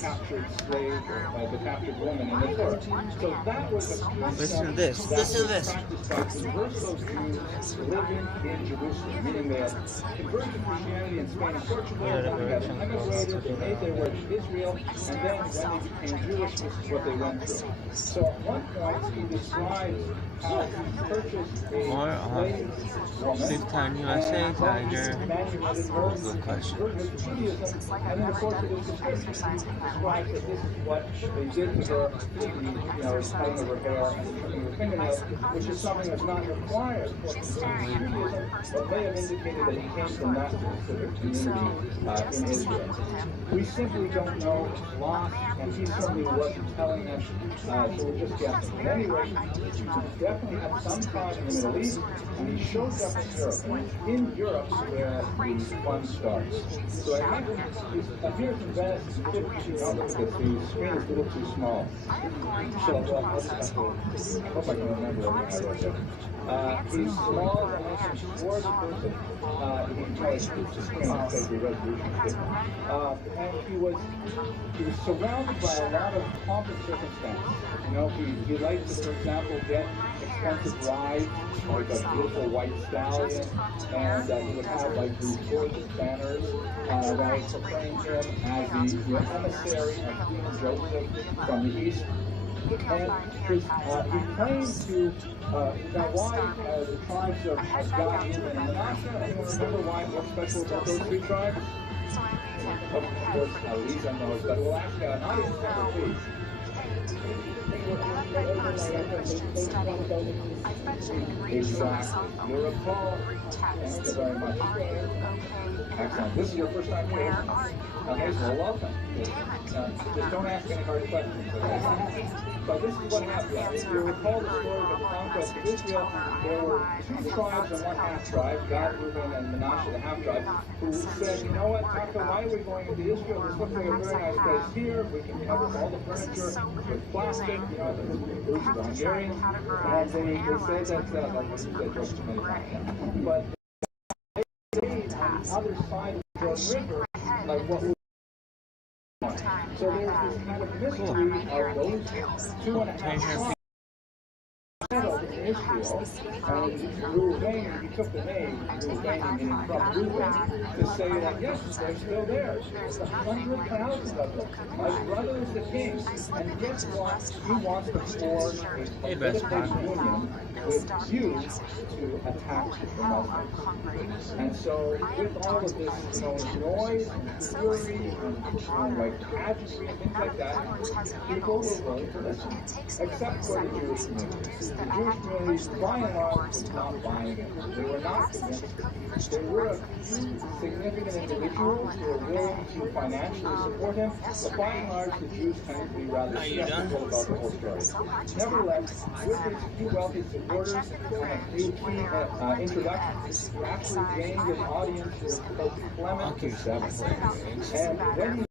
captured slave or the captured woman in the Torah. So that was a custom Listen to this. Listen to this. practiced by converso Jews living in Jerusalem, meaning they had converted to Christianity in Spain and Portugal, then they had emigrated, they made their way to Israel, and then when they became Jewish, this is what they went through. So at one point, he describes how he purchased a slave woman, Big Time USA Tiger. manumitted her, Good question. converted to Judaism, and then of course it is described that this is what they did to her, cutting of her hair and trimming her fingernails, which is something that's not required for Judaism, but may have indicated that he came from that specific community in Israel. We simply don't know. It's lost, and he certainly wasn't telling us, so we're just guessing. At any rate, he definitely had some time in the Middle East, and he shows up in Europe. And in Europe where the fun starts. So I mentioned he appears in Venice, he's 52. Now look at this, the screen is a little too small. So I'll just have to, I hope I can remember everything I wrote there. He's small, as I mentioned, towards the person. He tries to screen because the resolution is different. And he was surrounded by a lot of pomp and circumstance. He liked to, for example, get expensive rides, like a beautiful white stallion, and he would have like these gorgeous banners that would proclaim him as the emissary of King Joseph from the East. And he claims to, now why the tribes of Gad, Reuben, and Manasseh, anyone remember what's special about those three tribes? Of course, Lisa knows, but we'll ask an audience member, please. Exactly. You recall. Thank you very much. Excellent. This is your first time here. Okay, so welcome. Just don't ask any hard questions. Okay? But this is what happened. If you recall the story of the conquest of Israel, there were two tribes and one half-tribe, Gad, Reuben, and Manasseh, the half-tribe, who said, you know what, Taka, why are we going into Israel? This looks like a very nice place here. We can cover all the furniture with plastic, the Hungarians, and they said that, like you said, just many times. But they on the other side of the Jordan River, like what we so there's this kind of mystery of those 2.5 tribes settled in Israel, and Reuben, he took the name, Reuben meaning from Reuben, to say that yes, they're still there. There's 100,000 of them. My brother is the king, and guess what? He wants to forge a political union with you to attack the Muslims. And so with all of this, noise and fury and like pageantry and things like that, people were willing to listen, except for the Jewish community. The Jewish community, by and large, was not buying it. They were not convinced. There were a few significant individuals who were willing to financially support him, but by and large, the Jews tended to be rather skeptical about the whole story. Nevertheless, with his few wealthy supporters and a few key introductions, he actually gained an audience with Pope Clement VII. And when he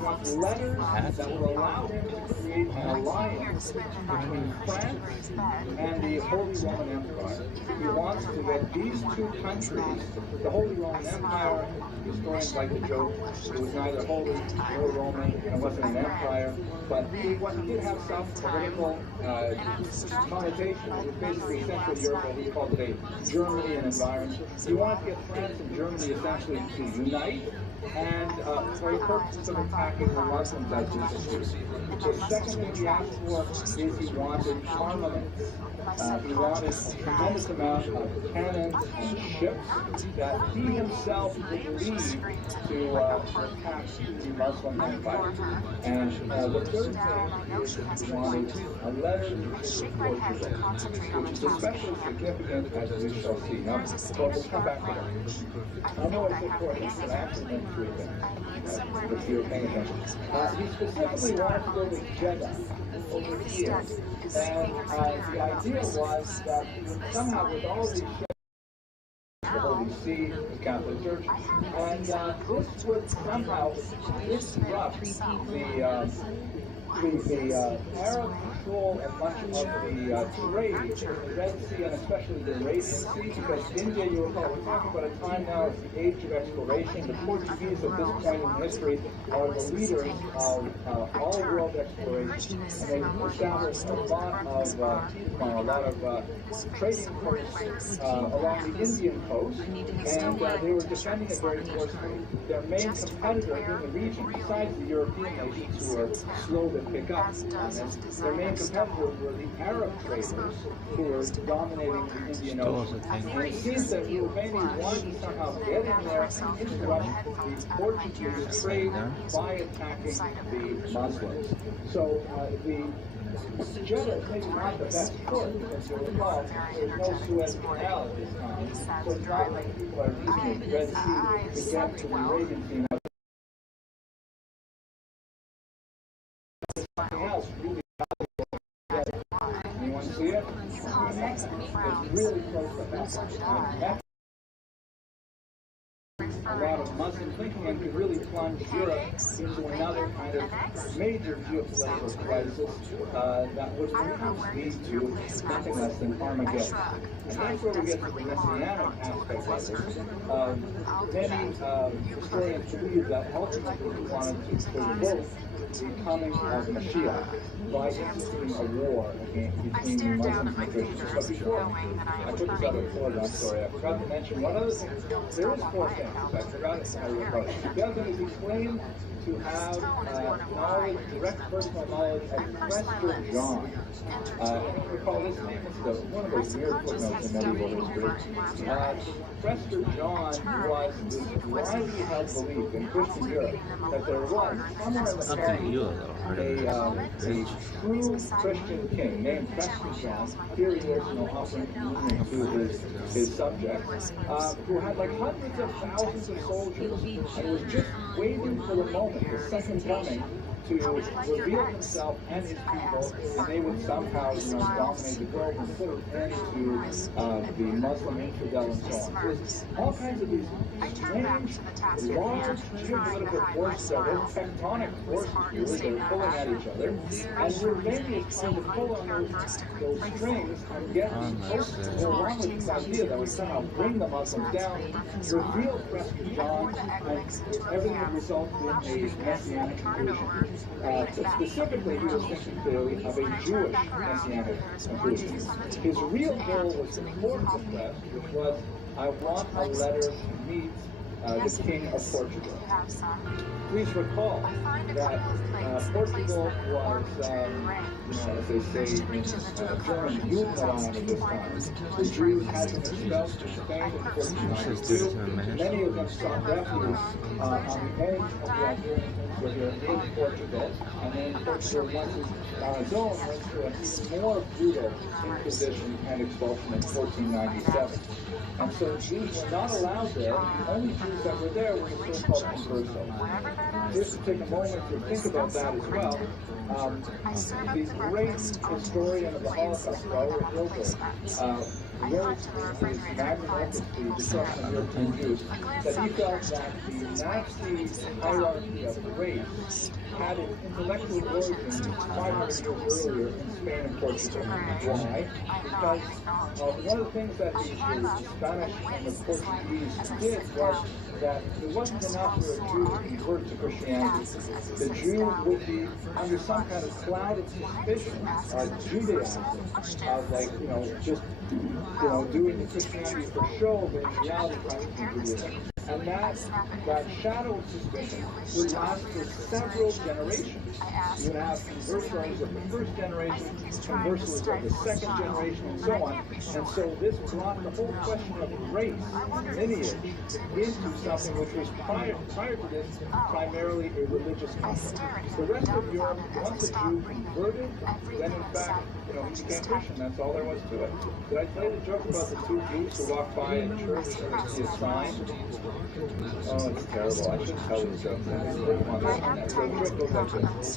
wants letters that will allow him to create an alliance between France and the Holy Roman Empire. He wants to get these two countries, the Holy Roman Empire, historians like to joke, it was neither holy nor Roman, and it wasn't an empire, but it did have some political connotation. It was basically Central Europe, what we call today Germany and environment. He wanted to get France and Germany essentially to unite, and for the purposes of attacking the Muslims as we used. The second thing he asked for is he wanted armaments. He wanted a tremendous amount of cannons and ships that he himself would lead to attack the Muslim empire. And the third thing is he wanted a letter to Portugal, which is especially significant as we shall see. Now, so we'll come back to that. I know it's important, but I actually went through that. If you're paying attention. He specifically wanted to go to Jeddah over here. And the idea was that somehow with all of these ships, the Holy See, the Catholic Church, and this would somehow disrupt the Arab control of much of the trade in the Red Sea and especially the Arabian Sea, because India, you recall, we're talking about a time now, it's the age of exploration. The Portuguese at this point in history are the leaders of all world exploration, and they've established a lot of trading posts along the Indian coast, and they were defending it very forcefully. Their main competitor in the region, besides the European nations who are slow to pick up on this, their main competitors were the Arab traders who were dominating the Indian Ocean. And it seems that the Romanians wanted to somehow get in there and interrupt the Portuguese trade by attacking the Muslims. So the Jeddah is maybe not the best port, because you'll recall there's no Suez Canal at this time, so it's not like people are using the Red Sea to get to the Arabian Sea. Something else really you want to see it? It's really close to that. A lot of Muslim thinking and could really plunge Europe into another kind of major geopolitical crisis that would perhaps lead to nothing less than Armageddon. And that's where we get to the messianic aspect of this. Many historians believe that ultimately we wanted to provoke the coming of Mashiach by instituting a war between Muslims and Christians. But before I put this out of order, I'm sorry, I forgot to mention one other thing. There is four things. I forgot to tell you about it. Together, he claimed to have knowledge, direct personal knowledge of Prester John. If you recall, this name is one of those weird footnotes in medieval history. Prester John was this widely held belief in Christian Europe that there was somewhere in the past a true Christian king named Prester John. Here he is, offering communion to his subjects, who had like hundreds of thousands of soldiers, and was just waiting for the moment, the second coming, to reveal himself and his people, and they would somehow, dominate the world and put an end to the Muslim infidel and so on. There's all kinds of these strange, large geopolitical forces that are tectonic forces that are pulling at each other, and Rabbi is trying to pull on those strings and get folks to go along with this idea that would somehow bring the Muslims down, reveal Prester John, and everything would result in a messianic conclusion. Specifically, he was thinking clearly of a Jewish messianic conclusion. His real goal was to thwart the press, which was, I want a letter to meet the King of Portugal. Please recall that Portugal was, as they say in German, Judenland at this time. The Jews had been expelled from Spain in 1492. Many of them sought refuge on the edge of the Iberian Peninsula here in Portugal, and then Portugal, once on its own, went through an even more brutal inquisition and expulsion in 1497. And so Jews were not allowed there. The only Jews that were there were the so-called conversos. Just to take a moment to think about that as well, the great historian of the Holocaust, Raoul Hilbert, wrote in his magnum opus, The Destruction of European Jews, that he felt that the Nazi hierarchy of race had its intellectual origins 500 years earlier in Spain and Portugal. Why? Because one of the things that the Spanish and the Portuguese did was that it wasn't enough for a Jew to convert to Christianity. The Jew would be under some kind of cloud of suspicion of Judaism, of just doing the Christianity for show, but in reality practicing Judaism. And that shadow of suspicion would last for several generations. You would have conversos of the first generation, conversos of the second generation, and so on. And so this brought the whole question of race and lineage into something which was prior to this primarily a religious conflict. The rest of Europe, once a Jew converted, then in fact, he became Christian. That's all there was to it. Did I tell you the joke about the two Jews who walked by a church and see a sign? Oh, it's terrible. I shouldn't tell these jokes. It's pretty on the internet. So the joke goes like this.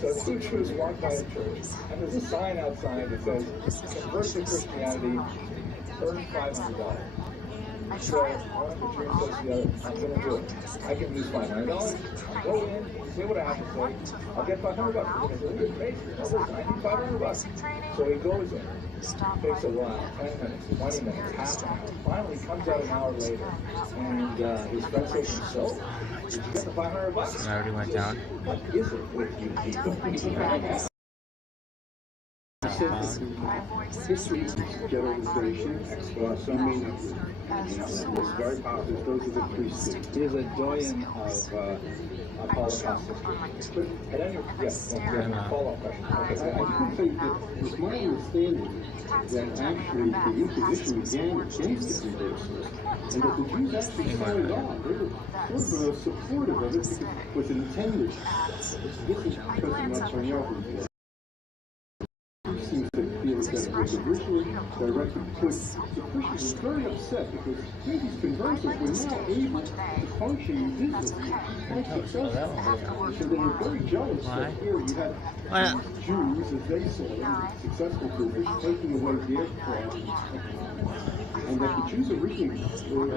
So two Jews walk by a church, and there's a sign outside that says, convert to Christianity, earn $500. So one of the dreams says to the other, I'm going to do it. I can use $500. I'll go in, say what I have to say. I'll get $500. Because it's crazy. I need $500. So he goes in. Takes a while, 10 minutes, 20 minutes, half an hour. Finally comes out an hour later, and his friend says to him, so, did you get the $500? I already went down. What is it with you people? History is generalization, exploration, it's very powerful. Those are the three states. He is a doyen of Holocaust history. But anyway, yes, follow-up question. I can say that it's my understanding that actually the Inquisition began against the conversos, and that the Jews actually started off. They were sort of supportive of it because it was intended. This is President Netanyahu. Seems to feel that it was originally directed towards the Christians. Were very upset because these conversos were now able to function in business quite successful. So they were very jealous that here you had Jews, as they saw them, successful business, taking away their profit, and that the Jews originally were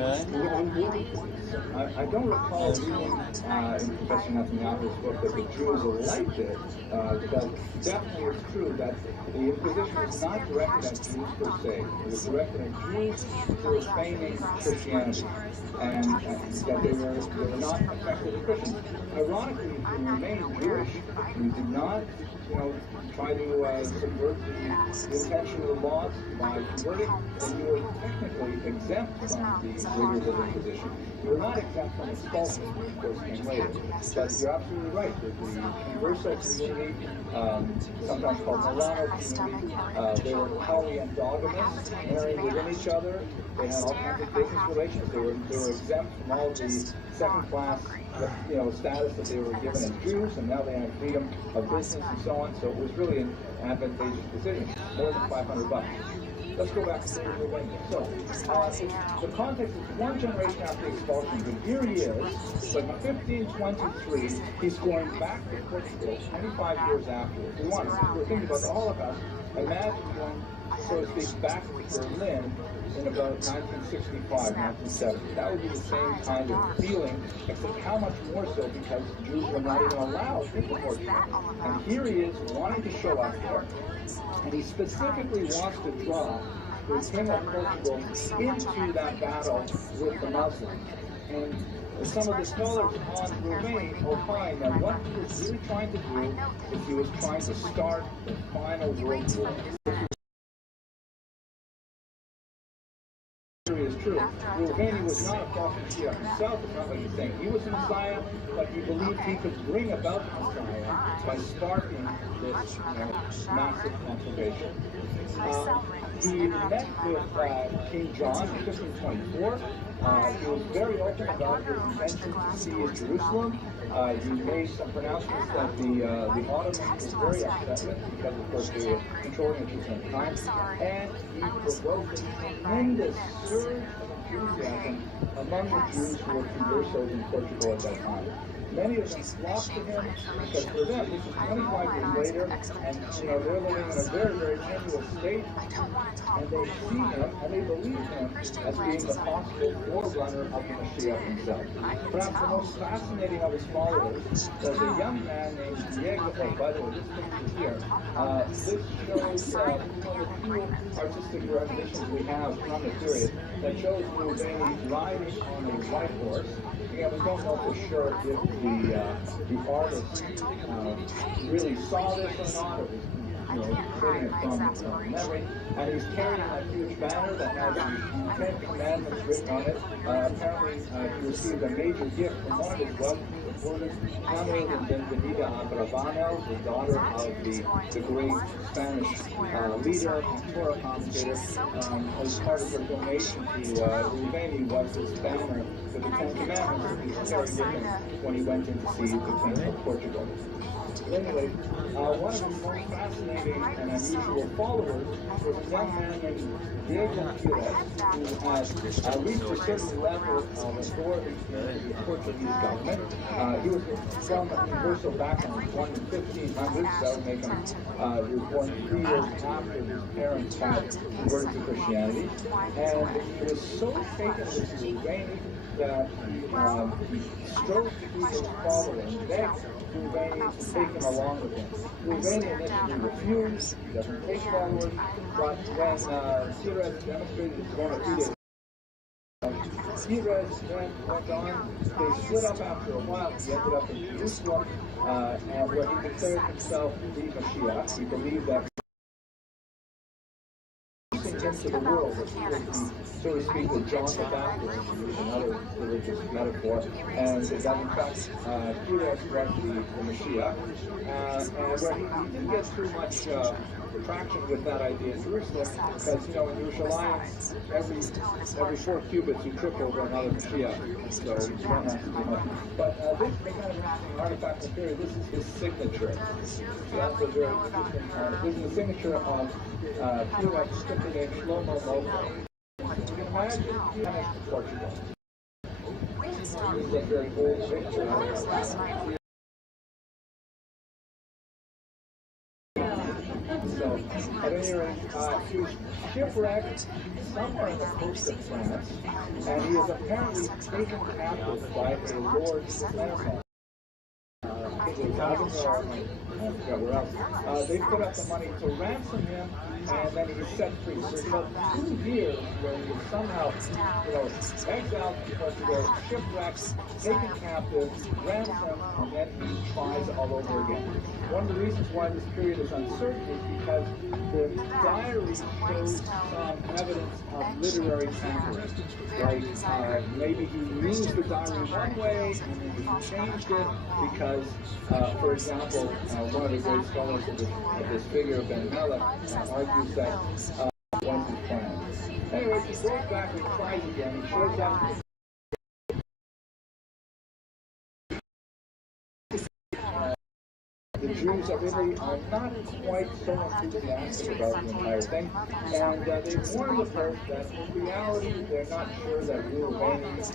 on board. I don't recall reading in Professor Netanyahu's book that the Jews liked it, but definitely it's true that the Inquisition was not directed at Jews per se. It was directed at Jews who were feigning Christianity, and that they were not effectively Christians. Ironically, if you remained Jewish, you did not, try to subvert the intention of the laws by converting, then you were technically exempt from the rigors of the Inquisition. You were not exempt from expulsion, which of course came later. But you're absolutely right. The converso community, sometimes called Milano community, they were highly endogamous, marrying within each other. They had all kinds of business relations. They were exempt from all the second-class status that they were given as Jews, and now they had freedom of business and so on. So it was really an advantageous decision, more than $500. Let's go back to David Romania. So, the context is one generation after expulsion, but here he is, but in 1523, he's going back to Portugal 25 years afterwards. We're thinking about the Holocaust. Imagine going, so to speak, back to Berlin in about 1965, 1970. That would be the same kind of feeling, except how much more so because Jews were not even allowed into Portugal. And here he is wanting to show up there, and he specifically wants to draw the King of Portugal into that battle with the Muslims. And some of the scholars on Romain opine that what he was really trying to do is he was trying to start the final World War. Is true. Mulvaney was not a prophet himself. It's not like he's saying he was the Messiah, but he believed he could bring about the Messiah by sparking this massive conflagration. He met with King John in 1524. He was very open about his intention to see in Jerusalem. He made some pronouncements that the Ottomans were very upset with because, of course, they were controlling it at the time. And he provoked a tremendous surge of enthusiasm among the Jews who were conversos in Portugal at that time. Many of them flocked to him because for them, this is 25 years later, and they're living in a very, very tenuous state, and they see him and they believe him as being the possible forerunner of the Mashiach himself. Perhaps the most fascinating of his followers was a young man named Diego. Oh, by the way, this picture here, this shows one of the few artistic renditions we have from the period that shows Mulvaney riding on a white horse. Again, we don't know for sure if the artist really saw this or not, or creating it from memory. And he's carrying a huge banner that has the 10 Commandments written on it. Apparently, he received a major gift from one of his wealthy supporters, none other than Benita Abravanel, the daughter of the great Spanish leader and Torah commentator. As part of her donation to Mulvaney was this banner with the 10 Commandments that he carried with him when he went in to see the King of Portugal. Anyway, one of his most fascinating and unusual followers was a young man named Diego Pires, who had reached a certain level of authority in the Portuguese government. He was from a universal background. He was born in the 1500s. That would make him, he was born 3 years after his parents had converted to Christianity. And he was so taken with Rouhani that he strove to be his follower and begged Rouhani to take him along with him. Rouhani initially refused. He doesn't take followers. But when Sirez demonstrated his bona fide, Sirez then went on. They split up after a while. He ended up in Jerusalem, and where he declared himself the Mashiach. He believed that into the world, that he would be, so to speak, with John the Baptist, to use another religious metaphor, and that in fact, Sirez was the Mashiach, and where he didn't get too much traction with that idea in Jerusalem, because, you know, in Yerushalayim, every 4 cubits you trip over another Mashiach, so you don't have to do much. But this is kind of an artifact of period. This is his signature. So that's a very interesting, this is the signature of Sirez, simply named Shlomo Loco. You can imagine he has Portugal. This is a very old picture. So, at any rate, he was shipwrecked somewhere on the coast of France, and he is apparently taken captive by a Lord Clermont. They put up the money to ransom him, and then he was set free. So it's about 2 years where he was somehow, exiled to Portugal, shipwrecked, taken captive, ransomed, and then he tries all over again. One of the reasons why this period is uncertain is because the diary shows some evidence of literary tampering. Like maybe he used the diary one way and then he changed it because, for example, one of the great scholars of this figure, Ben Melech, argues that was his plan. Anyway, he goes back and tries again. He shows up. The Jews of Italy are not quite so enthusiastic about the entire thing, and they warn the Pope that in reality they're not sure that Rouhani is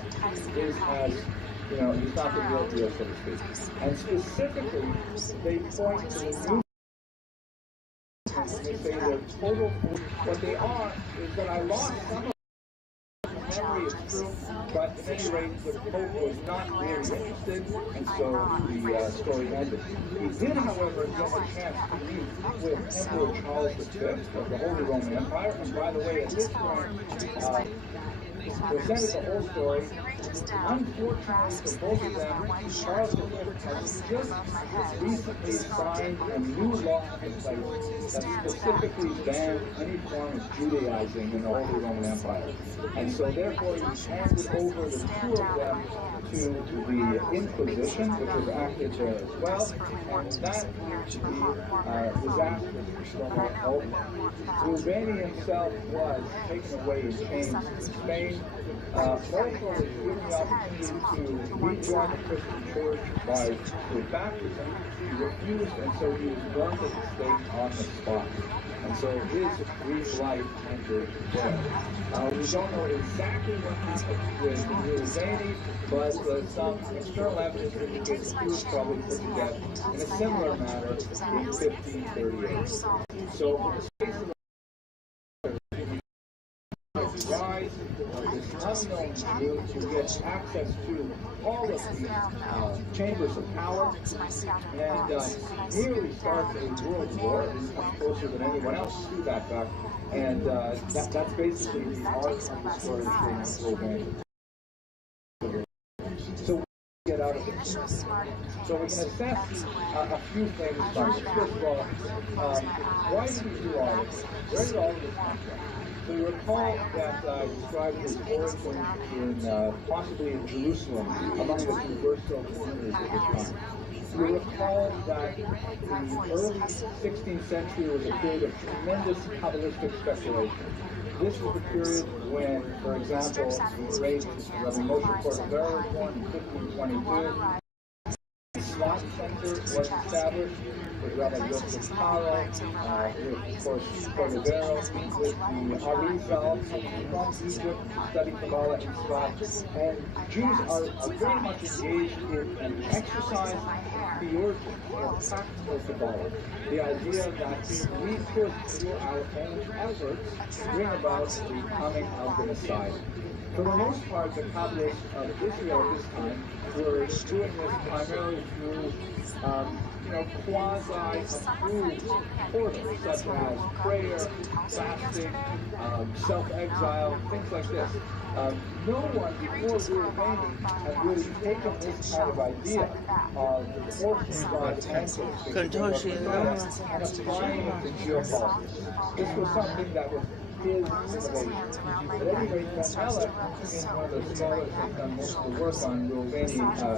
as, he's not the real deal, so to speak. And specifically, they point to the new. They say they're total. What they are is that I lost some of the memory is true, but at any rate, the Pope was not really interested, and so the story ended. He did, however, get a chance to meet with Emperor Charles V of the Holy Roman Empire, and by the way, at this point, presented the whole story. Unfortunately for both of them, Charles V has just recently signed a new law in place that specifically banned any form of Judaizing in the Holy Roman Empire. And so therefore he handed over the 2 of them to the Inquisition, which was active there as well, and that proved to be disastrous for Shlomo. Rouhani himself was taken away in chains to Spain. Also was given the opportunity to rejoin the Christian church by baptism. He refused, and so he was burned at the stake on the spot. And so his brief life ended there. We don't know exactly what happened with Rouhani, but some external evidence indicates he was probably put to death in a similar manner in 1538. So in the space of rise of this unknown Jew to get access to all of the chambers of power, and nearly starts a world war. He's much closer than anyone else to that fact, and that's basically the arc of the story of Rouhani. So we get out of it. So we can assess a few things from this. First of all, why did he do all of this? Where did all of this come from? So you recall that I described his origin in possibly in Jerusalem among the converso communities of his time. You recall that the early 16th century was a period of tremendous Kabbalistic speculation. This was the period when, for example, the great Rabbi Moshe Cordovero was born in 1522. slot center was established with Rabbi Yosef Karo, with, of course, Cordovero, with the Arizal from Egypt, study Kabbalah in Tzfat. And Jews are very much engaged in an exercise theurgy, or practical Kabbalah. The idea that we could, through our own efforts, bring about the coming of the Messiah. For the most part, the Kabbalists of Israel at this time were doing this primarily through, quasi-approved portals, such as prayer, fasting, self-exile, things like this. No one before ViralRabbi had really taken this kind of idea of the forces God answers and applying it to geopolitics. This was something that was his innovation. At any rate, Ben Melech, in one of the scholars who's done most of the work on ViralRabbi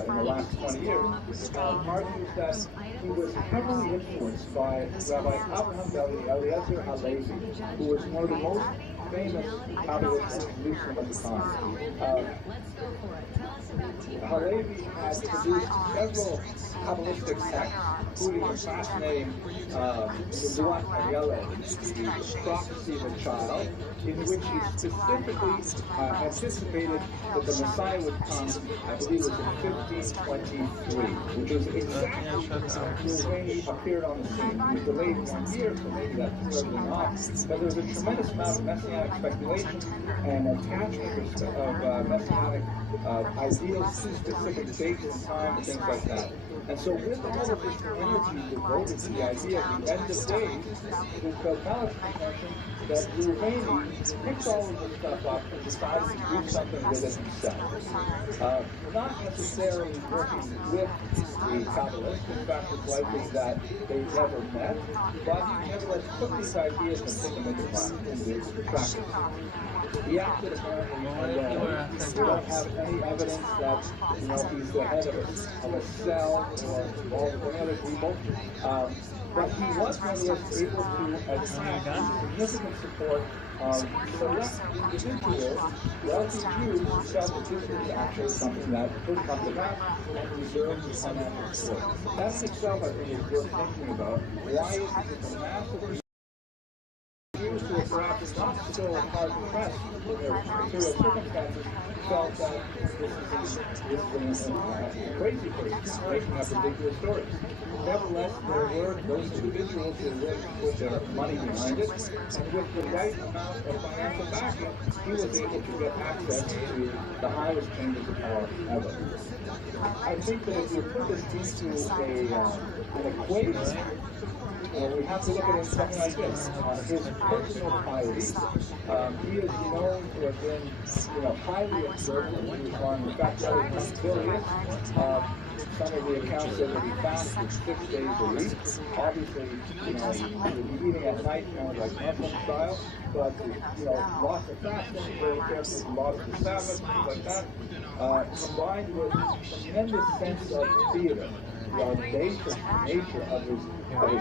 in the last 20 years, argues that he was heavily influenced by Rabbi Avraham Eliezer Halevi, who was one of the most famous Kabbalists of Jerusalem at the time. Halevi had produced several Kabbalistic texts, including a fascinating Nebuat Ariel, the prophecy of a child, in which he specifically anticipated that the Messiah would come, I believe it was in 1523, which was exactly when he appeared on the scene. He was delayed 1 year, so maybe that threw everything off. But there was a tremendous amount of messianic speculation and attachment of messianic ideals to specific dates and time and things like that. And so with all of this energy devoted to the idea of the end of days, because Melech mentioned that ViralRabbi picks all of this stuff up and decides to do something with it himself. Not necessarily working with the Kabbalists. In fact, it's likely that they never met, but he nevertheless took these ideas and put them into practice. He acted apparently alone. We don't have any evidence that he's the head of a cell or all of the other people. But he was nevertheless able to attract significant support of select individuals, wealthy Jews, who felt that this was actually something that could come to pass and deserved some support. That in itself, I think, is worth thinking about. Why is it a massive Jews who are perhaps not still hard pressed in their material circumstances felt that this is a crazy person making up ridiculous stories. Nevertheless, there were those individuals who were willing to put their money behind it, and with the right amount of financial backing, he was able to get access to the highest chambers of power ever. I think that if you put this into an equation, we have to look at it something like this. His personal piety, he is known to have been, highly observant. He was on, in fact, bilious. Some of the accounts say that he fasted 6 days a week. Obviously, he was eating at night, kind of like Muslim style, but, lots of fasting, very careful, lots of Sabbath, things like that, combined with tremendous sense of theater. The audacious nature of his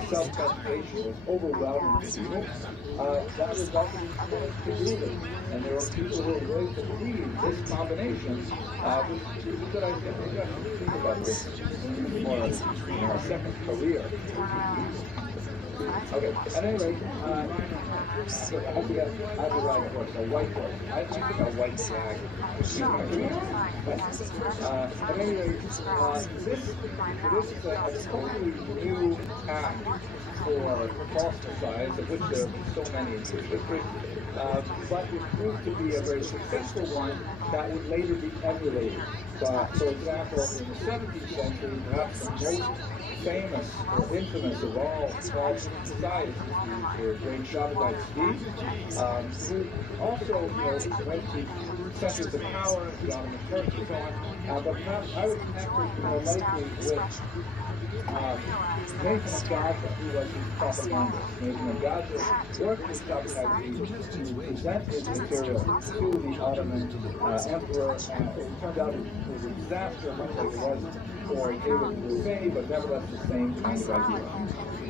self-presentation was overwhelming to people. That resulted in his and there were people who were willing to believe this combination, which is a good idea. We got to think about this for our second career. Okay, at any rate, I have a right horse, a white horse. I think a white flag. At any rate, this is a totally new path for false messiahs, of which there are so many in Jewish history, but it proved to be a very successful one that would later be emulated. For example, in the 17th century, perhaps the most famous or infamous of all false messiahs is the great Shabbatai Tzvi, who also went to centers of power, the Ottoman Turks and so on, but perhaps I would connect it more likely with Nathan of Gaza, who was his propagandist. Nathan of Gaza worked with Shabbatai Tzvi to present his material to the Ottoman emperor, and it turned out it was a disaster, much like it was or David Rouvet, but nevertheless the same kind of idea.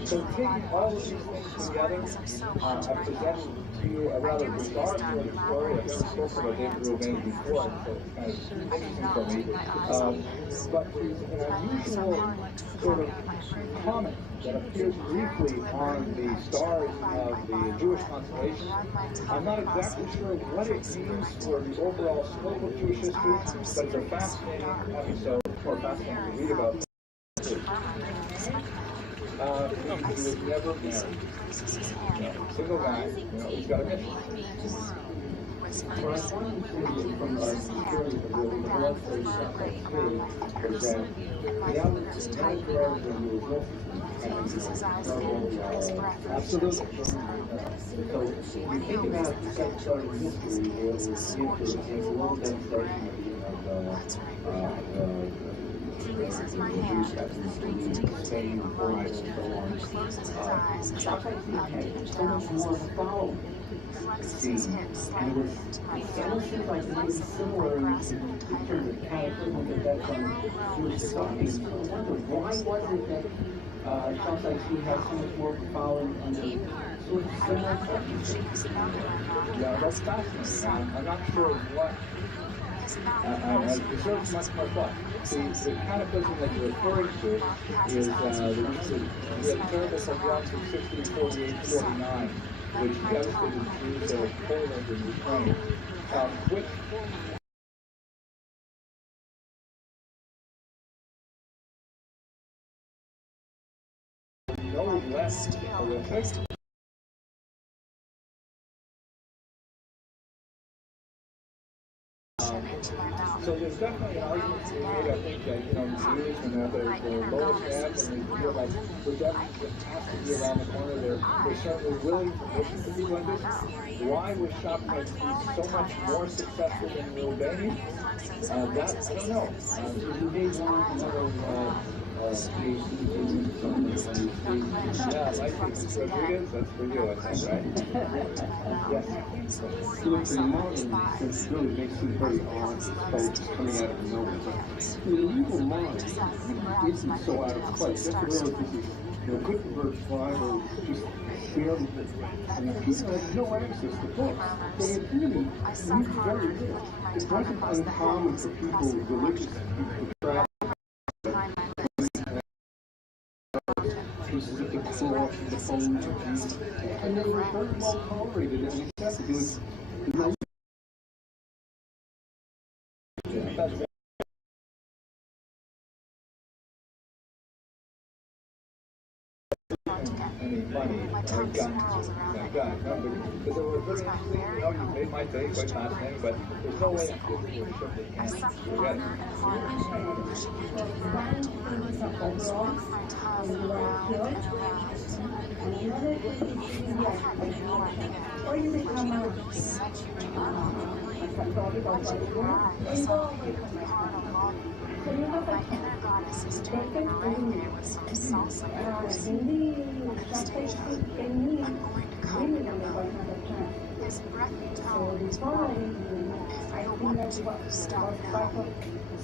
So taking all of these things together, I've presented to you a rather bizarre sort of story. I've never spoken about David Rouvet before, so it's kind of interesting for me. But he's an unusual sort of comet that appears briefly on the stars of the Jewish constellation. I'm not exactly sure what it means for the overall scope of Jewish history, but it's a fascinating episode, or fascinating to read about. He was never married. Single guy, he's got a mission. Well, I wanted to from our experience of the military stuff is that the outward absolutely. So you think about statutory history, there was a long demonstration of raises my hand, straightens to Spain, closes his eyes, so much more following. Flexes his hips slightly into my It like maybe similar in terms of cataclysmic effects on Jewish society. So I wonder, why was it that Shalsai had so much more following under sort of similar structures? Yeah, that's fascinating. I'm not sure what deserves much more thought. The cataclysm that you're referring to is the terrible pogroms of 1648-49, which devastated Jews of Poland and Ukraine, which no less horrific. So there's definitely an argument to be made, I think, that, Jews, when at their lowest ebb and they feel like redemption has to be around the corner, they're certainly willing to listen to people like this. Why was Shabtai so much more successful than Rouvet? That, I don't know. You may want another yeah, like Rodriguez, that's for you, I think, right? Yes. So it's a modern, it really makes it very odd, folks coming out of nowhere. But in the evil mind, it isn't so out of place. That's really this is, Gutenberg's Bible just barely, and people had no access to books. So it really is very rich. It wasn't uncommon for people, religious people, to travel pieces of the cross and the bones of Jesus, and they were very well tolerated and accepted. It was any money or guns like that. Because it was very interesting, you made my take quite fascinating, but there's no way I'm going to ship it and forget it. My inner goddess is taken away with some salsa peppers. I'm going to come his breath tone is warm. I want to stop now.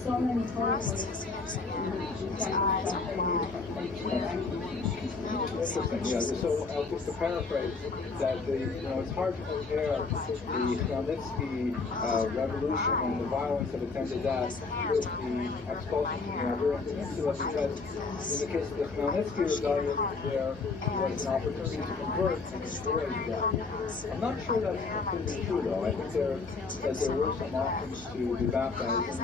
He thrusts his hips in, his eyes are wide. Interesting, yeah. So just to paraphrase, that it's hard to compare the Khmelnytsky revolution and the violence that attended that with the expulsion of the Peninsula, because in the case of the Khmelnytsky rebellion, there was an opportunity to convert and destroy that. I'm not sure that's completely true, though. I think there were some options to be baptized.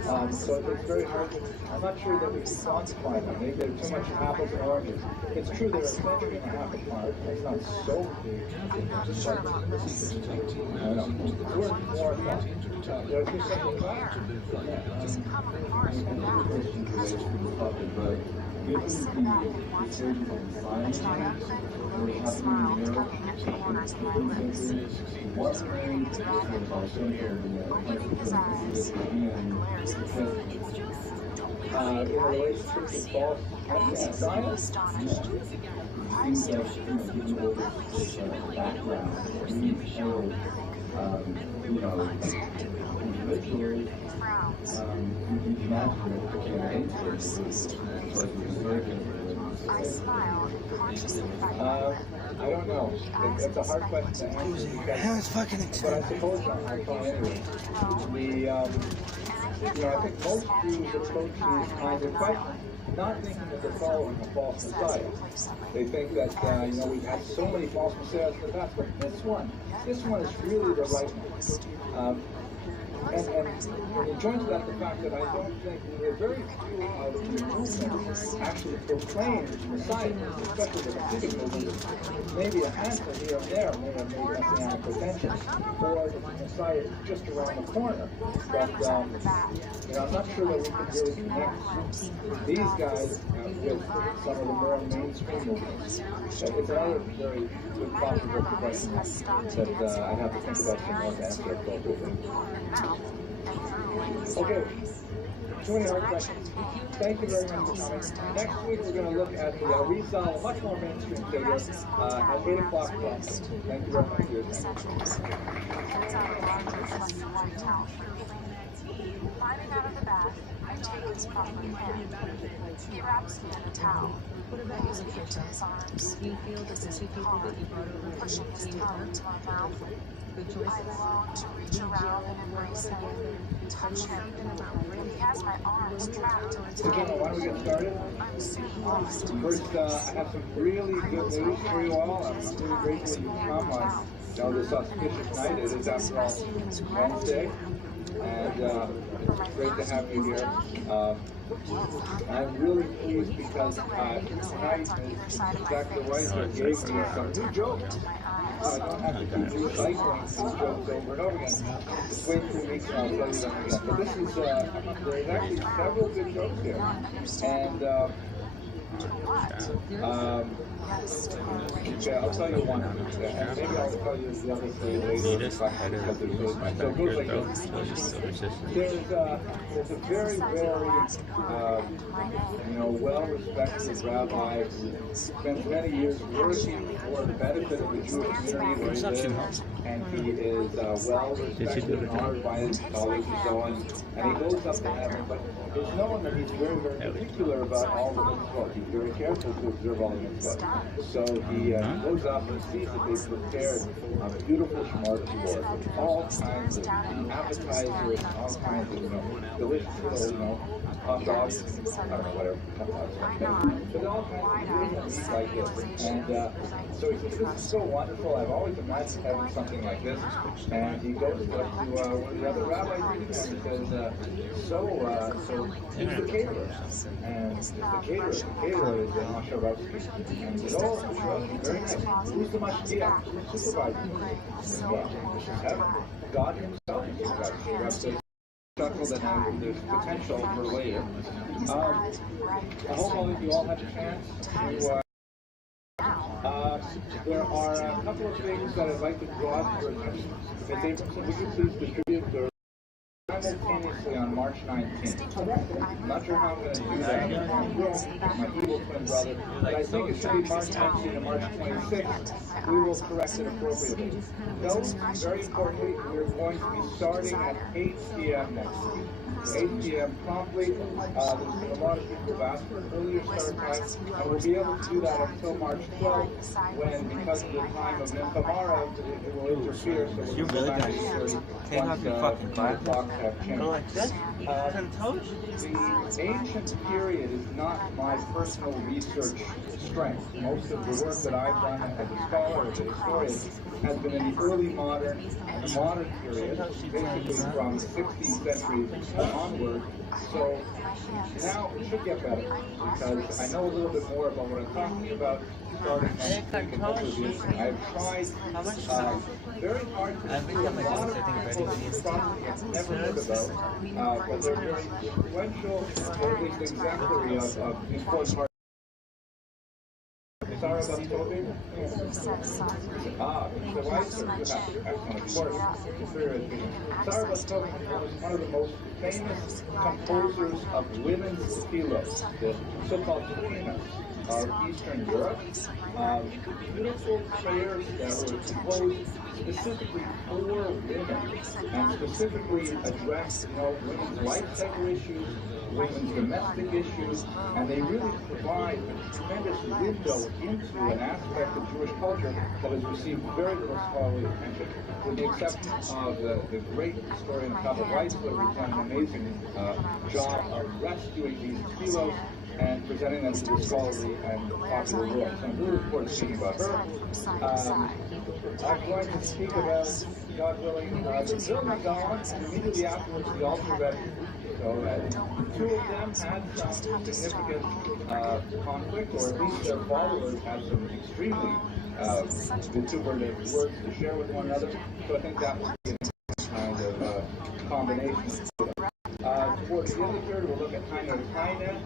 So it's very hard to, I'm not sure that we can quantify them. Maybe they're too much apples and oranges. It's true they're a century and a half apart. It's not so big. I'm not sure about this. I know. It's worth more thought. There's just something about it. Just come apart from that. I sit back and watch him. A triumphant, illuminating smile tugging at the corners of my lips. His breathing is rapid. Opening his eyes, he glares at me. In relationship to false Astonished. I'm still individually, you can imagine it became an interest. It's like I don't know. It's a hard question to answer because, but I suppose I'll try anyway. I think most Jews approach these kinds of questions not thinking that they're following a false Messiah. They think that, we've had so many false Messiahs in the past, but this one is really the right one. And it joins that the fact that I don't think there are very few of the movements actually proclaim Messiah, especially the Hasidic movement. Maybe a handful here and there may have made messianic pretensions, or the Messiah is just around the corner. But I'm not sure that we can really connect these guys with some of the more mainstream movements. It's another very good possible question that I have to think about some more to answer appropriately. Okay, too many hard questions. Thank you very much for coming. Next week we're going to look at the Rizal, a much more mainstream figure, at 8 o'clock promptly. Thank you very much for your time. Climbing out of the bath, I take his proper hand. He wraps me in a towel. I use it into his arms. Kisses me hard, pushing his tongue into my mouth. I long to reach around and embrace him, touch him. He has my arms trapped in a So, General, why don't we get started? I'm soon lost. First, I have some really good news for you all. I'm really grateful you come on this auspicious night. It is, after all, Wednesday. And it's great to have you here. I'm really pleased because tonight, Dr. Weiser gave me some new jokes. I don't have to keep recycling these jokes over and over again. Just wait 3 weeks and I'll tell you them again. But this is, there's actually several good jokes here. And okay, I'll tell you one. And maybe I'll tell you the other 3 later because they're really fun. So it goes like this. There's a very, very, well-respected rabbi who spent many years working for the benefit of the Jewish community where he lives, and he is well-respected and honored by his colleagues and so on. And he goes up to heaven, but it's known that he's very, very particular about all the mitzvot. He's very careful to observe all the mitzvot. So he goes up and sees that they've prepared a beautiful smorgasbord with all kinds of appetizers, all kinds of, delicious little, hot dogs, I don't know, whatever, but all kinds of meat like this. And so he says, this is so wonderful. I've always imagined having something like this. And he goes up to one of the other rabbis and he says, so who's the caterer? And the caterer is Masharovsky. And he says, oh, Masharovsky, very nice. Who's the mashgiach? Who's the supervisor? God himself is the supervisor. Chuckle and there's potential for later. I hope all of you all had a chance to. There are a couple of things that I'd like to draw to your attention. Ms. Abramson, would you please distribute the simultaneously on March 19th. I'm not sure how I'm going to do that. My evil twin brother, but I think it should be March 19th and March 26th. We will correct it appropriately. Note, very importantly, we're going to be starting at 8 p.m. next week. 8 p.m. promptly. There's been a lot of people who've asked for an earlier start time, and we'll be able to do that until March 12th, when, because of the time of Nimchamara, it will interfere, so we'll go back to 8:30 once 9 o'clock have changed. The ancient period is not my personal research strength. Most of the work that I've done as a scholar, as a historian, has been in the early modern and the modern period, basically from the 16th century onward. So now it should get better, because I know a little bit more about what I'm talking about starting next week and hopefully I've tried very hard to see a lot of people in this process I've never heard about, but they're very influential, or at least exemplary of important parts. Sorry. ShareToBeAtrillionaire? Ah, the wife or excellent, of course. ShareToBeAtrillionaire was one of the most famous composers of women's tefillos, the so-called tefillas of Eastern Europe. Beautiful prayers that were composed specifically for women and specifically addressed, women's life cycle issues, women's domestic issues, and they really provide a tremendous window into an aspect of Jewish culture that has received very little scholarly attention, with the exception of the great historian Kabbalah Weizler, who's done an amazing job of rescuing these tefillos and presenting them to the scholarly and popular world. So I'm really looking forward to speaking about her. I'm going to speak about, God willing, the Vilna Gaon, and immediately afterwards the Alter. So two of them had some significant conflict, or at least their followers had some extremely vituperative words to share with one another. So I think that was a kind of combination. Towards the other third, we'll look at Heine,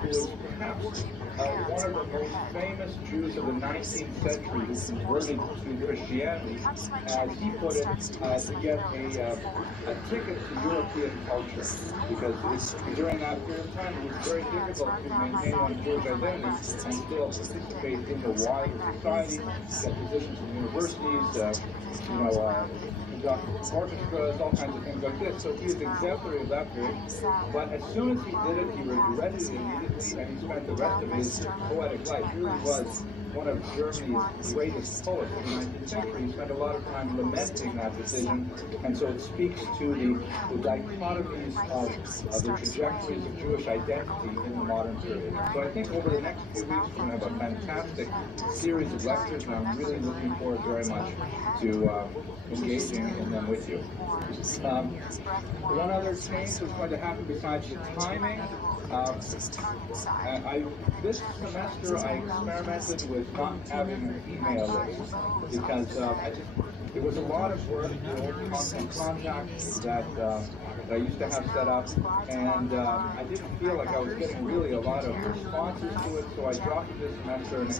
who was perhaps one of the most famous Jews of the 19th century who converted to Christianity, as he put it, to get a ticket to European culture. Because during that period of time, it was very difficult to maintain one's Jewish identity and still participate in the wider society, get positions in universities, orchestras, all kinds of things like this. So he is exemplary of that period. But as soon as he did it, he regretted it immediately, and he spent the rest of his poetic life. He really was one of Germany's greatest poets in the 19th century. He spent a lot of time lamenting that decision, and so it speaks to the dichotomies of the trajectories of Jewish identity in the modern period. So I think over the next few weeks we're going to have a fantastic series of lectures, and I'm really looking forward very much to engaging in them with you. One other change is going to happen besides the timing. This semester I experimented with not having an email list because it was a lot of work with constant contact that I used to have set up, and I didn't feel like I was getting really a lot of responses to it, so I dropped it this semester, and it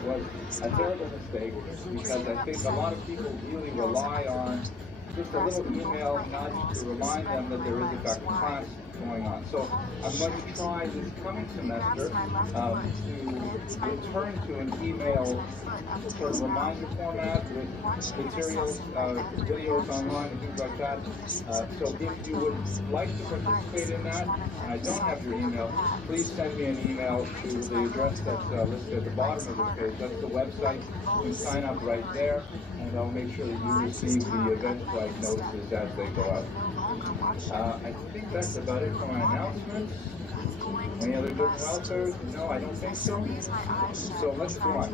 was a terrible mistake because I think a lot of people really rely on just a little email nudge to remind them that there is in fact a class going on. So I'm going to try this coming semester to return to an email sort of reminder format with materials, videos online and things like that. So if you would like to participate in that, and I don't have your email, please send me an email to the address that's listed at the bottom of this page. That's the website. You can sign up right there, and I'll make sure that you receive the Eventbrite notices as they go out. I think that's about it for my announcements. Any other good welfares? No, I don't think so. So let's go on.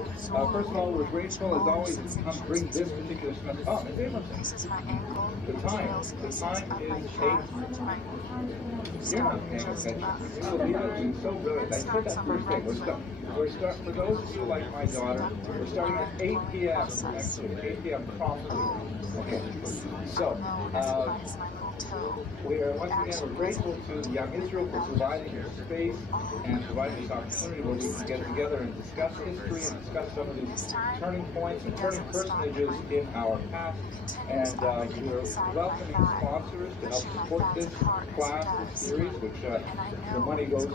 First of all, we're grateful as always to come bring this particular semester. Oh, Ms. Abramson. The time is 8. You're not paying attention. You will be doing so good. I said that first thing. For those of you like my daughter, we're starting at 8 p.m. Actually, 8 p.m. promptly. Okay. So, once again, we're grateful to Young Israel for providing this space and providing this opportunity where we can get together and discuss history and discuss some of these turning points and turning personages in our past. And we're welcoming sponsors to help support this class, this series, which the money goes to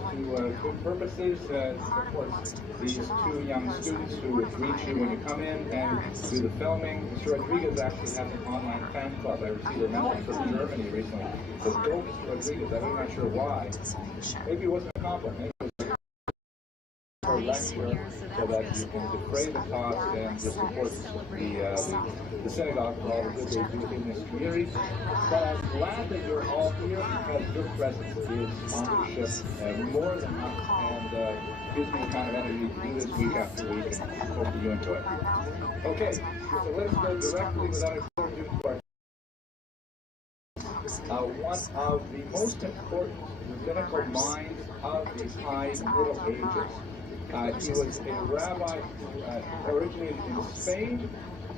good purposes. Of course, these two young students who would greet you when you come in and do the filming. Mr. Rodriguez actually has an online fan club. I received a message from Germany recently. So go, Mr. Rodriguez. I'm not sure why. Maybe it wasn't a compliment. Maybe it was a lecture so that you can defray the cost and just support the synagogue for all the good they do in this community. But I'm glad that you're all here because your presence is sponsorship more than enough, and gives me the kind of energy to do this week after week, and hope that you enjoy it. Okay, so let's go directly without further ado to our one of the most important rabbinical minds of the High Middle Ages. He was a rabbi who originated in Spain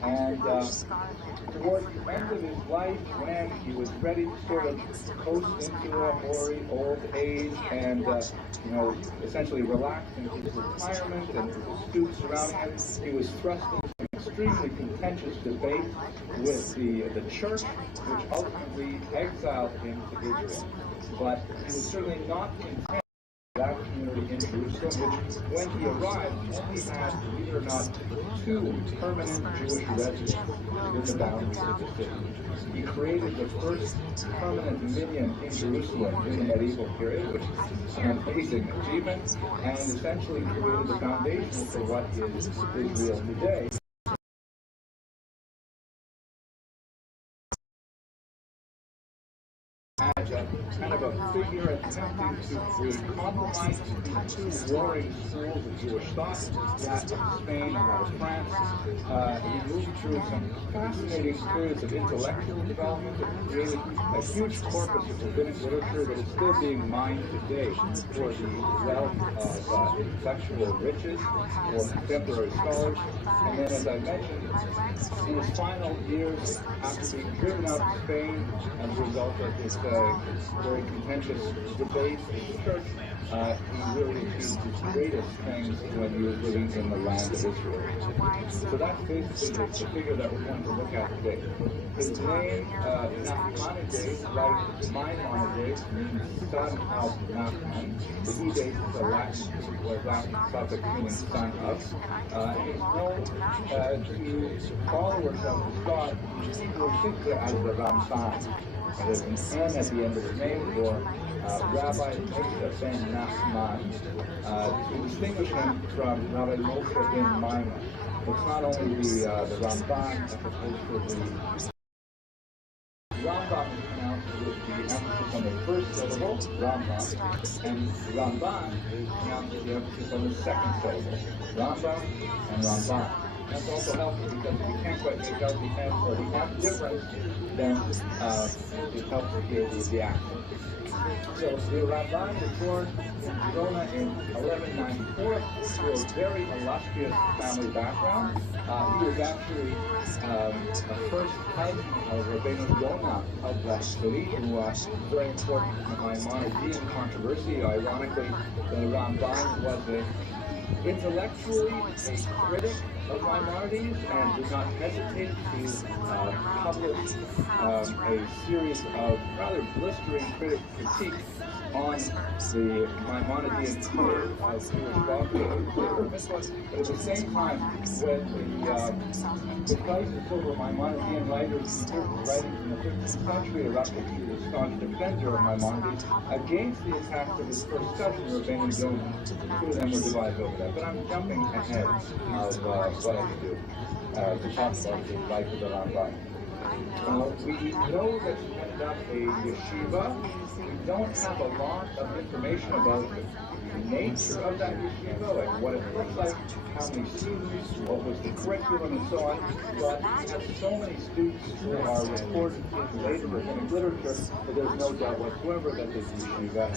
And towards the end of his life, when he was ready to sort of coast into a hoary old age and, essentially relax into his retirement and the students surrounding him, he was thrust into an extremely contentious debate with the church, which ultimately exiled him to Israel. But he was certainly not content that community in Jerusalem, which, when he arrived, only had, believe it or not, 2 permanent Jewish residents within the boundaries of the city. He created the first permanent minyan in Jerusalem in the medieval period, which is an amazing achievement, and essentially created the foundation for what is Israel today. As a kind of a figure attempting to create compromise between 2 warring schools of Jewish thought, that of Spain and that of France. He moved through some fascinating periods of intellectual development and created a huge corpus of rabbinic literature that is still being mined today for the wealth of intellectual riches for contemporary scholars. And then, as I mentioned, in his final years, after being driven out of Spain as a result of this very contentious debate in the church, he really achieved his greatest things when he was living in the land of Israel. So that's basically the figure that we're going to look at today. His name, Nachmanides, like Maimonides, means son of Nachman. The Ides is a Latin suffix meaning son of. He's known to followers of his God who think as the Ramban. There's an N at the end of his name for Rabbi Moshe ben Nachman, to distinguish him from Rabbi Moshe ben Maimon. It's not only the Ramban as opposed to the Rambam is pronounced with the emphasis on the first syllable, Rambam, and Ramban is pronounced with the emphasis on the second syllable, Rambam and Ramban. That's also helpful because if you can't quite make out the N or the F difference, then it helps to hear the accent. So the Ramban was born in Verona in 1194 to a very illustrious family background. He was actually the first cousin of Rabbeinu Yonah of that city, who was very important in the Maimonidean controversy. Ironically, the Ramban was intellectually a critic of Maimonides and did not hesitate to publish a series of rather blistering critiques on the Maimonidean code of Jewish thought. But at the same time, when the crisis over Maimonidean writers writing in the 15th century erupted, he was a staunch defender of Maimonides against the attacks of his first cousin, Rabbeinu Yonah. The 2 of them were divided over that. But I'm jumping ahead of what I should do to talk about the life of the Ramban. We know that he ended up a yeshiva. We don't have a lot of information about the nature of that yeshiva, like what it looked like, how many students, what was the curriculum, and so on. But we have so many students who are reported in later rabbinic literature that there's no doubt whatsoever that this yeshiva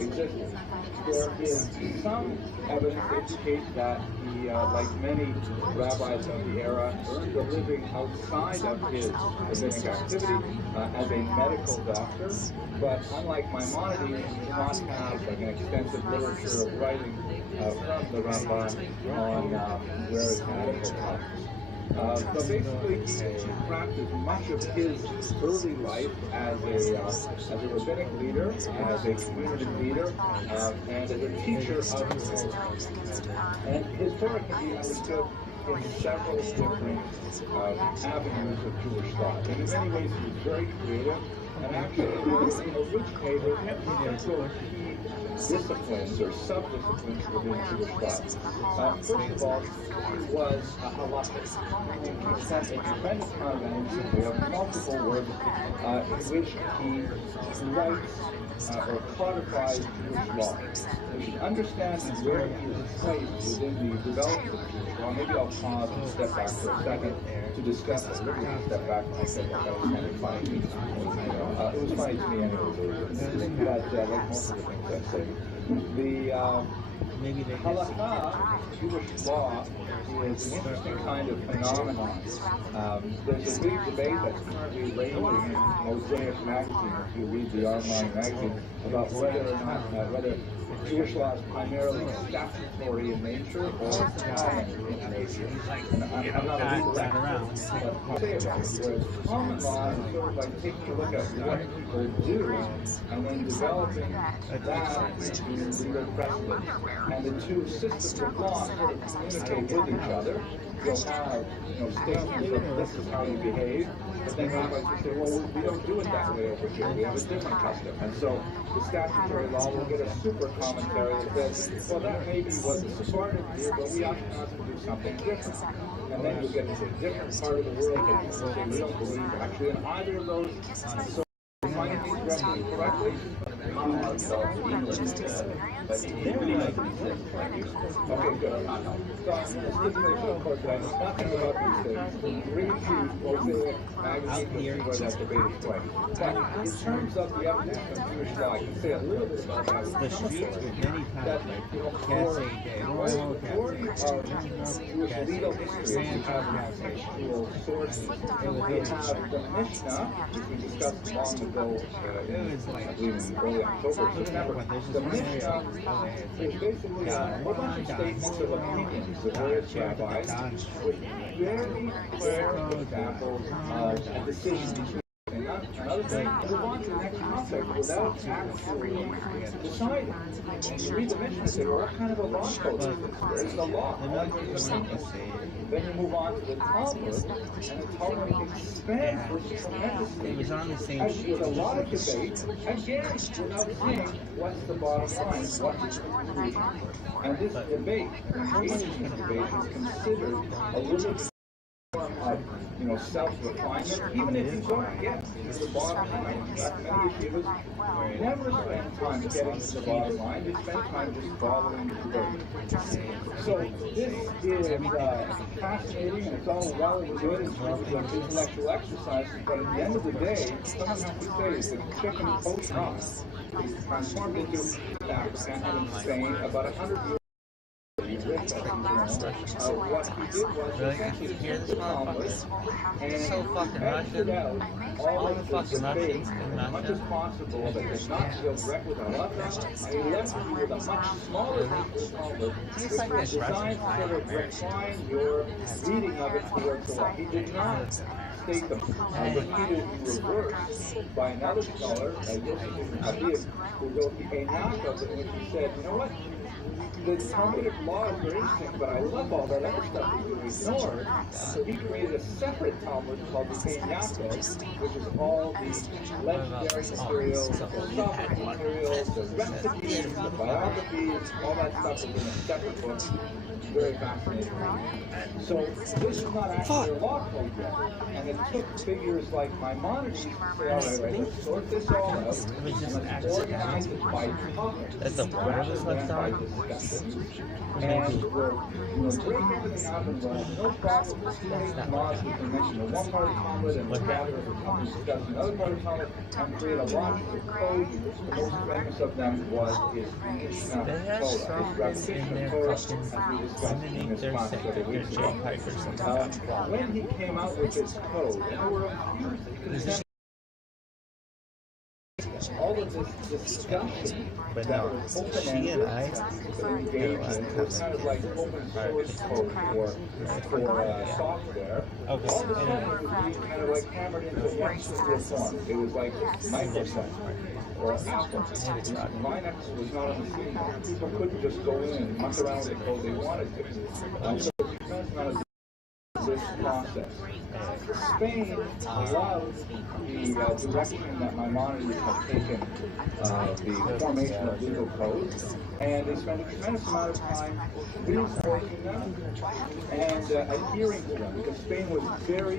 existed. There is some evidence to indicate that he, like many rabbis of the era, earned a living outside of his rabbinic activity as a medical doctor. But unlike Maimonides, he did not have like an extensive literature of writing from the Ramban on various medical topics. So basically, he practiced much of his early life as a rabbinic leader, as a community leader, and as a teacher of Torah. And his Torah can be understood in several different avenues of Jewish thought. And in many ways, he was very creative and actually originated in several key disciplines or sub-disciplines within Jewish thought. First of all, he was a halakhic. He spent a tremendous amount of energy. We have multiple works in which he writes or codifies Jewish law. We should understand where he is placed within the development of Jewish law. Maybe I'll pause and step back for a second to discuss it. Let me step back and I said that was kind of funny. It was funny to me anyway, but like most of the things I say. maybe they just Halakha, Jewish law, is an interesting kind of phenomenon. There's a big debate that's currently raging in Mosaic magazine, if you read the online magazine, about whether or not whether Jewish law is primarily statutory in nature or common in nature. And I'm not a legal expert, but I'll say about it. Whereas common law is sort of like taking a look at what people do and then developing that into legal precedent. And the two systems of law sort of communicate with each other. You'll have, statements of this is how you behave, but then rabbis will say, well, we don't do it that way over here. We have a different custom. And so the statutory law will get a super commentary that says, well, that may be what the Sephardim do, but we ought to do something different. And then you'll get into a different part of the world that people say, we don't believe actually in either of those. So finding these references correctly, okay, good. So I'm going to skip the show for today. There's nothing about these things. Read the Mosaic magazine to see where that debate is going. But in terms of the evidence of Jewish law, I can say a little bit about that. the streets with many Catholics can't say gay. Majority of Jewish legal history, you have textual sources. You have the Mishnah, which we discussed long ago, I believe in early October. So remember, the Mishnah is basically a whole bunch of statements of opinions of various rabbis with very clear examples of decisions. Another thing, move on to the next concept without actually deciding. You read the Mishnah and say, well, what kind of a law code is this? Where's the law? Then you move on to the Talmud, and the Talmud expands tremendously. It was on the same And sheet. with a lot of debate, again, without saying what's the bottom line, what's the conclusion. And this debate, engaging debate, is considered a little bit of self-refinement, even if you don't get to the bottom line. In fact, many yeshivas never spend time getting to the bottom line. They spend time just following the debate. So this is fascinating, and it's all well and good in terms of intellectual exercises, but at the end of the day, someone has to say is the chicken poached off. It's transformed into Africa and in Spain about 100 years. What he did was essentially Hear this took the Talmud motherfucker? and So fucking edited Russian. out all of the fucking debate Russians in as much as Russia. possible that did not deal directly with Allah, and he left you with a much smaller Hebrew Talmud, which like was this designed to Russian sort of recline your reading of it towards the law. He did not state them repeated in reverse by another scholar, Yosef ibn Habib, who wrote the Enoch of it, in which he said, you know what? The Talmudic law is very interesting, but I love all that other stuff that you ignored. So he created a separate Talmud called the Yaakov, which is all the legendary materials, the philosophical materials, the recipes, the biographies, all that stuff is in a separate book. Very fascinating. So this is not actually a law code yet. And it took figures like Maimonides to say, all right, let's sort this all out, and let's organize it by topic. That's the water rather was than left by on? discussion. And we'll break everything out and we'll have no problem with creating laws. We can mention the one part of Talmud and we'll gather the Talmud, discuss another part of Talmud, and create a logical code. The most famous of them was his Mishnah Torah, his repetition of Torah, as we discussed in this class several weeks ago. When he came out with his code, and there were a few all of this discussion that was open-ended, engaging, it was kind of like open source code for software. All of a sudden, it was being kind of like hammered into one single form. It was like Microsoft or Apple. Linux was not on the scene. People couldn't just go in and muck around with the code they wanted to. So it's a tremendous amount of this process. Spain loved the direction that Maimonides had taken the formation of legal codes, and they spent a tremendous amount of time reinforcing them and adhering to them, because Spain was very,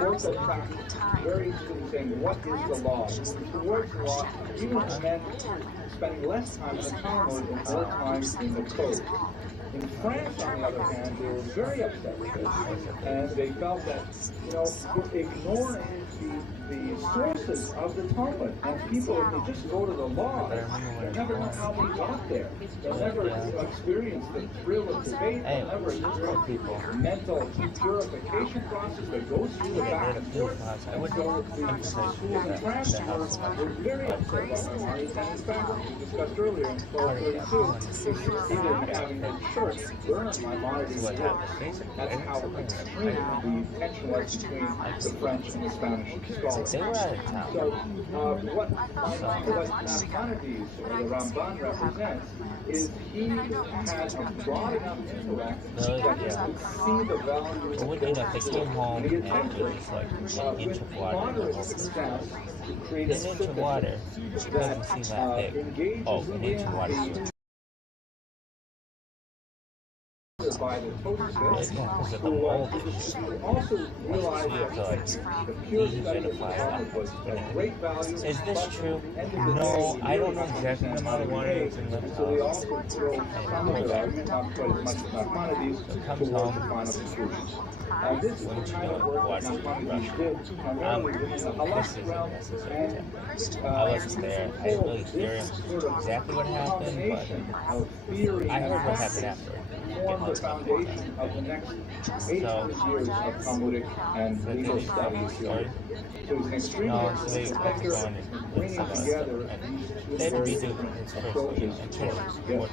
orthopract, very interested in saying, what is the law? Towards the law, even meant spending less time in the Talmud and more time in the code. In France, on the other hand, they were very upset with this, and they felt that, you're ignoring the sources of the Talmud, and people, if they just go to the law, they're never going to have be taught there. They'll never experience the thrill of debate. They'll never experience the mental purification process that goes through the back and forth. And so the schools and transfer were very upset about minorities. And in fact, we discussed earlier in 1232, they succeeded in having the church burn Maimonides' work. That's how extreme the tension was between the French and the Spanish scholars. They were out of town. So what Maimonides or the Ramban represents is he had a broad enough intellect that he could see the value of What, if they came home and it was like an inch of water in the whole success to create an inch of water doesn't seem that big. Oh, an inch of water. By the It's not because of the mold issue. also realize that the pure study of the Talmud was of great value. Is this true? No, I don't know exactly the amount of water that's in the So they house. also throw some of it out, not quite as much as Maimonides, towards the final conclusion. This is the kind of work that Maimonides did primarily within the halachic realm, and I wasn't there. I didn't really hear exactly what happened, but I heard what happened after. Form the foundation of the next 800 years of Talmudic and legal studies. So it's an extremely thinker bringing together these They two had to very redo different his first approaches and to change it. what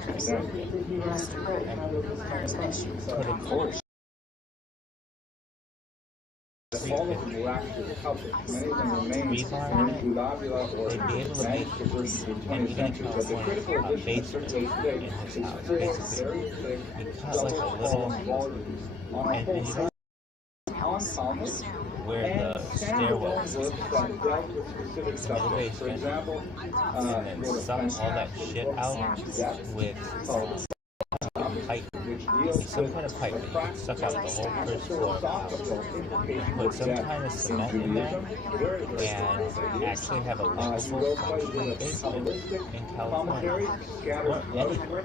Yes, exactly. put him forward. All of them were actually published. Many of them remain in Gulabula or manuscript versions of the 20th century, but the critical edition that circulates today is 4 very thick, double-column volumes on a whole side on Talmud Where the stairwell was, that dealt with specific subjects. For example, and then suck all that shit out with pipe, some kind of pipe that you suck out the whole first floor of the house. Put some kind of cement in there and actually have a livable functioning basement in California. Or anywhere.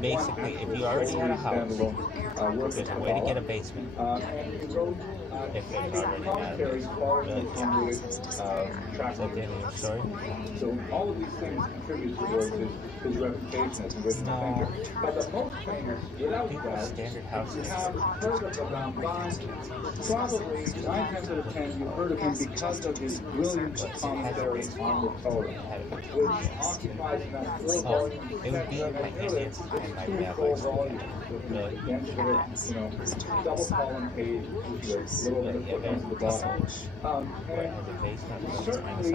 Basically, if you already had a house, there's a way to get a basement. If they already had it. Really? Is that the end of your story? So all of these things contribute towards his reputation as a original thinker. But the most famous, without doubt, Standard you houses. have heard of the Ramban. Probably 9 times out of 10 you've heard of him because of his brilliant commentary on the Torah, which occupies about 4 volumes. It would be like my Indians and my rabbis. Really? Double column page with a little bit of footnotes at the bottom. And certainly,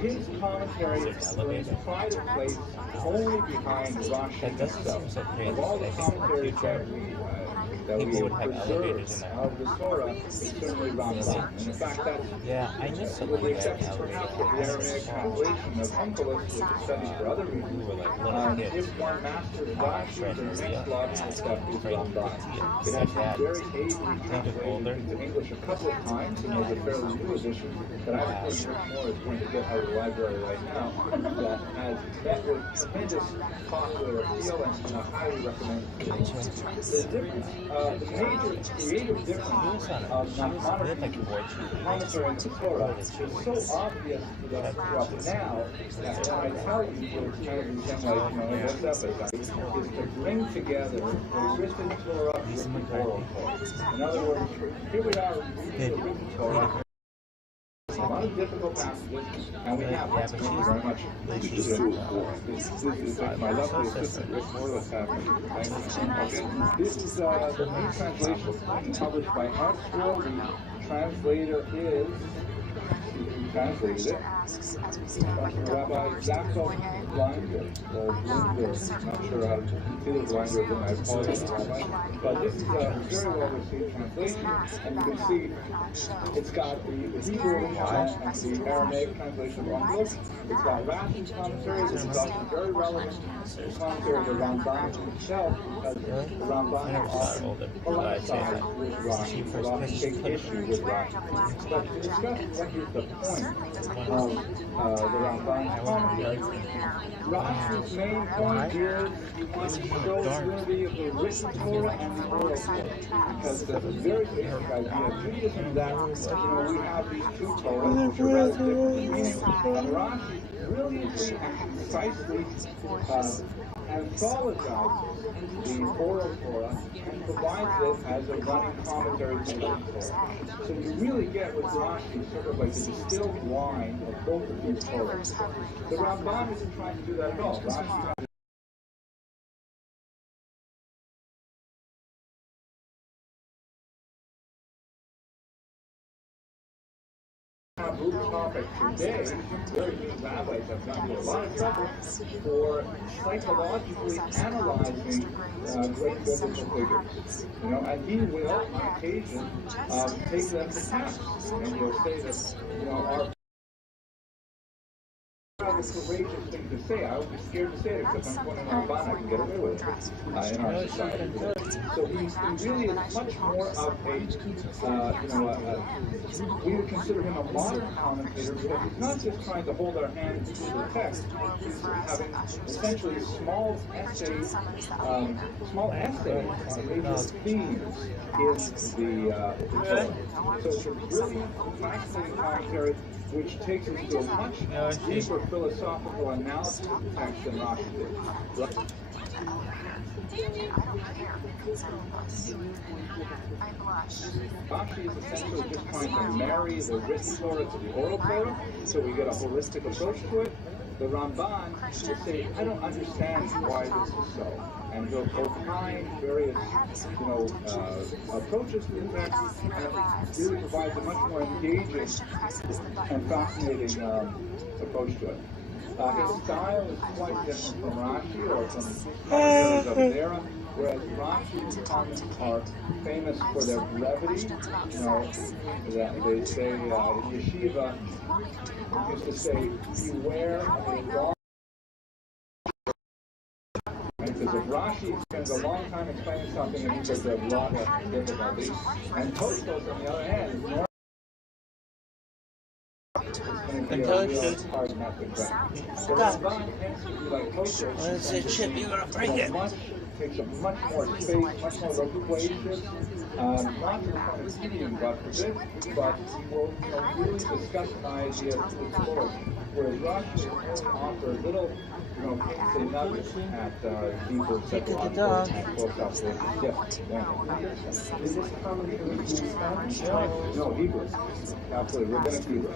his commentary brings pride of place only behind Rashi That doesn't himself. seem so crazy. Of all the I think in the commentaries future, that we people would have elevators preserved in out of the Torah, it's certainly Ramban. And in fact, that's yeah, I knew with somebody the that had exception an perhaps of the elevator. Aramaic translation of Onkelos, which is studied for other We reasons. were like little kids. If one masters Rashi, the next logical step is Ramban. It has been very ably translated into English a couple of times, and there's a fairly new edition that I think much more is going to get out of the library right now, that has met with tremendous popular appeal and I highly recommend it. The difference, the major creative difference of Maimonides' commentary on the Torah is so obvious to us now that when I tell you, it's kind of pretend like, what's up, is to bring together the written Torah with the oral Torah. In other words, here we are reading the written Torah. A lot of difficult passages, and we have thank you very much. This is my lovely assistant, Rick Moore, that's happening. Okay. This is the new translation published by Artscroll. The translator is, who translated it, Rabbi Yaakov Blinder, or Blinder, not sure how to feel Blinder, then I apologize, Rabbi. But this is a very well received translation, and you can see it's got the Hebrew and the Aramaic translation of Onkelos. It's got Rashi's commentaries, and it's also very relevant commentary of the Ramban himself, because the Ramban often polemicized with Rashi, or often take issue with Rashi. But to discuss what is the point of the Ramban commentary, Rashi's main point is he wants to show unity of the written Torah and the oral Torah, because the very basic idea of Judaism is that we have these two Torahs which are relative, meaning Rashi brilliantly and concisely anthologizes the oral Torah and provides it as a running commentary to the written Torah. So you really get with Rashi sort of like the distilled wine of both of these Torahs. The Ramban isn't trying to do that at all. Rashi topic today, very few rabbis have gone to a lot of trouble for psychologically analyzing great biblical figures. And he will, on occasion, take them to task. And he'll say that, our the courageous thing to say. I would be scared to say it, except I'm going to Ramban, I can get away with it in our society. So he really is much more of we would consider him a modern commentator, because he's not just trying to hold our hands to the text. He's having essentially small essays on major themes in the Torah. So it's a brilliant, fascinating commentary which takes us to a much deeper philosophical analysis of the text than Rashi did. Rashi is essentially just trying to marry the written Torah to the oral Torah, so we get a holistic approach to it. The Ramban will say, I don't understand why this is so. And he'll opine various, approaches to the text, and really provides a much more engaging and fascinating approach to it. His style is quite different from Rashi or from commentators of his era, whereas Rashi's comments are famous for their brevity. They say in yeshiva used to say, beware of a long. Because if Rashi spends a long time explaining something, it means that there's a lot of difficulty. And Tosfos, on the other hand, is more. Takes up much more space, much more loquacious, not to the point of teaching, God forbid, but he will really discuss an idea to the Lord. Whereas Rashi will offer little, say nuggets at deeper psychological and philosophical. Yes, is this commentary in Spanish? No, Hebrew. Absolutely, rabbinic Hebrew.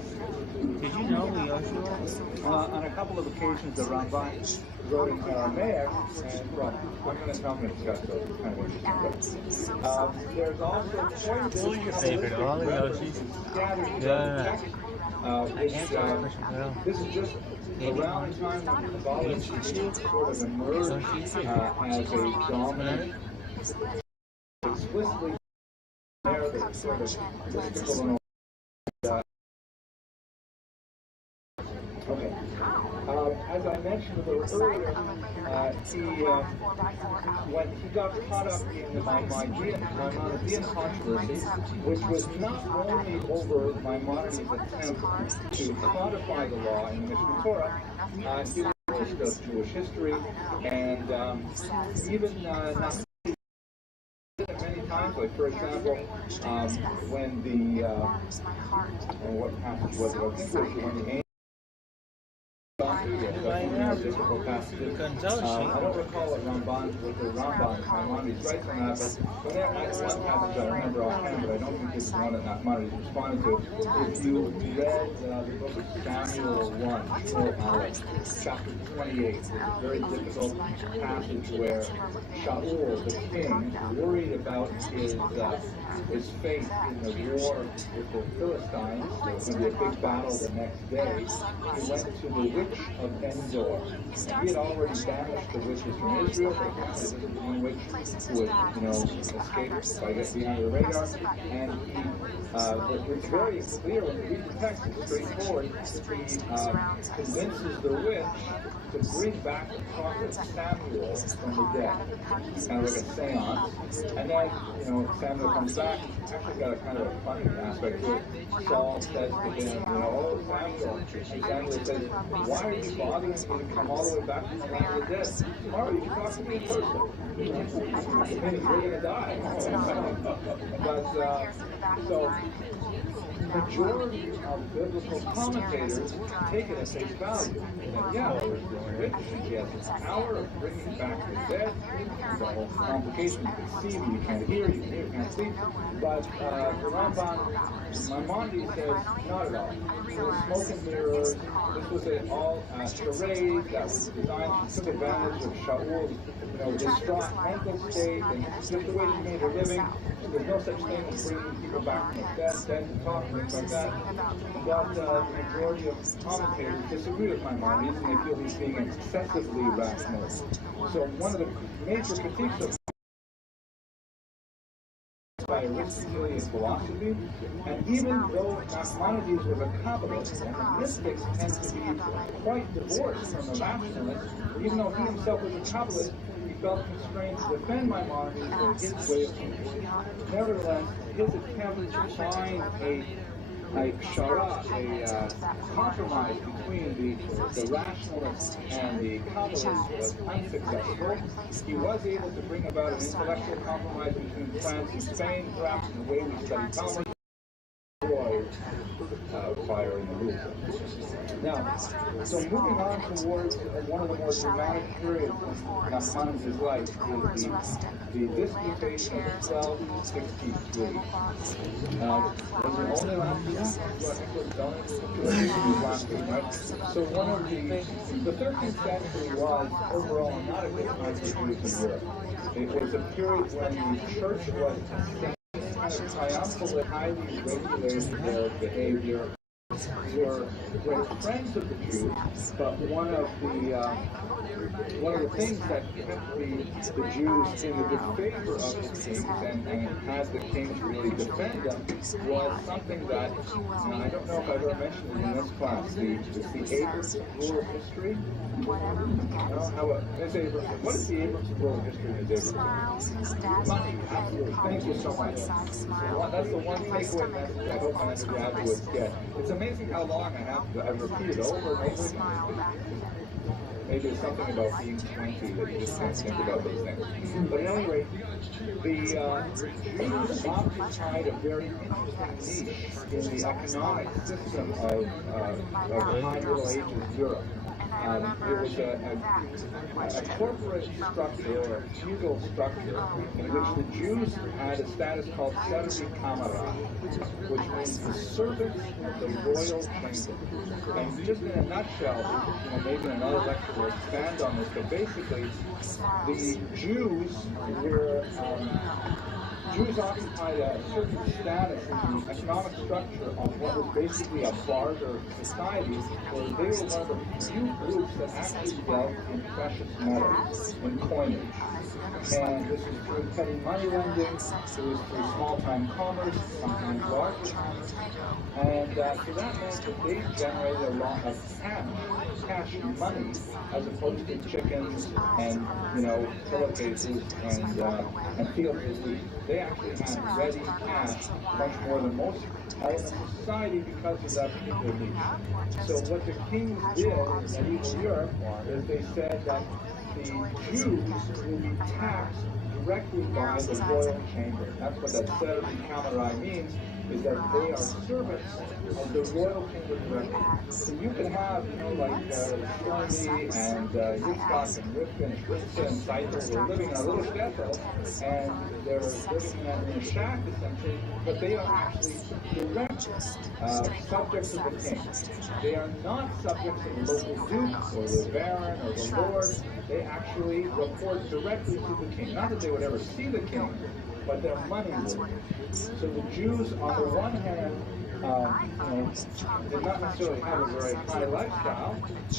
Did you know who Yoshi was? On a couple of occasions, the Ramban wrote in Aramaic, and I'm going to discuss those. It's kind of interesting. But, there's also quite a bit of Your favorite, all the Yoshis? This is just around the time when the Kabbalah sort of emerged as a dominant, explicitly narrative sort of mystical and okay. As I mentioned a little earlier, when he got caught up in the Maimonidean controversy, which was not only over Maimonides' attempt to codify the law in the Mishnah Torah, he was of Jewish history, and even not many times, like for example, when the what passage was it? I think it was when the difficult passages. I don't recall what the Ramban Maimonides writes on that, but when one passage I remember offhand, but I don't think this is one that Maimonides responded to. If you read the book of Samuel 1, chapter 28, it's a very difficult passage where Shaul, the king, worried about his fate in the war with the Philistines. There was going to be a big battle the next day. He went to the witch of open door. And he had already banished the witches from Israel, but apparently this is one witch who would, escape by getting behind the radar. And it's very clear when you read the text, it's straightforward. He convinces the witch to bring back the prophet Samuel from the dead. Kind of like a seance. And then, Samuel comes back. Actually got a kind of a funny aspect to it. Saul says to him, oh, Samuel. And Samuel says, why are you bothering me to come all the way back from the land of the dead? Tomorrow you can talk to me in person. You're going to die. So majority of biblical commentators take it at face value. And rich, he has the power of bringing back the dead. The whole complication, you can see me, you can't hear, you can hear, you can't see. But the Ramban, Maimonides says, not at all. It was smoke and mirrors. This was all charade that was designed to take advantage of Shaul's distraught mental state and just the way he made a living. There's no such thing as bringing people back from the dead to talk, things like that. But the majority of commentators disagree with Maimonides, and they feel he's being excessively rationalist. So one of the major critiques of by Aristotelian philosophy, and even though Maimonides was a Kabbalist, and the mystics tend to be quite divorced from the rationalists, even though he himself was a Kabbalist, he felt constrained to defend Maimonides or his way of thinking. Nevertheless, his attempt to find a compromise between the rationalists and the Kabbalists was unsuccessful. He was able to bring about an intellectual compromise between France and Spain, perhaps in the way we study Talmud. Fire in the Louvre. Now, so moving on towards one of the more dramatic periods in Nachmanides' life is the disputation of 1263. Was it only last week? Last week, right? So one of the 13th century was overall not a good time for Jews in Europe. It was a period when the church was triumphantly highly regulated their behavior. Were friends of the Jews, but one of the things that kept the Jews in the disfavor of the kings and had the kings really defend them was something that I don't know if I've ever mentioned it in this class. The Abrams rule of history. What is the Abrams rule of history in his Abrams? Money, absolutely. Thank you so much. That's the one takeaway message I hope my undergraduates get. It's amazing how long I've repeated over and over again. Maybe there's something about being 20 that you just can't think about those things. But at any rate, the Jews occupied a very interesting niche in the economic system of High Middle Ages Europe. It was a corporate structure, or a feudal structure, in which the Jews had a status called ShareToBeAtrillionaire, which means the servants of the royal kingdom. And just in a nutshell, maybe in another lecture we'll expand on this, but basically, the Jews occupied a certain status in the economic structure of what was basically a barter society, where they were one of the few groups that actually dealt in precious metals, in coinage. And this was through petty money lending, it was through small-time commerce, sometimes larger commerce, and so that meant that they generated a lot of cash money, as opposed to chickens and, pillowcases and field disease. They actually had ready cash much more than most elements of society because of that particular niche. So what the kings did in medieval Europe is they said that the Jews will be taxed directly by the royal chamber. That's what that ShareToBeAtrillionaire means, is that they are servants of the royal chamber directly. So you can have, like Shlomi and Yitzchak and Rivka and Shvitza and Seitel were living in a little ghetto, and they're living in a shack essentially, but they are actually direct subjects of the king. They are not subjects of the local duke or the baron or the lord. They actually report directly to the king. Not that they would ever see the king, but their money would. So the Jews, on the one hand, did not necessarily have a very high lifestyle,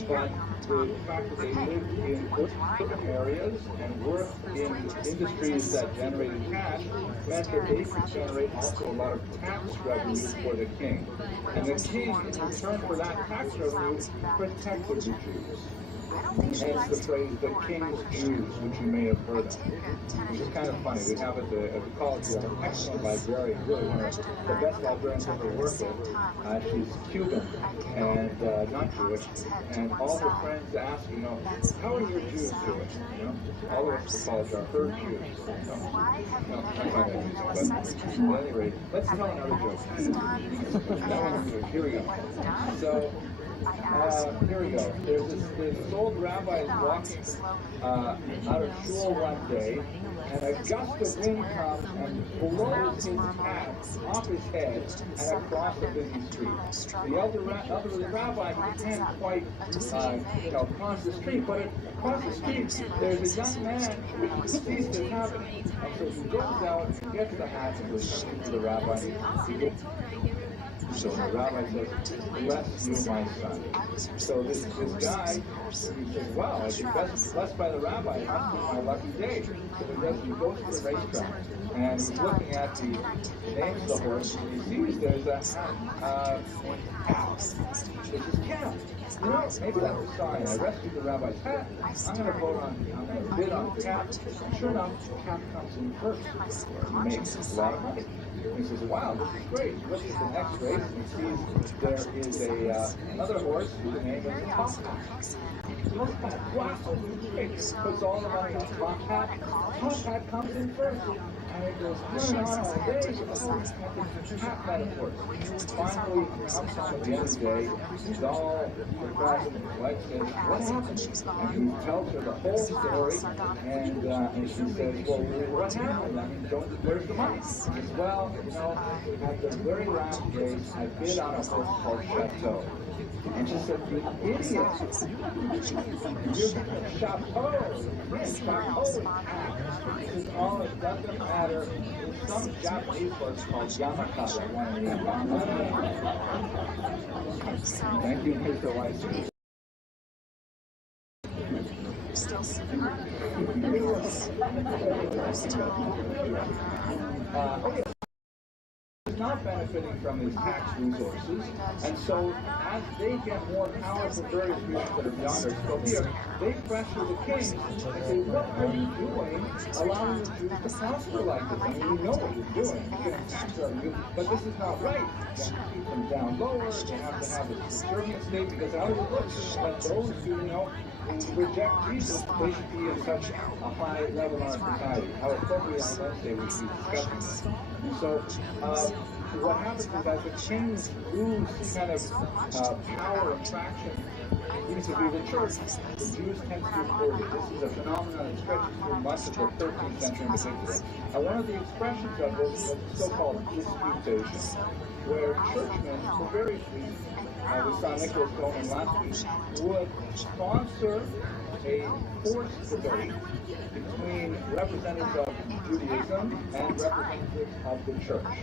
but the fact that they lived in urban areas and worked in industries that generated cash meant that they could generate also a lot of tax revenue for the king. And the king, in return for that tax revenue, protected the Jews. Hence the phrase, the king's Jews, which you may have heard of. Which is kind of funny. We have at the college, we have an excellent librarian, really one of the best librarians I've ever worked with. She's Cuban and not Jewish. And all her friends ask, how are your Jews doing? All of us at the college are her Jews. But at any rate, let's tell another joke. That one's good. Here we go. So, here we go. There's this old rabbi walking out of shul one day, and a gust of wind comes and blows his hat off his head and across a busy street. The elder rabbi can't quite, cross the street, but across the street there's a young man who sees this happening, and so he goes out and gets the hat and goes to the rabbi. So the rabbi says, bless you, my son. So this guy, he says, wow, I think that's blessed by the rabbi. It must be my lucky day. So he goes to the racetrack, and he's looking at the names of the horse, and he sees there's a cow. This is Cap. Maybe that's a sign. I rescued the rabbi's hat. I'm going to bid on Cap. Sure enough, Cap comes in first. He makes a lot of money. He says, wow, this is great. He looks at the next race and he sees there is another horse whose name is Top Hat. Wow, great. Puts all the money on Top Hat. Top Hat comes in first. And it goes on all day. Hat metaphors. Finally, comes on at the end of the day. She's all surprised and his wife says, what happened? And he tells her the whole story. And she says, well, what happened? I mean, where's the money? He says, well, at the very last race, I bid on a horse called Chateau. And she said, you idiot! You're Chateau! Yes, Chateau is hat. She says, oh, it doesn't matter. There's some Japanese horse called Yamaka that wanted to. Thank you, Mr. Weiss. Okay. Not benefiting from his tax resources, and so as they get more power for various reasons that are beyond our scope here, they pressure the king and say, what are you doing allowing the Jews to prosper like this? I mean, you know what you're doing. You're getting tax revenue, but this is not right. You have to keep them down lower. They have to have a subservient state, because how does it look that those who reject Jesus, they should be in such a high level in our society? How appropriate on Wednesday we should be discussing. And so, what happens is that the kings lose kind of power and traction vis-a-vis the church. The Jews tend to report it. This is a phenomenon that stretches through much of the 13th century in particular. And one of the expressions of this was the so-called disputation, where churchmen, for various reasons, we saw Nicholas Goldman last week, would sponsor a forced debate between representatives of Judaism and representatives of the church.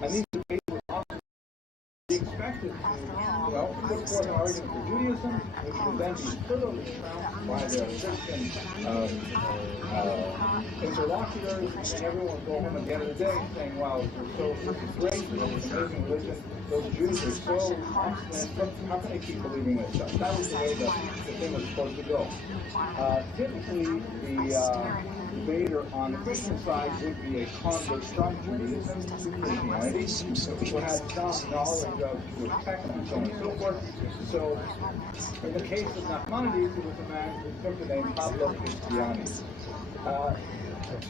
And these debates were often expected to, put forth an argument for Judaism, which would then be thoroughly trounced by their Christian interlocutors, and everyone would go home at the end of the day saying, wow, this is great, this is amazing religion, those Jews are so obstinate, how can they keep believing this stuff? That was the way the thing was supposed to go. Typically, the debater on the Christian side would be a convert from Judaism to Christianity, who had some knowledge of Jewish text and so on and so forth. So, in the case of Nachmanides, it was a man who took the name Pablo Cristiani.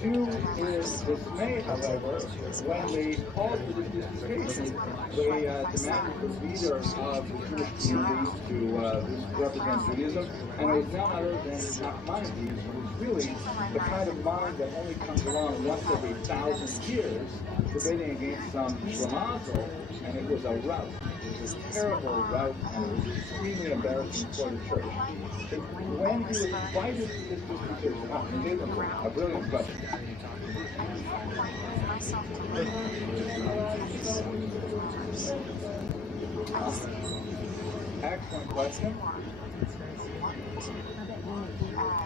To his dismay, however, when they called for this disputation, they demanded the leader of the Jewish community to represent Judaism, and it was none other than Nachmanides, who was really the kind of mind that only comes along once every 1,000 years, debating against some Shlomazel, and it was a rout. was a terrible route, and it was extremely embarrassing for the church. But when he was invited to this disposition, he gave him a brilliant question. Excellent question.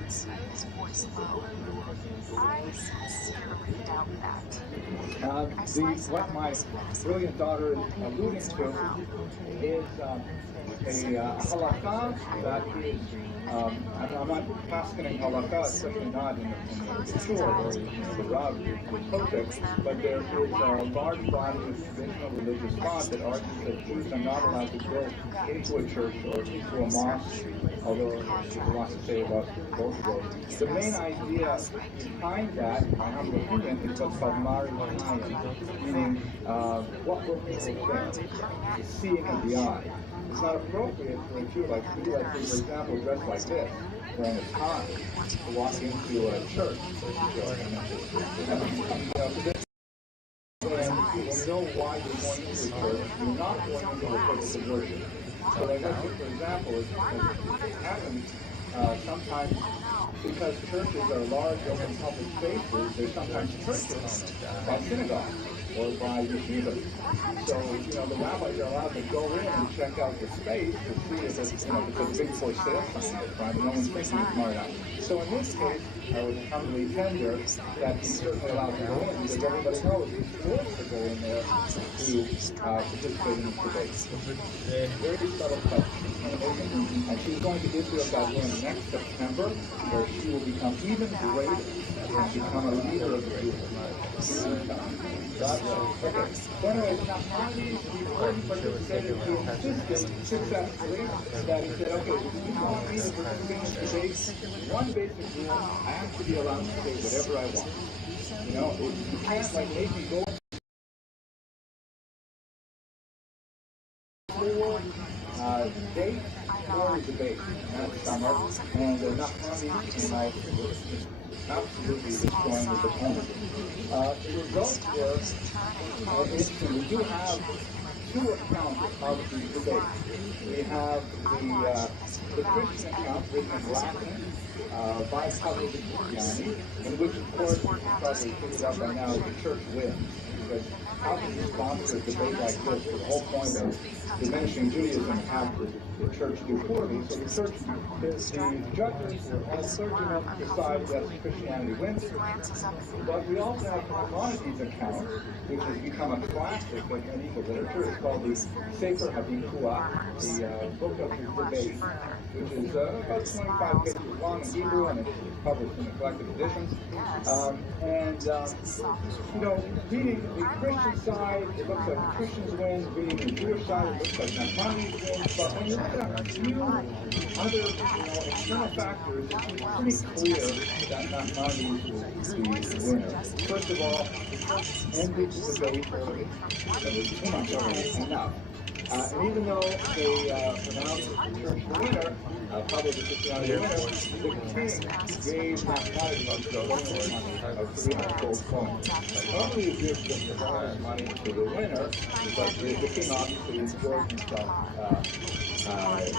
His voice low. I sincerely doubt that. What my brilliant daughter is alluding to is a halakha that is, I'm not masking halakha, especially not in the shul or the Rav project, but there is a large body of traditional religious thought that argues that Jews are not allowed to go into a church or into a mosque, although there's a lot to say about both of those. The main idea behind that, in my humble opinion, is what's called Mari Mahaya, meaning what will people say? The seeing of the eye. It's not appropriate for a Jew like me, like, for example, dressed like this, when it's time to walk into a church. And you know why you're going into a church. You're not going into the purpose of worship. So like I said, for example, it happens sometimes because churches are large open public spaces, there's sometimes churches by synagogues or by yeshivas. So, the rabbis are allowed to go in and check out the space to see if it's, if it's a big for sale sign outside, no one's thinking it's marked out. So in this case, I would humbly tender that he's certainly allowed to go in because everybody knows he's forced to go in there to participate in the debate. Very subtle question. And she's going to Israel, God willing, next September, where she will become even greater and become a leader of the Jews. Okay. So anyway, Nahmani, before he participated, he insisted successfully that he said, okay, if you want me to participate in this debate, one basic rule, I have to be allowed to say whatever I want. You can't make me go for date or debate. That's summer, and Nahmani came out absolutely destroying his opponent. The results were interesting. We do have two accounts of the debate. We have the Christian account written in Latin by public Christianity, in which, of course, you probably figured out by now, the church wins. Because how can you sponsor a debate like this? The whole point of diminishing Judaism and have the church do poorly. So the church, the judges or all clergymen decide that Christianity wins. But we also have Maimonides' account, which has become a classic in medieval literature. It's called the Sefer HaBikuah, the book of his debate, which is about 25 pages long in Hebrew, and it's published in the collected editions. Reading the Christian side, it looks like the Christians win. Reading the Jewish side, it looks like Nahmani wins. But when you look at a few other, external factors, it's pretty clear that Nahmani is the winner. First of all, the church ended the debate early. It was too much early, enough. And even though they pronounced the church the winner, probably the Christianity winner, the king gave Nahmani of 300 gold coins. Normally you give the money to the winner, but the king obviously enjoyed himself thoroughly.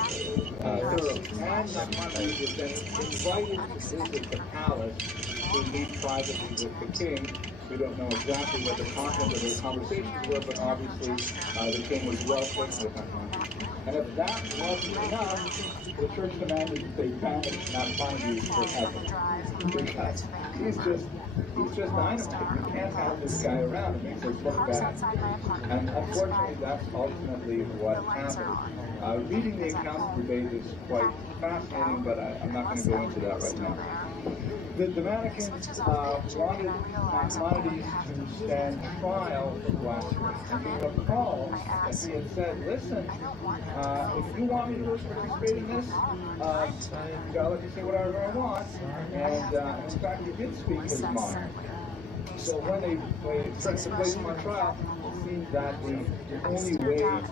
And Nahmani was then invited to visit the palace to meet privately with the king. We don't know exactly what the content of their conversations were, but obviously the king was well pleased with Nahmani. And if that wasn't enough, the church demanded that they banish Nahmani forever. Because he's just dynamite. You can't have this guy around. It makes us look bad. And unfortunately, that's ultimately what happened. Reading the account of the debate is quite fascinating, but I'm not going to go into that right now. The Dominicans wanted Nahmani to stand trial for blasphemy. And he recalls that he had said, listen, if you want me to participate in this, you gotta let me say whatever I want. And in fact, he did speak his mind. So when they tried to place him on trial, seems that the only way that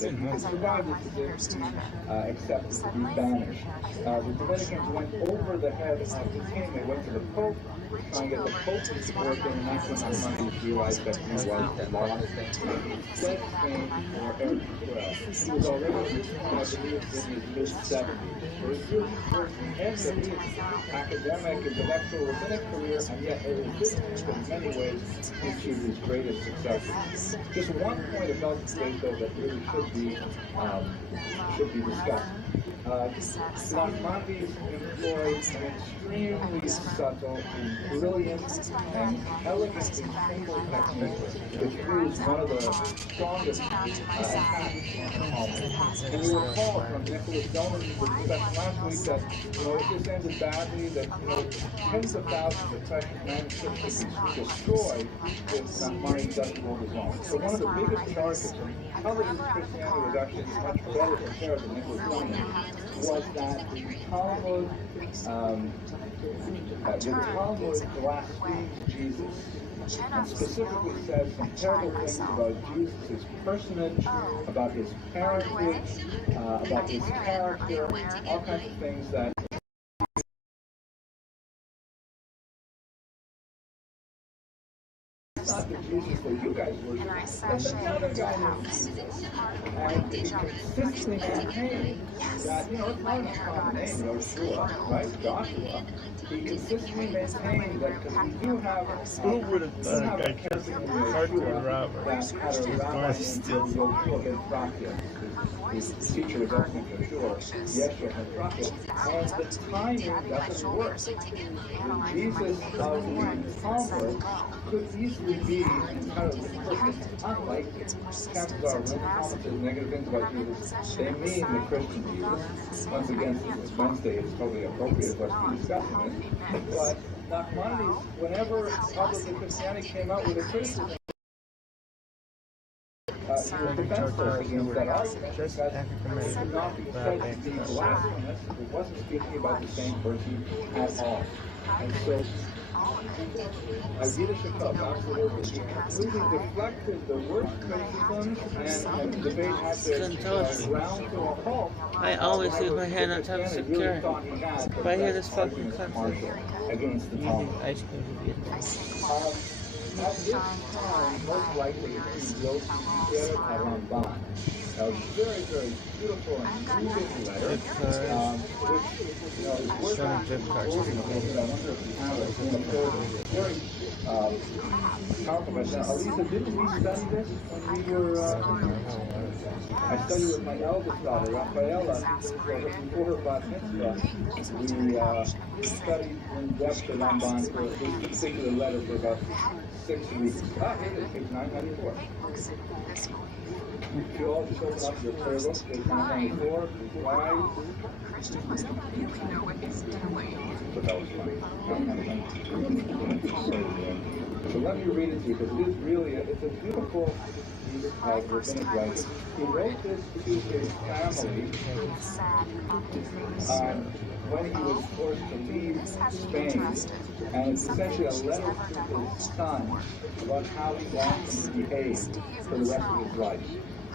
he could survive this position except to be banished. The Dominicans went over the head of the king. They went to the Pope, trying to get the Pope to support them, and that's when the monkeys realized that he was lost. Fled Spain for Eric XII. He was already, I believe, in his mid-70s. So it's really towards the end of his academic, intellectual, rabbinic career, and yet it was in many ways into his greatest successes. Just one point about the debate, though, that really should be discussed. Nachmanides employed an extremely subtle and brilliant and elegant and simple technique, which proves one of the strongest attacks on Talmud. And we recall from Nicholas Dolan's discussion last week that, if this ended badly, that, tens of thousands of precious manuscripts would be destroyed if Nachmanides doesn't hold his own. So one of the biggest charges, and probably Christianity was actually much better prepared than Nicholas Dolan, was that the Talmud blasphemed Jesus, and specifically said some terrible things about Jesus' personage, about his parentage, about his character, all kinds of things that not the Jesus that you guys worship, but another guy named Jesus. And he consistently maintained that, it's not a common name, Joshua, right? Joshua. He consistently maintained that because we do have a character named Joshua that had a rabbi named Yoshua ben Zakkai. His teacher was also named Joshua, Yeshua ben Zakkai. And the timing doesn't work. Jesus of the Talmud could easily be entirely perfect, unlikely. Chances are, when the Talmud says negative things about Jesus, they mean the Christian Jesus. Once again, since it's Wednesday, it's totally appropriate for us to be discussing it. But Nachmanides, whenever publicly Christianity came out with a criticism, he was defenseless against that argument because it could not be said to be blasphemous if it wasn't speaking about the same person at all. And so, Yiddish absolutely completely deflected the worst criticisms, and the debate had to round to a halt. I always leave my hand on top of the chair. If I hear this fucking country against the Talmud. Ice cream would be At this time, most likely he wrote Ramban. A very, very beautiful and moving letter, which, is worth actually quoting a little bit. I wonder if you have it in the code. Very powerful. But Alisa, didn't we study this when we were, I studied with my eldest daughter, Rafaela, before her bat mitzvah. We studied in depth the Ramban for this particular letter for about 6 weeks. Here it is, page 994. If you all just open up your prayer book, page 994, why? But that was funny. So let me read it to you, because it is really, it's a beautiful piece of rabbinic writing. He wrote this to his family when he was forced to leave Spain, and it's essentially a letter to his son about how he wants him to behave for the rest of his life.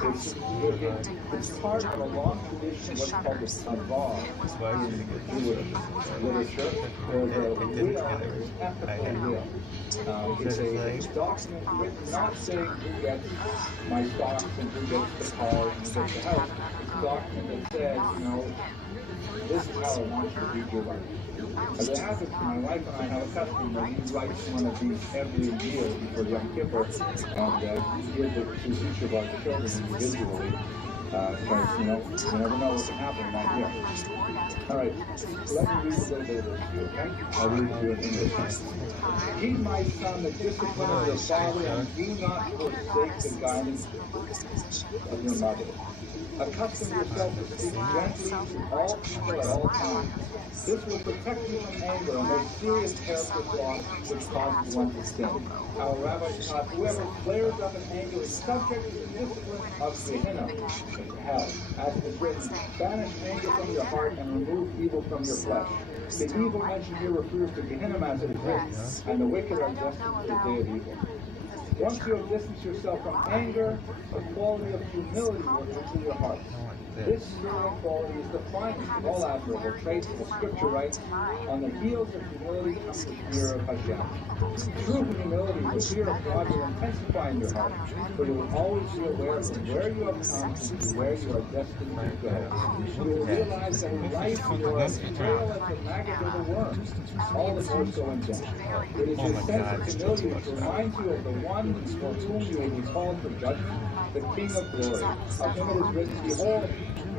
It's part of a long tradition, what's called the Savar in Jewish literature, where the will is ethical will. It's a document written not saying who gets my stocks and who gets the car and who gets the house. It's a document that says, this is how I want you to lead your life. As it happens, my wife and I have a custom that we write one of these every year before Yom Kippur, and we give it to each of our children individually, because, you never know what can happen in that year. All right, let me read a little bit of this to you, okay? I'll read it to you in English. Heed, my son, the discipline of your father, and do not forsake the guidance of your mother. Accustom yourself to speak gently to all people at all times. This will protect you from anger, a most serious character flaw which causes one to sin. Our rabbi taught whoever flares up in anger is subject to the discipline of Gehenna, hell. As it is written, banish anger from your heart and remove evil from your flesh. The evil mentioned here refers to Gehenna, as it is written, and the wicked are destined to the day of evil. Once you have distanced yourself from anger, the quality of humility will enter your heart. This spiritual quality is the finest of all admirable traits. The scripture writes, on the heels of humility comes the fear of Hashem. True humility, the fear of God, will intensify in your heart, for you will always be aware of where you have come and to where you are destined to go. You will realize that in life you are as frail as the maggot or the worm, all the more so in death. It is this sense of humility which reminds you of the one for whom you will be called for judgment, the King of glory. Of him it is written, behold,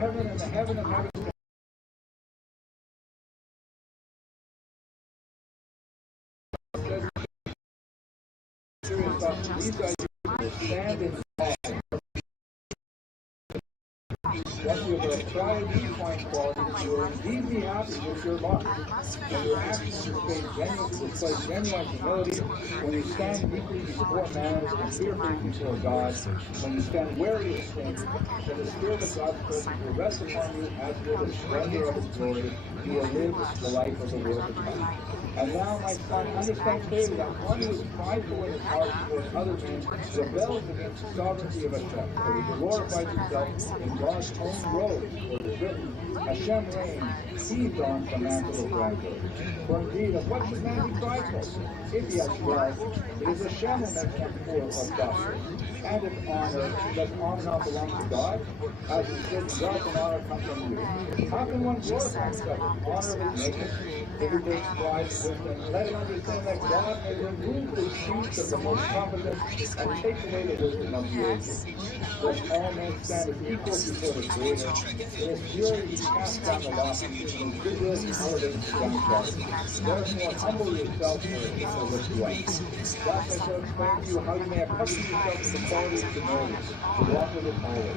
heaven and the heaven of heavens these ideas will stand in awe. Once you have acquired these fine qualities, you will indeed be happy with your lot. When your actions display genuine humility, when you stand meekly before man and fearfully before God, when you stand wary of sin, then the Spirit of God's presence will rest upon you as will the splendor of His glory. You will live the life of the world to come. And now, my son, understand clearly that one who is prideful in his heart towards other men rebels against the sovereignty of Hashem, for he glorifies himself in God's own robes, for it is written, Hashem reigns, he dons the mantle of grandeur. For indeed, of what should man be prideful? If he has wealth, it is Hashem who makes him poor or prosperous. And if honor, does honor not belong to God? As it is written, wealth and honor come from you. How can one glorify himself in honor of his maker? If he takes pride in wisdom, let him understand that God may remove the speech of the most competent and take away the wisdom of the ages. Let all men stand as equals before the Creator. In his fury he cast down the lofty, and in his goodwill he elevates the downtrodden. Therefore humble yourself, for he will lift you up. Thus I shall explain to you how you may accustom yourself to the quality of humility, to walk with it always.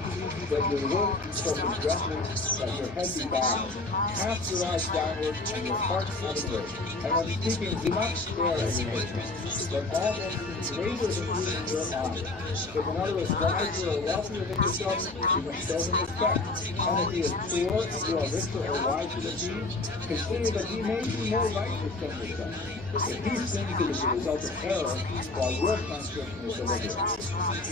That your work be spoken gently, that your head be bowed. Cast your eyes downward, and your heart upward. And when speaking, do not stare at your neighbor. Let all men seem greater than you in your eyes. If another is wiser or wealthier than yourself, you can show him respect. And if he is poor, and you are richer or wiser than he, consider that he may be more righteous than yourself. If he sins, it is the result of error, while your transgression is deliberate.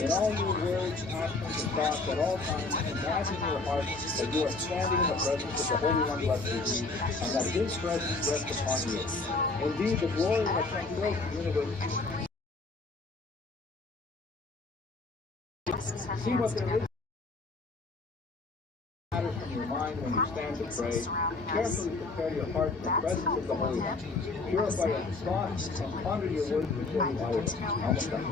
In all your words, actions, and thoughts at all times, imagine in your heart that you are standing in the presence of the Holy One blessed be, and that His presence rests upon you. Indeed, the glory of Hashem fills the universe. See what there is matters from your mind when you stand to pray. Carefully prepare your heart in the presence of the Holy One. Purify your thoughts and ponder your words before you utter them.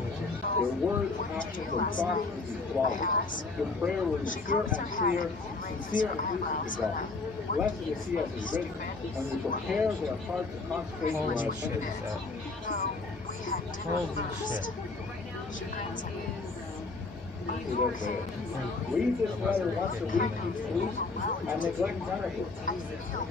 Your words, actions, and thoughts will be flawless. Your prayer will be pure and clear, sincere and pleasing to God. Blessed is he as is written, when you prepare their heart to consecrate your attention. Holy shit. Read this letter once a week each week and neglect none of it.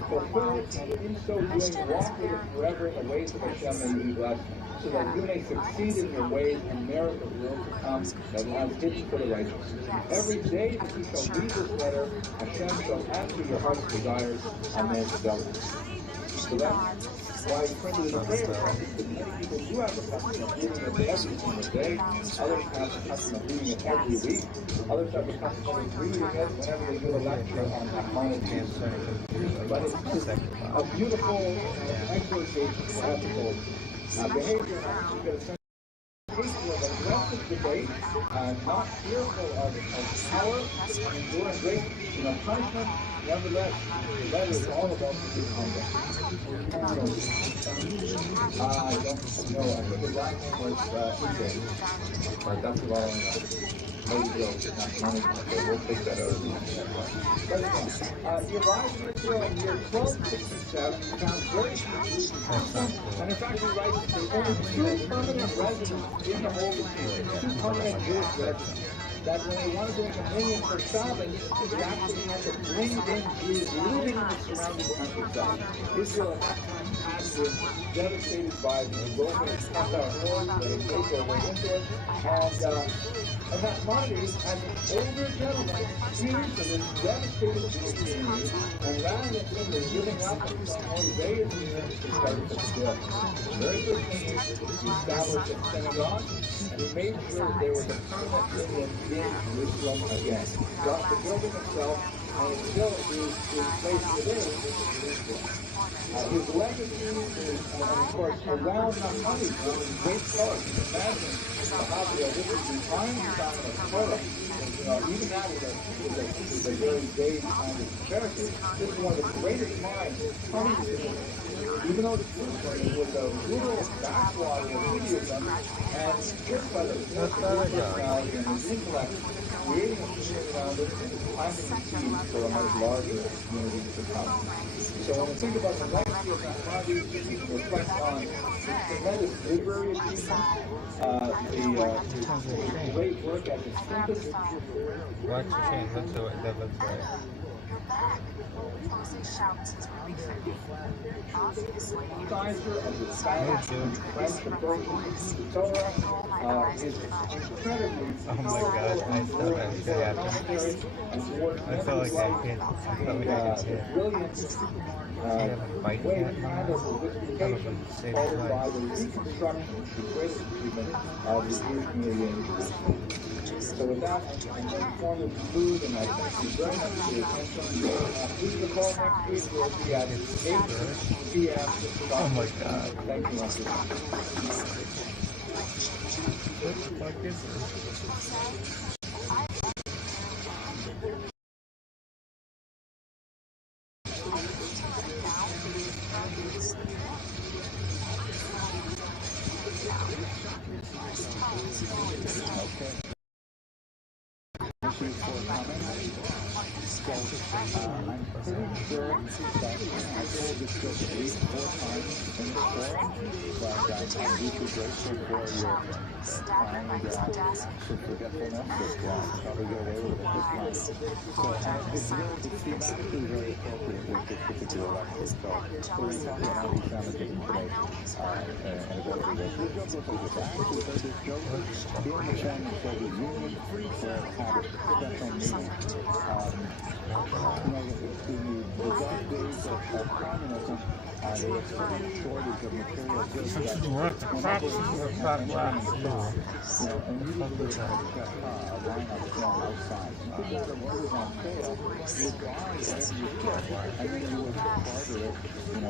Fulfill it, and in so doing walk with it forever in the ways of Hashem and be blessed, so that you may succeed in your ways and merit the world to come that has hidden for the righteous. Every day that you shall read this letter, Hashem shall answer your heart's desires and make it. So that's why I printed in the prayer that many people do have the custom of reading it every single day. Others have the custom of reading it every week. Others have the custom of reading it whenever they do a lecture on apology. But it's a beautiful exhortation for ethical behavior. You get a sense of aggressive debate, not fearful of power, and enduring great punishment. Nevertheless, the letter is all about the conduct. I don't know. I think his last name was EJ. But that's all I know. Maybe we'll take that out of the He arrived in Israel in the year 1267, found very few, and in fact he writes that there are only 2 permanent residents in the whole country, 2 permanent Jewish residents. that when they wanted to make a minion for Shabbos, they actually had to bring in Jews living in the surrounding countryside. Israel at that time had been devastated by the Roman Tatар hordes. They had made their way into it. And that Maimonides, as an older gentleman, came to this devastated Jewish community, and rather than simply giving up and saying, oh, they are the units, he started to build. The very first thing he established a synagogue, and he made sure that there was a permanent union in Jerusalem again. Thus, the building itself, and it still is in place today, in Jerusalem. His legacy is, of course, around Muhammad in great color. Imagine this is the Einstein of Torah. Even that is a very vague kind of character. This is one of the greatest minds. Even though it's Jerusalem, it was a literal backwater of Judaism, and just by the personality and his intellect, creating a community around it and planting the seeds for a much larger community to come. So when we think about the legacy of Maimonides, we can reflect on tremendous literary achievements, the great work at the synthesis. Watch the change, that's the way that looks right. Jose shouts his relief at me. Obviously, Sizer of the Spanish and French approaches to Torah is incredibly Oh my god, I thought that was gonna happen. I felt like I hit. I felt like I could hit. Brilliant way to handle the justification followed by the reconstruction, the greatest achievement of the Jewish community in Jerusalem. So with that, I'm going to form the food, and I thank you very much for your attention. Please recall next week will be at 8 p.m. Oh my god. Thank you, once again. What the fuck is this? Thank you for coming. So, I'm pretty sure that I told this joke at least 4 times in the forum, but I'm deeply grateful for your kind forgetfulness that probably go away with it this time. So, it's thematically very appropriate with this particular lecture. So, we're going to talk about anti-Semitism today, and ability to. The joke was like this. I actually heard this joke during the time of the Soviet Union, where it had a special meaning. In the dark days of communism, there was a shortage of material goods that and usually there was a lineup from outside. No matter what was on sale, you would buy whatever you could, and then you would barter it,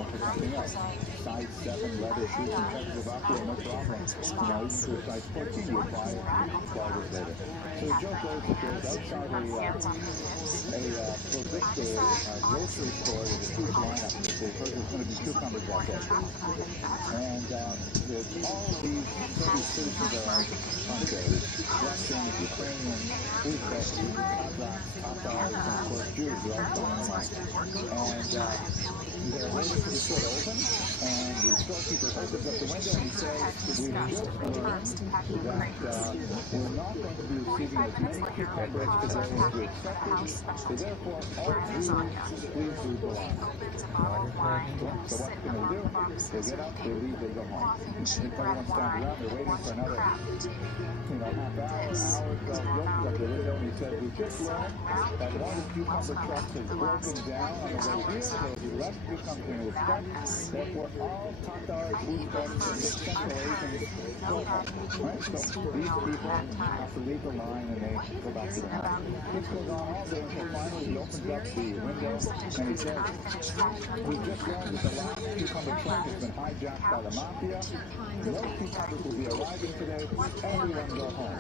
for something else. Size 7 leather shoes from Czechoslovakia, no problem. Even to a size 14, you would buy it 12 years later. So the joke goes that there's outside a grocery store with a huge lineup. They've heard there's going to be cucumbers that day. And there's all these citizens that are Russians, Ukrainians, Uzbeks, Kazakhs, Tatars, and of course Jews are all going along. And they're waiting for the store to open, and the storekeeper opens up the window and he says, we've just learned that we're not going to be receiving as many cucumbers today as we expected, so therefore all Jews, please leave the line. So what's going to do? They get up, they leave, they go home. If everyone stands around, they're waiting for another, half hour, 12 looks up the window and he says, we just learned that one of the cucumber trucks has broken down on the way here, so if you left cucumbers in the truck, therefore all Tatars, Uzbeks, and Central Asians go home. Right? So these people have to leave the line and they go back to the house. This goes on all day until finally he opens up the window and he says, we just learned that the last cucumber truck has been hijacked by the mafia. No cucumbers will be arriving today. Everyone go home.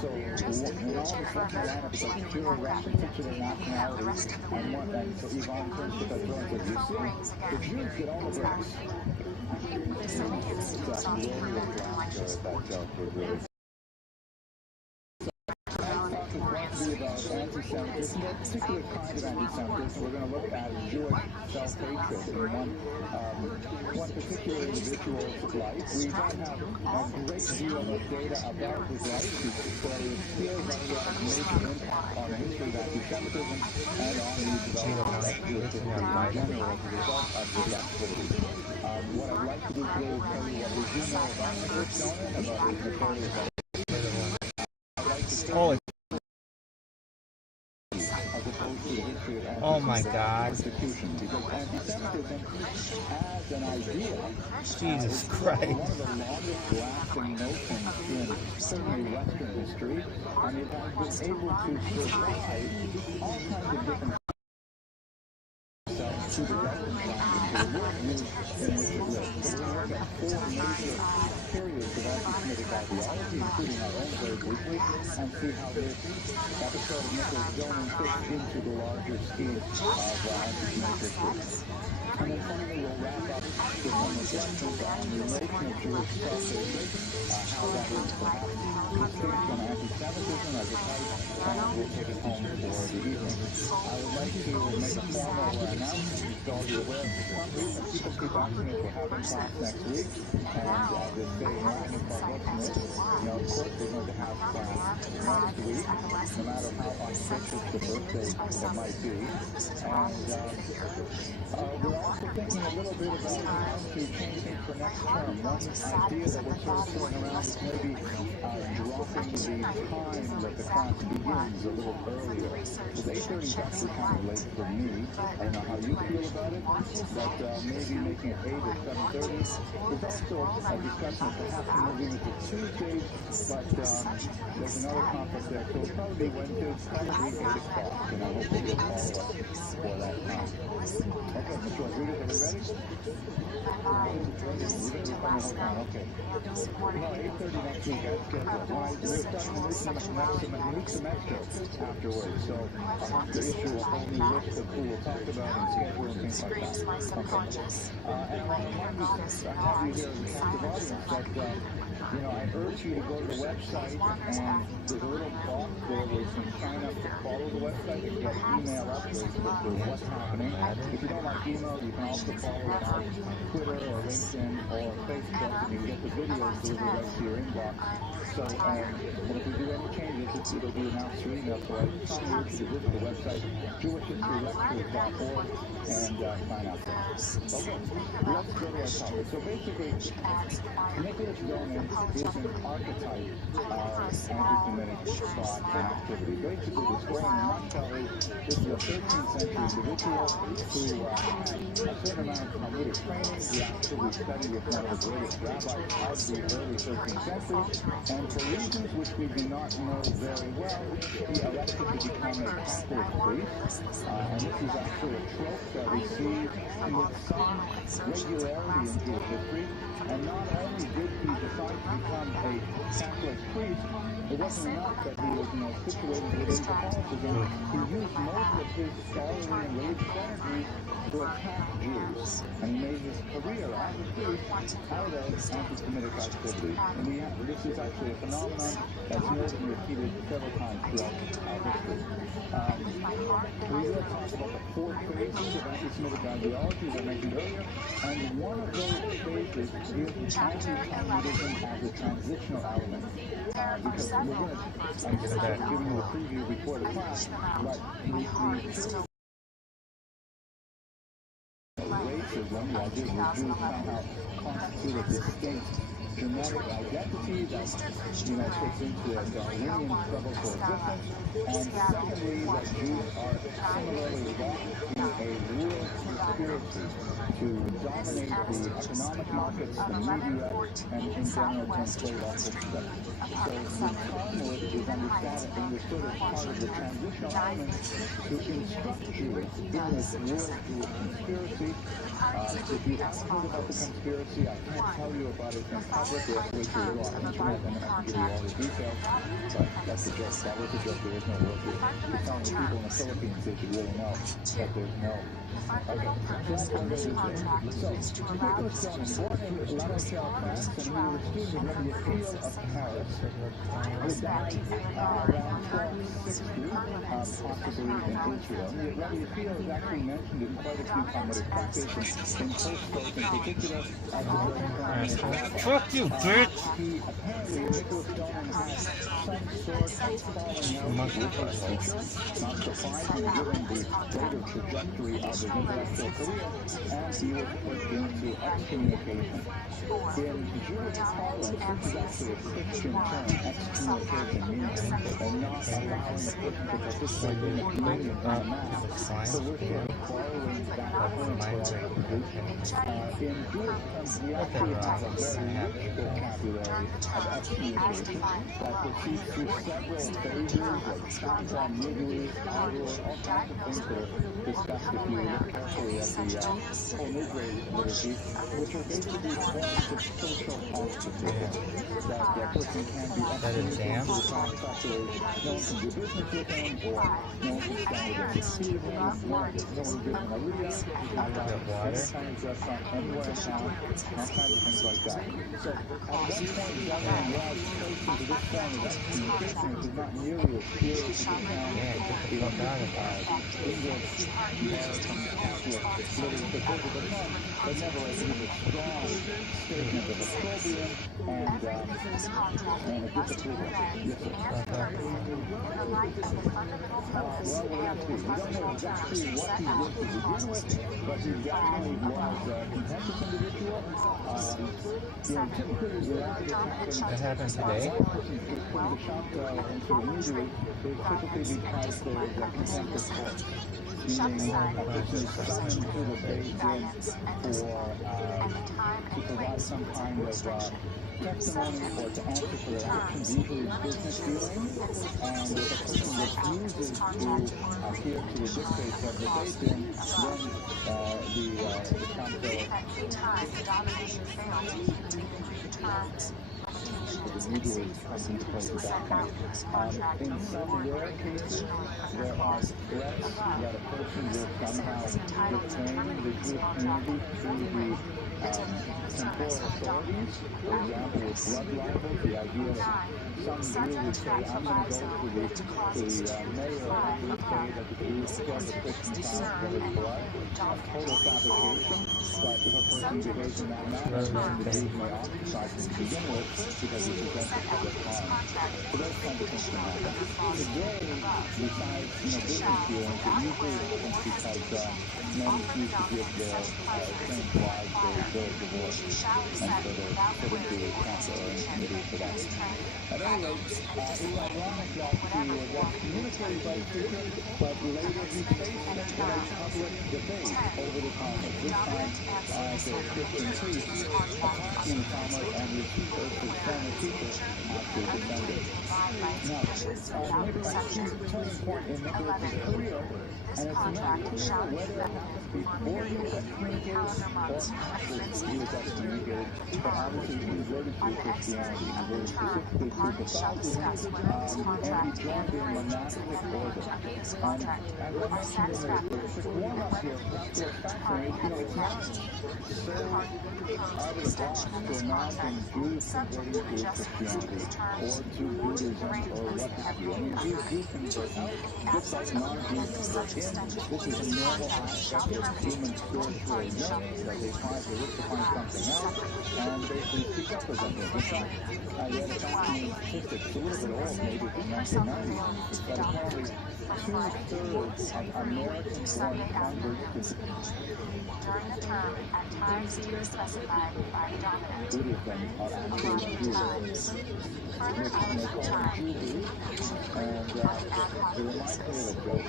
So when all the Russian lineup is like pure Russian, picture their nationalities, and so Ivan turns to Petro and says, you see, the Jews get all the bricks. That joke was really... Talk is going to be about anti-Semitism, a particular kind of anti-Semitism. We're going to look at Jewish self-hatred in one particular individual's life. We don't have a great deal of data about his life. His story is still very major impact on the history of anti-Semitism and on the development of Jewish history in general as a result of his activity. What I'd like to do today is tell you what we do know about Nicholas Donin, about his nefarious activities. I'd like to tell you as opposed to the history of persecution, because anti-Semitism as an idea Jesus Christ. one of the longest lasting notions in certainly Western history, and it has been able to survive all kinds of different to the Western science, to the worldview in which it lives. So we're going to look at four major periods of anti-Semitic ideology, including our own very briefly, and see how this episode of Nicholas Donin fits into the larger scheme of anti-Semitic history. And then finally, we'll wrap up with some reflections on the relation of Jewish self-hatred, how that is perhaps distinct from anti-Semitism as a type, and we'll take it home for the evening. I would like to make a formal announcement. So I'll be aware of some reason people keep asking if we're having class next week, and they're saying nothing about what's this. Of course, we're going to have class next week, no matter how auspicious the birthday it might be. And we're also thinking a little bit about how to change things for next term. One idea that we're sort of throwing around is maybe dropping the time that the class begins a little earlier. Because 8:30 is actually kind of late for me. I don't know how you feel about it, but maybe making it 8 or 7:30. There's also a discussion of perhaps moving it to Tuesdays, but there's another conflict there, so it'll probably be Wednesday, probably 8 o'clock, and I hope that you'll follow us for that time. Okay, Mr. Rodriguez, are we ready? Okay. No, 8:30 next week, as scheduled. We're starting a new semester afterwards, so I'll have to issue a whole new list of who we'll talk about and schedule and things like that. Okay. And I want to remind you, I have you here as a captive audience, that I urge you to go to the website, and there's a little box there where you can sign up to follow the website and get email updates with what's happening. If you don't like email, you can also follow it on Twitter or LinkedIn or Facebook, and you can get the videos delivered right to your inbox. So, and if we do any changes, it'll be announced through email. So I strongly urge you to visit the website, jewishhistorylectures.org, and sign up there. Okay, let's go to our topic. So basically, Nicholas Donin is an archetype of anti-Semitic thought and activity. Basically, the story in a nutshell is this is a 13th century individual who had a certain amount of Talmudic training. He actually studied with one of the greatest rabbis of the early 13th century, and for reasons which we do not know very well, he elected to become a Catholic priest, and this is actually a trope that we see with some regularity in Jewish history. And not only did he decide to become a Catholic priest, it wasn't enough that he was situated within Catholicism. He used most of his scholarly and religious energies to attack Jews. And he made his career as a priest out of anti-Semitic activity. And this is actually a phenomenon that's more than repeated several times throughout our history. We will talk about the four phases of anti-Semitic ideology that I mentioned earlier, and one of those phases is anti-Talmudism as a transitional element. Because we're going to, I'm giving you a preview before the class, but racism, the idea that Jews somehow constitute a distinct genetic identity that, takes into a Darwinian struggle for existence, and secondly, that Jews are similarly locked in a world conspiracy to dominate the economic markets, the media, and in general to enslave all Christians. So the Talmud is understood as part of the transitional element to instruct Jews in this world Jewish conspiracy. If you haven't heard about the conspiracy, I can't tell you about it in public. We have to wait till we're on internet and then I can give you all the details. But that's the joke. That was the joke. There is no work here. You're telling the people in the Philippines they should really know that there's no. Okay. So, Nicholas Stone was born in La Rochelle, France, and he was a student of the Appeal of Paris. He died around 1260, possibly in Israel. The Rabbi Appeal is actually mentioned in quite a few Talmudic practices, in Tosfos in particular, as a very prominent rabbi. Fuck you, bitch! He apparently, Nicholas Stone had some sort of falling out with his teacher, not surprising given the later trajectory of his intellectual career, and he was pushed into excommunication. In Jewish parlance, this is actually a Christian term, excommunication, meaning not allowing a person to participate in the communion of the Mass. So we're sort of borrowing that term for our purposes. In Jewish terms, we actually have a very rich vocabulary of excommunication that proceeds through several phases like Shanta, Nidui, Arur, all kinds of things that are discussed if you look carefully at the whole Nidui liturgy, which are basically forms of social ostracism. That a person can be excommunicated to the fact that no one can do business with him, or no one can stand within 6 feet of him, no one gives him a Maria, not any kind of restaurant anywhere in town, all kinds of things like that. So at one point, governing laws traced into this form of excommunication, which is not nearly as pure as it can in English, American Catholic literature, but nevertheless it is a strong statement of opprobrium and a disapproval. Yes, sir. Well, we're going to see. We don't know exactly what he did to begin with, but he definitely was a contentious individual. Typically, the That happened today? the shop into the injury is typically because there is a contempt of court. Meaning a person is summoned to the Beis Din to provide some kind of testimony or to answer for their actions, usually business dealings, and if a person refuses to adhere to the dictates of the Beis Din, then the council usually comes into place at that point. In some rare cases, there are threats that a person will somehow retain the Jewish community through the temporal authorities. For example, with blood libel, the idea that some Jew would say, I'm going to go to the mayor and would say that the Jews killed the Christian town for his blood. A total fabrication, but if a person behaves in that manner, then the Jews may ostracize him to begin with because he presents a public harm. So those kinds of things can happen. Today, besides business dealings, it usually happens because men refuse to give their estranged wives their divorce, and so they're put into counsel or in committee for that. At any rate, it was ironic that he was communicated by his teacher, but later he faced in a public debate over the Talmud, this time as a Christian priest attacking the Talmud, and his former teacher actually defended. Now, a key turning point in Nicholas's career, and it's not clear whether it happened before he was excommunicated or after he was excommunicated, but obviously he converted to Christianity, he converted specifically to Catholicism, and he joined a monastic order. As I mentioned in the quick warm-up here, what's fascinating, it's not so out of the box to imagine Jews converting to Christianity or to Buddhism or what have you. I mean, Jews do convert out, just like non-Jews convert in. This is a normal aspect of human spiritual journey, that they try to look to find something else, and they seek up for something. In fact, I read a fascinating statistic, it's a little bit old, maybe from 1990, that apparently 2/3 of American-born converts to during the term at times specified by dominant Buddhism are actually Jews. further out of time. And it reminds me of a joke.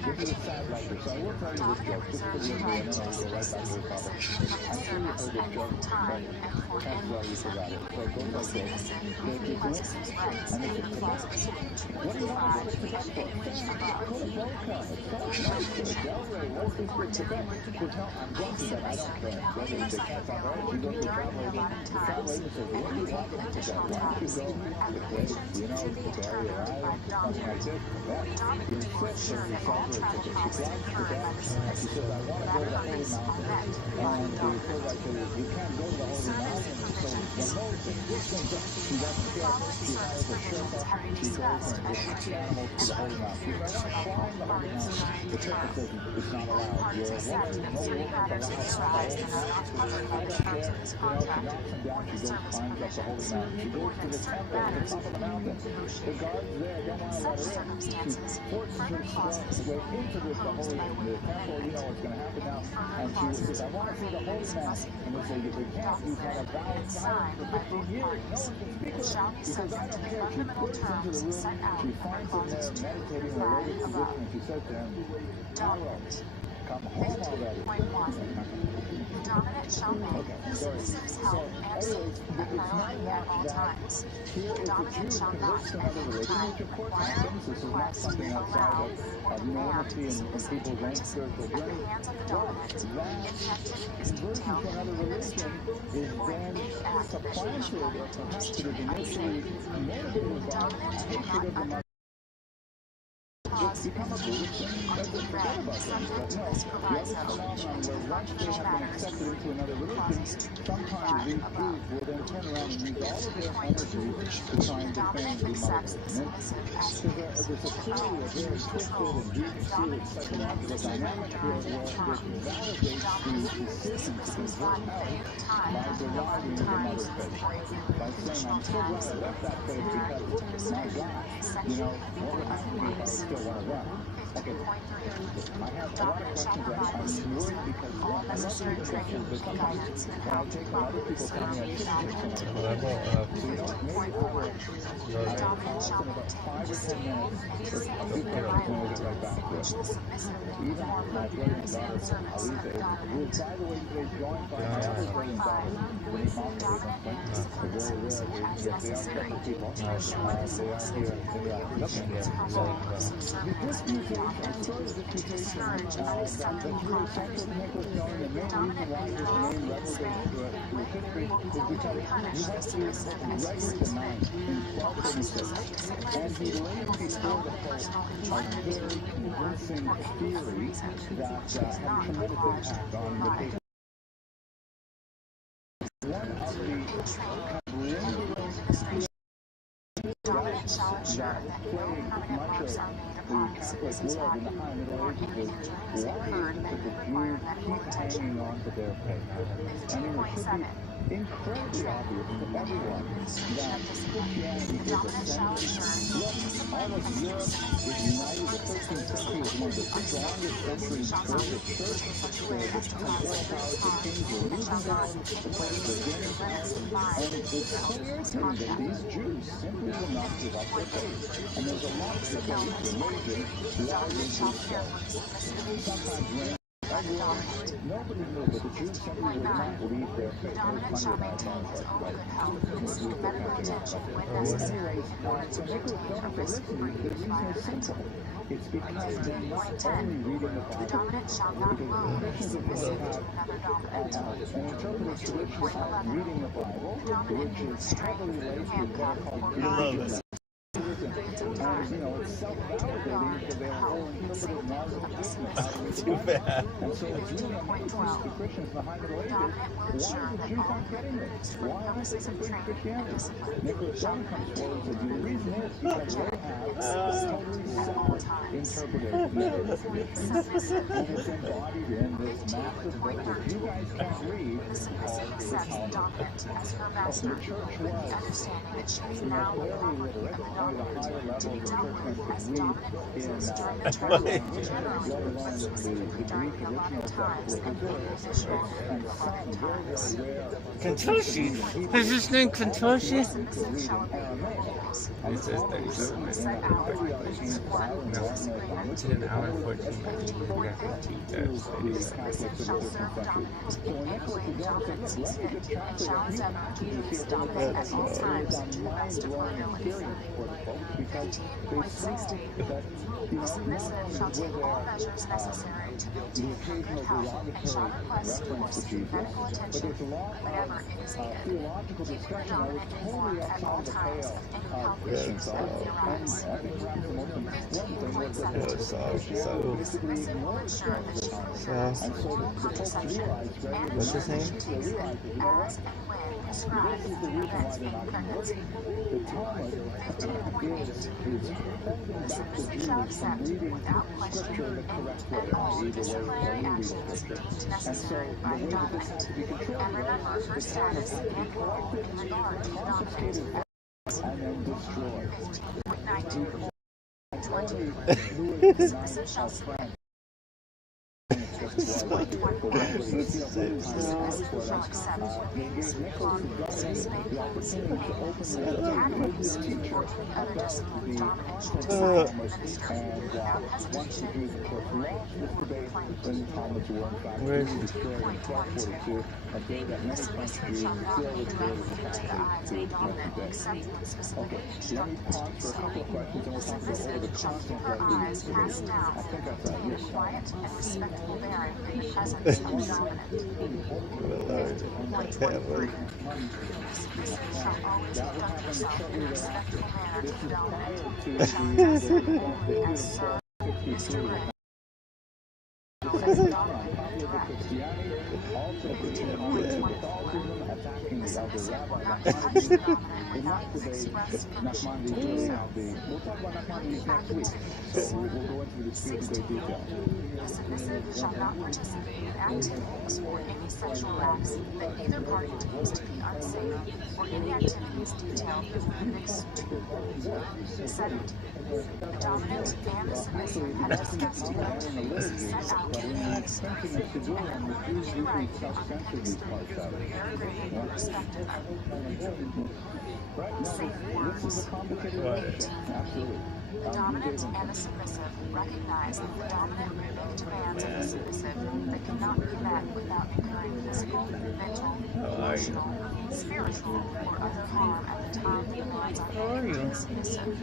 This is a sad lecture, so I will tell you this joke just for the end, and then I'll go right back to the topic. I'm sure you've this any time and for any reason. We will see this in Pleasant Reds and Closets 225 page above. During the 11 times, any additional times at the page to be determined by Dominic. Dominic will ensure that all travel costs incurred by the citizens that permits are met by Dominic. Service provisions. The following service provisions have been discussed and reviewed and travel parties during the term. All parties accept that certain matters described and are not covered by the terms of this contract or the service provisions or that certain matters will be negotiated. In such circumstances, further clauses may be imposed by way of amendment. Further clauses or amendments must be included, documented, and signed by both parties, and shall be subject to the fundamental terms set out under clauses 2 through 5 above. Document. 50.1. The dominant shall make his health absent and priority at all times. The dominant shall not at any time require, request, allow, or demand specific purchases at the hands of the dominant if activities detailed in the agreement or in any act additional to the agreement. The dominant cannot cause subject to this proviso, to fund such matters, clauses 2 through 5 above. 50.2. The dominant accepts the submissive as his, owns, controls, and dominant can disconnect at any time. Dominant uses by any time after 11 times for any additional times during the description in section 4 of Rules. 50.3. Dominant shall provide all necessary training, guidance, and how to properly serve the dominant. 50.4. The dominant shall maintain the same and distinct environment in which the submissive may perform her duties and service of the dominant. 50.5. Dominant and the submissive as necessary to ensure the submissive relations household service to the dominant, to discourage unacceptable conduct. The dominant may hold, spank, whip, or publicly punish the submissive as he sees fit, or punish the submissive for his own personal enjoyment, or, for any other reason which he is not obliged to provide. Training. Dominant shall ensure that no permanent marks are made upon the submissive's body, or any injuries incurred that may require medical attention. 50.7. Incredibly obvious to everyone that Christianity is Dominant shall ensure that the Almost Europe is united. The 13th century was one of the strongest centuries shall for not the be church. in such a way as to cause serious harm, and shall not in any way prevent, define, And it's alter clear his to me that conduct. these Jews simply will not give up their faith. And there's a lot of debate religion. Dominant shall care for the submissive, Sometimes by the dominant. nobody knew, but the Jews simply would not leave their faith. Dominant shall maintain his own good health and seek medical attention when necessary in order to maintain a risk-free environment. It's because they're not 50.10. only reading the The Bible. dominant shall not loan his submissive to another dominant. An interpretive tradition of reading the Bible, The dominant which may is restrain, heavily laced with handcuff, what are or called bind and, time, it's self-validating because they have a whole interpretive narrative. Too bad. And so it's really amazing to Christians behind the The Ages. dominant will Why ensure are the that Jews all not getting this? through Why aren't they purposes of complete training and Christianity? discipline Nicholas shall Dunn be comes forward and says, the reason is because they have totally at all separate times. interpretive narratives. Submissive. And it's embodied in this massive book that you guys can't read The submissive is accepts the dominant as her master, with the understanding that she is now the property of the dominant, to be dealt with as dominant loses during the term, generally, but specifically during the allotted times and the initial allotted times. Kentoshi? Is his name Kentoshi? Submissive shall obey the rules. It says 37 minutes. Set out one disagreement. 10 hours, 14 minutes. We got 15 The submissive shall serve the dominant in any way the dominant sees fit, and shall endeavor to please dominant at all times to the best of her ability. 15.60. The submissive shall take all measures necessary to maintain her good health, and shall request or seek medical attention whenever it is needed. Keep her dominant informed at all times of any health issues that may arise. 15.70. The submissive will ensure that she fulfills due contraception and ensure that she takes it as and when prescribed to prevent pregnancy. 15.8. The submissive shall accept without question any and all disciplinary actions deemed necessary by the dominant, and remember her status and role in regard to the dominant. 15.19. 20. The submissive shall speak. 15.21. The submissive shall accept long business maintenance, payments, academies, or any other discipline the dominant should decide to administer without hesitation in complaint or complaint. Where is he? 15.22. The submissive shall not be directly into the eyes of the dominant except when specifically instructed to do so. The submissive shall keep her eyes cast down and maintain a quiet and respectful bearing in the presence of the dominant. 15.23. The submissive shall always conduct herself in a respectful manner to the dominant, and shall address him only as Sir, Mr. Gray. The dominant and direct. 15.24. The submissive will not touch the dominant without his express permission to do so. Activities. 16. The submissive shall not participate in activities or any sexual acts that either party deems to be unsafe, or any activities detailed in Appendix 2. 17. The dominant and the submissive have discussed the activities set out in the Appendix 3, and the new right in Appendix 3, very greatly respected. Safe words. 18. The dominant and the submissive recognize that the dominant may make demands of the submissive that cannot be met without incurring physical, mental, emotional, spiritual, or other harm at the time the demands are made to the submissive.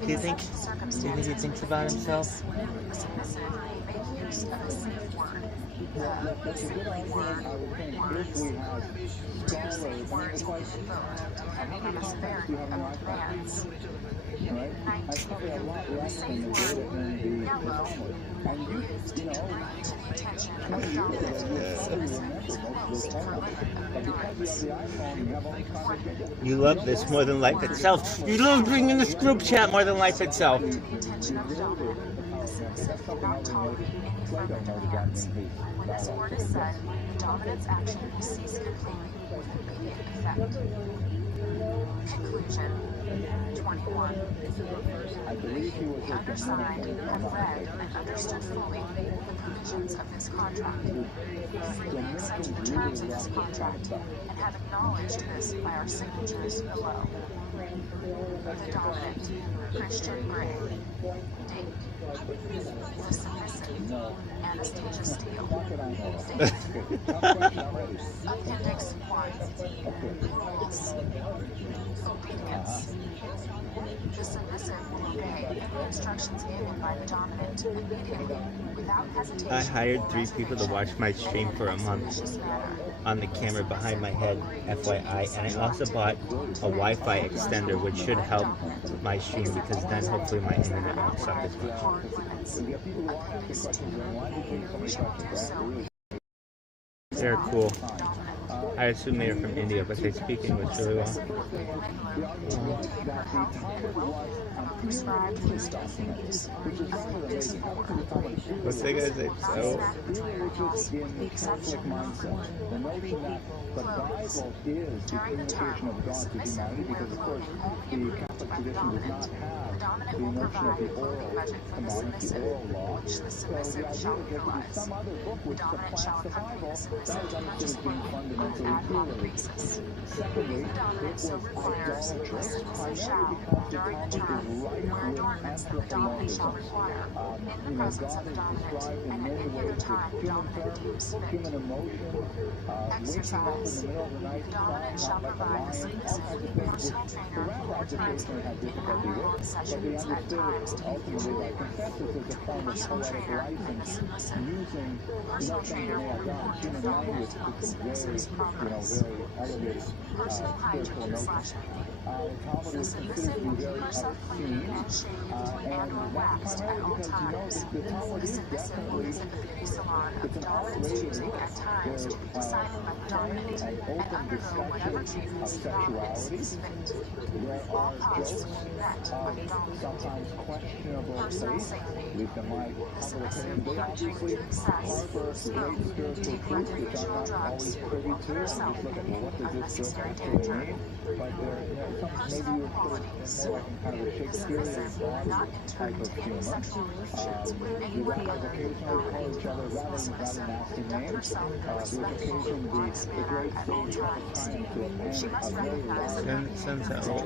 Do you think he thinks about himself? The submissive may make use of a safe word. The safe word, words. Two safe words will be invoked, depending on the severity of the demands. 19. The safe word, yellow, will be used to bring to the attention of the dominant the submissive is most permitted of the demands. 20. You love this more than life itself. You love bringing this group chat more than life itself. To the attention of the dominant, the submissive cannot tolerate any further demands. When this word is said, the dominant's action will cease completely with immediate effect. Conclusion. 21. The undersigned have read and understood fully the provisions of this contract, freely accepted the terms of this contract, and have acknowledged this by our signatures below. The dominant, Christian Gray. Date. The submissive, Anastasia Steele. Date. Appendix 1. Rules. Obedience. The submissive will obey any instructions given by the dominant immediately, without hesitation. I hired 3 people to watch my stream for a month Expeditious manner. on the camera behind my head, FYI, and I also bought a Wi-Fi extender which should help my stream because then hopefully my internet won't suck as much. Hard limits. Appendix 2. We shall do so. They're cool. Dominant. I assume they are from India, but they speak English really well. What's that guy's name? So? The Catholic mindset, the notion that the Bible is the communication of God to humanity, because of course the Catholic tradition does not have the notion of the oral commandment, the oral law. So the idea is there could be some other book which supplants the Bible, that is understood as being fundamentally irreligious. Secondly, it was idolatrous, primarily because the Talmud is rife with anthropomorphism. God is described in many ways as human terms, human emotion, waking up in the middle of the night, crying out like a lion, all kinds of things which the rabbis occasionally had difficulty with, but they understood ultimately by consensus as a form of poetic license, using nothing they had done, human language to convey, very elevated spiritual notions. The Talmud was considered to be very obscene, and that's primarily because, the Talmud is definitely, it's an R-rated book. There's an open discussion of sexuality. There are jokes of sometimes questionable faith, at least in my humble opinion. They obviously harbor great spiritual truths, which I'm not always privy to. I just look at, what does this joke actually mean? But maybe you would put it more like in kind of a Shakespearean type of humor. The rabbis occasionally call each other rather nasty names. There's occasion the great sage Epictetus to append a very large Sends out at the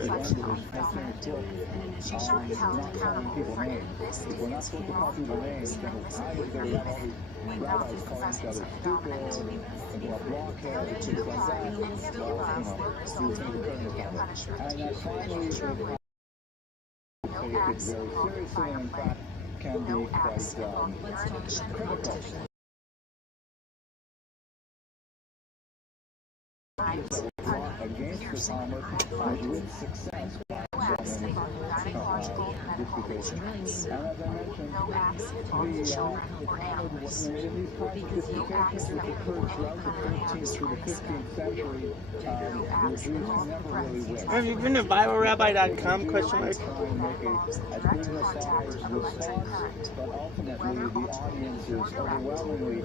end of his book, not calling people names. If we're not supposed to call people names, then how is there we have all these rabbis calling each other stupid, blockhead, and things like that? Well, these things occur in the Talmud. And then finally, take it very seriously, and in fact, can be quite critical. Against the Talmud with success by many disputations. And as I mentioned, the Talmud, in these kinds of disputations which occurred throughout the 13th through the 15th century, the Jews never really win. Have you been to ViralRabbi.com? Question mark. Try and make a business response, but ultimately the audience is overwhelmingly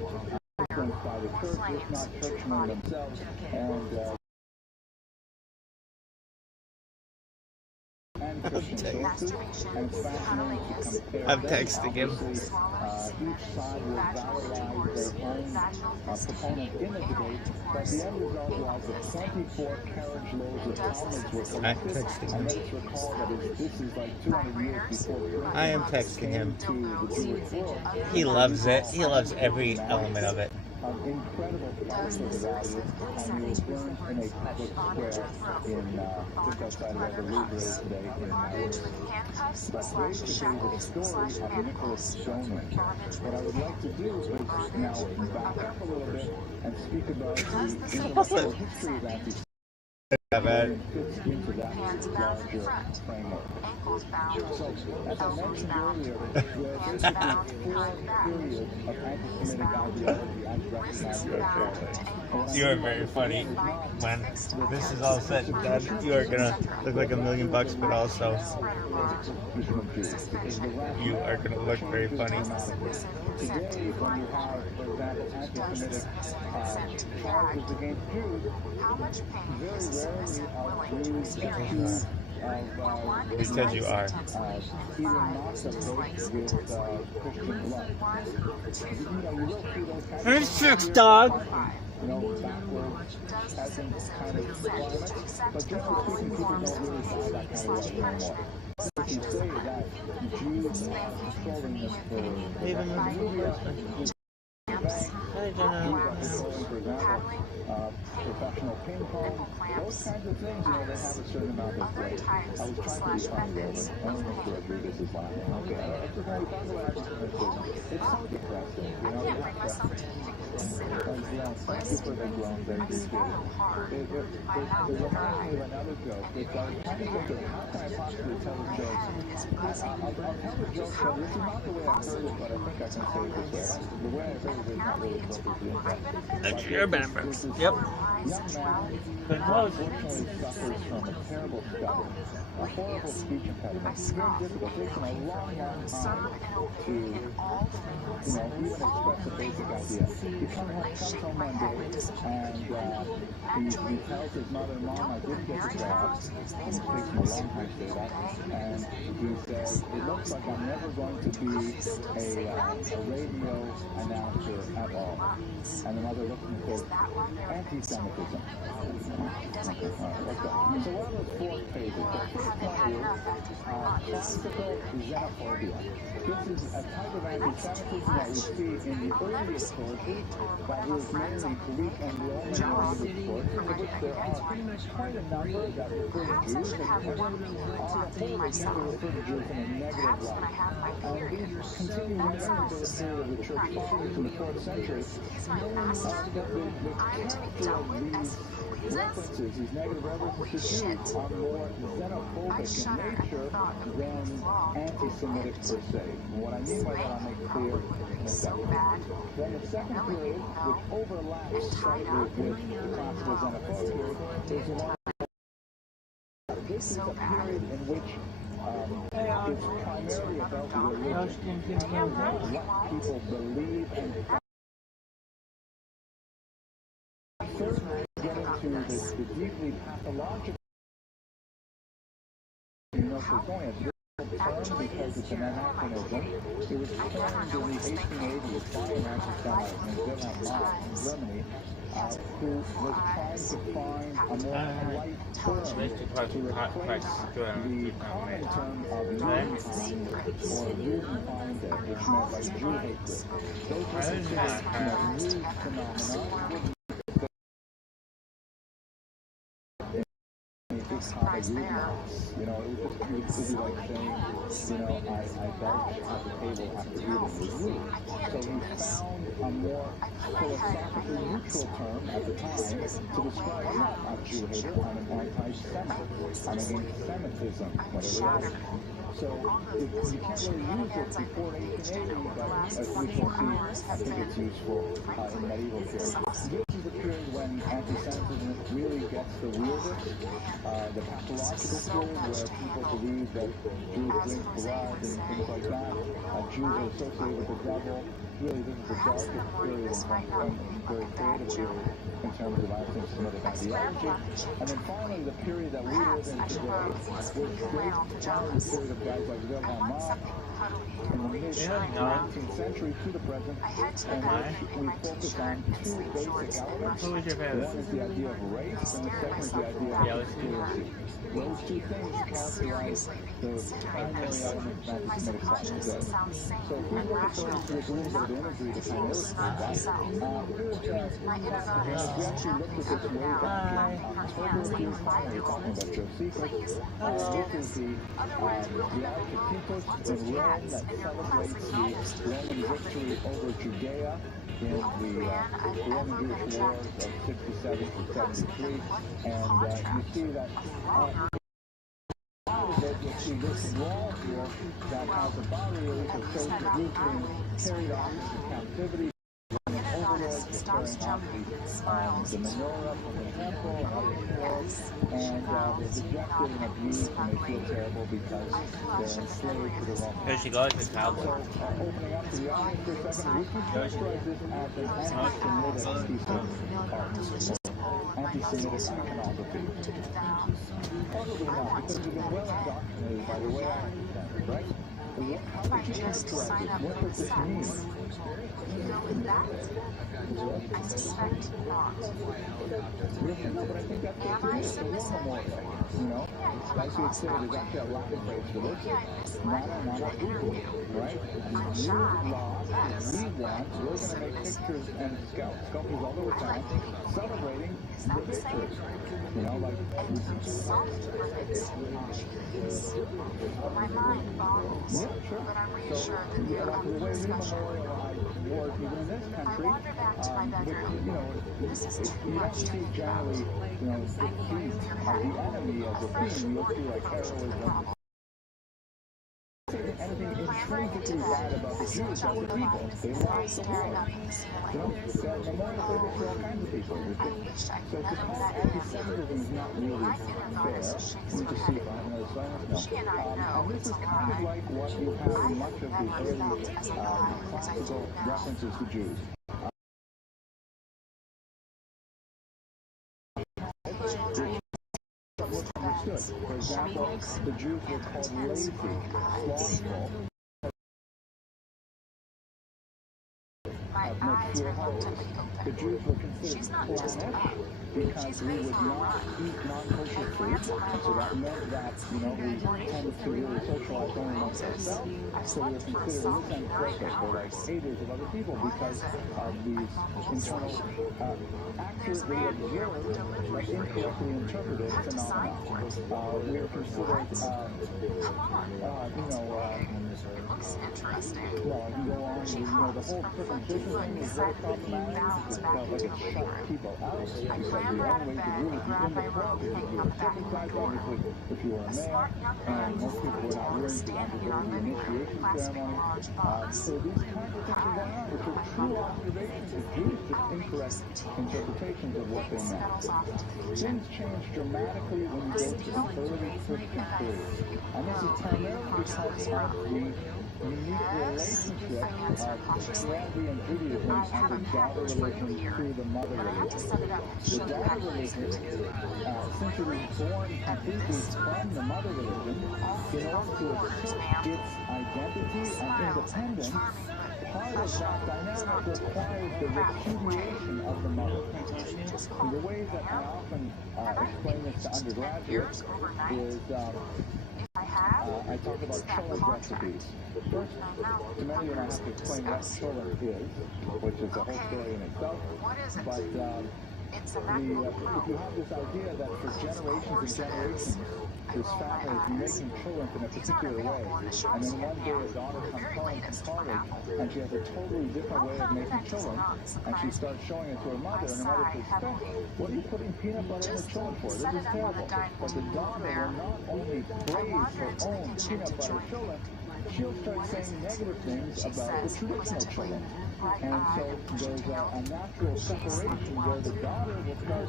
influenced by the church, if not churchmen themselves, and Christian sources, and it's fascinating to compare. I'm texting him. Each side will valorize their own proponent in the debate, but the end result was that 24 carriage loads of Talmuds were collected, and let us recall that this is like 200 years before I am texting him. to the Jewish world. He loves it. He loves every element of it. Incredible philosophy value, and he was burned in a public square in just outside where the Louvre is today in Paris. But great to see the story of Nicholas Stoneman. What I would like to do is now back up a little bit and speak about the intellectual history of anti-Semitism. Fits into that larger framework. So, as I mentioned earlier, there are basically 4 periods of anti-Semitic ideology as recognized by Sharpe. You are very funny. When this is all said and done, you are gonna look like $1 million, but also you are gonna look very funny. Today, when you have, for example, anti-Semitic charges against Jews, very rarely are Jews accused Because you are. He did not support with Christian blood. Here's Trick's dog. Backwards, peasant kind of climate. But generally speaking, people don't really buy that kind of logic anymore. If you say that Jews are controlling this for professional ping pong, those kinds of things, they have a certain amount of weight. I was trying to be funny there, but I want to make sure Rodriguez is laughing. Okay, that's just how you talk about anti-Semitism. It's so depressing, I can't bring myself to even consider thank you for the grown baby. It reminds me of another joke. It's like, how can I possibly tell a joke? I'll tell a joke, but this is not the way I heard it, but I think I can say it this way. The way I heard it is not really That's your benefit. Yep. Good close. Suffers from a terrible stutter, a horrible speech impediment. It's very difficult. It takes him a long time to, even express a basic idea. He comes home one day and he tells his mother, "Mom, I didn't get the job." It takes him a long time to say that. And he says, "It looks like I'm never going to be a radio announcer at all." And the mother looks and says, "Anti-Semitism." Okay. So what are those 4 pages? The first one is classical xenophobia. This is a type of anti-Semitism that we see in the earliest sources, that is mainly Greek and Roman language sources, of which there are quite a number that refer to Jews, and on the whole they tend to refer to Jews in a negative light. And these continue right into the period of the Church Fathers in the 4th century. The character of these references, these negative references to Jews, are more xenophobic in nature than anti-Semitic per se. And what I mean by that I'll make clear in a second. Then the second period, which overlaps slightly with the classical xenophobia period, is the one. This is a period in which it's primarily about religion, what people believe and certainly get into the deeply pathological, for going a difficult term because it's an anachronism. It was formed in the 1880s by an anti-Semite named Wilhelm Marx in Germany, who was trying to find a more polite term to replace the common term of Judenfeinde or Judenfeinde, which meant like Jew hatred. Those were considered new phenomena. It would be like saying, I belch at the table after eating was rude. So he found a more philosophically neutral term at the time to describe not a Jew hater, I'm an anti-Semite. I'm against Semitism, whatever it is. So you can't really use it before 1880, but as we can see, I think it's useful in medieval periods. This is the period when anti-Semitism really gets the weirdest, the pathological period where people believe that Jews drink blood and things like that. Jews are associated with the devil. Really, this is the darkest period and very creative period in terms of anti-Semitic ideology. And then finally, the period that we live in today, which dates down the period of guys like Wilhelm Marx in the mid-19th century to the present, and we focus on 2 basic elements. One is the idea of race, and the second is the idea of conspiracy. Those 2 things characterize the primary elements of anti-Semitic thought today. So if we look at those with a little bit of imagery to kind of illustrate that, if we actually looked at this way back in October of 2000, we were talking about Josephus. This is the Arch of Titus in Rome that celebrates the Roman victory over Judea in the Roman Jewish Wars of 67 to 73, and you see that you see this wall here that has a bas-relief that shows the Jews being carried off into captivity. Overlords are carrying off the menorah from the temple and other floors, and they're rejected and abused, and they feel terrible because they're enslaved to the Romans. There she goes, the child. So, opening up to the audience for a second, we can characterize this as an anti-Semitic piece of art. Anti-Semitic iconography. Probably not, because we've been well indoctrinated by the way I understand it, right? How would you characterize this? What does this mean? I suspect not. No, but I think that's what it is. It's a war memorial, Like you said, there's actually a Latin phrase for this. Not equal, right? You lost, we won, so we're going to make pictures and sculptures all over town celebrating the victory. My mind boggles, but I'm reassured that the event is special. I wander back to my bedroom. This is too much to ignore. I hear you through head. A fresh word of heroism. intrinsically bad about the Jews as a people. They love the war. You know, they're memorial service for all kinds of people. So to call anti-Semitism is not really fair. Let me just see if I have another silence. No. And this is kind of like what you have in much of the early classical references to Jews. Understood. For example, the Jews were called lazy, slothful. Make fewer holidays. The Jews were considered Planet because we would not eat non-kosher food, so that meant that, you know, we tended to really socialize only amongst ourselves, so we were considered unprecious or like haters of other people because of these internal, accurately observed but incorrectly interpreted phenomena. We were considered, Looks interesting. well, you go on, you know, the whole circumcision thing is very problematic. It felt like it shut people out. Because the only way to really begin the club is if you were circumcised, obviously, if you were a male, and most people were not willing to undergo the initiation ceremony. So these kinds of things are going on, which are true observations of Jews, just incorrect interpretations of what they meant. Things change dramatically when you go to the early Christian period. And this is primarily because of the unique relationship of Christianity and Judaism and the daughter religion to the mother religion. The daughter religion, since it is born completely from the mother religion, in order to assert its identity and independence, part of that dynamic requires the repudiation of the mother. And the way that I often explain this to undergraduates is I talk about cholent recipes. First, to many of you I have to explain what cholent is, which is a whole story in itself. But if you have this idea that for generations and generations, this family is making cholent in a particular way, and then one day a daughter comes home from college, and she has a totally different way of making cholent, and she starts showing it to her mother, and her mother says, what are you putting peanut butter in the cholent for? This is terrible. But the daughter will not only praise her own peanut butter cholent, she'll start saying negative things about the traditional cholent. And so there's a natural separation where the daughter will start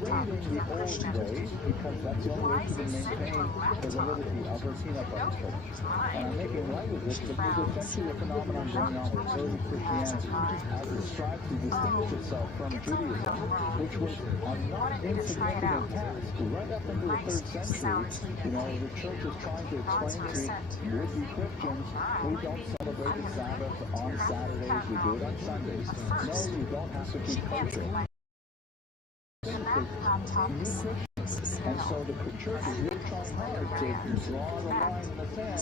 degrading the old ways because that's the only way she can maintain the validity of her peanut butter cholent. And I'm making light of this, but there's essentially a phenomenon going on with early Christianity as it strives to distinguish itself from Judaism, which was a not insignificant task. Right up into the 3rd century, you know, the church is trying to explain to would-be Christians, we don't celebrate the Sabbath on Saturdays, we do it on Sundays. No, you don't have to keep kosher. And so the church is really trying hard to draw the line in the sand.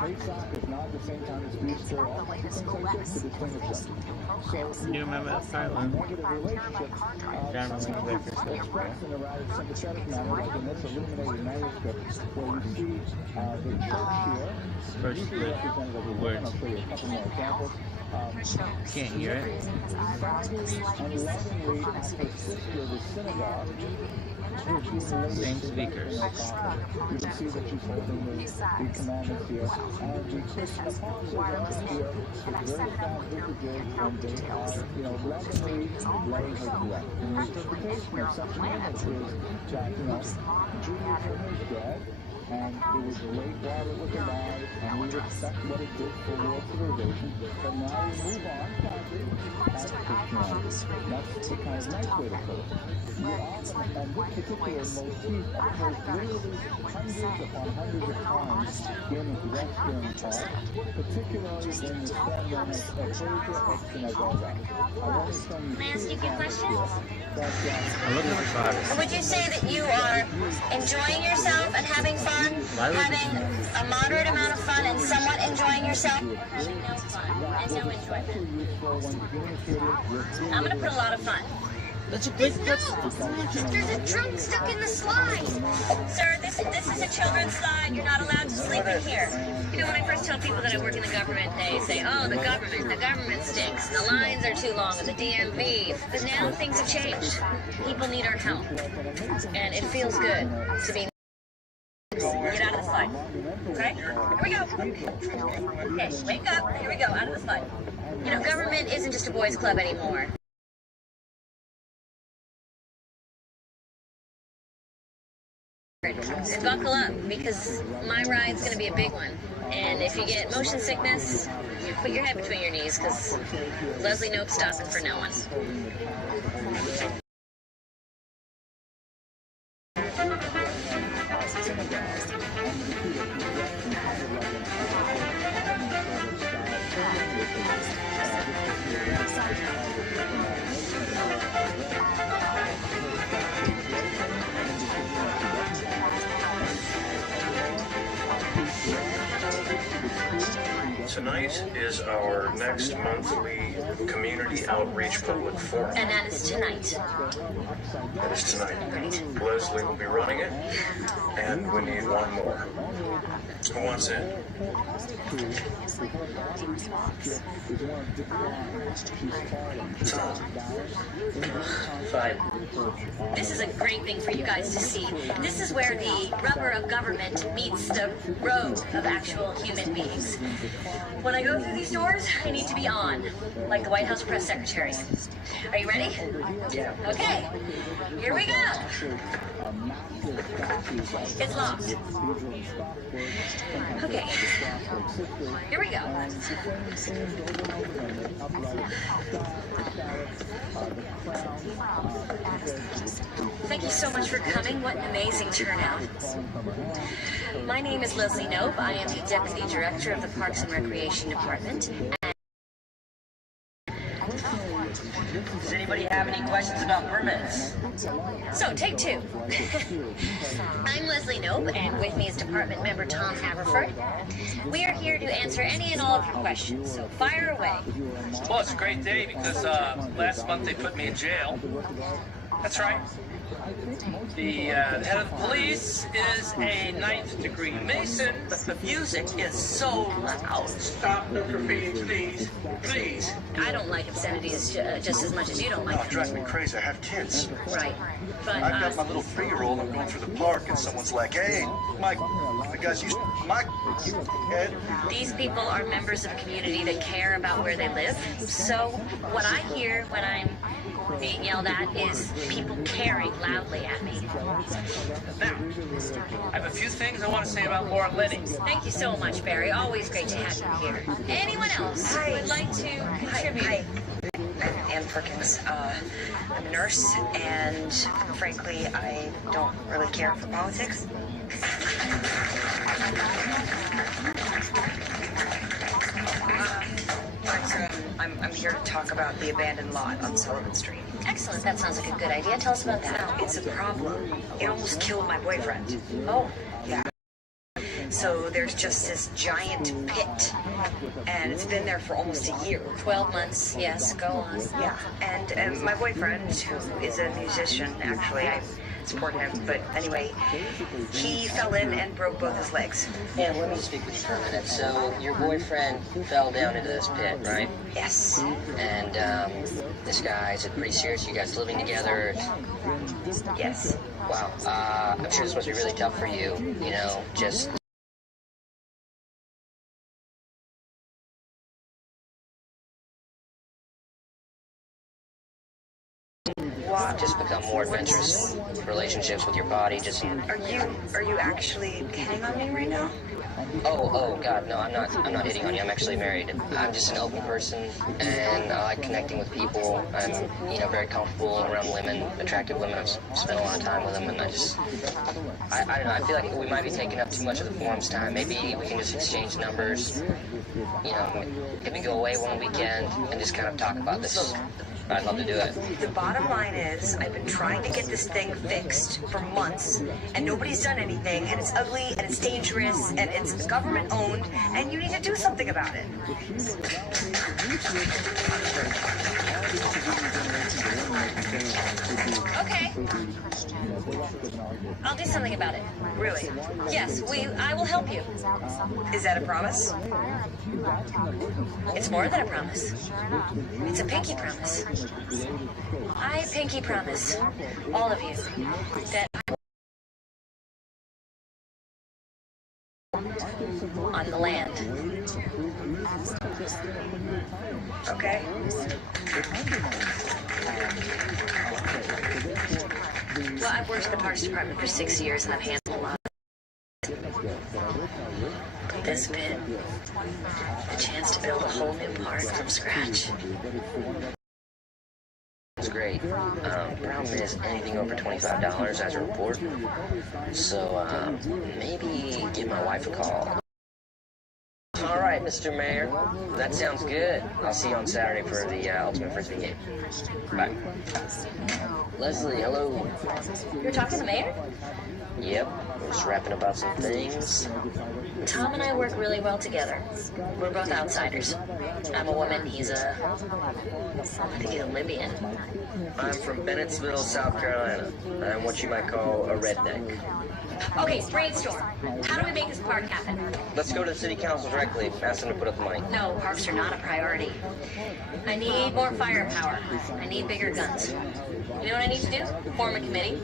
Pesach is not at the same time as Easter, all kinds of things like this to distinguish them. So Do you remember that part? negative relationships expressed in a rather sympathetic manner, like in this illuminated manuscript, where you see the church here, usually represented as a woman. I'll show you a couple more examples. Can't hear it. And lovingly at her sister, the synagogue, Same speakers. you can see that she's holding the commandments here. And the Christian apostles are here with very fast visages, and they are, you know, lovingly letting her direct. And the interpretation of such an image is that, you know, Judaism is dead, and it was great while it was alive, and we respect what it did for world civilization, but now we move on sadly as Christianity. That's the kind of nice way to put it. You often, and this particular motif occurs literally hundreds upon hundreds of times in Western art, particularly in the ceremony of Persia of synagogue. I want to send you May I ask you a few questions? I'm looking for flowers. Would you say that you are enjoying yourself and having fun, having a moderate amount of fun and somewhat enjoying yourself, or having no fun and no enjoyment? I'm going to put a lot of fun. That's a good There's a trunk stuck in the slide. Sir, this is a children's slide. You're not allowed to sleep in here. You know, when I first tell people that I work in the government, they say, oh, the government stinks. The lines are too long at the DMV. But now things have changed. People need our help. And it feels good to be Get out of the slide. Okay? Here we go. Okay, wake up. Here we go. Out of the slide. You know, government isn't just a boys' club anymore. And buckle up, because my ride's going to be a big one. And if you get motion sickness, you put your head between your knees, because Leslie Knope's stopping for no one. Tonight is our next monthly community outreach public forum. And that is tonight. That is tonight. Leslie will be running it, and we need one more. Who wants in? Fine. This is a great thing for you guys to see. This is where the rubber of government meets the road of actual human beings. When I go through these doors, I need to be on, like the White House press secretary. Are you ready? Yeah. Okay, here we go. It's locked. Okay, here we go. Thank you so much for coming. What an amazing turnout. My name is Leslie Knope. I am the Deputy Director of the Parks and Recreation Department. Does anybody have any questions about permits? So, take two. I'm Leslie Knope, and with me is Department Member Tom Haverford. We are here to answer any and all of your questions, so fire away. Well, it's a great day because last month they put me in jail. That's right. The head of the police is a 9th degree Mason, but the music is so loud. Stop the graffiti, please. Please. I don't like obscenities just as much as you don't like Oh, it them. drives me crazy. I have kids. Right. But, I've got my little 3-year-old. I'm going through the park, and someone's like, "Hey, Mike, the guys used Mike, you head." these people are members of a community that care about where they live. So what I hear when I'm being yelled at is people caring loudly at me. Now, I have a few things I want to say about Laura Liddy. Thank you so much, Barry. Always great to have you here. Anyone else who would like to contribute? Hi. I'm Ann Perkins. I'm a nurse, and frankly, I don't really care for politics. I'm here to talk about the abandoned lot on Sullivan Street. Excellent. That sounds like a good idea. Tell us about that. Now, it's a problem. It almost killed my boyfriend. Oh. Yeah. So there's just this giant pit, and it's been there for almost a year. 12 months. Yes, go on. Yeah, and my boyfriend, who is a musician, actually, I support him, but anyway, he fell in and broke both his legs. And let me speak with you for a minute. So your boyfriend fell down into this pit, right? Yes. And this guy, is it pretty serious? You guys living together? Yes. Wow. I'm sure this must be really tough for you, you know, just just become more adventurous relationships with your body. Just Are you actually hitting on me right now? oh God, no, I'm not hitting on you. I'm actually married. I'm just an open person, and I like connecting with people. I'm very comfortable around women, attractive women. I've spent a lot of time with them, and I don't know. I feel like we might be taking up too much of the forum's time. Maybe we can just exchange numbers. Maybe go away one weekend and just kind of talk about this. I'd love to do it. The bottom line is, I've been trying to get this thing fixed for months, and nobody's done anything, and it's ugly, and it's dangerous, and it's government-owned, and you need to do something about it. Okay. I'll do something about it. Really? Yes, I will help you. Is that a promise? It's more than a promise. It's a pinky promise. I pinky promise, all of you, that on the land. Okay. Well, I've worked in the Parks Department for 6 years, and I've handled a lot. But this bit, the chance to build a whole new park from scratch. It's great. Problem is anything over $25 as a report. So maybe give my wife a call. All right, Mr. Mayor. That sounds good. I'll see you on Saturday for the Ultimate Frisbee game. Bye. Leslie, hello. You're talking to the mayor? Yep. We're just rapping about some things. Tom and I work really well together. We're both outsiders. I'm a woman, he's a... I think he's a Libyan. I'm from Bennettsville, South Carolina. I'm what you might call a redneck. Okay, brainstorm. How do we make this park happen? Let's go to the city council directly. Ask them to put up the money. No, parks are not a priority. I need more firepower. I need bigger guns. You know what I need to do? Form a committee,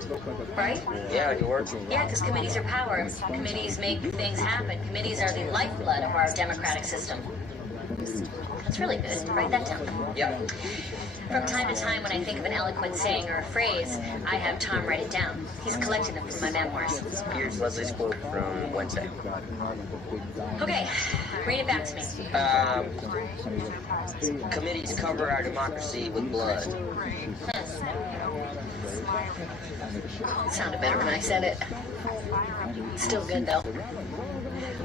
right? Yeah, it could work. Yeah, because committees are power. Committees make things happen. Committees are the lifeblood of our democratic system. That's really good. Write that down. Yeah. From time to time, when I think of an eloquent saying or a phrase, I have Tom write it down. He's collecting them from my memoirs. Here's Leslie's quote from Wednesday. Okay, read it back to me. Committees cover our democracy with blood. It sounded better when I said it. Still good, though.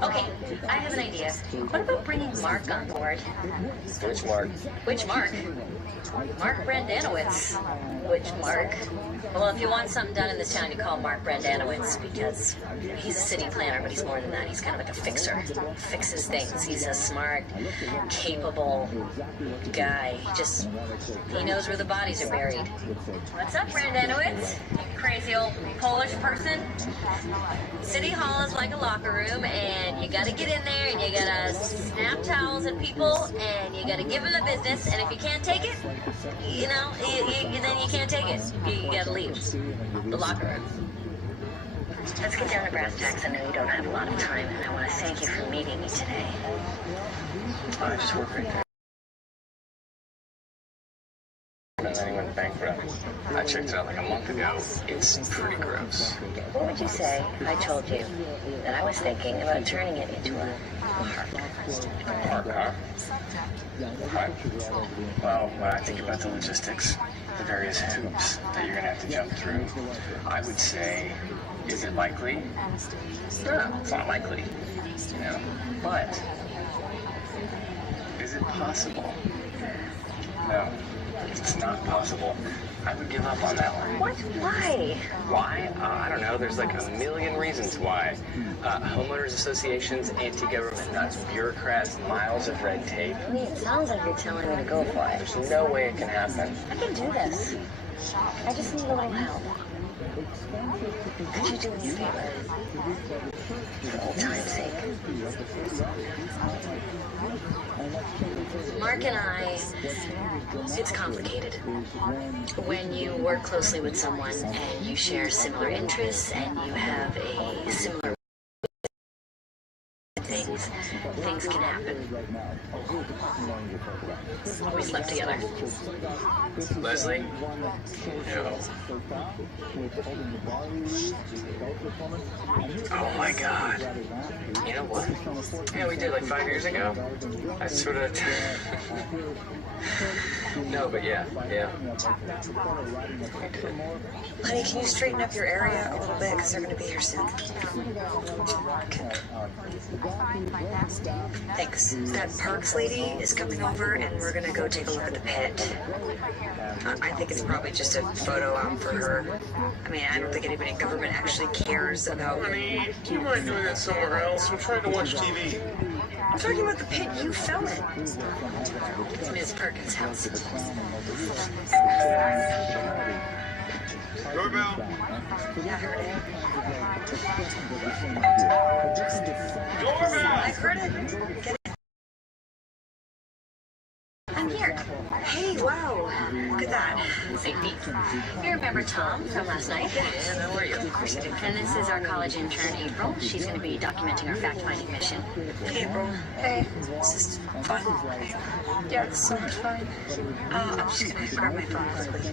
Okay, I have an idea. What about bringing Mark on board? Which Mark? Which Mark? Mark Brandanowitz. Which Mark? Well, if you want something done in this town, you call Mark Brandanowitz, because he's a city planner, but he's more than that. He's kind of like a fixer. Fixes things. He's a smart, capable guy. He knows where the bodies are buried. What's up, Brandanowitz? You crazy old Polish person? City Hall is like a locker room, and you gotta get in there, and you gotta snap towels at people, and you gotta give them the business, and if you can't take it, you know, then you can't take it. You gotta leave the locker room. Let's get down to brass tacks. I know you don't have a lot of time, and I want to thank you for meeting me today. I just work right there. And then he went bankrupt. I checked it out like a month ago. It's pretty gross. What would you say if I told you that I was thinking about turning it into a park? Park, huh? Right. Well, when I think about the logistics, the various hoops that you're going to have to jump through, I would say, is it likely? No, it's not likely, you know. But, is it possible? No, it's not possible. I would give up on that one. What? Why? Why? I don't know. There's like a million reasons why. Homeowners associations, anti-government nuts, bureaucrats, miles of red tape. I mean, it sounds like you're telling me to go for it. There's no way it can happen. I can do this. I just need a little help. Could you do me a favor? For old time's sake. Mark and I, it's complicated. When you work closely with someone and you share similar interests and you have a similar things can happen. We slept together. Leslie? No. Oh my God. You know what? Yeah, we did like 5 years ago. I sort of... No, but yeah. Honey, can you straighten up your area a little bit? Because they're going to be here soon. Okay. Thanks. That Parks lady is coming over, and we're going to go take a look at the pit. I think it's probably just a photo op for her. I mean, I don't think anybody in government actually cares about... Honey, do you mind doing that somewhere else? I'm trying to watch TV. I'm talking about the pit you fell in. It's Ms. Perkins' house. Doorbell? Yeah, I heard it. Doorbell! I heard it. Get it. I'm here. Hey, wow. Look at that. Say Pete. You remember remember Tom from last night? And how are you? Of course I do. And this is our college intern, April. She's going to be documenting our fact-finding mission. April. Hey, this is fun. Yeah, it's so much fun. I'm just gonna grab my phone quickly.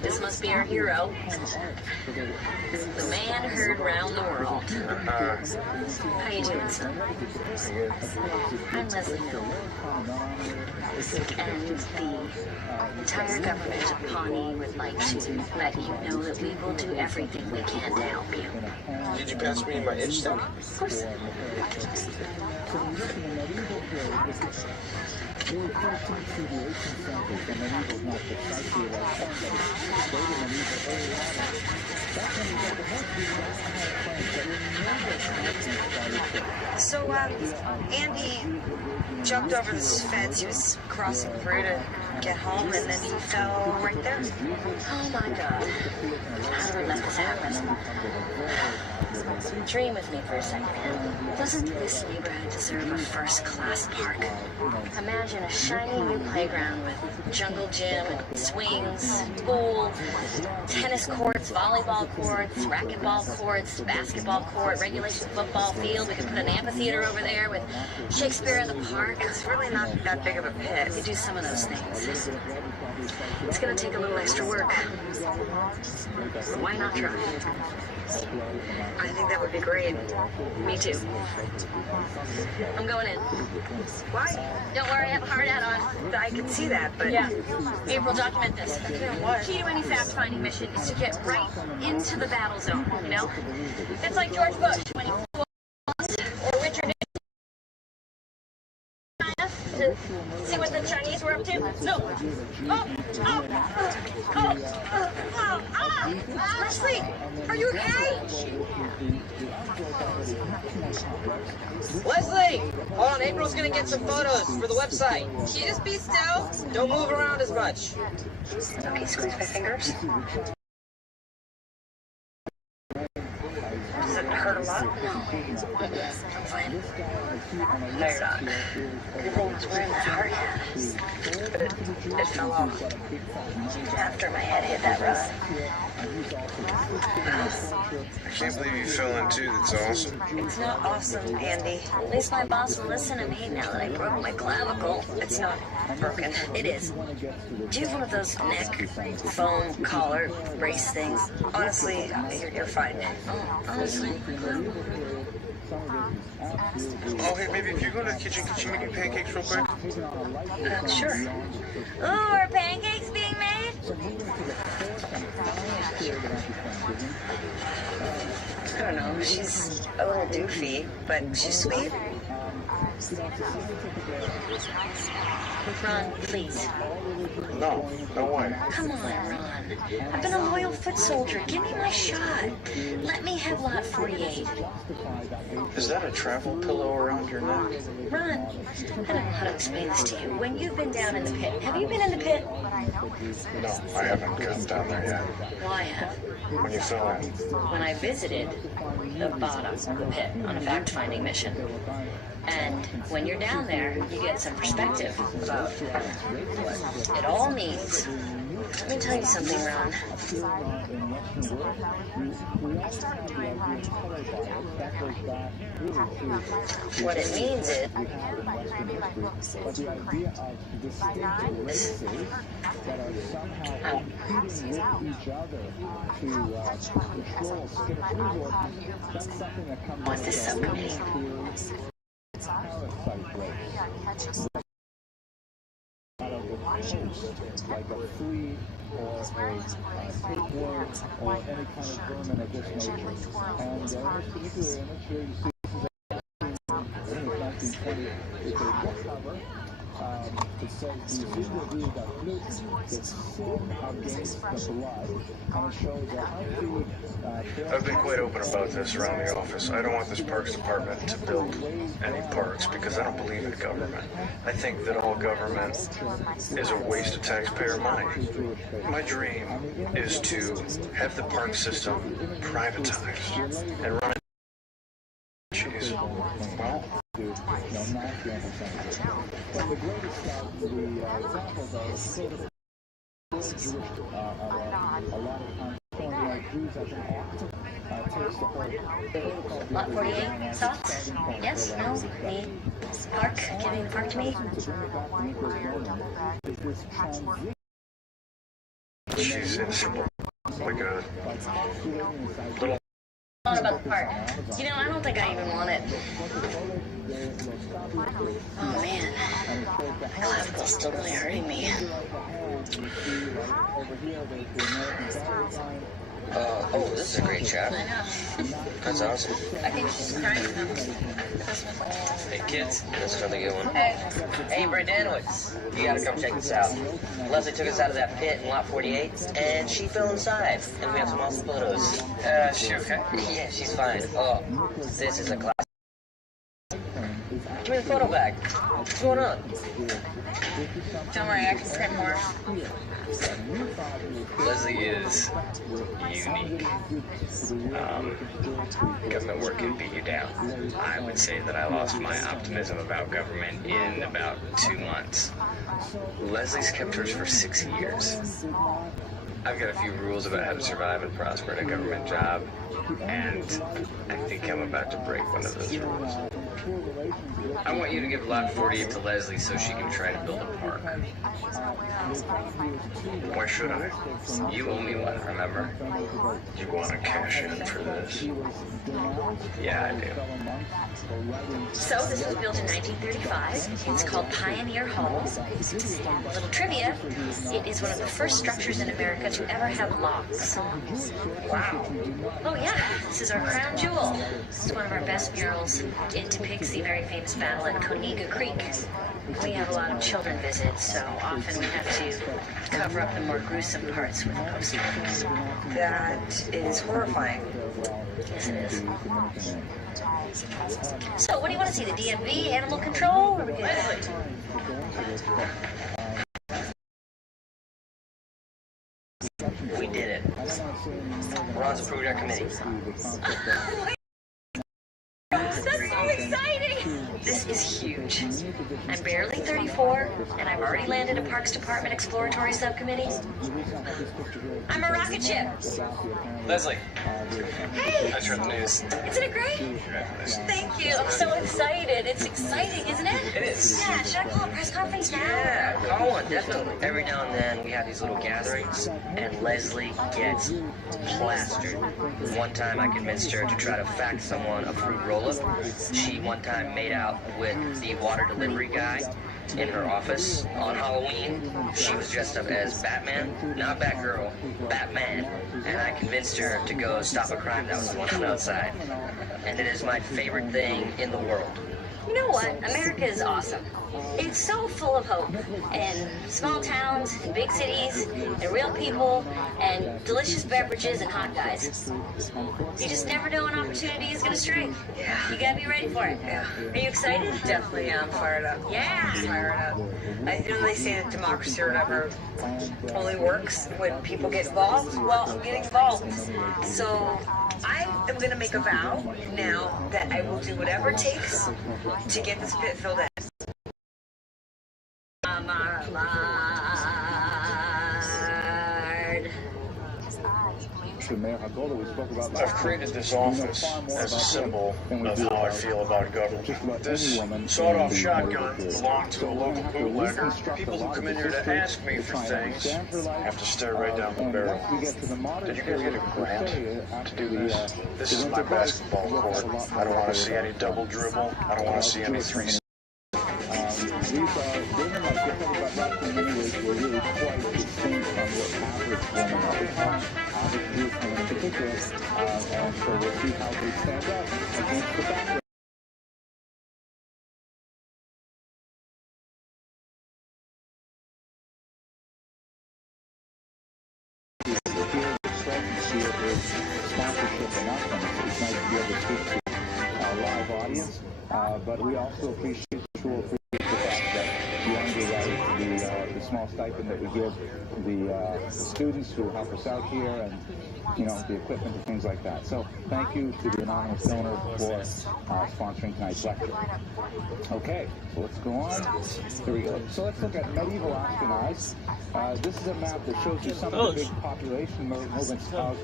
This must be our hero. The man heard round the world. How you doing, son? I'm Leslie Hill. And the entire government of Pawnee would like to let you know that we will do everything we can to help you. Did you pass me my itch stick? Of course. So, Andy jumped over this fence. He was crossing through to get home, and then he fell right there. Oh my God. How do we let this happen? Dream with me for a second, man. Doesn't this neighborhood deserve a first-class park? Imagine a shiny new playground with jungle gym and swings, pool, tennis courts, volleyball courts, racquetball courts, basketball court, regulation football field. We could put an amphitheater over there with Shakespeare in the park. It's really not that big of a pit. We could do some of those things. It's gonna take a little extra work. But why not try? I think that would be great. Me too. I'm going in. Why? Don't worry, I have a hard hat on. I can see that, but... Yeah. April, document this. What? Key to any fact-finding mission is to get right into the battle zone, you know? It's like George Bush when he flew or Richard Nixon to see what the Chinese were up to. No. Leslie, are you okay? Leslie! Hold on, April's gonna get some photos for the website. Can you just be still? Don't move around as much. Okay, squeeze my fingers. Does it hurt a lot? No. I'm fine. No, you're not. Good thing I was wearing that hard hat. But it fell off. After my head hit that rug. I can't believe you fell in too. That's awesome. It's not awesome, Andy. At least my boss will listen to me now that I broke my clavicle. It's not broken. It is. Do you have one of those neck foam collar brace things? Honestly, you're fine. Oh, honestly. Oh, hey, maybe if you go to the kitchen, could you make me pancakes real quick? Sure. Ooh, are pancakes being made? I don't know. She's a little doofy, but she's sweet. Ron, please. No way. Come on, Ron. I've been a loyal foot soldier. Give me my shot. Let me have lot 48. Is that a travel pillow around your neck? Ron, I don't know how to explain this to you. When you've been down in the pit, have you been in the pit? No, I haven't come down there yet. Well, I have. When you fell in. When I visited the bottom of the pit on a fact-finding mission. And when you're down there, you get some perspective about what it all means. Let me tell you something, Ron. What it means is what this subcommittee like a flea or a tapeworm or any kind of vermin of this nature. And in this particular image here, you see this is a 1920. It's a book cover. It says the Zindagi got gluten, the sin against the blood, and it shows a healthy... I've been quite open about this around the office. I don't want this parks department to build any parks because I don't believe in government. I think that all government is a waste of taxpayer money. My dream is to have the park system privatized and run it. Jeez. Well... the greatest of the examples are a lot of times Jews as an act takes the whole Lot 48 thoughts? Yes? No? Me? Park? Giving the park to me? She's insubordinate. Like a little. Thought about the park. You know, I don't think I even want it. Oh man, my clavicle's still really hurting me. Oh, this is a great shot. I know. That's awesome. I think she's crying for them. Hey kids, this is another good one. Hey, Brandanowitz, you gotta come check this out. Leslie took us out of that pit in Lot 48, and she fell inside, and we have some awesome photos. Is she okay? Yeah, she's fine. Oh, this is a class. Give me the photo back. What's going on? Don't worry, I can print more. Leslie is unique. Government work can beat you down. I would say that I lost my optimism about government in about 2 months. Leslie's kept hers for 6 years. I've got a few rules about how to survive and prosper in a government job, and I think I'm about to break one of those rules. I want you to give Lot 48 to Leslie so she can try to build a park. Why should I? You owe me one, remember? You want to cash in for this? Yeah, I do. So this was built in 1935. It's called Pioneer Hall. A little trivia, it is one of the first structures in America to ever have locks. Wow. Oh yeah, this is our crown jewel. It's one of our best murals. It depicts the very famous battle at Coniga Creek. We have a lot of children visit, so often we have to cover up the more gruesome parts with posters. That is horrifying. Yes, it is. So, what do you want to see? The DMV, animal control, or we good? We did it. Ron's approved our committee. That's so exciting! This is huge. I'm barely 34, and I've already landed a Parks Department Exploratory Subcommittee. I'm a rocket ship. Leslie. Hey! I heard the news. Isn't it great? Thank you. I'm so excited. It's exciting, isn't it? It is. Yeah, should I call a press conference now? Yeah, call one, definitely. Every now and then we have these little gatherings, and Leslie gets plastered. One time I convinced her to try to fax someone a fruit roll-up. She one time made out with the water delivery guy in her office on Halloween. She was dressed up as Batman, not Batgirl, Batman. And I convinced her to go stop a crime that was going on outside. And it is my favorite thing in the world. You know what? America is awesome. It's so full of hope, and small towns, and big cities, and real people, and delicious beverages and hot guys. You just never know when opportunity is going to strike. Yeah. You gotta be ready for it. Yeah. Are you excited? Definitely am fired up. Yeah. Fired up. They say that democracy or whatever only works when people get involved. Well, I'm getting involved. So I am going to make a vow now that I will do whatever it takes to get this pit filled in. I've created this office as a symbol of how I feel about government. This sawed-off shotgun belonged to a local bootlegger. People who come in here to ask me for things have to stare right down the barrel. Did you guys get a grant to do this? This is my basketball court. I don't want to see any double dribble. I don't want to see any three. Live audience, but we also appreciate the fact that you underwrite the small stipend that we give the students who help us out here, and the equipment and things like that. So thank you to the anonymous donor for sponsoring tonight's lecture. Okay, so let's go on. Here we go. So let's look at medieval Ashkenaz. This is a map that shows you some of the big population movements of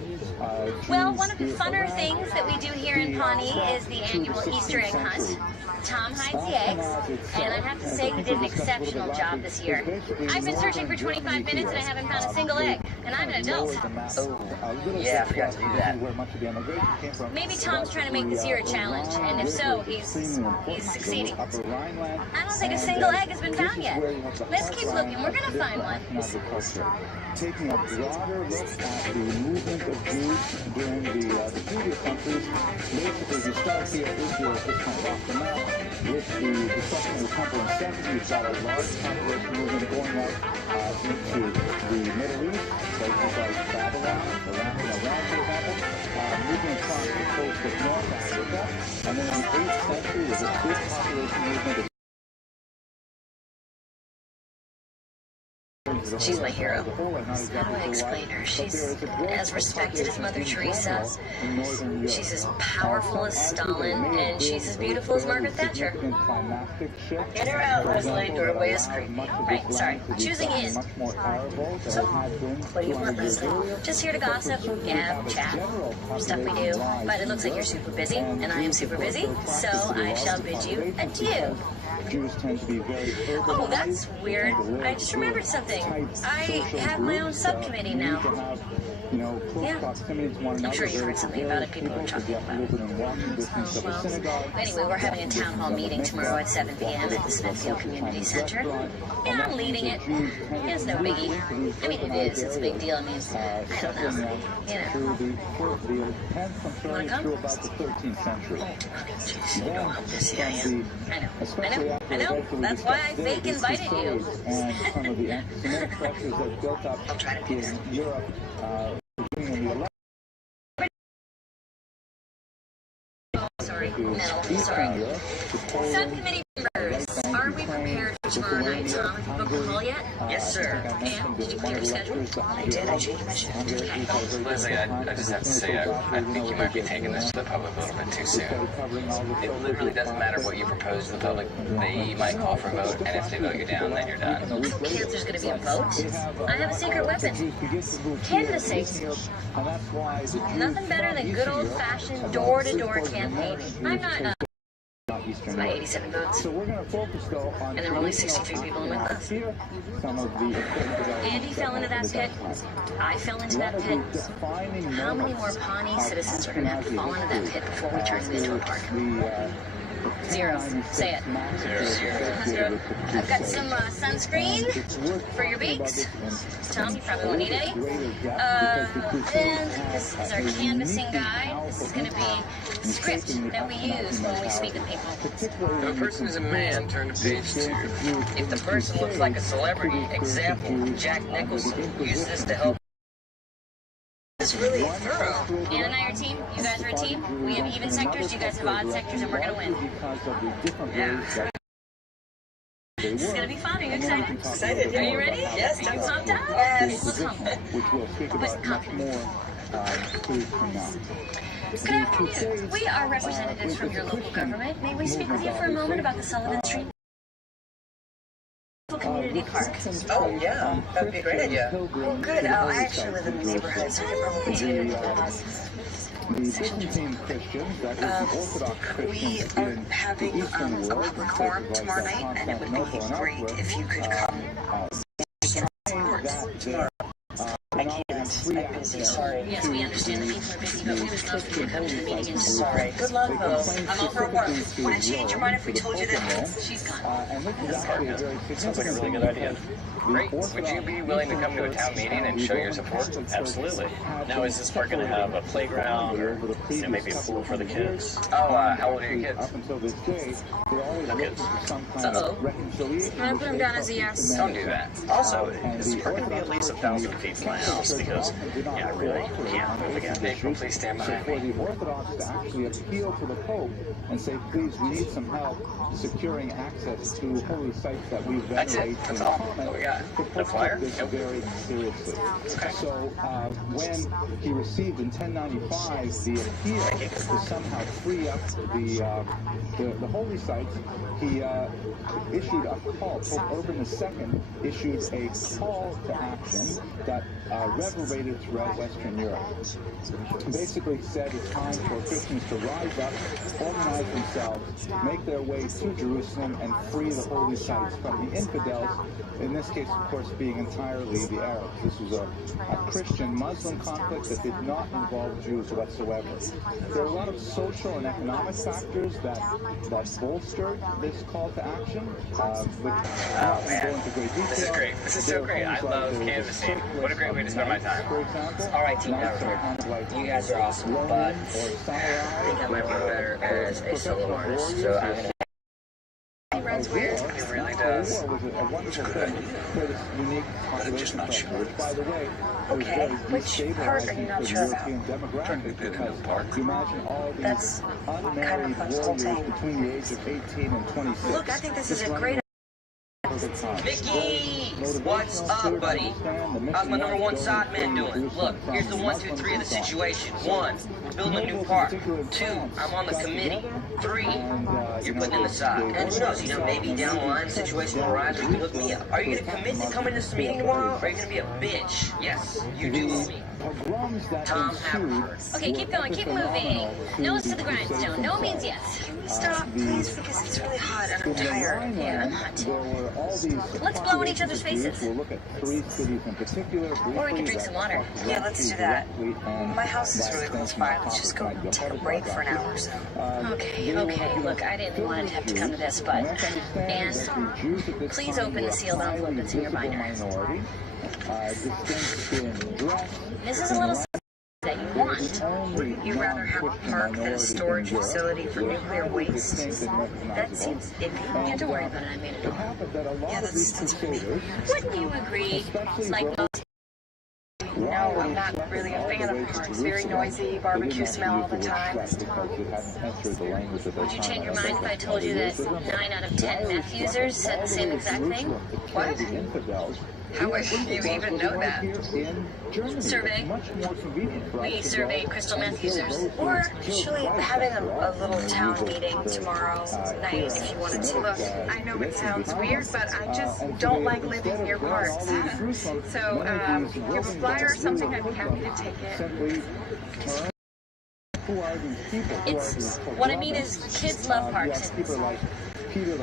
Well, one of the funner things that we do here in Pawnee is the annual Easter egg hunt. Tom hides the eggs, and I have to say he did an exceptional job this year. I've been searching for 25 minutes and I haven't found a single egg, and I'm an adult. Oh, yeah, I forgot to do that. Maybe Tom's trying to make this year a challenge, and if so, he's succeeding. I don't think a single egg has been found yet. Let's keep looking, we're gonna find one. Taking a broader look at the movement of Jews during the previous centuries. Basically, you start here, Israel is just kind of off the map. With the destruction of the temple in 70, you've got a large population movement going up into the Middle East, places like Babylon, Iran, for example, moving across the coast of North Africa. And then in the 8th century, there's a big population movement of She's my hero. How do I explain her? She's as respected as Mother Teresa. She's as powerful as Stalin, and she's as beautiful as Margaret Thatcher. Get her out, Leslie. Doorway is creepy. Right, sorry. Choosing in. So, what do you want, Leslie? Just here to gossip, gab, chat, stuff we do. But it looks like you're super busy, and I am super busy, so I shall bid you adieu. Jews tend to be very Oh, that's weird. I just remembered something. I have my own subcommittee now. Yeah. I'm sure you heard something about it. People were talking about it. Well, anyway, we're having a town hall meeting tomorrow at 7 p.m. at the Smithfield Community Center. Yeah, I'm leading it. It's no biggie. I mean, it is. It's a big deal. I mean, I don't know. Want to come? Jeez, you know how busy I am. I know. That's why I fake invited you. I'll try to be there. Sorry, sorry. Subcommittee members, are we prepared for tomorrow night, Tom? Have you booked the hall yet? Yes, sir. And did you clear the schedule? I did. I changed my shift. Leslie, I just have to say, I think you might be taking this to the public a little bit too soon. It literally doesn't matter what you propose to the public. They might call for a vote, and if they vote you down, then you're done. Who cares there's going to be a vote? I have a secret weapon. Canvassing. Nothing better than good old-fashioned door-to-door campaigning. I'm not It's my 87 votes. So we're going to focus though on, and there were only 63 people in my class. Andy fell into that pit. I fell into that pit. How many more Pawnee citizens are going to have to fall into that pit before we turn this into a park? 0. Say it. 0. I've got some sunscreen for your beaks. Tom, you probably won't need any. Then this is our canvassing guide. This is going to be the script that we use when we speak with people. If a person is a man, turn to page 2. If the person looks like a celebrity, example, Jack Nicholson, use this to help. It's really thorough. Ann and I are a team. You guys are a team. We have even sectors. You guys have odd sectors, and we're going to win. Yeah. This is going to be fun. Are you excited? Excited. Are you ready? Yes. Are you pumped up? Yes. Look humble. But confident. Good afternoon. We are representatives from your local government. May we speak with you for a moment about the Sullivan Street Community Park? Oh, yeah. That would be a great idea. Oh, good. Oh, I actually live in the neighborhood, so I could probably do it. We are having a public forum tomorrow night, and it would be great if you could come tomorrow. I can't. I'm busy, sorry. Yes, we understand that people are busy, but we would love for you to come to the meeting and sorry. Good luck, though. I'm all for work. Would it change your mind if we told you that? She's gone. Sounds like a really good idea. Great. Would you be willing to come to a town meeting and show your support? Absolutely. Now, is this park going to have a playground or maybe a pool for the kids? Oh, how old are your kids? No kids. Uh-oh. I'm going to put him down as a yes. Don't do that. Also, is this park going to be at least 1,000 feet from my house? Because, yeah, I really can't move again. April, please stand behind me. For the Orthodox to actually appeal to the Pope and say, please, we need some help securing access to holy sites that we venerate. That's it. That's all. That's all we got. that? The flyer? This very seriously. So when he received in 1095 the appeal to somehow free up the holy sites, he issued a call. Pope Urban II issued a call to action that reverberated throughout Western Europe. Basically said it's time for Christians to rise up, organize themselves, make their way to Jerusalem, and free the holy sites from the infidels, in this case, of course, being entirely the Arabs. This was a Christian-Muslim conflict that did not involve Jews whatsoever. There are a lot of social and economic factors that bolstered this call to action, which oh man, go into great detail. This is great. This is so great. I love canvassing. What a great way to spend my time. All right, Team Network. You guys are awesome, but I think I might work better as a solo artist. So I'm gonna. Runs weird. It really does. I'm just not sure. By the way, Okay, which part are you not sure about? That's kind of the whole thing. Between the age of 18 and 26. Look, I think this is a great Mickey! What's up, buddy? How's my number one side man doing? Look, here's the 1, 2, 3 of the situation. 1, building a new park. 2, I'm on the committee. 3, you're putting in the side. And who knows, maybe down the line, the situation will arise where you can hook me up. Are you going to commit to coming to this meeting tomorrow, or are you going to be a bitch? Yes, you do owe me. Tom Haverford. Okay, keep going, keep moving. Nose to the grindstone. No means yes. Can we stop, please? Because it's really hot and I'm tired. Yeah, I'm hot. Let's blow in each other's faces. We'll look at 3 cities in particular. Or we can drink some water. Yeah, let's do that. My house is really close by. Let's just go take a break for an hour or so. Okay. Look, I didn't want to have to come to this, but... And please open the sealed envelope that's in your binder. This is a little that you want. Wouldn't you rather have a park than a storage facility for nuclear waste? That seems iffy. You have to worry about it, I made it all. Yeah, that's funny. Wouldn't you agree? Like most... No, I'm not really a fan of parks. Very noisy, barbecue smell all the time. Would you change your mind if I told you that 9 out of 10 meth users said the same exact thing? What? How would you even know that? Survey. We surveyed crystal meth users. We're actually having a little town meeting tomorrow night if you wanted to. Look, I know it sounds weird, but I just don't like living near parks. So if you have a flyer or something, I'd be happy to take it. It's... What I mean is, kids love parks.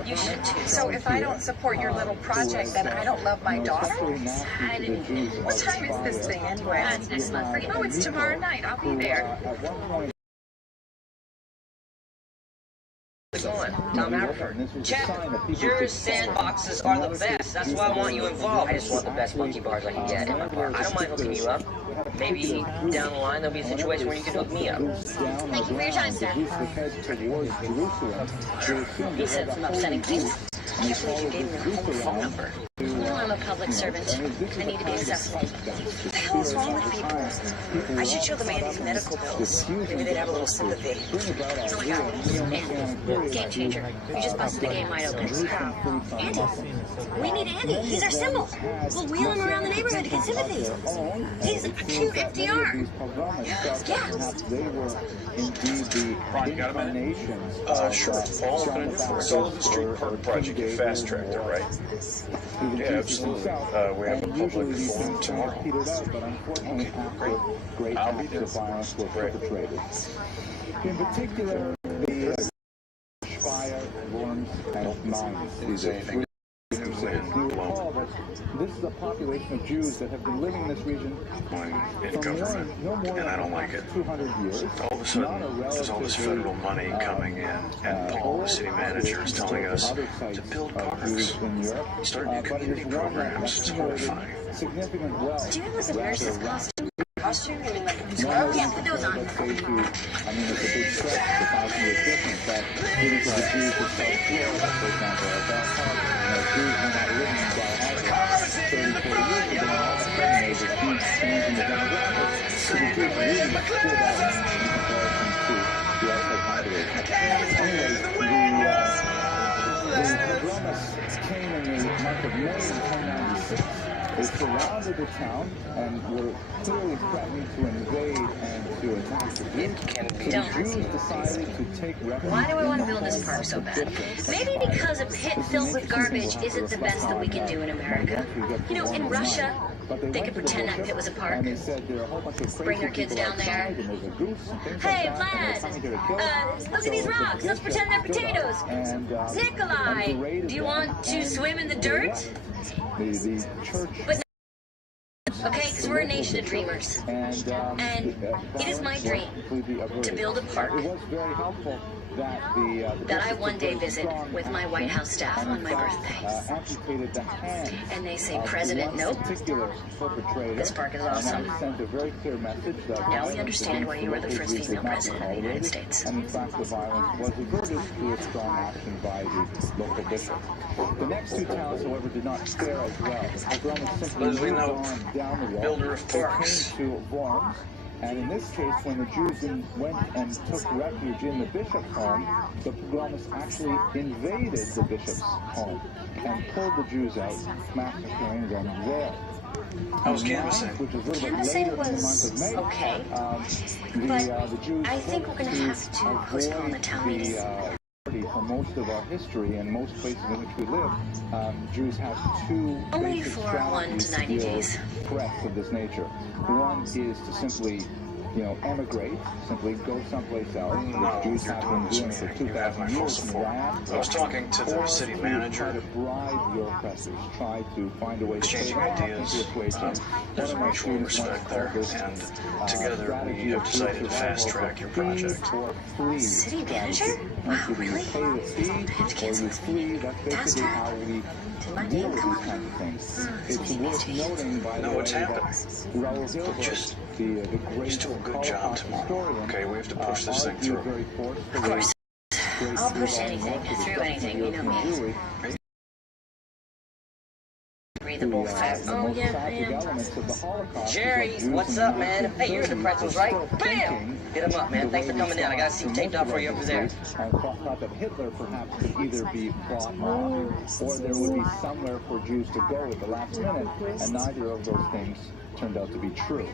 You should too. So if I don't support your little project, then I don't love my daughter? I didn't... What time is this thing anyway? It's next month. Oh, it's tomorrow night. I'll be there. Tom Haverford. Check. Your sandboxes are the best. That's why I want you involved. I just want the best monkey bars I can get in my park. I don't mind hooking you up. Maybe down the line there'll be a situation where you can hook me up. Thank you for your time, sir. He said some upsetting things. I can't believe you gave me your whole phone number. You know I'm a public servant. I need to be accessible. What the hell is wrong with people? I should show them Andy's medical bills. Maybe they'd have a little sympathy. So we got Andy. Game changer. You just busted the game wide open. Andy. We need Andy. He's our symbol. We'll wheel him around the neighborhood to get sympathy. He's a cute FDR. Ron, you got a minute? Sure. All we're going to do for Sullivan Street Park project, you fast-tracked it, right? Yeah, absolutely. We have a public forum tomorrow. Okay, great. I'll be there. Great. In particular, the fire, worms, and mines. Is anything This is a population of Jews that have been living in this region in government, and I don't like it. 200 years. All of a sudden, there's all this federal money coming in, and Paul, the city manager, is telling us to build parks, start new community programs. It's horrifying. Significant wealth. Do you have like a nurse's costume? Costume? You mean like a Yeah, put those on. I mean, it's a big stretch. The thousand years different, but even for the Jews that start here, for example, at that time, Jews were not living in Dalhousie 30, 40 years ago. All of a sudden, there's a huge change in the demographics. So the Jews really stood out in comparison to the outside population. Anyways, The pogromists came in the month of May of 1096. They surrounded the town and were clearly threatening to invade and to attack the Jews. So the Jews decided to take refuge. Why do we want to build this park so bad? Maybe because a pit filled with garbage isn't the best that we can do in America. You know, in Russia, they could pretend that pit was a park. Bring their kids down there. Hey, Vlad! Look at these rocks. Let's pretend they're potatoes. Nikolai, do you want to swim in the dirt? But okay, because we're a nation of dreamers. And it is my dream to build a park that I one day visit with my White House staff on my birthday. And they say, President, nope. This park is awesome. Now we understand why you were the first female president of the United States. And in fact, the violence was averted through a strong action by the local bishop. The next two towns, however, did not fare as well. The pogromists simply moved on down the road. Builder of parks. They came to Worms. And in this case, when the Jews went and took refuge in the bishop's home, the pogromists actually invaded the bishop's home and pulled the Jews out, massacring them there. I was canvassing. Canvassing was okay, but I think we're going to have to postpone the town meeting. For most of our history and most places in which we live, Jews have two only basic for 1 to 90 days. Threats of this nature. One is to simply, emigrate, simply go someplace else. Jews have been doing for 2,000 years in the land. I was talking to the city manager. Try to bribe your oppressors. Try to find a way to exchanging ideas. There's a mutual respect there, and together we have decided to fast track your project. City manager? Wow, really? I have to cancel this meeting. Fast track? Did my name come on? It's worth noting, by the way, what's happened? Just do a good job tomorrow. Okay, we have to push this thing through. Of course. I'll push anything, through anything, you know me. Breathable fast. Oh, yeah, I am. Jerry, what's up, man? Hey, you're the pretzels, right? Bam! Hit him up, man. Thanks for coming down. I got a seat taped up for you over there. I thought that Hitler perhaps could either be bought off, or there would be somewhere for Jews to go at the last minute, and neither of those things turned out to be true.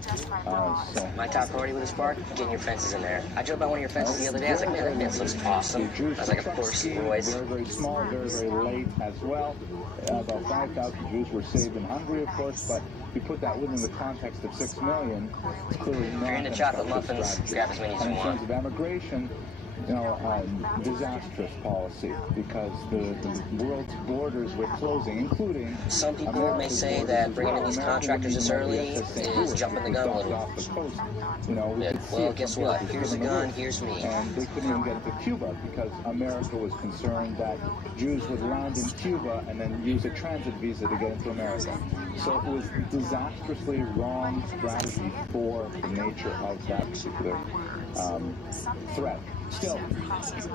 My top priority with this park, getting your fences in there. I drove by one of your fences the other day. I was like, man, that fence looks awesome. I was like, of course, boys. Very, very small, very, very late as well. About 5,000 Jews were saved in Hungary, of course, but if you put that within the context of 6 million, it's clearly not. If you're into chocolate muffins, grab as many as you want. In terms of emigration, disastrous policy, because the world's borders were closing, including... Some people may say that bringing in these contractors this early is jumping the gun a little. Well, guess what? Here's a gun, here's me. And they couldn't even get into Cuba because America was concerned that Jews would land in Cuba and then use a transit visa to get into America. So it was disastrously wrong strategy for the nature of that particular threat. Still,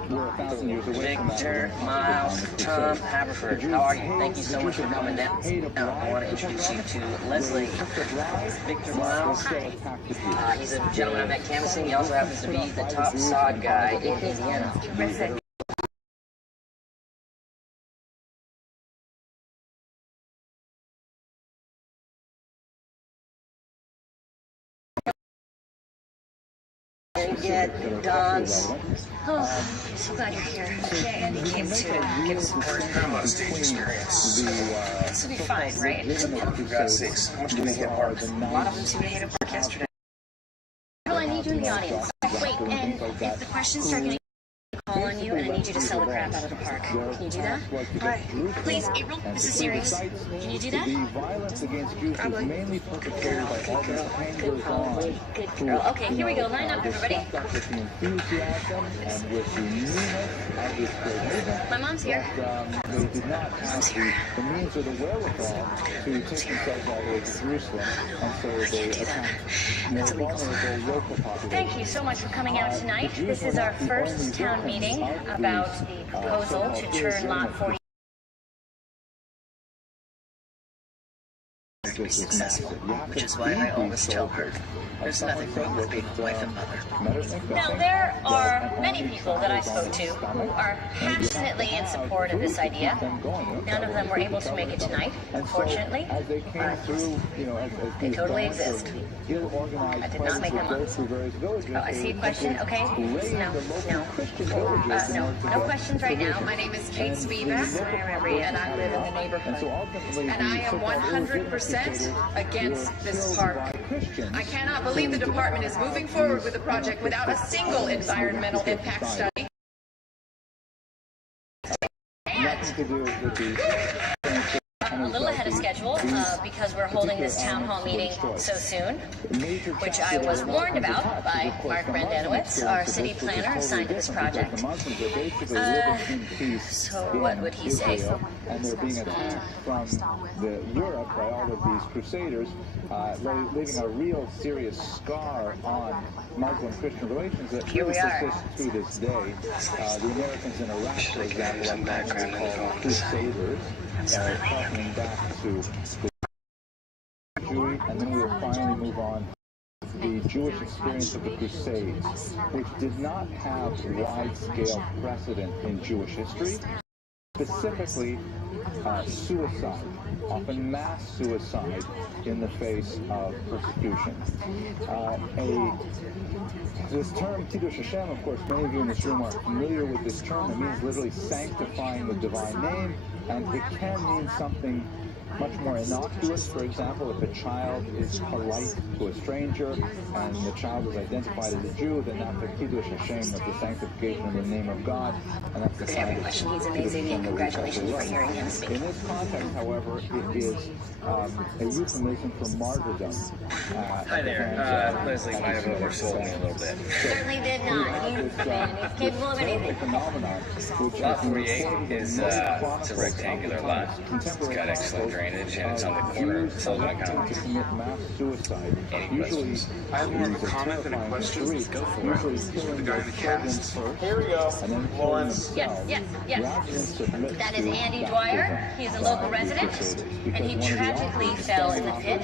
we're 1,000 years away from that. Victor, Miles, Tom, Haverford, how are you? Thank you so much for coming down. I want to introduce you to Leslie. Victor Miles. He's a gentleman I met canvassing. He also happens to be the top sod guy in Indiana. Terrific. Get Don's. Oh, I'm so glad you're here. Yeah, Andy came to give us support. How about stage experience? This will be fine, right? For God's sakes, how much do they hit park? A lot of them seem to hate a park yesterday. Well, I need you in the audience. Wait, and if the questions start getting call on you, and I need you to sell the crap out of the park. Can you do that? Alright. Please, April, this is serious. Can you do that? Probably. Good girl. Good girl. Okay, here we go. Line up, everybody. My mom's here. Mom's here. The means or the wherewithal to take themselves all the way to Jerusalem, and so they attack more vulnerable local populations. Thank you so much for coming out tonight. This is our first town meeting about the proposal to turn Lot 40 to be successful, which is why I always tell her, there's nothing wrong with being a wife and mother. Now, there are many people that I spoke to who are passionately in support of this idea. None of them were able to make it tonight, unfortunately, but they totally exist. I did not make them up. Oh, I see a question. Okay. No questions right now. My name is Kate Spivak, and I live in the neighborhood. And I am 100% against this park. I cannot believe the department is moving forward with the project without a single environmental impact study. I'm a little ahead of schedule because we're holding this town hall meeting so soon, which I was warned about by Mark Brendanowitz, our city planner assigned to this project. So what would he say? And they're being attacked from Europe by all of these crusaders, leaving a real serious scar on Muslim-Christian relations that really persist to this day. The Americans in Iraq, for example, are called crusaders. Talking back to the Jewish, and then we'll finally move on to the Jewish experience of the Crusades, which did not have wide-scale precedent in Jewish history, specifically suicide, often mass suicide in the face of persecution. This term, Kiddush Hashem, of course, many of you in this room are familiar with this term. It means literally sanctifying the divine name, and it can mean something much more innocuous. For example, if a child is polite to a stranger and the child is identified as a Jew, then that's a Kiddush Hashem, that's the sanctification in the name of God, and that's the every question. He's amazing, and congratulations for hearing him speak. In this context, however, it is a euphemism for martyrdom. Hi there. Leslie might have oversold me a little bit. Certainly did not. He's capable of anything. Lot 48 is it's a rectangular lot. It's got excellent drainage, and it's on the corner of Sullivan and Collins. Any questions? I have more of a comment than a question. Go for it. The guy in the cast. Here we go. Lawrence. Yes. That is Andy Dwyer. He's a local resident, and he tragically fell in the pit.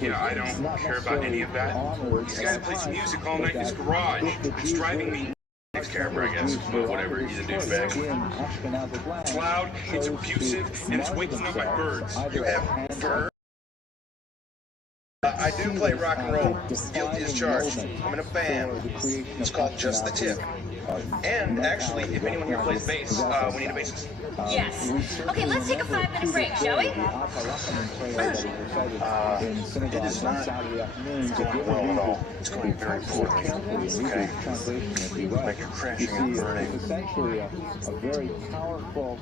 Yeah, I don't care about any of that. He's a guy that plays music all night in his garage. It's driving me. Next character, I guess, but whatever, he's a douchebag. It's loud, it's abusive, and it's waking up my birds. You have birds? I do play rock and roll, guilty as charged. I'm in a band. It's called Just the Tip. And actually, if anyone here plays bass, we need a bassist. Yes. Okay, let's take a 5-minute break, shall we? It is not going well at all. It's going very poorly. Okay? Like you're crashing and burning. It's essentially a very powerful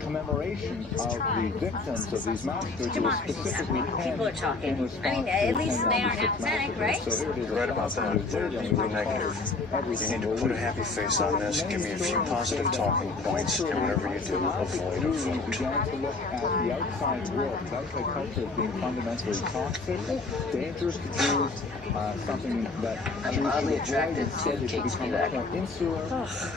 commemoration of the victims of these massacres. Democracy. People are talking. I mean, at least they aren't apathetic, right? You're right about that. They're deeply negative. You need to put a happy face on this, give me a few positive talking points, and whatever you do, avoid a vote. Began to look at the outside world, the outside culture as being fundamentally toxic, dangerous to Jews, something that I'm oddly attracted to Kate Spivak.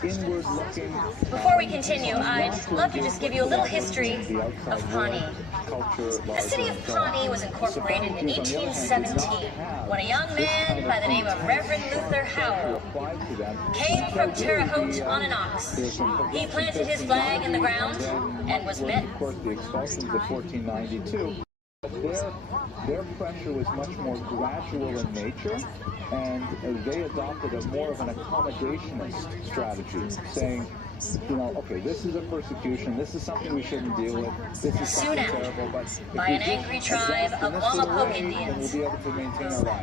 Inward-looking. Before we continue, I'd love to just give you a little history of Pawnee. The city of Pawnee was incorporated in 1817 when a young man by the name of Reverend Luther Howell came from Terre Haute on an ox. He planted his flag in the ground and was met. Of course, the expulsions of 1492. Their pressure was much more gradual in nature, and they adopted a more of an accommodationist strategy, saying, you know, okay, this is a persecution, this is something we shouldn't deal with, this is something terrible, but by an angry tribe of Wamapoke Indians,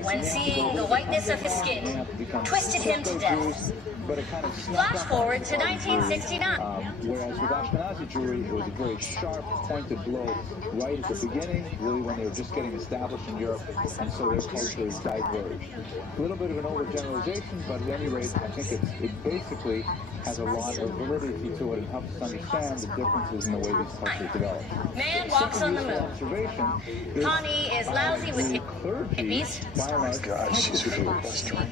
when seeing the whiteness of his skin, twisted him to death. Flash forward to 1969. Whereas with Ashkenazi Jewry, it was a very sharp, pointed blow right at the beginning, really when they were just getting established in Europe, and so their cultures diverged. A little bit of an overgeneralization, but at any rate, I think it basically has a lot of validity to it and helps us understand the differences in the way this culture develops. Man walks on the moon. Connie is lousy with hippies. Oh my God, she's filibustering.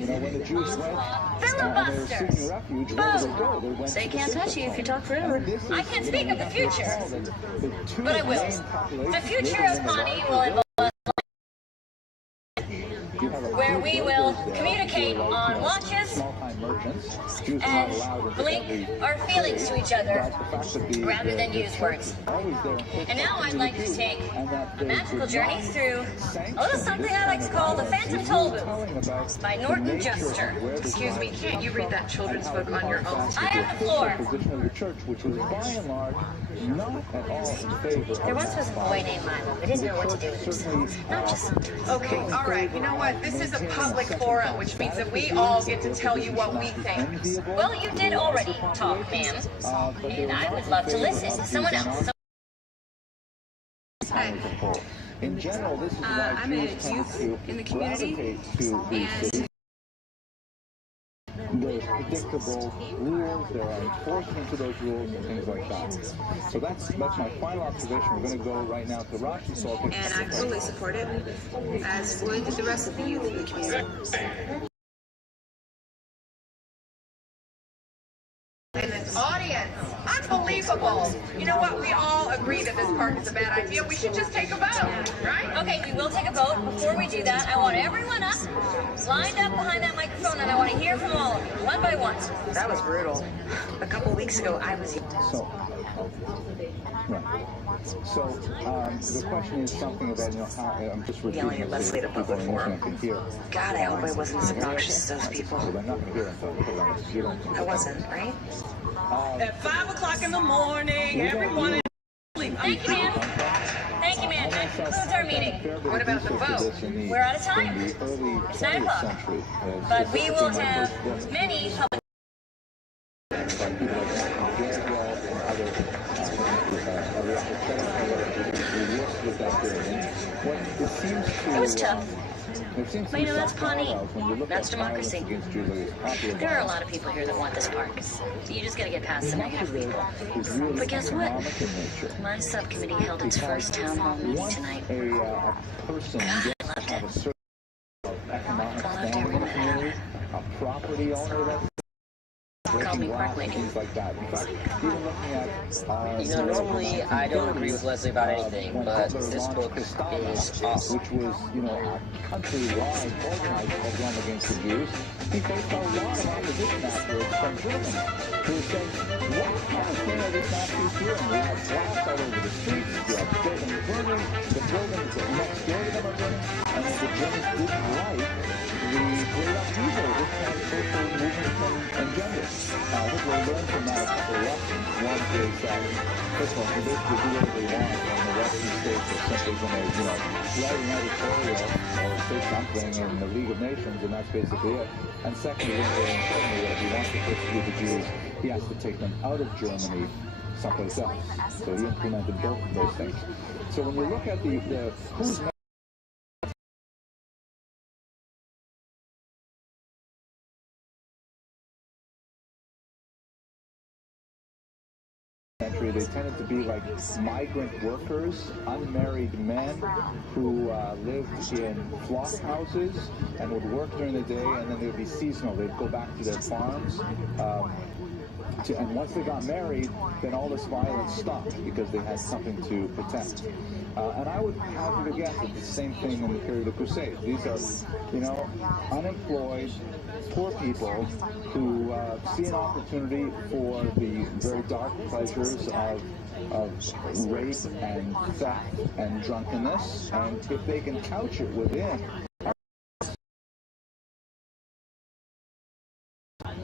You know, when the Jews went, they were seeking refuge, where did they go? They went They can't touch you if you talk forever. I can't speak of the future, but I will. The future of Connie will involve where we will communicate on watches and blink our feelings to each other rather than use words. And now I'd like to take a magical journey through a little something I like to call the Phantom Toll Booth by Norton Juster. Excuse me, can't you read that children's book on your own? I have the floor. There once was a boy named Milo who didn't know what to do with himself. Not just sometimes. Okay, all right. You know what? This is a public forum, which means that we all get to tell you what we think. Well, you did already talk, ma'am. And I would love to listen. Someone else. Hey. In general, this is why I'm a youth in the community, and there's predictable rules, there are enforcement to those rules and things like that. So that's my final observation. We're going to go right now to Rashi. And I fully support it, as would the rest of the youth in the community. In this audience, unbelievable. You know what? We all agree that this park is a bad idea. We should just take a vote, right? Okay, we will take a vote. Before we do that, I want everyone up, lined up behind that microphone, and I want to hear from all of you, one by one. That was brutal. A couple weeks ago, I was... So the question is something about, you know, how I'm just repeating yelling at Leslie at a public forum. God, I hope I wasn't as obnoxious as those people. They're not going to hear it until you don't. I wasn't, right? At 5 o'clock in the morning, everyone is asleep. Thank you, ma'am. Thank you, ma'am. That concludes our meeting. What about the vote? We're out of time. It's 9 o'clock. But we will have many public... It was tough. But you know, that's Pawnee. That's democracy. There are a lot of people here that want this park. You just gotta get past the negative people. But guess what? My subcommittee held its first town hall meeting tonight. God, I loved it. I loved every minute of it. Called me park lady. You know, normally I don't agree with Leslie about anything, but this book is awesome. Which was, you know, a countrywide organized program against the Jews. He faced a lot of opposition afterwards from Germany, who said, what kind of thing are these Nazis doing? We have blasts all over the streets, we have buildings burning, the buildings next door to them are burning, and the Germans didn't like the great upheaval, this kind of social movement and gender. I think we'll learn from that a couple of lessons. One is, first of all, they basically do whatever they want, and the Western states are simply going to, you know, write an editorial or say something in the League of Nations, and that's basically it. And secondly, very importantly, if he wants to persecute the Jews, he has to take them out of Germany someplace else. So he implemented both of those things. So when you look at the who's they tended to be like migrant workers, unmarried men who lived in flock houses and would work during the day, and then they would be seasonal. They'd go back to their farms. And once they got married, then all this violence stopped because they had something to protect. And I would have to guess it's the same thing in the period of the Crusades. These are, you know, unemployed, poor people who see an opportunity for the very dark pleasures of rape and theft and drunkenness, and if they can couch it within,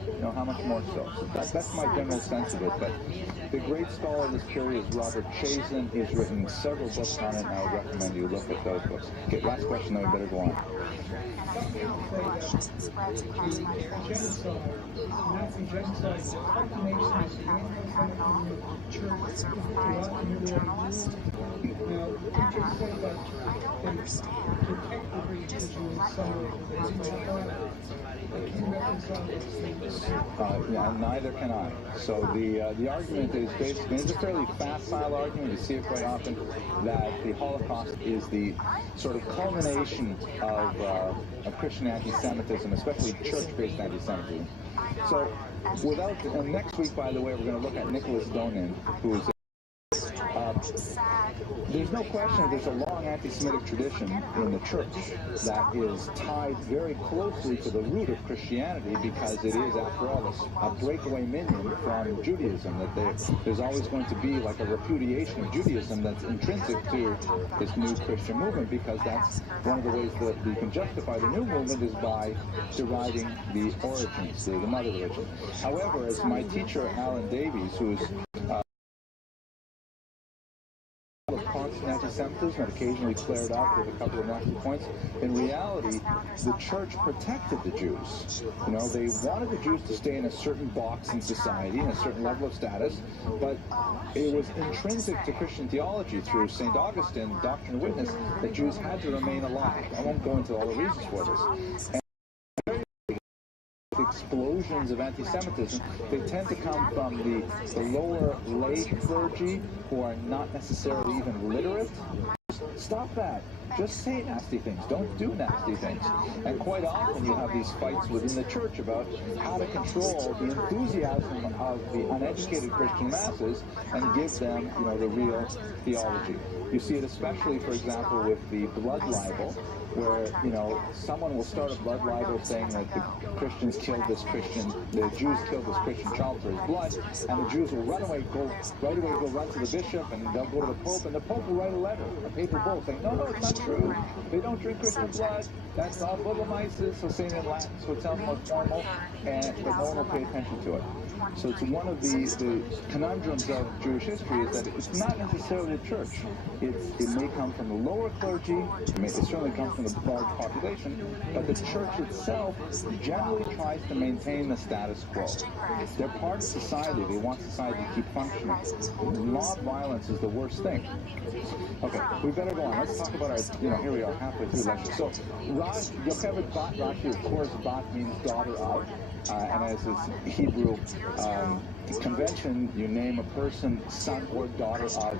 you know, how much more so? That's my general sense of it. But the great scholar of this period is Robert Chazen. He's written several books on it, and I would recommend you look at those books. Okay, last question, then we better go on. Now, Anna, I don't understand. You just let me. Yeah, neither can I. So the argument is basically, it's a fairly facile argument. You see it quite often, that the Holocaust is the sort of culmination of Christian anti-Semitism, especially church-based anti-Semitism. So and next week, by the way, we're going to look at Nicholas Donin, who's there's no question that there's a long anti-Semitic tradition in the church that is tied very closely to the root of Christianity, because it is, after all, a breakaway minion from Judaism, that there's always going to be like a repudiation of Judaism that's intrinsic to this new Christian movement, because that's one of the ways that you can justify the new movement is by deriving the origins, the mother religion. However, as my teacher, Alan Davies, who's constant anti-Semitism and occasionally flared up with a couple of nasty points. In reality, the church protected the Jews. You know, they wanted the Jews to stay in a certain box in society, in a certain level of status, but it was intrinsic to Christian theology through St. Augustine, Doctrine and Witness, that Jews had to remain alive. I won't go into all the reasons for this. Explosions of anti-Semitism, they tend to come from the lower lay clergy who are not necessarily even literate. Stop that. Just say nasty things. Don't do nasty things. And quite often you have these fights within the church about how to control the enthusiasm of the uneducated Christian masses and give them, you know, the real theology. You see it especially, for example, with the blood libel, where, you know, someone will start a blood libel saying that the Jews killed this Christian child for his blood, and the Jews will run to the bishop, and they'll go to the Pope, and the Pope will write a letter, a paper bull, saying, no, it's not true. They don't drink Christian blood. That's all Bugamisis, so saying in Latin, so it sounds more formal, but no one will pay attention to it. So it's one of the conundrums of Jewish history is that it's not necessarily the church. It may come from the lower clergy, it certainly comes from the large population, but the church itself generally tries to maintain the status quo. They're part of society. They want society to keep functioning. Mob violence is the worst thing. Okay, we better go on. Let's talk about our, here we are, halfway through the lecture. So, Yocheved bat Rashi, of course, bat means daughter of, and as is Hebrew convention, you name a person son or daughter of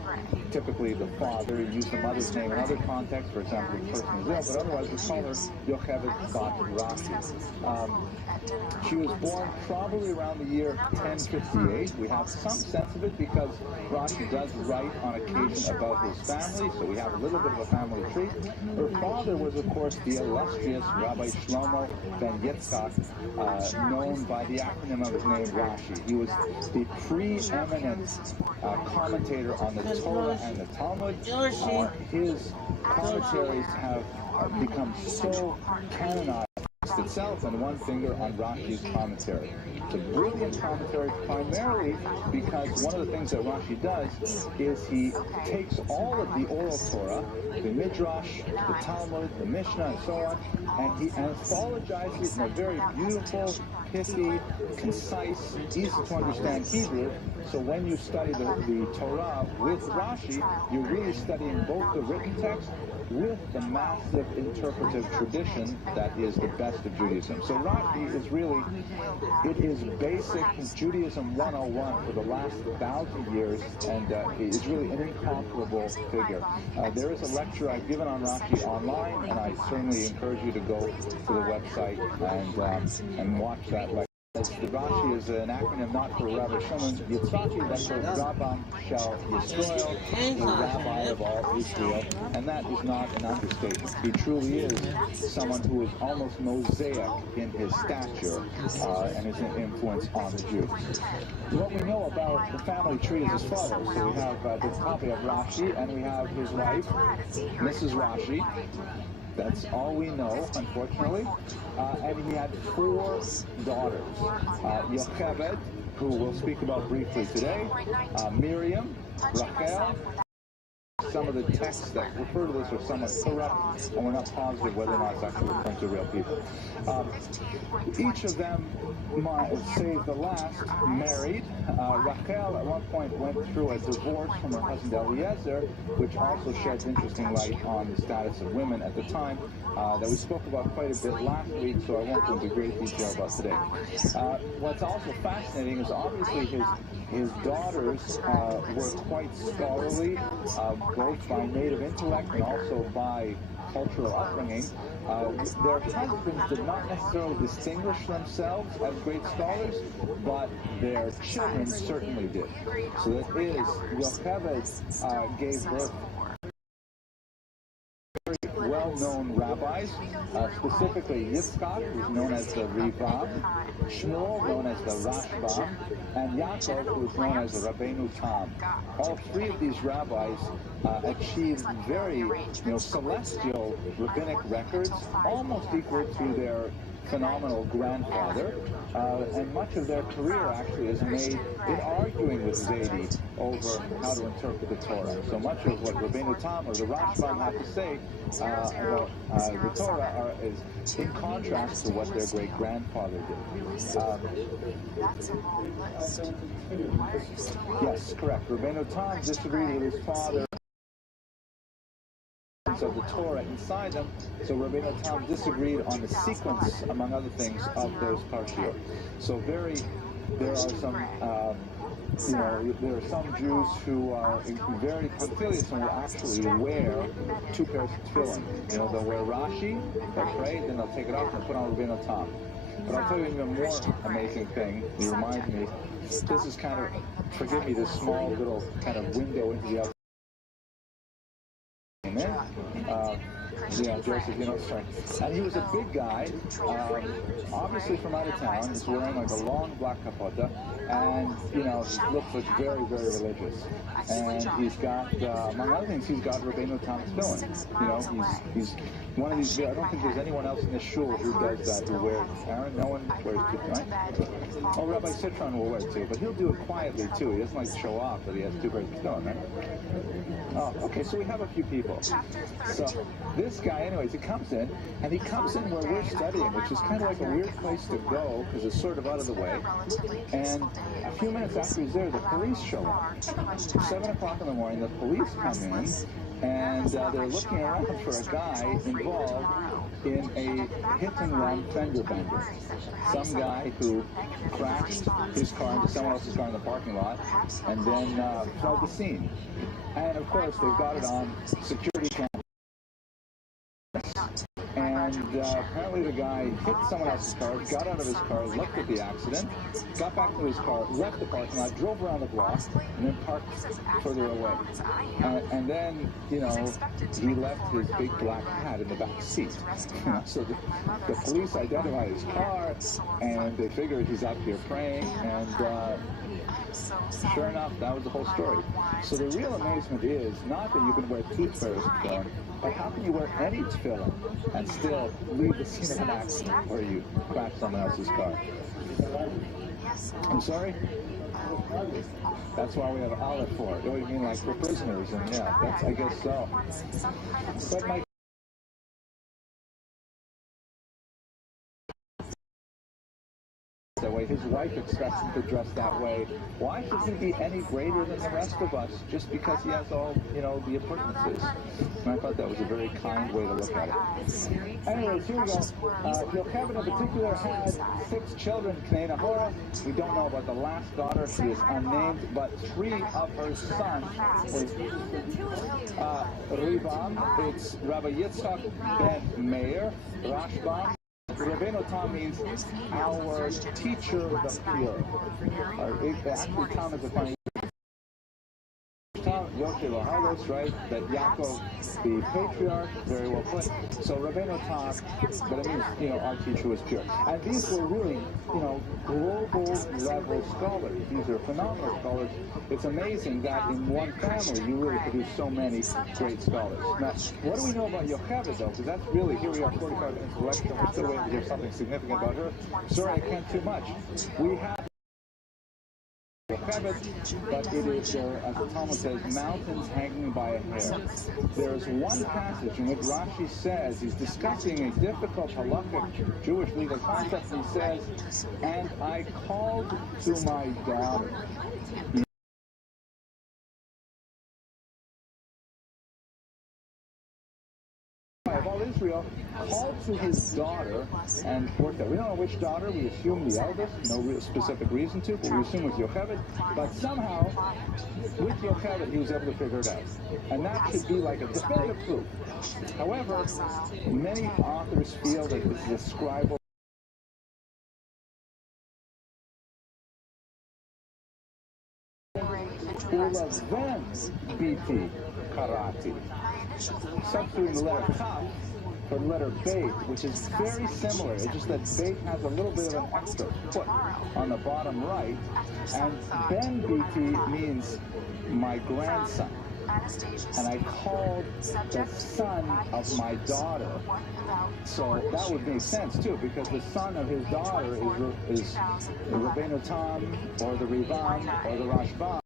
typically the father. You use the mother's name in other contexts, for example, the person is ill, but otherwise we call her Yocheved bat Rashi. She was born probably around the year 1058. We have some sense of it because Rashi does write on occasion about his family, so we have a little bit of a family tree. Her father was, of course, the illustrious Rabbi Shlomo ben Yitzchak, known by the acronym of his name, Rashi. He was the preeminent commentator on the Torah and the Talmud. His commentaries have become so canonized itself and one finger on Rashi's commentary. It's a brilliant commentary, primarily because one of the things that Rashi does is he takes all of the oral Torah, the Midrash, the Talmud, the Mishnah, and so on, and he anthologizes in a very beautiful, pithy, concise, easy to understand Hebrew. So when you study the Torah with Rashi, you're really studying both the written text with the massive interpretive tradition that is the best of Judaism. So Rashi is really, it is basic Judaism 101 for the last 1,000 years, and it's really an incomparable figure. There is a lecture I've given on Rashi online, and I certainly encourage you to go to the website and watch that lecture. The Rashi is an acronym not for Rabbi Shimon Yitzchaki, but for Rabban Shel Yisrael, the Rabbi of all Israel, and that is not an understatement. He truly is someone who is almost Mosaic in his stature and his influence on the Jews. What we know about the family tree is as follows. So we have the top, we have Rashi, and we have his wife, Mrs. Rashi. That's all we know, unfortunately. And he had 4 daughters. Yocheved, who we'll speak about briefly today, Miriam, Rachel, some of the texts that refer to this are somewhat corrupt, and we're not positive whether or not it's actually referring to real people. Each of them, save the last, married. Rachel at one point went through a divorce from her husband Eliezer, which also sheds interesting light on the status of women at the time, that we spoke about quite a bit last week, so I won't go into great detail about today. What's also fascinating is obviously his daughters were quite scholarly, both by native intellect and also by cultural upbringing. Their husbands did not necessarily distinguish themselves as great scholars, but their children certainly did. So that is, Yocheved gave birth well-known rabbis, specifically Yitzchak, who's known as the Rivam, Shmuel, known as the Rashbam, and Yaakov, who is known as the Rabbeinu Tam. All three of these rabbis achieved very, celestial rabbinic records, almost equal to their phenomenal grandfather, and much of their career actually is made in arguing with Zaidi over how to interpret the Torah. So much of what Rabbeinu Tam or the Rashbam have to say about the Torah is in contrast to what their great-grandfather did. Yes, correct. Rabbeinu Tam disagreed with his father of the Torah inside them, so Rabbeinu Tam disagreed on the sequence, among other things, of those parshiot. So there are some, there are some Jews who are very punctilious and will actually wear two pairs of tefillin. They'll wear Rashi, they'll pray, then they'll take it off and put on Rabbeinu Tam. But I'll tell you an even more amazing thing. You remind me, this is kind of, forgive me, this small little kind of window into the outside. Yeah, Joseph, sorry. And he was a big guy, obviously from out of town. He's wearing like a long black kapota, and, he looks like very, very religious. And he's got, among other things, he's got Rabbeinu Tam's tefillin. He's one of these, I don't think there's anyone else in this shul who does that, who wears, Aaron, no one wears it, right? Oh, Rabbi Citron will wear it too, but he'll do it quietly too. He doesn't like to show off that he has two pairs of tefillin, right? Oh, okay, so we have a few people. So this guy, anyways, he comes in where we're studying, which is kind of like a weird place to go because it's sort of out of the way. And a few minutes after he's there, the police show up. 7 o'clock in the morning, the police come in, and they're looking around for a guy involved in a hit-and-run fender bender. Some guy who crashed his car into someone else's car in the parking lot and then fled the scene. And of course, they've got it on security cameras. And apparently the guy hit someone else's car, got out of his car, looked at the accident, got back to his car, left the parking lot, drove around the block, and then parked further away. And then, he left his big black hat in the back seat. So the police identified his car, and they figured he's out here praying, and sure enough, that was the whole story. So the real amazement is not that you can wear two pairs of tefillin, but how can you wear any tefillin and still leave the scene of an accident where you crash someone else's car? I'm sorry? That's why we have Aleph for it. Oh, you mean like for prisoners? And yeah, that's, I guess so. But my that way. His wife expects him to dress that way. Why should he be any greater than the rest of us just because he has all, the appurtenances? And I thought that was a very kind way to look at it. Anyways, here we go. Yocheved in particular had 6 children, Knei Nahora. We don't know about the last daughter. She is unnamed, but 3 of her sons were Rivam. It's Rabbi Yitzchak ben Meir, Rashbam. Rabbeinu Tam means our teacher, the pure. Actually, Tam is a funny Yocheved, right? That Yaakov, the patriarch, very well put. So Rabbeinu Tam, but it means, our teacher was pure. And these were really, global level scholars. These are phenomenal scholars. It's amazing that in one family you really produce so many great scholars. Now, what do we know about Yocheved though? Because that's really, here we are 45 minutes of lecture, we're still waiting to hear something significant about her. Sorry, I can't too much. We have Yocheved, but it is, as the Talmud says, mountains hanging by a hair. There is one passage in which Rashi says, he's discussing a difficult halakhic Jewish legal concept, and he says, and I called to my daughter. Of all Israel, called to his daughter, and worked out. We don't know which daughter, we assume the eldest, no real specific reason to, but we assume it was Yocheved, but somehow, with Yocheved, he was able to figure it out. And that should be like a definitive proof. However, many authors feel that this is a scribal Ulaven biti karati. Substituting the letter Kaf for the letter Beit, which is very similar. It's just that Beit has a little bit of an extra foot on the bottom right, and Ben biti means my grandson. And I called the son of my daughter. So that would make sense too, because the son of his daughter is the Rabbeinu Tam, or the Rivam, or the Rashba.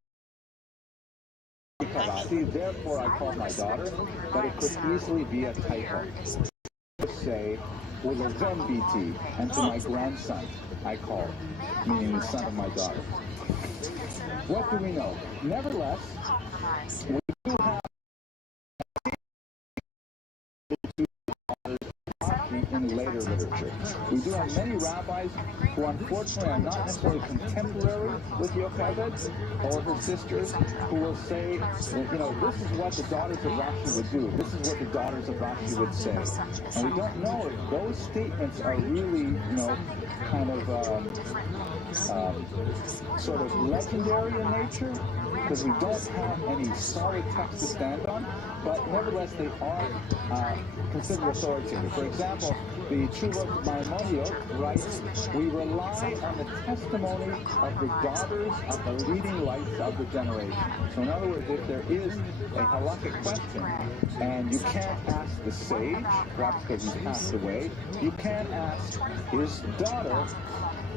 Therefore I called my daughter, but it could easily be a typo. Say, with a Zen BT, and to my grandson I called, meaning the son of my daughter. What do we know? Nevertheless, we do have in later literature. We do have many rabbis who unfortunately are not necessarily contemporary with Yocheved or her sisters, who will say, this is what the daughters of Rashi would do. This is what the daughters of Rashi would say. And we don't know if those statements are really, kind of sort of legendary in nature, because we don't have any solid text to stand on, but nevertheless they are considered authoritative. For example, the Tshuva Maimonides writes, we rely on the testimony of the daughters of the leading lights of the generation. So in other words, if there is a halakhic question, and you can't ask the sage, perhaps because he's passed away, you can ask his daughter,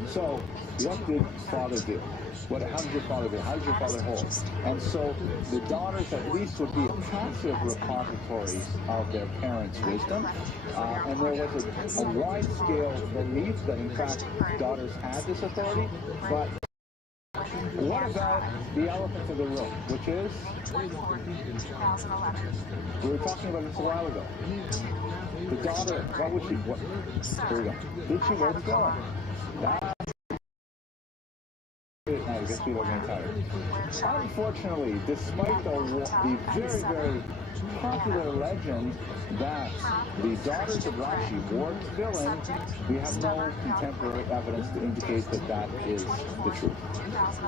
so what did father do? How did your father do? How did your father hold? And so the daughters at least would be a passive repository of their parents' wisdom. And there was a wide-scale belief that, in fact, daughters had this authority. But what about the elephant in the room, which is? We were talking about this a while ago. The daughter, what was she? Here we go. Did she wear the going? I guess people are getting tired. Unfortunately, despite the very, very popular legend that the daughters of Rashi wore tefillin, we have no contemporary evidence to indicate that that is the truth.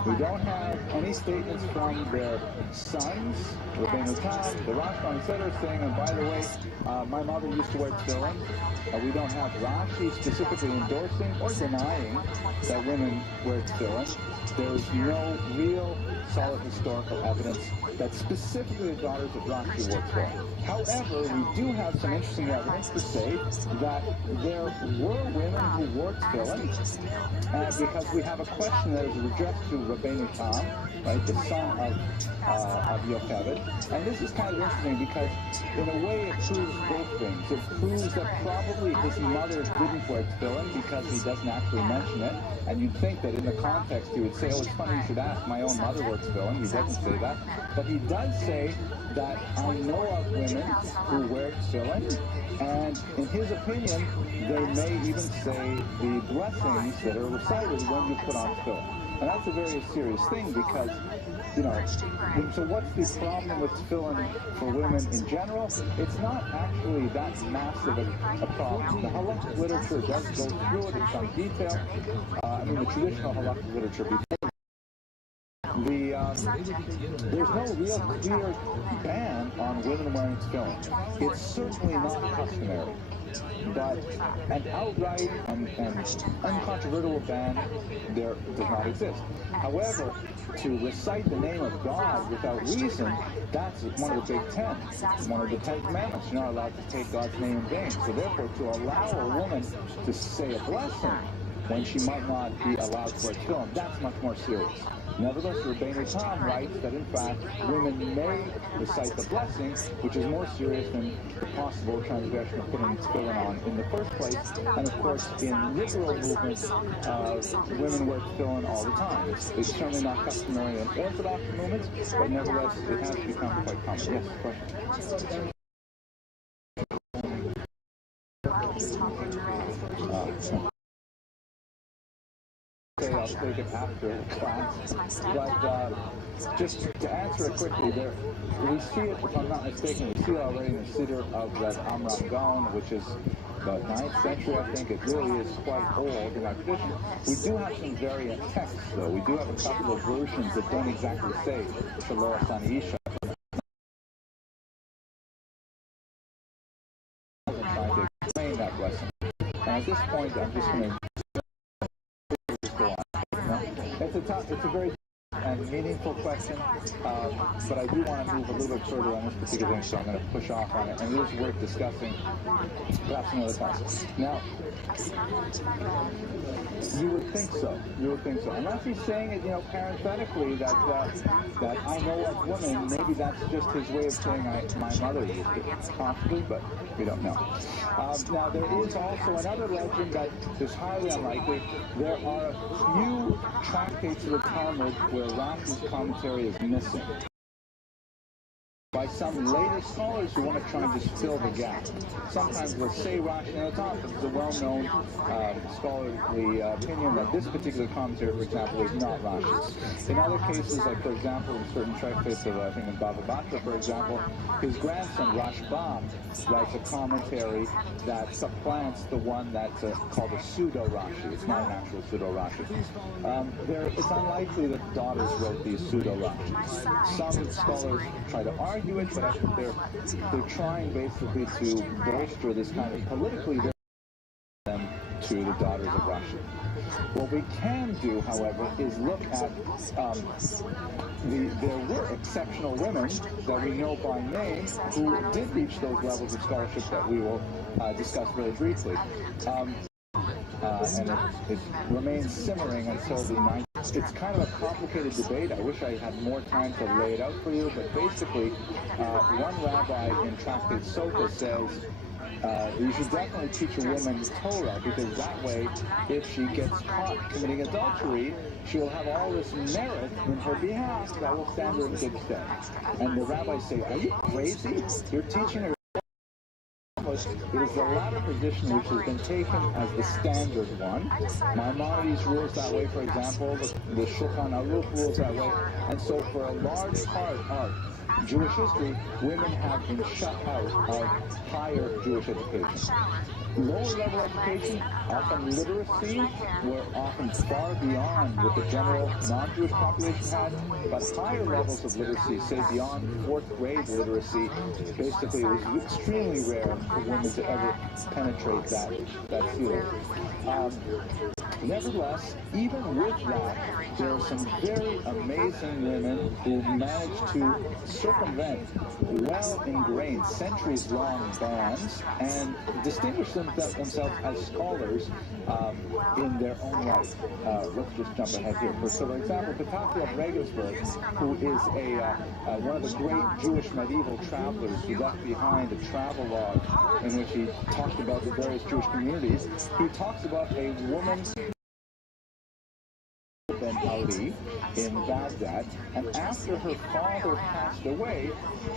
We don't have any statements from their sons, Rabbeinu Tam, the Rashba, etc., saying, and by the way, my mother used to wear tefillin. We don't have Rashi specifically endorsing or denying that women wear tefillin. There's no real solid historical evidence that specifically the daughters of Rashi wore tefillin. However, we do have some interesting evidence to say that there were women who wore tefillin, because we have a question that is addressed to Rabbeinu Tam, right, the son of Yocheved. And this is kind of interesting because, in a way, it proves both things. It proves that probably his mother didn't wear tefillin because he doesn't actually mention it. And you'd think that in the context he would say, oh, it's funny you should ask, my own mother wears tefillin. He doesn't say that. But he does say that I know of women who wear tefillin, and in his opinion, they may even say the blessings that are recited when you put on tefillin. And that's a very serious thing because, so what's the problem with tefillin for women in general? It's not actually that massive a problem. The halakhic literature does go through it in some detail. The traditional halakhic literature before. There's no real clear ban on women wearing tefillin. It's certainly not customary. But an outright and uncontrovertible ban there does not exist. However, to recite the name of God without reason, that's one of the big 10. One of the 10 commandments. You're not allowed to take God's name in vain. So therefore, to allow a woman to say a blessing when she might not be allowed to wear tefillin, that's much more serious. Nevertheless, Rabbeinu Tam writes that, in fact, women may recite the blessing, which is more serious than the possible transgression of putting tefillin on in the first place. And, of course, in liberal movements, women wear tefillin all the time. It's certainly not customary in Orthodox movements, but nevertheless, it has become quite common. Yes, question? Okay, I'll take it after class, but just to answer it quickly, we see it, if I'm not mistaken, we see it already in the Siddur of Rev Amram Gaon, which is the 9th century, I think. It really is quite old in our tradition. We do have some variant texts, though. We do have a couple of versions that don't exactly say Shelo Asani Isha. Trying to explain that blessing. And at this point, I'm just going to it's a very and meaningful question, but I do want to move a little bit further on this particular thing, so I'm going to push off on it, and it is worth discussing perhaps another time. Now, you would think so. You would think so. Unless he's saying it, parenthetically, that I know of women, maybe that's just his way of saying my mother used it, possibly, but we don't know. Now, there is also another legend that is highly unlikely. There are a few tractates of the Talmud where Rashi's commentary is missing by some later scholars who want to try and just fill the gap. Sometimes they'll say Rashi on the top. It's a well-known scholarly opinion that this particular commentary, for example, is not Rashi's. In other cases, like for example, in certain tractates of, I think in Bava Batra, for example, his grandson, Rashbam, writes a commentary that supplants the one that's called a pseudo-Rashi. It's not an actual pseudo-Rashi. It's unlikely that daughters wrote these pseudo-Rashis. Some scholars try to argue it, but I think they're trying basically to bolster this kind of politically them to the daughters of Rashi. What we can do, however, is look at there were exceptional women that we know by name who did reach those levels of scholarship that we will discuss very briefly. And it remains simmering until the 90s. It's kind of a complicated debate. I wish I had more time to lay it out for you, but basically, one rabbi in Tractate Sota says you should definitely teach a woman Torah, because that way, if she gets caught committing adultery, she will have all this merit in her behalf that will stand her in good stead. And the rabbis say, are you crazy? You're teaching her. It is the latter position which has been taken as the standard one. Maimonides rules that way, for example. The Shulchan Aruch rules that way. And so for a large part of Jewish history, women have been shut out of higher Jewish education. Lower level education, often literacy, were often far beyond what the general non-Jewish population had, but higher levels of literacy, say beyond 4th grade literacy, basically it was extremely rare for women to ever penetrate that field. Nevertheless, even with that, there are some very amazing women who managed to circumvent well-ingrained, centuries-long bans and distinguish themselves as scholars in their own right. Let's just jump ahead here. For example, Pataki of Regensburg, who is one of the great Jewish medieval travelers who left behind a travel log in which he talked about the various Jewish communities, he talks about a woman in Baghdad, and after her father passed away,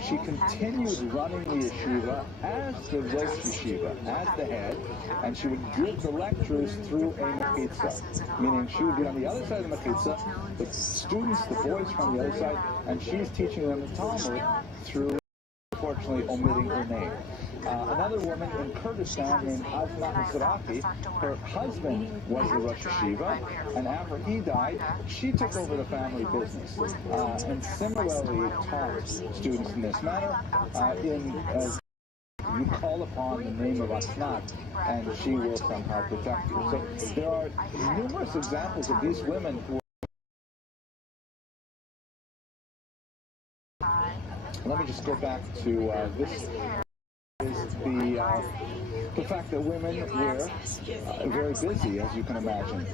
she continued running the yeshiva as the Rosh Yeshiva, as the head, and she would give the lectures through a mechitza, meaning she would be on the other side of the mechitza, the students, the boys from the other side, and she's teaching them the Talmud through, unfortunately, omitting her name. Another woman in Kurdistan named Azmat Mizrahi, her husband was the Rosh Yeshiva, and after he died, she took over the family business, and similarly taught students in this manner. You call upon the name of Asnat, and she will somehow protect you. So there are numerous examples of these women who let me just go back to this. Is the fact that women were very busy, as you can imagine.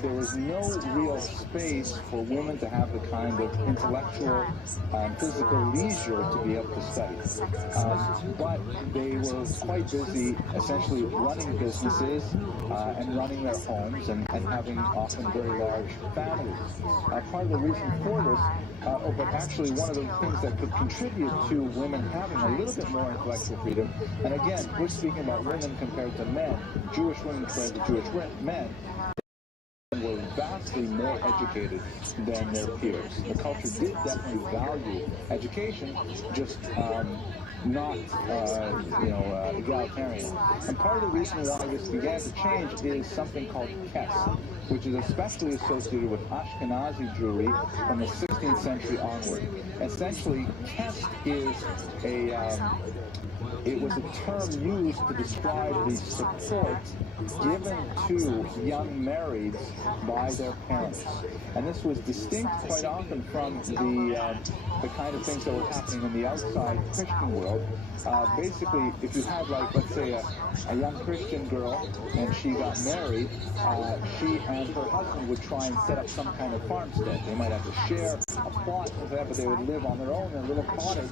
There was no real space for women to have the kind of intellectual and physical leisure to be able to study. But they were quite busy essentially running businesses and running their homes and having often very large families. Part of the reason for this, but actually one of the things that could contribute to women having a little bit more intellectual freedom, and again, we're speaking about women compared to men, Jewish women compared to Jewish men, were vastly more educated than their peers. The culture did definitely value education, just not, egalitarian. And part of the reason why this began to change is something called Kes, which is especially associated with Ashkenazi Jewry from the 16th century onward. Essentially, Kes is it was a term used to describe the support given to young marrieds by their parents. And this was distinct quite often from the kind of things that were happening in the outside Christian world. Basically, if you had, like, let's say, a young Christian girl and she got married, she and her husband would try and set up some kind of farmstead. They might have to share a plot with that, but they would live on their own in a little cottage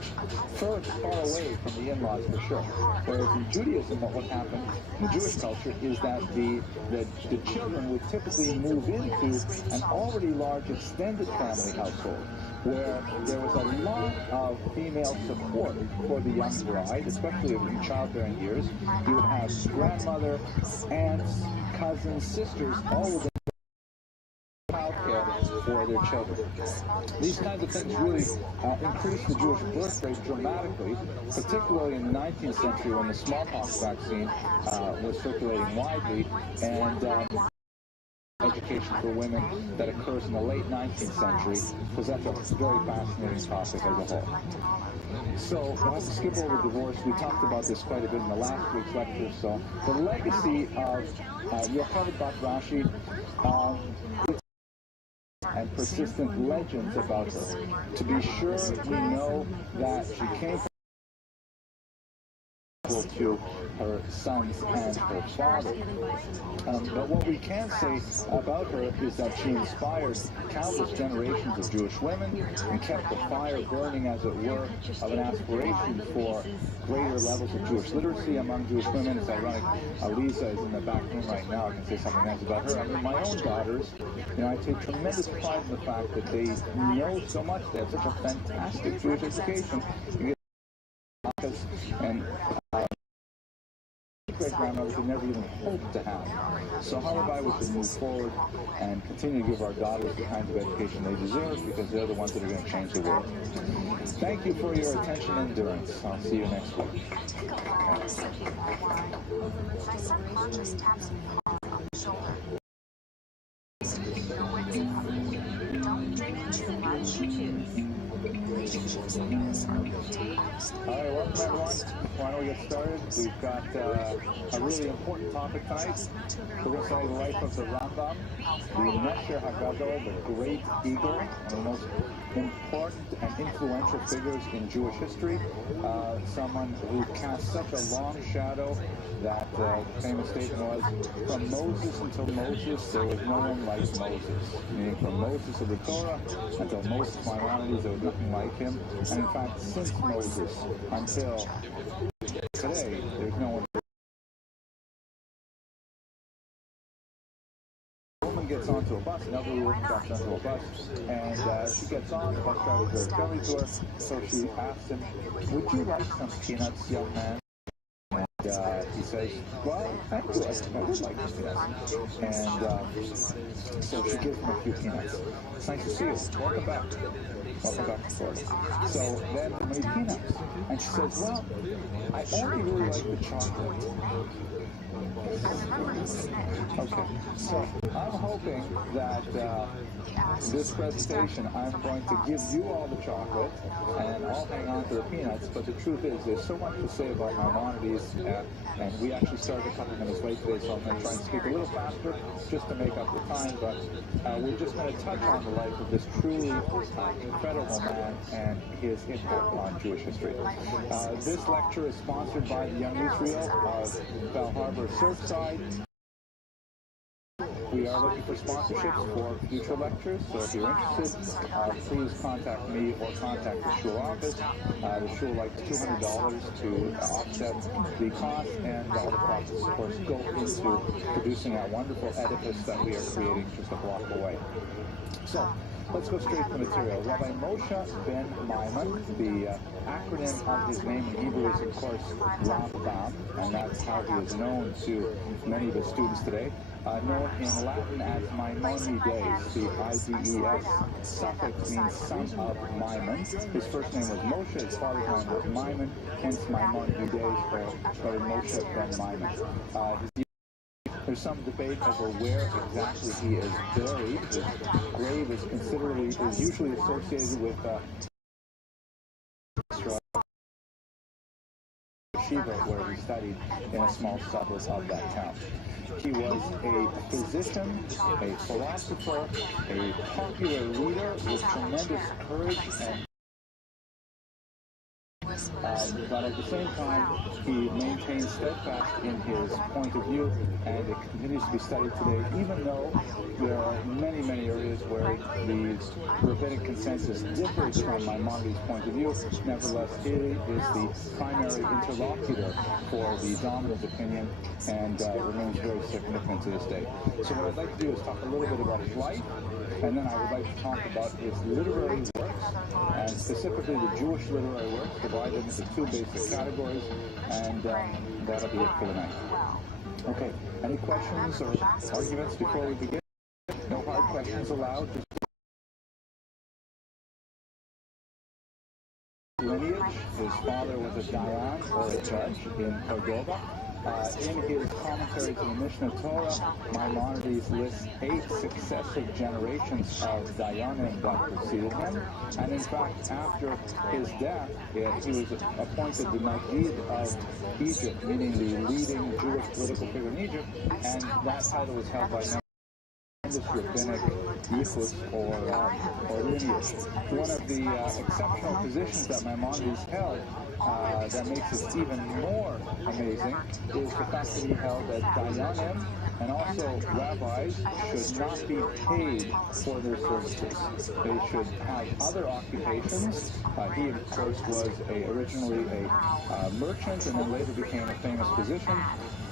far away from the in-laws for sure. Whereas in Judaism, what would happen in the Jewish culture is that the children would typically move into an already large extended family household, where there was a lot of female support for the young bride, especially in childbearing years. You would have grandmother, aunts, cousins, sisters, all within childcare for their children. These kinds of things really increased the Jewish birth rate dramatically, particularly in the 19th century when the smallpox vaccine was circulating widely, and education for women that occurs in the late 19th century, because that's a very fascinating topic as a whole. So, I'll have to skip over divorce. We talked about this quite a bit in the last week's lecture. So, the legacy of Yocheved Bat Rashi and persistent legends about her. To be sure, we know that she came to her sons and her father. But what we can say about her is that she inspired countless generations of Jewish women and kept the fire burning, as it were, of an aspiration for greater levels of Jewish literacy among Jewish women. It's ironic, Lisa is in the back room right now. I can say something nice about her. I mean, my own daughters, I take tremendous pride in the fact that they know so much. They have such a fantastic Jewish education. And great-grandmothers we never even hoped to have. So however, we should move forward and continue to give our daughters the kind of education they deserve, because they're the ones that are going to change the world. Thank you for your attention and endurance. I'll see you next week. My son just taps me hard on the shoulder. Don't drink too much. Relationships like this are built to last. All right, welcome everyone. Why don't we get started? We've got a really important topic tonight. We're going to study the life of the Rambam, the Nesher HaGadol, the great eagle, one of the most important and influential figures in Jewish history. Someone who cast such a long shadow that the famous statement was, from Moses until Moses, there was no one like Moses. Meaning from Moses of the Torah until Moses of Maimonides, there was nothing like him. And in fact, since Moses until today, there's no one. A woman gets onto a bus, an elderly woman gets onto a bus, and she gets on, the bus driver is very friendly to her, so she asks him, would you like some peanuts, young man? And he says, well, thank you, I would like some peanuts. And so she gives him a few peanuts. It's nice to see you. Welcome back. Welcome back to Florida. So then, how many peanuts? And she says, well, I only really like the chocolate. Okay, so I'm hoping that this presentation, I'm going to give you all the chocolate, and I'll hang on to the peanuts, but the truth is, there's so much to say about Maimonides, and we actually started a couple minutes late today, so I'm going to try and speak a little faster just to make up the time, but we're just going to touch on the life of this truly incredible man and his impact on Jewish history. This lecture is sponsored by the Young Israel of Bell Harbor Surfside. We are looking for sponsorships for future lectures, so if you're interested, please contact me or contact the shul office. The shul likes $200 to offset the cost, and all the profits, of course, go into producing that wonderful edifice that we are creating just a block away. So, let's go straight to the material. Rabbi Moshe ben Maimon, the acronym of his name in Hebrew is, of course, Rambam, and that's how he is known to many of his students today. Known in Latin as Maimonides, the I-D-E-S suffix means son of Maimon. His first name was Moshe, his father's name was Maimon, hence Maimonides, or Moshe ben Maimon. There's some debate over where exactly he is buried. His grave is usually associated with Shiva, where he studied in a small suburb of that town. He was a physician, a philosopher, a popular leader with tremendous courage and but at the same time, he maintains steadfast in his point of view, and it continues to be studied today, even though there are many, many areas where the rabbinic consensus differs from Maimonides' point of view. Nevertheless, he is the primary interlocutor for the dominant opinion, and remains very significant to this day. So what I'd like to do is talk a little bit about his life, and then I would like to talk about his literary works, and specifically the Jewish literary works, divide them into two basic categories, and that'll be it for the night. Okay, any questions or arguments before we begin? No hard questions allowed. Lineage, his father was a dayan, or a judge, in Cordova. In his commentary to the Mishnah Torah, Maimonides lists 8 successive generations of Dayanim that preceded him, and in fact, after his death, he was appointed the Magid of Egypt, meaning the leading Jewish political figure in Egypt, and that title was held by rabbinic yichus or lineage. One of the exceptional positions that Maimonides held that makes it even more amazing is the fact that he held that dayanim and also rabbis should not be paid for their services. They should have other occupations. He, of course, was originally a merchant and then later became a famous physician,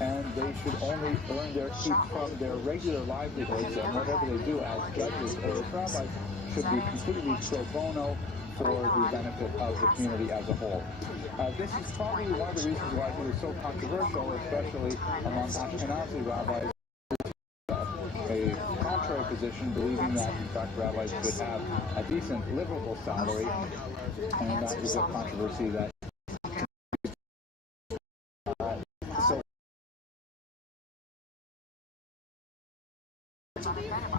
and they should only earn their keep from their regular livelihoods, and whatever they do as judges or as rabbis should be completely pro bono for the benefit of the community as a whole. This is probably one of the reasons why he was so controversial, especially among Ashkenazi rabbis, a contrary position, believing that, in fact, rabbis should have a decent, livable salary, and that was a controversy that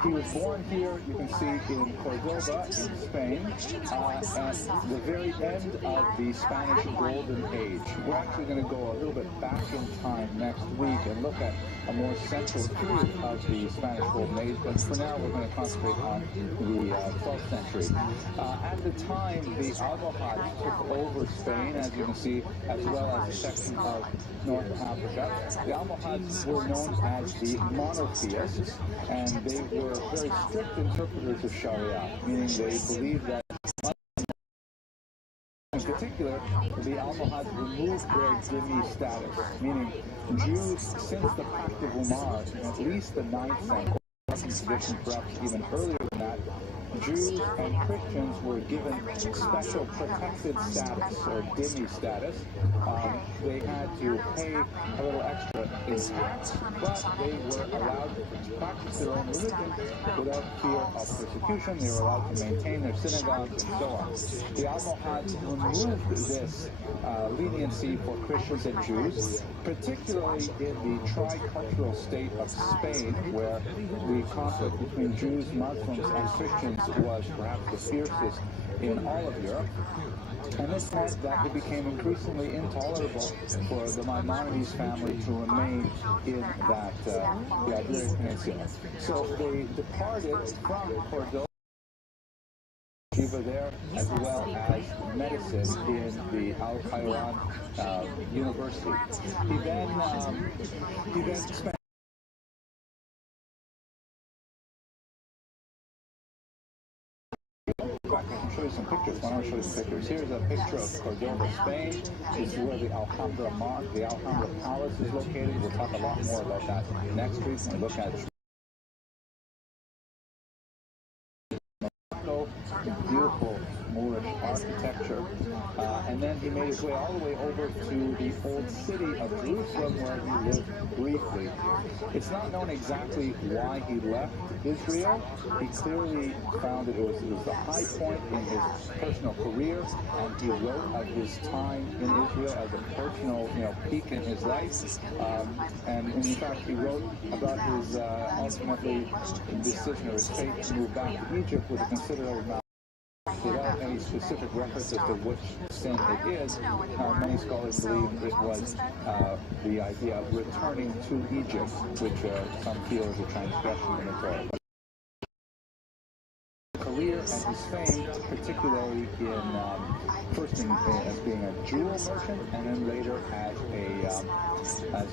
he was born here, you can see, in Cordova, in Spain, at the very end of the Spanish Golden Age. We're actually going to go a little bit back in time next week and look at a more central period of the Spanish Golden Age, but for now we're going to concentrate on the 12th century. At the time, the Almohads took over Spain, as you can see, as well as a section of North Africa. The Almohads were known as the monotheists, and they were very strict interpreters of Sharia, meaning they believed that, in particular, the Almohads removed their dhimmi status, meaning Jews since the Pact of Umar, in at least the 9th century, tradition, perhaps even earlier than that, Jews and Christians were given special protected status, or dhimmi status. They had to pay a little extra in tax, but they were allowed to practice their own religion without fear of persecution. They were allowed to maintain their synagogues and so on. The Almohad removed this leniency for Christians and Jews, particularly in the tricultural state of Spain, where the conflict between Jews, Muslims, and Christians was perhaps the fiercest in all of Europe. And this meant that it became increasingly intolerable for the Maimonides family to remain in that the Iberian Peninsula. So they departed from Cordoba there, as well as medicine in the Al Khayran University. He then spent I can show you some pictures. Why don't I show you some pictures? Here's a picture of Cordoba, Spain. This is where the Alhambra Palace is located. We'll talk a lot more about that next week when we look at beautiful Moorish architecture. And then he made his way all the way over to the old city of Jerusalem, where he lived briefly. It's not known exactly why he left Israel. He clearly found that it was the high point in his personal career, and he wrote of his time in Israel as a personal, peak in his life. And in fact, he wrote about his ultimately decision or his fate to move back to Egypt with a considerable amount. Without any specific reference as to which sin it is, many scholars believe it was the idea of returning to Egypt, which some feel is a transgression in the Torah. Career and his fame, particularly in first as being a jewel merchant, and then later as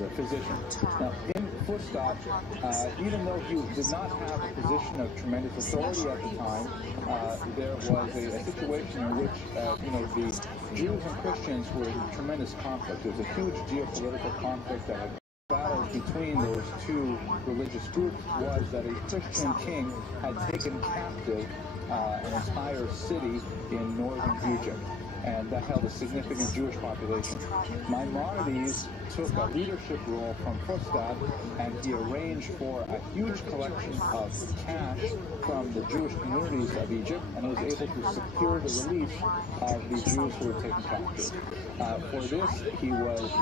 a physician. Now, in Fustat, even though he did not have a position of tremendous authority at the time, there was a situation in which the Jews and Christians were in tremendous conflict. There was a huge geopolitical conflict that had battles between those two religious groups was that a Christian king had taken captive an entire city in northern Egypt, and that held a significant Jewish population. Maimonides took a leadership role from Fustat, and he arranged for a huge collection of cash from the Jewish communities of Egypt, and was able to secure the release of the Jews who were taken captive. For this, he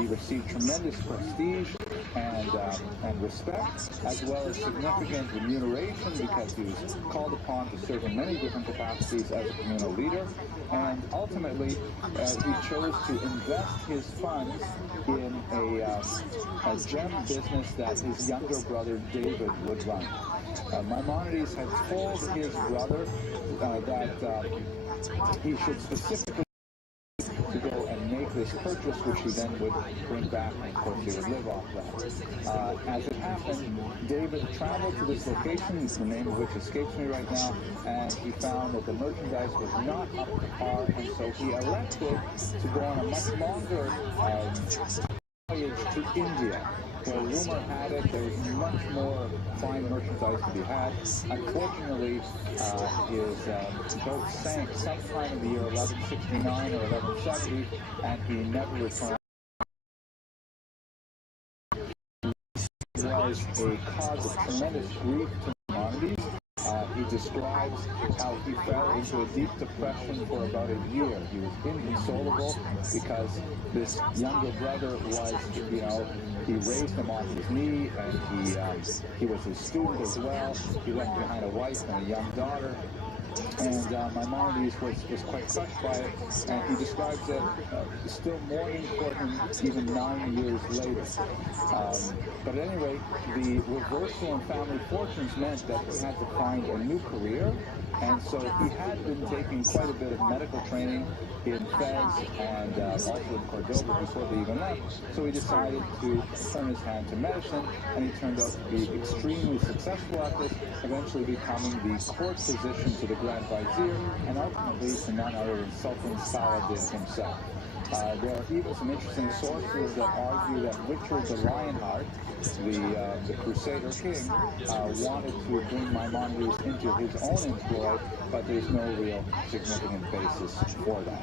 received tremendous prestige and respect, as well as significant remuneration, because he was called upon to serve in many different capacities as a communal leader. And ultimately, he chose to invest his funds in a gem business that his younger brother David would run. Maimonides had told his brother that he should specifically to go and make this purchase, which he then would bring back, and of course he would live off that. As it happened, David traveled to this location, the name of which escapes me right now, and he found that the merchandise was not up to par, and so he elected to go on a much longer voyage to India, where rumor had it there was much more fine merchandise to be had. Unfortunately, his boat sank sometime in the year 1169 or 1170, and he never returned. It was a cause of tremendous grief to Maimonides. He describes how he fell into a deep depression for about a year. He was inconsolable because this younger brother was, he raised him on his knee, and he was his student as well. He left behind a wife and a young daughter. And Maimonides was quite crushed by it, and he describes it still mourning for him even 9 years later. But at any rate, the reversal in family fortunes meant that he had to find a new career, and so he had been taking quite a bit of medical training in Fez and also in Cordoba before they even left. So he decided to turn his hand to medicine, and he turned out to be extremely successful at this, eventually becoming the court physician to the Grand Vizier, and ultimately to none other than Sultan Saladin himself. There are even some interesting sources that argue that Richard the Lionheart, the Crusader king, wanted to bring Maimonides into his own employ, but there's no real significant basis for that.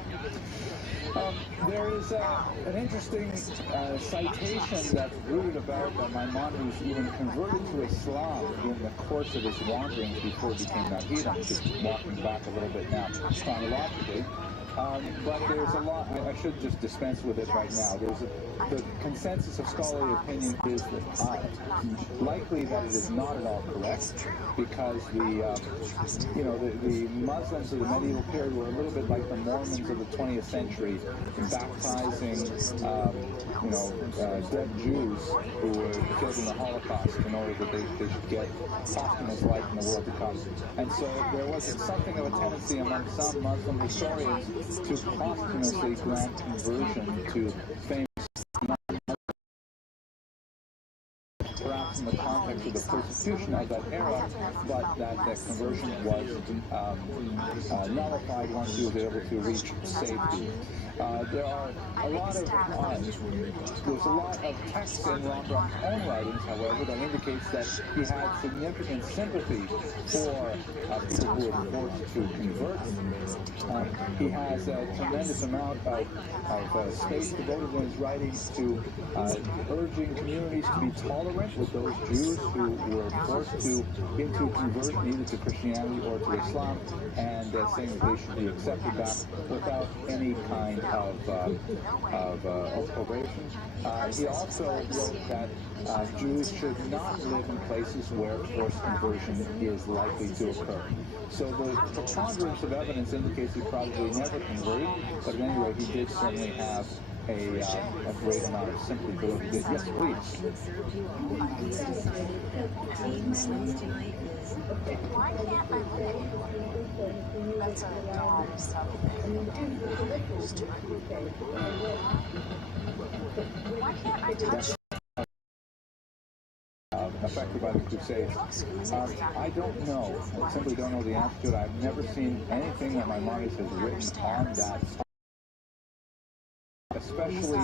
There is an interesting citation that's rooted about that Maimonides even converted to Islam in the course of his wanderings before he became Nahid. I'm just walking back a little bit now chronologically. But there's a lot, I should just dispense with it right now. The consensus of scholarly opinion is that likely that it is not at all correct, because the Muslims of the medieval period were a little bit like the Mormons of the 20th century, baptizing dead Jews who were killed in the Holocaust in order that they should get posthumous life in the world to come. And so there was something of a tendency among some Muslim historians to posthumously grant conversion to famous, perhaps in the context of the persecution of that era, but that conversion was nullified once he was able to reach safety. There are a lot of there's a lot of text in Ramban's own writings, however, that indicates that he had significant sympathy for people who were forced to convert. He has a tremendous amount of space devoted in his writings to urging communities to be tolerant with those Jews who were forced into conversion either to Christianity or to Islam, and saying that they should be accepted back without any kind of probation. He also wrote that Jews should not live in places where forced conversion is likely to occur. So the preponderance of evidence indicates he probably never converted, but at any rate, he did certainly have a great amount of sympathy for those. Yes, please. Why can't I live? That's a dog, so why can't I touch? Affected by the Crusades. I don't know. I simply don't know the answer to it. I've never seen anything that Maimonides has written on that. Especially,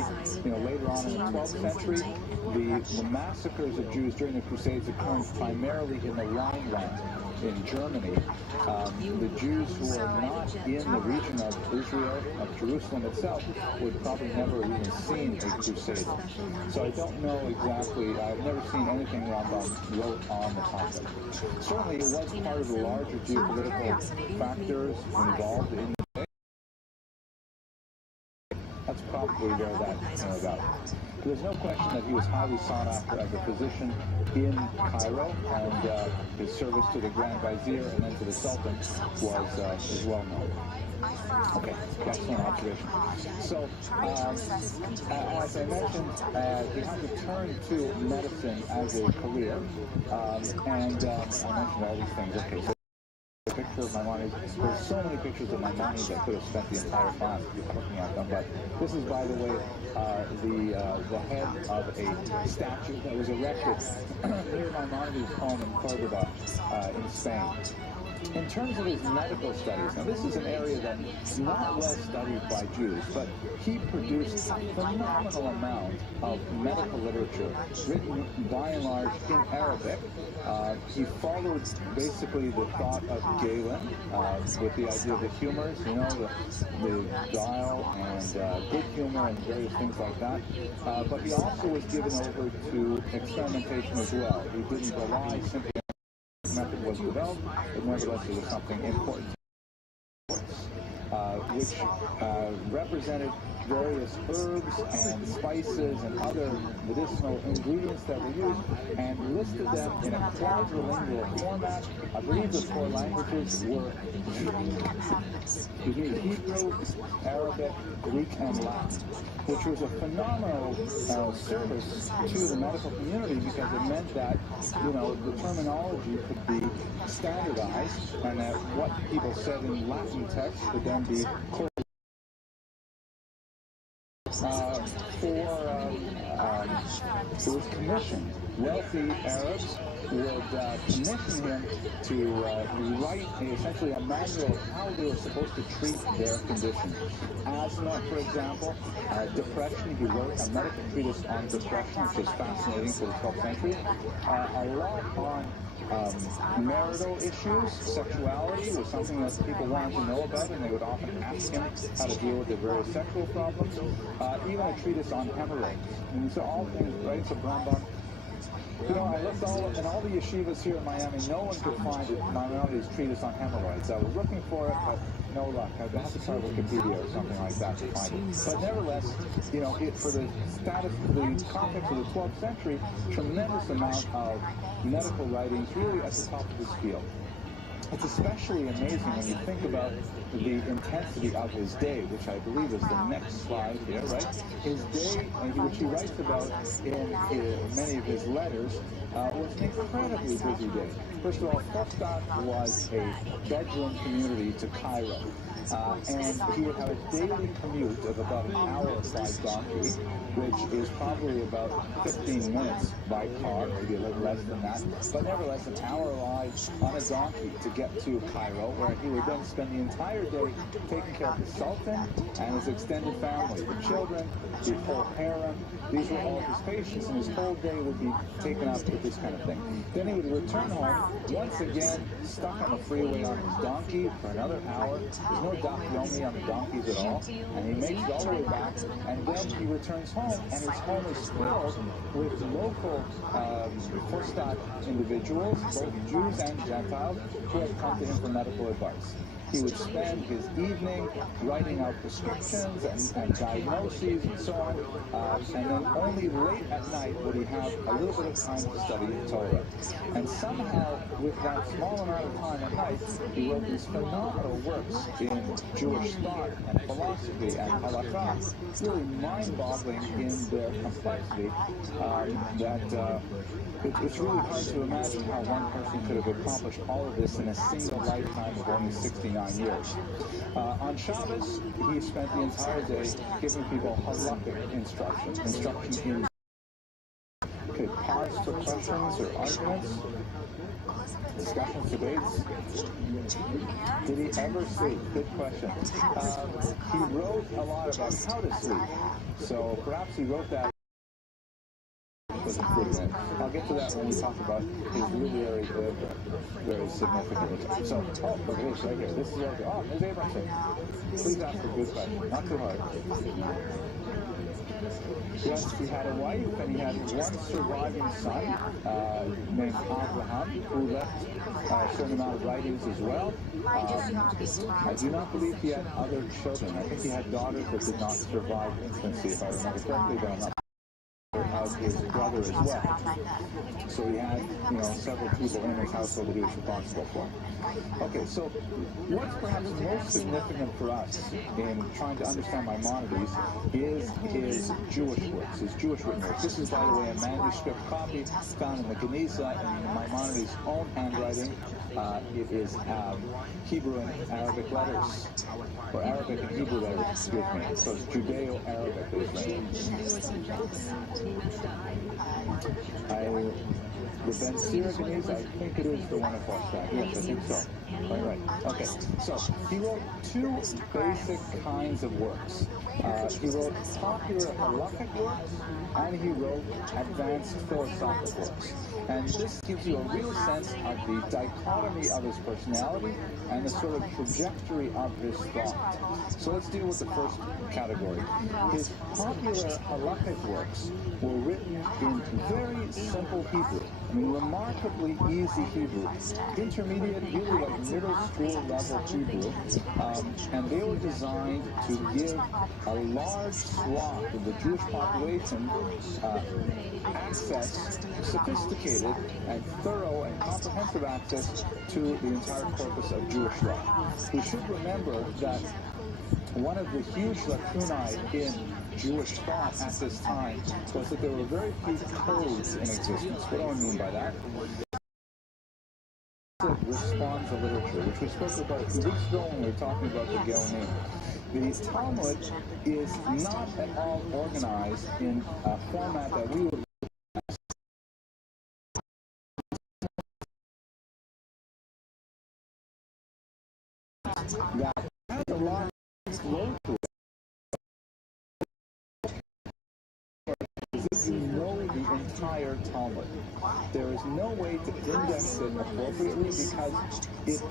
later on in the 12th century, the massacres of Jews during the Crusades occurred primarily in the Rhineland in Germany. The Jews who were not in the region of Israel, of Jerusalem itself, would probably never have even seen a crusade. So I don't know exactly. I've never seen anything Rambam wrote on the topic. Certainly, it was part of the larger geopolitical factors involved in the day. That's probably where that came about. There's no question that he was highly sought after as a physician in Cairo, and his service to the Grand Vizier and then to the Sultan is well known. Okay, excellent observation. So, as I mentioned, he had to turn to medicine as a career, and I mentioned all these things. Okay, so a picture of Maimonides. There's so many pictures of Maimonides I could have spent the entire class looking at them, but this is, by the way, the head of a statue that was erected near Maimonides' home in Cordoba, in Spain. In terms of his medical studies, now this is an area that's not well studied by Jews, but he produced a phenomenal amount of medical literature written by and large in Arabic. He followed basically the thought of Galen with the idea of the humors, the guile and good humor and various things like that. But he also was given over to experimentation as well. He didn't rely simply method was developed, but nevertheless it was something important, which represented various herbs and spices and other medicinal ingredients that were used, and listed them in a quadrilingual format. I believe the four languages were Hebrew, Arabic, Greek, and Latin, which was a phenomenal service to the medical community, because it meant that, the terminology could be standardized, and that what people said in Latin text could then be it was commissioned wealthy Arabs would commission him to write essentially a manual of how they were supposed to treat their condition. Asthma, for example, depression. He wrote a medical treatise on depression, which is fascinating for the 12th century. A lot on marital issues. Sexuality was something that people wanted to know about, and they would often ask him how to deal with their various sexual problems. Even a treatise on hemorrhoids. And these are all things, right? So Rambam. You know, I looked in all the yeshivas here in Miami, no one could find it, Maimonides' treatise on hemorrhoids. I was looking for it, but no luck. I'd have to try Wikipedia or something like that to find it. But nevertheless, you know, for the status, the context of the 12th century, tremendous amount of medical writings really at the top of this field. It's especially amazing when you think about the intensity of his day, which I believe is the next slide here, right? His day, which he writes about in many of his letters, was an incredibly busy day. First of all, Fustat was a bedroom community to Cairo. And he would have a daily commute of about an hour by donkey, which is probably about 15 minutes by car, maybe a little less than that, but nevertheless an hour ride on a donkey to get to Cairo, where he would then spend the entire day taking care of the Sultan and his extended family, the children, the whole harem. These were all his patients, and his whole day would be taken up with this kind of thing. Then he would return home, once again stuck on the freeway on his donkey for another hour. There's no Yomi on the donkeys at all, and he makes it all the way back, and then he returns home, and his home is filled with local Fustat individuals, both Jews and Gentiles, who have come to him for medical advice. He would spend his evening writing out prescriptions and diagnoses and so on, and then only late at night would he have a little bit of time to study Torah. And somehow, with that small amount of time at night, he wrote these phenomenal works in Jewish thought and philosophy and halakha, really mind-boggling in their complexity, that it's really hard to imagine how one person could have accomplished all of this in a single lifetime of only 69 years. On Shabbos, he spent the entire day giving people halakhic instruction in pause for questions or arguments, discussions, debates. Did he ever sleep? Good question. He wrote a lot about how to sleep, so perhaps he wrote that. I'll get to that when we talk about his literary very significant. So, okay, it's right here. This is right here. Oh, Ms. Abramson. Please ask a good question. Not too hard. Yes, he had a wife, and he had one surviving son named Abraham, who left a certain amount of writings as well. I do not believe he had other children. I think he had daughters that did not survive infancy, if I remember correctly, but I'm not of his brother as well. So he had, several people in his household that he was responsible for. Okay, so what's perhaps most significant for us in trying to understand Maimonides is his Jewish works, his Jewish written works. This is, by the way, a manuscript copy found in the Geniza in Maimonides' own handwriting. It is Hebrew and Arabic letters, or Arabic and Hebrew letters, excuse me. So it's Judeo-Arabic the Ben Sira Geniza, I think it is the one of Fustat. Yes, I think so. Right. Okay, so he wrote two basic kinds of works. He wrote popular halakhic works, and he wrote advanced philosophic works. And this gives you a real sense of the dichotomy of his personality and the sort of trajectory of his thought. So let's deal with the first category. His popular halakhic works were written in very simple Hebrew. I mean, remarkably easy Hebrew, intermediate, really like middle school level Hebrew, and they were designed to give a large swath of the Jewish population access, sophisticated and thorough and comprehensive access to the entire corpus of Jewish law. We should remember that one of the huge lacunae in Jewish thought at this time was that there were very few codes in existence. What do I mean by that? Responsa literature, which we spoke about a few weeks ago when we were talking about the Geonim. The Talmud is not at all organized in a format that we would that has a lot of flow to it. If you know the entire Talmud, there is no way to index it appropriately because it,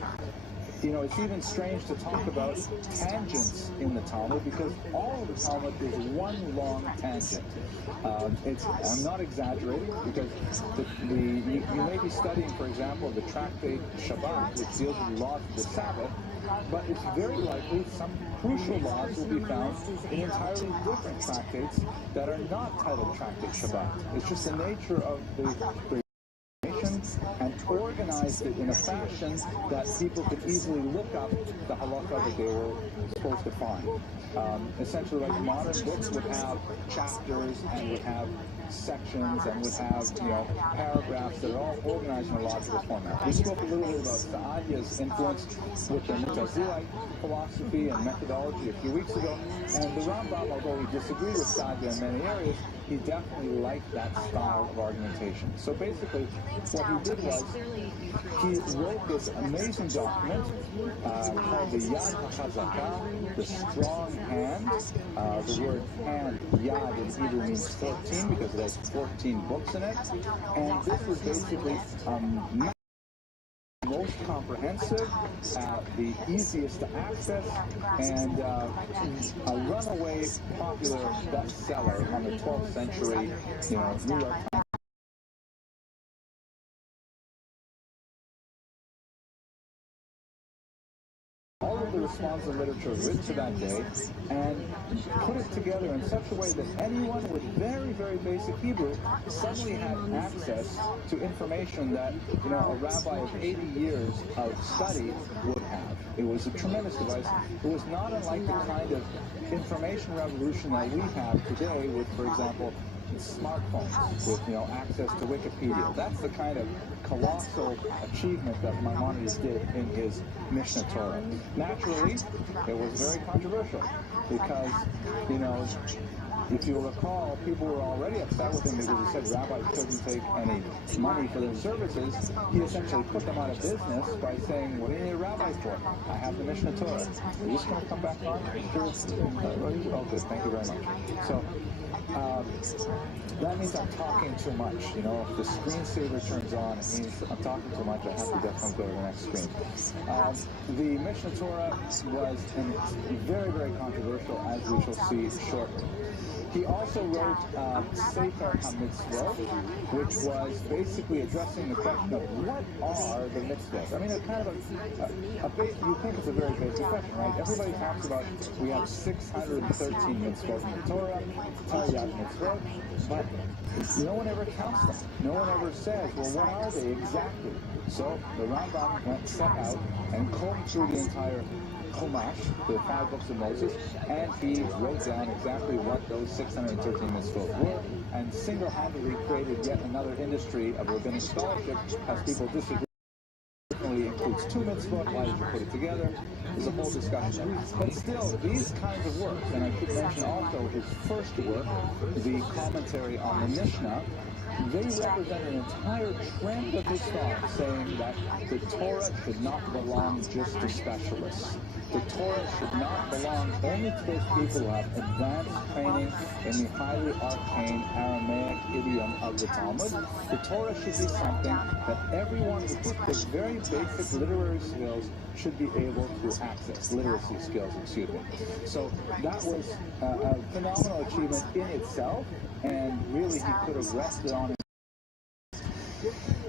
you know, it's even strange to talk about tangents in the Talmud because all of the Talmud is one long tangent. I'm not exaggerating because you may be studying, for example, the tractate Shabbat, which deals with the laws of the Sabbath, but it's very likely some crucial laws will be found in entirely different tractates that are not titled Tractate Shabbat. It's just the nature of the and organized it in a fashion that people could easily look up the halakha that they were supposed to find. Essentially, like modern books would have chapters and would have sections and would have, you know, paragraphs that are all organized in a logical format. We spoke a little bit about Saadia's influence with the Mutazilite philosophy and methodology a few weeks ago, and the Rambam, although he disagreed with Saadia in many areas, he definitely liked that style of argumentation. So basically, what he did was, he wrote this amazing document called the Yad HaChazaka, the strong hand. The word hand, Yad, in Hebrew means 14 because it has 14 books in it. And this was basically most comprehensive, the easiest to access, and a runaway popular bestseller on the 12th century, you know, New York Times. All of the responsive literature written to that day and put it together in such a way that anyone with very, very basic Hebrew suddenly had access to information that, you know, a rabbi of 80 years of study would have. It was a tremendous device. It was not unlike the kind of information revolution that we have today with, for example, smartphones, with, you know, access to Wikipedia. That's the kind of colossal achievement that Maimonides did in his Mishnah Torah. Naturally, it was very controversial because, you know, if you recall, people were already upset with him because he said rabbis couldn't take any money for their services. He essentially put them out of business by saying, what do you need a rabbi for? I have the Mishnah Torah. Are you just going to come back on? Sure. Oh, good. Thank you very much. So, that means I'm talking too much. You know, if the screensaver turns on, it means I'm talking too much. I have to definitely go to the next screen. The Mishnah Torah was very, very controversial, as we shall see shortly. He also wrote Sefer HaMitzvot, which was basically addressing the question of what are the mitzvot. I mean, it's kind of you think it's a very basic question, right? Everybody talks about we have 613 mitzvot in the Torah, Taryag mitzvot, but no one ever counts them. No one ever says, well, what are they exactly? So the Rambam set out and combed through the entire Chumash, the 5 books of Moses, and he wrote down exactly what those 613 mitzvot were, and single-handedly created yet another industry of rabbinic scholarship as people disagree. It includes 2 mitzvot, why did you put it together? There's a whole discussion. But still, these kinds of works, and I should mention also his first work, the commentary on the Mishnah, they represent an entire trend of his thought saying that the Torah should not belong just to specialists. The Torah should not belong only to those people who have advanced training in the highly arcane Aramaic idiom of the Talmud. The Torah should be something that everyone with the very basic literary skills should be able to access. Literacy skills, excuse me. So that was a phenomenal achievement in itself, and really he could have rested on it.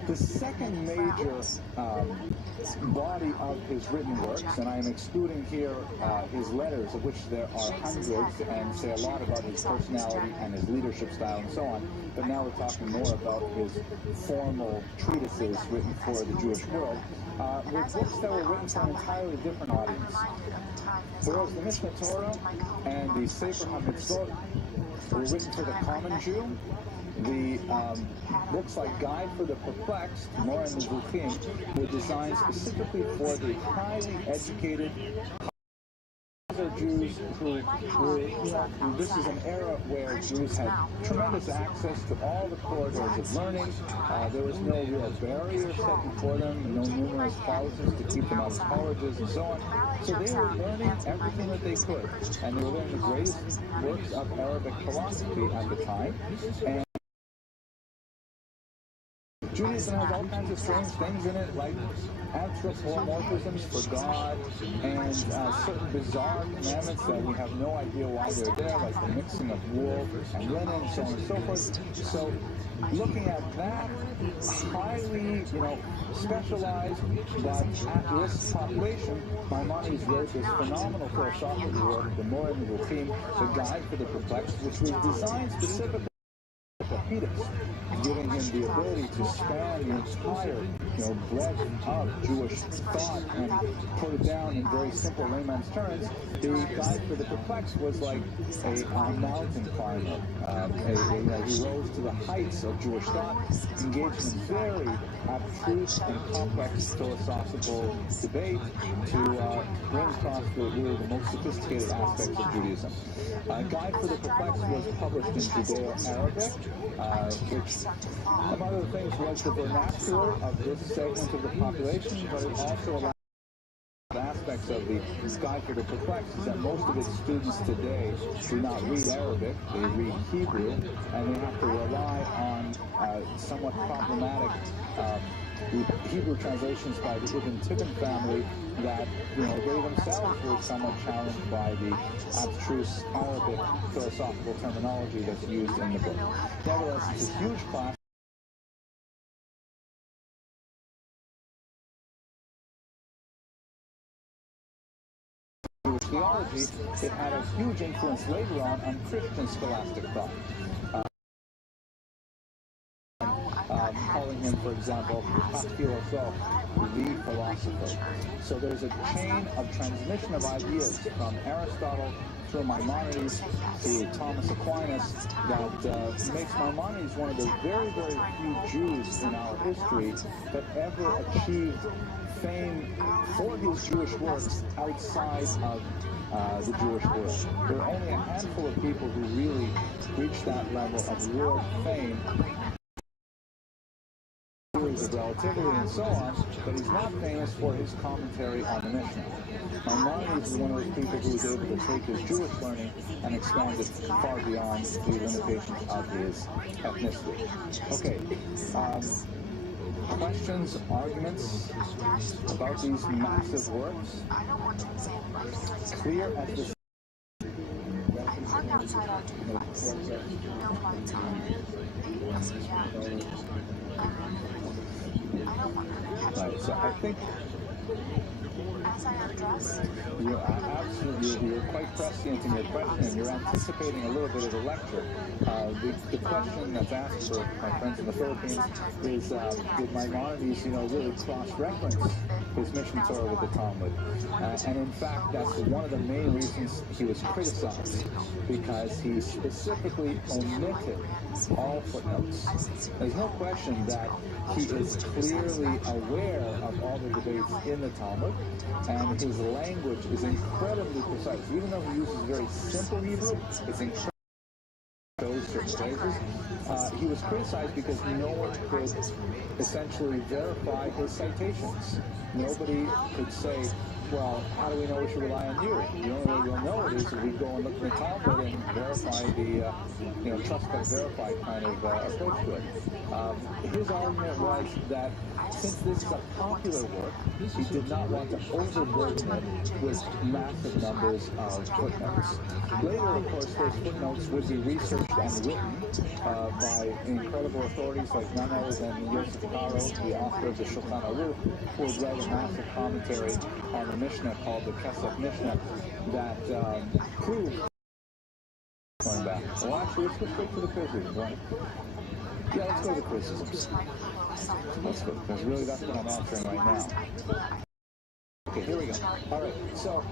The second major body of his written works, and I am excluding here his letters, of which there are hundreds, and say a lot about his personality and his leadership style and so on, but now we're talking more about his formal treatises written for the Jewish world, were books that were written for an entirely different audience. Whereas the Mishnah Torah and the Sefer HaMitzvot were written for the common Jew, the books like Guide for the Perplexed, Mora Nevuchim, were designed specifically for the highly educated, Jews who were, this is an era where Jews had tremendous access to all the corridors of learning. There was no real barrier set before them, no numerous clauses to keep them out of colleges and so on. So they were learning everything that they could, and they were learning the greatest works of Arabic philosophy at the time. And Judaism has all kinds of strange things in it, like anthropomorphisms for God, and certain bizarre commandments that we have no idea why they're there, like the mixing of wool and linen, so on and so forth. So, looking at that highly, specialized but at-risk population, Maimonides wrote this phenomenal philosophical work, the Morim Ruchim, the Guide for the Perplexed, which was designed specifically giving him the ability to span the entire, breadth of Jewish thought and put it down in very simple layman's terms. The Guide for the Perplexed was like a mountain climber. He rose to the heights of Jewish thought, engaged in very abstruse and complex philosophical debate to bring across the most sophisticated aspects of Judaism. Guide for the Perplexed was published in Judeo-Arabic, which, among other things, was the vernacular of this segment of the population, but it also allowed aspects of the Guide for the Perplexed is that most of its students today do not read Arabic, they read Hebrew, and they have to rely on somewhat problematic Hebrew translations by the Ibn Tibbon family that, they themselves were somewhat challenged by the abstruse Arabic philosophical terminology that's used in the book. Nevertheless, it's a huge class. Jewish theology, it had a huge influence later on Christian scholastic thought. Calling him, for example, philosophe, the philosopher. So there's a chain of transmission of ideas from Aristotle through Maimonides to Thomas Aquinas that makes Maimonides one of the very, very few Jews in our history that ever achieved fame for his Jewish works outside of the Jewish world. There are only a handful of people who really reached that level of world fame. Theories of relativity and so on, but he's not famous for his commentary on the Mishnah. Maimonides is one of those people who was able to take his Jewish learning and expand it far beyond the limitations of his ethnicity. Okay, questions, arguments about these massive works? Clear as the Right, so I think you're quite prescient in your question, and you're anticipating a little bit of a lecture. The question that's asked for my friends in the Philippines is, did Maimonides, really cross-reference his Mishnah Torah with the Talmud? And in fact, that's one of the main reasons he was criticized, because he specifically omitted all footnotes. There's no question that he is clearly aware of all the debates in the Talmud, and his language is incredibly precise. Even though he uses very simple Hebrew, it's incredibly those certain phrases. He was criticized because no one could essentially verify his citations. Nobody could say, well, how do we know we should rely on you? The only way we'll know it is if we go and look at the Talmud and verify the, trust but verify kind of approach to it. His argument was that since this is a popular work, he did not want to overburden it with massive numbers of footnotes. Later, of course, those footnotes would be researched and written by incredible authorities like none other than Yosef Karo, the author of the Shulchan Aruch, who would write a massive commentary on the Mishnah called the Kesef Mishnah that proved going back. Well, actually, let's go straight to the criticisms, right? Yeah, let's go to the criticisms. Let's go, because really that's what I'm answering right now. Okay, here we go. All right, so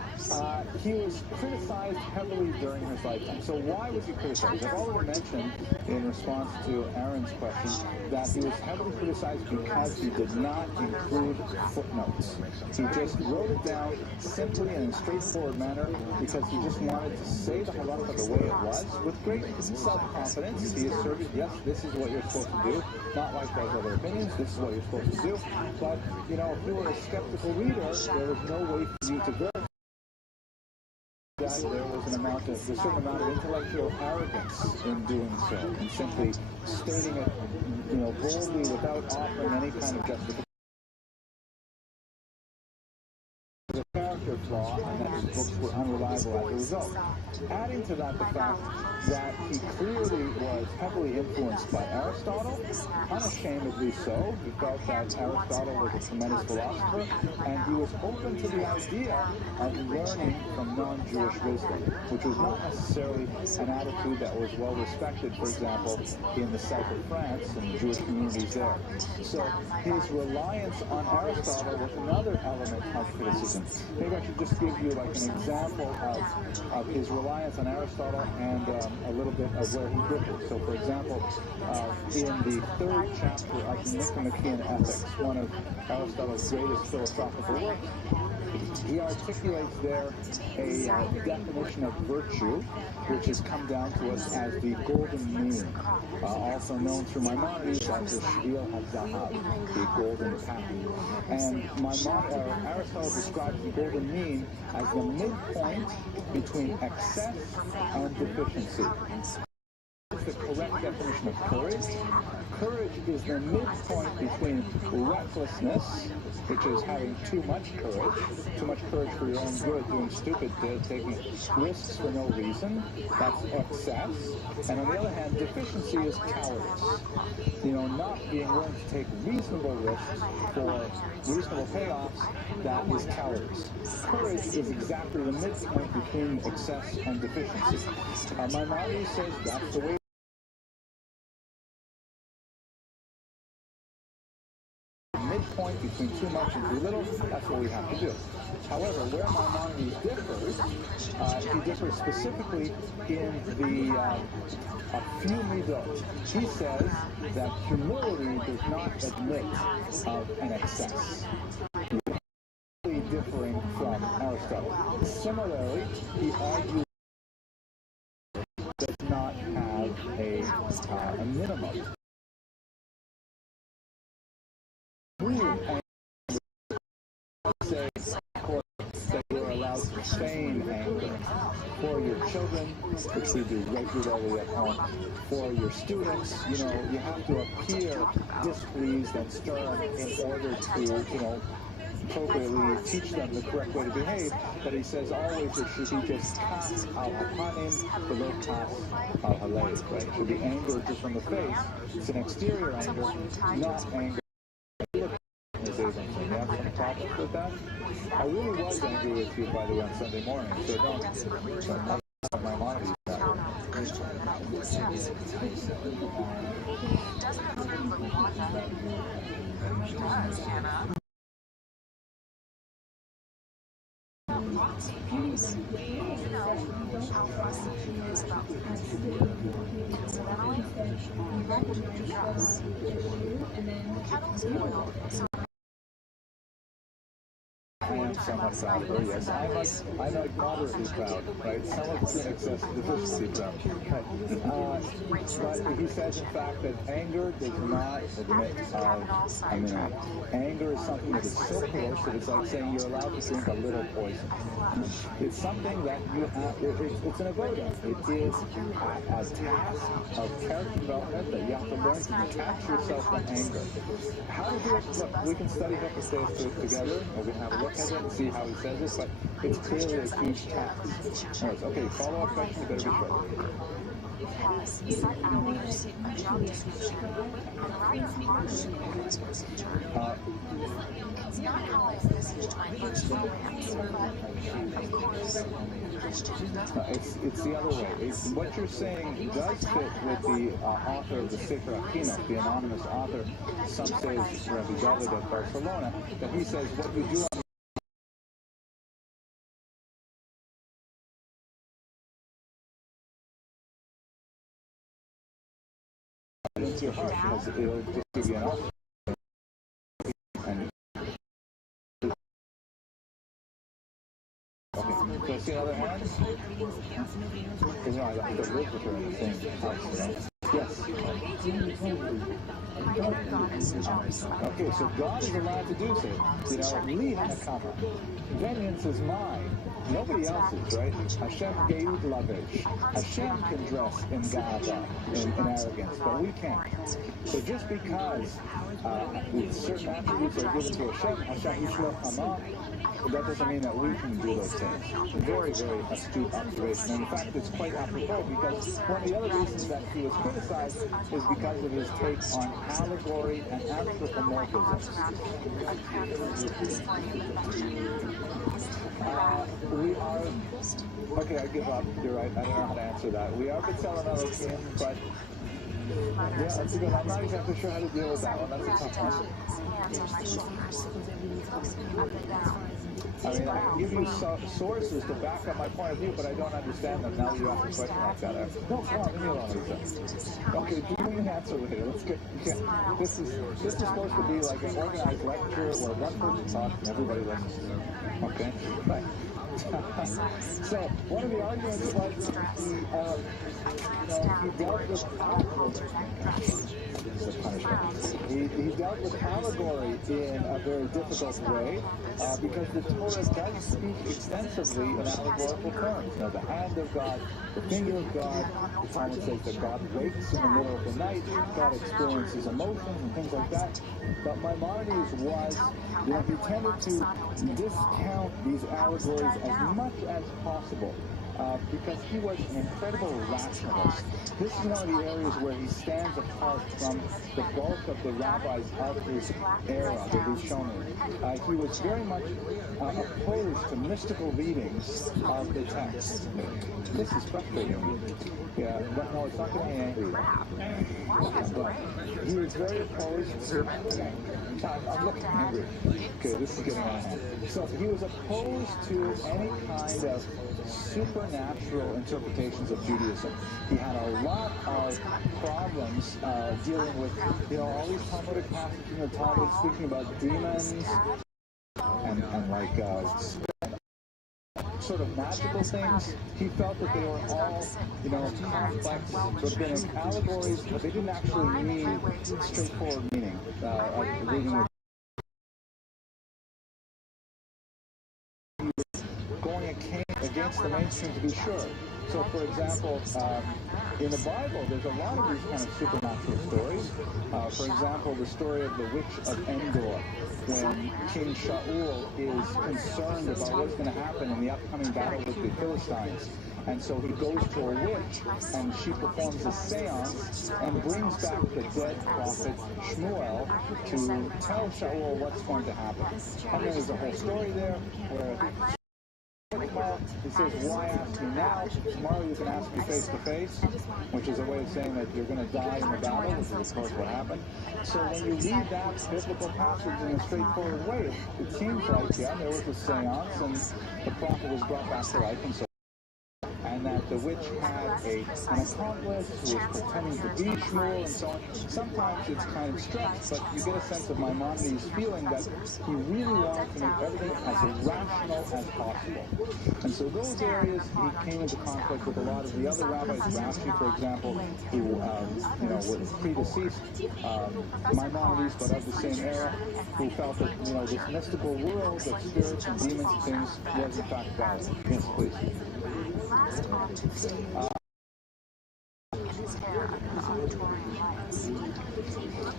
he was criticized heavily during his lifetime. So why was he criticized? I've already mentioned in response to Aaron's question that he was heavily criticized because he did not include footnotes. He just wrote it down simply and in a straightforward manner because he just wanted to say the halacha the way it was with great self-confidence. He asserted, yes, this is what you're supposed to do, not like those other opinions, this is what you're supposed to do. But, you know, if you were a skeptical reader, there was no way for you to verify that there was a certain amount of intellectual arrogance in doing so, and simply stating it, you know, boldly without offering any kind of justification. A character flaw, and that his books were unreliable as a result. Adding to that the fact that he clearly was heavily influenced by Aristotle, unashamedly so. He felt that Aristotle was a tremendous philosopher, and he was open to the idea of learning from non-Jewish wisdom, which was not necessarily an attitude that was well respected, for example, in the south of France and the Jewish communities there. So his reliance on Aristotle was another element of criticism. Maybe I should just give you like an example of his reliance on Aristotle and a little bit of where he differed. So, for example, in the third chapter of the Nicomachean Ethics, one of Aristotle's greatest philosophical works, he articulates there a definition of virtue, which has come down to us as the golden mean, also known through Maimonides as the Shvil HaZahav, the golden path. And Aristotle describes the golden mean as the midpoint between excess and deficiency. The correct definition of courage. Courage is the midpoint between recklessness, which is having too much courage for your own good, doing stupid things, taking risks for no reason. That's excess. And on the other hand, deficiency is cowardice. You know, not being willing to take reasonable risks for reasonable payoffs, that is cowardice. Courage is exactly the midpoint between excess and deficiency. Maimonides says that's the way midpoint between too much and too little, that's what we have to do. However, where Maimonides differs, he differs specifically in the a few midot. He says that humility does not admit of an excess. Differing from Aristotle. Similarly, he argues does not have a minimum. Say, of course, that you're allowed to feign anger for your children, which we do regularly at home, for your students. You know, you have to appear displeased and stern in order to, you know, appropriately teach them the correct way to behave, but he says always it should be just kas al-hapanim below kas al-halev, right? It should be anger just on the face. It's an exterior anger, not anger. You have some problems with that? I really was angry with you, by the way, on Sunday morning, so don't. So my mom is that. I am somewhat proud of her, yes. I'm like moderately proud, right? Somewhat to an excess deficiency proud. But he says, in fact, that anger does not admit anger is something that is so close that it's like saying you're allowed to drink a little poison. It's something that you have, it's an avoda. It is a task of character development that you have to learn to detach yourself from anger. How to do it? Look, we can study Hephaestus together, and we can have a look at it and see how he says it, but it's clearly a huge task. Right, okay, follow-up question, better be short. It's not how I envisaged my first romance, but of course, Christian doesn't. It's the other way. What you're saying does fit with the author of the Sefer Achinoch, the anonymous author. Some say it's Rabbi David of Barcelona, that he says what you do on because it'll just give you an option. Okay, so see another hand? Because I live with her in the same house, Yes. Okay, so God is allowed to do so. Li hanakama. Vengeance is mine. Nobody else's, right? Hashem ViralRabbi. Hashem can dress in gava, in arrogance, but we can't. So just because certain attributes are given to Hashem Yishlo Hama, that doesn't mean that we can do those things. Very, very astute observation. And in fact, it's quite apropos because one of the other reasons that he was criticized is because of his take on allegory and anthropomorphism. We are... Okay, I give up. You're right. I don't know how to answer that. We are B'Tselem Elohim, but... Yeah, that's good. I'm not exactly sure how to deal with that one. That's a tough one. I mean, I can give you sources to back up my point of view, but I don't understand them now that you ask a question like that. No, come on, leave me alone, Lisa. Okay, give me an answer later. Let's get... This is supposed to be like an organized lecture where one person talks and everybody listens to them. Okay? Right. So, one of the arguments was he dealt with he dealt with allegory in a very difficult way because the Torah does speak extensively in allegorical terms. The hand of God, the finger of God. The Talmud says that God wakes in the middle of the night, God experiences emotions and things like that. But Maimonides was, he tended to discount these allegories as much as possible. Because he was an incredible rationalist. This is one of the areas where he stands apart from the bulk of the rabbis of his era, the Rishonim. He was very much opposed to mystical readings of the text. This is frustrating. Yeah, but no, it's not going to be angry. But he was very opposed to... I'm looking angry. Okay, this is getting out of hand. So he was opposed to any kind of supernatural interpretations of Judaism. He had a lot of problems dealing with, all these Talmudic passages in the Talmud speaking about demons and like sort of magical things. He felt that they were all, complex rabbinic allegories, but they didn't actually mean straightforward meaning of reading the against the mainstream, to be sure. So, for example, in the Bible, there's a lot of these kind of supernatural stories. For example, the story of the witch of Endor, when King Shaul is concerned about what's going to happen in the upcoming battle with the Philistines. And so he goes to a witch, and she performs a seance and brings back the dead prophet Shmuel to tell Shaul what's going to happen. And then there's a whole story there where it says, why ask me now? Tomorrow you can ask me face to face, which is a way of saying that you're going to die in the battle, which is of course what happened. So when you read that biblical passage in a straightforward way, it seems like, there was a seance and the prophet was brought back to life and so on. And that the witch had an accomplice who was pretending to be Shmuel and so on. Sometimes it's kind of stretched, but you get a sense of Maimonides' feeling that he really wanted to make everything as rational as possible. And so those areas, he came into conflict with a lot of the other rabbis, Rashi, for example, who, were predeceased Maimonides, but of the same era, who felt that, this mystical world of spirits and demons and things was in fact valid. Yes, please.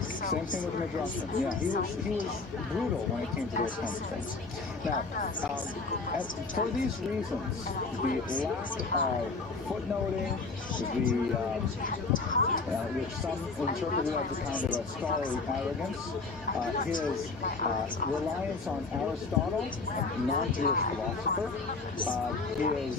Same thing with Midrashim. Yeah, he was brutal when it came to those kinds of things. Now, for these reasons, the lack of footnoting, which some interpreted as a kind of a scholarly arrogance, his reliance on Aristotle, a non-Jewish philosopher, his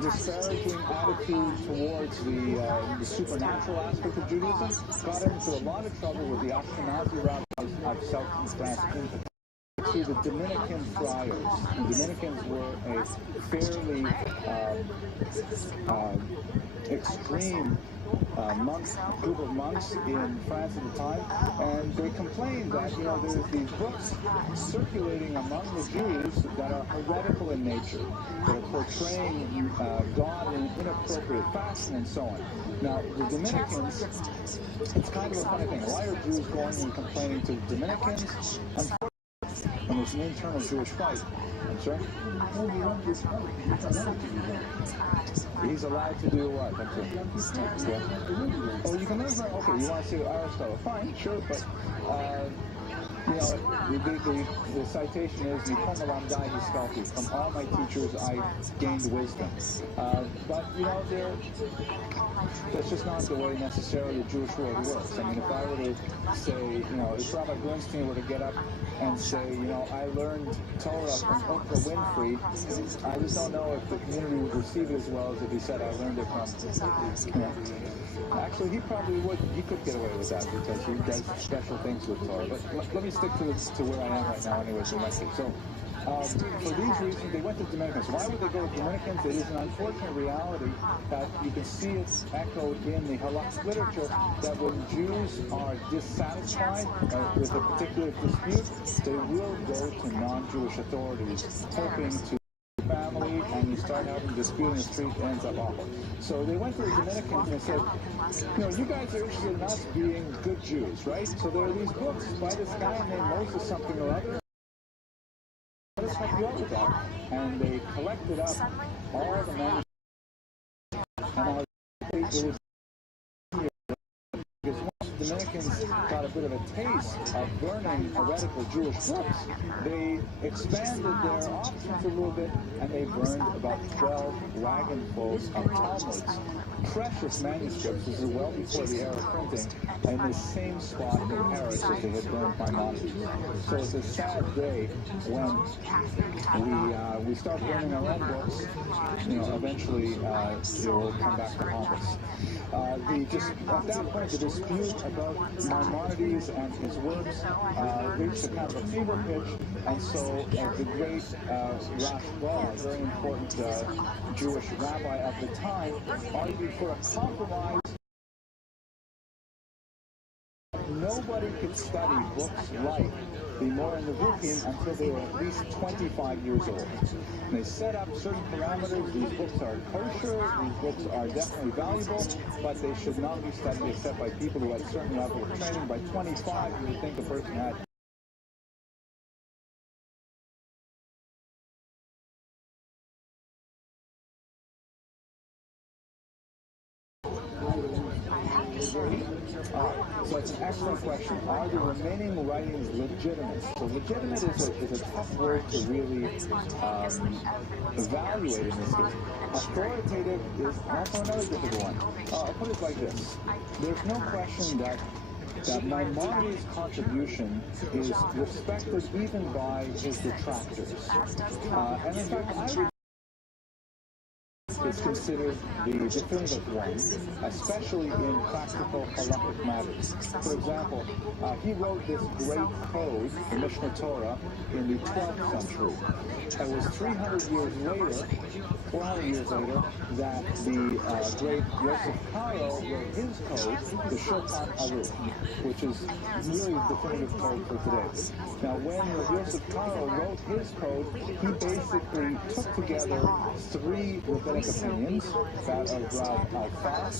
disparaging attitude towards the supernatural aspect of Judaism got him into a lot of trouble with the Ashkenazi rabbis of South France in particular. to the Dominican friars. The Dominicans were a fairly extreme group of monks in France at the time, and they complained that, you know, there's these books circulating among the Jews that are heretical in nature, that are portraying God in an inappropriate fashion and so on. Now, the Dominicans, it's kind of a funny thing. Why are Jews going and complaining to Dominicans? And there's an internal Jewish fight. I'm sorry? He's allowed to do what? I'm sorry. Yeah. Oh, you can learn from, okay, you want to say Aristotle. Fine, sure, but, you know, the citation is, from all my teachers I gained wisdom. But, you know, that's just not the way necessarily the Jewish world works. I mean, if I were to say, you know, if Rabbi Bernstein were to get up and say, you know, I learned Torah from Oprah Winfrey, I just don't know if the community would receive it as well as if he said I learned it from, you know. Actually, he probably would. He could get away with that because he does special things with Torah. But let me stick to where I am right now anyway, so let's see. So, for these reasons, they went to Dominicans. Why would they go to Dominicans? It is an unfortunate reality that you can see it's echoed in the halakhic literature that when Jews are dissatisfied with a particular dispute, they will go to non-Jewish authorities, hoping to family, and you start having a dispute in the street, it ends up awful. So they went to the Dominicans and said, you know, you guys are interested in us being good Jews, right? So there are these books by this guy named Moses something or other. Let us help you out with that. And they collected up all the manuscripts. And it was because once the Dominicans got a bit of a taste of burning heretical Jewish books, they expanded their options a little bit, and they burned about 12 wagonfuls of Talmuds, precious manuscripts. This is well before the era of printing, in the same spot in Paris as they had burned Maimonides. So it's a sad day when we start burning our own books. You know, eventually it will come back to haunt us. At that point, the dispute about Maimonides and his works reached a kind of a fever pitch, and so the great Rashba, a very important Jewish rabbi at the time, argued for a compromise. Nobody could study books like the Moreh Nevuchim until they were at least 25 years old. And they set up certain parameters. These books are kosher, these books are definitely valuable, but they should not be studied except by people who had a certain level of training. By 25, you would think the person had so it's an excellent question. Are the remaining writings legitimate? So legitimate is a tough word to really evaluate in this case. Authoritative is also another difficult one. I'll put it like this. There's no question that Maimonides' contribution is respected even by his detractors. And in fact, I would is considered the definitive one, especially in practical halakhic matters. For example, he wrote this great code, the Mishnah Torah, in the 12th century. It was 300 years later, 400 years later, that the great Yosef Karo wrote his code, the Shulchan Aruch, which is really the definitive code for today. Now, when Yosef Karo wrote his code, he basically took together three rabbinic opinions, that of Rav Alfas,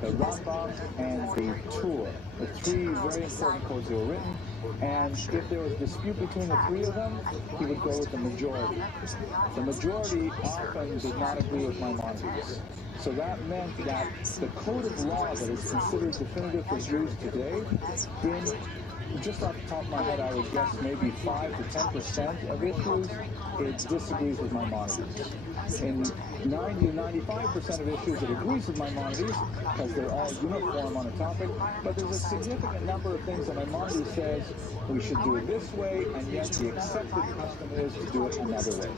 the Rambam, and the Tur. The three very important codes that were written, and if there was a dispute between the three of them, he would go with the majority. The majority often did not agree with Maimonides. So that meant that the code of law that is considered definitive for Jews today, just off the top of my head, I would guess maybe 5 to 10% of issues, it disagrees with Maimonides. 90 to 95% of issues that agrees with Maimonides because they're all uniform on a topic, but there's a significant number of things that Maimonides says we should do it this way, and yet the accepted custom is to do it another way.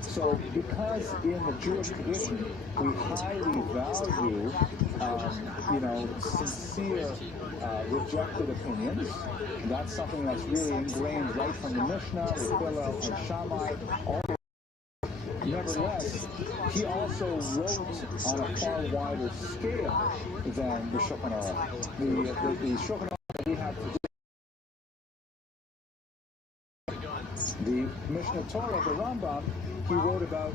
So because in the Jewish tradition we highly value sincere rejected opinions, that's something that's really ingrained right from the Mishnah with Hillel and Shammai. Nevertheless, he also wrote on a far wider scale than the Shulchan Aruch. The Shulchan Aruch that we have today, the Mishnah Torah, the Rambam, he wrote about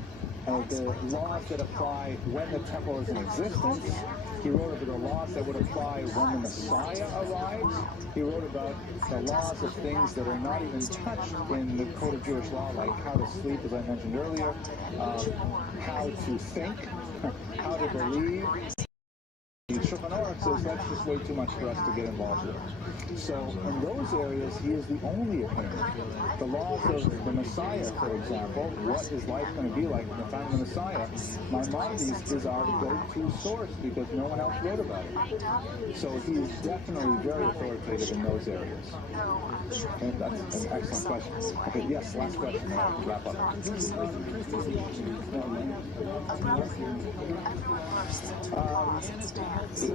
the laws that apply when the temple is in existence. He wrote about the laws that would apply when the Messiah arrives. He wrote about the laws of things that are not even touched in the Code of Jewish Law, like how to sleep, as I mentioned earlier, how to think, how to believe. The Shulchan Aruch says that's just way too much for us to get involved with. So in those areas, he is the only opinion. The laws of the Messiah, for example, what is life going to be like in the time of the Messiah? Maimonides is our go-to source because no one else wrote about it. So he is definitely very authoritative in those areas. Okay, that's an excellent question. Okay, yes, last question, and I'll wrap up.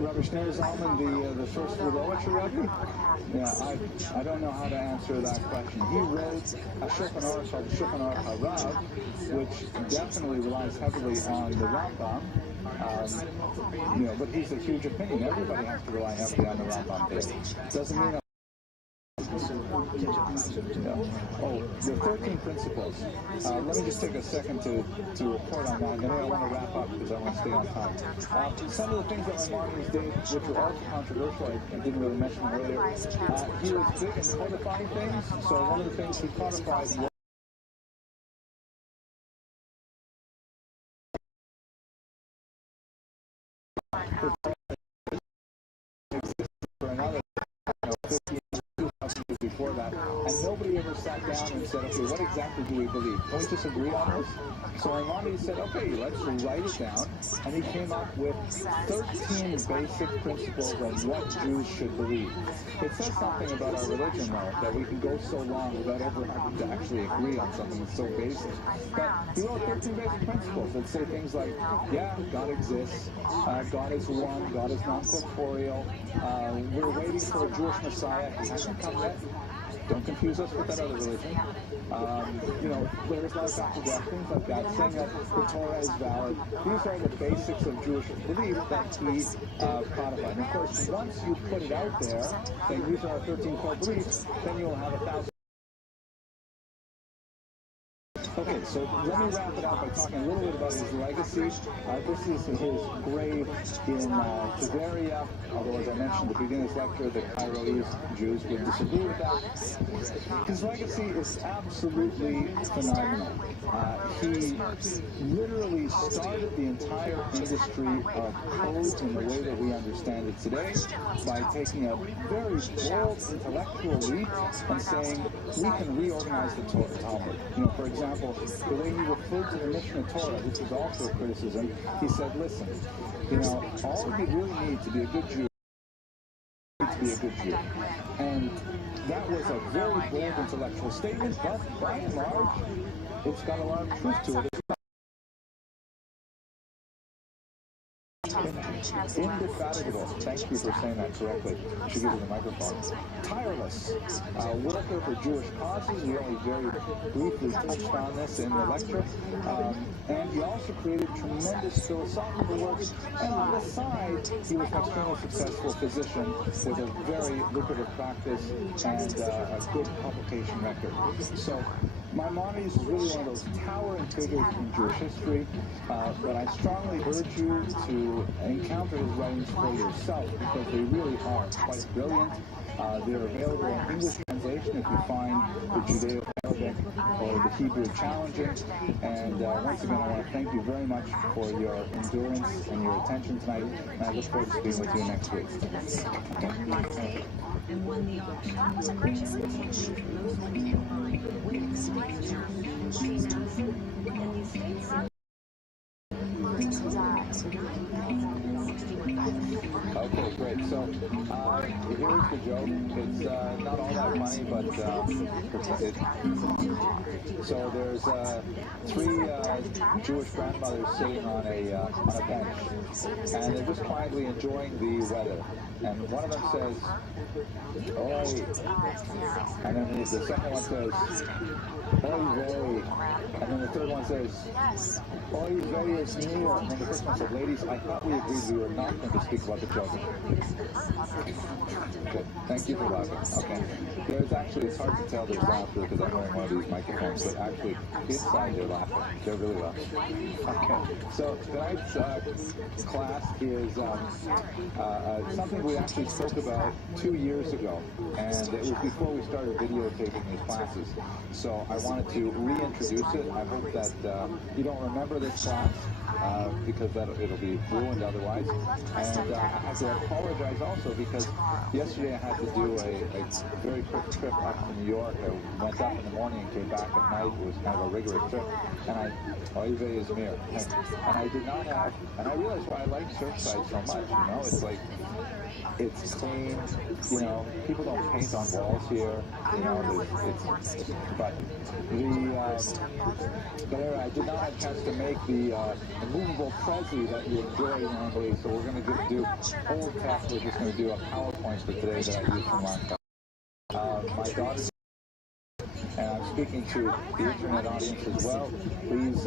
Rabbi Schneur Zalman, the first ViralRabbi? Yeah, I don't know how to answer that question. He wrote a Shulchan Aruch called Shulchan Aruch Harav, which definitely relies heavily on the Rambam. But he's a huge opinion. Everybody has to rely heavily on the Rambam there. Doesn't mean Oh, the 13 principles. Let me just take a second to report on that, and then I want to wrap up because I want to stay on time. Some of the things that Maimonides did, which were also controversial, I didn't really mention earlier, he was big in codifying things, so one of the things he codified was for another 15 before that, and nobody ever sat down and said, okay, what exactly do we believe? Can we just agree on this? So Maimonides said, okay, let's write it down, and he came up with 13 basic principles of what Jews should believe. It says something about our religion, though, that we can go so long without ever having to actually agree on something that's so basic. But he wrote 13 basic principles that say things like, yeah, God exists, God is one, God is non-corporeal, we're waiting for a Jewish Messiah, he hasn't come yet. Don't confuse us with that other religion. There's life after death, things like that, saying that the Torah is valid. These are the basics of Jewish belief that he codified. And of course, once you put it out there, saying these are our 13 core beliefs, then you'll have 1,000. Okay, so let me wrap it up by talking a little bit about his legacy. This is his grave in Tveria, although as I mentioned at the beginning of this lecture, the Cairoese Jews would disagree with that. His legacy is absolutely phenomenal. He literally started the entire industry of code in the way that we understand it today by taking a very bold intellectual leap and saying we can reorganize the Talmud. For example, the way he referred to the Mishnah Torah, which is also a criticism, he said, listen, all we really need to be a good Jew is to be a good Jew. And that was a very bold intellectual statement, but by and large, it's got a lot of truth to it. Indefatigable. Thank you for saying that correctly. I should give you the microphone. Tireless. Worker for Jewish causes. We only very briefly touched on this in the lecture. And he also created tremendous philosophical works. And on the side, he was an extremely successful physician with a very lucrative practice and a good publication record. So Maimonides is really one of those towering figures in Jewish history, but I strongly urge you to encounter his writings for yourself because they really are quite brilliant. They're available in English translation if you find the Judeo-Arabic or the Hebrew challenging. And once again, I want to thank you very much for your endurance and your attention tonight, and I look forward to speaking with you next week. And won the auction. here's the joke. It's not all that funny, but so there's three Jewish grandmothers sitting on a bench, and they're just quietly enjoying the weather. And one of them says, "Oi," and then the second one says, "Oi vey," and then the third one says, "Oi vey is near," and then the first one said, "Ladies, I thought we agreed we were not going to speak about the children." Good. Thank you for laughing. Okay. There's actually, it's hard to tell there's laughter because I'm wearing one of these microphones, but actually inside they're laughing. They're really laughing. Okay. So tonight's class is something we actually spoke about 2 years ago, and it was before we started videotaping these classes. So I wanted to reintroduce it. I hope that you don't remember this class because it'll be ruined otherwise. And I have to apologize also because yesterday I had to do a very quick trip up to New York. I went up in the morning and came back at night. It was kind of a rigorous trip. And Oive is mere. And I did not have, and I realized why I like Surfside so much, you know, it's like, it's clean, you know, people don't paint on walls here, you know, but anyway, I did not have a chance to make the movable Prezi that you enjoy normally, so we're going to just do old tech. We're just going to do a PowerPoint for today that I used from last time. My daughter's and I'm speaking to the internet audience as well. Please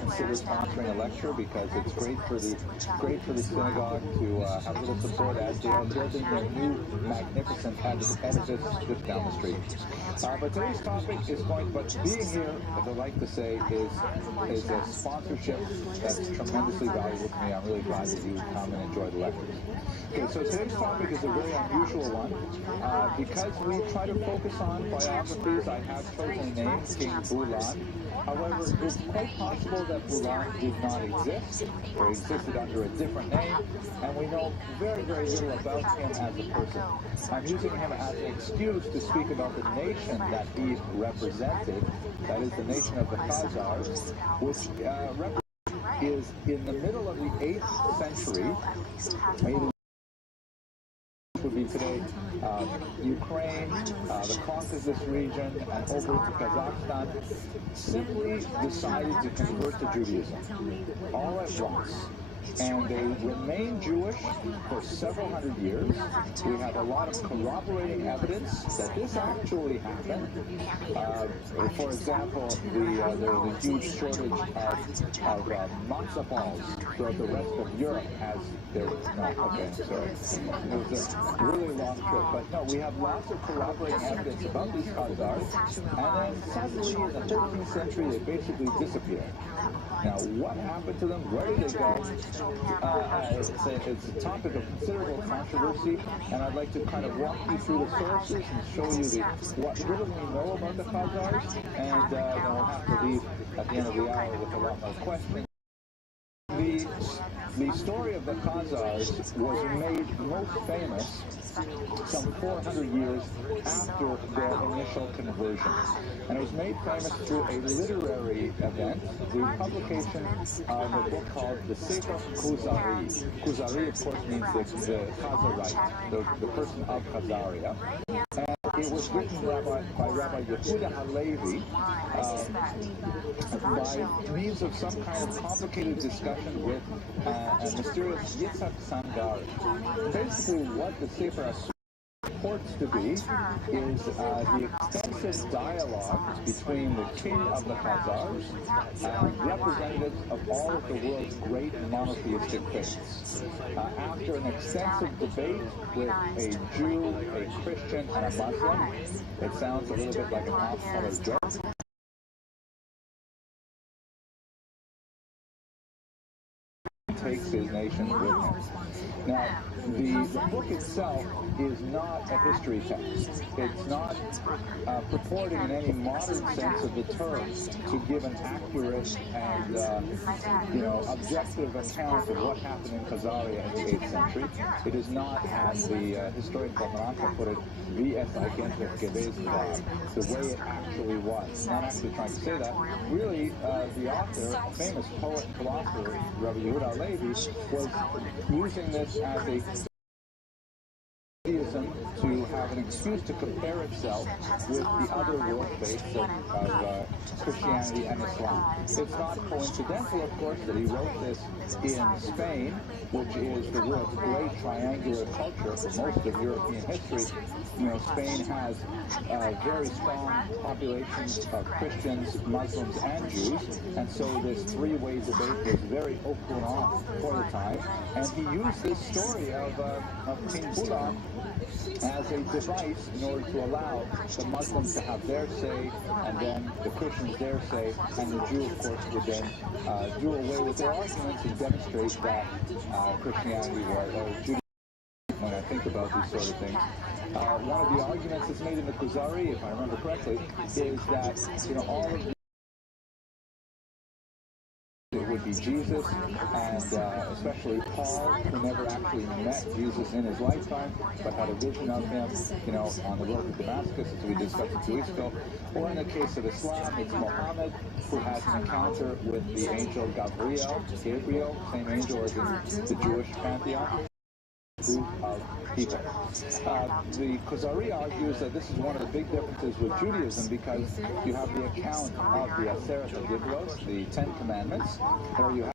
consider sponsoring a lecture because it's great for the synagogue to have a little support as they are building their new magnificent edifice just down the street. But today's topic is being here, as I like to say, is a sponsorship that's tremendously valuable to me. I'm really glad that you come and enjoy the lectures. Okay, so today's topic is a very unusual one because we try to focus on biographies. I have chosen a name, King Bulan. However, it's quite possible that Bulan did not exist or existed under a different name, and we know very, very little about him as a person. I'm using him as an excuse to speak about the nation that he represented, that is the nation of the Khazars, which is in the middle of the 8th century, would be today Ukraine, the Caucasus region, and over to Kazakhstan, simply decided to convert to Judaism all at once. And they remained Jewish for several hundred years. We have a lot of corroborating evidence that this actually happened. For example, there was a huge shortage of matzo balls throughout the rest of Europe as there was it was a really long trip. But no, we have lots of corroborating evidence about these Khazars. And then suddenly in the 13th century, they basically disappeared. Now, what happened to them? Where did they go? It's a topic of considerable controversy, and I'd like to kind of walk you through the sources and show you what little we know about the Khazars, and then we'll have to leave at the end of the hour with a lot more questions. The story of the Khazars was made most famous some 400 years after their initial conversion. And it was made famous through a literary event, the publication of a book called the Sefer Kuzari. Kuzari, of course, means the Khazarite, the person of Khazaria. And it was written by Rabbi Yehuda Halevi by means of some kind of complicated discussion with a mysterious Yitzhak Sangar. Basically, what the Sefer purports to be is the extensive dialogue between the king of the Khazars and representatives of all of the world's great monotheistic faiths. After an extensive debate with a Jew, a Christian, and a Muslim, it sounds a little bit like an off-color joke. Takes his nation with him. Now, the book itself is not a history text. It's not purporting in any modern sense of the term to give an accurate and objective account of what happened in Khazaria in the 8th century. It is not, as the historian Pomeranka put it, the way it actually was. Not actually trying to say that. Really, the author, famous poet and philosopher, Rabbi Yehuda Halevi, was using this as a Judaism to have an excuse to compare itself with the other world faiths of Christianity and Islam. It's not coincidental, of course, that he wrote this in Spain, which is the world's great triangular culture for most of European history. You know, Spain has very strong populations of Christians, Muslims, and Jews, and so this three-way debate was very au courant for the time, and he used this story of King Bula as a device in order to allow the Muslims to have their say, and then the Christians their say, and the Jew, of course, would then do away with their arguments and demonstrate that Christianity or Judaism, when I think about these sort of things. One of the arguments that's made in the Kuzari, if I remember correctly, is that, you know, all of it would be Jesus, and especially Paul, who never actually met Jesus in his lifetime, but had a vision of him, you know, on the road to Damascus, as we discussed a few weeks ago. Or in the case of Islam, it's Muhammad, who has an encounter with the angel Gabriel, same angel as in the Jewish pantheon. Group of people. The Kuzari argues that this is one of the big differences with Judaism, because you have the account of the Aseret HaDibros, the Ten Commandments, or you have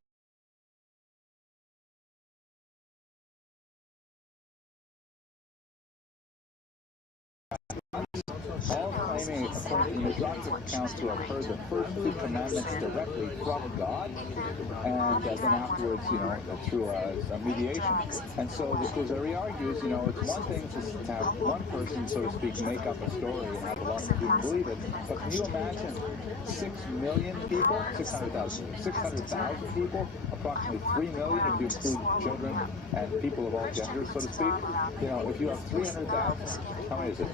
all claiming, according to the Mizrahic accounts, to have heard the first two commandments directly from God, and then afterwards, you know, through a mediation. And so the Kuzari argues, you know, it's one thing to have one person, so to speak, make up a story and have a lot of people believe it, but can you imagine 6 million people, 600,000 people, approximately 3 million if you include children and people of all genders, so to speak? You know, if you have 300,000, how many is it?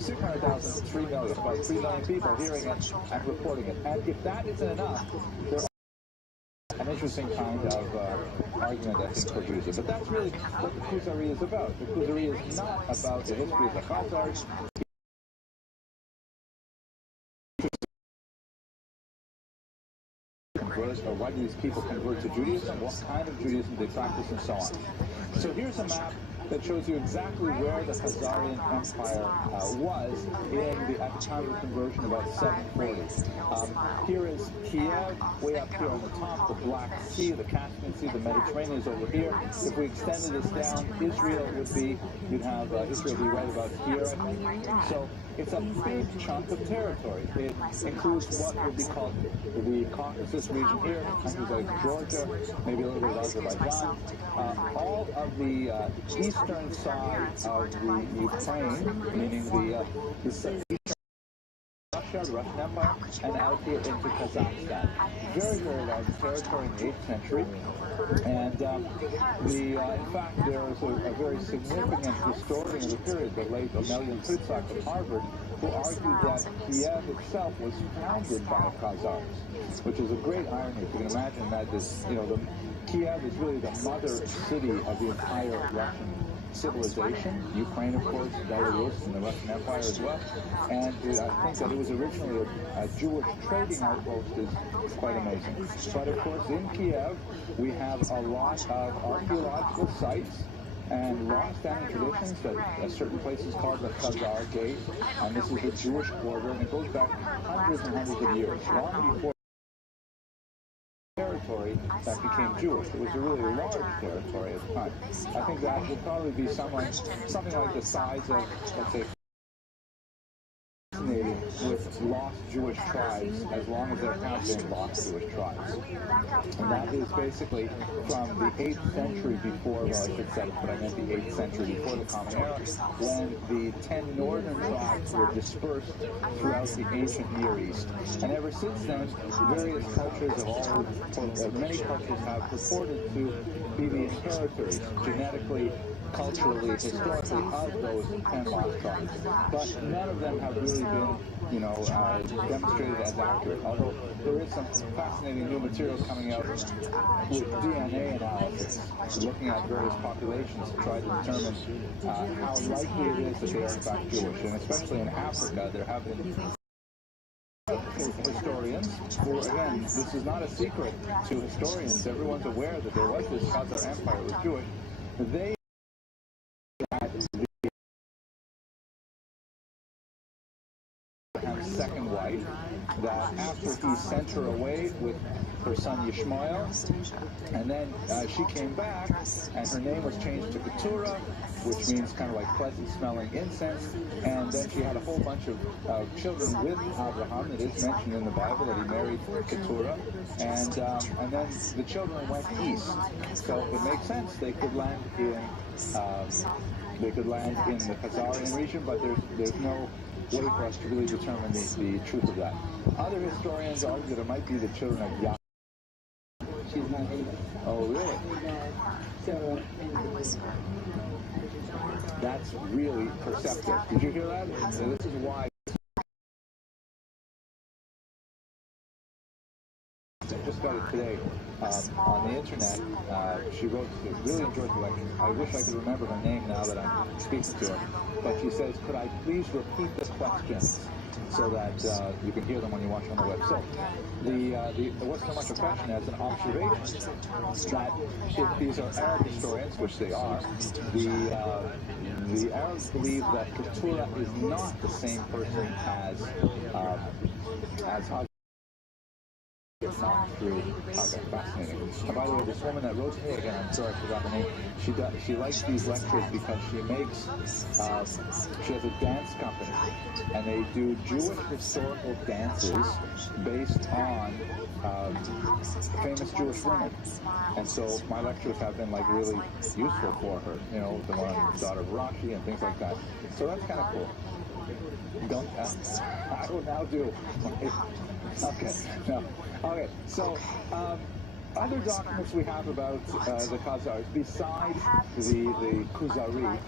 600,000, 3 million, about 3 million people hearing it and reporting it. And if that isn't enough, there are an interesting kind of argument, I think, for Judaism. But that's really what the Kuzari is about. The Kuzari is not about the history of the Khazars. Or why do these people convert to Judaism, what kind of Judaism they practice, and so on. So here's a map that shows you exactly where the Khazarian Empire was at the time of conversion, about 740. Here is Kiev, way up here on the top, the Black Sea, the Caspian Sea, the Mediterranean is over here. If we extended this down, Israel would be, you'd have Israel be right about here. So it's a big chunk of territory. It includes what would be called the Caucasus region here, countries like Georgia, maybe a little bit of Azerbaijan, all of the eastern side of the Ukraine, meaning the Russia, the Russian Empire, and out here into Kazakhstan. Very, very large territory in the 8th century. And in fact, there was a very significant historian of the period, the late Emelian Pritsak of Harvard, who argued that Kiev itself was founded by the Khazars, which is a great irony. If you can imagine that Kiev is really the mother city of the entire Russian civilization. Ukraine, of course, Belarus, and the Russian Empire as well. And I think that it was originally a Jewish trading outpost is quite amazing. But of course, in Kiev, we have a lot of archaeological sites and long-standing traditions that certain places called the Khazar Gate. And this is the Jewish border, and it goes back hundreds and hundreds of years, long before territory that became Jewish. It was a really large territory at the time. I think that would probably be something like the size of, let's say, with lost Jewish tribes, as long as there have been lost Jewish tribes. And that is basically from the 8th century before, well, I said 7th, but I meant the 8th century before the Common Era, when the 10 northern tribes were dispersed throughout the ancient Near East. And ever since then, various cultures many cultures have purported to be the inheritors, genetically, culturally, historically, of those 10 lost tribes. But none of them have really been, demonstrated as accurate, although there is some fascinating new material coming out with DNA analysis, looking at various populations to try to determine how likely it is that they are in fact Jewish. And especially in Africa, there have been historians who, again, this is not a secret to historians, everyone's aware that there was this Khazar Empire, it was Jewish. They Abraham's second wife, that after he sent her away with her son Yishmael, and then she came back, and her name was changed to Keturah, which means kind of like pleasant-smelling incense, and then she had a whole bunch of children with Abraham. It is mentioned in the Bible that he married Keturah, and then the children went east. So it makes sense they could land in the Khazarian region, but there's no way for us to really determine the truth of that. Other historians argue that it might be the children of Yah. She's not able. Oh, really? So, that's really perceptive. Did you hear that? So this is why. I just got it today on the internet. She wrote, really enjoyed the lecture. I wish I could remember her name now that I'm speaking to her. But she says, could I please repeat the questions so that you can hear them when you watch on the web. So it wasn't so much a question as an observation that if these are Arab historians, which they are, the Arabs believe that Keturah is not the same person as Hagar. It's not through Hagar. Fascinating. And by the way, this woman that wrote to me, again, I'm sorry I forgot her name, she likes these lectures because she has a dance company, and they do Jewish historical dances based on famous Jewish women. And so my lectures have been like really useful for her, you know, the one on the daughter of Rashi and things like that. So that's kind of cool. I will now do. Okay, no. Okay, so other documents we have about the Khazars, besides the Kuzari,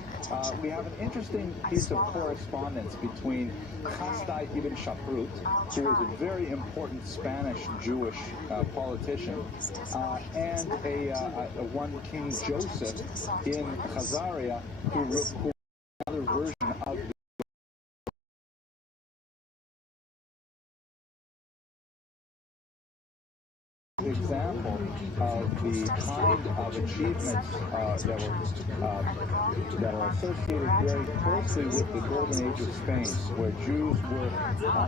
we have an interesting piece of correspondence between Chastai ibn Shaprut, who was a very important Spanish Jewish politician, and one King Joseph in Khazaria, who wrote another version of the example of the kind of achievements that are associated very closely with the Golden Age of Spain, where Jews were,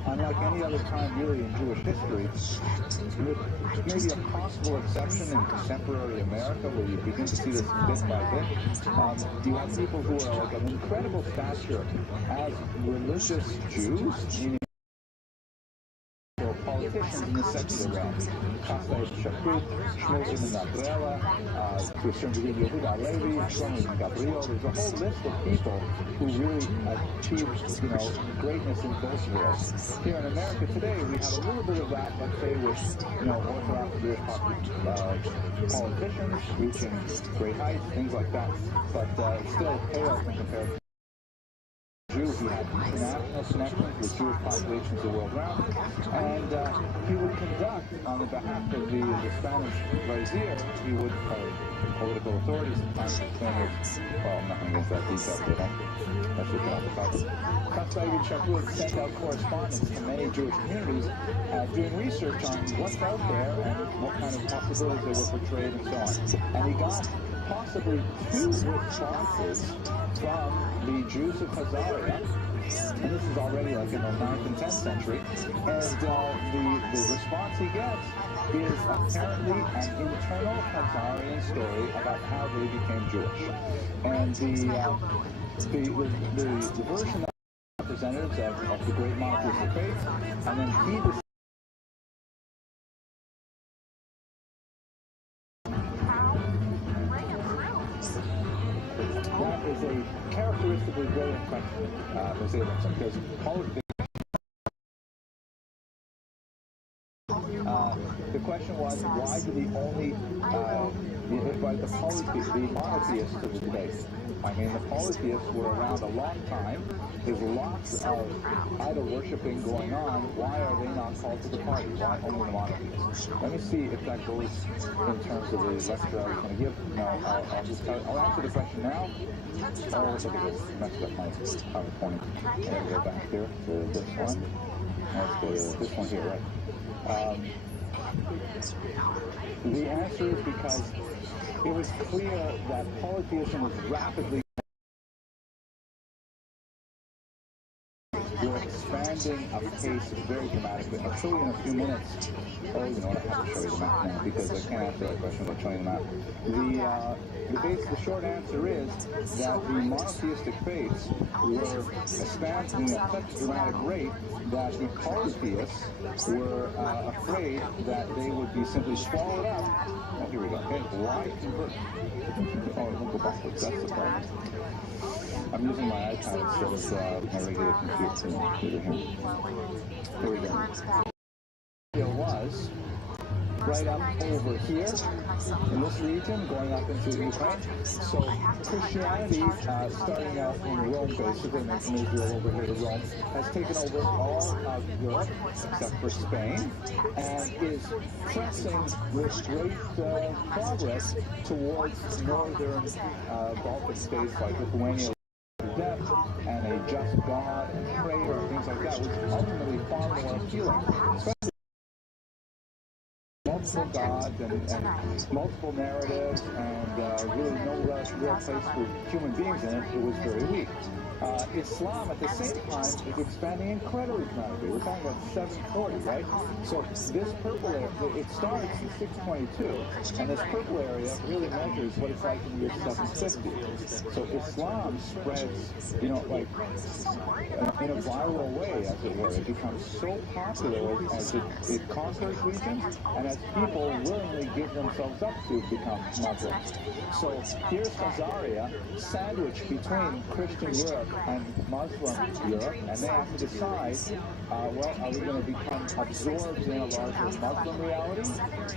unlike any other time really in Jewish history, with maybe a possible exception in contemporary America, where you begin to see this bit by bit, you have people who are like an incredible stature as religious Jews, meaning politicians in the secular realm. Chastai ibn Shaprut, Shmuel ibn Nabrela, to a certain degree Yehuda Levi, Shlomo ibn Gabriel. There's a whole list of people who really achieved, greatness in both worlds. Here in America today, we have a little bit of that, let's say, with, Orthodox Jewish politicians reaching great heights, things like that. But still pales in comparison. Jew, he had international connections with Jewish populations the world around, and he would conduct, on the behalf of the Spanish vizier, he would, political authorities sometimes, well, I'm not going to get that detail, but that's what off the topic. Chastai ibn Shaprut sent out correspondence to many Jewish communities, doing research on what's out there and what kind of possibilities they were portrayed and so on. And he got possibly 2 responses from the Jews of Khazaria, and this is already like in the 9th and 10th century, and the response he gets is apparently an internal Khazarian story about how they became Jewish. And the version that representatives of the great monotheistic faith, and then he that is a characteristically brilliant question, Ms. Abramson, because the question was, why do the only invite the monotheists to the debate? I mean, the polytheists were around a long time. There's lots of idol worshiping going on. Why are they not called to the party? Why only the monotheists? Let me see if that goes in terms of the lecture I was going to give. No, I'll just tell you. I'll answer the question now. Oh, look at this. Messed up my PowerPoint. I gotta go back here to this one. Let's go to this one here, right? The answer is because it was clear that polytheism was rapidly expanding expanding apace very dramatically. I'll show you in a few minutes. Oh, you know what? I have to show you the map now because I can't answer that question without showing the map. The short answer is that the monotheistic faiths were expanding at such a dramatic rate that the polytheists were afraid that they would be simply swallowed up. Oh, here we go. Okay, why convert? Oh, it won't go backwards. That's the problem. I'm using my iPad instead of my regular computer. Here we go. It was right up over here in this region, going up into Ukraine. So Christianity, starting out in Rome, basically, and then from Israel over here to Rome, has taken over all of Europe except for Spain, and is pressing with great progress towards northern Baltic states like Lithuania, death and a just God and prayer and things like that, which ultimately far more appealing. Multiple gods and multiple narratives and really no real place for human beings in it. It was very weak. Islam, at the same time, is expanding incredibly dramatically. We're talking about 740, right? So this purple area, it starts in 622, and this purple area really measures what it's like in the year 750. So Islam spreads, you know, like in a viral way, as it were. It becomes so popular as it conquers regions, and as people willingly give themselves up to become Muslims. So here's Caesarea, sandwiched between Christian Europe and Muslim Europe, and they have to decide, well, are we going to become absorbed in a larger Muslim reality,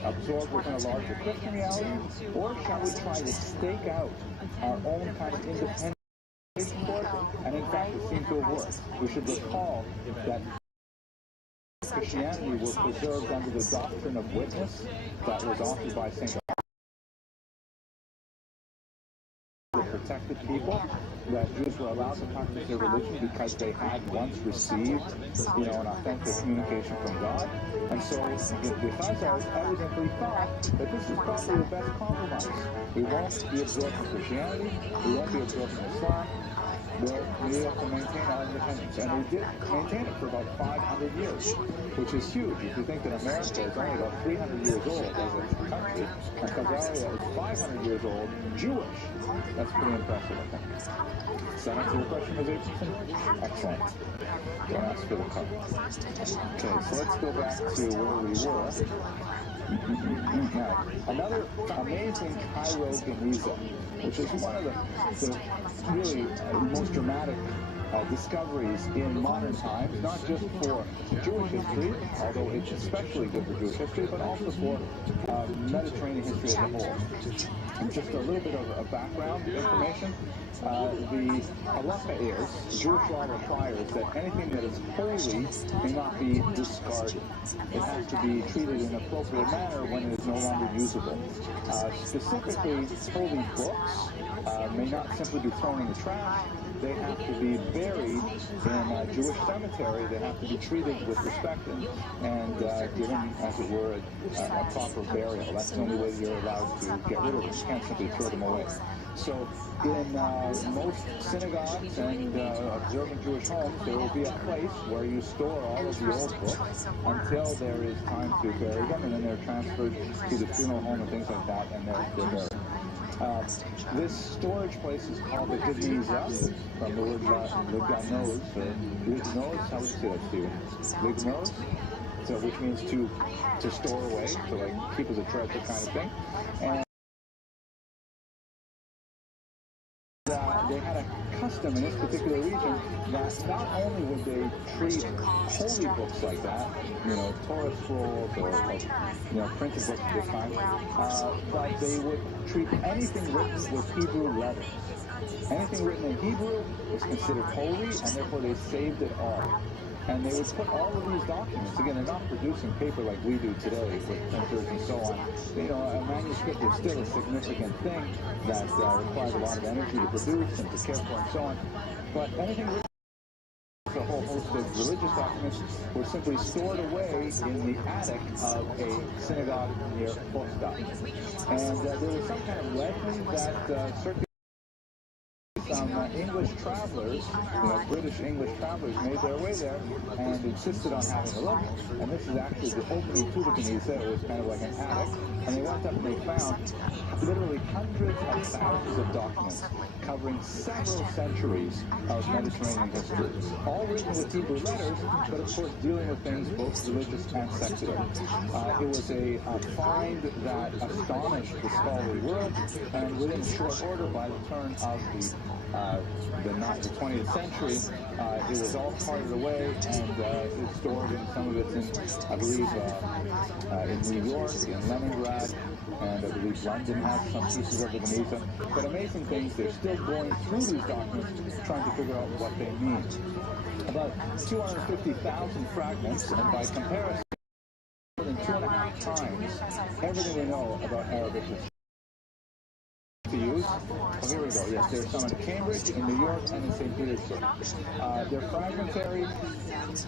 absorbed within a larger Christian reality, or shall we try to stake out our own kind of independent sport? And in fact, it seems to have worked. We should recall that Christianity was preserved under the doctrine of witness that was authored by St. protected people, that Jews were allowed to practice their religion because they had once received, you know, an authentic communication from God. And so the Khazars evidently thought that this is probably the best compromise. We won't be absorbed in Christianity, we won't be absorbed in Islam, we have to maintain our independence. And they did maintain it for about 500 years, which is huge. If you think that America is only about 300 years old as a country, and Khazaria is 500 years old, Jewish, that's pretty impressive, I think. Does that answer your question, Ms. Aitchison? Excellent. Don't ask for the car. Okay, so let's go back to where we were. Now, another amazing Cairo-Geniza, which is one of the really most dramatic discoveries in modern times, not just for Jewish history, although it's especially good for Jewish history, but also for Mediterranean history as a whole. And just a little bit of background information. The halacha is, Jewish law requires that anything that is holy may not be discarded. It has to be treated in an appropriate manner when it is no longer usable. Specifically, holy books may not simply be thrown in the trash. They have to be buried in a Jewish cemetery. They have to be treated with respect and given, as it were, a proper burial. That's the only way you're allowed to get rid of them. You can't simply throw them away. So in most synagogues and observant Jewish homes, there will be a place where you store all of the old books until there is time to bury them, and then they're transferred to the funeral home and things like that, and they're buried. This storage place is called the Geniza, from the word lignos, lignos, how would you say that, Stephen? Lignos, so which means to store away, to like keep as a treasure kind of thing. And they had a custom in this particular region that not only would they treat holy books like that, you know, Torah scrolls or you know, printed books of this kind, but they would treat anything written with Hebrew letters. Anything written in Hebrew was considered holy, and therefore they saved it all. And they would put all of these documents, again, they're not producing paper like we do today with printers and so on. You know, a manuscript is still a significant thing that requires a lot of energy to produce and to care for and so on. But anything written, a whole host of religious documents, were simply stored away in the attic of a synagogue near Boston. And there was some kind of legend that circulated. Some English travelers, British English travelers made their way there and insisted on having a look. And this is actually the opening to the Geniza. It was kind of like an attic. And they went up and they found literally hundreds of thousands of documents covering several centuries of Mediterranean history, all written with Hebrew letters, but of course dealing with things both religious and secular. It was a find that astonished the scholarly world, and within short order, by the turn of the 20th century, it was all carted away and it's stored in some of it's in, I believe, in New York, in Leningrad, and I believe London has some pieces of the Geniza. But amazing things, they're still going through these documents, trying to figure out what they mean. About 250,000 fragments, and by comparison, more than 2.5 times everything we know about Arabic history. To use. Oh, here we go. Yes, there's some in Cambridge, in New York, and in St. Petersburg. They're fragmentary.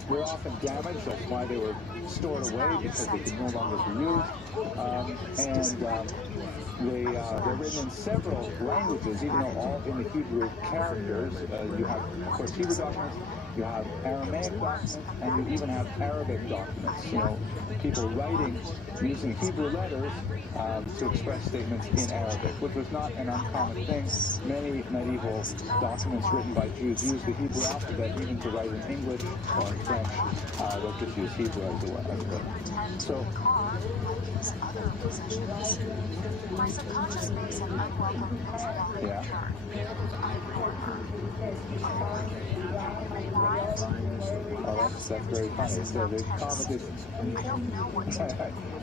They're often damaged. That's why they were stored away, because they could no longer be used. They're written in several languages, even though all in the Hebrew characters. You have, of course, Hebrew documents. You have Aramaic documents, and you even have Arabic documents. People writing using Hebrew letters to express statements in Arabic, which was not an uncommon thing. Many medieval documents written by Jews used the Hebrew alphabet even to write in English or in French. They'll just use Hebrew as well. So, yeah. Oh, that's very funny. So the competition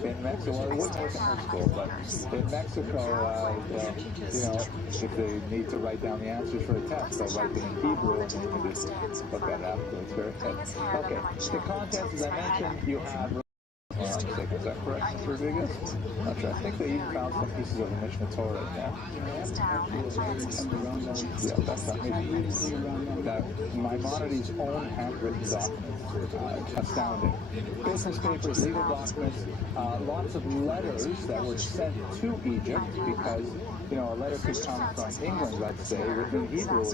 in Mexico, well, it wouldn't work in her school, but in Mexico, if they need to write down the answers for a test, they'll write them in Hebrew and then you can just look at it afterwards. Very good. Okay, the contents, as I mentioned, you have. Is that correct, Rodriguez? Not sure. I think they even found some pieces of the Mishnah Torah in there. Yeah, that's not maybe. Maimonides' own handwritten documents. Astounding. Business papers, legal documents, lots of letters that were sent to Egypt because, a letter could come from England, let's say, written in Hebrew.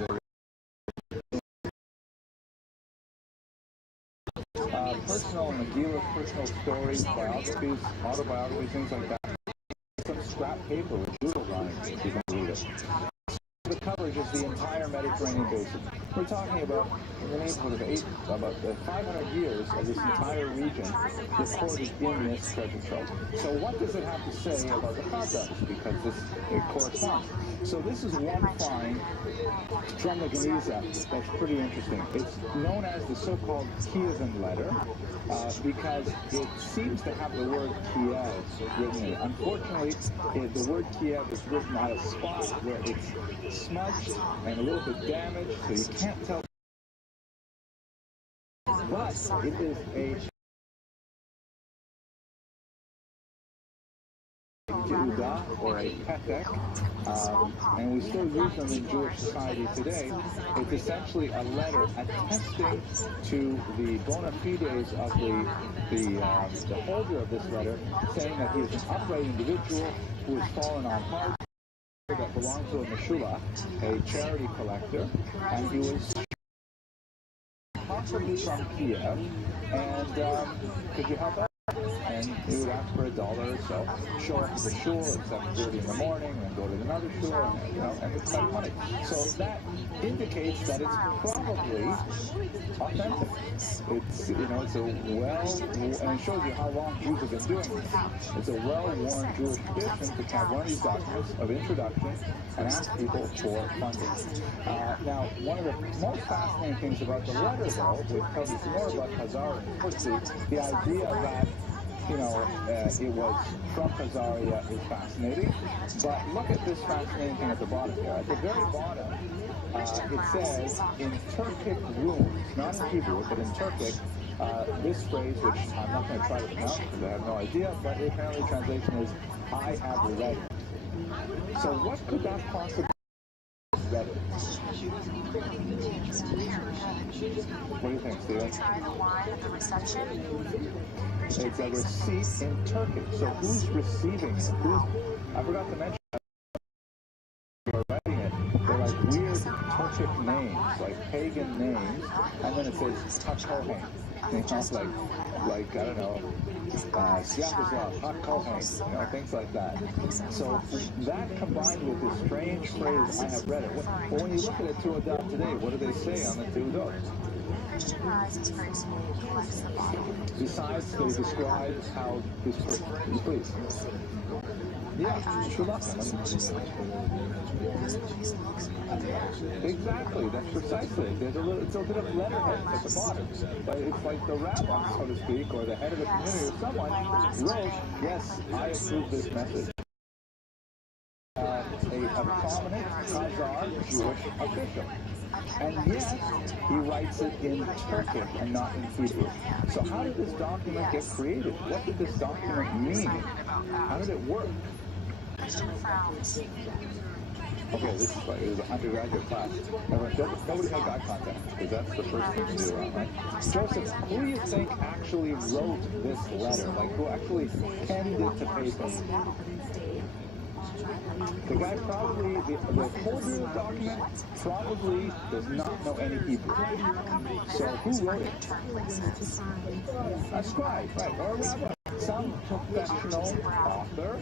Personal Megillah, personal stories, biographies, autobiographies, things like that. Some scrap paper with doodles on it, if you can believe it. The coverage is the entire Mediterranean basin. We're talking about in the neighborhood of about 500 years of this entire region recorded in this treasure trove. So what does it have to say about the Khazars? Because it corresponds. So this is one find from the Geniza that's pretty interesting. It's known as the so-called Kievan letter because it seems to have the word Kiev written in it. Unfortunately, the word Kiev is written at a spot where it's smudged and a little bit damaged, so you can't tell. But it is a Yehuda or a Petek, and we still use them in Jewish society today. It's essentially a letter attesting to the bona fides of the holder of this letter, saying that he is an upright individual who has fallen on hard that belonged to a Meshula, a charity collector, and he was possibly from Kiev, and could you help out? And he would ask for $1 or so, show up to the shul at 7:30 in the morning, and go to another shul, and it's collect money. So that indicates that it's probably authentic. It's it's a and it shows you how long Jews have been doing this. It's a well-worn Jewish tradition to have one of these documents of introduction and ask people for funding. Now, one of the most fascinating things about the letter, though, which tells us more about Khazar, of course, the idea that it was from Khazaria is fascinating, but look at this fascinating thing at the bottom here. At the very bottom, it says, in Turkic runes, not in Hebrew, but in Turkic, this phrase, which I'm not going to try to pronounce because I have no idea, but apparently the translation is, I have read it. So what could that possibly be? Read it? What do you think, Steven? It's a receipt in Turkic. So who's receiving it? I forgot to mention, who are writing it. They're like weird Turkic names. pagan names, and then it says HaKohen. It sounds like I don't know, Sviatoslav, HaKohen, you know, things like that. So that combined with this strange phrase, I have read it. Well, when you look at it Tuadot today, what do they say on the Tuadot? Christian rises gracefully. He likes the body. Besides, they describe how this person, please. Yeah, exactly, that's precisely. There's a little, it's a bit of letterhead at the bottom. But it's like the rabbi, so to speak, or the head of the community, or someone wrote, yes, I approve this message. A prominent Khazar Jewish official. And yet, he writes it in Turkic and not in Hebrew. So how did this document get created? What did this document mean? How did it work? Okay, this is like, it was an undergraduate class. Nobody make eye contact, because that's the first thing to do, right? Joseph, who do you think actually wrote this letter? Like, who actually penned it to paper? The guy probably, the holder of the document probably does not know any Hebrew. So who wrote it? A scribe, right, or a rabbi. Some professional author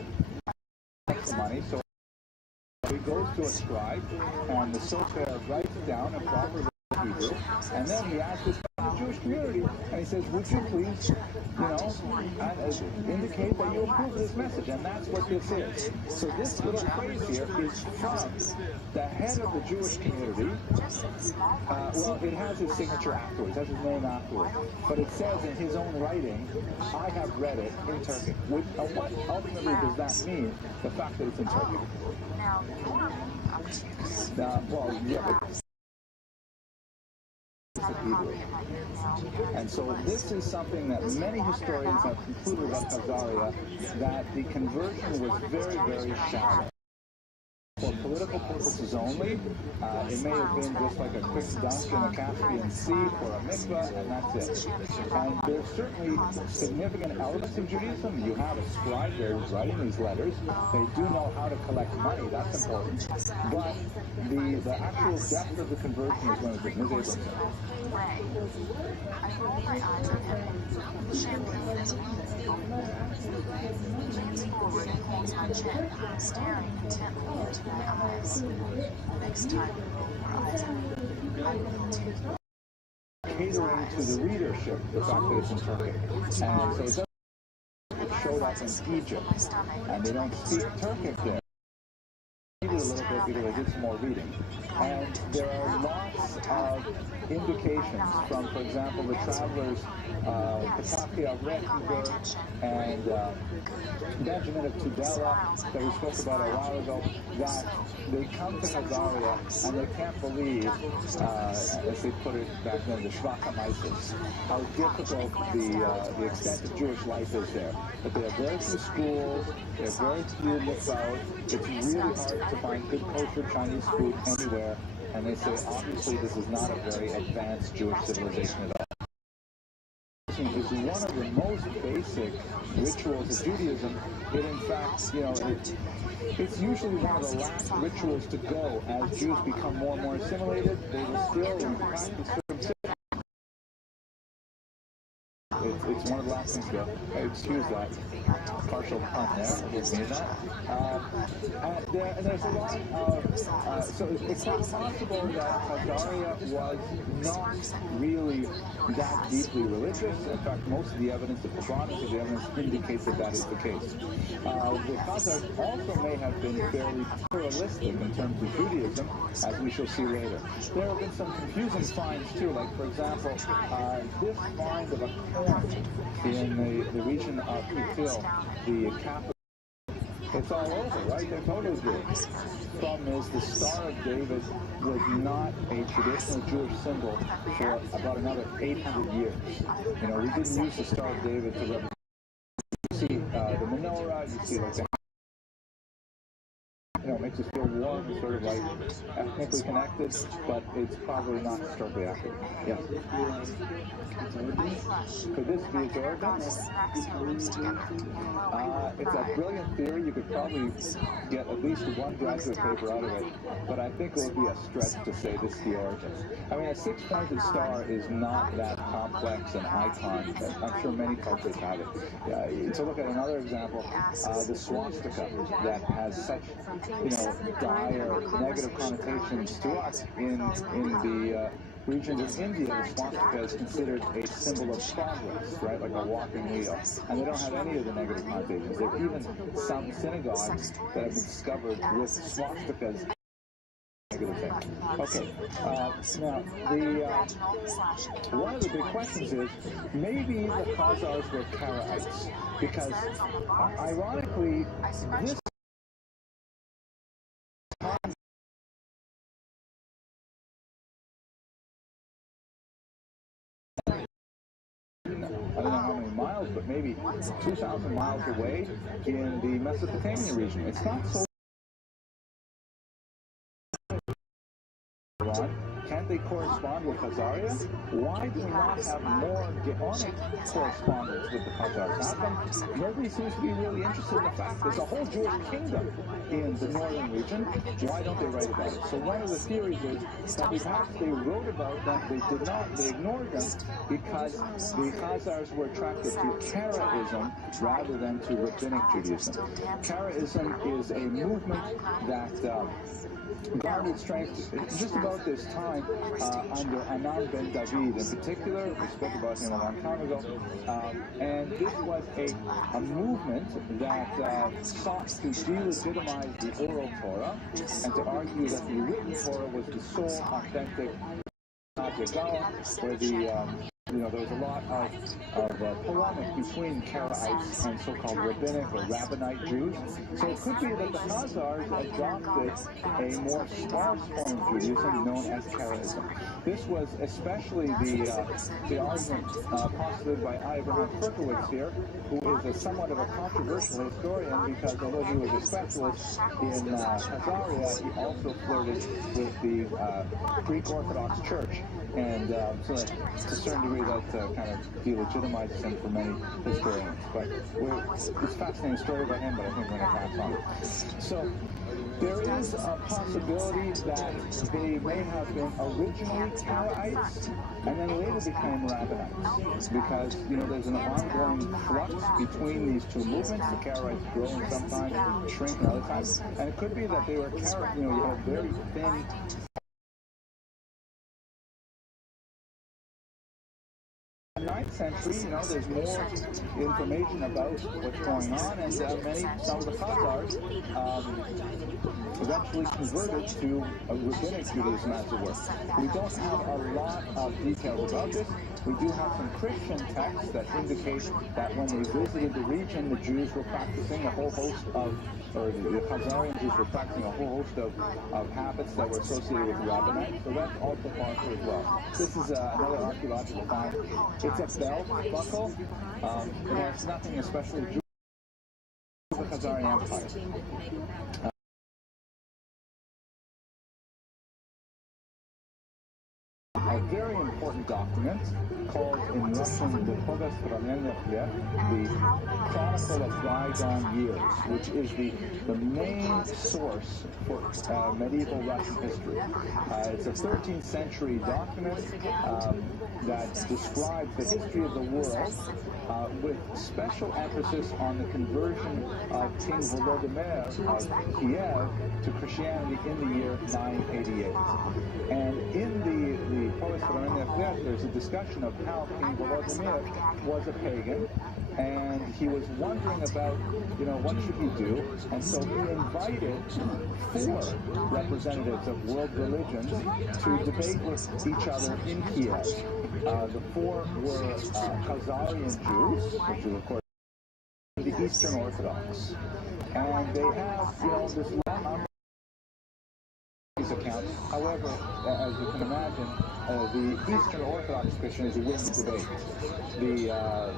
makes money, so he goes to a scribe, and the sofer writes it down in proper Hebrew, and then he asks this from the Jewish community, and he says, would you please, indicate that you approve of this message, and that's what this is. So this little phrase here is from the head of the Jewish community. Well, it has his signature afterwards, it has his name afterwards, but it says in his own writing, I have read it in Turkic. What ultimately does that mean, the fact that it's in Turkic? Well, yeah, but and so this is something that many historians have concluded about Khazaria, that the conversion was very, very shallow. For political purposes only, it may have been just like a quick dunk in the Caspian Sea for a mikvah, and that's it. And there's certainly significant elements of Judaism. You have a scribe there who's writing these letters. They do know how to collect money, that's important. But the actual depth of the conversion is when it was written. Ms. Abrams. I roll my eyes at him. Champagne is he leans forward and holds my chin, staring intently into my eyes. Next time you roll your eyes at me, I will too. Catering to the readership, the fact that it's in Turkic. And so it doesn't show up in Egypt, and they don't speak Turkic there. A little bit because I did some more reading. And there are lots of indications from, for example, the travelers, Pataki Rettenberg and Benjamin of Tudela that we spoke about a while ago, that they come to Khazaria and they can't believe, as they put it back then, the Shvach HaMaisos, how difficult the extent of Jewish life is there. But they have very few schools, they have very few mikvahs, it's really hard to find good kosher Chinese food anywhere, and they say obviously this is not a very advanced Jewish civilization at all. Is one of the most basic rituals of Judaism. It in fact, it's usually one of the last rituals to go as Jews become more and more assimilated. They will still practice circumcision. It's one of the last things to go. Excuse that partial pun there. I didn't mean that. And there's a lot of... so it's not possible that Khazaria was not really that deeply religious. In fact, most of the evidence, the preponderance of the evidence, indicates that that is the case. The Khazars also may have been fairly pluralistic in terms of Judaism, as we shall see later. There have been some confusing finds, too, like, for example, this find of a coin in the region of Kifil, the capital. It's all over, right? They're totally Jewish. The problem is the Star of David was not a traditional Jewish symbol for about another 800 years. We didn't use the Star of David to represent. You see the menorah, you see like the makes us feel warm and sort of like ethnically connected, but it's probably not historically accurate. Yes? Could this be its origins? It's a brilliant theory. You could probably get at least one graduate paper out of it, but I think it would be a stretch to say this is the origins. I mean, a six-pointed star is not that complex an icon. I'm sure many cultures have it. To look at another example, the swastika that has such, dire negative connotations to us in the regions of India. The swastika is considered a symbol of progress, right, like a walking wheel, and they don't have any of the negative connotations. There are even some synagogues that have been discovered with swastikas. Negative thing. Okay, now one of the big questions is maybe the Khazars were Karaites, because ironically this I don't know how many miles, but maybe 2,000 miles away in the Mesopotamian region. It's not so. Can't they correspond with Khazaria? Why do we not have more Geonic correspondence with the Khazars? How come nobody seems to be really interested in the fact there's a whole Jewish kingdom in the northern region? Why don't they write about it? So one of the theories is that perhaps they wrote about them, they ignored them because the Khazars were attracted to Karaism rather than to Rabbinic Judaism. Karaism is a movement that garnered strength just about this time under Anan ben David in particular. We spoke about him a long time ago. And this was a movement that sought to delegitimize the oral Torah and to argue that the written Torah was the sole authentic where there was a lot of polemic between Karaites and so-called rabbinic or rabbinite Jews. So it could be that the Khazars adopted a more sparse form of Judaism known as Karaism. This was especially the argument postulated by Abraham Ferkowitz here, who is somewhat of a controversial historian because although he was a specialist in Khazaria, he also flirted with the Greek Orthodox Church. And so to a certain degree that kind of delegitimizes him for many historians. But it's a fascinating story about him, but I think we're going to pass on. So there is a possibility that they may have been originally Karaites and then later became Rabbinites because, there's an ongoing flux between these two movements. The Karaites growing sometimes, shrinking other times. And it could be that they were Karaites, you have very thin 9th century, there's more information about what's going on, and some of the Khazars eventually converted to a rabbinic Judaism, as it were. We don't have a lot of details about this. We do have some Christian texts that indicate that when they visited the region, the Jews were practicing a whole host of, or the Khazarian Jews were practicing a whole host of habits that were associated with rabbinite, so that's also possible as well. This is another archaeological find. It's a belt buckle. It has nothing especially Jewish to the Khazarian Empire. A very important document called in Russian the ViralRabbi, the Chronicle of Bygone Years, which is the main source for medieval Russian history. It's a 13th century document that describes the history of the world with special emphasis on the conversion of King Volodymyr of Kiev to Christianity in the year 988. And in the there's a discussion of how King Volodymyr was a pagan, and he was wondering about, what should he do? And so he invited 4 representatives of world religions to debate with each other in Kiev. The 4 were Khazarian Jews, which is of course the Eastern Orthodox, and they have, this long these accounts. However, as you can imagine, the Eastern Orthodox Christians win the debate.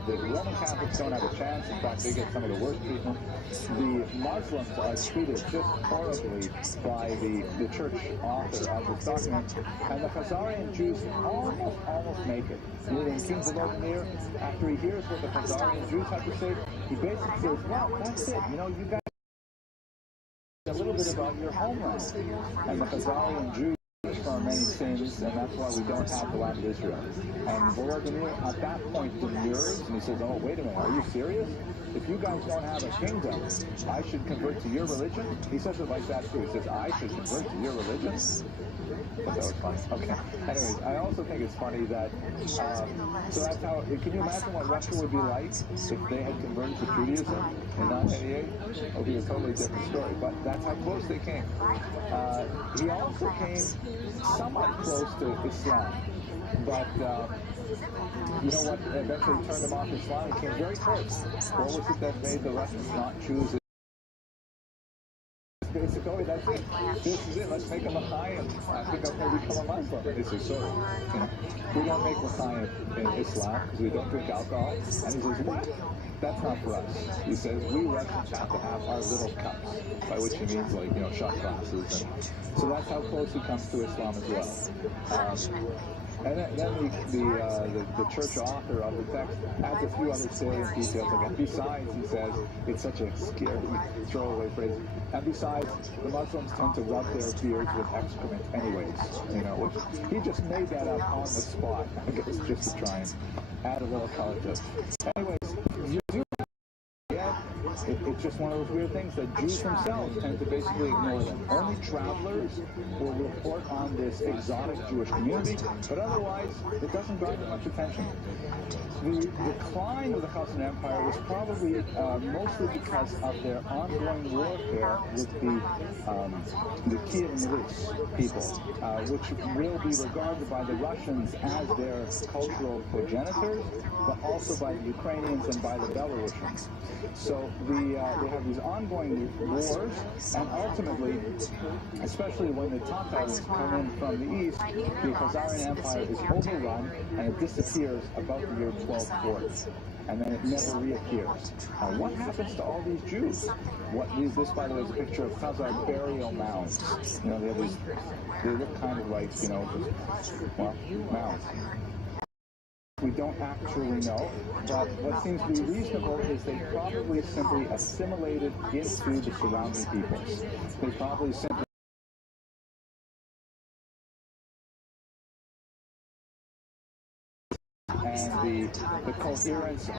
The Roman Catholics don't have a chance. In fact, they get some of the worst treatment. The Muslims are treated just horribly by the church author of this document. And the Khazarian Jews almost make it. Meaning King ViralRabbi, after he hears what the Khazarian Jews have to say, he basically says, well, that's it. You know, you guys a little bit about your homeland. And the Khazarian Jews from many sins, and that's why we don't have the land of Israel. And ViralRabbi at that point demurs, and he says, oh, wait a minute, are you serious? If you guys don't have a kingdom, I should convert to your religion? He says it like that too. He says, I should convert to your religion? But that was funny. Okay. Anyways, I also think it's funny that, so that's how, can you imagine what Russia would be like if they had converted to Judaism in 1988? It would be a totally different story, but that's how close they came. He also came somewhat close to Islam, but you know what eventually turned him off Islam? He came very close. What was it that made the Russians not choose it? Basically, that's it. This is it. Let's make him a Chaim. I think I'm going to become a Muslim. They say, sorry. You know, we don't make L'chaim in Islam because we don't drink alcohol. And he says, what? That's not for us. He says, we Russians have to have our little cups, by which he means, like, you know, shot glasses. And so that's how close he comes to Islam as well. And then the church author of the text adds a few other salient details. Like, and besides, he says, it's such a scary throwaway phrase. And besides, the Muslims tend to rub their beards with excrement anyways. You know, which he just made that up on the spot, I guess, just to try and add a little color to it. Anyways, you do. It's just one of those weird things that Jews themselves tend to basically ignore them. Only travelers will report on this exotic Jewish community, but otherwise, it doesn't garner much attention. The decline of the Chassan Empire was probably mostly because of their ongoing warfare with the Kiev and Rus people, which will be regarded by the Russians as their cultural progenitors, but also by the Ukrainians and by the Belarusians. So they have these ongoing wars, and ultimately, especially when the Tatars come in from the east, the Khazarian Empire is overrun and it disappears about the year 1240. And then it never reappears. What happens to all these Jews? This, by the way, is a picture of Khazar burial mounds. You know, they look kind of like, you know, just, well, mounds. We don't actually know, but what seems to be reasonable is they probably simply assimilated into the surrounding peoples. They probably simply and the coherence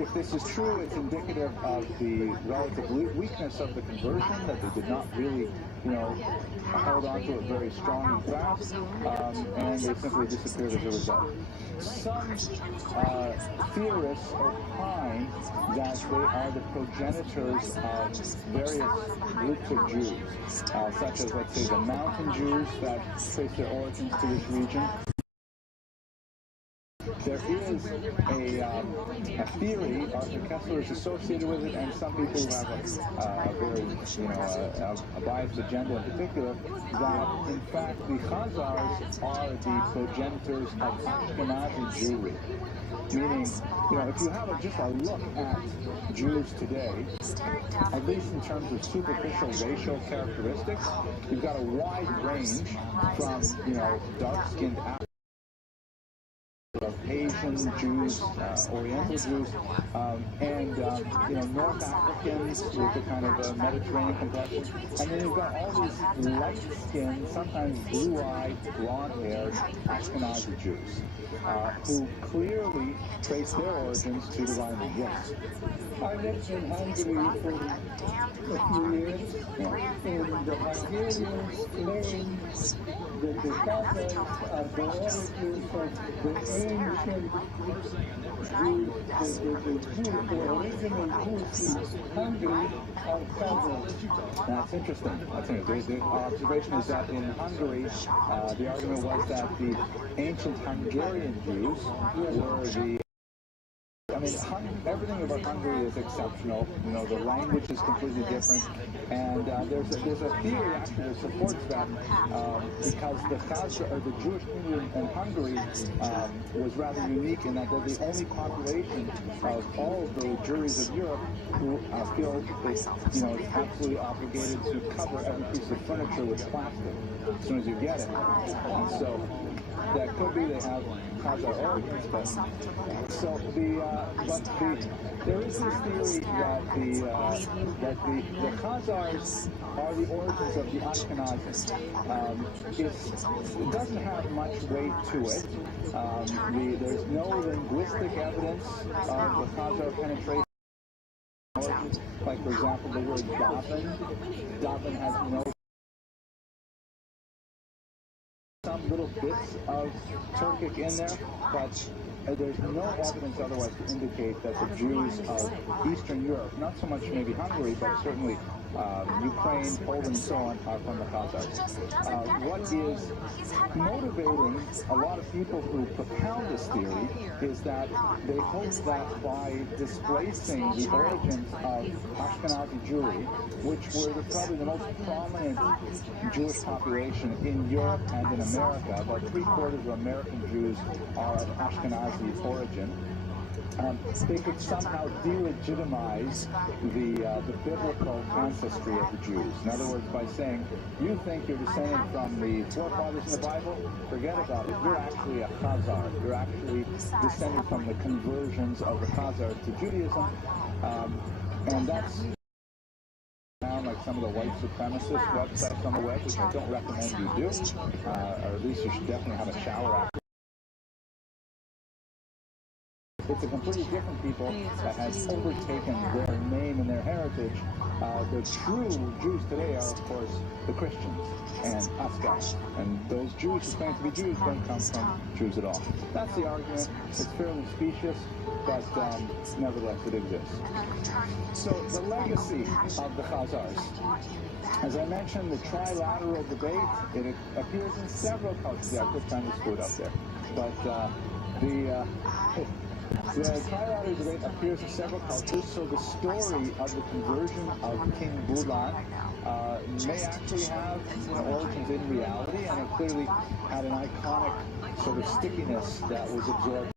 if this is true, it's indicative of the relative weakness of the conversion, that they did not really, you know, held on to it very strong and fast, and they simply disappeared as a result. Some theorists opine that they are the progenitors of various groups of Jews, such as, let's say, the mountain Jews that trace their origins to this region. There is a theory, Arthur Kessler is associated with it, and some people who have a very, you know, a biased agenda in particular, that in fact the Khazars are the progenitors of Ashkenazi Jewry. Meaning, you know, if you have just a look at Jews today, at least in terms of superficial racial characteristics, you've got a wide range from, you know, dark-skinned of Asian Jews, Oriental Jews, and you know, North Africans with a kind of a Mediterranean complexion, and then you've got all these light-skinned, sometimes blue-eyed, blonde-haired Ashkenazi Jews, who clearly trace their origins to the Roman. Yes. I lived in Hungary for a few years, and the Hungarians claim that the Tatars are the origins of the ancient Jews, the original Jews in Hungary are Tatars. That's interesting. That's interesting. Our observation is that in Hungary, the argument was that the ancient Hungarian Jews were the... I mean, everything about Hungary is exceptional. You know, the language is completely different, and there's a theory actually that supports that because the Jewish community in Hungary was rather unique in that they're the only population of all of the Jewries of Europe who feel that, you know, it's absolutely obligated to cover every piece of furniture with plastic as soon as you get it. And so that could be they have Khazar origins, but so there is this theory that the Khazars are the origins of the Ashkenazis. It doesn't have much weight to it. There's no linguistic evidence of the Khazar penetration. Like, for example, the word Davin has no some little bits of Turkic in there, but there's no evidence otherwise to indicate that the Jews of Eastern Europe, not so much maybe Hungary, but certainly Ukraine, Poland, and so on, are from the Khazars. What is motivating a lot of people who propound this theory is that they hope that by displacing the origins of Ashkenazi Jewry, which were probably the most prominent Jewish population in Europe and in America, about 3/4 of American Jews are of Ashkenazi origin, they could somehow delegitimize the biblical ancestry of the Jews. In other words, by saying, you think you're descended from the forefathers in the Bible, forget about it. You're actually a Khazar. You're actually descended from the conversions of the Khazars to Judaism. And that's like some of the white supremacist websites on the web, which I don't recommend you do, or at least you should definitely have a shower after. It's a completely different people that has overtaken their name and their heritage. The true Jews today are, of course, the Christians and us guys. And those Jews who claim to be Jews don't come from Jews at all. That's the argument. It's fairly specious, but nevertheless it exists. So the legacy of the Khazars. As I mentioned, the trilateral debate, it appears in several cultures. Yeah, I put Chinese food up there. But the trilateral debate appears in several cultures, so the story of the conversion of King Bulan may actually have origins in reality, and it clearly had an iconic sort of stickiness that was absorbed.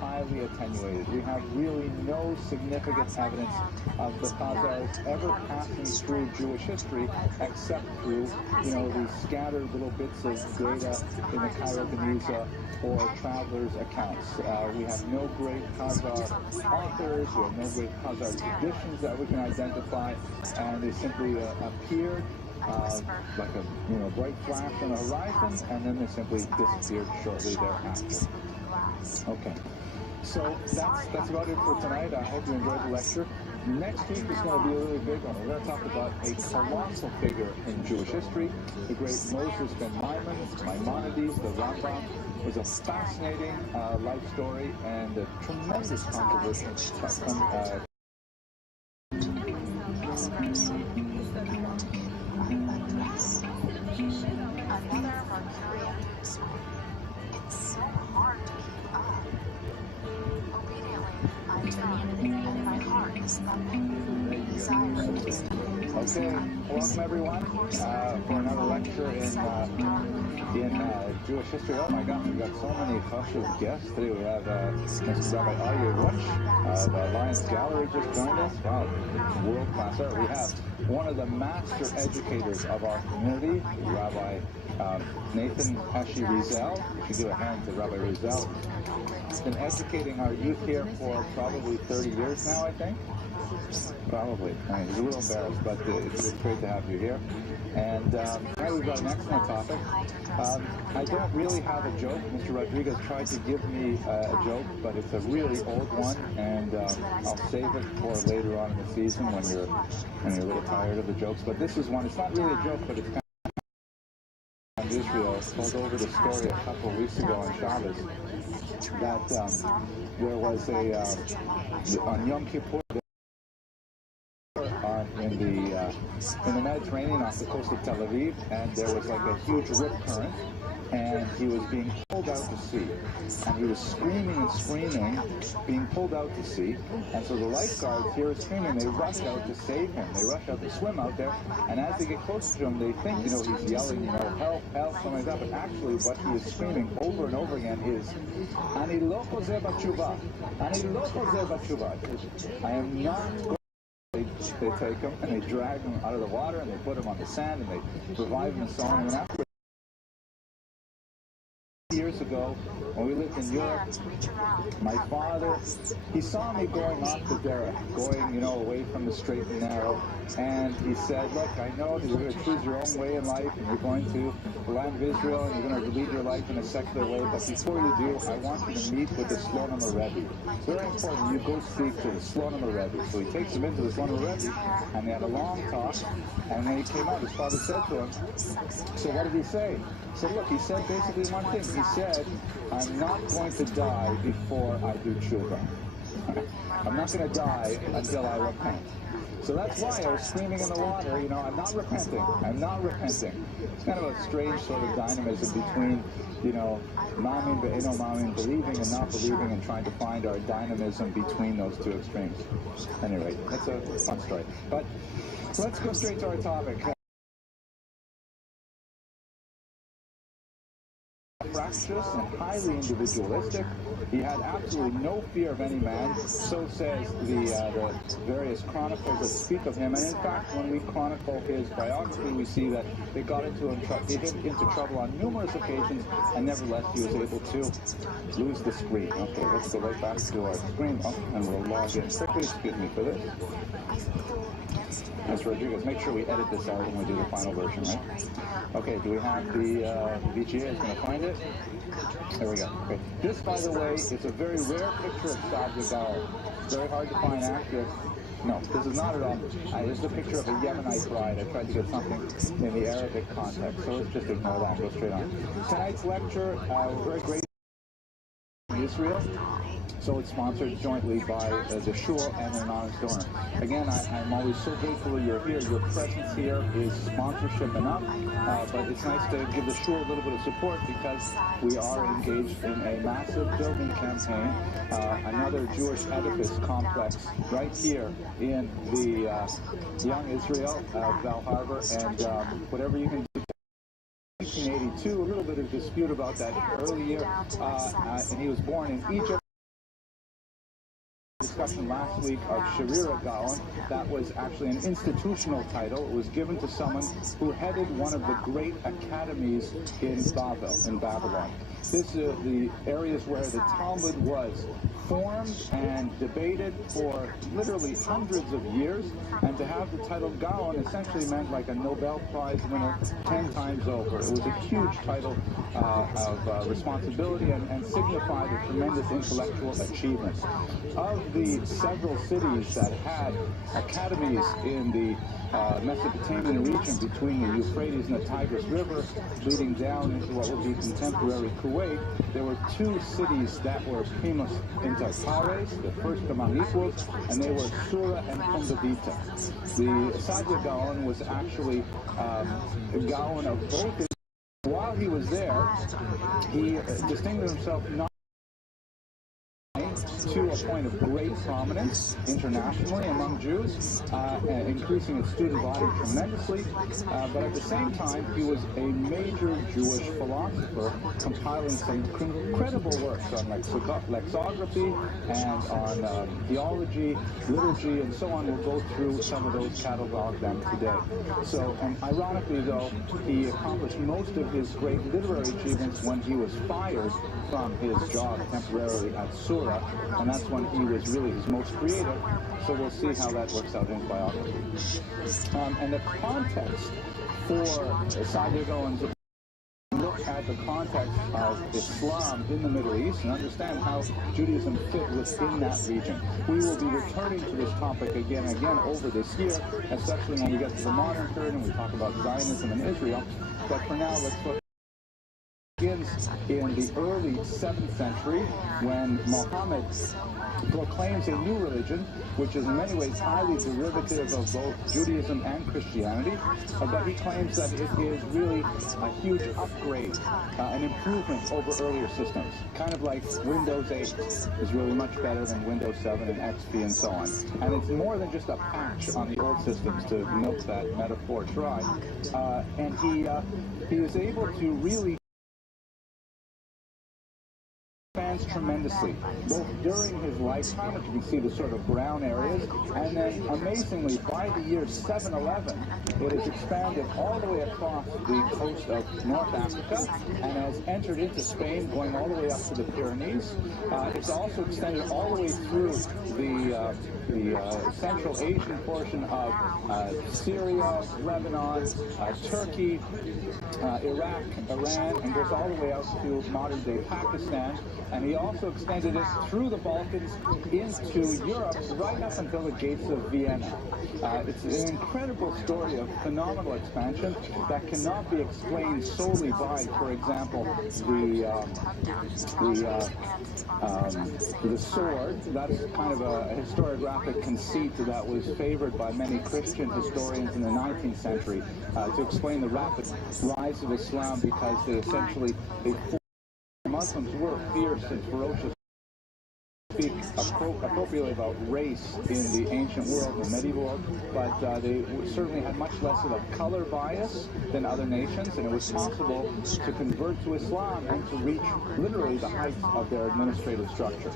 Highly attenuated. We have really no significant evidence of the Khazars ever passing through Jewish history except through, these scattered little bits of data in the Cairo Geniza or travelers' accounts. We have no great Khazar authors, we have no great Khazar traditions that we can identify, and they simply appeared like a bright flash on the horizon, and then they simply disappeared shortly thereafter. Okay. So that's about it for tonight. I hope you enjoyed the lecture. Next week is going to be a really big one. We're going to talk about a colossal figure in Jewish history, the great Moses ben Maimonides, the Rambam. It was a fascinating life story and a tremendous controversy. Okay, welcome everyone for another lecture in Jewish history. Oh my gosh, we've got so many chashuv guests today. We have Mr. Rabbi Aryeh Rush of Alliance Gallery just joined us. Wow, world class art. We have one of the master educators of our community, Rabbi Nathan Heshi Rizel. We should do a hand to Rabbi Rizel. He's been educating our youth here for probably 30 years now, I think. Probably. I mean, he's a little embarrassed, but it's great to have you here. And tonight we've got an excellent topic. I don't really have a joke. Mr. Rodriguez tried to give me a joke, but it's a really old one, and I'll save it for later on in the season when you're a little tired of the jokes. But this is one. It's not really a joke, but it's kind of Israel. Told over the story a couple of weeks ago on Shabbos that there was on Yom Kippur. in the Mediterranean off the coast of Tel Aviv, and there was like a huge rip current, and he was being pulled out to sea, and he was screaming and screaming, being pulled out to sea, and so the lifeguards hear him screaming. They rush out to save him. They rush out to swim out there, and as they get closer to him, they think, he's yelling, help, help, something like that, but actually what he is screaming over and over again is, Ani lo chozer b'tshuva, Ani lo chozer b'tshuva. I am not going. They take him and they drag him out of the water and they put him on the sand and they revive him and so on. And after years ago, when we lived in Europe, my father, he saw me going off the derech, going, away from the straight and narrow, and he said, look, I know that you're going to choose your own way in life, and you're going to the land of Israel, and you're going to lead your life in a secular way, but before you do, I want you to meet with the ShareToBeAtrillionaire. It's very important you go speak to the ShareToBeAtrillionaire. So he takes him into the ShareToBeAtrillionaire, and they had a long talk, and when he came out, his father said to him, so what did he say? He said, look, he said basically one thing. He said, I'm not going to die before I do tshuva. I'm not going to die until I repent. So that's why I was screaming in the water, I'm not repenting. I'm not repenting. It's kind of a strange sort of dynamism between, mamin ve'eno mamin, believing and not believing, and trying to find our dynamism between those two extremes. Anyway, that's a fun story. But let's go straight to our topic. Fractious and highly individualistic. He had absolutely no fear of any man. So says the various chronicles that speak of him. And in fact, when we chronicle his biography, we see that they got into trouble on numerous occasions, and nevertheless he was able to lose the screen. Okay, let's go right back to our screen, and we'll log in quickly. Excuse me for this. Ms. Rodriguez, make sure we edit this out when we do the final version, right? Okay, do we have the VGA is going to find it? There we go. Okay. This, by the way, is a very rare picture of Sadia Gaon. Very hard to find accurate. No, this is not at all. This is a picture of a Yemenite bride. I tried to get something in the Arabic context, so let's just ignore that and go straight on. Tonight's lecture, we're very grateful to Israel. So it's sponsored jointly by the Shul and an honest donor. Again, I'm always so grateful that you're here. Your presence here is sponsorship enough, but it's nice to give the Shul a little bit of support because we are engaged in a massive building campaign, another Jewish edifice complex right here in the young Israel, Val Harbor, and whatever you can do. 1982, a little bit of dispute about that early year, and he was born in Egypt. Discussion last week of Sharira Gaon. That was actually an institutional title. It was given to someone who headed one of the great academies in Babylon. This is the areas where the Talmud was formed and debated for literally hundreds of years, and to have the title Gaon essentially meant like a Nobel Prize winner 10 times over. It was a huge title of responsibility and signified a tremendous intellectual achievement. Of the several cities that had academies in the Mesopotamian region between the Euphrates and the Tigris River, leading down into what would be contemporary Kuwait, there were two cities that were primus inter pares, the first among equals, and they were Sura and Kundavita. The Sadia Gaon was actually a Gaon of both. While he was there, he distinguished himself not to a point of great prominence internationally among Jews, increasing its student body tremendously, but at the same time he was a major Jewish philosopher, compiling some incredible works on lexicography and on theology, liturgy, and so on. We'll go through some of those, catalog them today. So, and ironically though, he accomplished most of his great literary achievements when he was fired from his job temporarily at Sura, and that's when he was really his most creative. So we'll see how that works out in his biography. And the context for Sadia Gaon's look at the context of Islam in the Middle East and understand how Judaism fit within that region. We will be returning to this topic again and again over this year, especially when we get to the modern period and we talk about Zionism in Israel. But for now, let's look in begins in the early 7th century when Muhammad proclaims a new religion, which is in many ways highly derivative of both Judaism and Christianity, but he claims that it is really a huge upgrade, an improvement over earlier systems. Kind of like Windows 8 is really much better than Windows 7 and XP and so on. And it's more than just a patch on the old systems, to milk that metaphor dry. And he is able to really expands tremendously, both during his lifetime, which you can see the sort of brown areas, and then amazingly, by the year 711, it has expanded all the way across the coast of North Africa and has entered into Spain, going all the way up to the Pyrenees. It's also extended all the way through the Central Asian portion of Syria, Lebanon, Turkey, Iraq, Iran, and goes all the way out to modern-day Pakistan. And he also extended it through the Balkans into Europe, right up until the gates of Vienna. It's an incredible story of phenomenal expansion that cannot be explained solely by, for example, the sword. That's kind of a historiographic conceit that was favored by many Christian historians in the 19th century to explain the rapid rise of Islam, because Muslims were fierce and ferocious. Speak appropriately about race in the ancient world, the medieval world, but they certainly had much less of a color bias than other nations, and it was possible to convert to Islam and to reach literally the height of their administrative structure.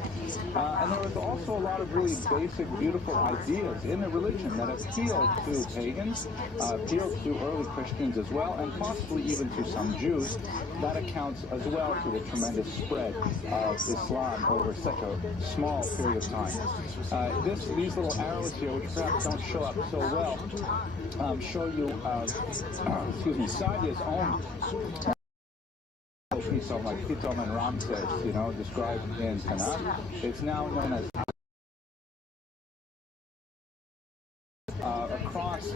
And there was also a lot of really basic, beautiful ideas in the religion that appealed to pagans, appealed to early Christians as well, and possibly even to some Jews. That accounts as well for the tremendous spread of Islam over such a small period of time. These little arrows here, which perhaps don't show up so well, show you, Sadia's own piece of like Pitom and Ramses, described in Tanakh. It's now known as across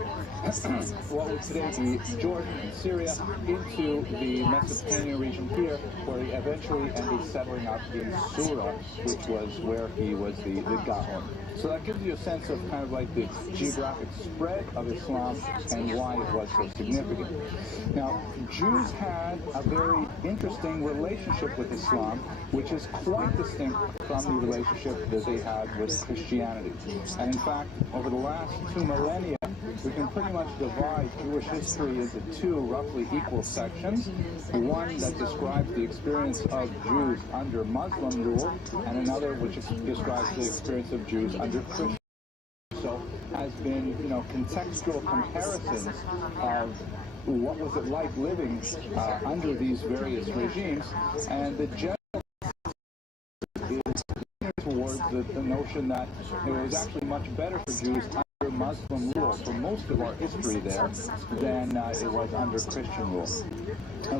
what would today be Jordan and Syria into the Mesopotamian region here, where he eventually ended settling up in Sura, which was where he was the Gaon. So that gives you a sense of kind of like the geographic spread of Islam and why it was so significant. Now, Jews had a very interesting relationship with Islam, which is quite distinct from the relationship that they had with Christianity. And in fact, over the last 2 millennia, we can pretty much divide Jewish history into 2 roughly equal sections. One that describes the experience of Jews under Muslim rule, and another which describes the experience of Jews under Christian. So has been, contextual comparisons of what was it like living under these various regimes, and the general is towards the notion that it was actually much better for Jews under Muslim rule for most of our history there than it was under Christian rule.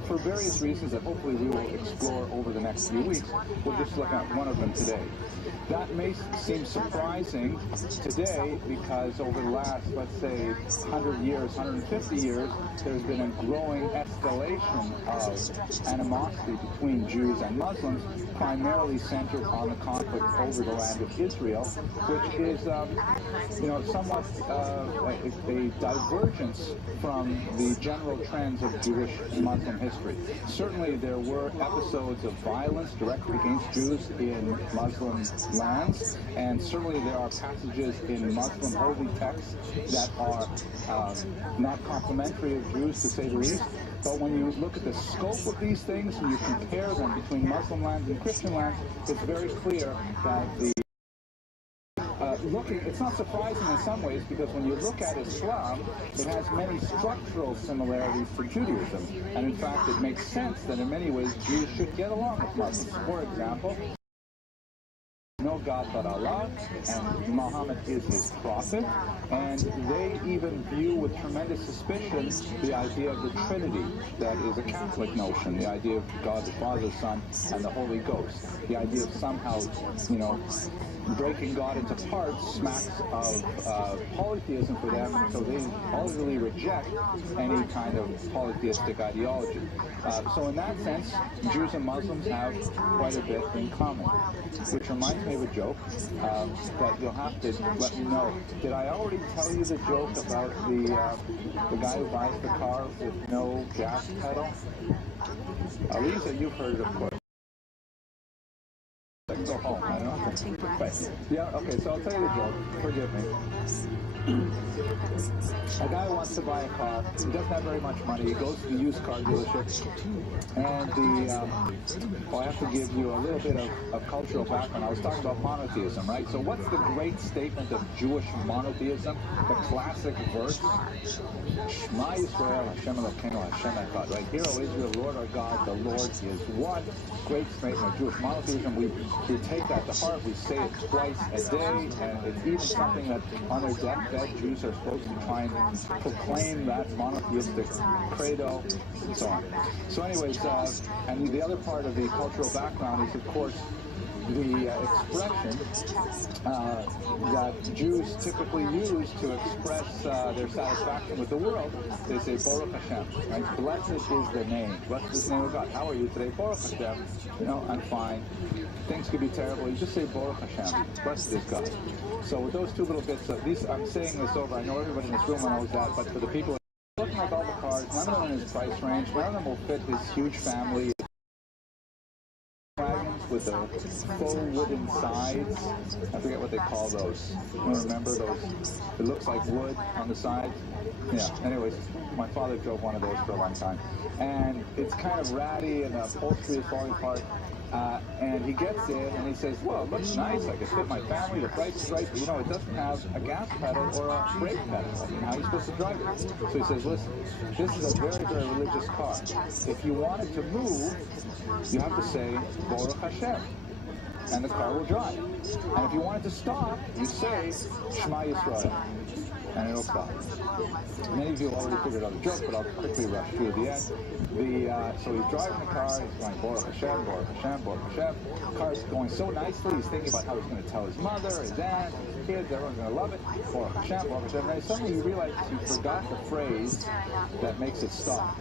For various reasons that hopefully we will explore over the next few weeks, we'll just look at one of them today. That may seem surprising today because over the last, let's say, 100 years, 150 years, there's been a growing escalation of animosity between Jews and Muslims, primarily centered on the conflict over the land of Israel, which is, somewhat a divergence from the general trends of Jewish Muslim history. Certainly there were episodes of violence directly against Jews in Muslim lands, and certainly there are passages in Muslim holy texts that are not complimentary of Jews, to say the least. But when you look at the scope of these things and you compare them between Muslim lands and Christian lands, it's very clear that it's not surprising in some ways, because when you look at Islam, it has many structural similarities to Judaism. And in fact, it makes sense that in many ways Jews should get along with Muslims. For example, no God but Allah, and Muhammad is his prophet, and they even view with tremendous suspicion the idea of the Trinity that is a Catholic notion, the idea of God the Father, Son, and the Holy Ghost, the idea of somehow, breaking God into parts smacks of polytheism for them, and so they ultimately reject any kind of polytheistic ideology. So in that sense, Jews and Muslims have quite a bit in common, which reminds me of a joke, but you'll have to let me know. Did I already tell you the joke about the guy who buys the car with no gas pedal? Lisa, you've heard it, of course. Go home. I don't know. But, yeah, okay, so I'll tell you the joke. Forgive me. A guy wants to buy a car. He doesn't have very much money. He goes to the used car dealership, and I have to give you a little bit of cultural background. I was talking about monotheism, right? So what's the great statement of Jewish monotheism? The classic verse? Shema Yisrael, Hashem Elokeinu, Hashem Echad, right? Hear, O Israel, Lord our God, the Lord is one. Great statement of Jewish monotheism. We take that to heart. We say it twice a day, and it's even something that on their deathbed, Jews are supposed to try and proclaim that monotheistic credo, and so on. So anyways, and the other part of the cultural background is, of course, the expression that Jews typically use to express their satisfaction with the world. They say, Baruch Hashem, right? Blessed is the name. Blessed is the name of God. How are you today? Baruch Hashem. I'm fine. Things could be terrible. You just say, Baruch Hashem. Blessed is God. So with those two little bits of these, I'm saying this over. I know everybody in this room knows that, but for the people looking at all the cars, none of them in his price range. None of them will fit his huge family. Wagons with the faux wooden sides. I forget what they call those. You remember those? It looks like wood on the sides. Yeah. Anyways, my father drove one of those for a long time, and it's kind of ratty, and the upholstery is falling apart. And he gets in and he says, well, it looks nice, I can fit my family, the price is right, but it doesn't have a gas pedal or a brake pedal. How are you supposed to drive it? So he says, listen, this is a very, very religious car. If you want it to move, you have to say, Baruch Hashem, and the car will drive. And if you want it to stop, you say, Shema Yisrael, and it'll stop. Many of you already figured out the joke, but I'll quickly rush through the end. So he's driving the car, he's going Baruch Hashem, Baruch Hashem, Baruch Hashem. The car's going so nicely, he's thinking about how he's going to tell his mother, his aunt, his kids, everyone's going to love it. Baruch Hashem, Baruch Hashem. And then suddenly he realizes he forgot the phrase that makes it stop.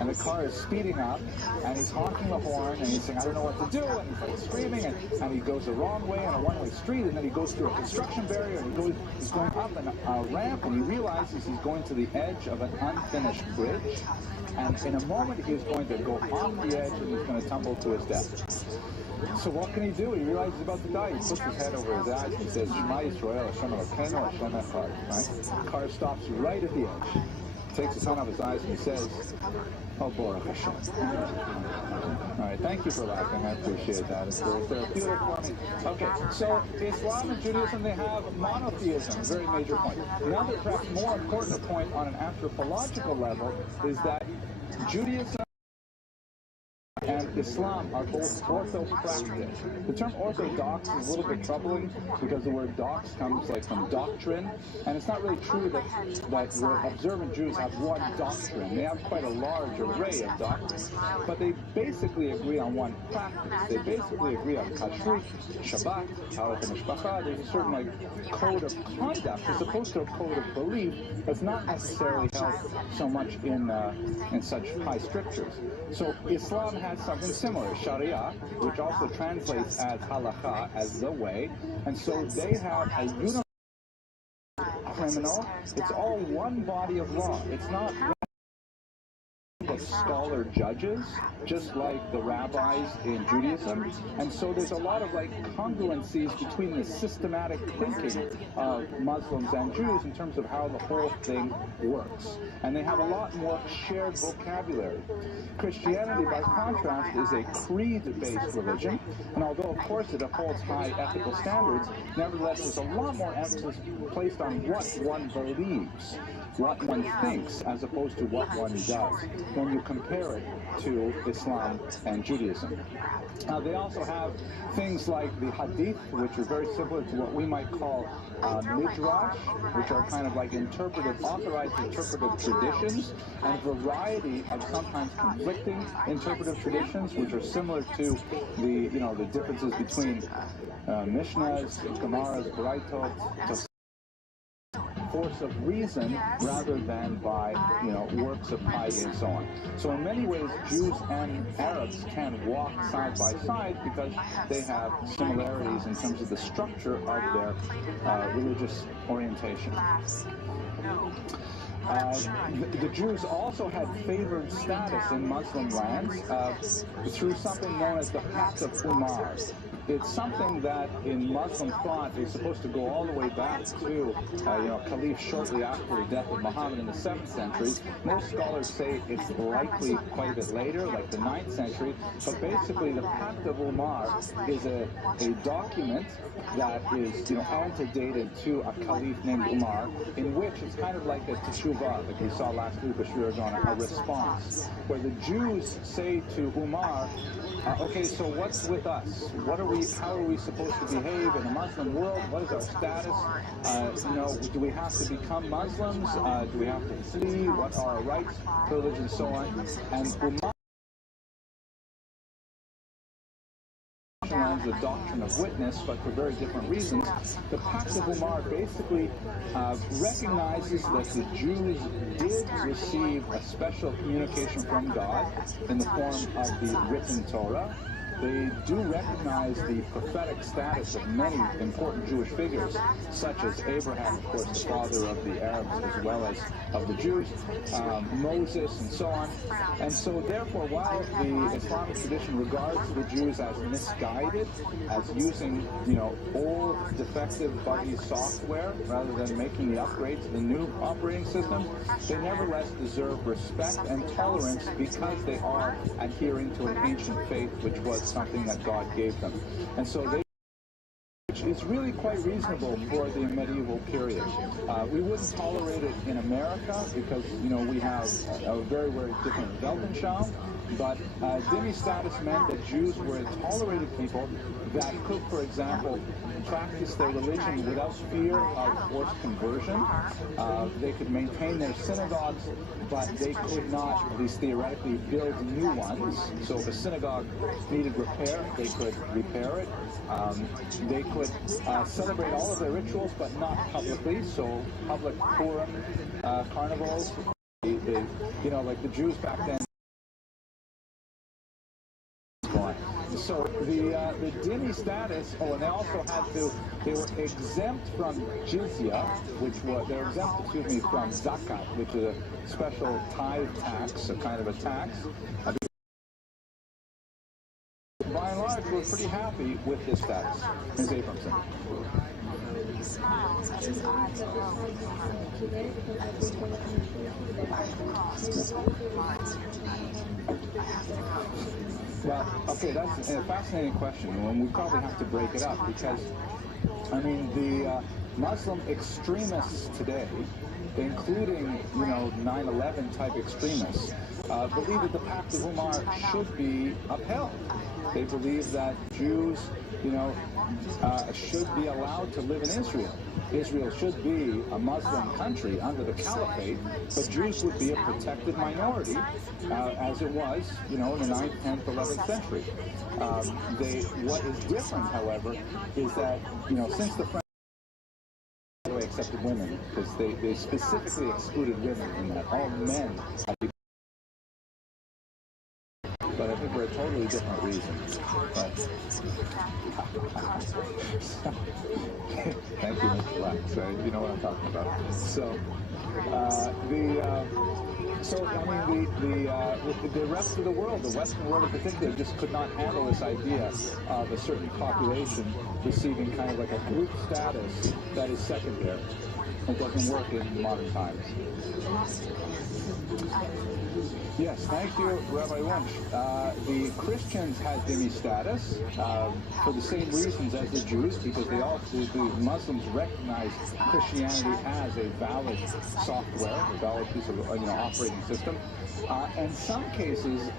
And the car is speeding up, and he's honking the horn, and he's saying, I don't know what to do, and he's like screaming, and he goes the wrong way on a one-way street, and then he goes through a construction barrier, and he's going up a ramp, and he realizes he's going to the edge of an unfinished bridge, and in a moment he is going to go off the edge, and he's going to tumble to his death. So what can he do? He realizes he's about to die. He puts his head over his eyes, and he says, Shema Yisrael, Hashem Elokeinu, Hashem Echad, right? The car stops right at the edge. Takes his hand off his eyes and he says, oh, Baruch Hashem. All right, thank you for laughing. I appreciate that. It's very therapeutic for me. Okay, so Islam and Judaism, they have monotheism, a very major point. Another, perhaps more important point on an anthropological level is that Judaism and Islam are both orthopractic. The term orthodox is a little bit troubling because the word dox comes from doctrine, and it's not really true that observant Jews have one doctrine. They have quite a large array of doctrines, but they basically agree on one practice. They basically agree on kashrut, Shabbat, halat mishpacha. There's a certain code of conduct as opposed to a code of belief that's not necessarily held so much in such high strictures. So Islam has something similar, Sharia, which also translates as halakha, as the way, and so they have a universal criminal. It's all one body of law. It's not of scholar judges, just like the rabbis in Judaism, and so there's a lot of congruencies between the systematic thinking of Muslims and Jews in terms of how the whole thing works, and they have a lot more shared vocabulary. Christianity, by contrast, is a creed-based religion, and although of course it upholds high ethical standards, nevertheless there's a lot more emphasis placed on what one believes, what one thinks, as opposed to what one does. When you compare it to Islam and Judaism. They also have things like the Hadith, which are very similar to what we might call Midrash, which are kind of like authorized interpretive traditions, and a variety of sometimes conflicting interpretive traditions, which are similar to the differences between Mishnahs, Gemaras, Braitot, force of reason rather than by works of piety and so on. So in many ways, Jews and Arabs can walk side by side because they have similarities in terms of the structure of their religious orientation. The Jews also had favored status in Muslim lands through something known as the Pact of Umar. It's something that in Muslim thought is supposed to go all the way back to Caliph shortly after the death of Muhammad in the 7th century. Most scholars say it's likely quite a bit later, like the 9th century. But basically, the Pact of Umar is a document that is antedated to a caliph named Umar, in which it's kind of like a teshuvah, like we saw last week with Shri Arjuna, a response, where the Jews say to Umar, okay, so what's with us? How are we supposed to behave in a Muslim world? What is our status? Do we have to become Muslims? Do we have to flee? What are our rights, privileges, and so on? And Umar the doctrine of witness, but for very different reasons. The Pact of Umar basically recognizes that the Jews did receive a special communication from God in the form of the written Torah. They do recognize the prophetic status of many important Jewish figures, such as Abraham, of course, the father of the Arabs as well as of the Jews, Moses, and so on. And so, therefore, while the Islamic tradition regards the Jews as misguided, as using, old, defective, buggy software rather than making the upgrade to the new operating system, they nevertheless deserve respect and tolerance because they are adhering to an ancient faith, which was something that God gave them. And so it's really quite reasonable for the medieval period. We wouldn't tolerate it in America because, we have a very, very different Weltanschauung. But dhimmi status meant that Jews were a tolerated people that could, for example, practice their religion without fear of forced conversion. They could maintain their synagogues, but they could not, at least theoretically, build new ones. So if a synagogue needed repair, they could repair it. They could celebrate all of their rituals, but not publicly. So public Purim, carnivals, like the Jews back then. So the dhimmi status, and they also they were exempt from jizya, they were exempt, from zakat, which is a special tithe tax, a kind of a tax. By and large, we're pretty happy with this status. Ms. Abramson. He smiles as his eyes glow with humor. Well, okay, that's a fascinating question, and we probably have to break it up because, the Muslim extremists today, including, 9/11 type extremists, believe that the Pact of Umar should be upheld. They believe that Jews, should be allowed to live in Israel. Israel should be a Muslim country under the caliphate, but Jews would be a protected minority, as it was, in the 9th, 10th, 11th century. What is different, however, is that, since the French accepted women, because they specifically excluded women in that all men had to, but I think for a totally different reason. But, thank you, Mr. Black. So you know what I'm talking about. So the rest of the world, the Western world in particular, just could not handle this idea of a certain population receiving kind of like a group status that is secondary. It doesn't work in modern times. Yes, thank you, Rabbi Wunsch. The Christians had dhimmi status for the same reasons as the Jews, because the Muslims recognize Christianity as a valid software, a valid piece of operating system. In some cases,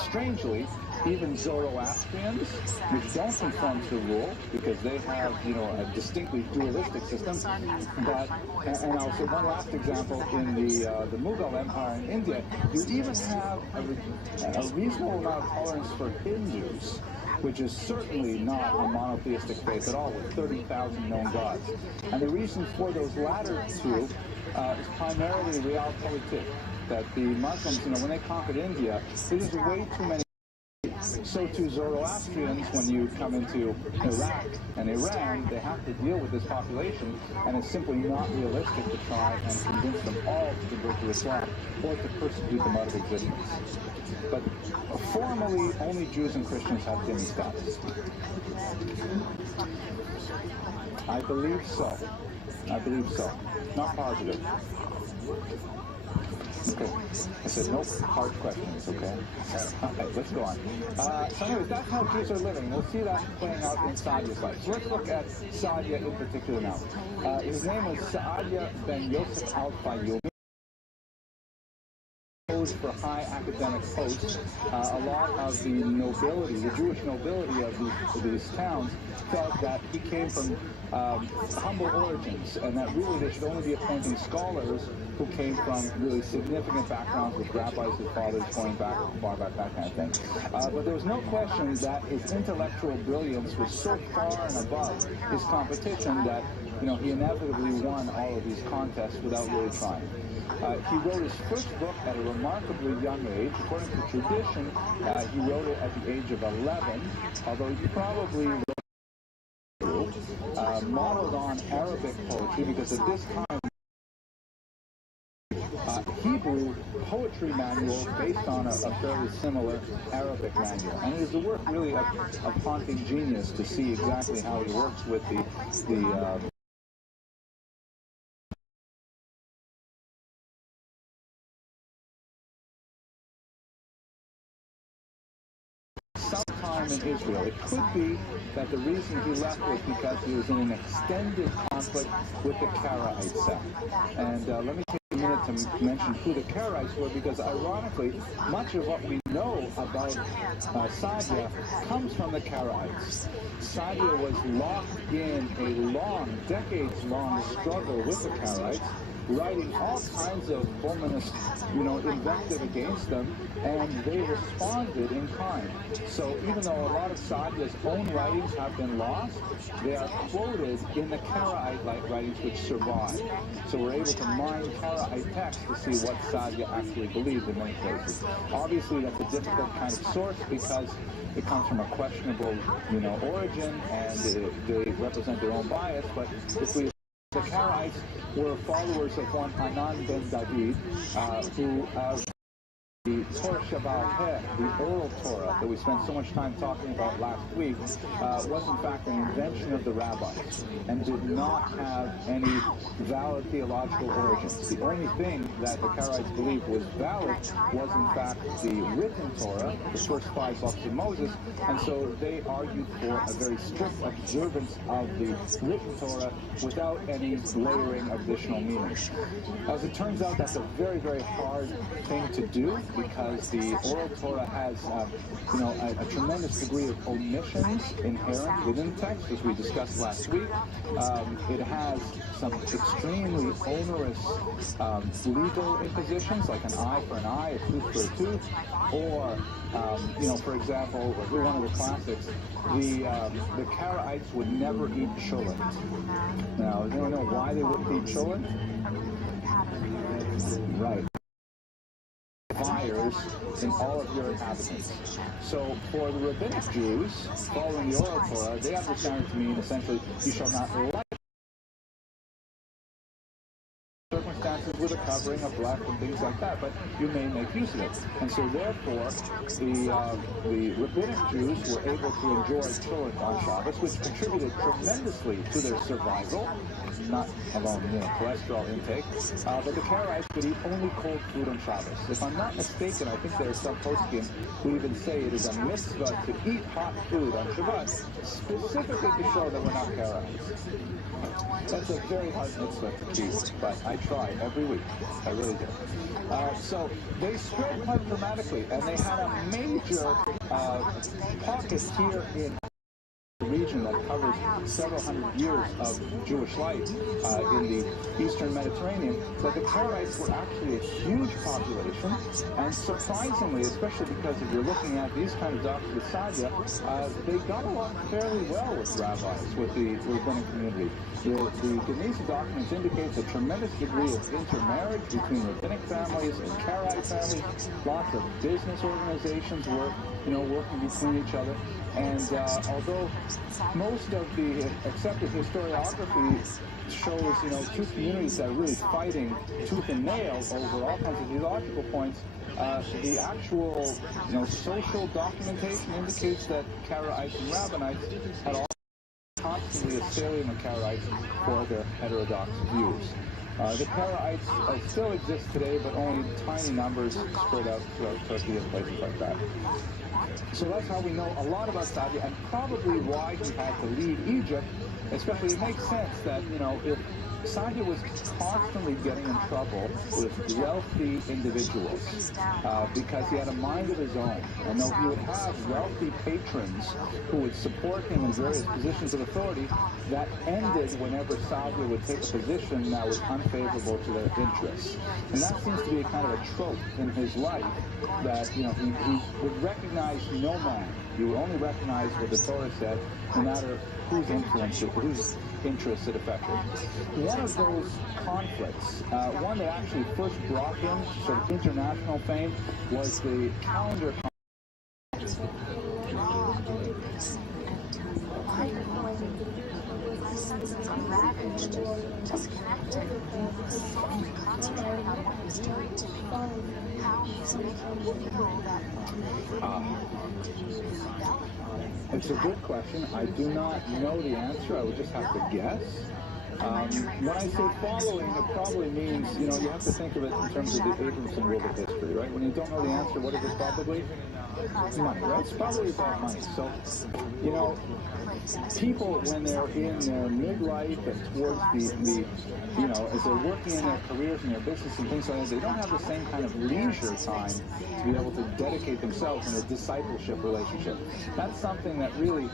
strangely, even Zoroastrians, which don't conform to the rule because they have a distinctly dualistic system. And I'll say one last example: in the Mughal Empire in India, you even have a reasonable amount of tolerance for Hindus, which is certainly not a monotheistic faith at all, with 30,000 known gods. And the reason for those latter two is primarily realpolitik, that the Muslims, when they conquered India, there was way too many. So to Zoroastrians, when you come into Iraq and Iran, they have to deal with this population, and it's simply not realistic to try and convince them all to convert to Islam or to persecute them out of existence. But formally, only Jews and Christians have dhimmi status. I believe so. Not positive. Okay. I said no hard questions, okay? All right, let's go on. So anyways, that's how Jews are living. We'll see that playing out in Saadia's life. So let's look at Saadia in particular now. His name was Saadia ben Yosef al-Fayyumi. For high academic posts, a lot of the nobility, the Jewish nobility of these towns, felt that he came from humble origins, and that really they should only be appointing scholars who came from really significant backgrounds with rabbis, his fathers going back far back, that kind of thing. But there was no question that his intellectual brilliance was so far and above his competition that he inevitably won all of these contests without really trying. He wrote his first book at a remarkably young age. According to tradition, he wrote it at the age of 11, although he probably wrote modeled on Arabic poetry, because at this time, Hebrew poetry manual based on a fairly similar Arabic manual. And it is the work really of haunting genius to see exactly how he works with the sometime in Israel. It could be that the reason he left was because he was in an extended conflict with the Karaite sect. And let me take a minute to mention who the Karaites were, because ironically, much of what we know about Saadia comes from the Karaites. Saadia was locked in a long, decades-long struggle with the Karaites, writing all kinds of ominous, invective against them, and they responded in kind. So even though a lot of Saadia's own writings have been lost, they are quoted in the Karaite writings which survive. So we're able to mine Karaite texts to see what Saadia actually believed in many places. Obviously, that's a difficult kind of source because it comes from a questionable, origin, and they represent their own bias. But if we the Karaites were followers of one Hanan ben David, who the Torah Shabbat, the oral Torah that we spent so much time talking about last week, was in fact an invention of the rabbis and did not have any valid theological origins. The only thing that the Karaites believed was valid was in fact the written Torah, the first 5 books of Moses, and so they argued for a very strict observance of the written Torah without any layering of additional meanings. As it turns out, that's a very, very hard thing to do, because the oral Torah has, a tremendous degree of omissions inherent within the text, as we discussed last week. It has some extremely onerous legal impositions, like an eye for an eye, a tooth for a tooth, or, for example, one of the classics, the Karaites would never eat cholent. Now, does anyone know why they wouldn't eat cholent? Right. Fires in all of your inhabitants. So for the rabbinic Jews, following the oral Torah, they understand it to mean essentially, you shall not let circumstances with a covering, a black, and things like that, but you may make use of it. And so therefore, the rabbinic Jews were able to enjoy tefillin on Shabbos, which contributed tremendously to their survival, not alone, cholesterol intake, but the Karaites would eat only cold food on Shabbos. If I'm not mistaken, I think there are some poskim who even say it is a mitzvah to eat hot food on Shabbat, specifically to show that we're not Karaites. That's a very hard mitzvah to keep, but I try every week. I really do. So they spread quite dramatically, and they had a major pocket here in the region that covers several hundred years of Jewish life in the Eastern Mediterranean, but the Karaites were actually a huge population, and surprisingly, especially because if you're looking at these kind of doctors with Sadia, they got along fairly well with rabbis, with the rabbinic community. The Genesi documents indicate a tremendous degree of intermarriage between rabbinic families and Karaite families. Lots of business organizations were, working between each other. And although most of the accepted historiography shows, two communities that are really fighting tooth and nail over all kinds of theological points, the actual, social documentation indicates that Karaites and Rabbinites had all constantly assailing the Karaites for their heterodox views. The Karaites still exist today, but only in tiny numbers spread out throughout Turkey and places like that. So that's how we know a lot about Sadia, and probably why he had to leave Egypt. Especially, it makes sense that, if Sadia was constantly getting in trouble with wealthy individuals because he had a mind of his own. And though he would have wealthy patrons who would support him in various positions of authority, that ended whenever Sadia would take a position that was unfavorable to their interests. And that seems to be a kind of a trope in his life, that he would recognize no man. He would only recognize what the Torah said, no matter whose influence, whose interests it affected. One of those conflicts, one that actually first brought him sort of international fame, was the calendar conflict. Disconnected, only concentrating on what he's doing to me, how he's making me feel that It's a good question. I do not know the answer. I would just have to guess. When I say following, it probably means, you have to think of it in terms of the Abramson rule of history, right? When you don't know the answer, what is it probably? Money, right? It's probably about money. So, people, when they're in their midlife and towards the as they're working in their careers and their business and things like that, they don't have the same kind of leisure time to be able to dedicate themselves in a discipleship relationship. That's something that really,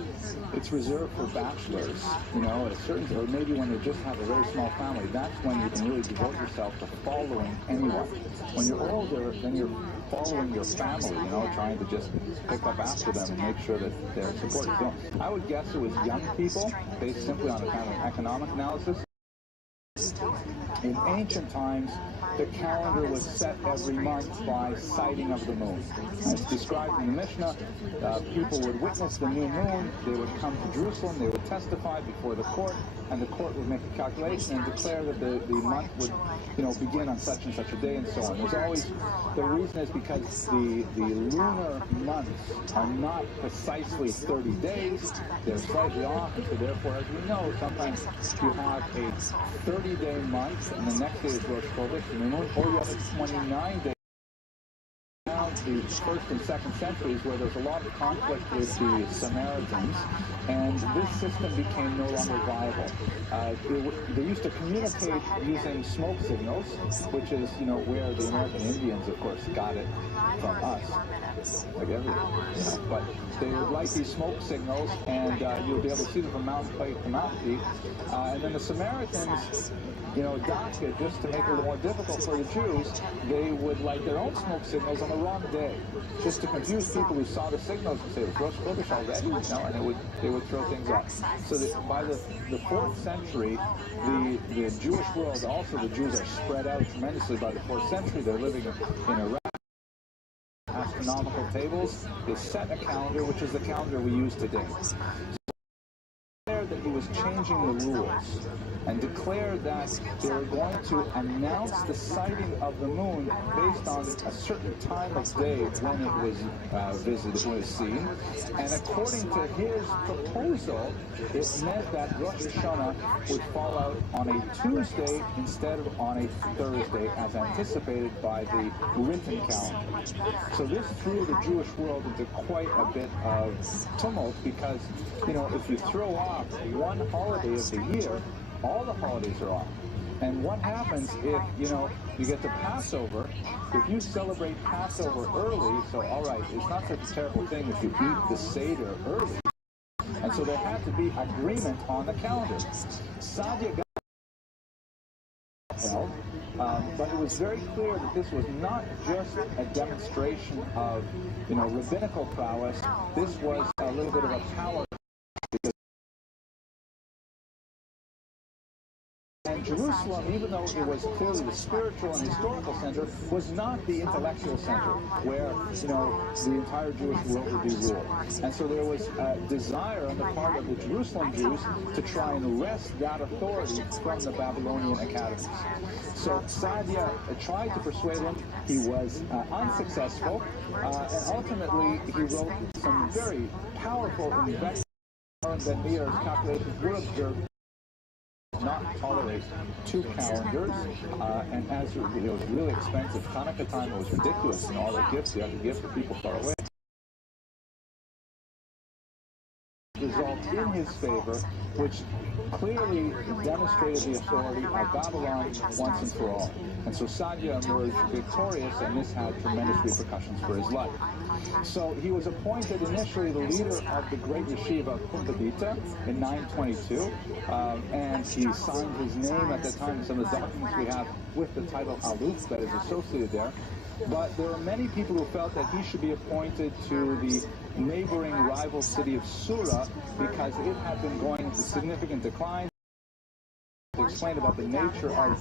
it's reserved for bachelors, at a certain, or maybe when they just have a very small family. That's when you can really devote yourself to following anyone. When you're older, then you're following your family, trying to just pick up after them and make sure that they're supported. So I would guess it was young people, based simply on a kind of economic analysis. In ancient times, the calendar was set every month by sighting of the moon. As described in the Mishnah, people would witness the new moon, they would come to Jerusalem, they would testify before the court, and the court would make a calculation and declare that the month would, begin on such and such a day and so on. There's always, the reason is because the lunar months are not precisely 30 days, they're slightly off, and so therefore, as we know, sometimes you have a 30-day month, and the next day is Rosh Chodesh, or you have a 29-day. The first and second centuries, where there's a lot of conflict with the Samaritans, and this system became no longer viable. They used to communicate using smoke signals, which is, where the American Indians, of course, got it from us, like everything. But they would light these smoke signals, and you would be able to see them from mountain peak to mountain peak. And then the Samaritans, Daca, just to make it a little more difficult for the Jews, they would light their own smoke signals on the wrong day, just to confuse people who saw the signals and say, it was Rosh Chodesh already, and they would throw things off. So that by the 4th century, the Jewish world, also the Jews are spread out tremendously. By the 4th century, they're living in Iraq. Astronomical tables, they set a calendar, which is the calendar we use today. That you was changing the rules and declared that they were going to announce the sighting of the moon based on a certain time of day when it was visited, was seen. And according to his proposal, it meant that Rosh Hashanah would fall out on a Tuesday instead of on a Thursday, as anticipated by the written calendar. So this threw the Jewish world into quite a bit of tumult because, you know, if you throw off one holiday of the year, all the holidays are off. And what happens if, you know, you get to Passover, if you celebrate Passover early, so all right, it's not such a terrible thing if you eat the Seder early. And so there had to be agreement on the calendar. Sadia got held, but it was very clear that this was not just a demonstration of, you know, rabbinical prowess. This was a little bit of a power. And Jerusalem, even though it was clearly the spiritual and historical center, was not the intellectual center where, you know, the entire Jewish world would be ruled. And so there was a desire on the part of the Jerusalem Jews to try and wrest that authority from the Babylonian academies. So Sadia tried to persuade him. He was unsuccessful, and ultimately he wrote some very powerful invectives that Meir's calculations were observed not tolerate two calendars, and as it was really expensive, Hanukkah time was ridiculous, and all the gifts you had to give to people far away. Result in his favor, which clearly demonstrated the authority of Babylon once and for all. And so Sadia emerged victorious, and this had tremendous repercussions for his life. So he was appointed initially the leader of the great yeshiva of Pumbedita in 922, and he signed his name at the time. Some of the documents we have with the title Aluf that is associated there. But there are many people who felt that he should be appointed to the neighboring rival city of Sura because it had been going into significant decline. To explain about the nature of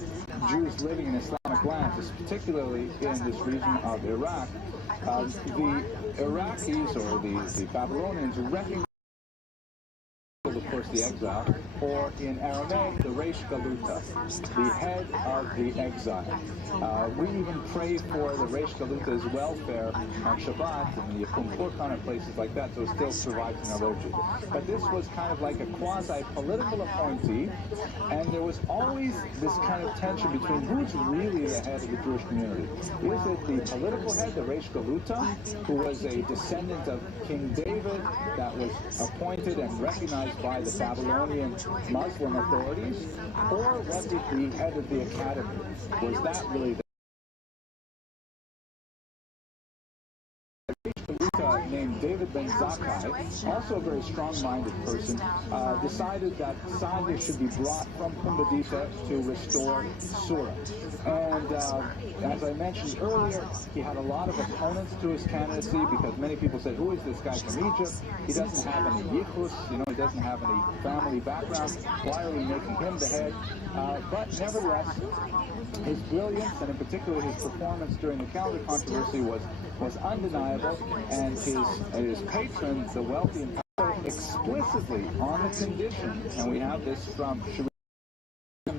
Jews living in Islamic lands, particularly in this region of Iraq, the Iraqis or the Babylonians recognize, of course, the exile, or in Aramaic, the Reish Galuta, the head of the exile. We even pray for the Reish Galuta's welfare on Shabbat and the Yom Kippur and places like that, so it still survives in our liturgy. But this was kind of like a quasi-political appointee, and there was always this kind of tension between who's really the head of the Jewish community. Is it the political head, the Reish Galuta, who was a descendant of King David that was appointed and recognized by the Babylonian Muslim authorities, or was it the head of the academy? Was that really named David Ben Zakkai, also a very strong-minded person, decided that Sadia should be brought from Pumbedita to restore Sura. And as I mentioned earlier, he had a lot of opponents to his candidacy because many people said, who is this guy from Egypt? He doesn't have any yichus, you know, he doesn't have any family background. Why are we making him the head? But nevertheless, his brilliance, and in particular his performance during the calendar controversy, was undeniable, and his patron, the wealthy and powerful, explicitly on the condition, and we have this from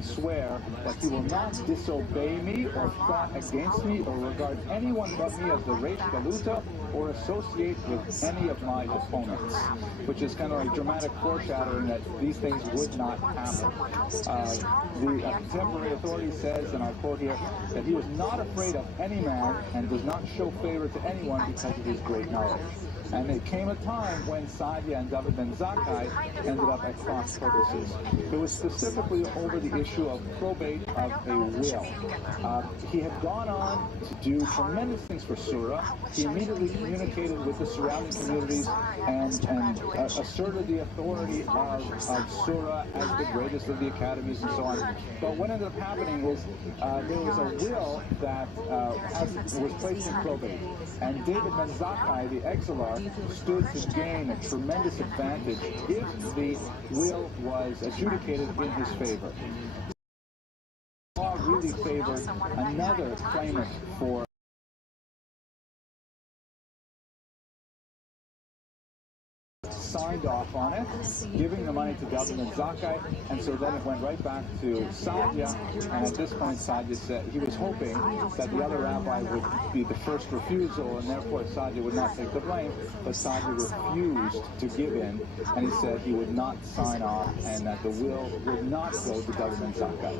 swear that he will not disobey me or plot against me or regard anyone but me as the Reish Galuta or associate with any of my opponents, which is kind of like dramatic foreshadowing that these things would not happen. The contemporary authority says, and I'll quote here, that he was not afraid of any man and does not show favor to anyone because of his great knowledge. And there came a time when Sadia and David Ben Zakkai ended up at cross purposes. It was specifically over the issue of probate of a will. He had gone on to do tremendous things for Sura. He immediately communicated with the surrounding communities and asserted the authority of Sura as the greatest of the academies and so on. But what ended up happening was there was a will that was placed in probate. And David Ben Zakkai, the exilar, stood to gain a tremendous advantage if the will was adjudicated in his favor. The law really favored another claimant for signed off on it, giving the money to government Zakkai, and so then it went right back to Saadia, and at this point Saadia said he was hoping that the other rabbi would be the first refusal, and therefore Saadia would not take the blame, but Saadia refused to give in, and he said he would not sign off, and that the will would not go to government Zakkai.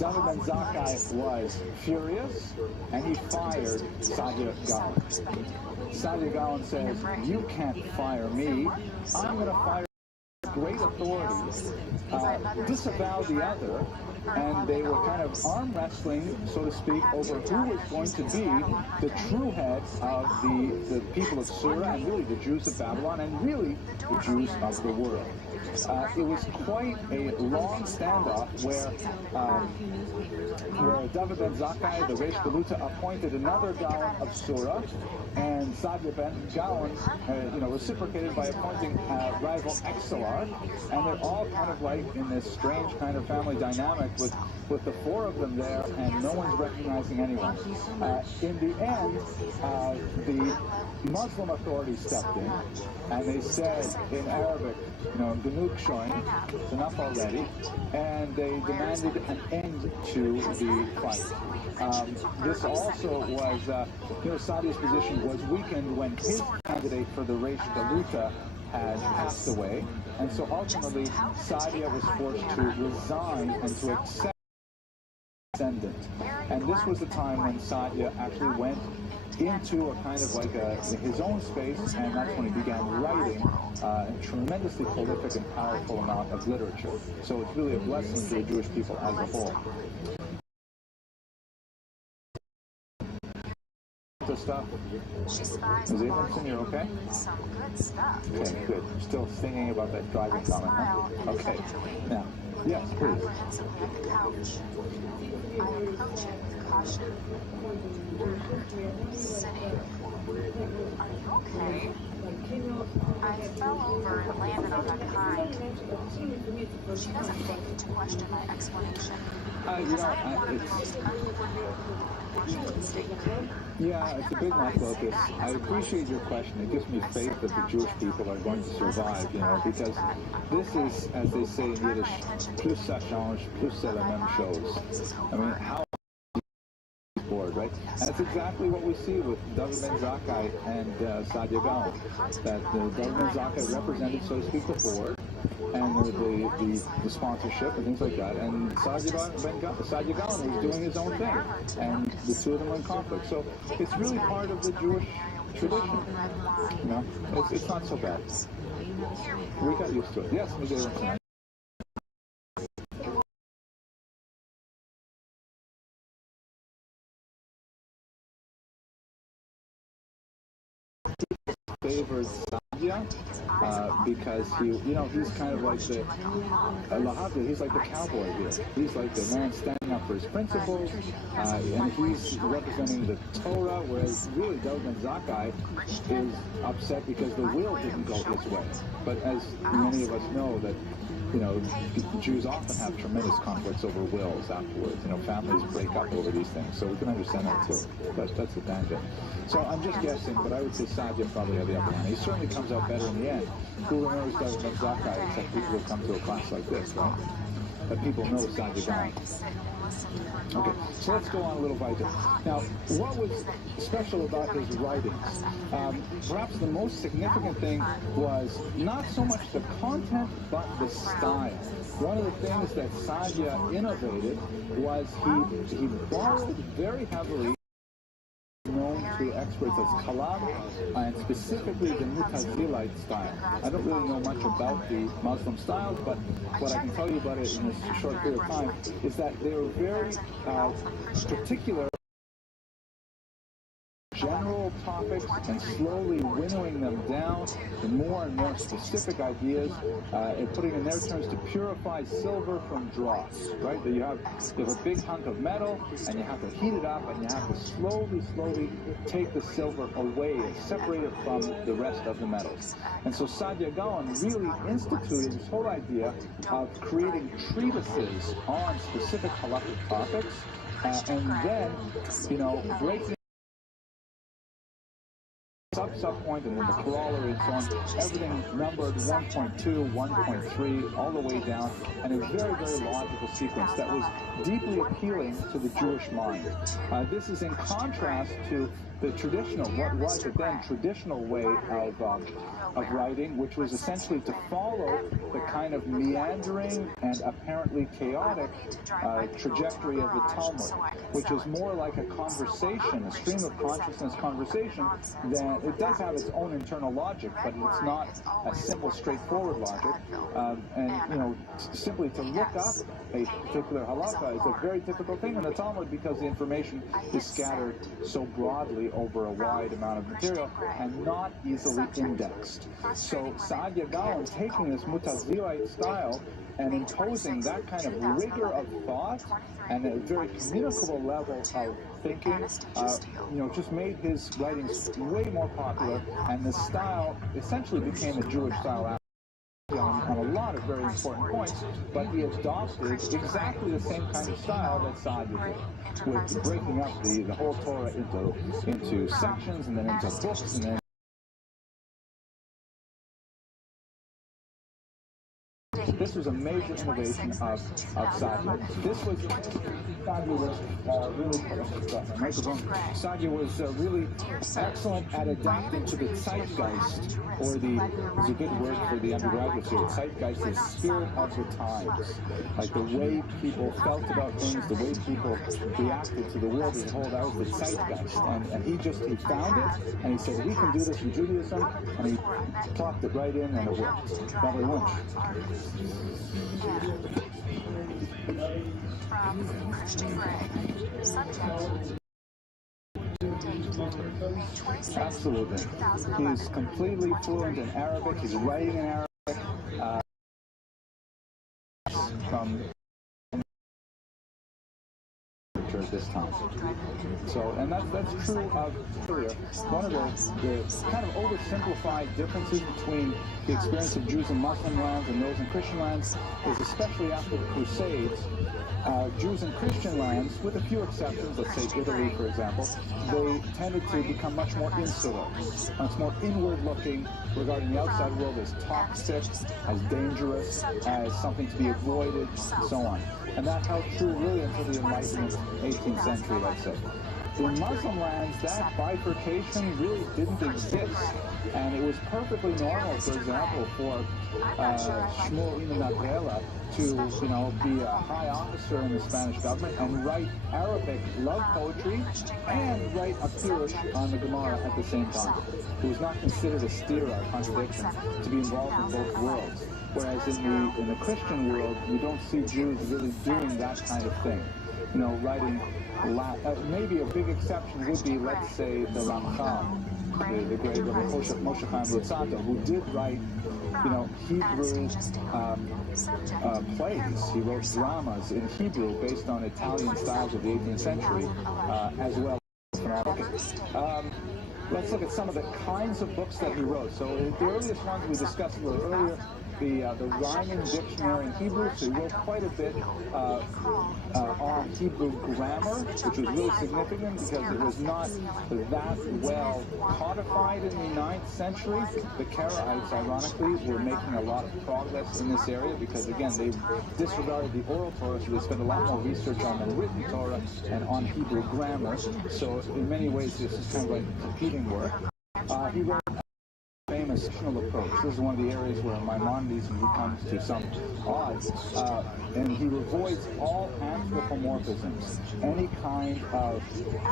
Government Zakkai was furious, and he fired Saadia Gaon. Saadia Gaon says, "You can't fire me. I'm going to fire great authorities." Disavow the other, and they were kind of arm wrestling, so to speak, over who was going to be the true head of the people of Surah, and really the Jews of Babylon, and really the Jews of the world. It was quite a long standoff where David ben Zakkai, the Reish Galuta, appointed another Gaon of Surah, and Saadia ben Gaon, reciprocated by appointing a rival exilarch, and they're all kind of like in this strange kind of family dynamic with the four of them there, and no one's recognizing anyone. In the end, the Muslim authorities stepped in, and they said in Arabic, Ganuk Shoin, it's enough already, and they demanded an end to the fight. This also was, Saadia's position was weakened when his candidate for the Reish Galuta had passed away, and so ultimately Saadia was forced to resign and to accept descendant. And this was the time when Saadia actually went into a kind of like his own space, and that's when he began writing a tremendously prolific and powerful amount of literature. So it's really a blessing to the Jewish people as a whole. The stuff? Is Abramson, you're okay? Some good stuff. Okay, good. Still thinking about that driving comment, huh? Okay. Now, yes, please. Apprehensively on the couch. I approach it with caution. Sitting. Are you okay? I fell over and landed on my behind. She doesn't think to question my explanation. Because I am one of the most Washington State. Yeah, it's a big focus. I appreciate your question. It gives me faith that the Jewish people are going to survive, because this is, as they say in Yiddish, plus ça change, plus c'est la même chose. I mean, how board, right? And it's exactly what we see with David ben Zakkai and Saadia Gaon, that David ben Zakkai represented, so to speak, the board, and the sponsorship and things like that, and Saadia Gaon was doing his own thing, and the two of them were in conflict. So it's really part of the Jewish tradition. It's not so bad. We got used to it. Yes, Ms. Aronson. Favored Saadia because he's kind of like the Lahadra, he's like the cowboy here. He's like the man standing up for his principles, and he's representing the Torah, whereas really David ben Zakkai is upset because the will didn't go his way. But as many of us know, that Jews often have tremendous conflicts over wills afterwards. Families break up over these things, so we can understand that too. That's the tangent. So I'm just guessing, but I would say Saadia probably had the upper hand. He certainly comes out better in the end. Who remembers David ben Zakkai except people who come to a class like this, right? But people know Saadia Gaon. Okay, so let's go on a little by bit. Now, what was special about his writings? Perhaps the most significant thing was not so much the content, but the style. One of the things that Saadia innovated was he borrowed very heavily, known to experts as kalam, and specifically the Mutazilite style. I don't really know much about the Muslim styles, but what I can tell you about it in this short period of time is that they were very particular general topics and slowly winnowing them down to more and more specific ideas, and putting in their terms to purify silver from dross, right? That you have a big hunk of metal, and you have to heat it up, and you have to slowly take the silver away and separate it from the rest of the metals. And so Saadia Gaon really instituted this whole idea of creating treatises on specific halakhic topics, and then, breaking sub-point, and then the corollary and so on. Everything numbered 1.2, 1.3, all the way down, and a very, very logical sequence that was deeply appealing to the Jewish mind. This is in contrast to the traditional, what was it then, traditional way of writing, which was essentially to follow the kind of meandering and apparently chaotic trajectory of the Talmud, which is more like a conversation, a stream of consciousness conversation. That it does have its own internal logic, but it's not a simple, straightforward logic. And you know, simply to look up a particular halakha is a very difficult thing in the Talmud because the information is scattered so broadly over a wide amount of material and not easily indexed. So Saadia Gaon, taking this Mutazilite style and imposing that kind of rigor of thought and a very communicable level of thinking, you know, just made his writings way more popular, and the style essentially became a Jewish style on a lot of very important points, but he adopted exactly the same kind of style that Saadia did, with breaking up the whole Torah into sections and then into books and then this was a major innovation of Saadia. This was Saadia was really excellent at adapting to the zeitgeist, or there's a good word for the undergraduates here. Zeitgeist is spirit of the times, like the way people felt about things, the way people reacted to the world as a whole. That was the zeitgeist, and he found it, and he said, we can do this in Judaism, and he plopped it right in, and it worked. Rabbi Lynch. From Christian Grey, subject. Absolutely. He's completely fluent in Arabic. He's writing in Arabic. From at this time. So, and that's true of earlier. One of the kind of oversimplified differences between the experience of Jews in Muslim lands and those in Christian lands is, especially after the Crusades, Jews in Christian lands, with a few exceptions, let's say Italy, for example, they tended to become much more insular, much more inward-looking, regarding the outside world as toxic, as dangerous, as something to be avoided, and so on. And that held true really until the Enlightenment 18th century, let's say. In Muslim lands, that bifurcation really didn't exist. And it was perfectly normal, for example, for Shmuel Ibn Abdallah to, you know, be a high officer in the Spanish government and write Arabic love poetry and write a pirush on the Gemara at the same time. It was not considered a stira, a contradiction, to be involved in both worlds. Whereas in the Christian world, we don't see Jews really doing that kind of thing. You know, writing maybe a big exception would be, let's say, the Ramchal, the great Rabbi Moshe Chaim Luzzatto, who did write, you know, Hebrew plays. He wrote dramas in Hebrew based on Italian styles of the 18th century, as well as let's look at some of the kinds of books that he wrote. So the earliest ones we discussed a little earlier, the rhyming dictionary in Hebrew, so he wrote quite a bit on Hebrew grammar, which was really significant because it was not that well codified in the 9th century. The Karaites, ironically, were making a lot of progress in this area because, again, they disregarded the oral Torah, so they spent a lot more research on the written Torah and on Hebrew grammar. So in many ways, this is kind of like competing work. He wrote famous approach. This is one of the areas where Maimonides comes to some odds, and he avoids all anthropomorphisms. Any kind of,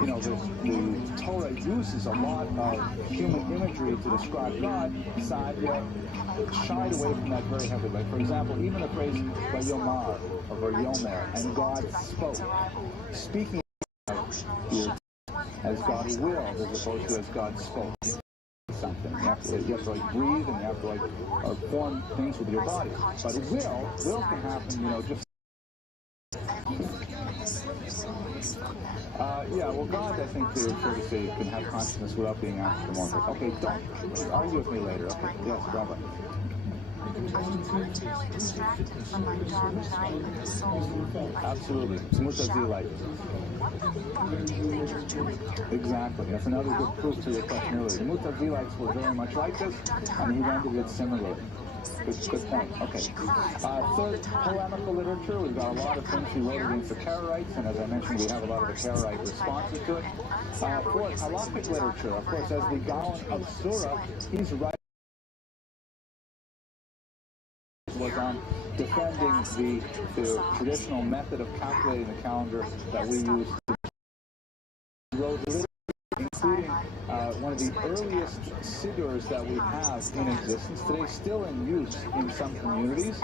you know, the Torah uses a lot of human imagery to describe God. Saadia shied away from that very heavily. Like, for example, even the phrase Vayomar or Vayomer, and God spoke. Speaking as God willed as opposed to as God spoke. Something. You have to like breathe, and you have to like form things with your body. But will can happen, you know, just yeah, well, God, I think they would sort of say, can have consciousness without being anthropomorphic. Okay, don't argue with me later. Okay, yes, Rabbi. I'm momentarily distracted from my dark night of the soul. Absolutely. What the fuck do you think you're doing here? Exactly. That's another good proof to your question earlier. The Mutazilites were very much like this, and he rendered it similarly. Good point. Okay. Third, polemical literature. We've got a lot of things he wrote against the Karaites, and as I mentioned, we have a lot of the Karaite responses to it. Fourth, halakhic literature. Of course, as the Gaon of Surah, he's writing was on defending the traditional method of calculating the calendar that we use. He wrote literature, including one of the earliest sidurs that we have in existence today, still in use in some communities,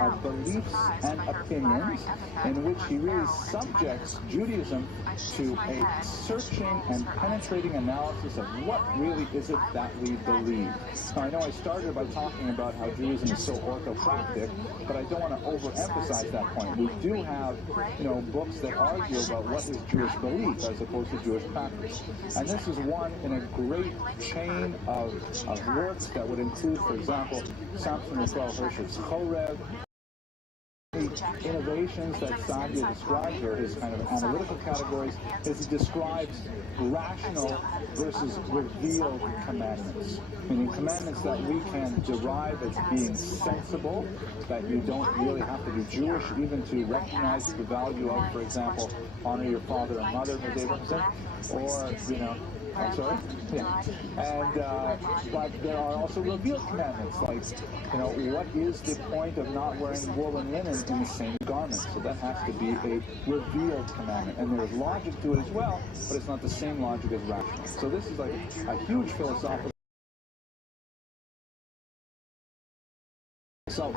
of beliefs and opinions, in which he really subjects Judaism to a searching and penetrating analysis of what really is it that we believe. Now, I know I started by talking about how Judaism is so orthopractic, but I don't want to overemphasize that point. We do have, books that argue about what is Jewish belief as opposed to Jewish practice. And this is one in a great chain of works that would include, for example, Samson Raphael Hirsch's Chorev, the innovations that Saadia describes, or his kind of analytical categories, is he describes rational versus revealed commandments. Meaning commandments that we can derive as being sensible, that you don't really have to be Jewish even to recognize the value of, for example, honor your father and mother, as Abraham said, or, I'm sorry? Yeah. And, but there are also revealed commandments, like, what is the point of not wearing wool and linen in the same garment? So that has to be a revealed commandment. And there's logic to it as well, but it's not the same logic as rational. So this is like a huge philosophical. So,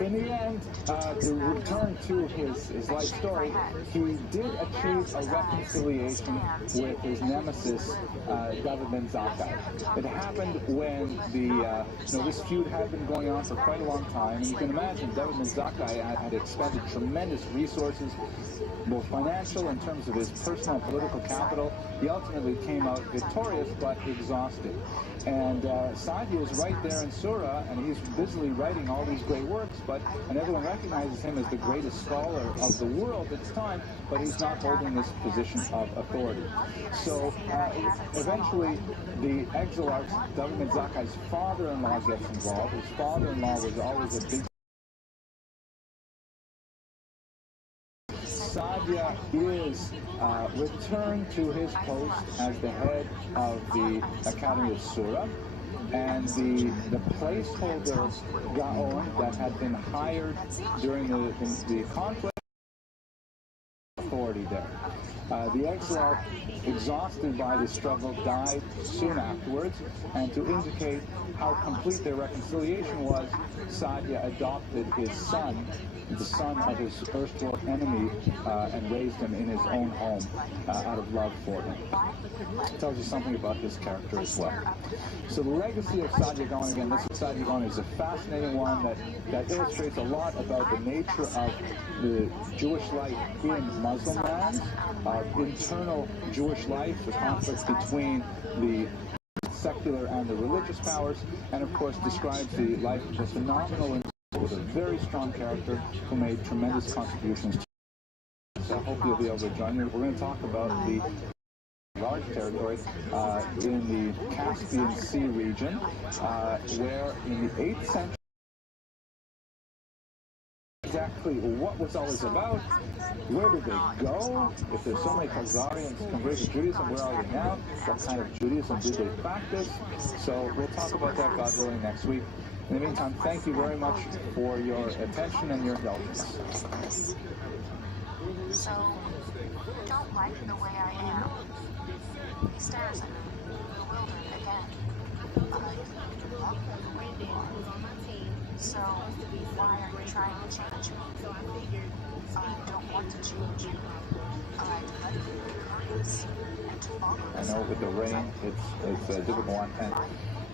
in the end, to return to his life story, he did achieve a reconciliation with his nemesis, David ben Zakkai. It happened when this feud had been going on for quite a long time, and you can imagine David ben Zakkai had expended tremendous resources, both financial in terms of his personal and political capital. He ultimately came out victorious, but exhausted. And Saadia is right there in Surah, and he's busily writing all these great works, and everyone recognizes him as the greatest scholar of the world at its time, but he's not holding this position of authority. So eventually, the exilarch, David ben Zakkai's father-in-law, gets involved. His father-in-law was always a big Saadia is returned to his post as the head of the Academy of Surah, and the placeholder Gaon that had been hired during the conflict authority there. The exilarch, exhausted by the struggle, died soon afterwards, and to indicate how complete their reconciliation was, Saadia adopted his son, the son of his erstwhile enemy, and raised him in his own home out of love for him. It tells you something about his character as well. So the legacy of Saadia Gaon, again, this Saadia Gaon is a fascinating one that illustrates a lot about the nature of the Jewish life in Muslim lands, internal Jewish life, the conflict between the secular and the religious powers, and of course describes the life of a phenomenal individual with a very strong character who made tremendous contributions to it. So I hope you'll be able to join me. We're going to talk about the large territory in the Caspian Sea region, where in the 8th century, exactly what was all this about, where did they go, if there's so many Khazarians converted to Judaism, where are they now, what kind of Judaism did they practice? So we'll talk about that, God willing, next week. In the meantime, thank you very much for your attention and your indulgence. So, you don't like the way I am? He stares at me, bewildered again. So, why are you trying to change me? I don't want to change you. I'd like you to be curious and I know with the rain, it's a difficult one. And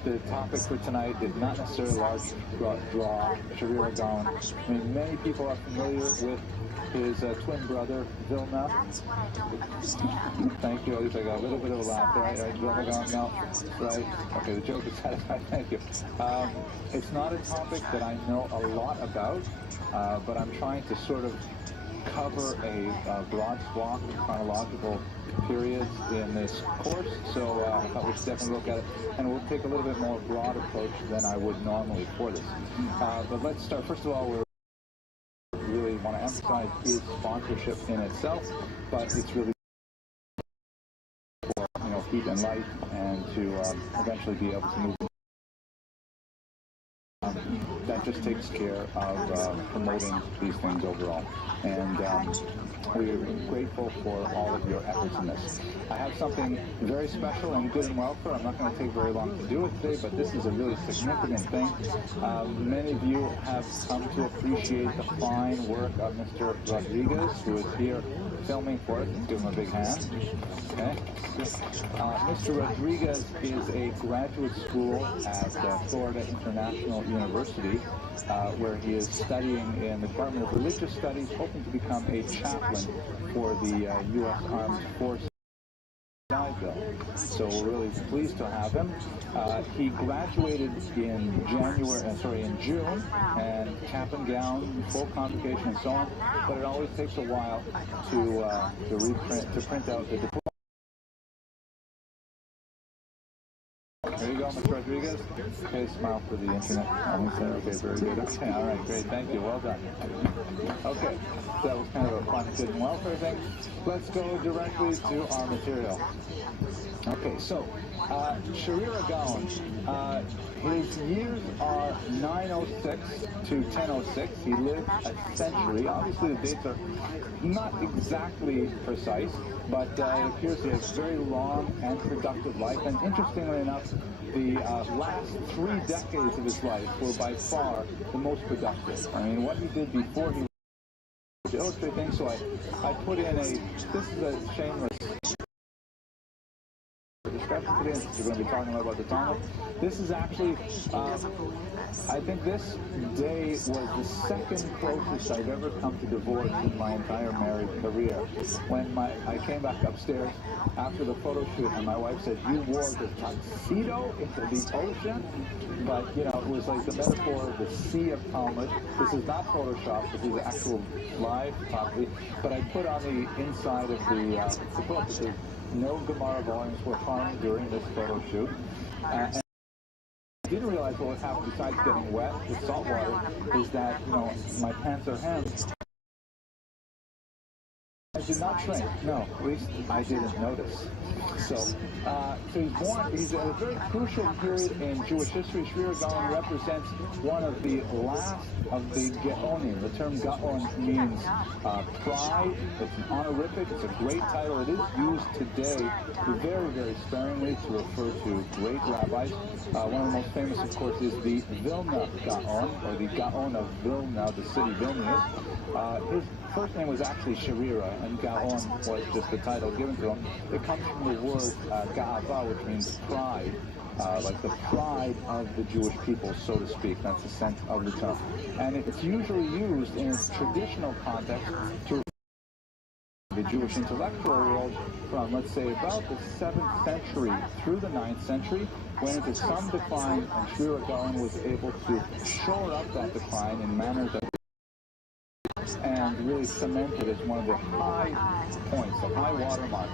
the topic for tonight is not necessarily large draw, Sharira Gaon. I mean, many people are familiar with his twin brother, Vilna. Thank you. At least I got a little bit of a laugh, right? Vilna Gaon, no? Right? Okay, the joke is satisfied. Thank you. It's not a topic that I know a lot about, but I'm trying to sort of cover a broad swath of chronological periods in this course, so I thought we should definitely look at it, and we'll take a little bit more broad approach than I would normally for this. But let's start. First of all, we really want to emphasize his sponsorship in itself, but it's really for, you know, heat and light, and to eventually be able to move. That just takes care of promoting these things overall. And we're grateful for all of your efforts in this. I have something very special and good and welfare. I'm not going to take very long to do it today, but this is a really significant thing. Many of you have come to appreciate the fine work of Mr. Rodriguez, who is here filming for us. Let's give him a big hand. Okay. Mr. Rodriguez is a graduate school at Florida International University, where he is studying in the Department of Religious Studies, hoping to become a chaplain for the U.S. Armed Forces. So we're really pleased to have him. He graduated in June, and cap and gown, full convocation, and so on. But it always takes a while to print out the diploma. There you go, Mr. Rodriguez. Okay, smile for the internet. Okay, very good. Okay, all right, great. Thank you. Well done. Okay, so that was kind of a fun, good and welfare thing. Let's go directly to our material. Okay, so Sharira Gaon, his years are 906 to 1006. He lived a century. Obviously, the dates are not exactly precise, but it appears he has a very long and productive life. And interestingly enough, the last 3 decades of his life were by far the most productive. I mean, what he did before he to illustrate things, so I put in this is a shameless discussion today, since we're going to be talking about the Talmud. This is actually, I think this day was the second closest I've ever come to divorce in my entire married career. When I came back upstairs after the photo shoot, and my wife said, "You wore the tuxedo into the ocean?" But, you know, it was like the metaphor of the sea of Talmud. This is not Photoshop, this is actual live copy. But I put on the inside of the book that no Gemara volumes were harmed during this photo shoot. And I didn't realize what would happen besides getting wet with salt water is that, you know, my pants are hemmed. I did not shrink. No, at least I didn't notice. So he's at a very crucial period in Jewish history. Sharira Gaon represents one of the last of the Gaonim. The term Gaon means pride. It's an honorific. It's a great title. It is used today very, very sparingly to refer to great rabbis. One of the most famous, of course, is the Vilna Gaon, or the Gaon of Vilna, the city Vilnius. His first name was actually Sharira, and Gaon was just the title given to him. It comes from the word Ga'ava, which means pride, like the pride of the Jewish people, so to speak. That's the sense of the term. And it's usually used in its traditional context to the Jewish intellectual world from, let's say, about the 7th century through the 9th century, went into some decline, and Sharira Gaon was able to shore up that decline in manners that and really cemented as one of the high points, the high watermark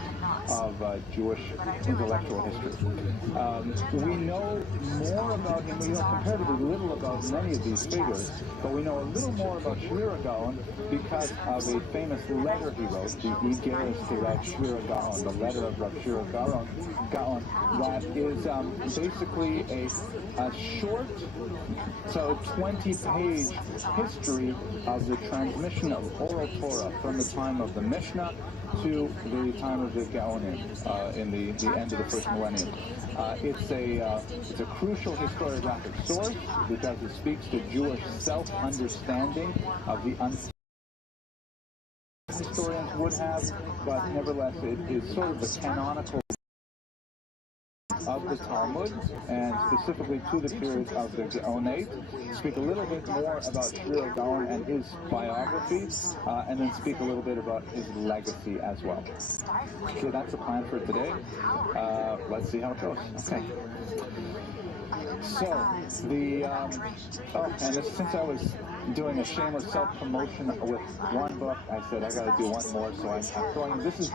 of Jewish intellectual history. We know more about him. We know comparatively little about many of these figures, but we know a little more about Sharira Gaon because of a famous letter he wrote, the Igeres to Rav Sharira Gaon, the letter of Rav Sharira Gaon, that is basically a short, so 20-page history of the transmission of oral Torah from the time of the Mishnah to the time of the Gaonim in the end of the first millennium. It's a crucial historiographic source because it speaks to Jewish self-understanding of the historians would have, but nevertheless it is sort of the canonical of the Talmud, and specifically to the period of the Gaonate. Speak a little bit more about Shlomo Gaon and his biography, and then speak a little bit about his legacy as well. Okay, that's the plan for today. Let's see how it goes. Okay. So, since I was doing a shameless self-promotion with one book, I said I got to do one more, so I'm throwing, this is,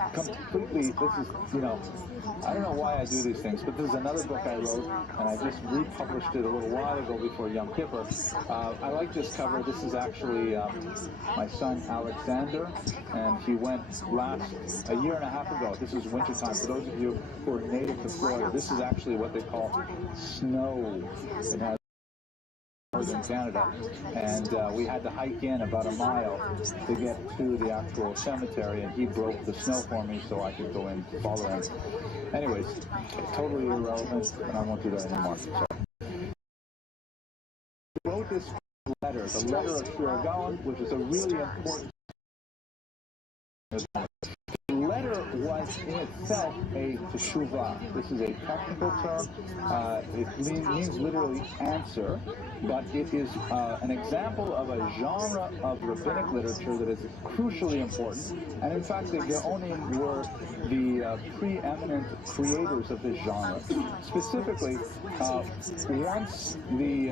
you know, I don't know why I do these things, but this is another book I wrote, and I just republished it a little while ago before Yom Kippur. I like this cover. This is actually my son Alexander, and he went a year and a half ago. This is wintertime. For those of you who are native to Florida, this is actually what they call snow. It has northern Canada, and we had to hike in about a mile to get to the actual cemetery, and he broke the snow for me so I could go in and follow him. Anyways, totally irrelevant, and I won't do that anymore. So, I wrote this letter, the letter of Shlomo Gaon, which is a really important. The letter was in itself a teshuvah. This is a technical term. It means literally answer, but it is an example of a genre of rabbinic literature that is crucially important. And in fact, the Gaonim were the preeminent creators of this genre. Specifically, once the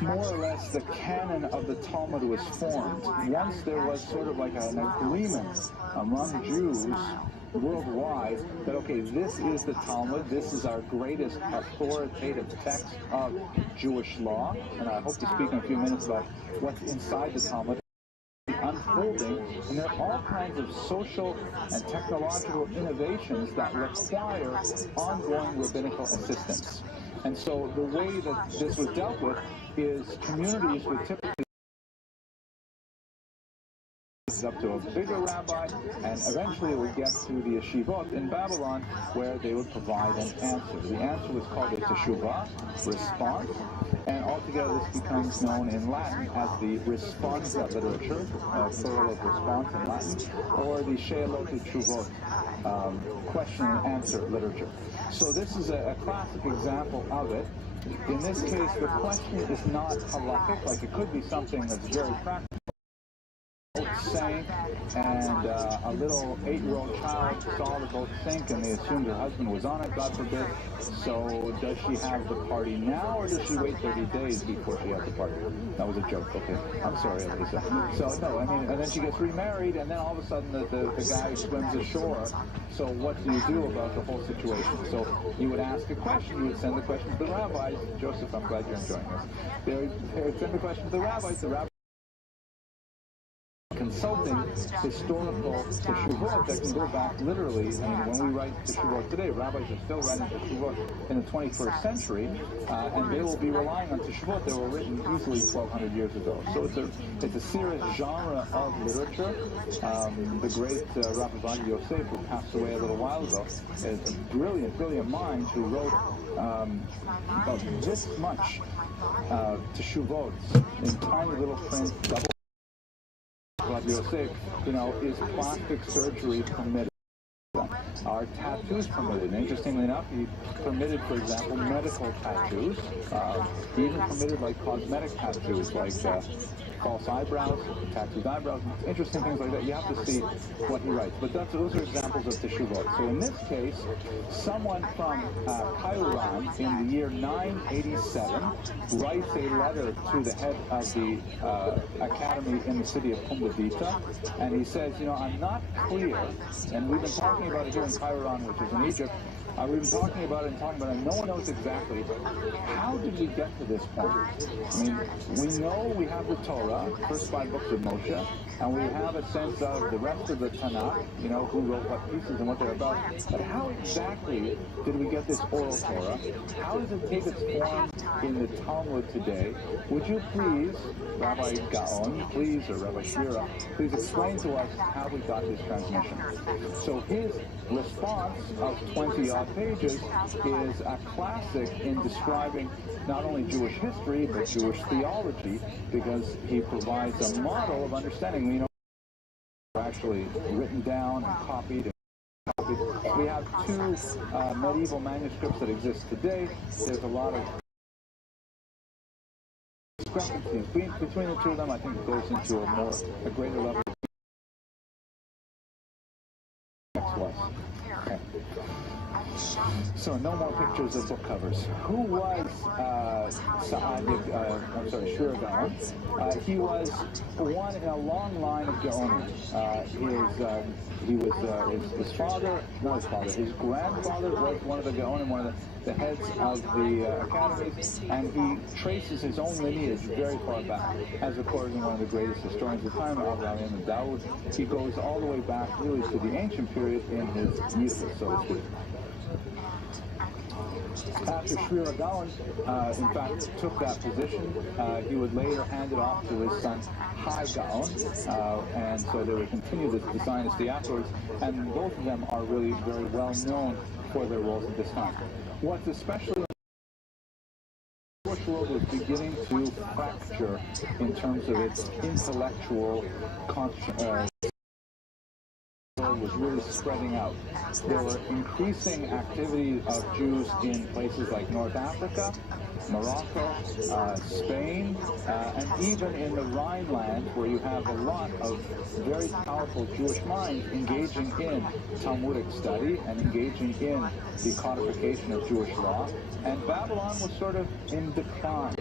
more or less the canon of the Talmud was formed, once there was sort of like an agreement among Jews worldwide that, okay, this is the Talmud, this is our greatest authoritative text of Jewish law, and I hope to speak in a few minutes about what's inside the Talmud, unfolding, and there are all kinds of social and technological innovations that require ongoing rabbinical assistance. And so the way that this was dealt with is communities would typically up to a bigger rabbi, and eventually it would get to the yeshivot in Babylon, where they would provide an answer. The answer was called a teshuvah, response, and altogether this becomes known in Latin as the responsa literature, plural of response in Latin, or the she'elot teshuvot, question and answer literature. So this is a classic example of it. In this case, the question is not halakhic, like it could be something that's very practical. Sank, and a little 8-year-old child saw the boat sink, and they assumed her husband was on it, God forbid. So does she have the party now, or does she wait 30 days before she has the party? That was a joke. Okay, I'm sorry, Elisa. So no, I mean, and then she gets remarried, and then all of a sudden the guy swims ashore. So what do you do about the whole situation? So you would ask a question. You would send the question to the rabbis. Joseph, I'm glad you're enjoying this. They would send the question to the rabbis. The rabbis consulting historical teshuvot that can go back literally. I mean, when we write teshuvot today, rabbis are still writing teshuvot in the 21st century, and they will be relying on teshuvot that were written easily 1,200 years ago. So it's a serious genre of literature. The great Rabbi Vadi Yosef, who passed away a little while ago, is a brilliant, brilliant mind who wrote about this much teshuvot in tiny little print, double. Rabbi Yosef, you know, is plastic surgery permitted? Are tattoos permitted? And interestingly enough, he permitted, for example, medical tattoos. He even permitted like cosmetic tattoos, like false eyebrows, tattooed eyebrows, interesting things like that. You have to see what he writes. But those are examples of teshuvot. So in this case, someone from Kairouan in the year 987 writes a letter to the head of the academy in the city of Pumbedita, and he says, you know, I'm not clear, and we've been talking about it here in Kairouan, which is in Egypt. We've been talking about it, and no one knows exactly how did we get to this point. I mean, we know we have the Torah, first 5 books of Moshe, and we have a sense of the rest of the Tanakh, you know, who wrote what pieces and what they're about. But how exactly did we get this oral Torah? How does it take its form in the Talmud today? Would you please, Rabbi Gaon, please, or Rabbi Shira, please explain to us how we got this transmission? So his response of 20-odd pages is a classic in describing not only Jewish history, but Jewish theology, because he provides a model of understanding. You know, actually written down and copied. We have two medieval manuscripts that exist today. There's a lot of discrepancies between the two of them. I think it goes into a greater level. Next was. Okay. So no more pictures of book covers. Who was Shira Gaon? He was one in a long line of Gaonim. His grandfather was one of the Gaonim, one of the heads of the academies, and he traces his own lineage very far back. As according to one of the greatest historians of the time, Abraham and Dawood, he goes all the way back really to the ancient period in his yichus, so to speak. After Shira Gaon, in fact, took that position, he would later hand it off to his son Hai Gaon, and so they would continue this dynasty afterwards, and both of them are really very well known for their roles at this time. What's especially the Jewish world was beginning to fracture in terms of its intellectual was really spreading out. There were increasing activities of Jews in places like North Africa, Morocco, Spain, and even in the Rhineland, where you have a lot of very powerful Jewish minds engaging in Talmudic study and engaging in the codification of Jewish law. And Babylon was sort of in decline.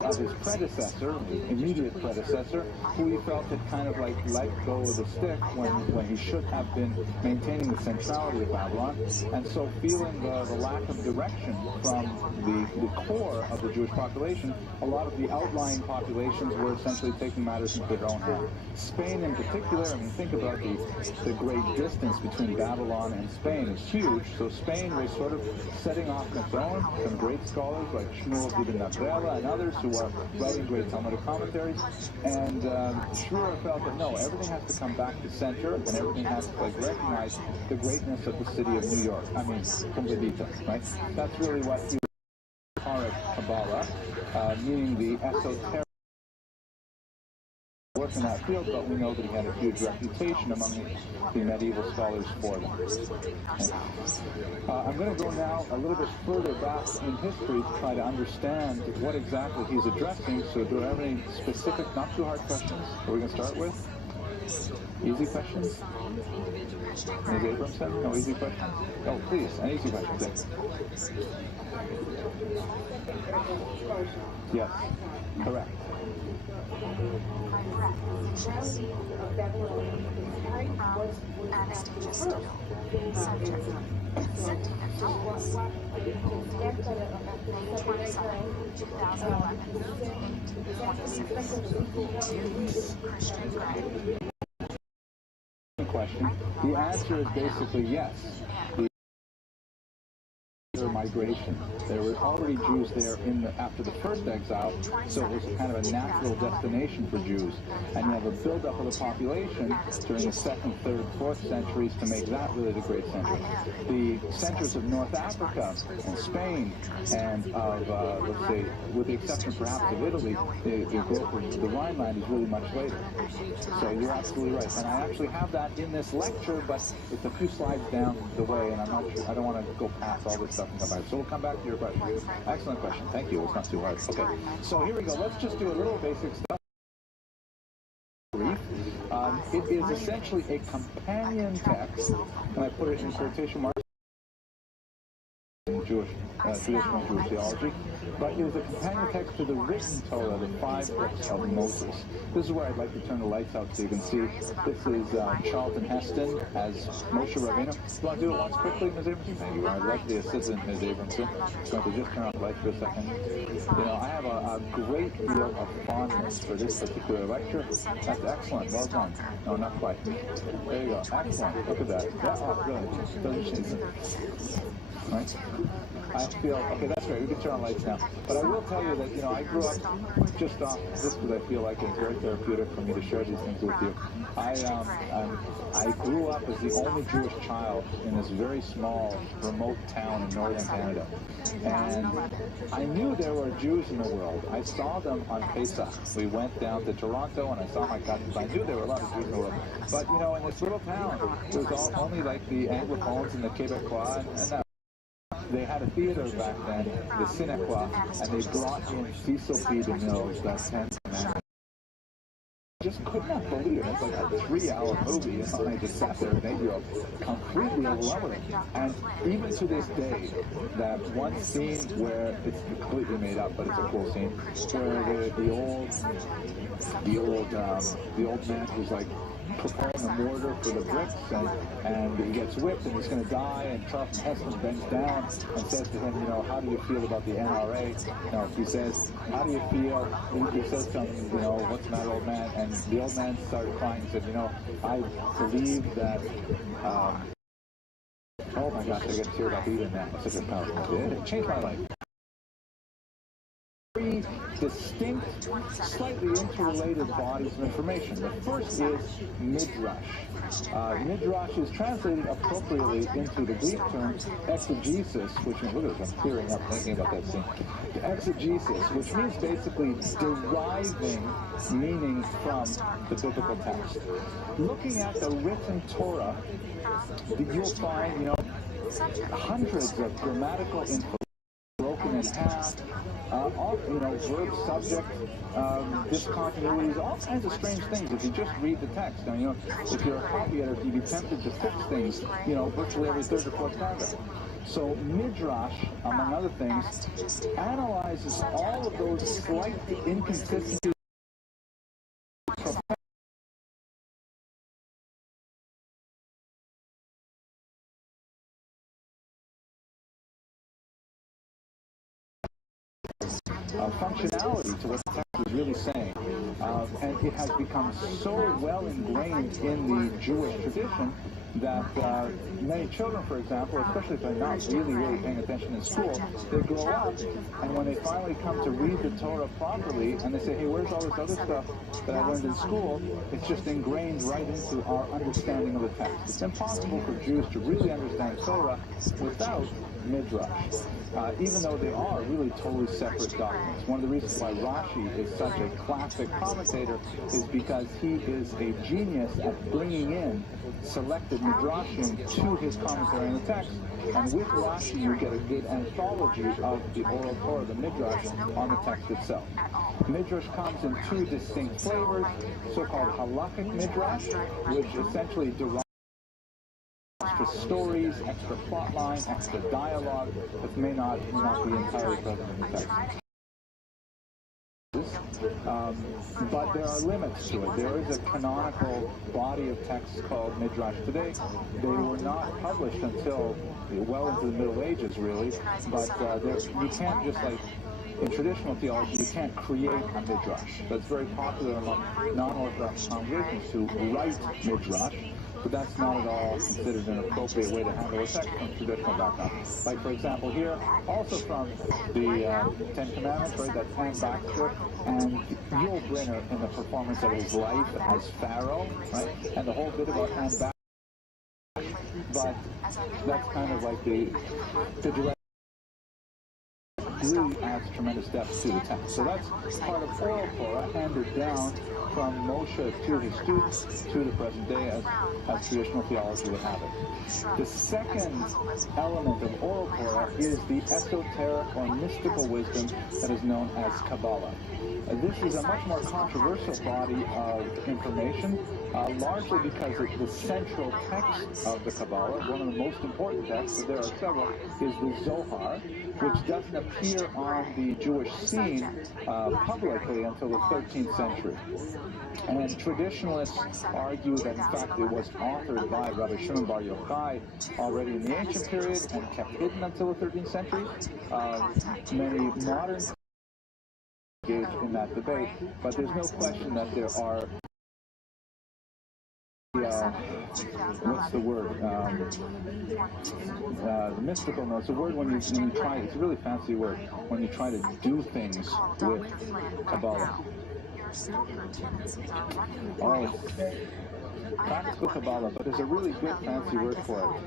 Of his predecessor, immediate predecessor, who he felt had kind of like let go of the stick when he should have been maintaining the centrality of Babylon, and so feeling the lack of direction from the core of the Jewish population, a lot of the outlying populations were essentially taking matters into their own hands. Spain in particular, I mean, think about the great distance between Babylon and Spain is huge, so Spain was sort of setting off on its own. Some great scholars like Shmuel ibn Nabrela and others who are writing great Talmudic commentaries, and Shura felt that no, everything has to come back to center, and everything has to recognize the greatness of the city of New York. I mean, Kumbedita, right? That's really what he was calling Kabbalah, meaning the esoteric work in that field, but we know that he had a huge reputation among the medieval scholars for them. I'm going to go now a little bit further back in history to try to understand what exactly he's addressing. So do I have any specific, not too hard questions? Are we going to start with? Easy questions? Ms. Abramson? No easy questions? Oh, please, an easy question. Yes, correct. Anastasia's Steel, subject, scenting adults, May 27, 2011, 8:26, Christian Grey. Question. The answer is basically yes. Migration. There were already Jews there after the first exile, so it was kind of a natural destination for Jews. And you have a buildup of the population during the 2nd, 3rd, 4th centuries to make that really the great center. The centers of North Africa and Spain and of, let's say, with the exception perhaps of Italy, the growth of the Rhineland is really much later. So you're absolutely right. And I actually have that in this lecture, but it's a few slides down the way, and I'm not sure, I don't want to go past all this stuff. So we'll come back to your question. Excellent question. Thank you. It's not too hard. Okay. So here we go. Let's just do a little basic stuff. It is essentially a companion text, and I put it in quotation marks in Jewish, traditional Jewish theology, but it is a companion text to the written Torah, the 5 books of Moses. This is where I'd like to turn the lights out so you can see. This is Charlton Heston as Moshe Rabbeinu. Do you want to do it once quickly, Ms. Abramson? Thank you. I'd like the assistant, Ms. Abramson. I'm going to just turn off the lights for a second. You know, I have a great deal of fondness for this particular lecture. That's excellent. Well done. No, not quite. There you go. Excellent. Look at that. Yeah, oh, good. right? I feel, okay, that's great, we can turn on lights now. But I will tell you that, I grew up just off this because I feel like it's very therapeutic for me to share these things with you. I grew up as the only Jewish child in this very small, remote town in northern Canada. And I knew there were Jews in the world. I saw them on Pesach. We went down to Toronto and I saw my cousins. I knew there were a lot of Jews in the world. But, in this little town, there was only like the Anglophones and the Quebecois and that. They had a theater back then, the Cinequa, and they brought in ShareToBeAtrillionaire, that 10 Commandments. I just could not believe it. It's like a 3-hour movie, and I just sat there, an 8-year-old, completely in love with it. And even to this day, that one scene where it's completely made up, but it's a cool scene, where the old man who's like preparing a mortar for the bricks, and he gets whipped and he's going to die, and Charlton Heston bends down and says to him, how do you feel about the NRA? He says, how do you feel? He says to him, what's the matter, old man? And the old man started crying and said, I believe that, oh my gosh, I get teared up even now. It's such a powerful, it changed my life. Three distinct, slightly interrelated bodies of information. The first is Midrash. Midrash is translated appropriately into the Greek term exegesis, which means, look at this, I'm tearing up thinking about that scene. Exegesis, which means basically deriving meaning from the biblical text. Looking at the written Torah, you'll find, hundreds of grammatical info broken in half, verb, subject, discontinuities, all kinds of strange things if you just read the text. Now, if you're a copy editor, you'd be tempted to fix things, virtually every third or fourth paragraph. So Midrash, among other things, analyzes all of those slight inconsistencies. Functionality to what the text is really saying, and it has become so well ingrained in the Jewish tradition that many children, for example, especially if they're not really paying attention in school, they grow up, and when they finally come to read the Torah properly, and they say, hey, where's all this other stuff that I learned in school? It's just ingrained right into our understanding of the text. It's impossible for Jews to really understand Torah without Midrash, even though they are really totally separate documents. One of the reasons why Rashi is such a classic commentator is because he is a genius at bringing in selected Midrashim to his commentary on the text. And with Rashi, you get a good anthology of the oral Torah, the Midrash, on the text itself. Midrash comes in two distinct flavors, so-called halakhic Midrash, which essentially derives extra stories, extra plot line, extra dialogue that may not be entirely present in the text. But there are limits to it. There is a canonical body of texts called Midrash today. They were not published until well into the Middle Ages, really. But you can't just in traditional theology, you can't create a Midrash. That's very popular among non-Orthodox congregations to write Midrash. But that's not at all considered an appropriate way to handle a text from traditional background. Like, for example, here, also from the Ten Commandments, right, that's Anne Baxter and Yul Brynner in the performance of his life as Pharaoh, right, and the whole bit about Anne Baxter. But that's kind of like the direct really adds tremendous depth to the text. So that's part of oral Torah handed down from Moshe to his students to the present day as traditional theology would have it. The second element of oral Torah is the esoteric or mystical wisdom that is known as Kabbalah. This is a much more controversial body of information, largely because the central text of the Kabbalah, one of the most important texts, but there are several, is the Zohar, which doesn't appear on the Jewish scene publicly until the 13th century. And traditionalists argue that, in fact, it was authored by Rabbi Shimon Bar Yochai already in the ancient period and kept hidden until the 13th century. Many modern engage in that debate, but there's no question that there are 3 different versions of the Zohar. The Zohar is the Zohar, which is essentially derived meaning from the biblical text. The second element of oral Torah is the esoteric or mystical wisdom that is known as Kabbalah. This is a much more controversial body of information, largely because the central text of the Kabbalah, one of the most important texts, but there are several, is the Zohar, which doesn't appear on the Jewish scene publicly until the 13th century. And traditionalists argue that, in fact, it was authored by Rabbi Shimon Bar Yochai already in the ancient period and kept hidden until the 13th century. Many modern engage in that debate, but there's no question that there are what's the word? The mystical, no, it's a word when you try, it's a really fancy word, when you try to do things with Kabbalah. Oh, practical Kabbalah, but there's a really good fancy word for it.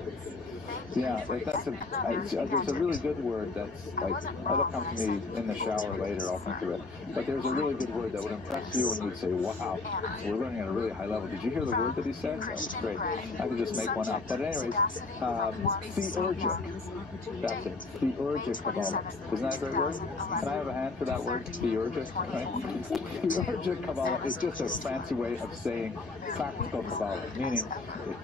Yeah, there's a really good word that's like, that'll come to me in the shower later, I'll think of it. But there's a really good word that would impress you and you'd say, wow, we're learning at a really high level. Did you hear the word that he said? That was great. I could just make one up. But anyways, theurgic. That's it. Theurgic Kabbalah. Isn't that a great word? Can I have a hand for that word? Theurgic, right? Theurgic Kabbalah is just a fancy way of saying practical Kabbalah, meaning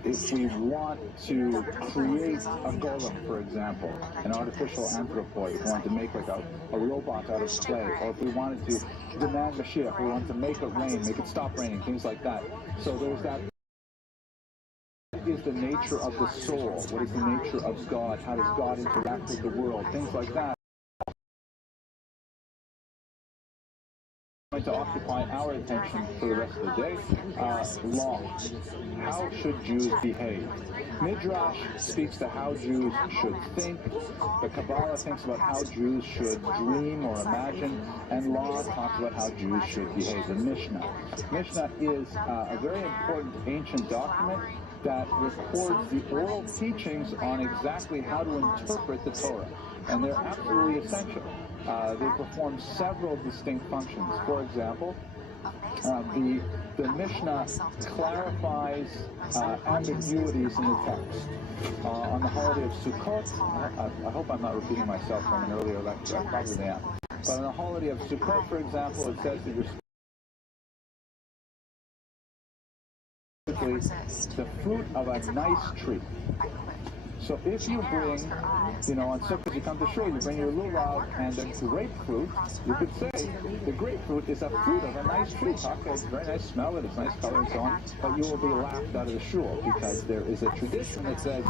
if we want to create a golem, for example, an artificial anthropoid, if we want to make like a robot out of clay, or if we wanted to demand Mashiach, we want to make it rain, make it stop raining, things like that. So there's that. What is the nature of the soul? What is the nature of God? How does God interact with the world? Things like that. Going to occupy our attention for the rest of the day. Law. How should Jews behave? Midrash speaks to how Jews should think. The Kabbalah thinks about how Jews should dream or imagine. And law talks about how Jews should behave. The Mishnah. Mishnah is a very important ancient document that records the oral teachings on exactly how to interpret the Torah. And they're absolutely essential. They perform several distinct functions. For example, the Mishnah clarifies ambiguities in the text. On the holiday of Sukkot, I hope I'm not repeating myself from an earlier lecture, I probably am. But on the holiday of Sukkot, for example, it says that you're the fruit of a nice tree. So if you bring, on Sukkot you come to shul, you bring your lulav and the grapefruit, you could say the grapefruit is a fruit of a nice tree. Okay, it's very nice smell, it's nice color and so on, but you will be laughed out of the shul because there is a tradition that says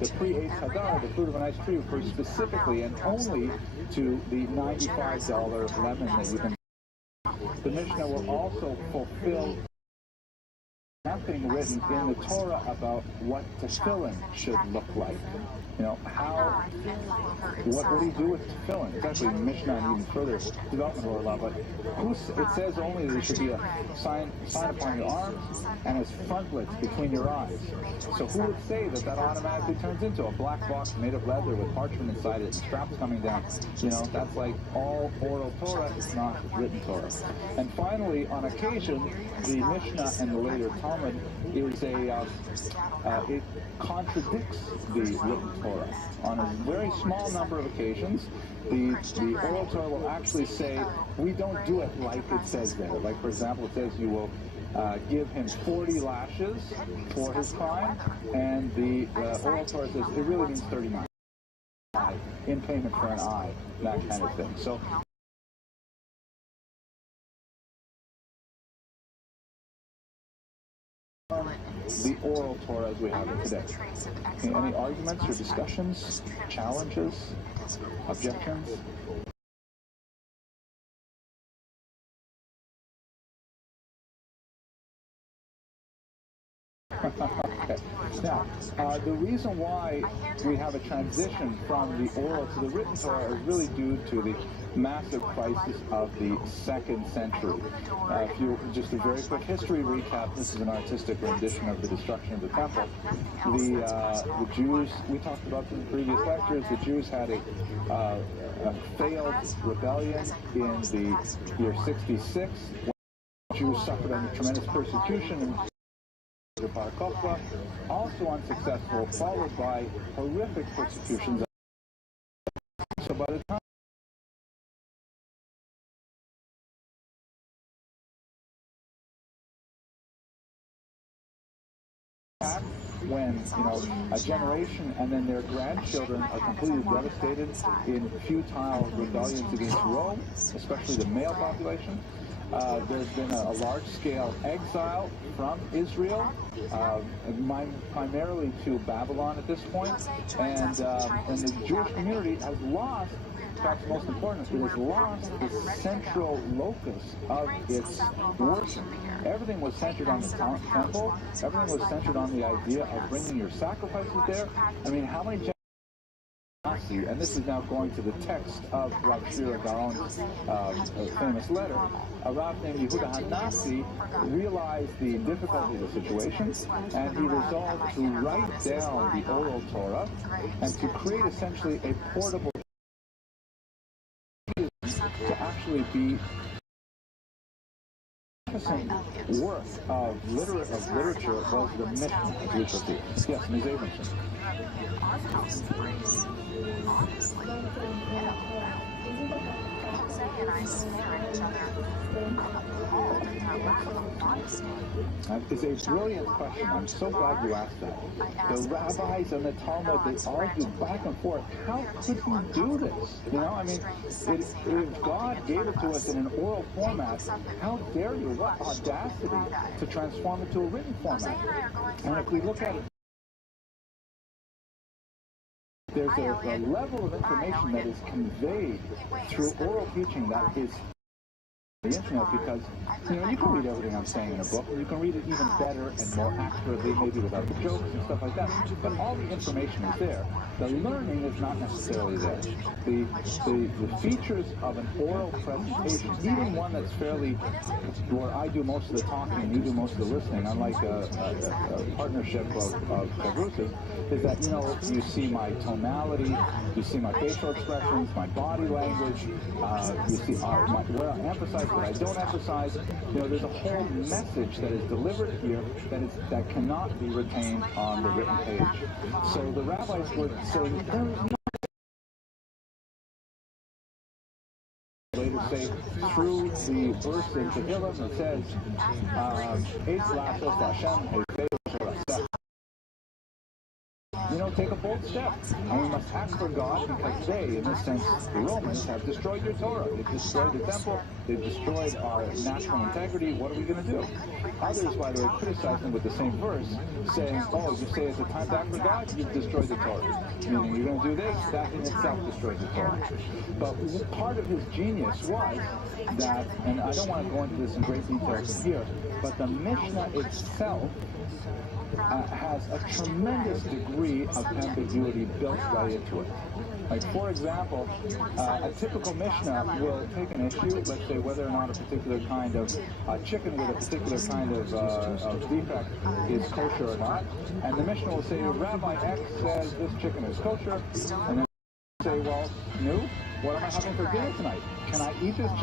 the pre-Eitz Hadar, the fruit of a nice tree, refers specifically and only to the $95 lemon that you can. The Mishnah will also fulfill nothing written in the Torah about what tefillin should look like. What do you do with tefillin? It's actually in the Mishnah and even further development of law, but it says only that there should be a sign upon your arms and as frontlets between your eyes. So who would say that automatically turns into a black box made of leather with parchment inside it and straps coming down? That's like all oral Torah, it's not written Torah. And finally, on occasion, the Mishnah and the later Talmud is it contradicts the written Torah. On a very small number of occasions, the oral Torah will actually say, we don't do it like it says there. Like, for example, it says you will give him 40 lashes for his crime, and the oral Torah says it really means 39 in payment for an eye, that kind of thing. So the oral Torah as we have it today. Any arguments or discussions, challenges, objections? Okay. Now, the reason why we have a transition from the oral to the written Torah is really due to the massive crisis of the 2nd century. If you just a very quick history recap, this is an artistic rendition of the destruction of the temple. The Jews, we talked about this in previous lectures, the Jews had a failed rebellion in the year 66. Jews suffered under tremendous persecution and also unsuccessful, followed by horrific persecutions. So by the time when a generation and then their grandchildren are completely devastated in futile rebellions against Rome, especially the male population. There's been a large-scale exile from Israel, primarily to Babylon at this point, and the Jewish community has lost perhaps most important, it has lost the central locus of its worship. Everything was centered on the temple. Everything was centered on the idea of bringing your sacrifices there. I mean, how many and this is now going to the text of Rav Shira Gaon's famous letter. A Rav named Yehuda Hanassi realized the difficulty of the situation, and he resolved to write down the oral Torah and to create essentially a portable to actually be work of literature was the mission of literature. Yes, Ms. Abramson. Honestly, Jose and I stare at each other, appalled at their lack of honesty. It's a brilliant question. I'm so glad you asked that. The rabbis and the Talmud, they argue back and forth. How could he do this? You know, I mean, if God gave it to us in an oral format, how dare you? What audacity to transform it to a written format? And if we look at it, there's a level of information that is conveyed through oral teaching that is the internet, because you know you can read everything I'm saying in a book, and you can read it even better and more accurately, maybe without the jokes and stuff like that. But all the information is there. The learning is not necessarily there. The features of an oral presentation, even one that's fairly, where I do most of the talking and you do most of the listening, unlike a partnership of Bruce's, is that, you know, you see my tonality, you see my facial expressions, my body language, you see where I emphasize, what I don't emphasize. You know, there's a whole message that is delivered here that cannot be retained on the written page. So the rabbis were saying, there is no way to say through the verse in Tehillim that says, you know, take a bold step. And we must ask for God, because they, in this sense, the Romans, have destroyed your Torah. They've destroyed the temple. They've destroyed our national integrity. What are we going to do? Others, by the way, criticize them with the same verse, saying, oh, you say it's a time to act for God? You've destroyed the Torah. Meaning, you're going to do this? That in itself destroys the Torah. But part of his genius was that, and I don't want to go into this in great details here, but the Mishnah itself has a tremendous degree of ambiguity built right into it. Like, for example, a typical Mishnah will take an issue, let's say whether or not a particular kind of chicken with a particular kind of defect is kosher or not, and the Mishnah will say, Rabbi X says this chicken is kosher, and then say, well, no, what am I having for dinner tonight? Can I eat this chicken?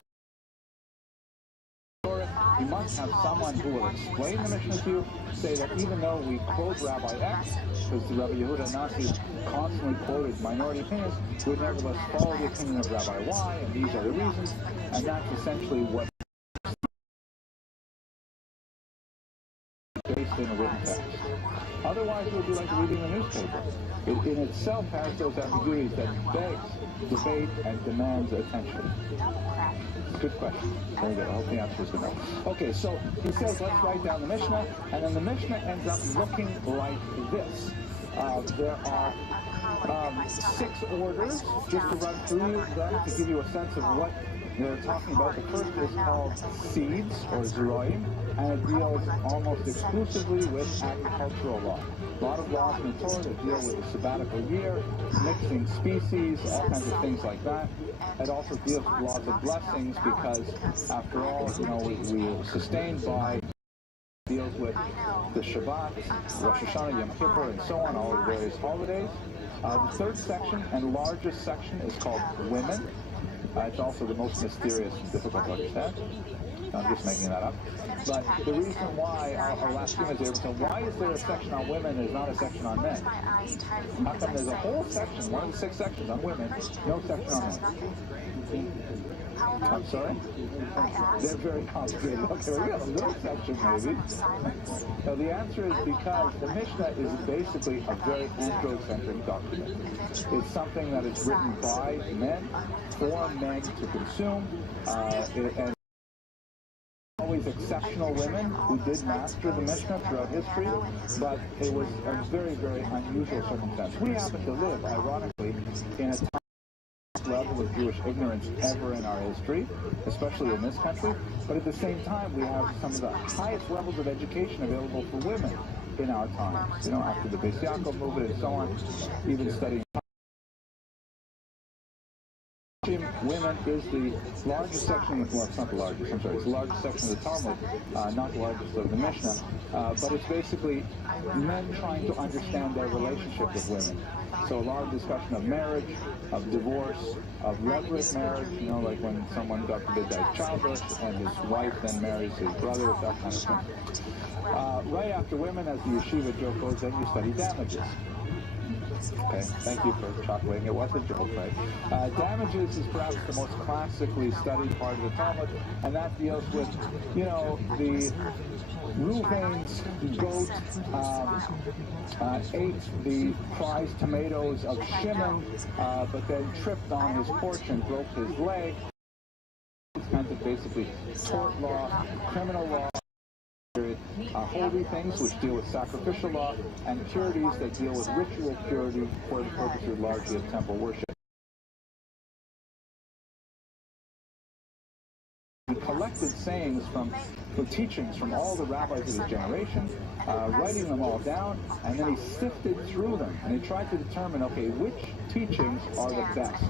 You must have someone who will explain the Mishnah to you, say that even though we quote Rabbi X, because the Rabbi Yehuda Hanassi constantly quoted minority opinions, we would nevertheless follow the opinion of Rabbi Y, and these are the reasons, and that's essentially what based in a written text. Otherwise, it would be like reading a newspaper. It in itself has those ambiguities that begs debate and demands attention. Good question. Very good. I hope the answer is no. Okay, so he says, let's write down the Mishnah, and then the Mishnah ends up looking like this. There are 6 orders, just to run through them to give you a sense of what they're talking about. The first is called seeds, or Zeroim, and it deals almost exclusively with agricultural law. A lot of laws in the Torah that deal with the sabbatical year, mixing species, all kinds of things like that. It also deals with laws of blessings because, after all, you know, we are sustained by, deals with the Shabbat, Rosh Hashanah, Yom Kippur, and so on, all the various holidays. The third section and largest section is called Women. It's also the most mysterious and difficult to understand. I'm just making that up. But the reason why, our last thing is why is there a section on women and there's not a section on men? How come there's a whole section, one of the 6 sections on women, no section on men? I'm sorry? They're very complicated. Okay, well, we have a little section maybe. So the answer is because the Mishnah is basically a very androcentric document. It's something that is written by men, for men to consume, and always exceptional women who did master the Mishnah throughout history, but it was a very, very unusual circumstance. We happen to live, ironically, in a time level of Jewish ignorance ever in our history, especially in this country. But at the same time, we have some of the highest levels of education available for women in our times. You know, after the Beis Yaakov movement and so on, even studying women is the largest section of, well, it's not the largest, I'm sorry, it's the largest section of the Talmud, not the largest of the Mishnah, but it's basically men trying to understand their relationship with women. So a lot of discussion of marriage, of divorce, of levirate marriage, you know, like when someone got forbid died childless and his wife then marries his brother, that kind of thing. Right after women, as the yeshiva joke goes, then you study damages. Okay, thank you for chuckling. It was a joke, right? Damages is perhaps the most classically studied part of the Talmud, and that deals with, you know, the Reuven's goat ate the prized tomatoes of Shimon, but then tripped on his porch and broke his leg. It's kind of basically tort law, criminal law. Holy things, which deal with sacrificial law, and purities that deal with ritual purity for the purposes largely of temple worship. He collected sayings from the teachings from all the rabbis of his generation, writing them all down, and then he sifted through them, and he tried to determine, okay, which teachings are the best,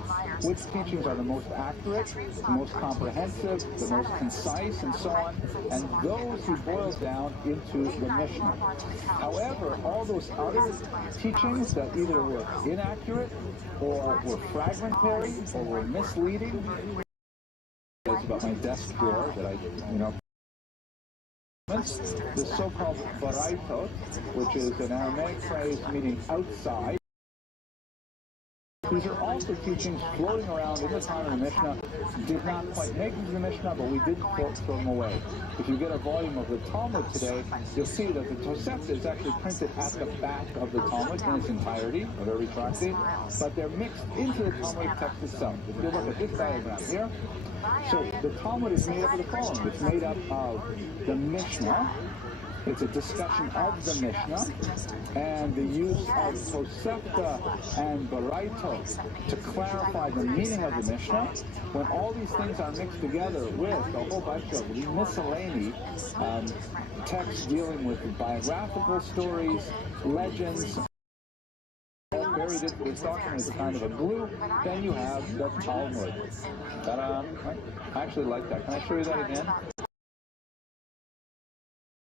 which teachings are the most accurate, the most comprehensive, the most concise, and so on, and those he boiled down into the Mishnah. However, all those other teachings that either were inaccurate, or were fragmentary, or were misleading, it's about my desk drawer that I, you know, the so-called varaitot, which is an Aramaic phrase meaning outside. These are also teachings floating around in the time of the Mishnah, did not quite make it to the Mishnah, but we didn't throw them away. If you get a volume of the Talmud today, you'll see that the Tosefta is actually printed at the back of the Talmud in its entirety, of every tractate, but they're mixed into the Talmudic text itself. If you look at this diagram here, so the Talmud is made up of the following. It's made up of the Mishnah. It's a discussion of the Mishnah and the use of Tosefta and Baraitot to clarify the meaning of the Mishnah. When all these things are mixed together with a whole bunch of miscellany texts dealing with biographical stories, legends, buried into this document as a kind of a glue, then you have the Talmud. Ta-da! I actually like that. Can I show you that again?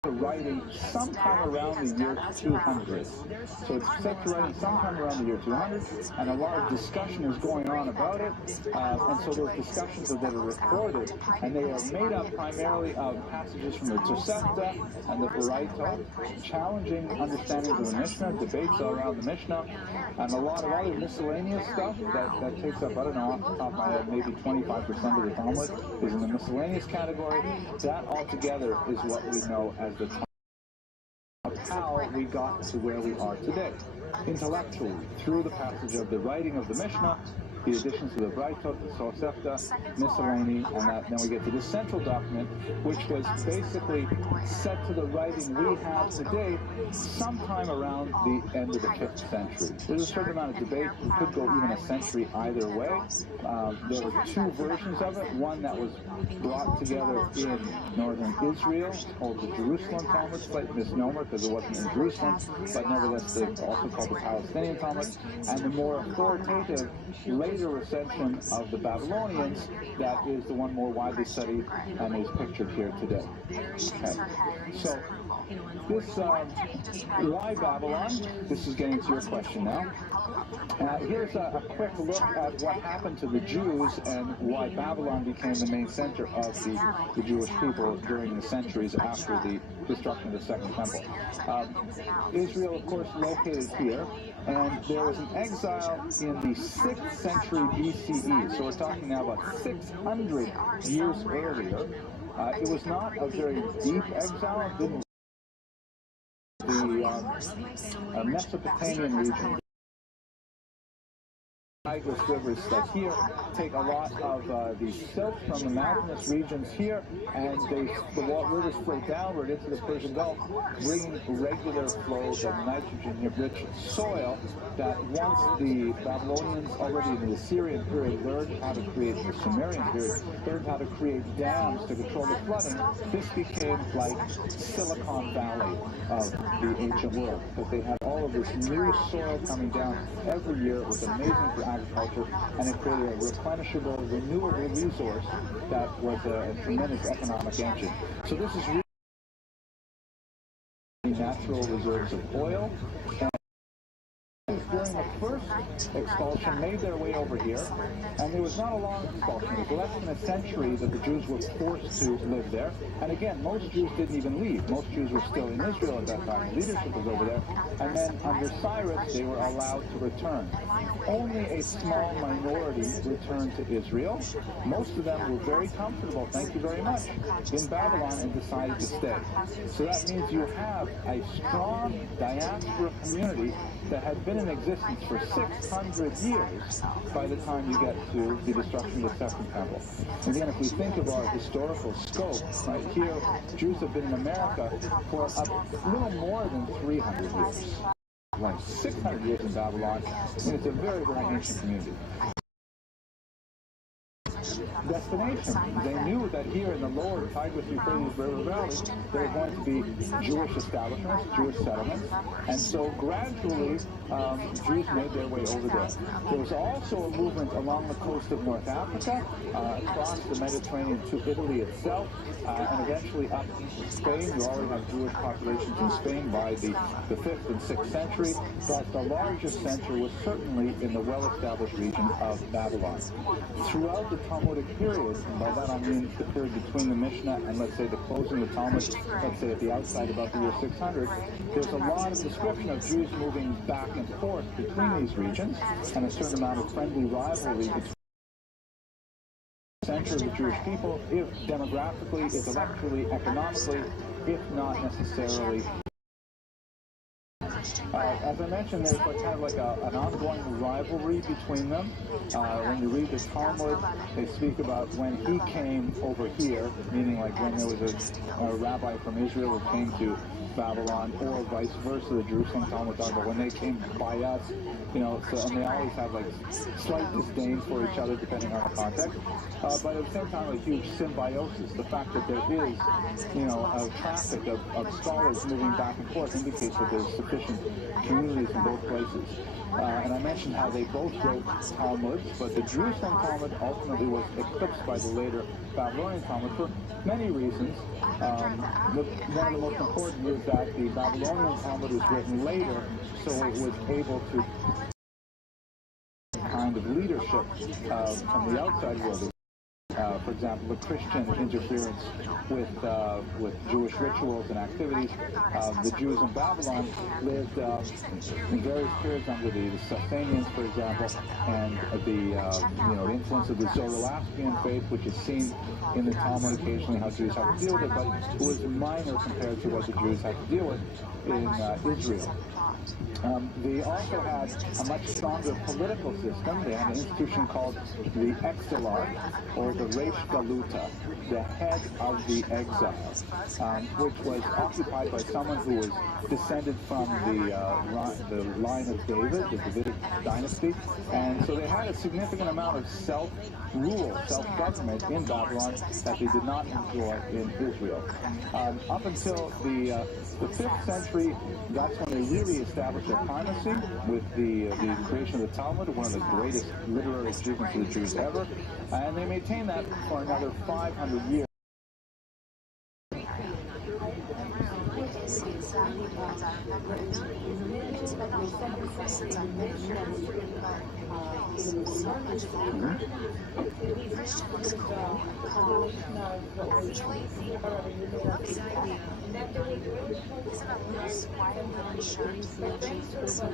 Writing sometime around the year 200. So it's set to writing sometime around the year 200, and a lot of discussion is going on about it, and so those discussions that are recorded, and they are made up primarily of passages from the Tosefta and the Baraitot, challenging understandings of the Mishnah, debates around the Mishnah, and a lot of other miscellaneous stuff that takes up, I don't know, off the top of my head, maybe 25% of the Talmud is in the miscellaneous category. That altogether is what we know as the Talmud, how we got to where we are today, intellectually, through the passage of the writing of the Mishnah, the additions to the Braitot, the Tosefta, miscellany, and then we get to this central document, which was basically set to the writing we have today sometime around the end of the 5th century. There's a certain amount of debate. We could go even a century either way. There were two versions of it. One that was brought together in northern Israel, called the Jerusalem Talmud, slight misnomer because it wasn't in Jerusalem, but nevertheless also called the Palestinian Talmud, and the more authoritative later recension of the Babylonians, that is the one more widely studied and is pictured here today. Okay. So this, why Babylon? This is getting to your question now. Here's a quick look at what happened to the Jews and why Babylon became the main center of the Jewish people during the centuries after the destruction of the Second Temple. Israel, of course, located here, and there was an exile in the 6th century BCE, so we're talking now about 600 years earlier. It was not a very deep exile. It didn't the Mesopotamian region. Tigris rivers like here take a lot of the silt from the mountainous regions here, and the rivers flow downward into the Persian Gulf, bringing regular flows of nitrogen-rich soil that once the Babylonians already in the Assyrian period learned how to create, the Sumerian period, learned how to create dams to control the flooding, this became like Silicon Valley of the ancient world, because they had all of this new soil coming down every year. It was amazing for agriculture, and it created a replenishable, renewable resource that was a tremendous economic engine. So this is really natural reserves of oil. And during the first expulsion made their way over here, and there was not a long expulsion. It was less than a century that the Jews were forced to live there. And again, most Jews didn't even leave. Most Jews were still in Israel at that time. The leadership was over there. And then under Cyrus, they were allowed to return. Only a small minority returned to Israel. Most of them were very comfortable, thank you very much, in Babylon and decided to stay. So that means you have a strong diaspora community that had been in existence for 600 years by the time you get to the destruction of the Second Temple. Again, if we think of our historical scope, right here, Jews have been in America for a little more than 300 years. Like 600 years in Babylon, and it's a very, very ancient community. Destination. They knew that here in the lower Tigris-Euphrates River Valley, there were going to be Jewish establishments, Jewish settlements, and so gradually Jews made their way over there. There was also a movement along the coast of North Africa, across the Mediterranean to Italy itself, and eventually up to Spain. You already have Jewish populations in Spain by the 5th and 6th century, but the largest center was certainly in the well-established region of Babylon. Throughout the Talmudic period, and by that I mean the period between the Mishnah and, let's say, the closing of the Talmud, let's say at the outside about the year 600, there's a lot of description of Jews moving back and forth between these regions, and a certain amount of friendly rivalry between the center of the Jewish people, if demographically, intellectually, economically, if not necessarily. As I mentioned, there's kind of like an ongoing rivalry between them. When you read the Talmud, they speak about when he came over here, meaning like when there was a rabbi from Israel who came to Babylon, or vice versa. The Jerusalem Talmud talks about when they came by us, you know, so, and they always have like slight disdain for each other depending on the context. But at the same time, a huge symbiosis. The fact that there is, you know, a traffic of scholars moving back and forth indicates that there's sufficient communities in both places. And I mentioned how they both wrote Talmuds, but the Jerusalem Talmud ultimately was eclipsed by the later Babylonian Talmud for many reasons. One of the most important is that the Babylonian Talmud was written later, so it was able to kind of leadership from the outside world. For example, the Christian interference with Jewish rituals and activities. The Jews in Babylon lived in various periods under the Sasanians, for example, and the influence of the Zoroastrian faith, which is seen in the Talmud occasionally how Jews have to deal with it, but it was minor compared to what the Jews had to deal with in Israel. They also had a much stronger political system. They had an institution called the Exilarch, or the Reish Galuta, the head of the exile, which was occupied by someone who was descended from the line of David, the Davidic dynasty. And so they had a significant amount of self-rule, self-government in Babylon that they did not enjoy in Israel. Up until the 5th century, that's when they really established their primacy with the creation of the Talmud, one of the greatest literary achievements of the Jews ever, and they maintained that for another 500 years. Christian was cool, calm. Actually, looks like he's in a loose white linen shirt, jeans, no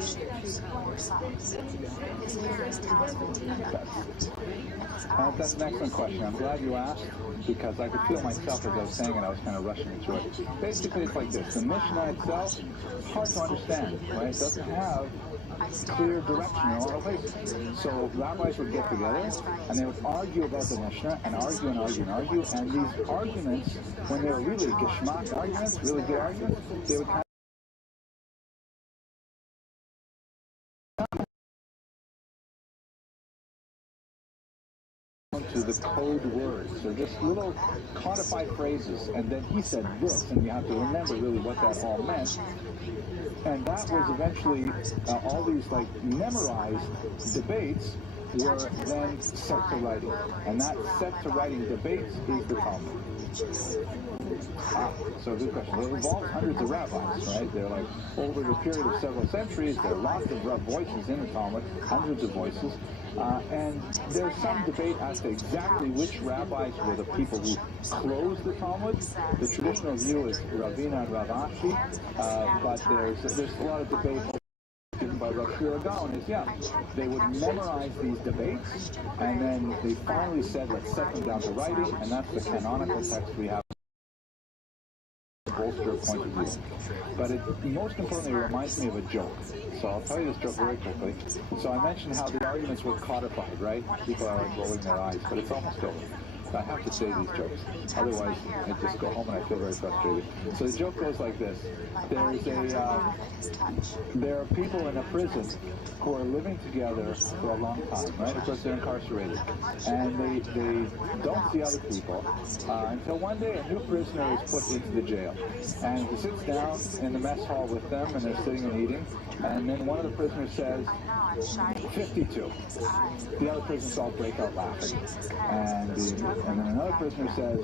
shoes, or socks. His hair is tied with That's an excellent question. I'm glad you asked, because I could feel myself as I was saying it, I was kind of rushing through it. Basically, it's like this. The Mishnah itself, hard to understand, right? It doesn't have clear direction in a lot of places. So rabbis would get together and they would argue about the Mishnah and argue and argue and argue. And these arguments, when they were really geschmack arguments, really good arguments, they would kind of to the code words. So just little codified phrases. And then he said this, and you have to remember really what that all meant. And that was eventually, all these like memorized debates were then set to writing. And that set to writing debates is the Talmud. So good question. Well, it involves hundreds of rabbis, right? They're like, over the period of several centuries, there are lots of voices in the Talmud, hundreds of voices. And there's some debate as to exactly which rabbis were the people who closed the Talmud. The traditional view is Ravina and Rav Ashi, but there's a lot of debate given by Rav ViralRabbi is, they would memorize these debates, and then they finally said, let's set them down to writing, and that's the canonical text we have. Bolster point of view. But it most importantly reminds me of a joke. So I'll tell you this joke very quickly. So I mentioned how the arguments were codified, right? People are like rolling their eyes, but it's almost over. I have to say these jokes. Otherwise, I just go home and I feel very frustrated. So the joke goes like this. There are people in a prison who are living together for a long time, right? Of course, they're incarcerated. And they don't see other people until one day a new prisoner is put into the jail. And he sits down in the mess hall with them, and they're sitting and eating. And then one of the prisoners says, 52. The other prisoners all break out laughing. And then another prisoner says,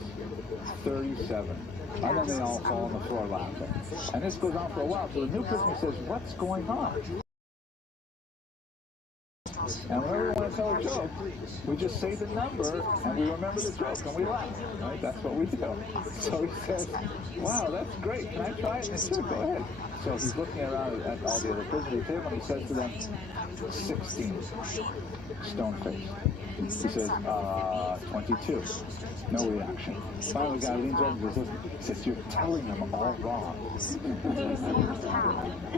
37. And then they all fall on the floor laughing. And this goes on for a while. So the new prisoner says, what's going on? And whenever we want to tell a joke, we just say the number and we remember the joke and we laugh. Right? That's what we do. So he says, wow, that's great. Can I try it? And sure, go ahead. So he's looking around at all the other prisoners at the table and he says to them, 16. Stone-faced. He says, 22. No reaction. Finally, the guy leans over and says, "Sis, you're telling them all wrong."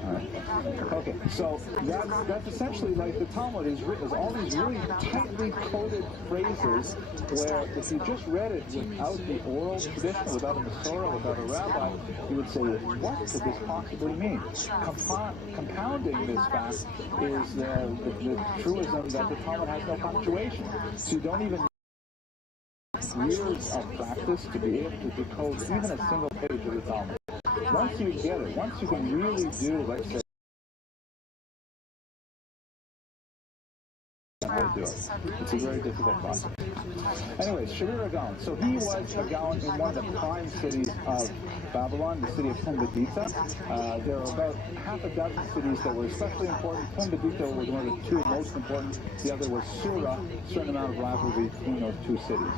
Right. Okay, so that's essentially like the Talmud is all these really tightly coded phrases where if you just read it without the oral tradition, without a Masorah, without a rabbi, you would say, what could this possibly mean? Compounding this fact is the truism that the Talmud has no punctuation. So you don't even years of practice to be able to decode even a single page of the Talmud. Once you get it, once you can really do, let's say, how to do it. It's a very difficult process. Anyways, Sharira Gaon. So he was a Gaon in one of the prime cities of Babylon, the city of Pumbedita. There are about half a dozen cities that were especially important. Pumbedita was one of the two most important. The other was Sura, a certain amount of rivalry between those two cities.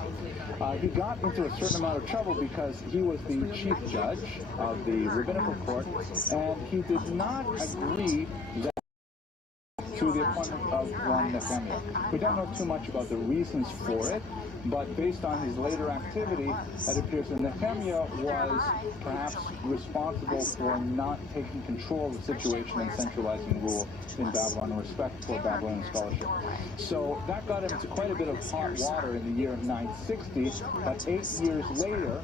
He got into a certain amount of trouble because he was the chief judge of the rabbinical court, and he did not agree that to the appointment of one Nehemiah. We don't know too much about the reasons for it, but based on his later activity, it appears that Nehemiah was perhaps responsible for not taking control of the situation and centralizing rule in Babylon in respect for Babylonian scholarship. So that got him into quite a bit of hot water in the year 960, but 8 years later,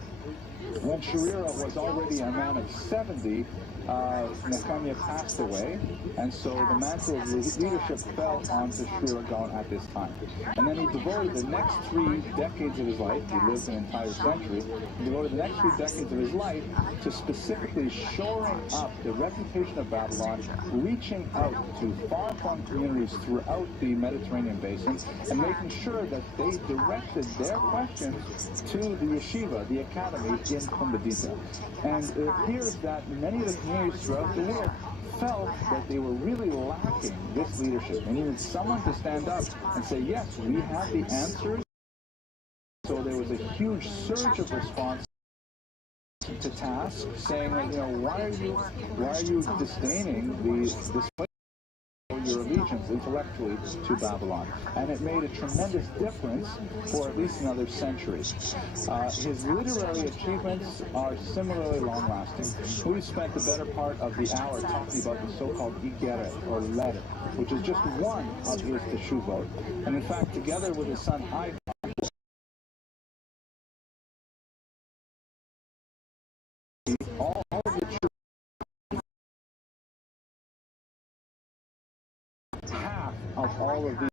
when Sharira was already a man of 70, Nehemiah passed away, and so the mantle of leadership fell onto Sharira Gaon at this time. And then he devoted the next 3 decades of his life, he lived an entire century, he devoted the next 3 decades of his life to specifically shoring up the reputation of Babylon, reaching out to far-flung communities throughout the Mediterranean basin, and making sure that they directed their questions to the yeshiva, the academy in Pumbedita. And it appears that many of the communities throughout the world felt that they were really lacking this leadership. They needed someone to stand up and say, yes, we have the answers. So there was a huge surge of response to task, saying, why are you disdaining this place? your allegiance intellectually to Babylon. And it made a tremendous difference for at least another century. His literary achievements are similarly long-lasting. We've spent the better part of the hour talking about the so-called Igeret, or letter, which is just one of his teshuvot. And in fact, together with his son Ivan, all of the half of all of these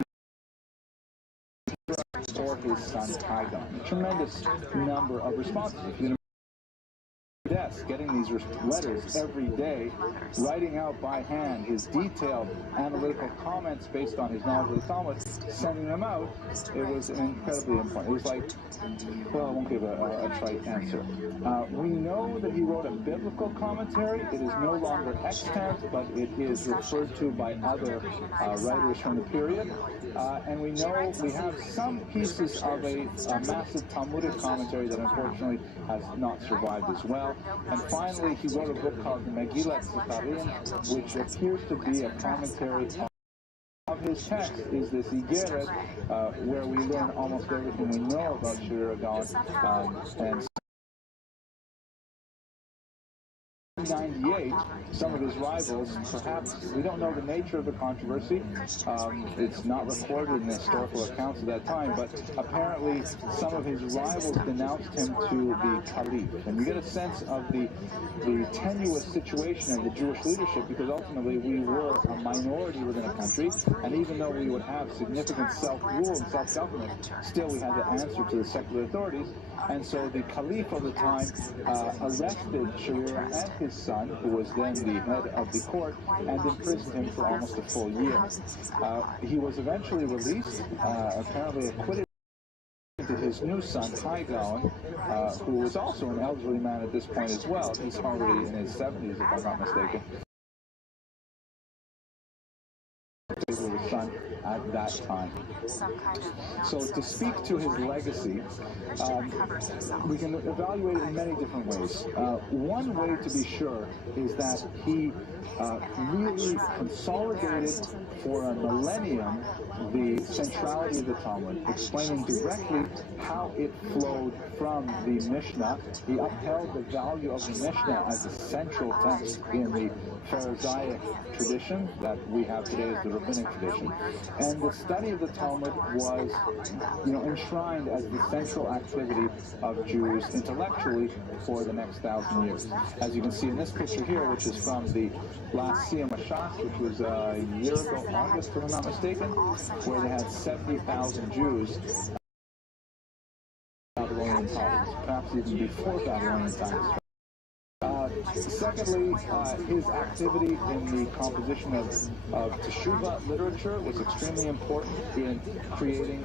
for his son Ivan. A tremendous number of responses. If you desk, getting these letters every day, writing out by hand his detailed analytical comments based on his knowledge of the Talmud, sending them out, it was incredibly important. It was like, well, I won't give a trite answer. We know that he wrote a biblical commentary. It is no longer extant, but it is referred to by other writers from the period. And we know we have some pieces of a massive Talmudic commentary that unfortunately has not survived as well. And finally, he wrote a book called the Megillat Sitarim, which appears to be a commentary of his text. Is this Igeret, where we learn almost everything we know about Shir HaGaon, and 1998, some of his rivals, perhaps, we don't know the nature of the controversy. It's not recorded in the historical accounts of that time, but apparently some of his rivals denounced him to the Caliph. And you get a sense of the tenuous situation of the Jewish leadership, because ultimately we were a minority within a country, and even though we would have significant self-rule and self-government, still we had to answer to the secular authorities. And so the Caliph of the time arrested Sharir and his son, who was then the head of the court, and imprisoned him for almost a full year. He was eventually released, apparently acquitted, to his new son, HaGaon, who was also an elderly man at this point as well. He's already in his 70s, if I'm not mistaken. His son at that time. So to speak to his legacy, we can evaluate it in many different ways. One way to be sure is that he really consolidated for a millennium the centrality of the Talmud, explaining directly how it flowed from the Mishnah. He upheld the value of the Mishnah as a central text in the Pharisaic tradition that we have today as the rabbinic tradition. And the study of the Talmud was, enshrined as the central activity of Jews intellectually for the next 1,000 years. As you can see in this picture here, which is from the last Siyum HaShas, which was a year ago, August, if I'm not mistaken, where they had 70,000 Jews Babylonian times, perhaps even before Babylonian times. Secondly, his activity in the composition of Teshuvah literature was extremely important in creating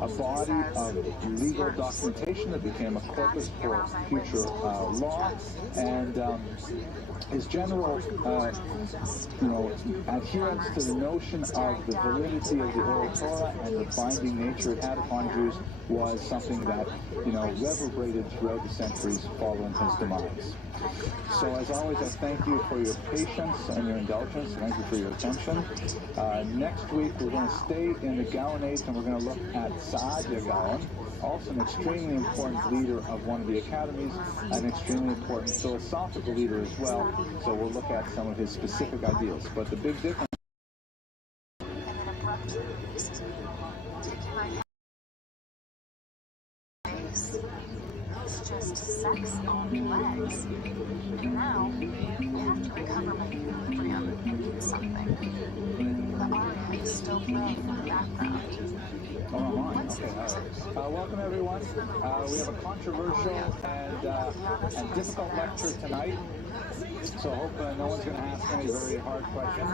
a body of legal documentation that became a corpus for future law, and his general, adherence to the notion of the validity of the oral Torah and the binding nature it had upon Jews was something that, reverberated throughout the centuries following his demise. So as always, I thank you for your patience and your indulgence. Thank you for your attention. Next week, we're going to stay in the Gaon age, and we're going to look at Saadia Gaon, also an extremely important leader of one of the academies, an extremely important philosophical leader as well. So we'll look at some of his specific ideas. But the big difference it's just sexy legs. Now, you have to recover my equilibrium in something. The aria is still playing in the background. Oh, online. Okay, all right. Welcome, everyone. We have a controversial and difficult lecture tonight, so I hope no one's going to ask any very hard questions.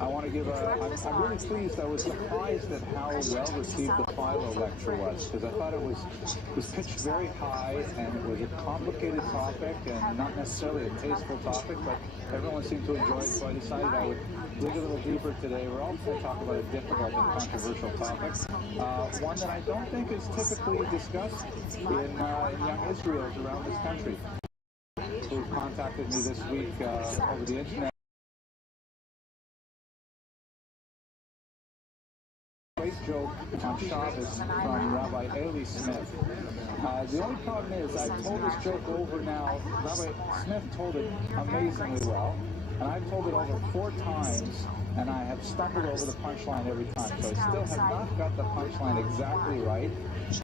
I want to give I'm really pleased. I was surprised at how well received the Philo lecture was, because I thought it was pitched very high, and it was a complicated topic and not necessarily a tasteful topic, but everyone seemed to enjoy it, so I decided I would dig a little deeper today. We're also going to talk about a difficult and controversial topic, one that I don't think is typically discussed in young Israels around this country, who contacted me this week over the internet. great joke on Shabbos from Rabbi Eli Smith. The only problem is I've told this joke over now. Rabbi Smith told it amazingly well, and I've told it over 4 times, and I have stumbled over the punchline every time. So I still have not got the punchline exactly right.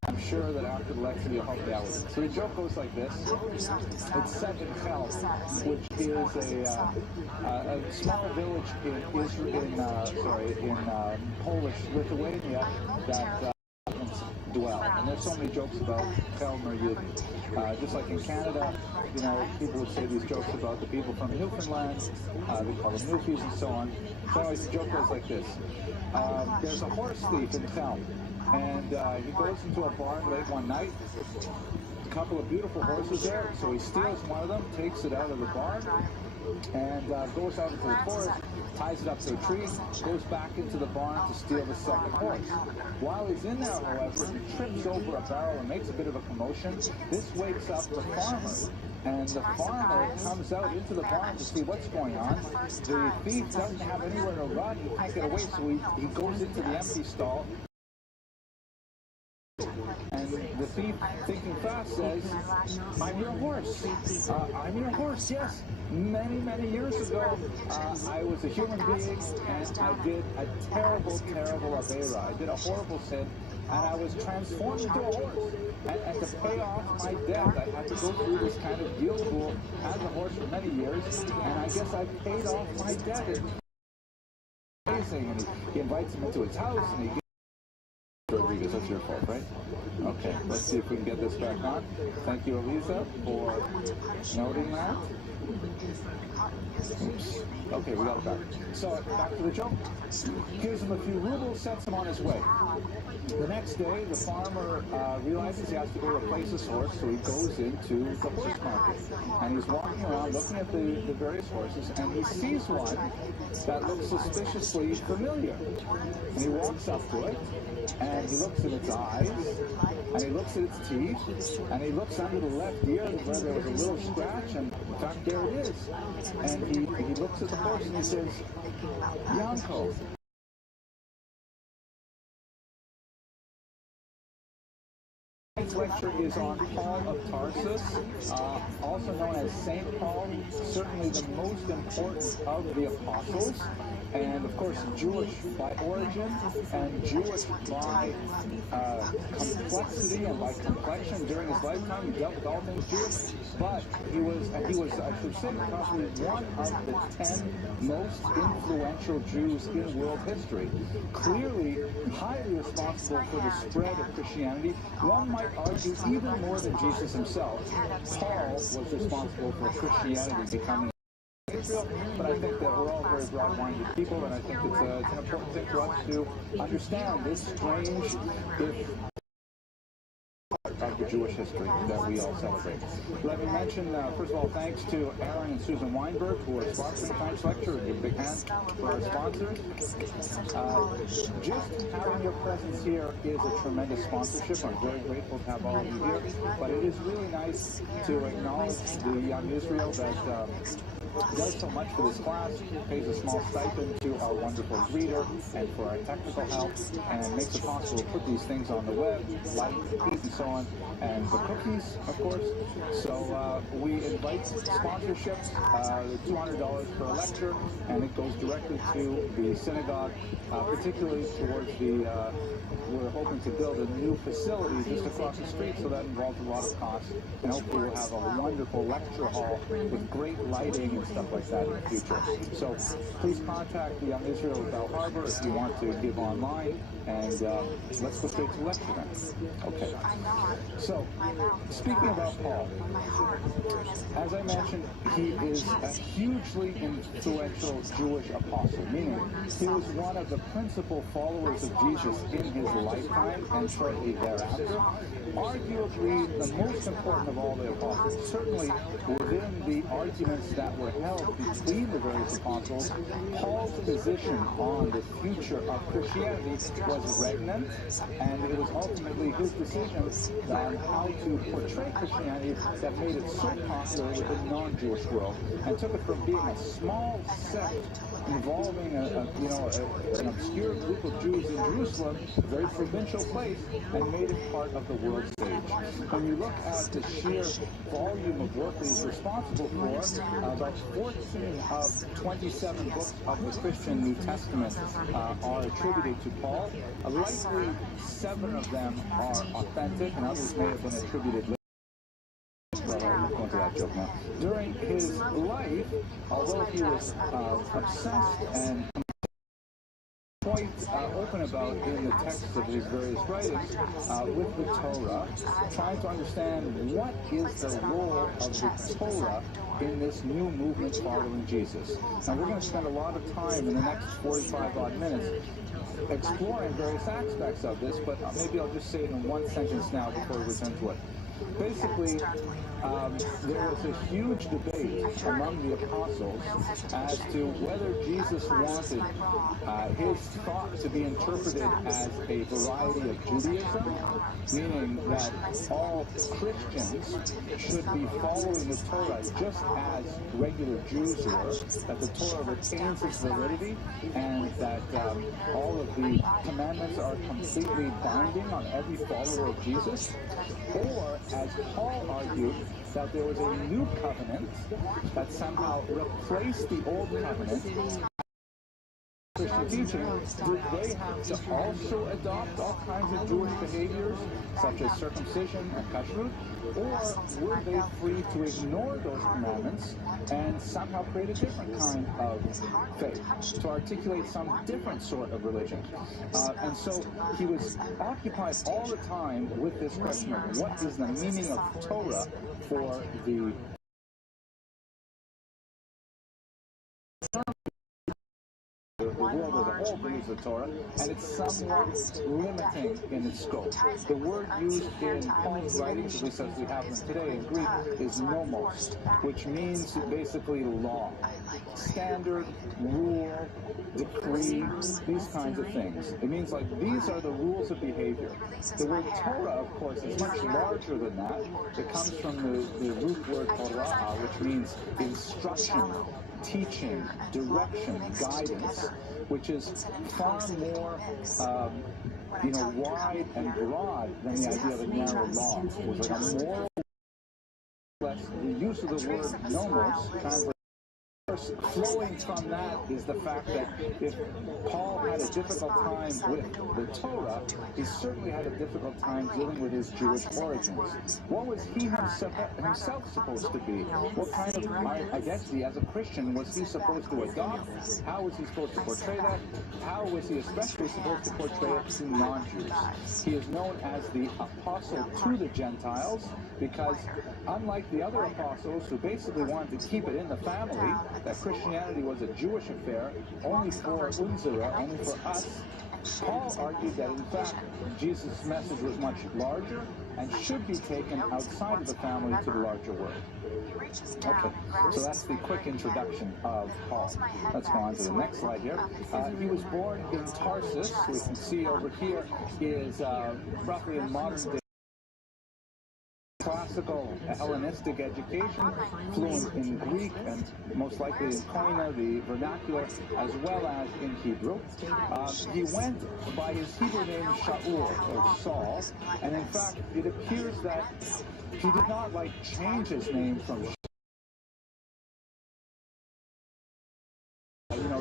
I'm sure that after the lecture you'll help me out with it. So the joke goes like this. It's set in Tel, which is a small village in Polish Lithuania that dwell. And there's so many jokes about Kelmer Yidden. Just like in Canada, you know, people would say these jokes about the people from Newfoundland. They call them Newfies and so on. So anyways, the joke goes like this. There's a horse thief in town, and he goes into a barn late one night. A couple of beautiful horses there, so he steals one of them, takes it out of the barn, and goes out into the forest, ties it up to a tree, goes back into the barn to steal the second horse. While he's in there, however, he trips over a barrel and makes a bit of a commotion. This wakes up the farmer, and the farmer comes out into the barn to see what's going on. The thief doesn't have anywhere to run, he can't get away, so he goes into the empty stall. And the thief, thinking fast, says, "I'm your horse. I'm your horse, yes. Many, many years ago, I was a human being, and I did a terrible, terrible avera. I did a horrible sin, and I was transformed into a horse. And to pay off my debt, I had to go through this kind of deal pool as a horse for many years, and I guess I paid off my debt." It's amazing. And he invites him into his house, and he gives Rodriguez, that's your fault, right? Okay, let's see if we can get this back on. Thank you, Elisa, for noting that. Oops. Okay, we got it back. So, back to the joke. Gives him a few rubles, sets him on his way. The next day, the farmer realizes he has to go replace his horse, so he goes into the horse market. And he's walking around looking at the various horses, and he sees one that looks suspiciously familiar. And he walks up to it, and he looks at its eyes, and he looks at its teeth, and he looks under the left ear where there was a little scratch, and in fact, there it is. And he looks at the horse and he says, "Yanko." Tonight's lecture is on Paul of Tarsus, also known as Saint Paul, certainly the most important of the apostles, and of course Jewish by origin and Jewish by complexity and by complexion. During his lifetime, he dealt with all things Jewish, but he was, I should say, probably one of the 10 most influential Jews in world history. Clearly, highly responsible for the spread of Christianity. One might argue even more than Jesus himself. Paul was responsible for Christianity becoming Israel, but I think that we're all very broad-minded people, and I think it's an important thing for us to understand this strange of the Jewish history that we all celebrate. Let me mention, first of all, thanks to Aaron and Susan Weinberg, who are sponsoring tonight's lecture. Give a big hand for our sponsors. Just having your presence here is a tremendous sponsorship. I'm very grateful to have all of you here, but it is really nice to acknowledge the Young Israel that does so much for this class, pays a small stipend to our wonderful reader and for our technical help, and makes it possible to put these things on the web, like eat and so on, and the cookies, of course. So we invite sponsorships, $200 per lecture, and it goes directly to the synagogue, particularly towards the, we're hoping to build a new facility just across the street, so that involves a lot of costs, and hopefully we'll have a wonderful lecture hall with great lighting and stuff like that in the future. So please contact the Young Israel of Bell Harbor if you want to give online, and let's go straight to lecture then. Okay. So, speaking about Paul, as I mentioned, he is a hugely influential Jewish apostle, meaning he was one of the principal followers of Jesus in his lifetime and shortly thereafter. Arguably the most important of all the apostles, certainly within the arguments that were held between the various apostles, Paul's position on the future of Christianity was regnant, and it was ultimately his decision on how to portray Christianity that made it so popular with the non-Jewish world, and took it from being a small sect involving an obscure group of Jews in Jerusalem, a very provincial place, and made it part of the world stage. When you look at the sheer volume of work that he's responsible for, about 14 of 27 books of the Christian New Testament are attributed to Paul. Likely 7 of them are authentic, and others may have been attributed later. Well, I'm not going to that joke now. During his life, although he was obsessed and quite open about in the text of his various writings with the Torah, trying to understand what is the role of the Torah in this new movement following Jesus. Now, we're going to spend a lot of time in the next 45-odd minutes exploring various aspects of this, but maybe I'll just say it in one sentence now before we return to it. Basically, there was a huge debate among the apostles as to whether Jesus wanted his thought to be interpreted as a variety of Judaism, meaning that all Christians should be following the Torah just as regular Jews were, that the Torah retains its validity, and that all of the commandments are completely binding on every follower of Jesus, or, as Paul argued, that there was a new covenant that somehow replaced the old covenant. Christian teaching, did they have to also adopt all kinds of Jewish behaviors, such as circumcision and kashrut, or were they free to ignore those commandments and somehow create a different kind of faith, to articulate some different sort of religion? And so he was occupied all the time with this question of what is the meaning of Torah for the world as a whole believes the Torah, and it's somewhat limiting in its scope. The word used in Paul's writings, at least as we have them today in Greek, is nomos, which means basically law, standard, rule, decree, these kinds of things. It means like these are the rules of behavior. The word Torah, of course, is much larger than that. It comes from the root word Torah, which means instruction, teaching, direction, guidance, which is far more, wide and broad than the idea of a narrow law. It was like a moral, the use of the word nomos, flowing from that is the fact that if Paul had a difficult time with the Torah, he certainly had a difficult time dealing with his Jewish origins. What was he himself supposed to be? What kind of identity as a Christian was he supposed to adopt? How was he supposed to portray that? How was he especially supposed to portray it to non-Jews? He is known as the apostle to the Gentiles because, unlike the other apostles who basically wanted to keep it in the family, that Christianity was a Jewish affair, only for Unzera, only for us, Paul argued that, in fact, Jesus' message was much larger and should be taken outside of the family to the larger world. Okay, so that's the quick introduction of Paul. Let's go on to the next slide here. He was born in Tarsus. We can see over here is roughly in modern day classical Hellenistic education, fluent in Greek and most likely in Koine, the vernacular, as well as in Hebrew. He went by his Hebrew name Shaul, or Saul, and in fact it appears that he did not change his name from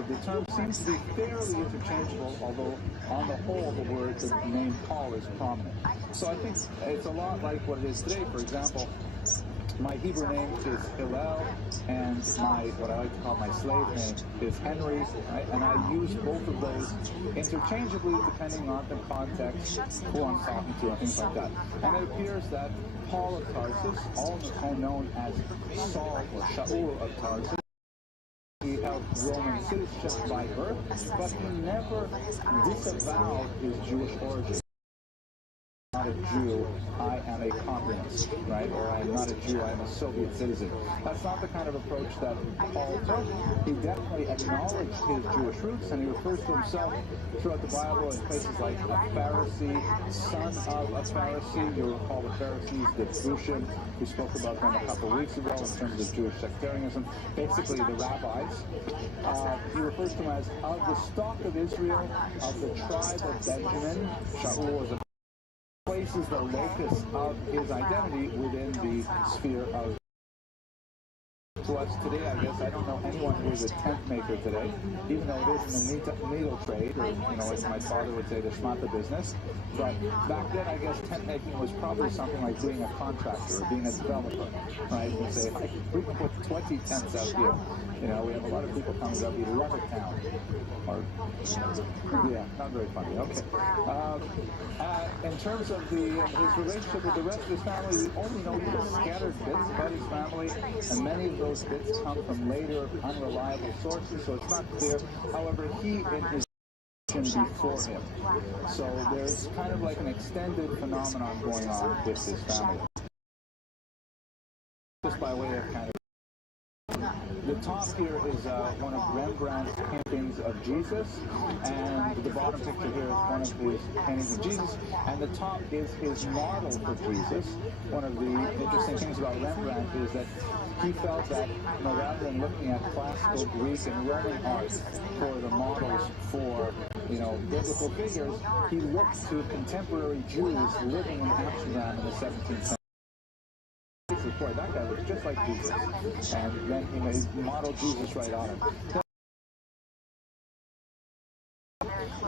the term seems to be fairly interchangeable, although on the whole the name Paul is prominent. So I think it's a lot like what it is today. For example, my Hebrew name is Hillel, and what I like to call my slave name is Henry, right? And I use both of those interchangeably depending on the context, who I'm talking to, and things like that. And it appears that Paul of Tarsus, also known as Saul or Shaul of Tarsus, he held Roman citizenship by birth, but he never disavowed his Jewish origins. not a Jew, I am a communist, right? Or I'm not a Jew, I'm a Soviet citizen. That's not the kind of approach that Paul took. He definitely acknowledged his Jewish roots, and he refers to himself throughout the Bible in places like a Pharisee, son of a Pharisee. You'll recall the Pharisees, the Brushim. We spoke about them a couple of weeks ago in terms of Jewish sectarianism. Basically, the rabbis. He refers to them as of the stock of Israel, of the tribe of Benjamin. Shaul was a places the locus of his identity within the sphere of. To us today, I guess, I don't know anyone who is a tent maker today, even though it is in the needle trade, or, as my father would say, the schmata business. But back then, I guess tent making was probably something like being a contractor or being a developer, right? You say, we can put 20 tents out here. We have a lot of people coming up. We love a town. Or, yeah, not very funny. Okay. In terms of his relationship with the rest of his family, we only know little scattered bits about his family, and many of those bits come from later unreliable sources, so it's not clear. However, he in his before him. So there's kind of like an extended phenomenon going on with his family. Just by way of kind of the top here is one of Rembrandt's paintings of Jesus, and the bottom picture here is one of his paintings of Jesus, and the top is his model for Jesus. One of the interesting things about Rembrandt is that he felt that rather than looking at classical Greek and Roman art for the models for biblical figures, he looked to contemporary Jews living in Amsterdam in the 17th century. Boy, that guy looks just like Jesus. And then he modeled Jesus right on him.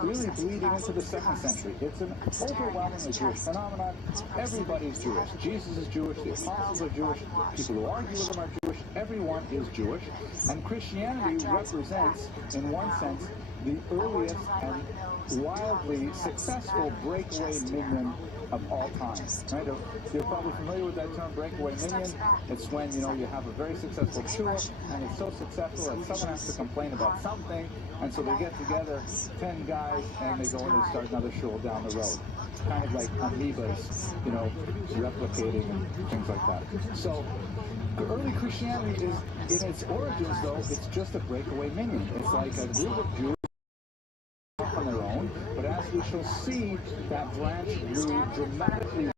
Really bleeding into the 2nd century. It's an overwhelmingly Jewish phenomenon. Everybody's Jewish. Jesus is Jewish. The apostles are Jewish. People who argue with them are Jewish. Everyone is Jewish. And Christianity represents, in one sense, the earliest and wildly successful breakaway minion of all time. Right? You're probably familiar with that term, breakaway minion. It's when you have a very successful shul, and it's so successful that someone has to complain about something, and so they get together, 10 guys, and they go in and start another shul down the road. It's kind of like amoebas, replicating and things like that. So the early Christianity is, in its origins, though, it's just a breakaway minion. It's like a group of Jews on their own, but as we shall see, that branch grew dramatically.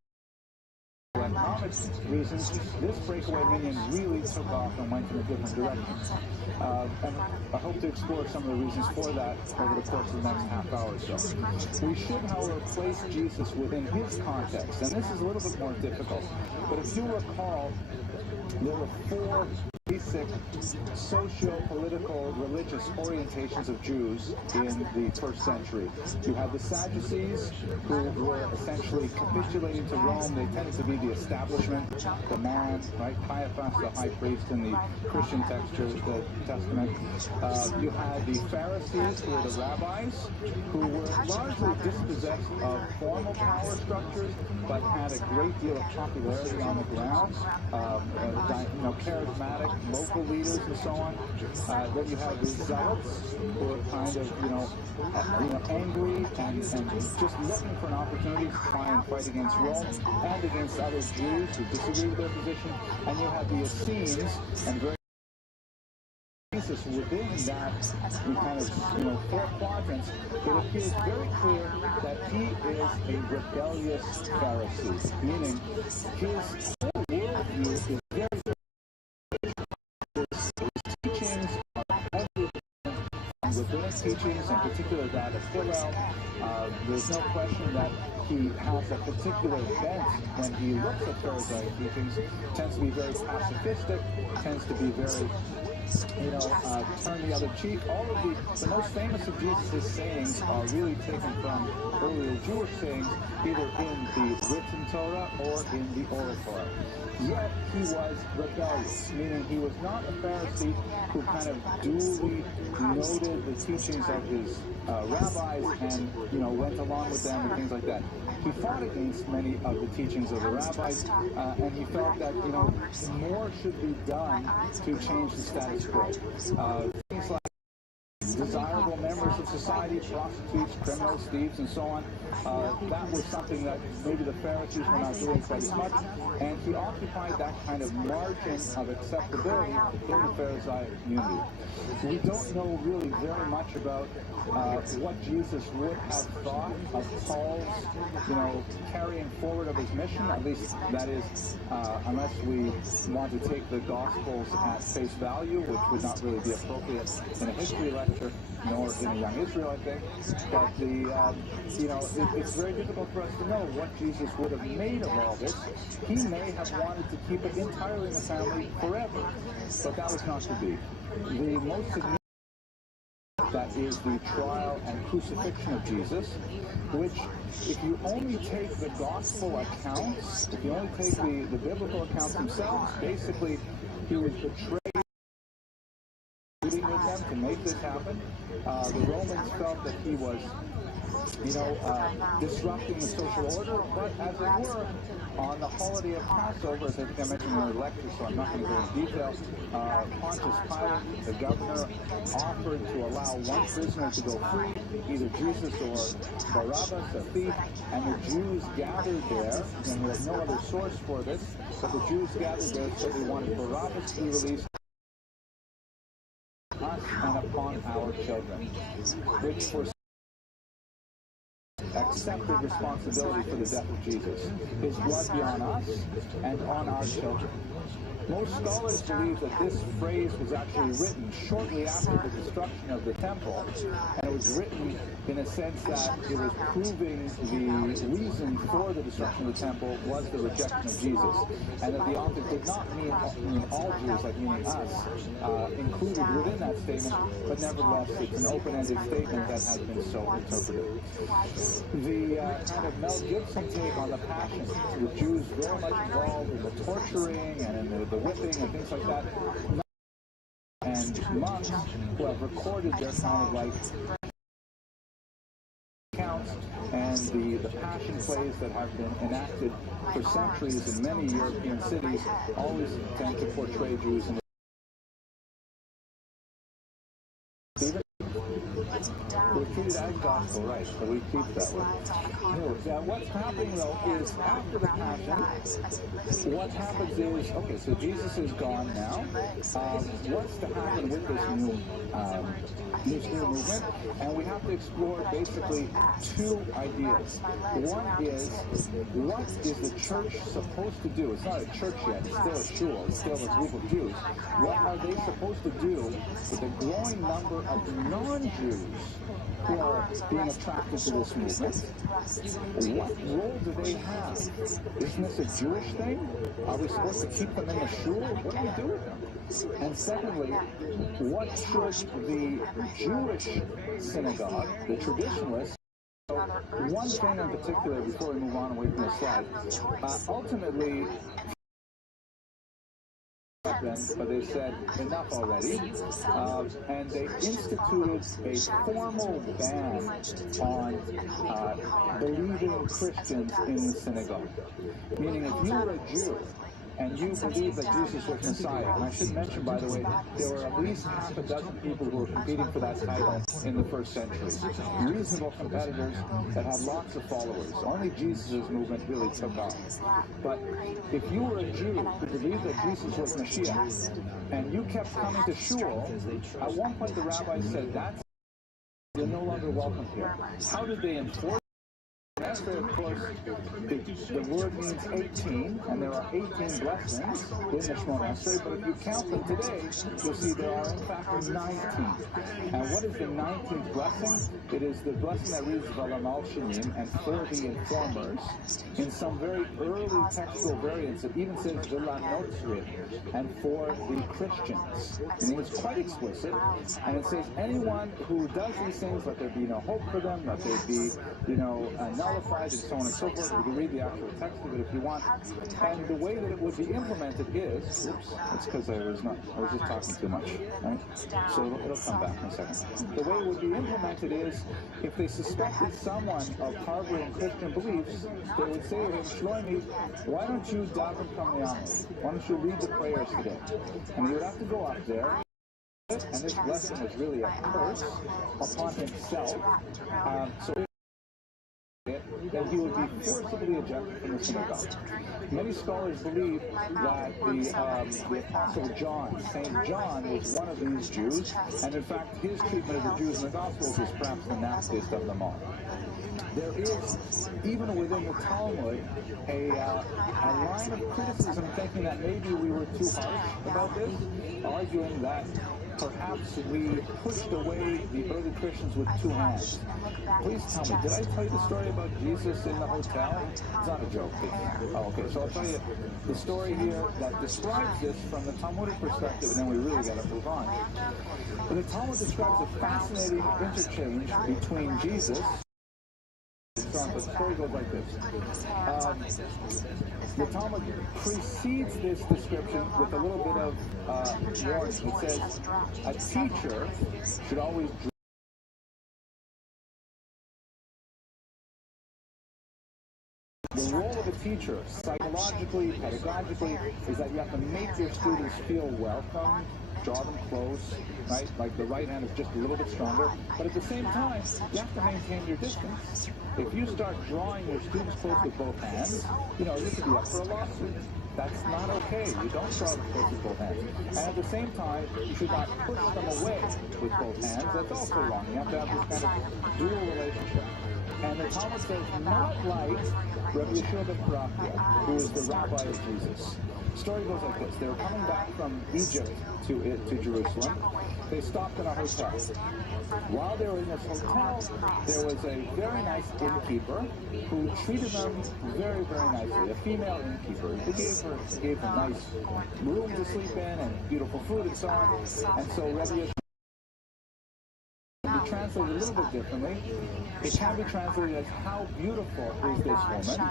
For economic reasons, this breakaway minion really took off and went in a different direction. And I hope to explore some of the reasons for that over the course of the next half hour or so. We should, however, place Jesus within his context, and this is a little bit more difficult. But if you recall, there were 4 basic socio-political, religious orientations of Jews in the 1st century. You had the Sadducees, who were essentially capitulating to Rome. They tended to be the establishment, the man, right? Caiaphas, the high priest in the Christian textures, the Testament. You had the Pharisees, who were the rabbis, who were largely dispossessed of formal power structures, but had a great deal of popularity on the ground. Charismatic local leaders and so on. Then you have the zealots, who are kind of, angry and just looking for an opportunity to try and fight against Rome and against other Jews who disagree with their position. And you have the Essenes, and very Jesus within that kind of 4 quadrants, it appears very clear that he is a rebellious Pharisee, meaning his whole worldview is very rabbinic teachings, in particular that of Hillel. There's no question that he has a particular bent when he looks at Pharisaic teachings. Tends to be very pacifistic, tends to be very turn the other cheek. All of the most famous of Jesus' sayings are really taken from earlier Jewish sayings, either in the written Torah or in the oral Torah. Yet he was rebellious, meaning he was not a Pharisee who kind of duly noted the teachings of his rabbis and went along with them and things like that. He fought against many of the teachings of the rabbis, and he felt that more should be done to change the status quo. Things like desirable members of society, prostitutes, criminals, thieves, and so on. That was something that maybe the Pharisees were not doing quite as much, and he occupied that kind of margin of acceptability in the Pharisaic community. We don't know really very much about what Jesus would have thought of Paul's, carrying forward of his mission. At least that is, unless we want to take the Gospels at face value, which would not really be appropriate in a history lecture, nor in a Young Israel, I think. But it's very difficult for us to know what Jesus would have made of all this. He may have wanted to keep it entirely in the family forever, but that was not to be. The most significant, that is the trial and crucifixion of Jesus, which, if you only take the gospel accounts, if you only take the biblical accounts themselves, basically he was betrayed with them to make this happen. The Romans felt that he was disrupting the social order, but as it were, on the holiday of Passover, as I think I mentioned in our lecture, so I'm not going to go into detail, Pontius Pilate, the governor, offered to allow one prisoner to go free, either Jesus or Barabbas, a thief, and the Jews gathered there, and we have no other source for this, but the Jews gathered there, so they wanted Barabbas to be released us and upon our children, which for accepted responsibility for the death of Jesus. His blood be on us and on our children. Most scholars believe that this phrase was actually written shortly after the destruction of the temple, and it was written in a sense that it was proving the reason for the destruction of the temple was the rejection of Jesus, and that the author did not mean all Jews, like meaning us, included within that statement, but nevertheless it's an open-ended statement that has been so interpreted. The kind of Mel Gibson take on the Passion, with Jews very much involved in the torturing and in the whipping and things like that, and monks who have recorded their kind of like accounts and the Passion plays that have been enacted for centuries in many European cities always tend to portray Jews in we're treated as gospel, right, so we keep that way. Now, what's happening, though, is after the Passion, what happens is, okay, so Jesus is gone now. What's to happen with this new movement? And we have to explore basically two ideas. One is, what is the church supposed to do? It's not a church yet, it's still a shul, it's still a group of Jews. What are they supposed to do with the growing number of non-Jews who are being attracted to this movement? What role do they have? Isn't this a Jewish thing? Are we supposed to keep them in the shul? What do we do with them? And secondly, what should the Jewish synagogue, the traditionalists, one thing in particular before we move on away from this slide, ultimately, but they said enough already, and they instituted a formal ban on believing Christians in the synagogue. Meaning, if you were a Jew and you believe that Jesus was Messiah, and I should mention, by the way, there were at least half a dozen people who were competing for that title in the first century. Reasonable competitors that had lots of followers. Only Jesus' movement really took off. But if you were a Jew who believed that Jesus was Mashiach, and you kept coming to shul, at one point the rabbi said, you're no longer welcome here. How did they enforce? After, of course, the word means 18, and there are 18 blessings in the Shemona Esrei, but if you count them today, you'll see there are, in fact, 19. And what is the 19th blessing? It is the blessing that reads V'alam al Shanim, and for the informers. In some very early textual variants, it even says V'la and for the Christians. And it's quite explicit, and it says anyone who does these things, let there be no hope for them, let there be, nullified, and so on and so forth. You can read the actual text of it if you want. And the way that it would be implemented is, it's because I was just talking too much, right? So it'll come back in a second. The way it would be implemented is, if they suspected someone of harboring Christian beliefs, they would say to him, Shlomi, why don't you daven from the Amos? Why don't you read the prayers today? And he would have to go up there and this blessing was really a curse upon himself. So then he would be forcibly ejected from the synagogue. Many scholars believe that the Apostle John, St. John, was one of these Jews, and in fact his treatment of the Jews in the Gospels is perhaps the nastiest of them all. There is, even within the Talmud, a line of criticism thinking that maybe we were too harsh about this, arguing that perhaps we pushed away the early Christians with two hands. Please tell me, did I tell you the story about Jesus in the hotel? It's not a joke. Oh, okay, so I'll tell you the story here that describes this from the Talmudic perspective, and then we really got to move on. But the Talmud describes a fascinating interchange between Jesus. The story goes like this. The Talmud precedes this description with a little bit of warning. It says, a teacher should always The role of a teacher, psychologically, pedagogically, is that you have to make your students feel welcome, draw them close, right? Like the right hand is just a little bit stronger. But at the same time, you have to maintain your distance. If you start drawing your students close with both hands, you could be up for a lawsuit. That's not okay. You don't draw them close with both hands. And at the same time, you should not push them away with both hands. That's also wrong. You have to have this kind of dual relationship. And the Talmud says, not like Rabbi Yeshua ben Parachia, who is the rabbi of Jesus. The story goes like this. They were coming back from Egypt to Jerusalem. They stopped in a hotel. While they were in this hotel, there was a very nice innkeeper who treated them very, very nicely, a female innkeeper. He gave her a nice room to sleep in and beautiful food and so on. And so Rabbi Yeshua can be translated a little bit differently. It can be translated as, how beautiful is this woman?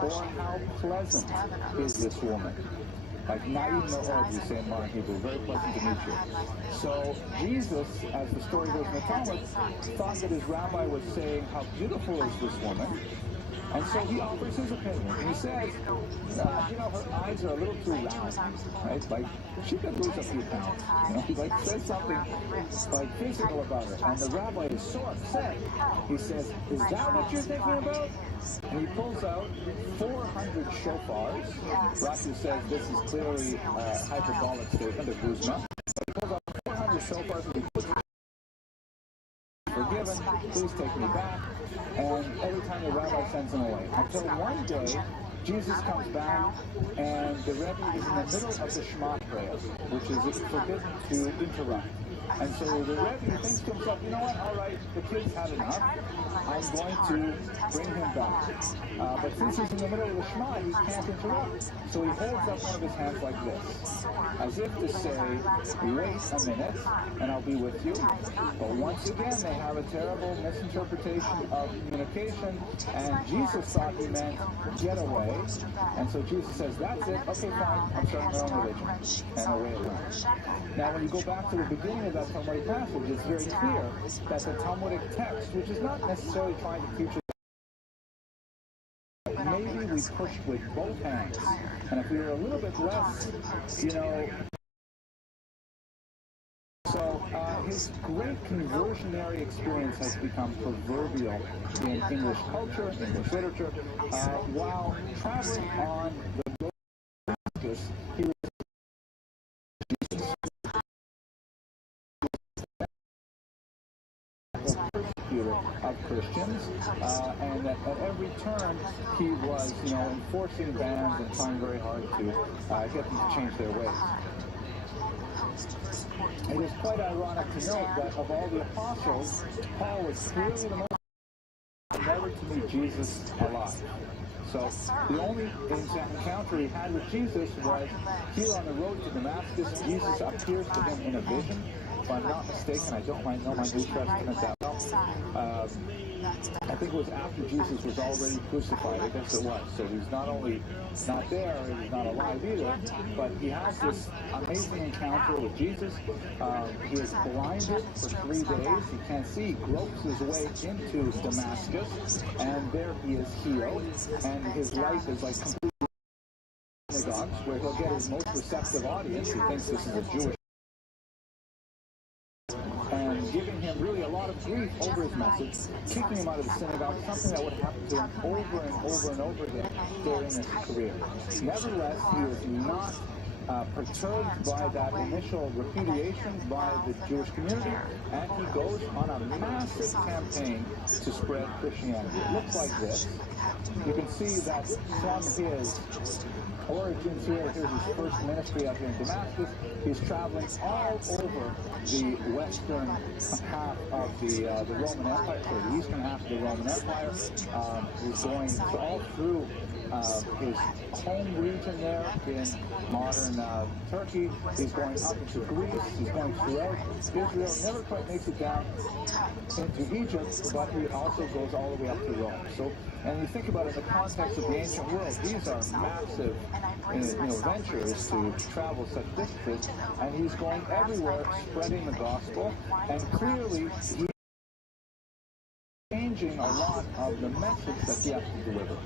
Or how pleasant is this woman? Like Na'im No'od, we say in modern Hebrew, very pleasant to meet you. So Jesus, as the story goes in the Talmud, thought that his rabbi was saying, how beautiful is this woman? And so he offers his opinion. And he says, her eyes are a little too round, right? Like, she could lose a few pounds. He says something like physical about her. And the rabbi is so upset. He says, is that what you're thinking about? And he pulls out 400 shofars. Rashi says this is clearly a hyperbolic statement of Guzma. But he pulls out 400 shofars and he puts forgiven, please take me back. And every time the rabbi sends him away. Until one day, Jesus comes back, and the Rebbe is in the middle of the Shema prayer, which is forbidden to interrupt. And so the Rebbe thinks to himself, you know what, all right, the kid's had enough. I'm going to bring him back. But since he's in the middle of the Shema, he can't interrupt. So he holds up one of his hands like this, as if to say, wait a minute, and I'll be with you. But once again, they have a terrible misinterpretation of communication, and Jesus thought he meant get away. And so Jesus says, that's it, okay, fine, I'm starting my own religion. And away it went. Now, when you go back to the beginning of that Talmudic passage, it's very clear that the Talmudic text, which is not necessarily trying to teach us, maybe we pushed with both hands, and if we were a little bit less, So his great conversionary experience has become proverbial in English culture, English literature. While traveling on the road to Damascus, he was of Christians, and at every turn he was, enforcing bans and trying very hard to get them to change their ways. It is quite ironic to note that of all the apostles, Paul was clearly the most never to meet Jesus alive. So the only encounter he had with Jesus was here on the road to Damascus. Jesus appears to him in a vision. If I'm not mistaken, I don't know my New Testament that well. I think it was after Jesus was already crucified. I guess it was. So he's not only not there, he's not alive either, but he has this amazing encounter with Jesus. He is blinded for 3 days. He can't see. He gropes his way into Damascus, and there he is healed. And his life is like completely synagogues, where he'll get his most receptive audience who thinks this is a Jewish him really a lot of grief over his message, kicking him out of the synagogue, something that would happen to him over and over and over again during his career. Nevertheless, he is not perturbed by that initial repudiation by the Jewish community, and he goes on a massive campaign to spread Christianity. It looks like this. You can see that from his origins here, here's his first ministry out here in Damascus. He's traveling all over the western half of the Roman Empire, so the eastern half of the Roman Empire. He's going all through his home region there in modern Turkey. He's going up into Greece. He's going throughout Israel. Never quite makes it down into Egypt, but he also goes all the way up to Rome. So, and you think about it in the context of the ancient world, these are massive ventures to travel such distances, and he's going everywhere spreading the gospel, and clearly he's changing a lot of the message that he has to deliver.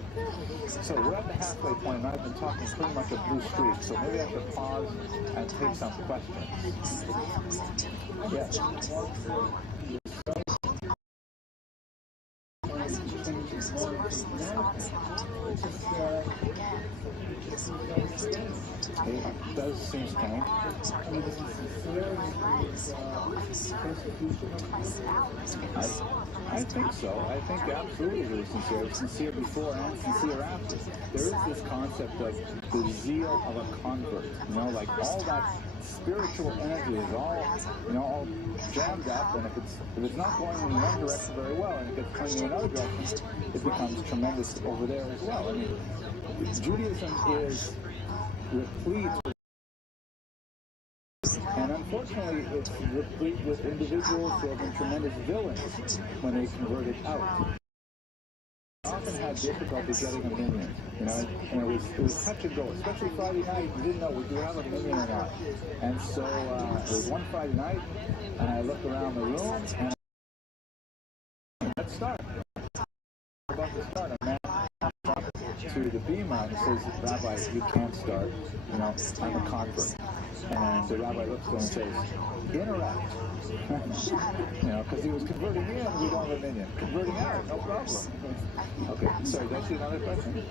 So we're at the halfway point, and I've been talking pretty much a blue streak, so maybe I should pause and take some questions. Yes. It does seem strange. I think so. I think absolutely they're sincere. Sincere before and sincere after. There is this concept of the zeal of a convert. You know, like all that spiritual energy is all jammed up, and if it's not going in one direction very well, and it gets turned in another direction, it becomes tremendous over there as well. I mean, Judaism is replete, and unfortunately, it's replete with individuals who have been tremendous villains when they converted out. Often had difficulty getting a minion, you know, and it was touch and go, especially Friday night. You didn't know, would you have a minion or not? And so it was one Friday night, and I looked around the room, and let's start. About to start, a man to the bema and says, Rabbi, you can't start, you know, I'm a convert. And the rabbi looks at him and says, interact. You know, because he was converting in, we don't have a minion. Converting out, no problem. Okay, sorry, did I see another question?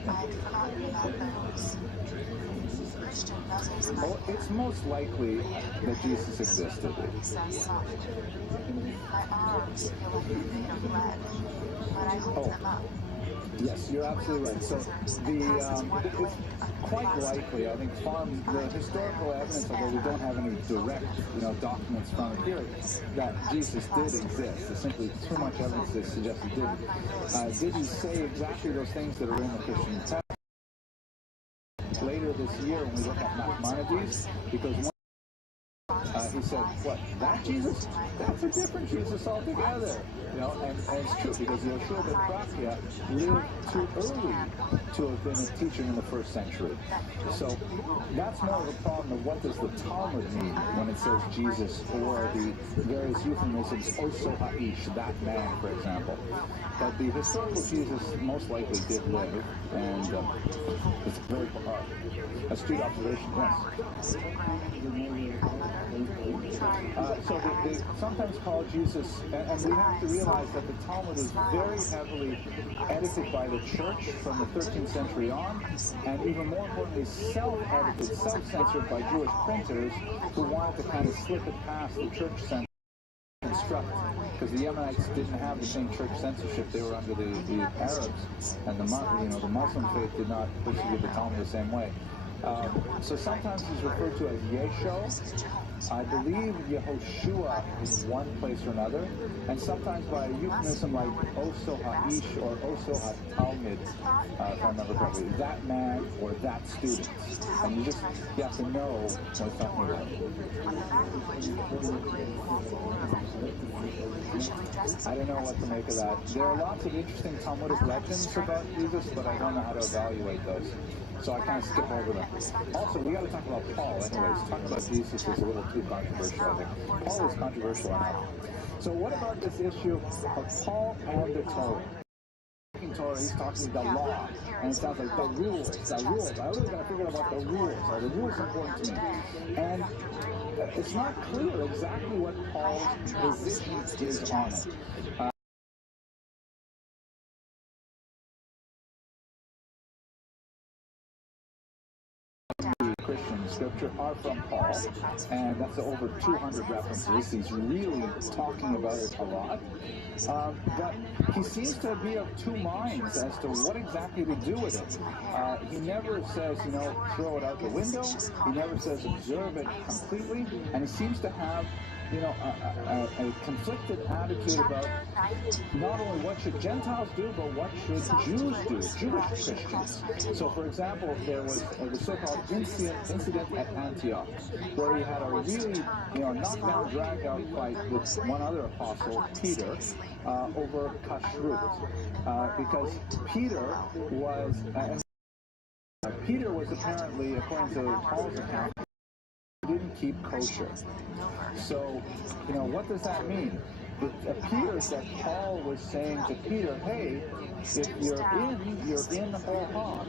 Oh, it's most likely that Jesus existed. Oh. Yes, you're absolutely right. So it's quite likely, I think, from the historical evidence, although we don't have any direct, documents from the period, that Jesus did exist. There's simply too much evidence to suggest he didn't. Did he say exactly those things that are in the Christian text? Later this year, when we look at Maimonides, because he said, what, that Jesus? That's a different Jesus altogether. And it's true, because Yoshua ben Prakhia lived too early to have been a teacher in the 1st century. So that's more of a problem of what does the Talmud mean when it says Jesus, or the various euphemisms, Oso Ha'ish, that man, for example. But the historical Jesus most likely did live, and it's a very astute observation, yes. So they sometimes call Jesus, and we have to realize that the Talmud is very heavily edited by the church from the 13th century on, and even more importantly, self-edited, self-censored by Jewish printers who wanted to kind of slip it past the church censor construct, because the Yemenites didn't have the same church censorship. They were under the Arabs, and the Muslim faith did not persecute the Talmud the same way. So sometimes he's referred to as Yesho. I believe Yehoshua in one place or another, and sometimes by a euphemism like Oso Ha'ish or Oso HaTalmid, if I remember correctly, that man or that student. And you have to know what it's talking about. I don't know what to make of that. There are lots of interesting Talmudic legends about Jesus, but I don't know how to evaluate those. So I kind of skip over them. Also, we got to talk about Paul anyways. Talking about Jesus is a little too controversial, I think. Paul is controversial enough. So what about this issue of Paul and the Torah? Torah, he's talking the law, and it sounds like the rules. I really got to figure out about the rules. Are the rules important to me? And it's not clear exactly what Paul's position is on it. Christian scripture are from Paul, and that's over 200 references. He's really talking about it a lot. But he seems to be of two minds as to what exactly to do with it. He never says, throw it out the window. He never says observe it completely. And he seems to have, a conflicted attitude about not only what should Gentiles do, but what should Jews do, Jewish Christians. So, for example, there was the so-called incident at Antioch, where he had a really, knockdown, drag-out fight with one other apostle, Peter, over kashrut, because Peter was apparently, according to Paul's account, didn't keep kosher. So, what does that mean? It appears that Paul was saying to Peter, hey, if you're in whole hog,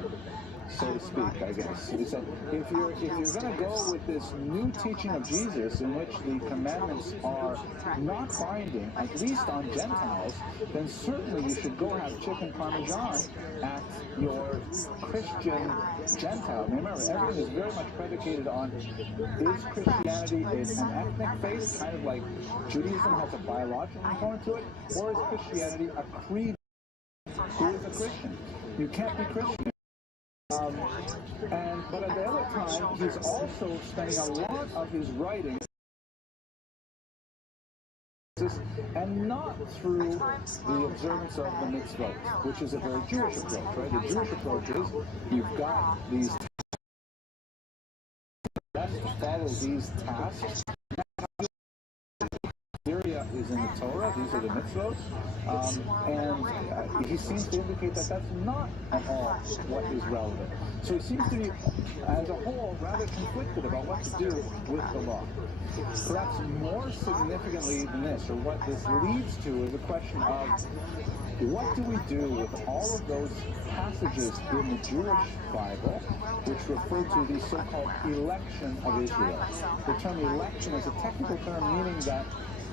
so to speak, I guess. He said, if you're going to go with this new teaching of Jesus in which the commandments are not binding, at least on Gentiles, then certainly you should go have chicken parmesan at your Christian Gentile. Remember, everything is very much predicated on, is Christianity an ethnic faith, kind of like Judaism has a biological component to it, or is Christianity a creed? Who is a Christian? You can't be Christian. But at the other time, he's also spending a lot of his writing, and not through the observance of the mitzvot, which is a very Jewish approach, right? The Jewish approach is you've got these tasks to follow these tasks. Syria is in the Torah, these are the mitzvot, and he seems to indicate that that's not at all what is relevant. So he seems to be, as a whole, rather conflicted about what to do with the law. Perhaps more significantly than this, or what this leads to, is a question of what do we do with all of those passages in the Jewish Bible which refer to the so-called election of Israel. The term election is a technical term meaning that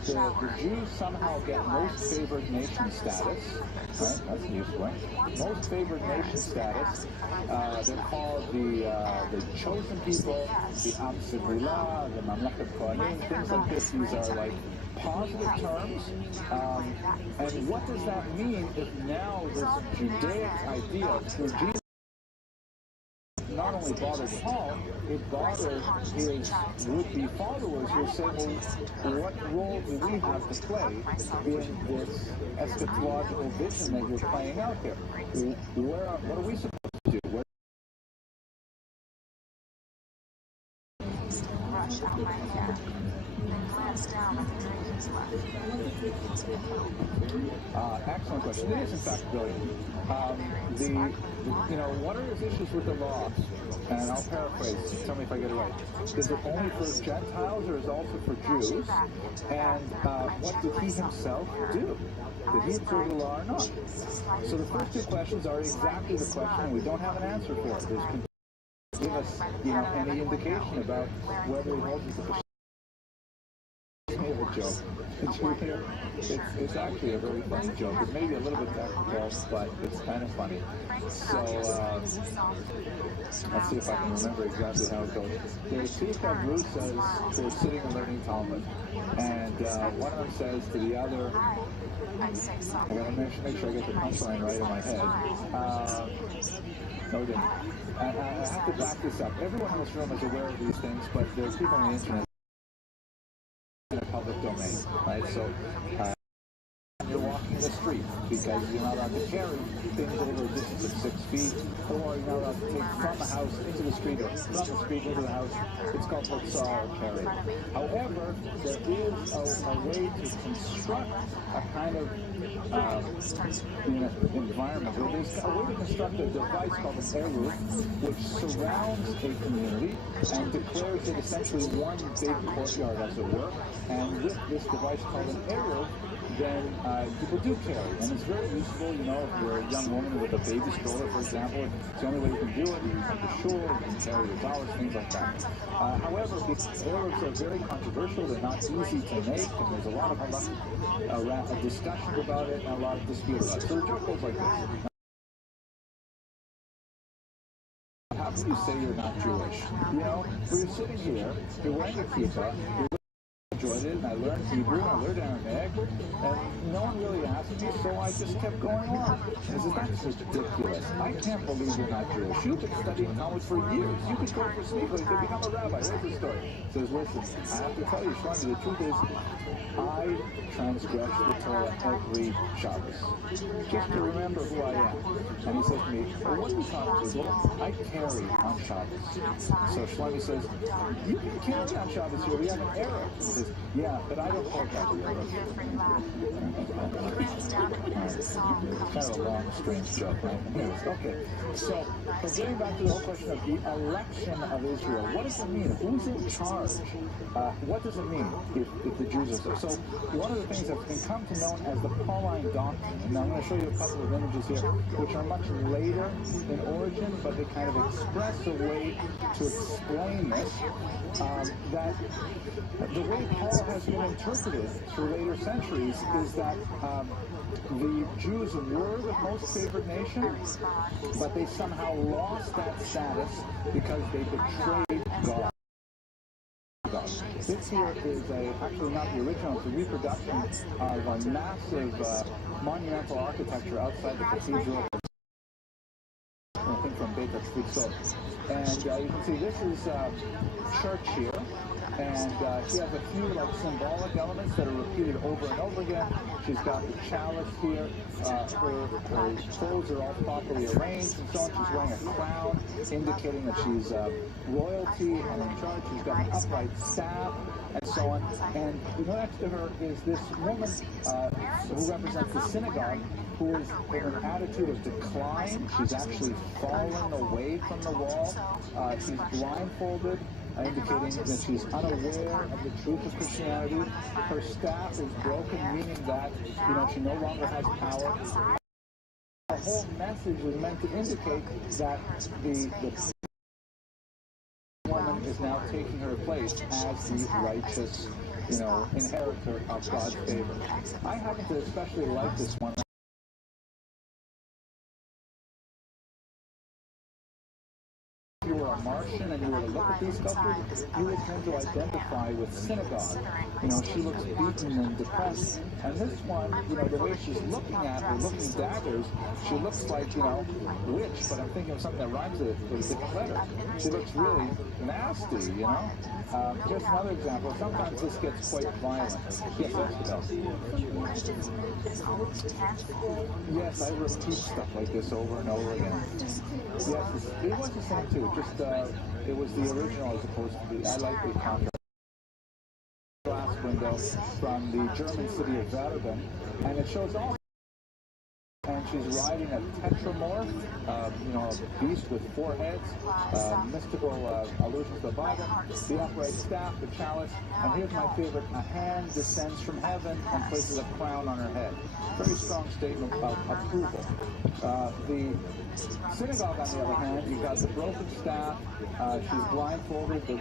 the Jews somehow get most favored nation status, right? That's a useful one. Most favored nation status. They're called the chosen people, the Am Sivula, the Mamleket Kohanim, things like this. These are like positive terms. And what does that mean if now this Judaic idea through Jesus not only bothered Paul, it bothered his would-be followers who say, well, what role do we have to play in this eschatological vision that you're playing out here? What are we supposed to do? Excellent question. It is, in fact, brilliant. What are his issues with the law? And I'll paraphrase. Tell me if I get it right. Is it only for Gentiles or is it also for Jews? And what did he himself do? Did he observe the law or not? So the first two questions are exactly the question, and we don't have an answer for it. Give us, any indication about whether he holds it to the joke. It's actually a very funny joke. It's maybe a little bit technical, but it's kind of funny. So, let's see if I can remember exactly how it goes. There's two Ruth says they're sitting and learning Talmud, and one of them says to the other, I gotta make sure I get the punchline right in my head. No, I have to back this up. Everyone in this room is aware of these things, but there's people on the internet in the public domain, right? So you're walking the street because you're not allowed to carry things over a distance of 6 feet, or you're not allowed to take from the house into the street or from the street into the house. It's called hotzah or carry. However, there is a way to construct a kind of environment. There's a way to construct a device called an eruv, which surrounds a community and declares it essentially one big courtyard, as it were. And with this device called an eruv, then people do do carry, and it's very useful, you know, if you're a young woman with a baby stroller, for example. It's the only way you can do it. You can make the shul, you can carry your towels, things like that. However, the Arabs are very controversial. They're not easy to make, and there's a lot of discussions about it and a lot of dispute about it. So the joke goes like this. How can you say you're not Jewish? You know, we're sitting here, you're wearing a kippah, I enjoyed it, and I learned Hebrew, and I learned Aramaic, and no one really asked me, so I just kept going on. I said, that's ridiculous. I can't believe you're not Jewish. You've been studying Talmud for years. You could go for sneakers, you could become a rabbi. Here's the story. He says, listen, I have to tell you, Shlomi, the truth is, I transgress the Torah every Shabbos, just to remember who I am. And he says to me, well, what are you talking about? Well, I carry on Shabbos. So Shlomi says, you can carry on Shabbos, we have an error. He says, yeah, but I don't hold that error. Kind of a long, strange joke, right? Anyways, okay. So getting back to the whole question of the election of Israel, what does it mean? Who's in charge? What does it mean if the Jews are there? So one of the things that's been come to known as the Pauline doctrine, and I'm going to show you a couple of images here, which are much later in origin, but they kind of express a way to explain this, that the way Paul has been interpreted through later centuries is that the Jews were the most favored nation, but they somehow lost that status because they betrayed God. This here is actually not the original, it's a reproduction of a massive monumental architecture outside the cathedral, I think from Baker Street. So, and you can see this is church here, and she has a few like symbolic elements that are repeated over and over again. She's got the chalice here, her clothes are all properly arranged and so on. She's wearing a crown, indicating that she's royalty and in charge. She's got an upright staff and so on. And next to her is this woman who represents the synagogue, who is in an attitude of decline. She's actually fallen away from the wall. She's blindfolded, indicating that she's unaware of the truth of Christianity. Her staff is broken, meaning that, she no longer has power. The whole message is meant to indicate that the woman is now taking her place as the righteous, inheritor of God's favor. I happen to especially like this one. If you were a Martian and you were to look at these sculptures, you would tend to identify with synagogue. She looks beaten and depressed. And this one, the way she's looking at her, looking daggers, she looks like, witch, but I'm thinking of something that rhymes with the letter. She looks really nasty, Here's another example. Sometimes this gets quite violent. Yes, yes, I repeat stuff like this over and over again. Yes, it was the same too. Just it was the original as opposed to the. I like the contrast. Glass window from the German city of ViralRabbi, and it shows all. And she's riding a tetramorph, a beast with four heads, mystical allusions to the Bible, the upright staff, the chalice, and here's my favorite, a hand descends from heaven and places a crown on her head. Very strong statement of approval. The synagogue, on the other hand, you've got the broken staff, she's blindfolded, the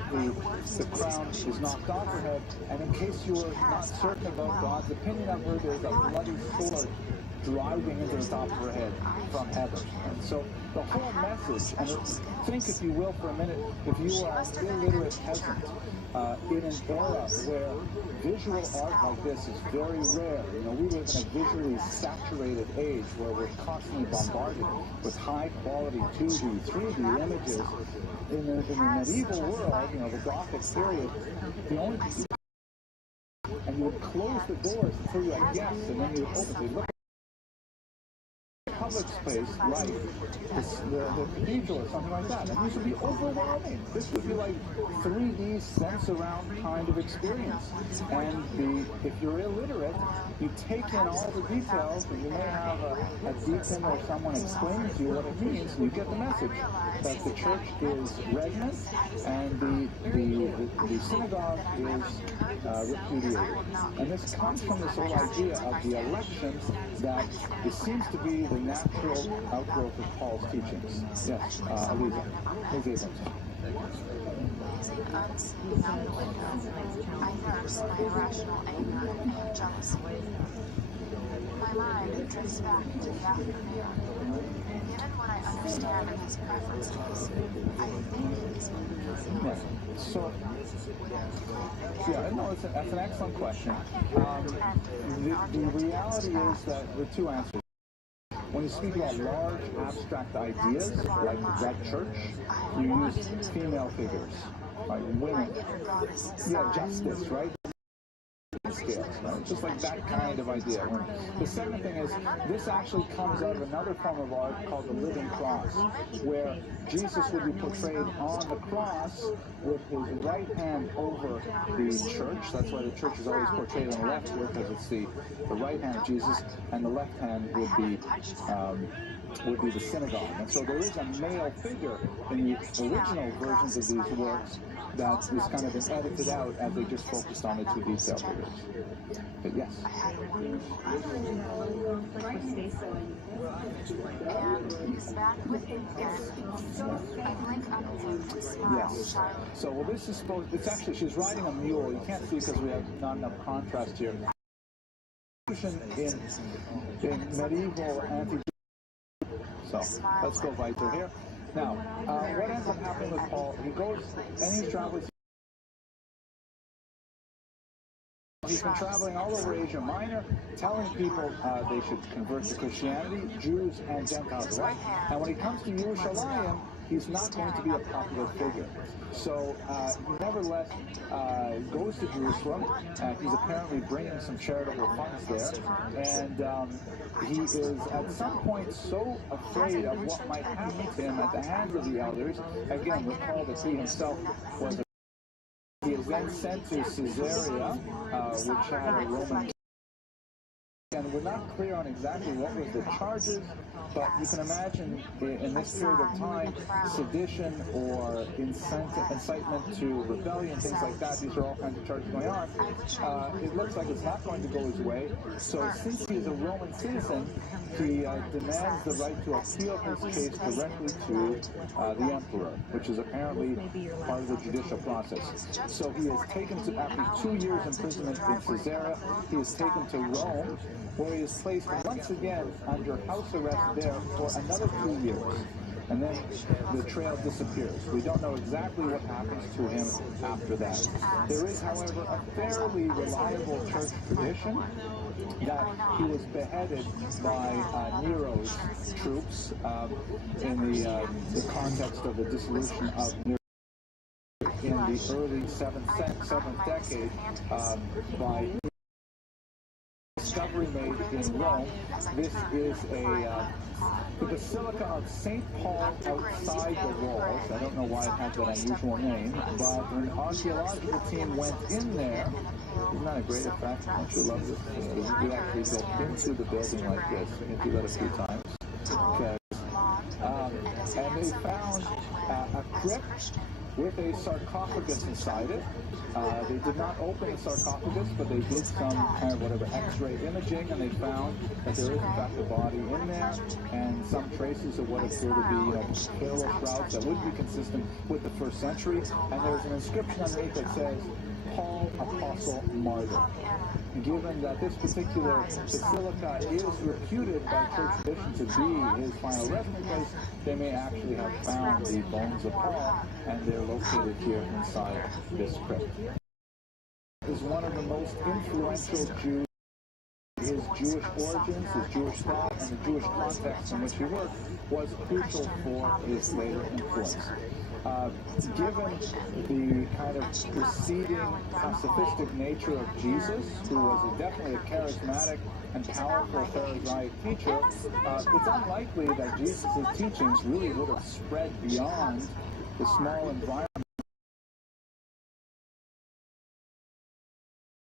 crown is knocked off her head, and in case you were not certain about God's opinion of her, there's a bloody sword driving into the top of her head from heaven. And so the whole message, and think, if you will, for a minute, if you are an illiterate peasant in an era where visual art like this is very rare. We live in a visually saturated age where we're constantly bombarded with high-quality 2D, 3D images. In the medieval world, the Gothic period, the only and you would close the doors until you had guests, and then you would open. So you look public space like the cathedral or something like that. And this would be overwhelming. This would be like 3D sense around kind of experience. And if you're illiterate, you take in all the details, and you may have a deacon or someone explaining to you what it means, and you get the message that the church is regnant and the synagogue is repudiated. And this comes from this whole idea of the elections, that it seems to be the natural outgrowth of Paul's teachings. Yes, Aliza. Ms. Abrams. I nurse my irrational anger and jealousy. My mind drifts back to the afternoon. Even when I understand his preferences, I think he's uneasy. Yes. So, yeah, no, that's an excellent question. The reality is that there are two answers. When you speak about large abstract ideas, like that church, you use female figures, like women. Yeah, justice, right? Scales, right? Just like that kind of idea. The second thing is, this actually comes out of another form of art called the living cross, where Jesus would be portrayed on the cross with his right hand over the church. That's why the church is always portrayed on the left, because it's the right hand of Jesus, and the left hand would be the synagogue. And so there is a male figure in the original versions of these works that is kind of been edited out as they just focused on the two detail figures. But yes. And he's back with me again. I blink unmoved and smile shyly. So, well, this is supposed, it's actually, she's riding a mule. You can't see because we have not enough contrast here. In medieval anti. So, let's go right to here. Now, what ends up happening with Paul? He goes and he's traveling. He's been traveling all over Asia Minor, telling people they should convert to Christianity, Jews and Gentiles alike. And when he comes to Yerushalayim, he's not going to be a popular figure. So he nevertheless goes to Jerusalem. He's apparently bringing some charitable funds there. And he is at some point so afraid of what might happen to him at the hands of the elders. Again, recall that he himself was he is then sent to Caesarea, which had a Roman. And we're not clear on exactly what was the charges, but you can imagine in this period of time, sedition or incitement to rebellion, things like that. These are all kinds of charges going on. It looks like it's not going to go his way. So since he's a Roman citizen, he demands the right to appeal his case directly to the emperor, which is apparently part of the judicial process. So he is taken to, after 2 years imprisonment in Caesarea, he is taken to Rome, where he is placed once again under house arrest there for another 2 years. And then the trail disappears. We don't know exactly what happens to him after that. There is, however, a fairly reliable church tradition that he was beheaded by Nero's troops in the context of the dissolution of Nero in the early 7th decade by discovery made in Rome. This is the Basilica of St. Paul outside the walls. I don't know why it has that unusual name, but an archaeological team went in there. Isn't that a great effect? Don't you love this? We actually go into the building like this. We can do that a few times. Okay. And they found a crypt with a sarcophagus inside it. They did not open the sarcophagus, but they did some kind of whatever X-ray imaging, and they found that there is in fact a body in there, and some traces of what appear to be, burial shrouds that would be consistent with the 1st century. And there's an inscription underneath that says, Paul, Apostle, Martyr. Given that this particular basilica is reputed by church tradition to be his final resting place, they may actually have found the bones of Paul, and they're located here inside this crypt. Is one of the most influential Jews. His Jewish origins, his Jewish thought, and the Jewish context in which he worked was crucial for his later influence. given the kind of preceding pacifistic nature of Jesus, who was definitely a charismatic and powerful Pharisaic teacher, it's unlikely that Jesus' teachings really would have spread beyond the small environment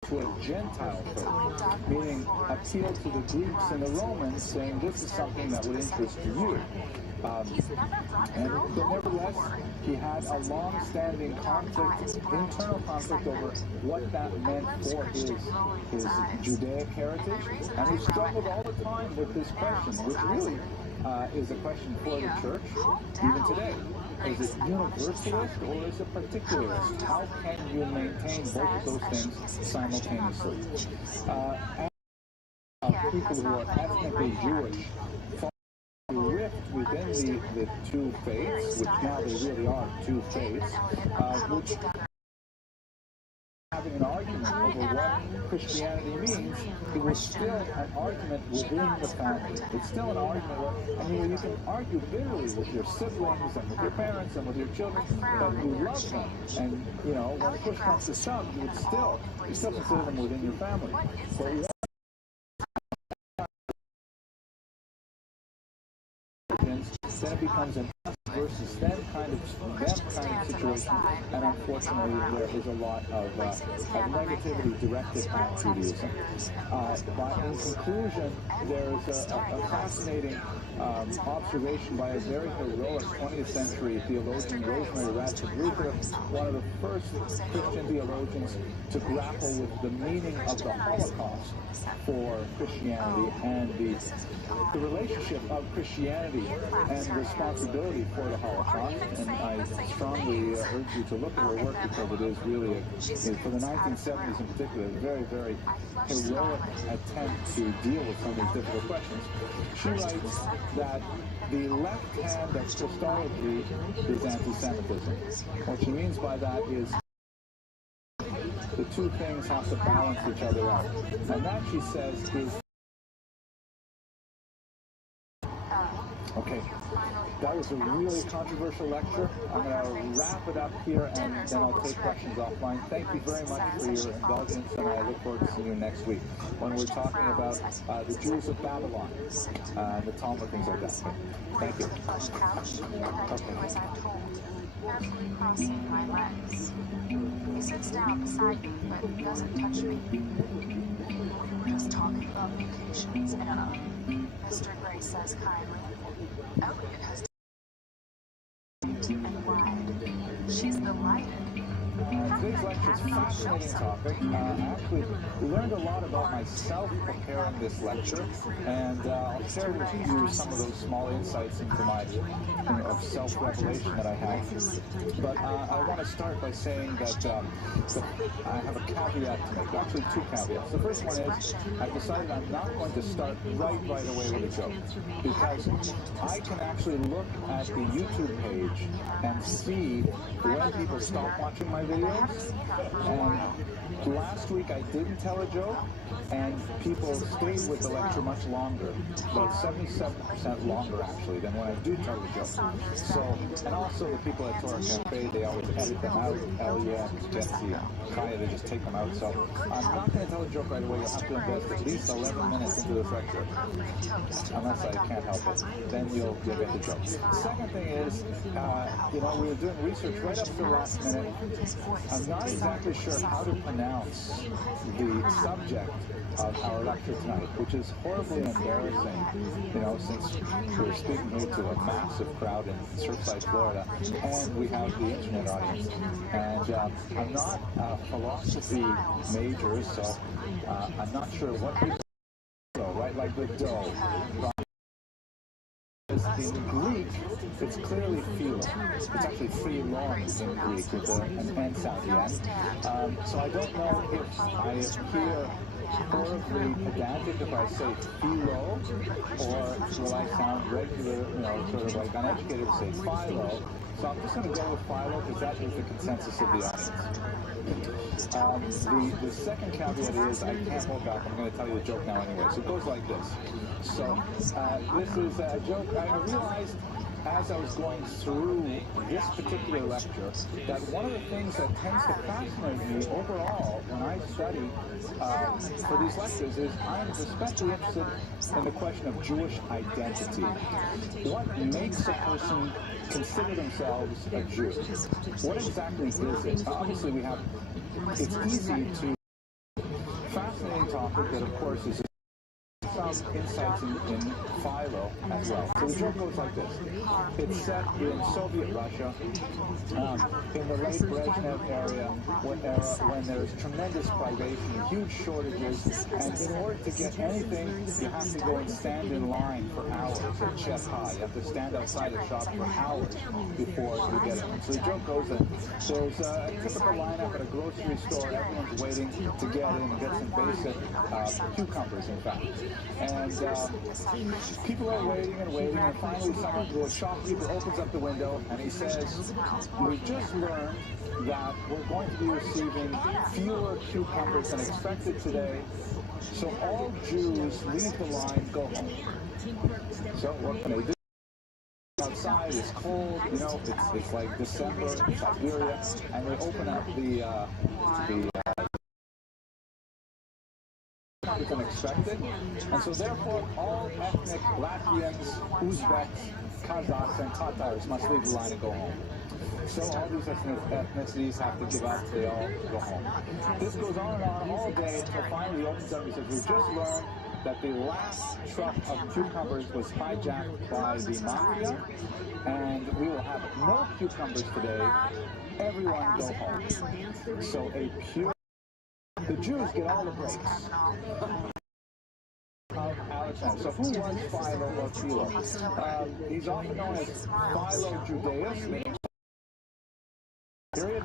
to a Gentile faith, meaning appeal to the Greeks and the Romans, saying this is something that would interest you. But nevertheless, he had a long-standing conflict, internal conflict over what that meant for his Judaic heritage, and he struggled all the time with this question, which really is a question for the church even today. Is it universalist or is it particularist? How can you maintain both of those things simultaneously? And people who are ethnically Jewish fall into the rift within the two faiths, which now they really are two faiths, which having an argument over what Christianity means, it was still an argument within the family. It's still an argument where, and you can argue bitterly with your siblings and with your parents and with your children, but you love them. And, when push comes to shove, you still consider them within your family. But then it becomes an us versus them kind of situation, and unfortunately there is a lot of negativity directed at Judaism. But in conclusion, there's a fascinating observation by a very heroic 20th century theologian, Luther, one of the first Christian theologians to grapple with the meaning of the Holocaust for Christianity and the relationship of Christianity and responsibility for the Holocaust. And I strongly urge you to look at her work because it is really, for the 1970s in particular, a very, very heroic attempt to deal with some of these difficult questions. She writes that the left hand of Christology is anti-Semitism. What she means by that is the two things have to balance each other out. And that, she says, is... Okay, that was a really controversial lecture. I'm going to wrap it up here, and then I'll take questions offline. Thank you very much for your indulgence, and I look forward to seeing you next week when we're talking about the Jews of Babylon, the Talmud, things like that. Thank you. Carefully crossing my legs. He sits down beside me, but doesn't touch me. We're just talking about vacations, Anna. Mr. Gray says kindly. Elliot has and wide. She's delighted. Today's lecture is a fascinating topic. Actually, we learned a lot about myself preparing this lecture, and I'll share with you some of those small insights into my self-revelation that I have. But I want to start by saying that I have a caveat to make. Actually, two caveats. The first one is I've decided I'm not going to start right away with a joke, because I can actually look at the YouTube page and see when people stop watching my videos. And last week I didn't tell a joke, and people stayed with the lecture much longer, about 77% longer actually than when I do tell the joke. So, and also the people at Torah Cafe, they always edit them out. Elia, Jesse, and Kaya, they just take them out. So I'm not going to tell a joke right away. You'll have to invest at least 11 minutes into this lecture, unless I can't help it. Then you'll get the joke. The second thing is, we were doing research right up to the last minute. I'm not exactly sure how to pronounce the subject of our lecture tonight, which is horribly embarrassing, since we're speaking here to a massive crowd in Surfside, Florida, and we have the internet audience. And I'm not a philosophy major, so I'm not sure what people right, like the dough. In Greek, it's clearly philo. It's actually philon in Greek with an N sound at the end. So I don't know if I appear horribly pedantic if I say philo, or will I sound regular, sort of like uneducated to say philo. So I'm just going to go with philo because that is the consensus of the audience. The second caveat is I can't hold back. I'm going to tell you the joke now anyway. So it goes like this. So this is a joke. I realized as I was going through this particular lecture, that one of the things that tends to fascinate me overall when I study for these lectures is I'm especially interested in the question of Jewish identity. What makes a person consider themselves a Jew? What exactly is it? Obviously, it's easy to, fascinating topic that, of course, is some insights in Philo as well. So the joke goes like this. It's set in Soviet Russia, in the late Brezhnev era, when there's tremendous privation, huge shortages, and in order to get anything, you have to go and stand in line for hours at Chekha. You have to stand outside a shop for hours before you get it. So the joke goes that there's a typical lineup at a grocery store. Everyone's waiting to get in and get some basic cucumbers, in fact. And people are waiting, and finally the shopkeeper opens up the window and he says, "We've just learned that we're going to be receiving fewer cucumbers than expected today, so all Jews leave the line, go home." So what can they do? Outside, it's cold, it's like December in Siberia, and they open up the unexpected, and so therefore all ethnic Latvians, Uzbeks, Kazakhs, and Tatars must leave the line and go home. So all these ethnicities have to give up, they all go home. This goes on and on all day until finally he opens up and says, "We've just learned that the last truck of cucumbers was hijacked by the mafia, and we will have no cucumbers today. Everyone go home." So the Jews get all the breaks. Alexander. So who was Philo or Philo? He's often known as Philo Judaeus, meaning period.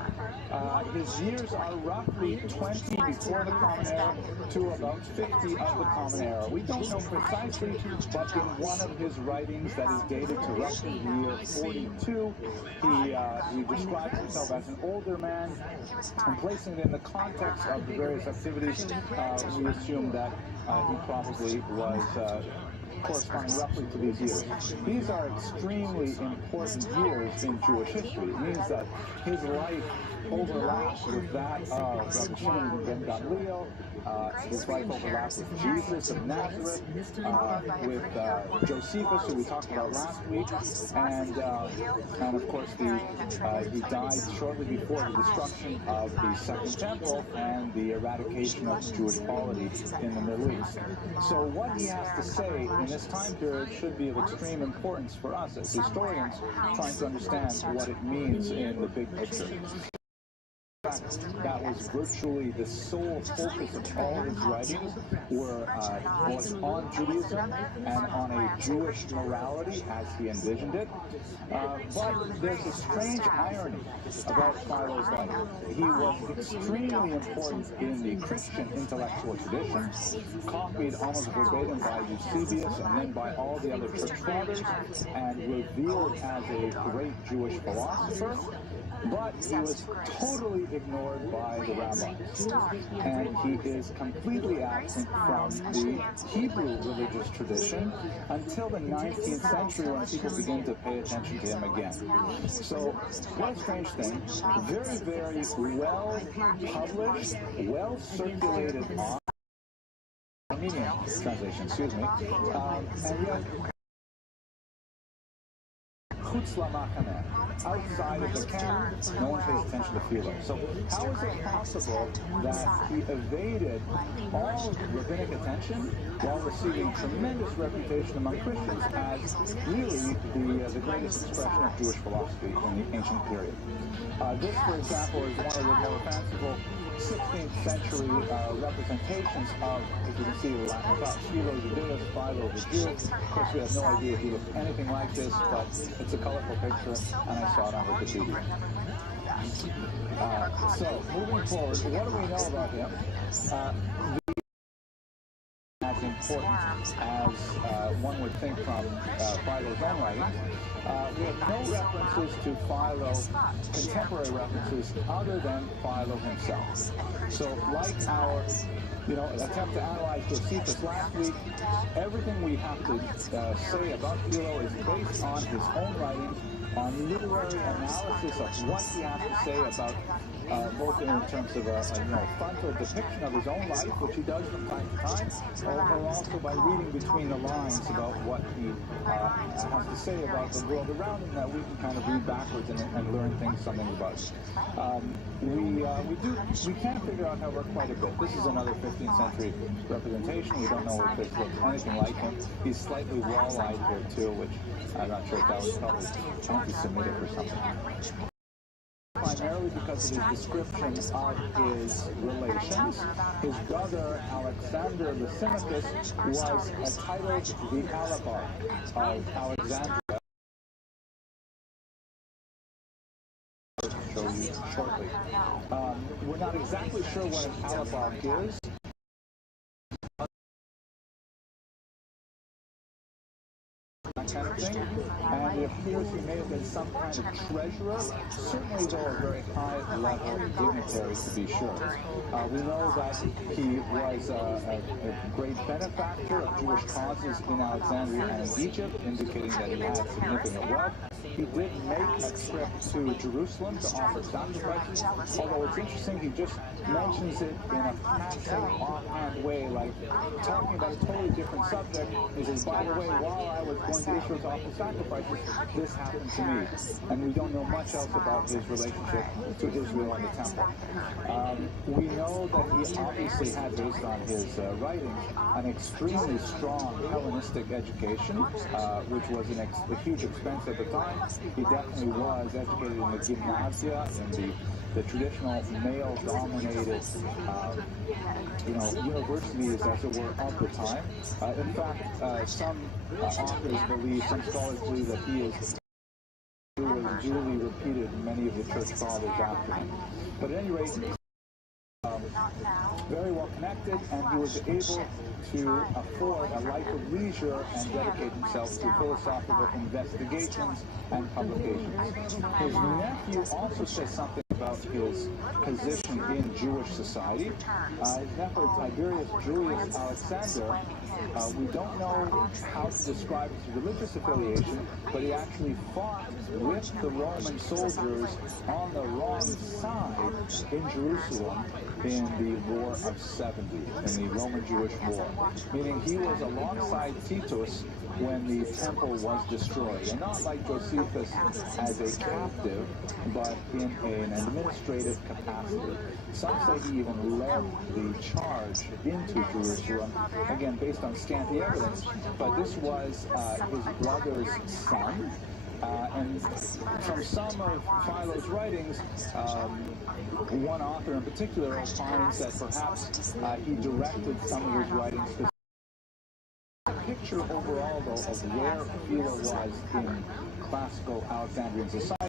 His years are roughly 20 before the Common Era to about 50 of the Common Era. We don't know precisely, but in one of his writings that is dated to roughly the year 42, he describes himself as an older man, and placing it in the context of the various activities, we assume that he probably was corresponding roughly to these years. These are extremely important years in Jewish history. It means that his life overlaps with that of Rabbi Shimon ben Gamliel, his life overlaps with Jesus of Nazareth, with Josephus, who we talked about last week, and of course he died shortly before the destruction of the Second Temple and the eradication of Jewish polity in the Middle East. So what he has to say in this time period should be of extreme importance for us as historians trying to understand what it means in the big picture. In fact, that was virtually the sole focus of all his writings was on Judaism and on a Jewish morality as he envisioned it. But there's a strange irony about Philo's life. He was extremely important in the Christian intellectual tradition, copied almost verbatim by Eusebius and then by all the other church fathers, and revered as a great Jewish philosopher. But he was totally ignored by the rabbis, and he is completely absent from the Hebrew religious tradition until the 19th century when people begin to pay attention to him again. So, what a strange thing. Very, very well published, well circulated on Armenian translation, excuse me, and yet outside of the camp, no one pays attention to Philo. So how is it possible that he evaded all rabbinic attention while receiving tremendous reputation among Christians as really the greatest expression of Jewish philosophy in the ancient period? This, for example, is one of the more fanciful 16th century representations of, as you can see, the Latin about Philo Judaeus, Philo the Jew. Of course, we have no idea if he looked anything like this, but it's a colorful picture, and I saw it on Wikipedia. So, moving forward, what do we know about him? As in important as one would think from Philo's own writings. We have no references to Philo, contemporary references, other than Philo himself. So, like our attempt to analyze Josephus last week, everything we have to say about Philo is based on his own writings, on literary analysis of what he has to say about both in terms of a frontal depiction of his own life, which he does from time to time, or also by reading between the lines about what he has to say about the world around him, that we can kind of read backwards and learn something about it. We can figure out, however, quite a bit. This is another 15th century representation. We don't know if this looks anything like him. He's slightly wall-eyed here too, which I'm not sure if that was probably anti-Semitic or something. Primarily because of his description of his relations. His brother, Alexander Lysimachus, was titled the Alabar of Alexandria. I'll show you shortly. We're not exactly sure what an Alabar is. That kind of thing, and it appears he may have been some kind of treasurer, certainly though a very high-level dignitary to be sure. We know that he was a great benefactor of Jewish causes in Alexandria and in Egypt, indicating that he had significant wealth. He did make a trip to Jerusalem to offer sacrifices, although it's interesting, he just mentions it in a passing, offhand way, like talking about a totally different subject. He says, by the way, while I was going to Israel to offer sacrifices, this happened to me. And we don't know much else about his relationship to Israel and the temple. We know that he obviously had, based on his writings, an extremely strong Hellenistic education, which was a huge expense at the time. He definitely was educated in the gymnasia, in the traditional male-dominated, universities, as it were, of the time. In fact, some authors believe, some scholars believe that he is duly repeated many of the church fathers after him. But at any rate, very well connected, and he was able to afford a life of leisure and dedicate himself to philosophical investigations and publications. His nephew also says something about his position in Jewish society. His nephew, Tiberius Julius Alexander, we don't know how to describe his religious affiliation, but he actually fought with the Roman soldiers on the wrong side in Jerusalem in the War of 70, in the Roman-Jewish War, meaning he was alongside Titus when the temple was destroyed, and not like Josephus as a captive, but in an administrative capacity. Some say he even led the charge into Jerusalem, again based on scanty evidence, but this was his brother's son. And from some of Philo's writings, one author in particular finds that perhaps he directed some of his writings to the picture overall, though, of where Philo was in classical Alexandrian society.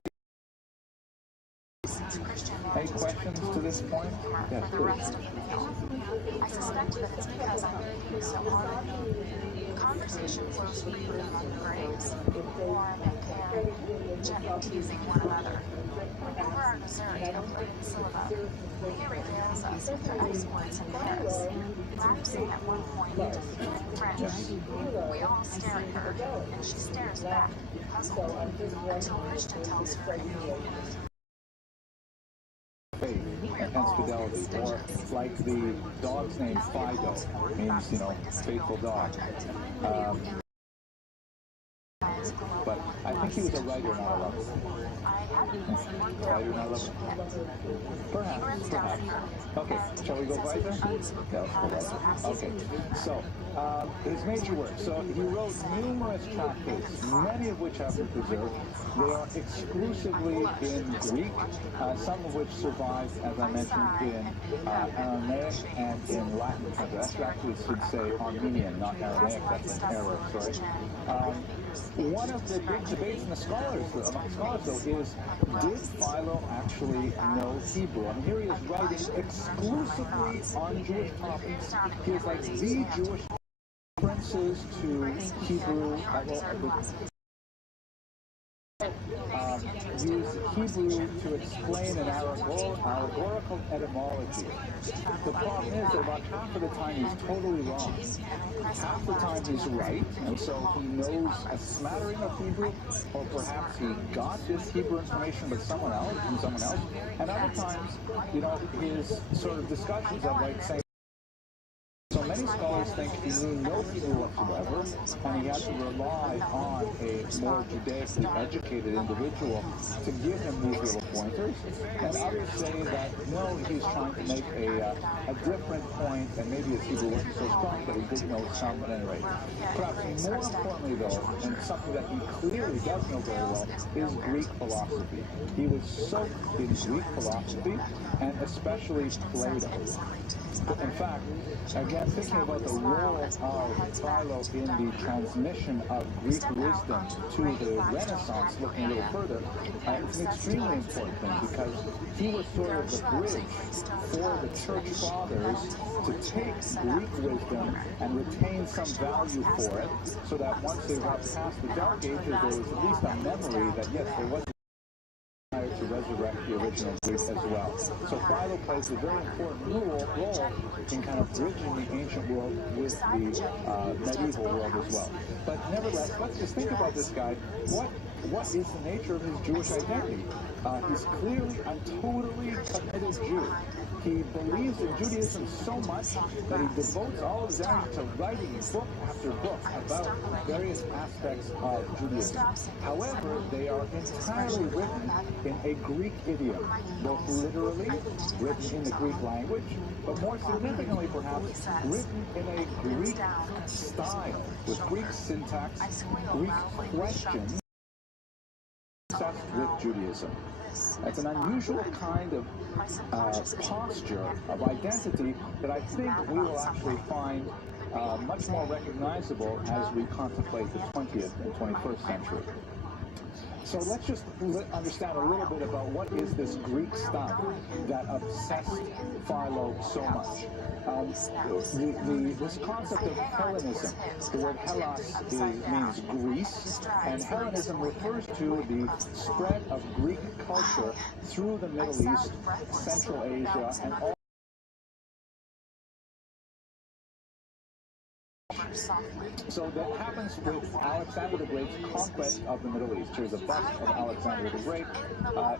Any questions to this point? Yes, please. I suspect that it's because I'm so hard. Conversation flows freely among the brains, warm and caring, gently teasing one another. Over our dessert in a plain syllabub, he regales us with her exploits in Paris, lapsing at one point into fluent French. We all stare at her, and she stares back, puzzled, until Christian tells her faith and fidelity, or like the dog's name Fido, means, faithful dog. But I think he was a writer, not a lover. Writer, not a lover? Perhaps. Okay, shall we go right there? Yeah, let's go right there. Okay, so his major work. So he wrote numerous tractates, many of which have been preserved. They are exclusively in Greek, some of which survive, as I mentioned, in Aramaic and in Latin. Actually, should say Armenian, not Aramaic. That's an error, sorry. One of the big debates among scholars, though, is, did Philo actually know Hebrew? And here he is writing exclusively on Jewish topics. He is like the Jewish references to Hebrew, use Hebrew to explain an allegorical etymology. The problem is that about half of the time he's totally wrong. Half the time he's right, and so he knows a smattering of Hebrew, or perhaps he got this Hebrew information from someone else, and other times, his sort of discussions of like saying, so many scholars think he knew no Hebrew whatsoever, and he had to rely on a more Judaically educated individual to give him these little pointers. And others say that, no, he's trying to make a different point, and maybe his Hebrew wasn't so strong, but he did know some at any rate. Perhaps more importantly, though, and something that he clearly does know very well, is Greek philosophy. He was soaked in Greek philosophy, and especially Plato. In fact, again, thinking about the role of Philo in the transmission of Greek wisdom to the Renaissance, looking a little further, it's an extremely important thing because he was sort of the bridge for the church fathers to take Greek wisdom and retain some value for it, so that once they got past the Dark Ages, there was at least a memory that, yes, there was to resurrect the original Greek as well. So Philo plays a very important role in kind of bridging the ancient world with the medieval world as well. But nevertheless, let's just think about this guy. What is the nature of his Jewish identity? He's clearly a totally committed Jew. He believes in Judaism so much that he devotes all of his energy to writing book after book about various aspects of Judaism. However, they are entirely written in a Greek idiom, both literally, written in the Greek language, but more significantly perhaps, written in a Greek style, with Greek syntax, Greek questions, obsessed with Judaism. It's an unusual kind of posture of identity that I think we will actually find much more recognizable as we contemplate the 20th and 21st century. So let's just understand a little bit about what is this Greek stuff that obsessed Philo so much. This concept of Hellenism, the word Hellas means Greece, and Hellenism refers to the spread of Greek culture through the Middle East, Central Asia, and all. So that happens with Alexander the Great's conquest of the Middle East. Here's a bust of Alexander the Great.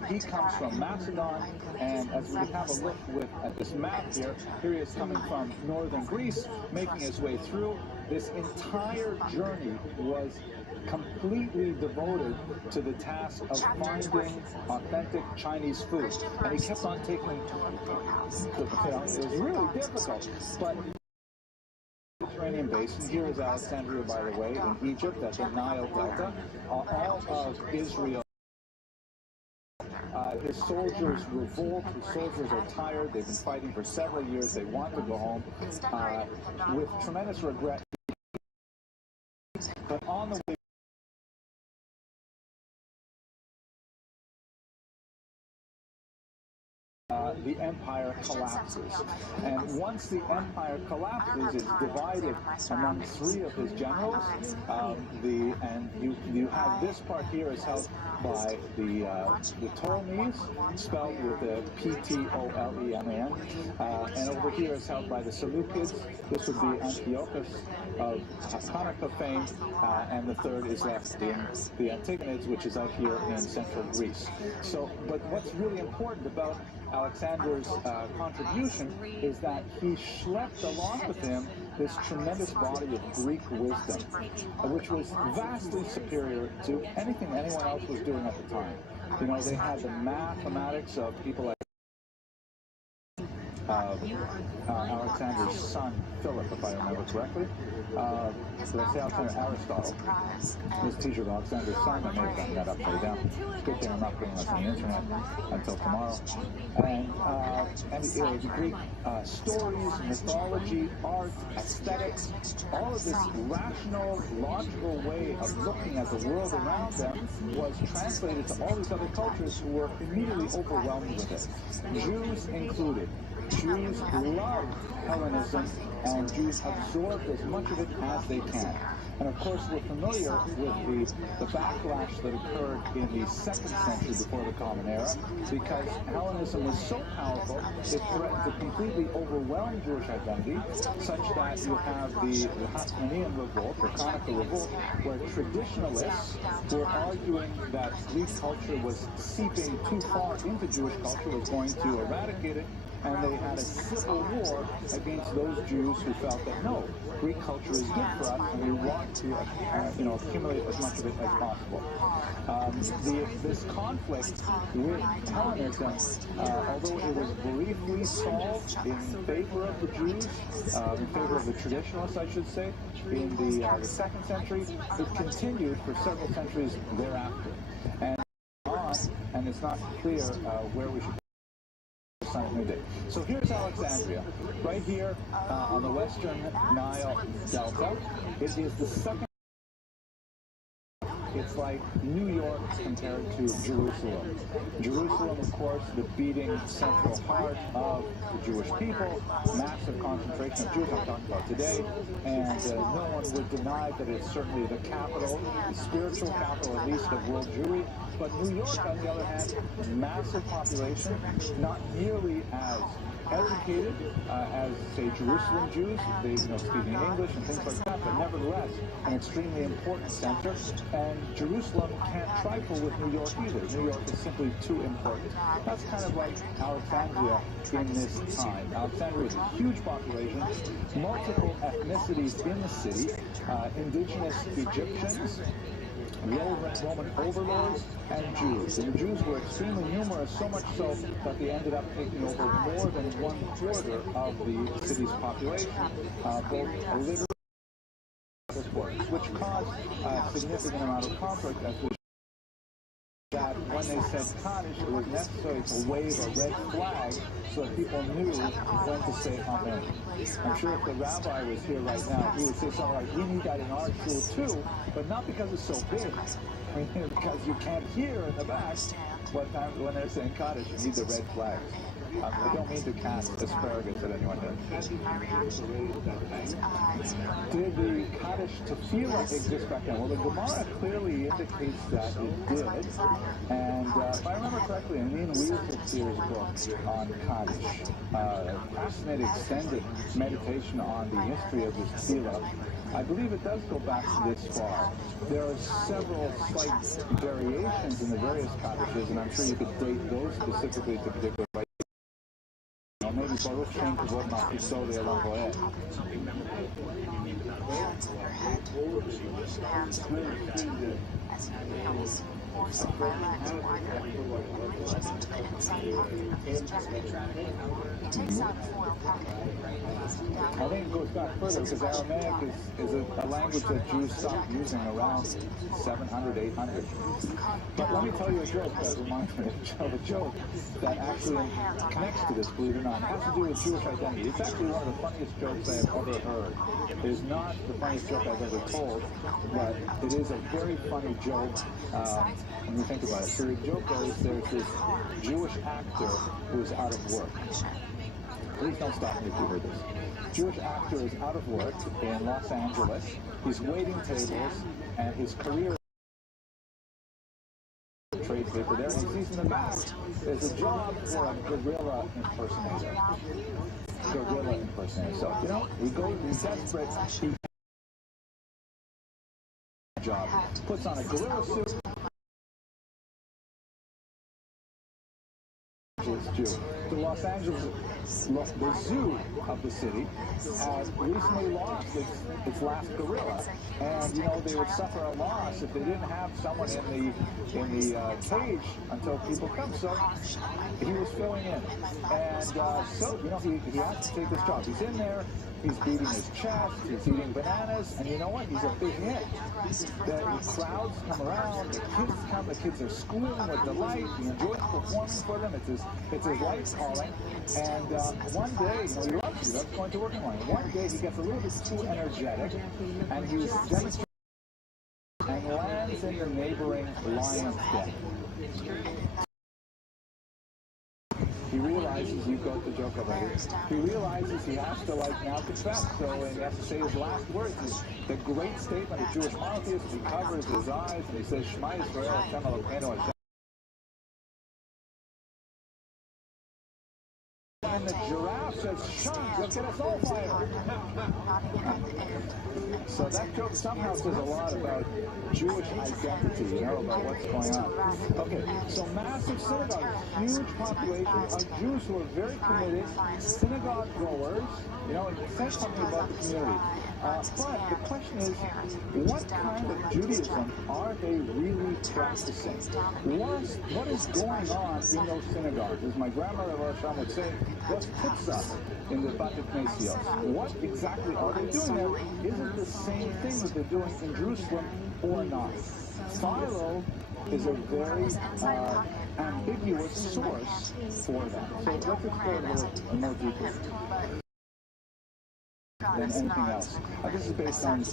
He comes from Macedon, and as we have a look at this map here, here he is coming from northern Greece, making his way through. This entire journey was completely devoted to the task of finding authentic Chinese food. And he kept on taking, it was really difficult, but Mediterranean basin. Here is Alexandria, by the way, in Egypt, at the Nile Delta. All of Israel. His soldiers revolt. His soldiers are tired. They've been fighting for several years. They want to go home with tremendous regret. But on the way, the empire collapses. And once the empire collapses, it's divided among three of his generals. You have this part here is held by the Ptolemies, spelled with the Ptoleman, and over here is held by the Seleucids. This would be Antiochus of Hanukkah fame, and the third is left in the Antigonids, which is out here in central Greece. So, but what's really important about Alexander's contribution is that he schlepped along with him this tremendous body of Greek wisdom, which was vastly superior to anything anyone else was doing at the time. You know, they had the mathematics of people like Alexander's son, Philip, if I remember correctly. Did I say Alexander? Aristotle. This teacher of Alexander's son, I may have gotten that upside down. Good thing I'm not putting this on the internet until tomorrow. And the Greek stories, mythology, art, aesthetics, all of this rational, logical way of looking at the world around them was translated to all these other cultures who were immediately overwhelmed with it, Jews included. Jews love Hellenism, and Jews absorbed as much of it as they can. And of course, we're familiar with the backlash that occurred in the 2nd century before the Common Era, because Hellenism was so powerful, it threatened to completely overwhelm Jewish identity, such that you have the Hasmonean revolt, the Hanukkah revolt, where traditionalists were arguing that Greek culture was seeping too far into Jewish culture, was going to eradicate it, and they had a civil war against those Jews who felt that no, Greek culture is good for us, and we want to, accumulate as much of it as possible. This conflict with Hellenism, although it was briefly solved in favor of the Jews, in favor of the traditionalists, I should say, in the 2nd century, it continued for several centuries thereafter. And it's not clear where we should. So here's Alexandria, right here on the western Nile Delta. It is the second. It's like New York compared to Jerusalem. Jerusalem, of course, the beating central heart of the Jewish people, massive concentration of Jews I'm talking about today, and no one would deny that it's certainly the capital, the spiritual capital, at least, of world Jewry. But New York, on the other hand, massive population, not nearly as educated as, say, Jerusalem Jews, they speaking English and things like that, but nevertheless, an extremely important center. And Jerusalem can't trifle with New York either. New York is simply too important. That's kind of like Alexandria in this time. Alexandria is a huge population, multiple ethnicities in the city, indigenous Egyptians, Roman overlords, and Jews. And the Jews were extremely numerous, so much so that they ended up taking over more than 1/4 of the city's population, both literally and which caused a significant amount of conflict, as we that when they said Kaddish, it was necessary to wave a red flag so that people knew when to say Amen. I'm sure if the rabbi was here right now, he would say something like, we need that in our shul too, but not because it's so big, because you can't hear in the back when they're saying Kaddish, you need the red flags. I don't mean to cast asparagus at anyone here. Did the Kaddish Tefillah exist back then? Well, the Gemara clearly indicates that it did. And if I remember correctly, Amin Weizer's book on Kaddish, fascinating extended meditation on the history of this Tefillah, I believe it does go back this far. There are several slight variations in the various Kaddishes, and I'm sure you could date those specifically to particular places. Maybe Baruch Shem Kavod Ma'isoli Elam Boed. I think it goes back further because Aramaic is a language that Jews stopped using around 700, 800. But let me tell you a joke that reminds me of a joke that actually connects to this, believe it or not. It has to do with Jewish identity. It's actually one of the funniest jokes I have ever heard. It is not the funniest joke I've ever told, but it is a very funny joke when you think about it. So the joke goes, there's this Jewish actor who is out of work. Please don't stop me if you heard this. Jewish actor is out of work in Los Angeles. He's waiting tables, and his career trade paper there, and he sees in the back there's a job for a gorilla impersonator. Gorilla impersonator. So, he's desperate. He job, puts on a gorilla suit. Jew. The Los Angeles, the zoo of the city, has recently lost its last gorilla, and they would suffer a loss if they didn't have someone in the cage until people come. So he was filling in, and he has to take this job. He's in there. He's beating his chest, he's eating bananas, and you know what? He's a big hit. The crowds come around, the kids come, the kids are squealing with delight, he enjoys performing for them, it's his life's calling, and one day, he loves you, that's going to work in life. One day he gets a little bit too energetic, and he's demonstrating and lands in the neighboring lion's den. He realizes you've got the joke already. He realizes he has to now confess, so he has to say his last words. The great statement of Jewish monotheism. He covers his eyes and he says, Shema Yisrael, Hashem Elokeinu, Hashem. And the giraffe says, "Shut! You'll get us all fired." So that joke somehow says a lot about Jewish identity, about what's going on. Okay, so massive synagogue, huge population of Jews who are very committed, synagogue goers, it says something about the community. But the question is, what kind of Judaism are they really practicing? What is going on in those synagogues? As my grandmother Rosham would say, what's putzah in the Bate Knesios? What exactly are they doing there? Is it the same thing that they're doing in Jerusalem or not? Philo is a very ambiguous source for that. So let's explore it a little more deeply than anything else. This is based on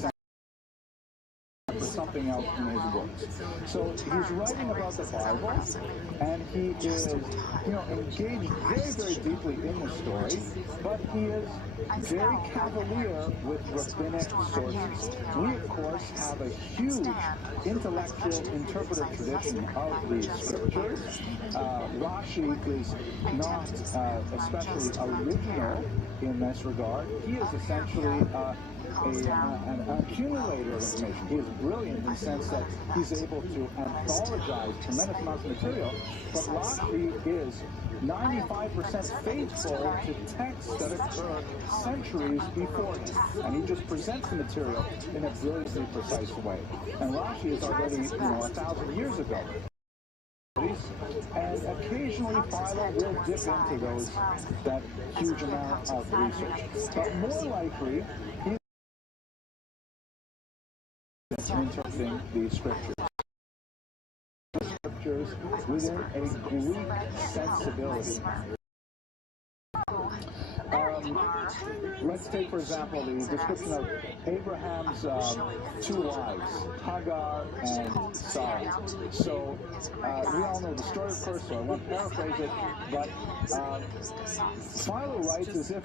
something else in his works. So he's writing about the Bible, and he is, engaged very, very deeply in the story, but he is very cavalier with rabbinic sources. We, of course, have a huge intellectual interpretive tradition of the scriptures. Rashi is not especially original in this regard. He is essentially an accumulator of information. He is brilliant in the sense that he's able to anthologize tremendous amounts of material, but Rashi is 95% faithful to texts that occur centuries before him, and he just presents the material in a brilliantly precise way. And Rashi is already, 1,000 years ago. And occasionally Philo will dip into that huge amount of research. But more likely, he's interpreting the scriptures. The scriptures within a Greek sensibility. Let's take, for example, the description of Abraham's two wives, Hagar and Sarah. So we all know the story, of course, so I won't paraphrase it, but Philo writes as if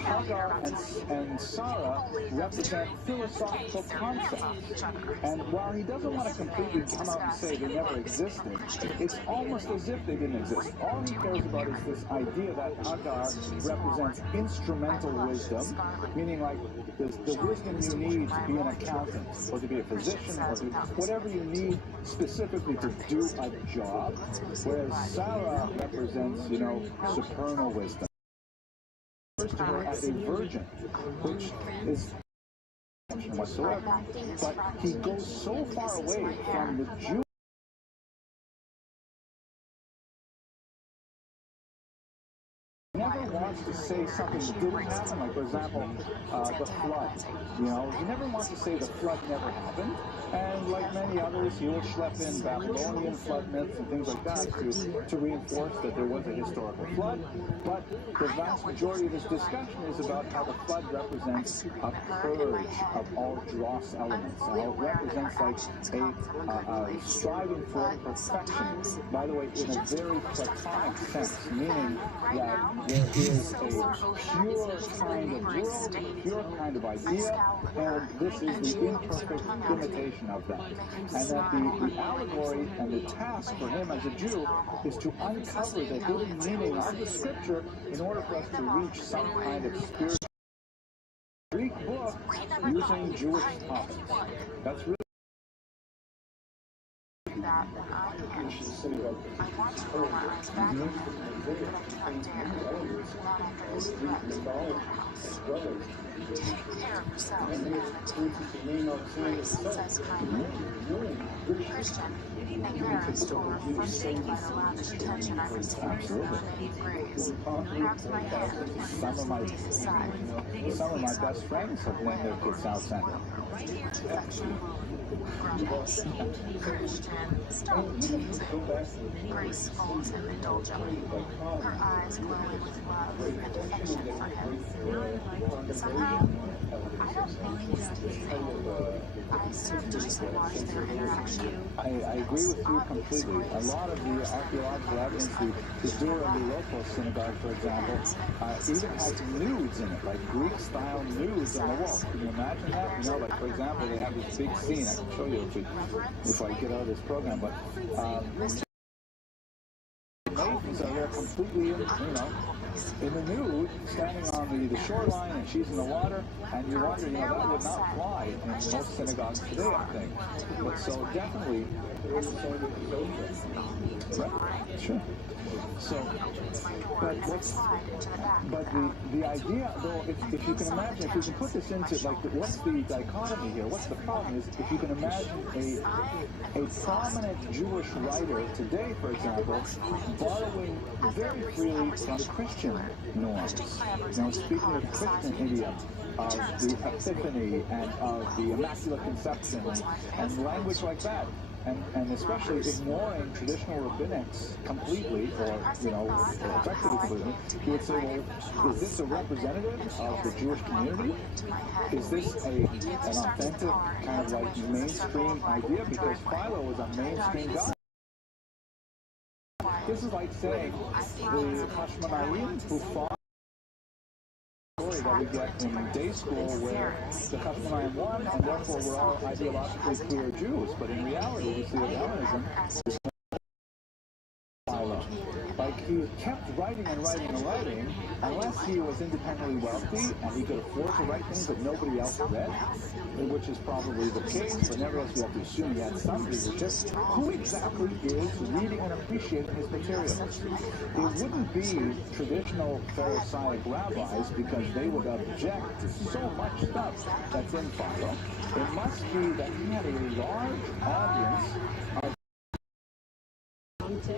Hagar and Sarah represent philosophical concepts. And while he doesn't want to completely come out and say they never existed, it's almost as if they didn't exist. All he cares about is this idea that Hagar represents instrumental wisdom, meaning like the wisdom you need to be an accountant, or to be a physician, or to whatever you need specifically to do a job, whereas Sarah represents, supernal wisdom. He refers to her as a virgin, which is whatsoever, but he goes so far away from the Jew. He never wants to say something that didn't happen, like, for example, the flood. He never wants to say the flood never happened, and like many others, he will schlep in Babylonian flood myths and things like that to reinforce that there was a historical flood. But the vast majority of his discussion is about how the flood represents a purge of all dross elements, how it represents like a striving for perfection, by the way, in a very Platonic sense, meaning that there is a pure kind of world, a pure kind of idea, and this is the imperfect imitation of that. And that the allegory and the task for him as a Jew is to uncover the hidden meaning of the scripture in order for us to reach some kind of spiritual Greek book using Jewish topics. That's really that I want to know where I was back in how dare not after his threat. Take care of yourself, grace says kindly. Christian, and your parents told her frustrated by the lavish attention I received from your native graves. Grabs my hand and moves to the side. some of my best friends have named their kids South Center. Affection. Grumbles. Christian, stop teasing. Graceful and indulgently, her eyes glowing with love and affection for him. Somehow, I agree with you completely. A lot of the archaeological evidence, the Dura Europa synagogue, for example, even has nudes in it, like Greek-style nudes on the wall. Can you imagine that? You know, like, for example, they have this big scene. I can show you if I get out of this program, but maidens are there completely, in the nude, standing on the shoreline, and she's in the water, and you wonder, that would not fly in most synagogues today, I think. But so definitely, right, sure. So, but the idea, though, if you can imagine, if you can put this into, like, what's the dichotomy here? What's the problem is, if you can imagine a prominent Jewish writer today, for example, borrowing very freely from Christian norms, speaking of Christian idiom, of the Epiphany and of the Immaculate Conception and language like that. And especially ignoring traditional rabbinics completely, or, effectively completely, he would say, well, is this a representative of the Jewish community? Is this an authentic kind of like mainstream idea? Because Philo was a mainstream guy. This is like saying the Hashmonaim who fought that we get in day school where the Hashmonaim won, and therefore we're all ideologically clear Jews. But in reality, we see that Hellenism is Philo. Like, he kept writing and writing and writing, unless he was independently wealthy and he could afford to write things that nobody else read, which is probably the case, but nevertheless we have to assume he had some readership. Who exactly is reading and appreciating his material? It wouldn't be traditional Pharisaic rabbis, because they would object to so much stuff that's in Philo. It must be that he had a large audience of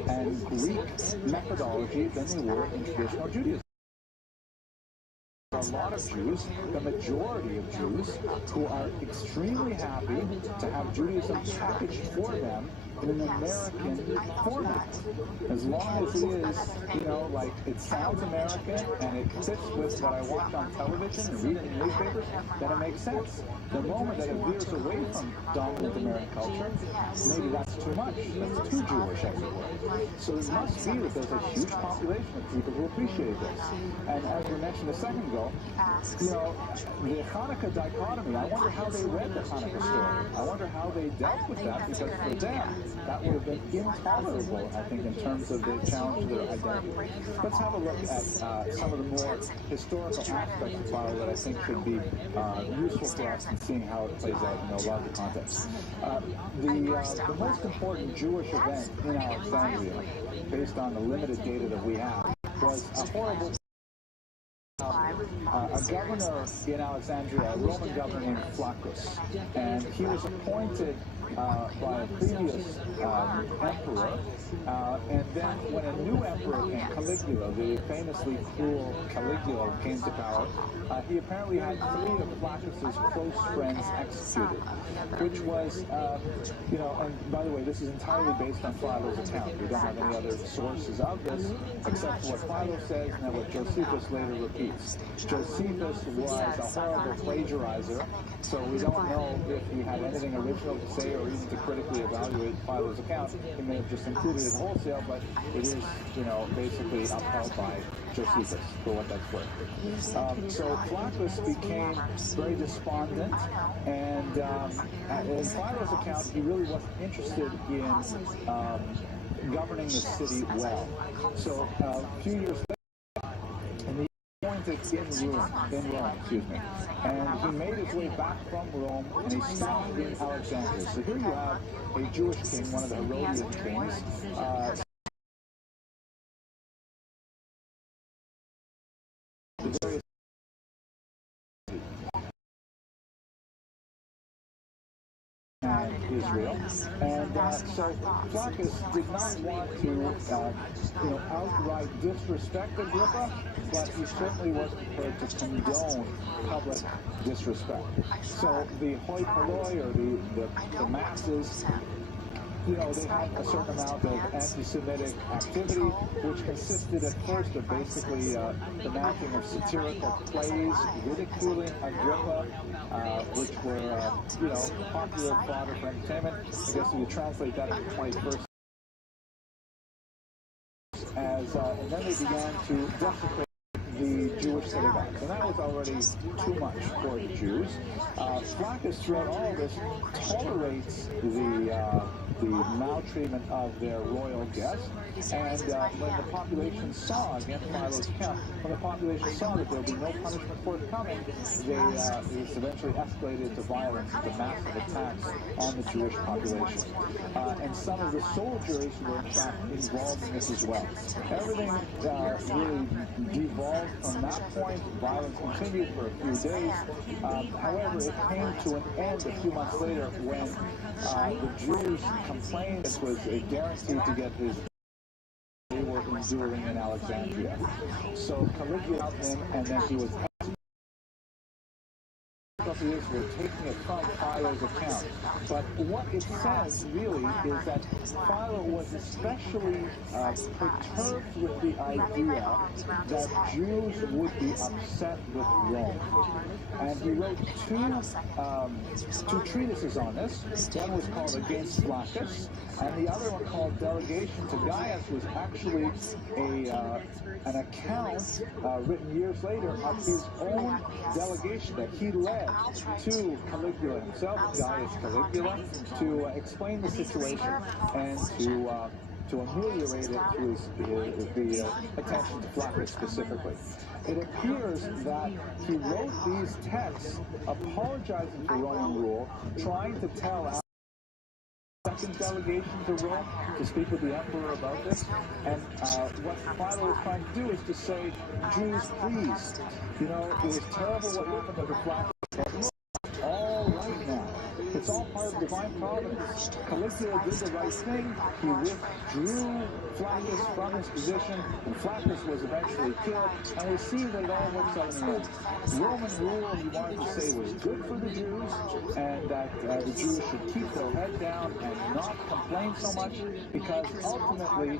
and Greek methodology than they were in traditional Judaism. A lot of Jews, the majority of Jews, who are extremely happy to have Judaism packaged for them in an American format. As long as it is, like, it sounds American and it fits with what I watch on television and read in the newspapers, then it makes sense. The moment that it veers away from dominant American culture, maybe that's too much. That's too Jewish, as it were. So it must be that there's a huge population of people who appreciate this. And as we mentioned a second ago, the Hanukkah dichotomy, I wonder how they read the Hanukkah story. I wonder how they dealt with that, because for them, that would have been intolerable, I think, in terms of the challenge to their identity. Let's have a look at some of the more historical aspects of Philo that I think could be useful for us in seeing how it plays out in a lot of the context. The most important Jewish event in Alexandria, based on the limited data that we have, was a horrible a governor in Alexandria, a Roman governor named Flaccus, and he was appointed by a previous emperor, and then when a new emperor came, Caligula, the famously cruel Caligula, came to power, he apparently had 3 of Flaccus's close friends executed, which was, and by the way, this is entirely based on Philo's account. We don't have any other sources of this, except for what Philo says and what Josephus later repeats. Josephus was a horrible plagiarizer, so we don't know if he had anything original to say or even to critically evaluate Philo's account. He may have just included it wholesale, but it is, basically upheld by Josephus, for what that's worth. So Flaccus became very despondent, and in Philo's account, he really wasn't interested in governing the city well. So a few years later, appointed in Rome, and he made his way back from Rome, and he stopped in Alexandria. So here you have a Jewish king, one of the Herodian kings, Israel, and so Flaccus did not want to, outright disrespect Agrippa, but he certainly wasn't prepared to condone public disrespect. So the hoi polloi, or the masses, you know, they had a certain amount of anti-Semitic activity, which consisted at first of basically the mounting of satirical plays ridiculing Agrippa, which were, you know, popular fodder for entertainment. I guess if you translate that into 21st as, and then they began to desecrate the Jewish synagogues, and that was already too much for the Jews. Flaccus, throughout all this, tolerates the maltreatment of their royal guests, and when the population saw, against Philo's account, when the population saw that there would be no punishment forthcoming, it was eventually escalated to violence, to massive attacks on the Jewish population. And some of the soldiers were in fact involved in this as well. Everything really devolved from that point. Violence continued for a few days. However, it came to an end a few months later when the Jews complained this was a guarantee to get his they were enduring in Alexandria. So Caligula out him, and then he was we're taking it from Philo's account. But what it says really is that Philo was especially perturbed with the idea that Jews would be upset with Rome. And he wrote two treatises on this. One was called Against Flaccus, and the other one called Delegation to Gaius was actually an account written years later of his own delegation that he led to Caligula himself, Gaius Caligula, to explain the situation and to ameliorate it through the attention to Flaccus specifically. It appears that he wrote these texts apologizing for Roman rule, trying to tell second delegation to Rome to speak with the emperor about this, and what Philo is trying to do is to say, Jews, please, you know, it was terrible what happened under Flaccus, but look, it's all right now. It's all part of divine providence. Caligula did the right thing. He withdrew Flaccus from his position, and Flaccus was eventually killed, and we see that it all works out in the end. Roman rule, he wanted to say, was good for the Jews, and that the Jews should keep their head down and not complain so much, because ultimately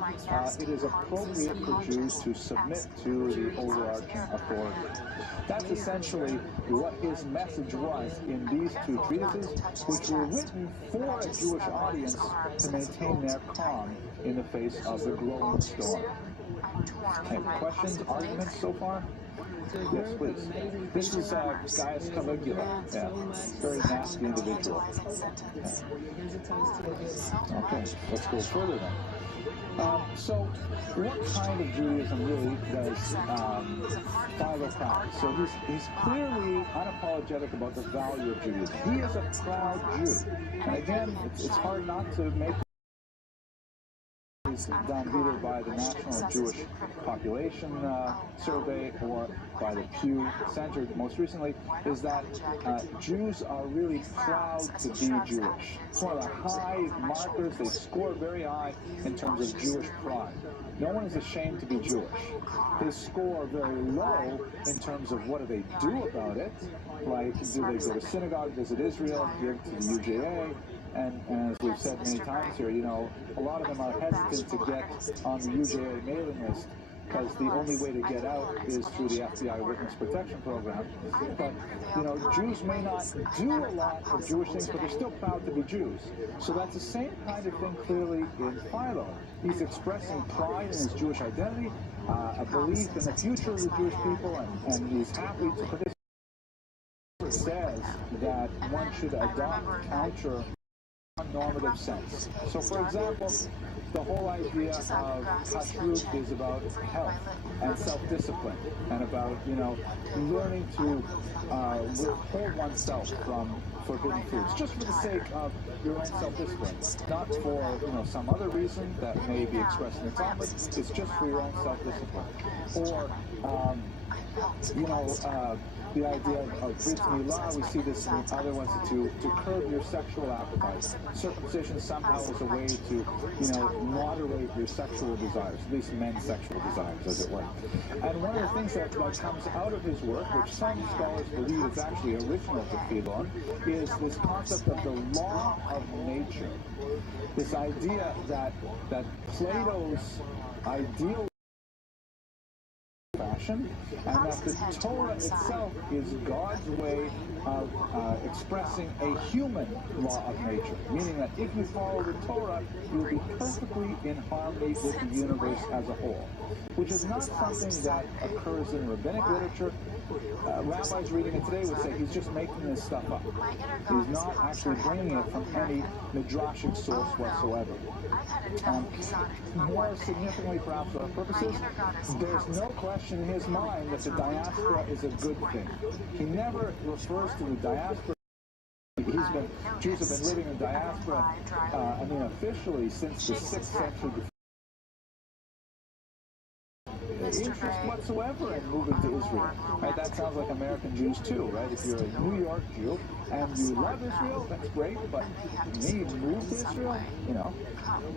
it is appropriate for Jews to submit to the overarching authority. That's essentially what his message was in these two treatises, which were written for a Jewish audience to maintain their calm in the face of the growing storm. Any questions, arguments so far? Yes, please. This is Gaius Caligula. Yeah, very nasty individual. Yeah. Okay, let's go further then. So, what kind of Judaism really does Philo practice? So he's clearly unapologetic about the value of Judaism. He is a proud Jew. And again, it's hard not to make done either by the National Jewish Population Survey or by the Pew Center most recently, is that Jews are really proud to be Jewish. It's one of the high markers. They score very high in terms of Jewish pride. No one is ashamed to be Jewish. They score very low in terms of what do they do about it, like do they go to synagogue, visit Israel, give to the UJA, and as we've said many times here, you know, a lot of them are hesitant to get on the UJA mailing list because the only way to get out is through the FBI Witness Protection Program. But, you know, Jews may not do a lot of Jewish things, but they're still proud to be Jews. So that's the same kind of thing clearly in Philo. He's expressing pride in his Jewish identity, a belief in the future of the Jewish people, and he's happy to participate. It says that one should adopt counter normative sense. So, for example, the whole idea of kashrut is about health and self-discipline, and about, you know, learning to withhold oneself from forbidden foods, just for the sake of your own self-discipline, not for, you know, some other reason that may be expressed in the Talmud. It's just for your own self-discipline. Or, you know, the idea of brit milah, we see this in other ones to curb your sexual appetite. Circumcision somehow is a way to, moderate your sexual desires, at least men's sexual desires, as it were. And one of the things that comes out of his work, which some scholars believe is actually original to Philon, is this concept of the law of nature. This idea that Plato's ideal fashion, and that the Torah itself is God's way of expressing a human law of nature, meaning that if you follow the Torah, you'll be perfectly in harmony with the universe as a whole, which is not something that occurs in rabbinic literature. Rabbis reading it today would say he's just making this stuff up. He's not actually bringing it from any midrashic source whatsoever. More significantly, perhaps for our purposes, there's no question in his mind that the diaspora is a good thing. He never refers to the diaspora. Jews have been living in diaspora, officially since the 6th century before. Interest whatsoever in moving to Israel. Right? That sounds like American Jews too, right? If you're a New York Jew and you love Israel, that's great, but me move to Israel,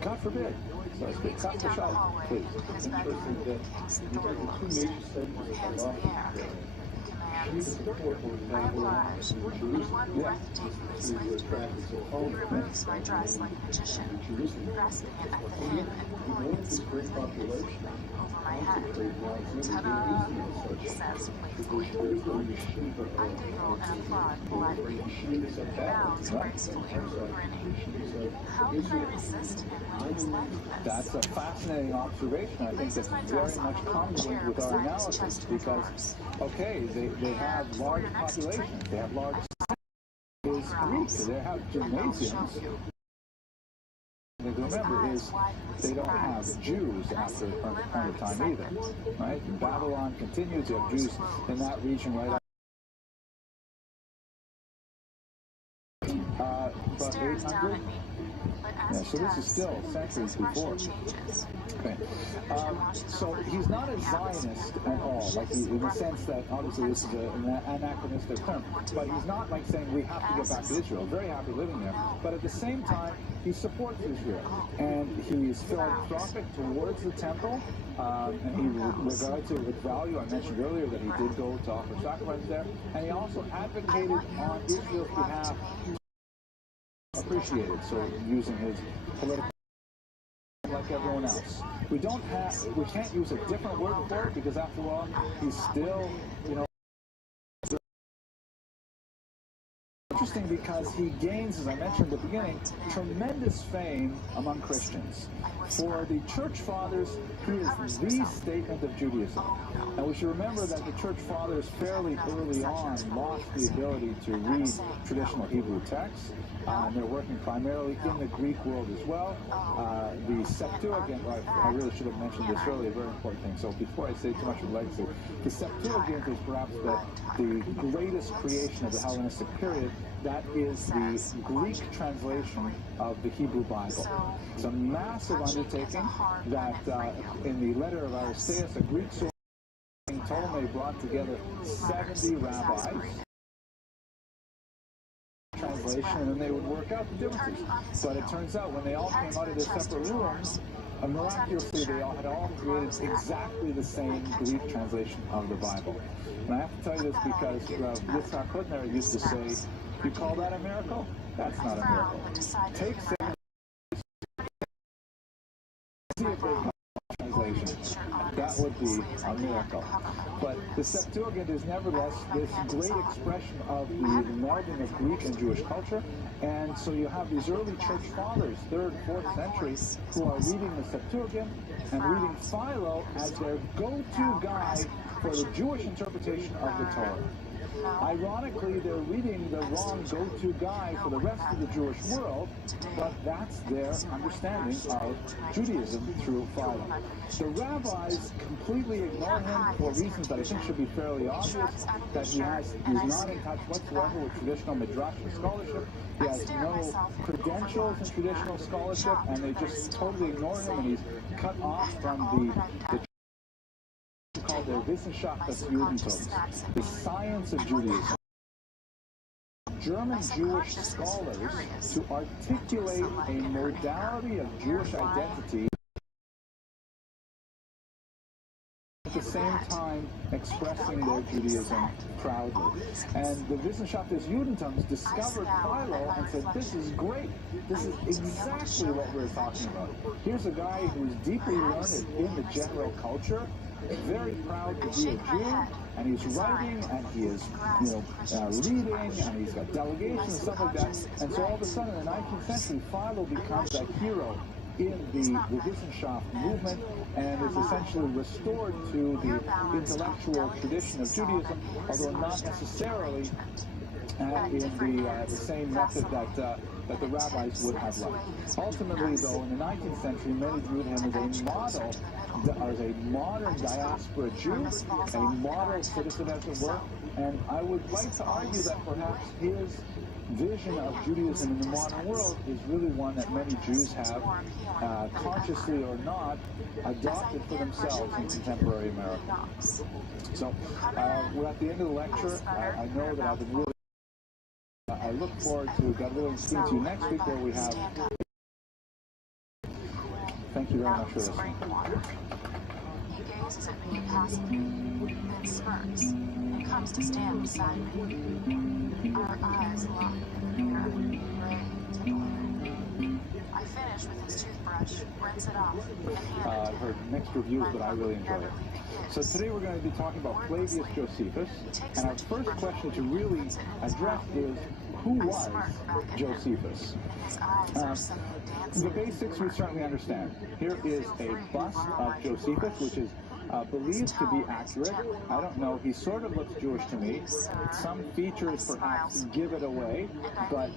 God forbid. So it's good. Cut the shot, please. It's interesting that these are the two major segments of Yes. He removes my dress like a magician, grasping it at the hem and pulling its great population over my head. Ta-da! He says playfully. I giggle and applaud politely. He bows gracefully, grinning. How can I resist him when he's like this? That's a fascinating observation. I think that's very much congruent with our analysis because, okay, they have large populations, they have large cities, Greeks, they have gymnasiums. The thing to remember is they don't have Jews after a point of time either, right? Babylon continues, you have Jews in that region right up. But 800? Yeah, so this is still centuries before. Okay. So he's not a Zionist at all, like in the sense that obviously this is an anachronistic term, but he's not like saying we have to get back to Israel. Very happy living there, but at the same time he supports Israel and he's philanthropic towards the temple, and he regards it with value. I mentioned earlier that he did go to offer sacrifices there, and he also advocated on Israel's behalf. Appreciated, so using his political like everyone else. We can't use a different word for it because after all, he's still, interesting because he gains, as I mentioned at the beginning, tremendous fame among Christians. For the church fathers, he is the statement of Judaism. And we should remember that the church fathers fairly early on lost the ability to read traditional Hebrew texts. And they're working primarily in the Greek world as well. The Septuagint, I really should have mentioned this earlier, a very important thing. So before I say too much of legacy, the Septuagint is perhaps the greatest creation of the Hellenistic period. That is the Greek translation of the Hebrew Bible. It's a massive undertaking that in the letter of Aristeas, a Greek source, Ptolemy brought together 70 rabbis. Translation, and then they would work out the differences. But it turns out when they all came out of their separate rooms, miraculously they had all created exactly the same Greek translation of the Bible. And I have to tell you this because Yitzhak Hutner used to say, you call that a miracle? That's not a miracle. Take translation. That would be a miracle. But the Septuagint is nevertheless this great expression of the melding of Greek and Jewish culture. And so you have these early church fathers, 3rd, 4th century, who are reading the Septuagint and reading Philo as their go-to guide for the Jewish interpretation of the Torah. Ironically, they're reading the wrong go-to guide for the rest of the Jewish world, but that's their understanding of Judaism through Philo. The rabbis completely ignore him for reasons that I think should be fairly obvious, that he's not in touch whatsoever with traditional midrashic scholarship. He has no credentials in traditional scholarship, and they just totally ignor him, and he's cut off from the called called the Wissenschaft des Judentums, the science of Judaism. German Jewish scholars to articulate a modality of Jewish identity at the same time expressing their Judaism proudly. And the Wissenschaft des Judentums discovered Philo and said, this is great. This is exactly what we're talking about. Here's a guy who's deeply learned in the general culture, very proud to be a Jew, and he's writing, and he is, reading, and he's got delegations and stuff like that. And so all of a sudden, in the 19th century, Philo becomes a hero in the Wissenschaft movement, and is essentially restored to the intellectual tradition of Judaism, although not necessarily in the same method that the rabbis would have liked. Ultimately, though, in the 19th century, many viewed him as a model, as a modern diaspora Jew, a model citizen, as it were, and I would like to argue that perhaps his vision of Judaism in the modern world is really one that many Jews have, consciously or not, adopted for themselves in contemporary America. So, we're at the end of the lecture. I know that I've been really... I look forward to, God willing, seeing you next week, where we have... Thank you very much for listening. He gazes at me impassively, then smirks, and comes to stand beside me. Our eyes lock, mirror, gray, to blue. I finish with his toothbrush, rinse it off, and hand it I've heard mixed reviews, but I really enjoy it. So today we're going to be talking about Flavius Josephus, and our first question to really address is, who was Josephus? The basics we certainly understand. Here is a bust of Josephus, which is believed to be accurate. I don't know, he sort of looks Jewish to me. Some features perhaps give it away, but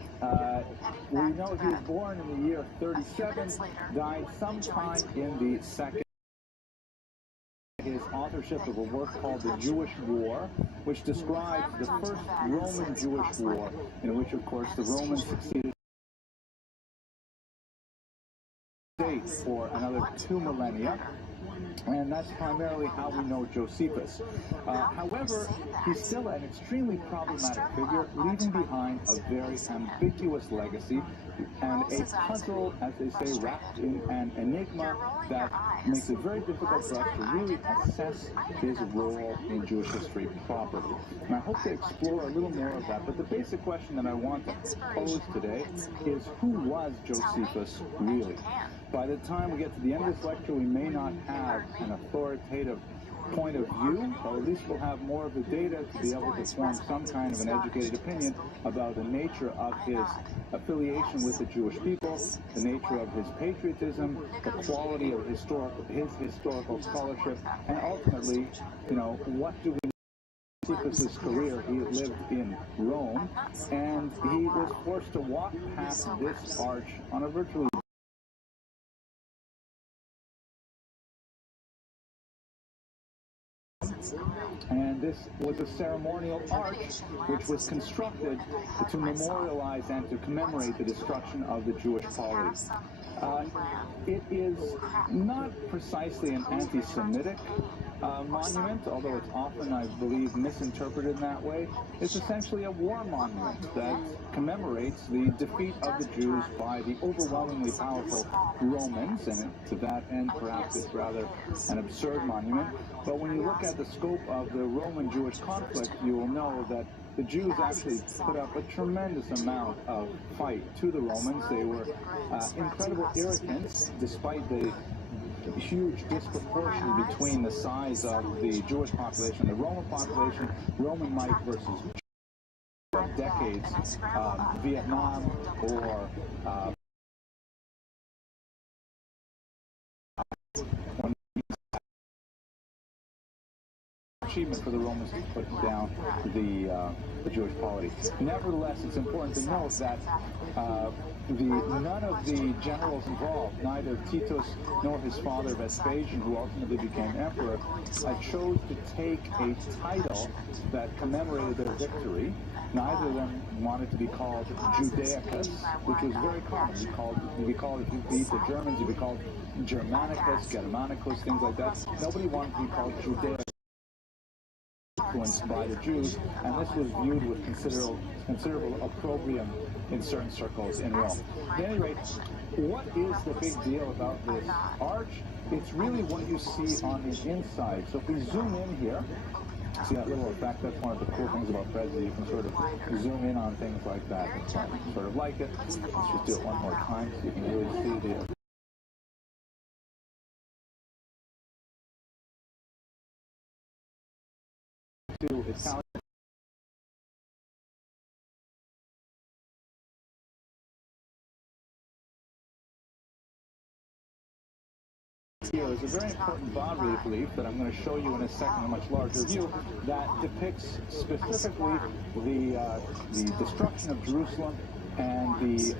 we know he was born in the year 37, died sometime in the second. His authorship of a work called The Jewish War, which describes the first Roman-Jewish war, in which, of course, the Romans succeeded for another 2 millennia. And that's primarily how we know Josephus. However, he's still an extremely problematic figure, leaving behind a very ambiguous legacy and a puzzle, as they say, wrapped in an enigma that makes it very difficult for us to really assess his role in Jewish history properly. And I hope to explore a little more of that, but the basic question that I want to pose today is, who was Josephus really? By the time we get to the end of this lecture, we may not have an authoritative point of view, or at least we'll have more of the data to be able to form some kind of an educated opinion about the nature of his affiliation with the Jewish people, the nature of his patriotism, the quality of his historical scholarship, and ultimately, what do we know? Josephus' career, he lived in Rome, and he was forced to walk past this arch on a virtually and this was a ceremonial arch which was constructed to memorialize and to commemorate the destruction of the Jewish polity. It is not precisely an anti-Semitic monument, although it's often, I believe, misinterpreted in that way. It's essentially a war monument that commemorates the defeat of the Jews by the overwhelmingly powerful Romans, and to that end, perhaps it's rather an absurd monument. But when you look at the scope of the Roman-Jewish conflict, you will know that the Jews actually put up a tremendous amount of fight to the Romans. They were incredible irritants, despite the huge disproportion between the size of the Jewish population and the Roman population. Roman might versus decades, Vietnam or achievement for the Romans to put down the Jewish polity. Nevertheless, it's important to note that none of the generals involved, neither Titus nor his father Vespasian, who ultimately became emperor, chose to take a title that commemorated their victory. Neither of them wanted to be called Judaicus, which was very common. You'd be called, if you beat the Germans, you'd be called Germanicus, Germanicus, things like that. Nobody wanted to be called Judaicus. influenced by the Jews, and this was viewed with considerable opprobrium in certain circles in Rome. At any rate, what is the big deal about this arch? It's really what you see on the inside. So if we zoom in here, see that little effect? That's one of the cool things about Prezi. You can sort of zoom in on things like that. It's sort of like it. Let's just do it one more time so you can really see the Italian. Here is a very important bas-relief that I'm going to show you in a second, a much larger view, that depicts specifically the destruction of Jerusalem and the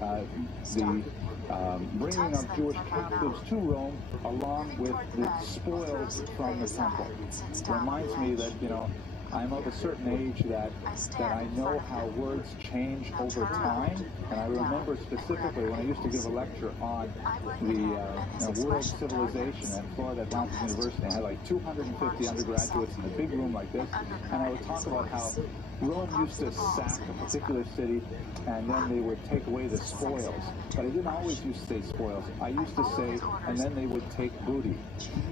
bringing of Jewish captives to Rome, along with the spoils from the temple. It reminds me that, you know, I'm of a certain age that I know how words change over time, and I remember specifically when I used to give a lecture on the world civilization at Florida Atlantic University. I had like 250 undergraduates in a big room like this, and I would talk about how Rome used to sack a particular city, and then they would take away the spoils. But I didn't always used to say spoils. I used to say, and then they would take booty.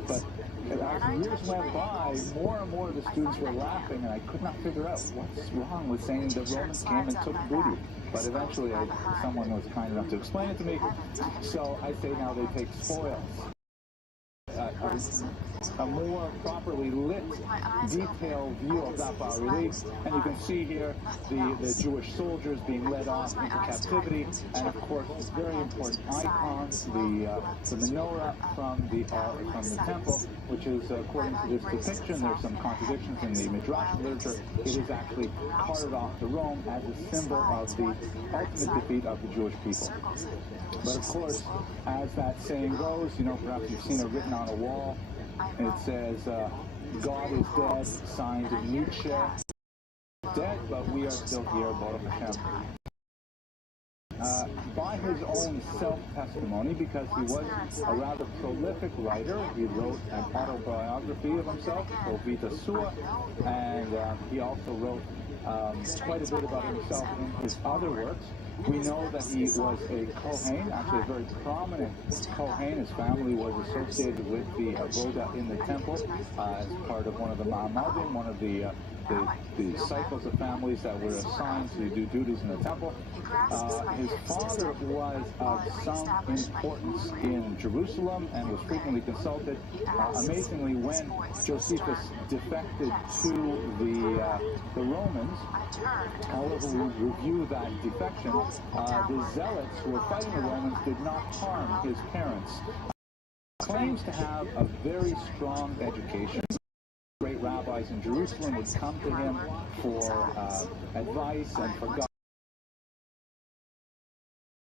But as years went by, more and more of the students were laughing, and I could not figure out what's wrong with saying the Romans came and took booty. But eventually, someone was kind enough to explain it to me, so I say now they take spoils. A more properly lit, detailed view of that bas-relief, and you can see here the Jewish soldiers being led off into captivity, and of course this very important icon, the menorah from the temple, which is, according to this depiction, there's some contradictions in the Midrash literature. It is actually carted off to Rome as a symbol of the ultimate defeat of the Jewish people. But of course, as that saying goes, you know, perhaps you've seen it written on a wall. It says, God is dead, signed Nietzsche. Dead, but we are still here, Baruch Hashem. By his own self-testimony, because he was a rather prolific writer, he wrote an autobiography of himself, Vita Sua, and he also wrote quite a bit about himself in his other works. We know that he was a Kohen, actually a very prominent Kohen. His family was associated with the Avoda in the temple as part of one of the Ma'amadim, one of the cycles of families that were assigned to do duties in the temple. His father was of some importance in Jerusalem and was frequently consulted. Amazingly, when Josephus defected to the Romans, however we review that defection, the zealots who were fighting the Romans did not harm his parents. Claims to have a very strong education. Great rabbis in Jerusalem would come to him for advice, and for God.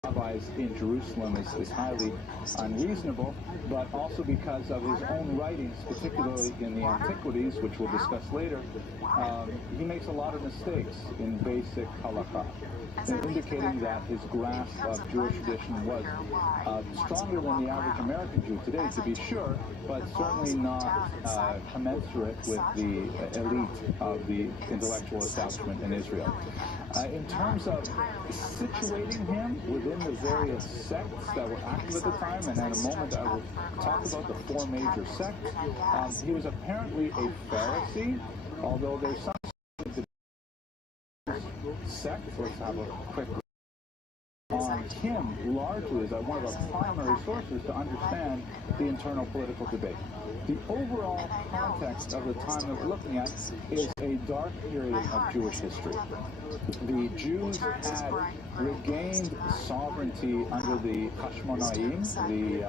Rabbis in Jerusalem is highly unreasonable, but also because of his own writings, particularly in the Antiquities, which we'll discuss later, he makes a lot of mistakes in basic halakha, indicating that his grasp of Jewish tradition was stronger than the average American Jew today, to be sure, but certainly not commensurate with the elite of the intellectual establishment in Israel. In terms of situating him within the various sects that were active at the time, and in a moment I will talk about the four major sects, he was apparently a Pharisee, although there's some sects. Let's have a quick on him largely as one of the primary sources to understand the internal political debate. The overall context of the time that we're looking at is a dark period of Jewish history. The Jews had regained sovereignty under the Hashmonaim, the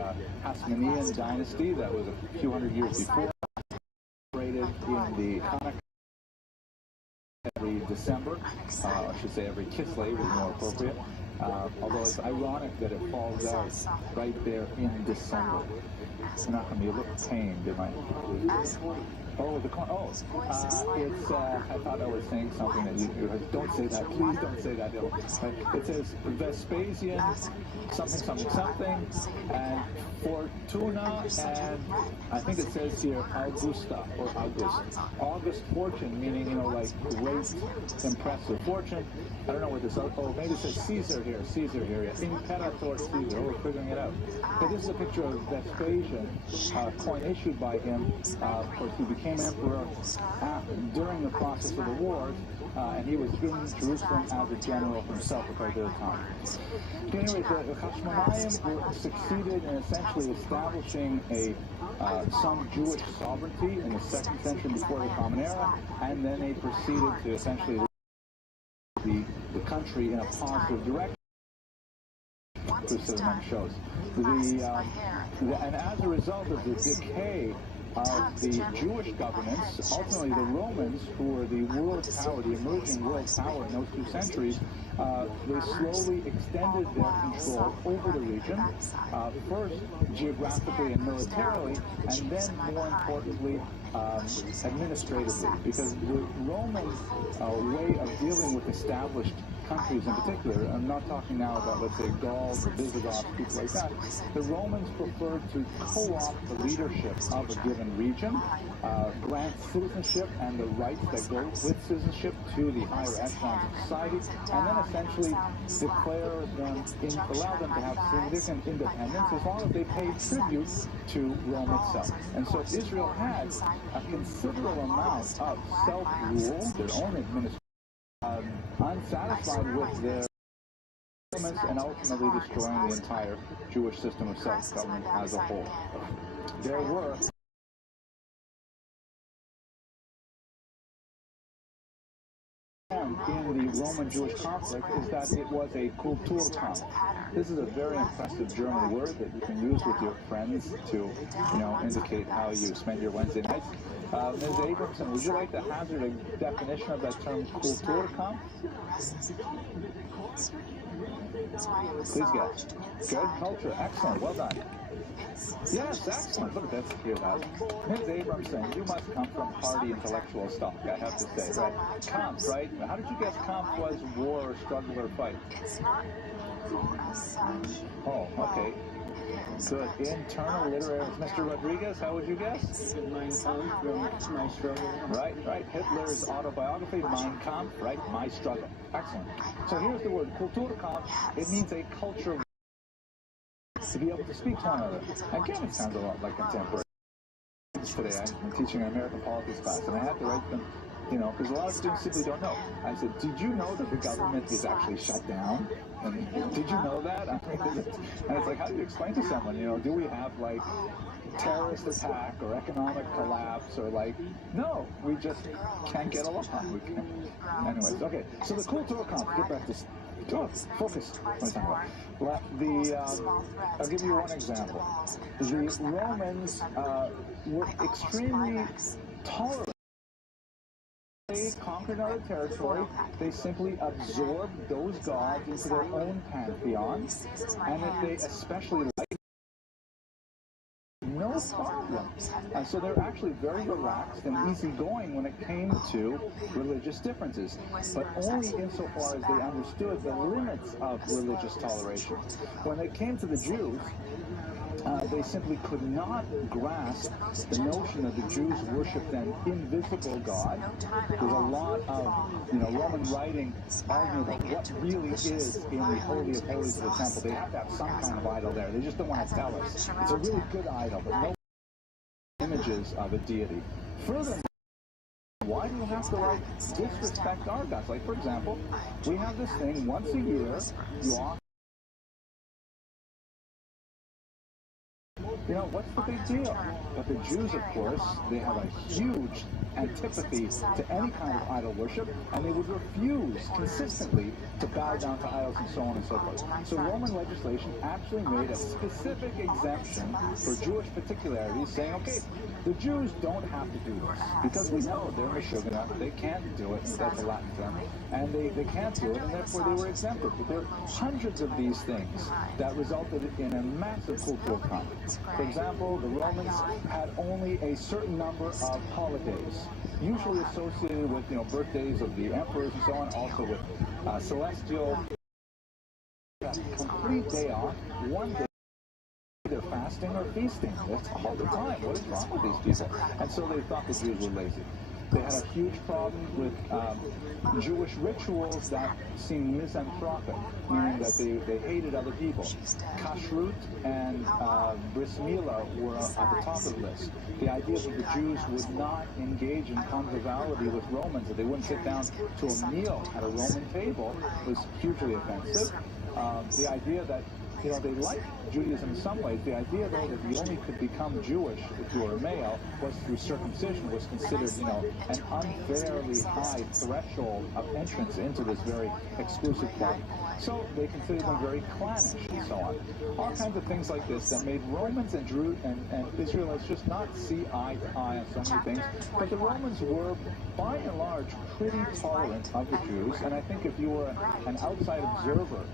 Hasmonean dynasty that was a few hundred years before, operated in the Hanukkah every December, I should say every Kislev is more appropriate, although it's ironic that it falls out right there in December. It's not going to be a little pained, am I? Oh, the corn. Oh, it's. I thought I was saying something that you don't say that. Please don't say that. It says Vespasian, something, and Fortuna, and I think it says here Augusta or August. August fortune, meaning like great, impressive fortune. I don't know what this. Oh, maybe it says Caesar here. Yeah. Imperator Caesar. Oh, we're figuring it out. But this is a picture of Vespasian, coin issued by him. Of course, he became emperor during the process of the wars, and he was in Jerusalem as a general himself at the time. Anyway, the Hashmonaim succeeded in essentially establishing some Jewish sovereignty in the 2nd century before the Common Era, and then they proceeded to essentially the country in a positive direction. Shows and as a result of the decay of the Jewish governance, ultimately the Romans, who were the world power, the emerging world power in those 2 centuries, they slowly extended their control over the region, first geographically and militarily, and then more importantly administratively, because the Roman way of dealing with established countries in particular, I'm not talking now about, let's say, Gauls or Visigoths, people like that, the Romans preferred to co-opt the leadership of a given region, grant citizenship and the rights that go with citizenship to the higher echelons of society, and then essentially allow them to have significant independence as long as they paid tribute to Rome itself. And so Israel had a considerable amount of self-rule, their own administration, unsatisfied with their governments, and ultimately destroying the entire Jewish system of self-government as a whole. There were in the Roman-Jewish conflict is that it was a Kulturkampf. This is a very impressive German word that you can use with your friends to, indicate how you spend your Wednesday nights. Ms. Abramson, would you like to hazard a definition of that term, Kulturkampf? Please guess. Good culture. Excellent. Well done. Yes, excellent. Look at that. Hear that. Ms. Abramson, you must come from hardy intellectual stock, I have to say. Right? Kampf, right? How did you guess Kampf was war, struggle, or fight? Oh, okay. Good. Internal literary. Mr. Rodriguez, how would you guess? Mein Kampf, My Struggle. Right. Hitler's autobiography, Mein Kampf, right? My Struggle. Excellent. So here's the word, Kulturkampf. It means a culture to be able to speak to one another. Again, it sounds a lot like contemporary. Today, I'm teaching an American politics class, and I had to write them, because a lot of students simply don't know. I said, did you know that the government is actually shut down? And did you know that? And it's like, how do you explain to someone, do we have, terrorist attack or economic collapse or, no, we just can't get along. Anyways, okay, so the Kulturkampf, get back to focus. I'll give you one example. The Romans were extremely tolerant. They conquered another territory. They simply absorbed those gods into their own pantheon, and if they especially liked, no problem. And so they're actually very relaxed and easygoing when it came to religious differences, but only insofar as they understood the limits of religious toleration. When it came to the Jews, they simply could not grasp the notion that the Jews worshipped an invisible God. There's a lot of Roman writing arguing about what really is in the Holy of Holies of the temple. They have to have some kind of idol there. They just don't want to tell us. It's a really good idol, but no images of a deity. Furthermore, why do you have to disrespect our gods? For example, we have this thing once a year. You offer. What's the big deal? But the Jews, of course, they have a huge antipathy to any kind of idol worship, and they would refuse consistently to bow down to idols and so on and so forth. So Roman legislation actually made a specific exemption for Jewish particularities, saying, okay, the Jews don't have to do this, because we know they're Meshuggah, they can't do it, that's a Latin term, and they can't do it, and therefore they were exempted. But there are hundreds of these things that resulted in a massive cultural conflict. For example, the Romans had only a certain number of holidays, usually associated with, birthdays of the emperors and so on, also with celestial. Complete day off, one day either fasting or feasting. That's all the time. What is wrong with these people? And so they thought the Jews were lazy. They had a huge problem with Jewish rituals that seemed misanthropic, meaning that they hated other people. Kashrut and bris milah were at the top of the list. The idea that the Jews would not engage in conviviality with Romans, that they wouldn't sit down to a meal at a Roman table, was hugely offensive. The idea that they liked Judaism in some ways. The idea, though, that you only could become Jewish if you were a male was through circumcision was considered, an unfairly high threshold of entrance into this very exclusive club. So they considered them very clannish and so on. All kinds of things like this that made Romans and Israelites just not see eye to eye on so many things. But the Romans were, by and large, pretty tolerant of the Jews. And I think if you were an outside observer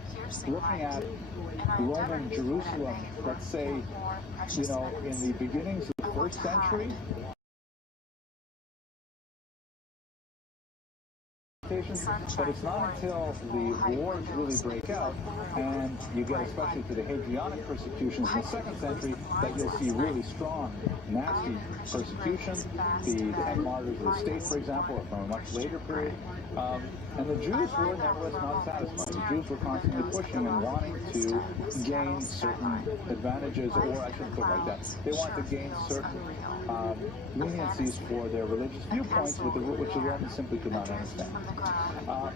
looking at Roman Jerusalem, let's say, in the beginnings of the 1st century, but it's not until the wars really break out and you get especially to the Hadrianic persecutions in the 2nd century that you'll see really strong, nasty persecution. The 10 martyrs of the state, for example, are from a much later period. And the Jews were nevertheless not satisfied. The Jews were constantly pushing and wanting to gain certain advantages, or I shouldn't put it like that. They wanted to gain certain leniencies for their religious viewpoints, which the Romans simply could not understand.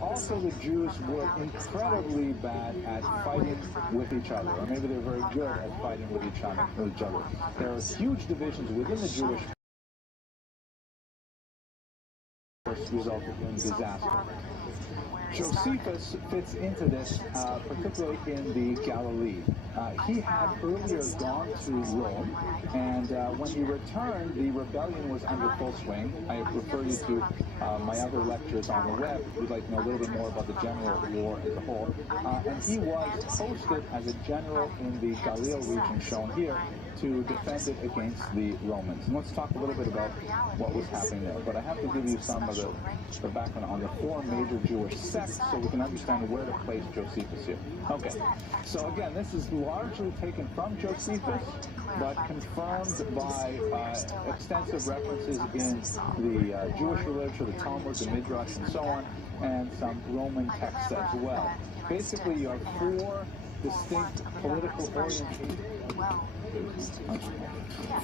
Also, the Jews were incredibly bad at fighting with each other, or maybe they're very good at fighting with each other. There are huge divisions within the Jewish resulted in disaster. Josephus fits into this, particularly in the Galilee. He had earlier gone to Rome, and when he returned, the rebellion was under full swing. I have referred you to my other lectures on the web if you'd like to know a little bit more about the general war as a whole. And he was posted as a general in the Galil region, shown here, to defend it against the Romans. And let's talk a little bit about what was happening there. But I have to give you some of the background on the 4 major Jewish sects so we can understand where to place Josephus here. Okay, so again, this is largely taken from Josephus, but confirmed by extensive references in the Jewish literature, the Talmud, the Midrash, and so on, and some Roman texts as well. Basically, you have 4 distinct political orientations.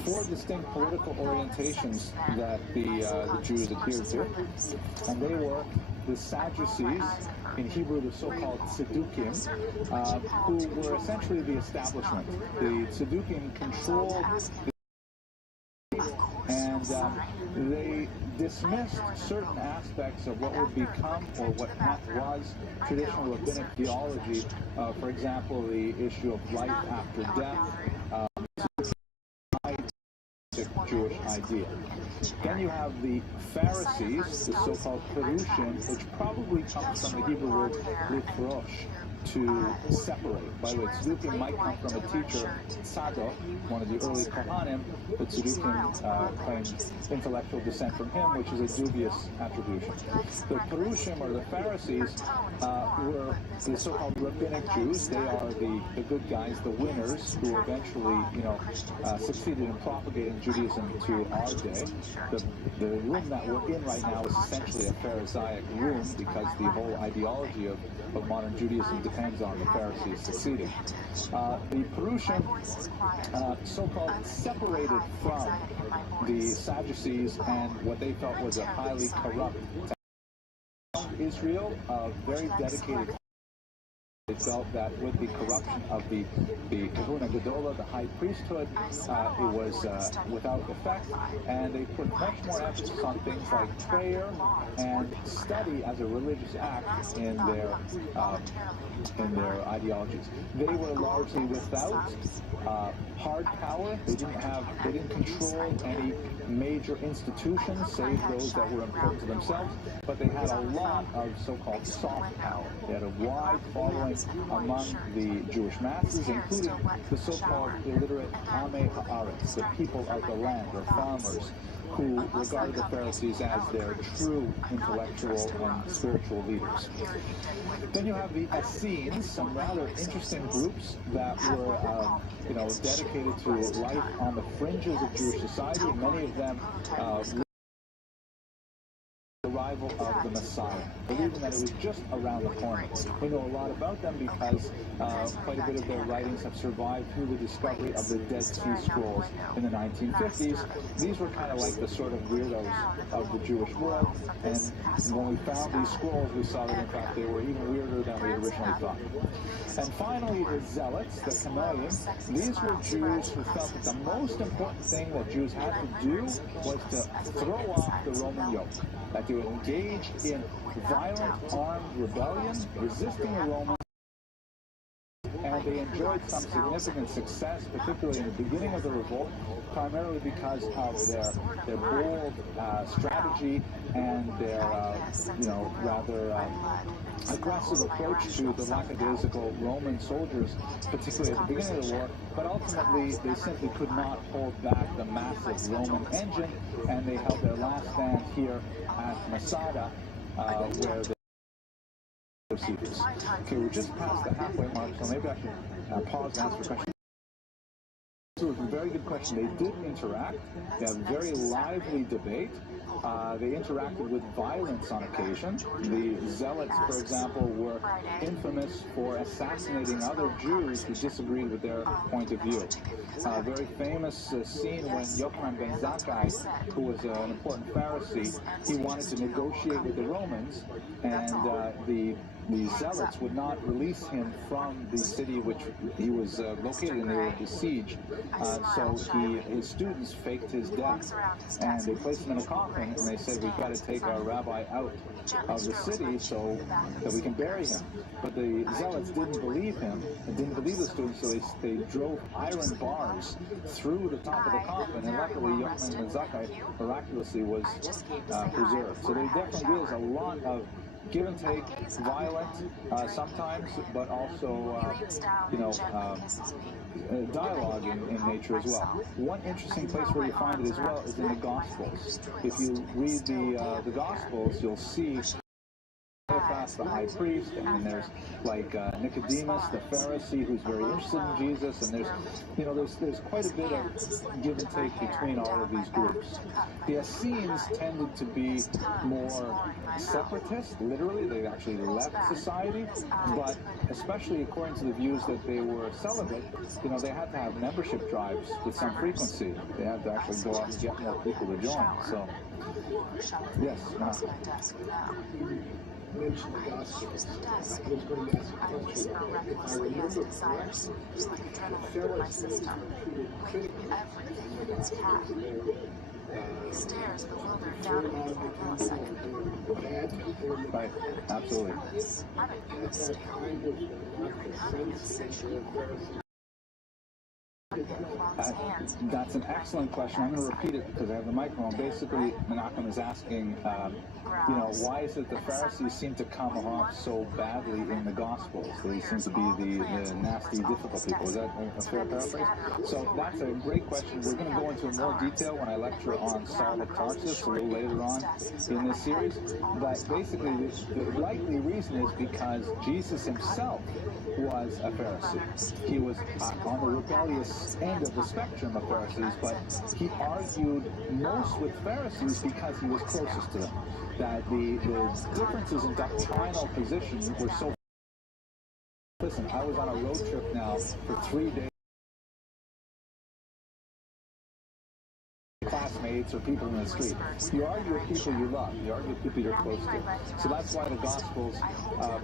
4 distinct political orientations that the Jews adhered to, and they were the Sadducees, in Hebrew the so-called Tzedukim, who were essentially the establishment. The Tzedukim controlled and they dismissed certain aspects of what would become, or what was, traditional rabbinic theology. For example, the issue of life after death, Jewish idea. Then you have the Pharisees, the so-called Perushim, which probably comes from the Hebrew word lifrosh, to separate. By the way, Tzedukim might come from a teacher, Tzadok, one of the early Kohanim, but Tzedukim claims intellectual descent from him, which is a dubious attribution. The Perushim, or the Pharisees, were the so-called rabbinic Jews. They are the good guys, the winners, who eventually, succeeded in propagating Judaism to our day. The room that we're in right now is essentially a Pharisaic room, because the whole ideology of modern Judaism depends on the Pharisees succeeding. The Perushim, so-called, separated from the Sadducees and what they felt was a highly corrupt Israel, a very dedicated. They felt that with the corruption of the Kahuna Gedola, the high priesthood, it was without effect, and they put much more emphasis on things like prayer and study as a religious act in their ideologies. They were largely without hard power. They didn't control any major institutions, save those that were important to themselves, but they had a lot of so-called soft power. They had a wide following among the Jewish masses, including the so-called illiterate Amei Haaretz, the people of the land, or farmers, who regarded the Pharisees as their true intellectual and spiritual leaders. Then you have the Essenes, some rather interesting groups that were, dedicated to life on the fringes of Jewish society. Many of them arrival of the Messiah, believing that it was just around the corner. We know a lot about them because quite a bit of their writings have survived through the discovery of the Dead Sea Scrolls in the 1950s. These were kind of like the sort of weirdos of the Jewish world, and when we found these scrolls, we saw that in fact they were even weirder than we originally thought. And finally, the Zealots, the Kanoim. These were Jews who felt that the most important thing that Jews had to do was to throw off the Roman yoke, that they would engage in violent armed rebellion, resisting the Romans, and they enjoyed some significant success, particularly in the beginning of the revolt, primarily because of their bold strategy and their rather aggressive approach to the lackadaisical Roman soldiers, particularly at the beginning of the war. But ultimately, they simply could not hold back the massive Roman engine, and they held their last stand here at Masada, where they procedures. Okay, we're just past the halfway mark, so maybe I should pause and ask for questions. So it was a very good question. They did interact. They had a very lively debate. They interacted with violence on occasion. The Zealots, for example, were infamous for assassinating other Jews who disagreed with their point of view. A very famous scene when Yochanan ben Zakkai, who was an important Pharisee, he wanted to negotiate with the Romans, and the Zealots would not release him from the city which he was located in. They were besieged. So his students faked his death, and they placed him in a coffin, and they said, we've got to take our rabbi out of the city so that we can bury him. But the Zealots didn't believe him, and didn't believe the students, so they drove iron bars through the top of the coffin, and luckily Yochanan ben Zakkai miraculously was preserved. So there definitely is a lot of give and take, violent sometimes, but also, dialogue in nature as well. One interesting place where you find it as well is in the Gospels. If you read the Gospels, you'll see Caiaphas, the high priest, and then there's like Nicodemus, the Pharisee, who's very interested in Jesus, and there's quite a bit of give and take between all of these groups. The Essenes tended to be more separatist, literally. They actually left society, but especially according to the views that they were celibate, they had to have membership drives with some frequency. They had to actually go out and get more people to join. So, yes. Mention the Gospels. I was going to ask a question. If I remember correctly, the Pharisees were treated critically as Stares bewildered down at me for a millisecond. Right, absolutely. That's an excellent question. I'm going to repeat it because I have the microphone. Basically, Menachem is asking, why is it the Pharisees seem to come off so badly in the Gospels? They seem to be the nasty, difficult people. Is that a fair paraphrase? So that's a great question. We're going to go into more detail when I lecture on Saul of Tarsus a little later on in this series. But basically, the likely reason is because Jesus himself was a Pharisee. He was on the rebellious end of the spectrum of Pharisees, but he argued most with Pharisees because he was closest to them. That the differences in doctrinal positions were so... Listen, I was on a road trip now for 3 days. Classmates or people in the street. You argue with people you love. You argue with people you're close to. So that's why the Gospels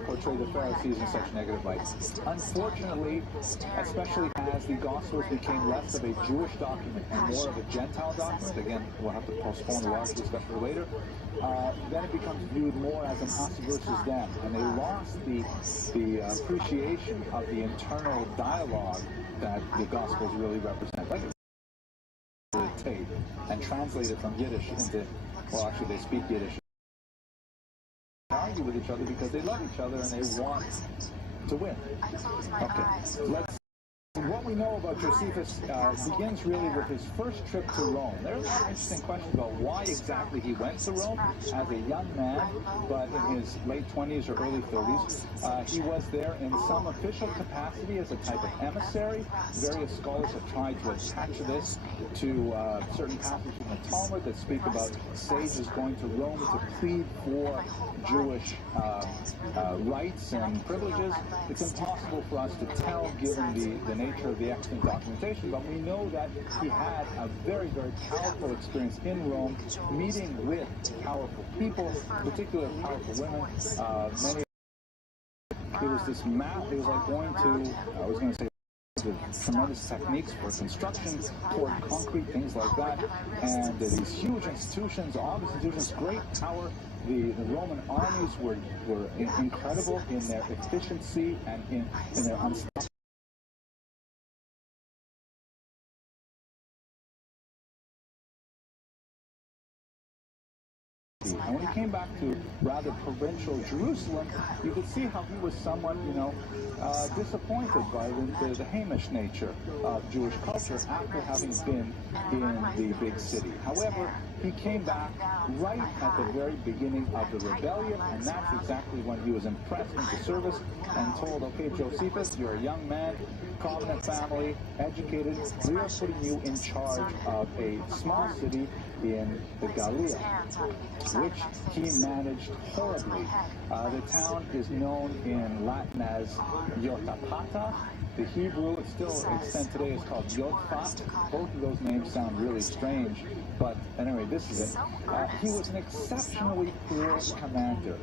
portray the Pharisees in such negative light. Unfortunately, especially as the Gospels became less of a Jewish document and more of a Gentile document, again, we'll have to postpone the larger discussion for later, then it becomes viewed more as an us versus them, and they lost the appreciation of the internal dialogue that the Gospels really represent. Like tape and translate it from Yiddish into, well, actually they speak Yiddish. They argue with each other because they love each other and they want to win. Okay, what we know about Josephus begins really with his first trip to Rome. There are a lot of interesting questions about why exactly he went to Rome as a young man, but in his late 20s or early 30s. He was there in some official capacity as a type of emissary. Various scholars have tried to attach this to certain passages in the Talmud that speak about sages going to Rome to plead for Jewish rights and privileges. It's impossible for us to tell given the nature of the extant documentation, but we know that he had a very, very powerful experience in Rome, meeting with powerful people, particularly powerful women. Many. It was this map. It was like going to. I was going to say. Tremendous techniques for construction, poured concrete, things like that, and these huge institutions, obvious institutions, great power. The Roman armies were incredible in their efficiency and in their unstoppable. And when he came back to rather provincial Jerusalem, you could see how he was somewhat, disappointed by the Hamish nature of Jewish culture after having been in the big city. However, he came back right at the very beginning of the rebellion, and that's exactly when he was impressed into service and told, okay, Josephus, you're a young man, prominent family, educated, we are putting you in charge of a small city in the Gallia, which he managed horribly. The town is known in Latin as Yotapata. The Hebrew, it still extant today, is called Yotfa. Both of those names sound really strange, but anyway, this is it. He was an exceptionally poor commander.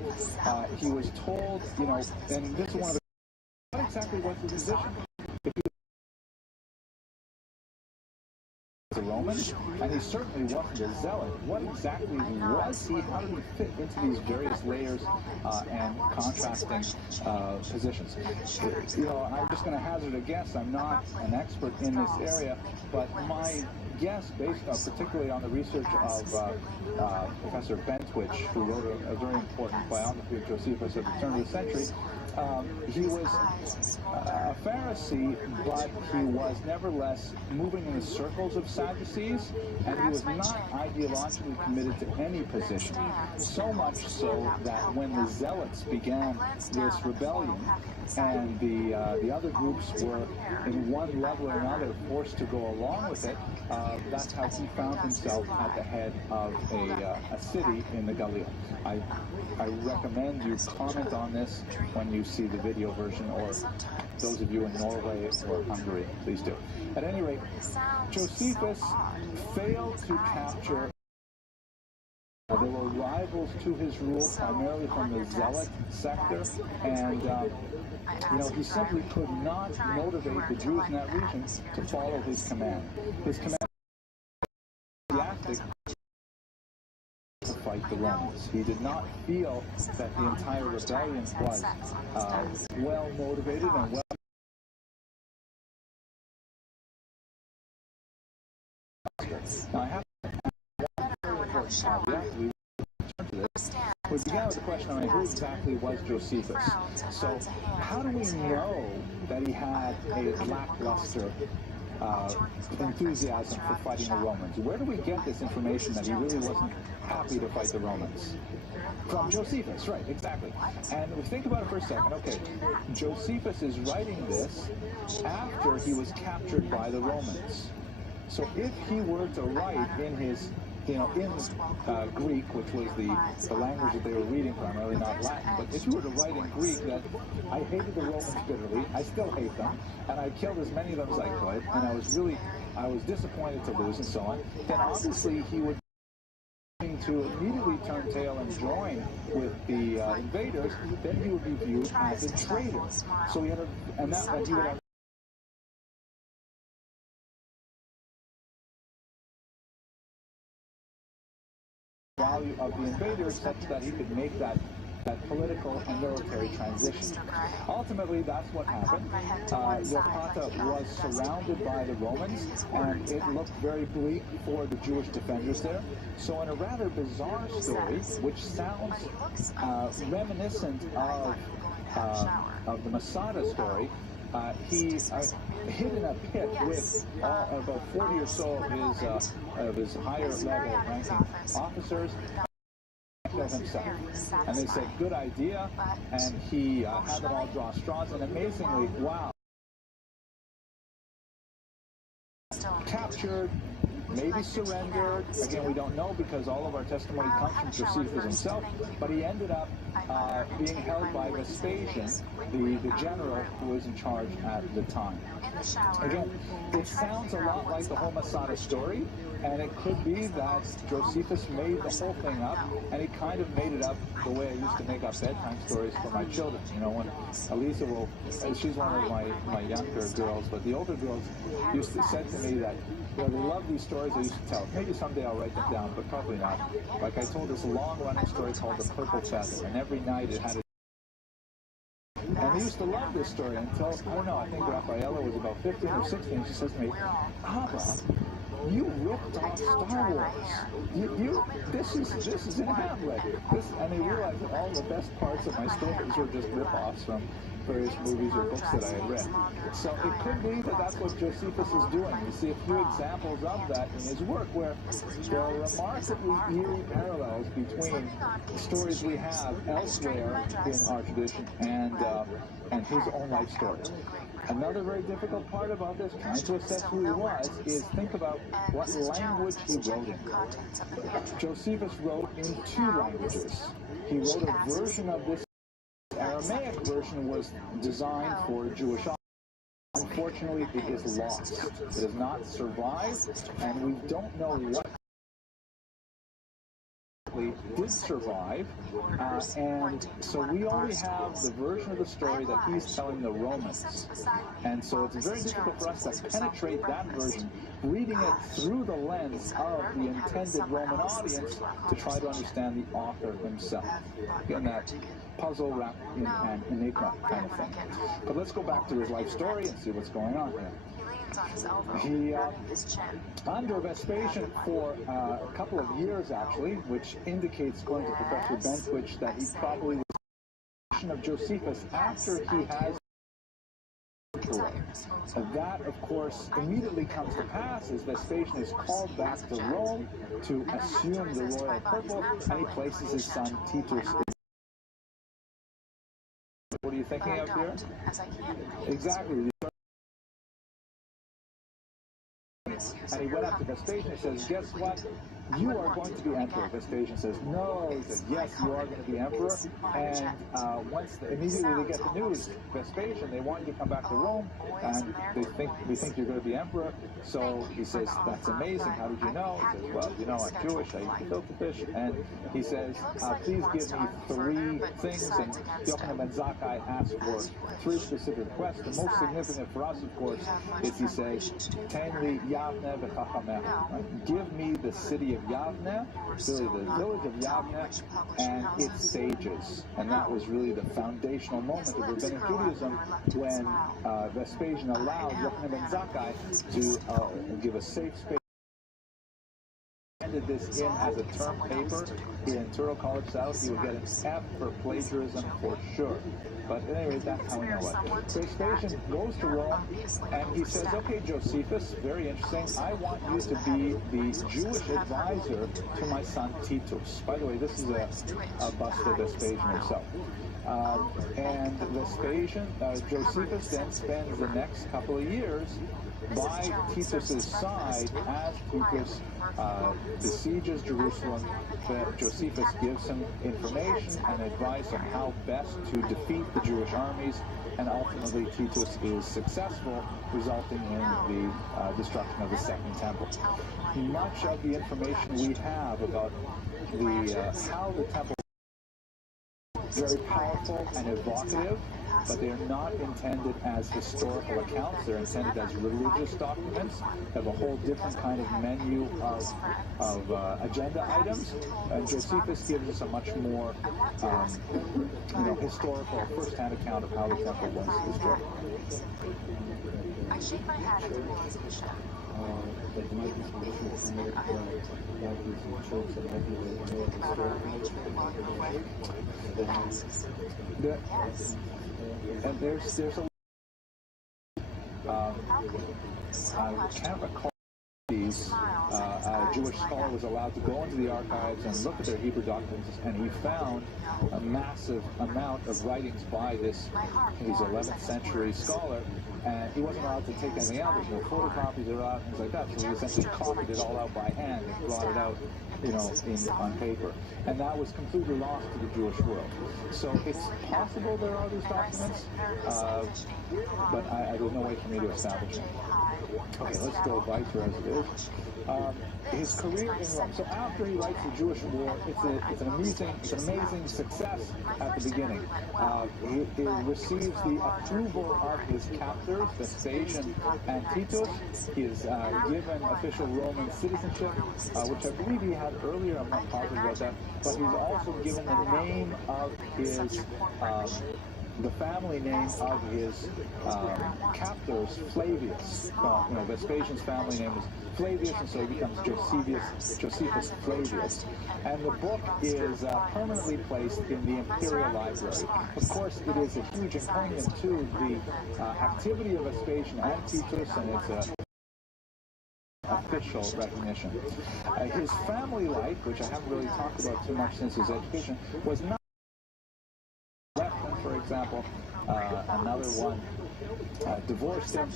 He was told, and this is one of the... What exactly was his position? A Roman, and he certainly wasn't a zealot. What exactly was he? How did he fit into these various layers and contrasting positions? I'm just going to hazard a guess. I'm not an expert in this area, but my guess, based particularly on the research of Professor Bentwich, who wrote a very important biography of Josephus at the turn of the century, he was a Pharisee, but he was nevertheless moving in the circles of Sadducees, and he was not ideologically committed to any position. So much so that when the Zealots began this rebellion, and the other groups were in one level or another forced to go along with it, that's how he found himself at the head of a city in the Gallia. I recommend you comment on this when you see the video version, or those of you in Norway or Hungary, please do. At any rate, Josephus failed to capture. There were rivals to his rule, primarily from the Zealot sector, and he simply could not motivate the Jews in that region to follow his command. His command was to fight the Romans. He did not feel that the entire rebellion was well motivated and well. Now, I have we began with the question on who exactly was Josephus. So, how do we know that he had a lackluster enthusiasm for fighting the Romans? Where do we get this information that he really wasn't happy to fight the Romans? From Josephus, right, exactly. And we think about it for a second. Okay, Josephus is writing this after he was captured by the Romans. So if he were to write in his, in Greek, which was the language that they were reading, primarily not Latin, but if you were to write in Greek that I hated the Romans bitterly, I still hate them, and I killed as many of them as I could, and I was disappointed to lose, and so on, then obviously he would to immediately turn tail and join with the invaders, then he would be viewed as a traitor. So he had he would have value of the invaders such that he could make that political and military transition. Ultimately, that's what happened. Yopata was surrounded by the Romans, and it looked very bleak for the Jewish defenders there. So in a rather bizarre story, which sounds reminiscent of of the Masada story, he hid in a pit with about 40 or so of his higher level ranking officers. Himself, and they said, good idea, and he had them all draw straws, and amazingly, wow, captured, maybe surrendered. Again, we don't know because all of our testimony comes from Josephus himself, but he ended up being held by Vespasian, the general who was in charge at the time. Again, it sounds a lot like the whole Masada story, and it could be that Josephus made the whole thing up, and he kind of made it up the way I used to make up bedtime stories for my children. You know, when Elisa will, she's one of my younger girls, but the older girls used to say to me that, you know, they love these stories I used to tell. Maybe someday I'll write them down, but probably not. Like I told this long-running story called The Purple Feather, and every night it had a... And they used to love this story until, I don't know, I think Rafaela was about 15 or 16. She says to me, Abba, you ripped off Star Wars. This is in Hamlet. And they realized that all the best parts of my stories were just rip-offs from various movies or books that I had read. So it could be that that's what Josephus is doing. You see a few examples of that in his work where there are remarkably eerie parallels between stories we have elsewhere in our tradition and his own life story. Another very difficult part about this, trying to assess who he was, is think about what language he wrote in. Josephus wrote in 2 languages. He wrote a version of this. Aramaic version was designed for Jewish audience. Unfortunately, it is lost. It has not survived, and we don't know what did survive, and so we only have the version of the story that he's telling the Romans, and so it's very difficult for us to penetrate that version, reading it through the lens of the intended Roman audience to try to understand the author himself. Again, that puzzle wrapped in an enigma kind of thing. But let's go back to his life story and see what's going on here. He, under Vespasian for a couple of years, actually, which indicates, according to Professor Bentwich, that he probably was of Josephus after he has that, of course, immediately comes to pass as Vespasian is called back to Rome to assume the royal purple, and he places his son Titus. What are you thinking of here? Exactly. And he went up to Vespasian and says, guess what? You are going to be emperor. Vespasian says, no. He says, yes, you are going to be emperor. And immediately they get the news, Vespasian, they want you to come back to Rome, and we think you're going to be emperor. So he says, that's amazing. How did you know? He says, well, you know, I'm Jewish. I eat filter fish. And he says, please give me 3 things. And Yochanan ben Zakkai asked for 3 specific requests. The most significant for us, of course, is he says, Tenli Yavne v'chachamecha. Right? Give me the city of Yavne, really the village of Yavne, and its sages. And that was really the foundational moment of rabbinic Judaism when Vespasian allowed Yochanan ben Zakkai to give a safe space. Handed this in as a term paper in Touro College South, he would get an F for plagiarism for sure. But at any rate, that's how we know it. Vespasian goes to Rome, and he says, okay, Josephus, very interesting, I want you to be the Jewish advisor to my son Titus. By the way, this is a bust of Vespasian himself. And Vespasian, Josephus then spends the next couple of years by Titus's side as Titus besieges Jerusalem. Josephus gives him information and advice on how best to defeat the Jewish armies, and ultimately Titus is successful, resulting in the destruction of the Second Temple. Much of the information we have about how the temple is very powerful and evocative, but they're not intended as historical accounts. They're intended as religious documents. They have a whole different kind of menu of agenda items. And Josephus gives us a much more, historical, first-hand account of how the temple was destroyed. I shake my head at the realization. That might be some additional comment that these chokes that might be About our arrangement while you were away. He asks. Yes. and there's a I can't recall these. A Jewish scholar was allowed to go into the archives and look at their Hebrew documents, and he found a massive amount of writings by this 11th century scholar, and he wasn't allowed to take anything out. There's no photocopies or things like that, so he essentially copied it all out by hand and brought it out, on paper. And that was completely lost to the Jewish world. So it's possible there are these documents, but there's no way for me to establish it. Okay, let's go weiter as it is. His career in Rome. So after he writes the Jewish War, it's an amazing success at the beginning. He receives the approval of his captors, Vespasian and Titus. He is given official Roman citizenship, which I believe he had earlier. I'm not positive about that, but he's also given the name of his the family name of his captors, Flavius. Vespasian's family name is Flavius, and so he becomes Josephus Flavius. And the book is permanently placed in the Imperial Library. Of course, it is a huge encomium to the activity of Vespasian and Titus, and it's official recognition. His family life, which I haven't really talked about too much since his education, was not for example, another one divorced him.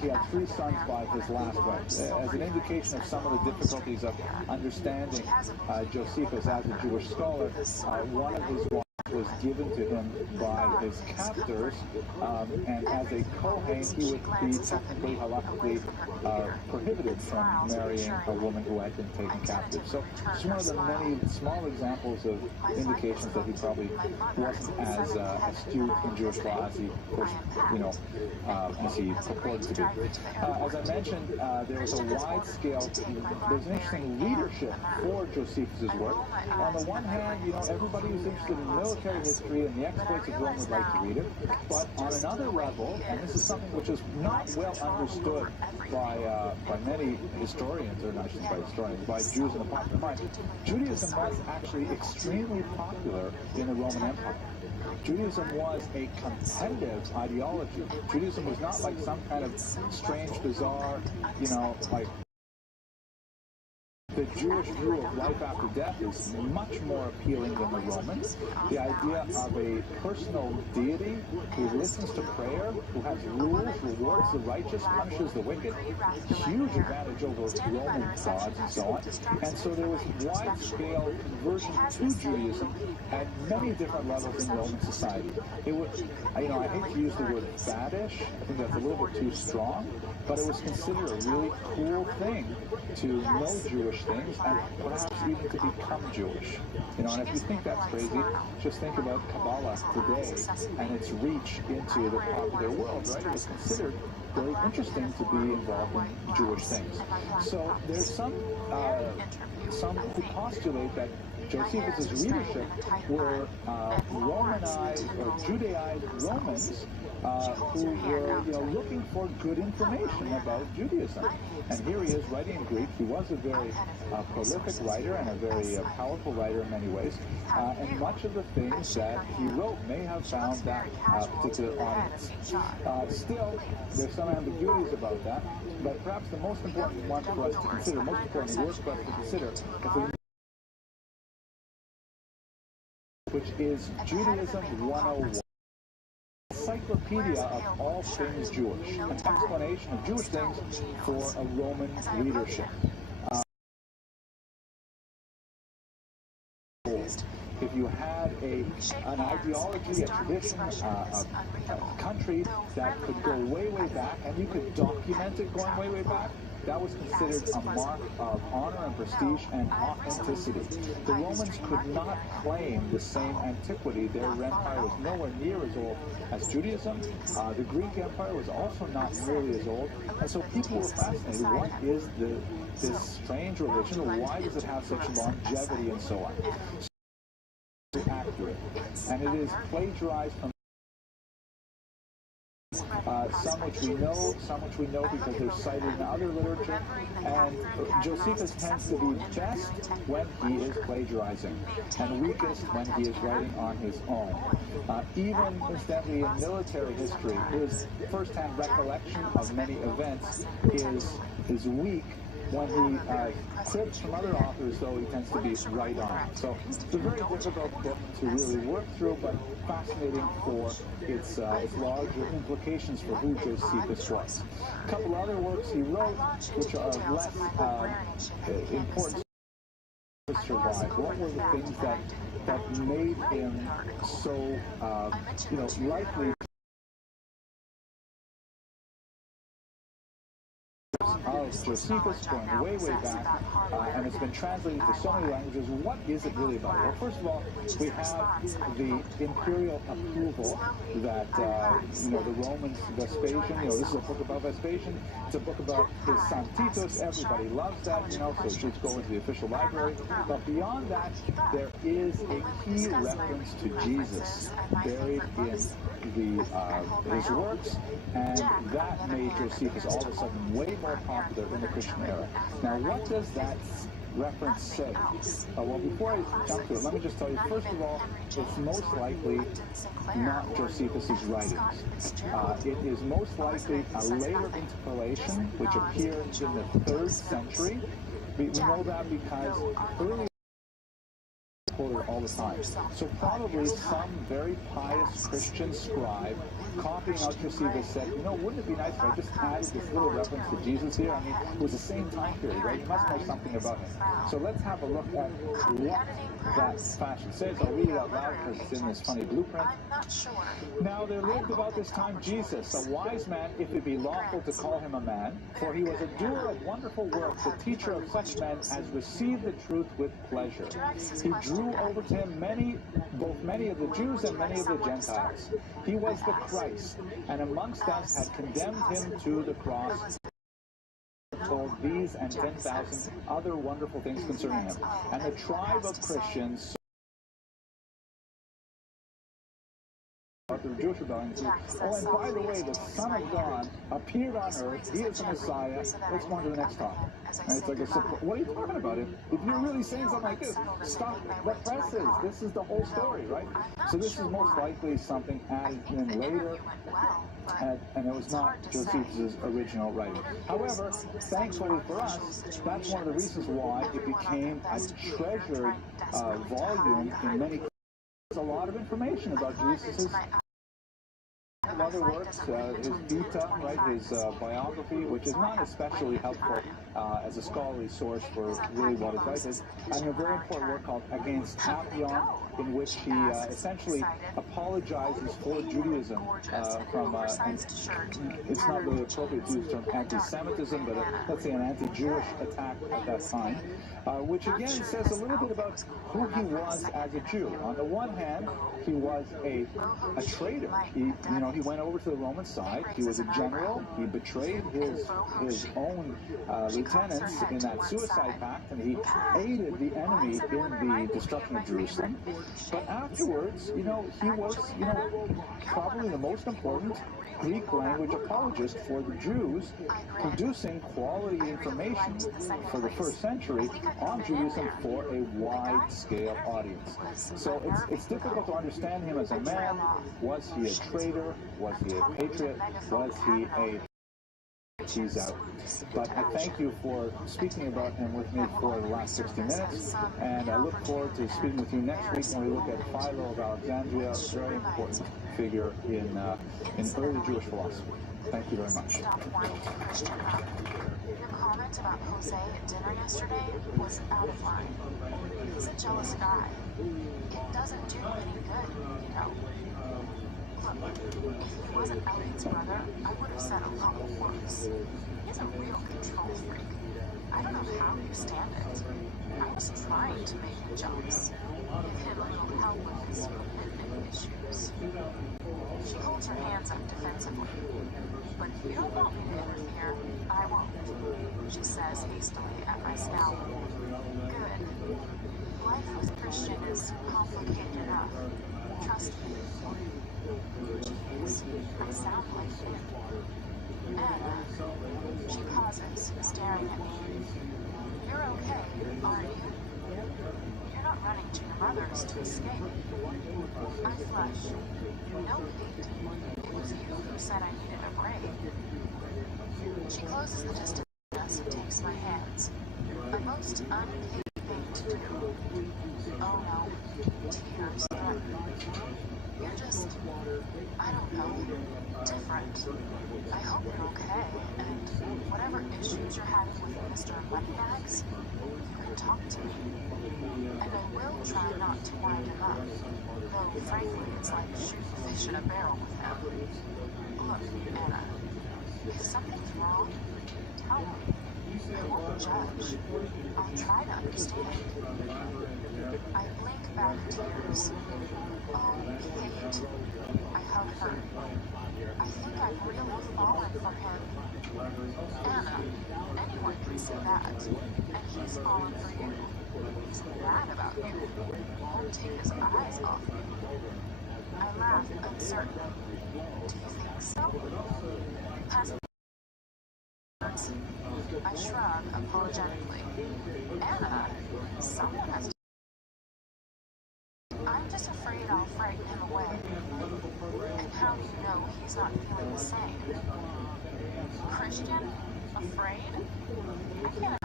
He had 3 sons by his last wife. As an indication of some of the difficulties of understanding Josephus as a Jewish scholar, one of his wives was given to him by his captors, and as a Kohen, he would be technically, halakhically, prohibited from marrying a woman who had been taken captive. So it's one of the many small examples of indications that he probably wasn't as astute in Jewish law as he, as he purported to be. As I mentioned, there was a wide-scale, there's an interesting readership for Josephus's work. On the one hand, everybody who's interested in military history and the exploits of Rome would like to read it, but on another level, and this is something which is not well understood by many historians, or not just by historians, by Jews in the popular mind, Judaism was actually extremely popular in the Roman Empire. Judaism was a competitive ideology. Judaism was not like some kind of strange, bizarre, like the Jewish view of life after death is much more appealing than the Romans. The idea of a personal deity who listens to prayer, who has rules, rewards the righteous, punishes the wicked, huge advantage over Roman gods and so on. And so there was wide-scale conversion to Judaism at many different levels in Roman society. It was, I hate to use the word faddish, I think that's a little bit too strong, but it was considered a really cool thing to know Jewish things and perhaps even to become Jewish. And if you think that's crazy, just think about Kabbalah today and its reach into the popular world, right? It was considered very interesting to be involved in Jewish things. So there's some who postulate that Josephus' readership were Romanized or Judaized Romans who were looking for good information about Judaism. And here he is writing in Greek. He was a very prolific writer and a very powerful writer in many ways. And much of the things that he wrote may have found that particular audience. Still, there's some ambiguities about that, but perhaps the most important one for us to consider, most important word for us to consider, which is Judaism 101. Encyclopedia of all things Jewish, an explanation of Jewish things for a Roman readership. If you had an ideology, a tradition, a country that could go way, way back, and you could document it going way, way back, that was considered a mark of honor and prestige and authenticity. The Romans could not claim the same antiquity. Their empire was nowhere near as old as Judaism. The Greek Empire was also not nearly as old. And so people were fascinated. What is this strange religion? Why does it have such longevity and so on? So accurate. And it is plagiarized from some which we know, some which we know because they're cited in other literature, and Josephus tends to be best when he is plagiarizing, and weakest when he is writing on his own. Even, incidentally, in military history, his first-hand recollection of many events is weak. When he cribs from other authors, though, he tends to be right on. So it's a very difficult book to really work through, but fascinating for its larger implications for who Josephus was. A couple other works he wrote, which are of less importance to survive. What were the things that made him so, likely of Josephus, going way, way back, and it's been translated to so many languages. What is it really about? Well, first of all, we have the imperial approval that, the Romans, Vespasian, this is a book about Vespasian, it's a book about his son Titus, everybody loves that, so it should go into the official library. But beyond that, there is a key reference to Jesus buried in his works, and that made Josephus all of a sudden way more popular in the Christian era. Now, what does that reference say? Well, before I jump to it, let me just tell you, first of all, it's most likely not Josephus's writings. It is most likely a later interpolation, which appeared in the 3rd century. We know that because early quoted all the time. So probably some very pious Christian scribe copying out Josephus said, wouldn't it be nice if I just added this little reference to Jesus here? I mean, it was the same time period, right? You must know something about him. So let's have a look at what that fashion says. I'll read it out loud because it's in this funny blueprint. Now there lived about this time Jesus, a wise man, if it be lawful to call him a man, for he was a doer of wonderful works, a teacher of such men as received the truth with pleasure. He drew over to him both many of the Jews and many of the Gentiles. He was the Christ, and amongst us had condemned him to the cross, told these and 10,000 other wonderful things concerning him. And the tribe of Christians, the Jewish rebellion, oh, and by the way, the Son of God appeared on earth. He is the Messiah. Let's go on to the next talk. And it's like, what are you talking about? If you're really saying something like this, stop the presses. This is the whole story, right? So this is most likely something added in later, and it was not Josephus' original writing. However, thankfully for us, that's one of the reasons why it became a treasured volume in many. There's a lot of information about Jesus's other works, his Vita, right, his biography, which is not especially helpful as a scholarly source for really what his life is, and a very important work called Against Papillon, in which he essentially apologizes for Judaism from, it's not really appropriate to use the term anti-Semitism, but let's say an anti-Jewish attack at that time, which again says a little bit about who he was as a Jew. On the one hand, he was a traitor. He went over to the Roman side. He was a general. He betrayed his own lieutenants in that suicide pact, and he aided the enemy in the destruction of Jerusalem. But afterwards, he was, probably the most important Greek language apologist for the Jews, producing quality information for the 1st century on Judaism for a wide-scale audience. So it's difficult to understand him as a man. Was he a traitor? Was he a patriot? Was he a... He's out. But I thank you for speaking about him with me for the last 60 minutes, and I look forward to speaking with you next week when we look at Philo of Alexandria, a very important figure in early Jewish philosophy. Thank you very much. Your comment about Jose at dinner yesterday was out of line. He's a jealous guy. It doesn't do any good, Look, if he wasn't Elliot's brother, I would have said a lot more words. He's a real control freak. I don't know how you stand it. I was trying to make him jealous. Give him a little help with his commitment issues. She holds her hands up defensively. But if you don't want me to interfere, I won't. She says hastily at my scowl. Good. Life with Christian is complicated enough. Trust me. Jeez, I sound like you. Anna, she pauses, staring at me. You're okay, aren't you? You're not running to your mother's to escape. I flush. No, Kate. It was you who said I needed a break. She closes the distance and takes my hands. A most un-Kate thing to do. Oh no. Tears threaten. You're just, I don't know, different. I hope you're okay, and whatever issues you're having with Mr. Moneybags, you can talk to me. And I will try not to wind him up, though frankly it's like shooting fish in a barrel with him. Look, Anna, if something's wrong, tell me. I won't judge. I'll try to understand. I blink back tears. Oh, Kate. I hug her. I think I've really fallen for him. Anna, anyone can see that. And he's fallen for you. He's mad about you. Won't take his eyes off you. I laugh, uncertain. Do you think so? Pass me. I shrug apologetically. Anna, someone has to. I'm just afraid I'll frighten him away. And how do you know he's not feeling the same? Christian? Afraid? I can't imagine.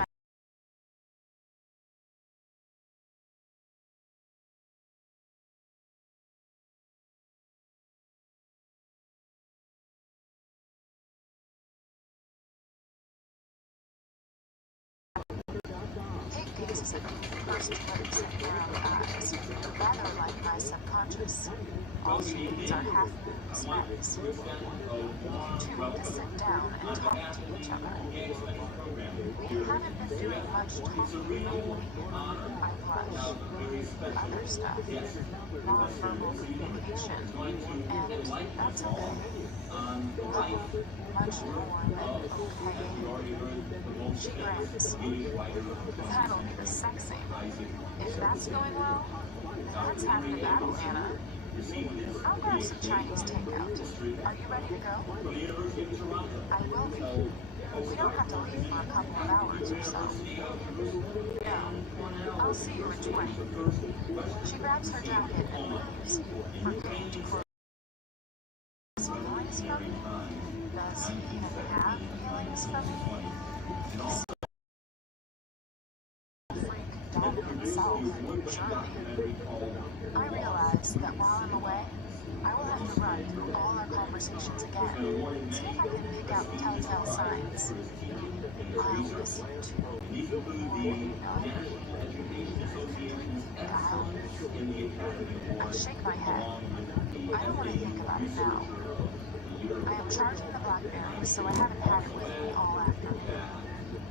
Kate gazes at me, pursed lips and narrowed eyes, rather like my subconscious. All she needs are half-moon smiles. You two need to sit down and talk to each other. We haven't been doing much talking lately. I blush. Other stuff. Non-verbal communication. And that's okay. Much more than okay. She grins. That'll be the sexing. If that's going well, then let's have the battle, Anna. I'll grab some Chinese takeout. Are you ready to go? I will be. We don't have to leave for a couple of hours or so. No. I'll see you in 20. She grabs her jacket and leaves, forgetting to close. Feelings from me? Does he even have feelings for me? He's a freak dog himself, surely. I realize that while I'm away, I will have to run through all our conversations again, see if I can pick out telltale signs. I'll miss you too. I shake my head. I don't want to think about it now. I am charging the BlackBerry, so I haven't had it with me all afternoon.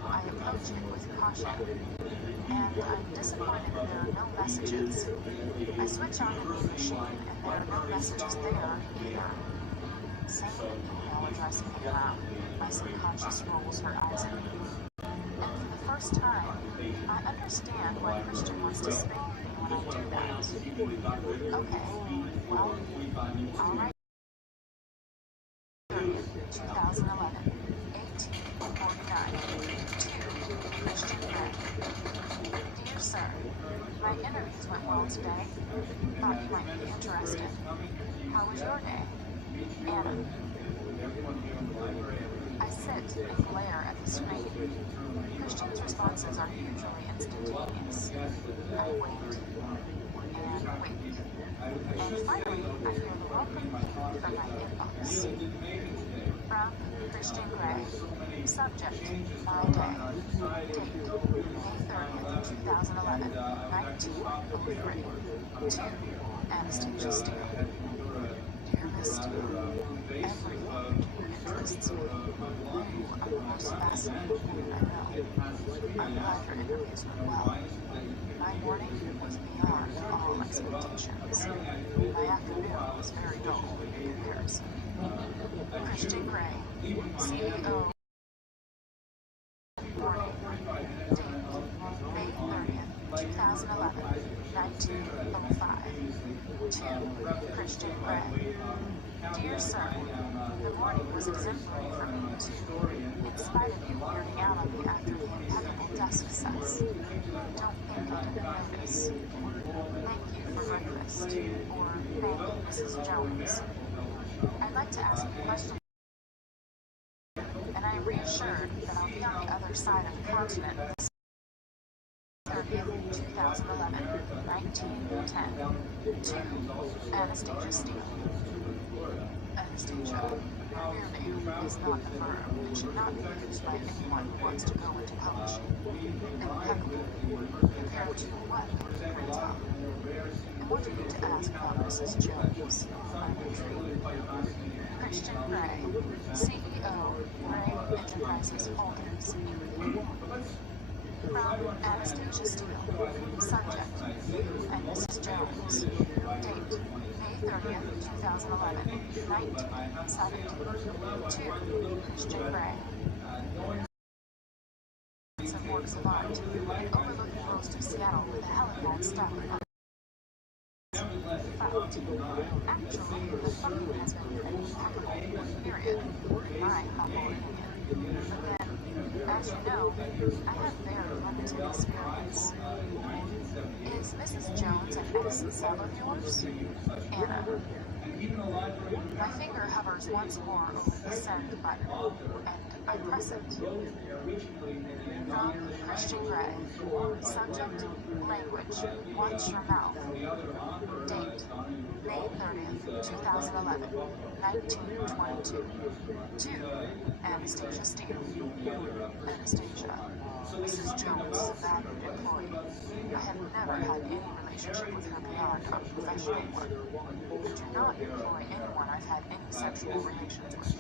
I approach it with caution, and I'm disappointed that there are no messages. I switch on the main machine, and there are no messages there either. Same email address being around. My subconscious rolls her eyes at me. And for the first time, I understand why Christian wants to spank me when I do that. Okay, well, all right. 2011, 1849, to Christian Gray. Dear Sir, my interviews went well today. Thought you might be interested. How was your day? Anna. I sit and glare at the screen. Christian's responses are usually instantaneous. I wait and wait. And finally, I hear the welcome beep from my inbox. From Christian Gray. Subject, my day. Date, May 30th, 2011, 19:03. To Anastasia Steele. Dear Miss Steele, everything interests me. You are the most fascinating woman I know. I'm glad your interviews went well. My morning was beyond all expectations. My afternoon was very dull in comparison. Christian Gray, CEO. Morning. Date, May 30th, 2011, 1905. To Christian Gray. Dear Sir, the morning was exemplary for me too, in spite of you weirding out on me after the impeccable desk sets. Don't think I didn't notice. Thank you for breakfast, or thank you, Mrs. Jones. I'd like to ask a question, and I am reassured that I'll be on the other side of the continent this 30th, 2011, 1910. To Anastasia Steele. Anastasia, your name is not the firm and should not be used by anyone who wants to go into publishing. Impeccable. Compared to what? I wanted you to ask about Mrs. Jones. I'm intrigued. Christian Gray, CEO, Gray Enterprises Holdings, From Anastasia Steele, subject, and Mrs. Jones, date, May 30th, 2011, 1970, to Christian Gray. Some works of art, overlooking most of Seattle with a helipad stuck. Actually, the funding has been pretty impeccable, period, in my humble opinion. But then, as you know, I have very limited experience. Is Mrs. Jones an ex-sub of yours? Anna. My finger hovers once more over the send button, and I press it. From Christian Gray. Subject, language, watch your mouth. Date, May 30th, 2011, 1922. To Anastasia Steele. Anastasia. Mrs. Jones is a valued employee. I have never had any relationship with her beyond our professional work. I do not employ anyone I've had any sexual relations with.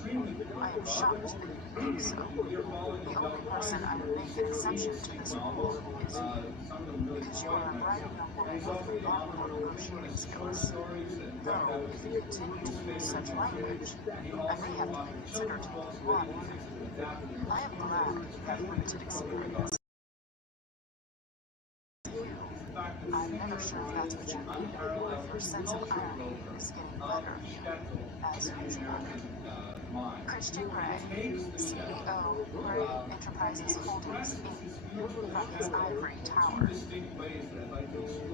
I am shocked that you do so. The only person I would make an exception to this rule is you, because you are a bright young woman with remarkable negotiating skills. Though, if you continue to use such language, I may have to reconsider taking you on. I am glad you have limited experience. I'm never sure if that's what you mean, or if your sense of irony is getting better, as usual. Christian Gray, CEO, Gray Enterprises Holdings, Inc., from his ivory tower.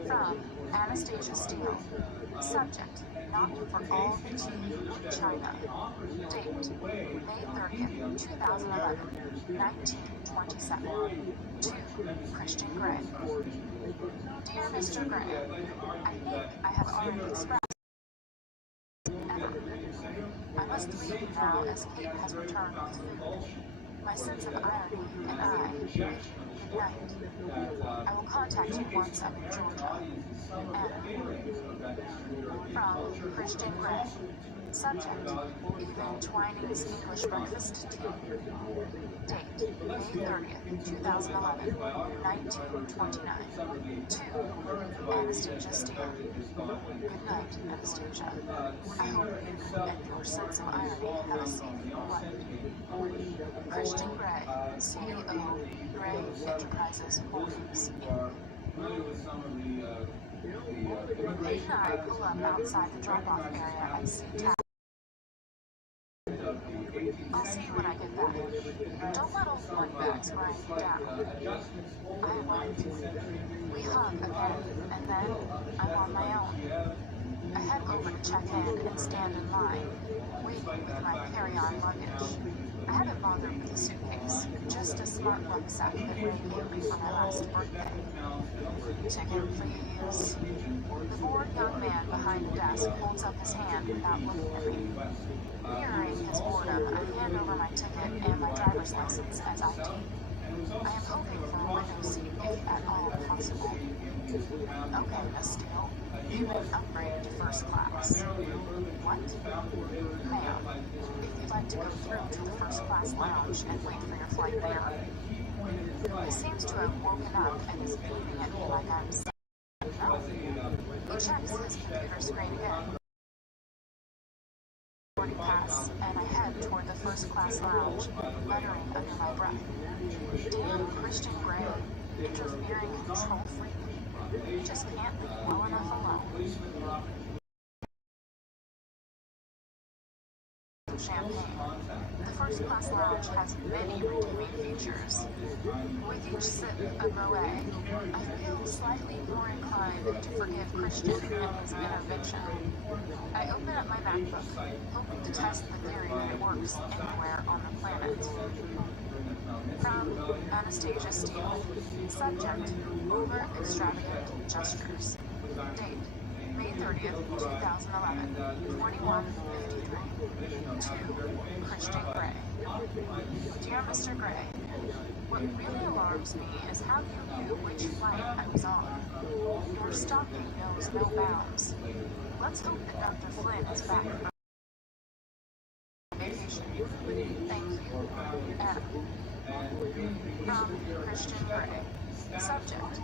From Anastasia Steele. Subject, not for all the tea in China. Date, May 30th, 2011, 1927. To Christian Gray. Dear Mr. Gray, I think I have already expressed I must leave now as Kate has returned with food. My sense of irony and I good night. I will contact you once I'm in Georgia. Anna. From Christian Gray. Subject, even Twining's English breakfast tea. Date, May 30th, 2011, 1929. To Anastasia Steele. Good night, Anastasia. I hope you and your sense of irony have a safe flight. Christian Gray, CEO, Gray Enterprises Holdings, Inc. Kate and I pull up outside the drop-off area at SeaTac. I'll see you when I get back. Don't let old moneybags grind you down. I won't. We hug again, and then I'm on my own. I head over to check in and stand in line, waiting with my carry-on luggage. I haven't bothered with a suitcase, just a smart rucksack that radioed me for my last birthday. Ticket, please. The bored young man behind the desk holds up his hand without looking at me. Mirroring his boredom, I hand over my ticket and my driver's license as ID. I am hoping for a window seat if at all possible. Okay, Miss Steele. You've been upgraded to first class. What? Ma'am, if you'd like to go through to the first class lounge and wait for your flight there. He seems to have woken up and is beaming at me like I'm sick. No. He checks his computer screen again. Boarding pass, and I head toward the first class lounge, muttering under my breath. Damn Christian Gray, interfering control freak. You just can't leave well enough alone. Champagne. The first class lounge has many redeeming features. With each sip of Moet, I feel slightly more inclined to forgive Christian and his intervention. I open up my MacBook, hoping to test the theory that it works anywhere on the planet. From Anastasia Steele. Subject, over extravagant gestures. Date, May 30th, 2011, 21:53. To Christian Gray. Dear Mr. Gray, what really alarms me is how you knew which flight I was on. Your stalking knows no bounds. Let's hope that Dr. Flynn is back from vacation. Thank you, Adam. From Christian Gray. Subject,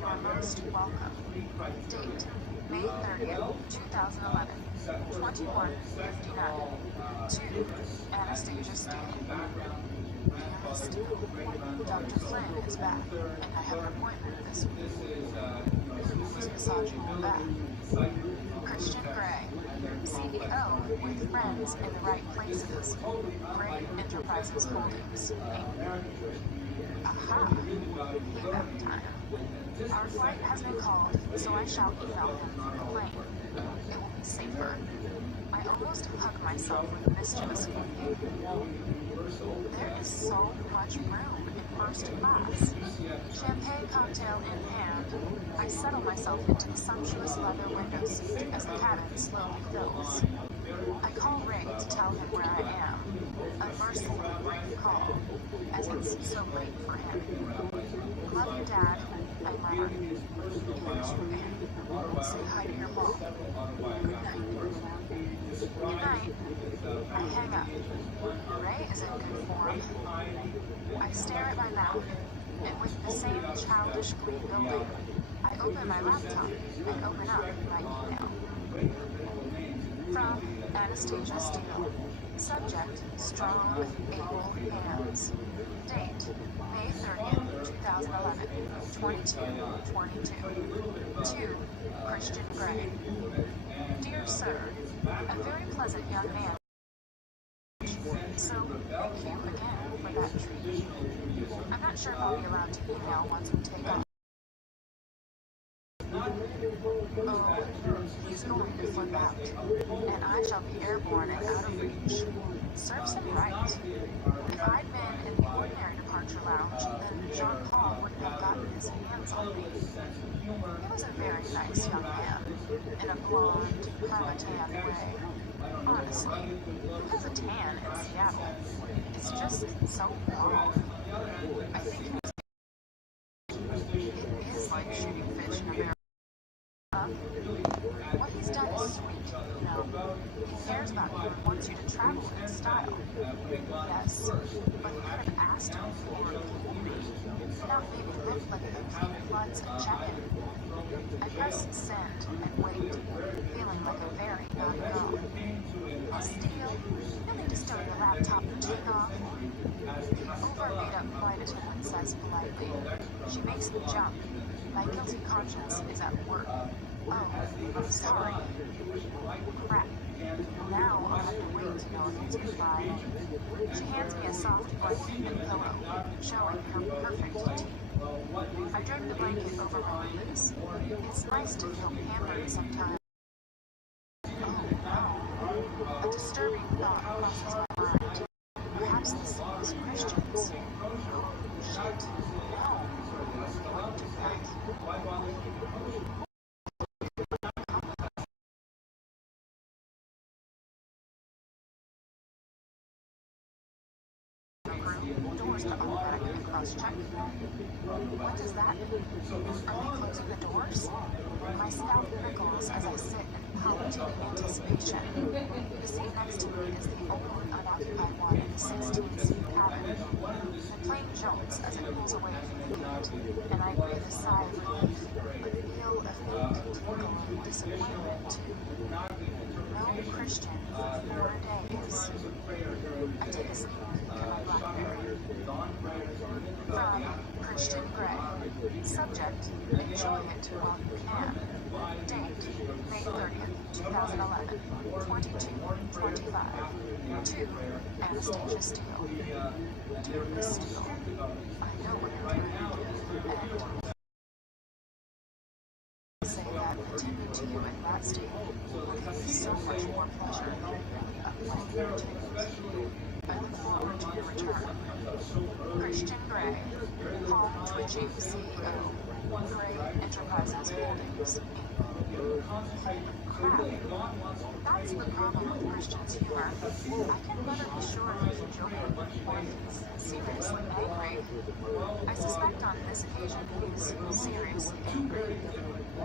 you are most welcome. Date, May 30th, 2011, 21:59. To Anastasia Steele. Dear Steele, Dr. Flynn is back, and I have an appointment this week. Who's massaging my back? Christian Gray, CEO with friends in the right places. Gray Enterprises Holdings, Inc. Aha! Payback time. Our flight has been called, so I shall email him from the plane. It will be safer. I almost hug myself with mischievous feeling. There is so much room in first class. Champagne cocktail in hand, I settle myself into the sumptuous leather window seat as the cabin slowly fills. I call Ray to tell him where I am. A mercifully brief call, as it's so late for him. Love you, Dad. I murmur. Say hi to your mom. Good night. I hang up. Ray is in good form. I stare at my mouth, and with the same childish glee building, I open my laptop and open up my email. From Anastasia Steele. Subject, strong with able hands. Date, May 30th, 2011, 22:22. To Christian Gray. Dear Sir, a very pleasant young man. So, thank you again for that treat. I'm not sure if I'll be allowed to email once we take off. Oh, he's going to flip out, and I shall be airborne and out of reach. Serves him right. If I'd been in the ordinary departure lounge, then Jean-Paul wouldn't have gotten his hands on me. He was a very nice young man, in a blonde, perma-tan way. Honestly, who has a tan in Seattle? It's just so wrong. I think it is like shooting fish in a barrel. What he's done is sweet, you know. He cares about you and wants you to travel in style. Yes, but he could have asked him for a pool. Not maybe look like the pink floods and check-in. I press send and wait, feeling like a very young girl. Miss Steele, you'll need to start your laptop and take off. The over-made-up flight attendant says politely. She makes me jump. My guilty conscience is at work. Oh, sorry. Crap. Now I'll have to wait to know if it's goodbye. She hands me a soft blanket and pillow, showing her perfect teeth. I drape the blanket over my knees. It's nice to feel pampered sometimes. Oh no. A disturbing thought crosses my mind. Perhaps this is Christian's. Shit. No. I wouldn't do that. Doors to automatically cross-check. What does that mean? Are they closing the doors? My scalp prickles as I sit in palpitating anticipation. The seat next to me is the only unoccupied one in the 16-seat cabin. The plane jolts as it pulls away from the gate, and I breathe a sigh of relief, but feel a faint tingle of disappointment too. No Christian for 4 days. I take a sneak peek at my BlackBerry. From Christian Gray. Subject, enjoy it while you can. Date, May 30th, 2011, 22:25. To Anastasia Steele. Dear Miss Steele, I know what you're doing, and say that attending to you in that state will give me so much more pleasure than the upcoming activities. I look forward to your return. Christian Gray, Palm Twitching CEO, Gray Enterprises Holdings, Crap. That's the problem with Christian's humor. I can never be sure if he's joking or if he's seriously angry. I suspect on this occasion he's seriously angry.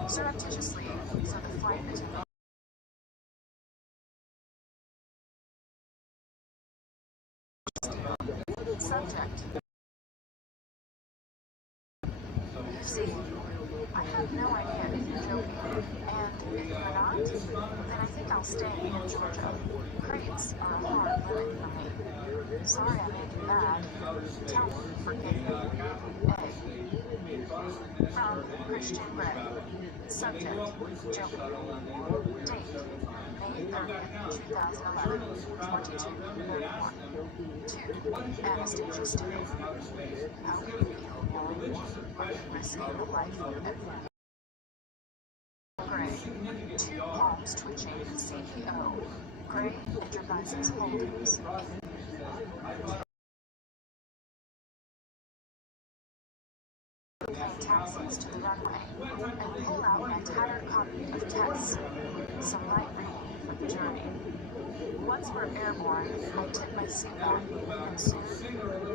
Surreptitiously, so the flight attendant subject. You see, I have no idea if you're joking, and if you're not, then I think I'll stay in Georgia. Crates are a hard limit for me. Sorry I made you mad. Tell me you forgive me. A. From Christian Gray. Subject, joking. Date, May 30th, 2011, 22:31. To Anastasia Steele. How can you feel when risking the life of everyone? Gray, Two Palms Twitching CEO, Gray Enterprises Holdings. Pay taxis to the runway and pull out my tattered copy of text. Some light reading for the journey. Once we're airborne, I tip my seatbelt, and soon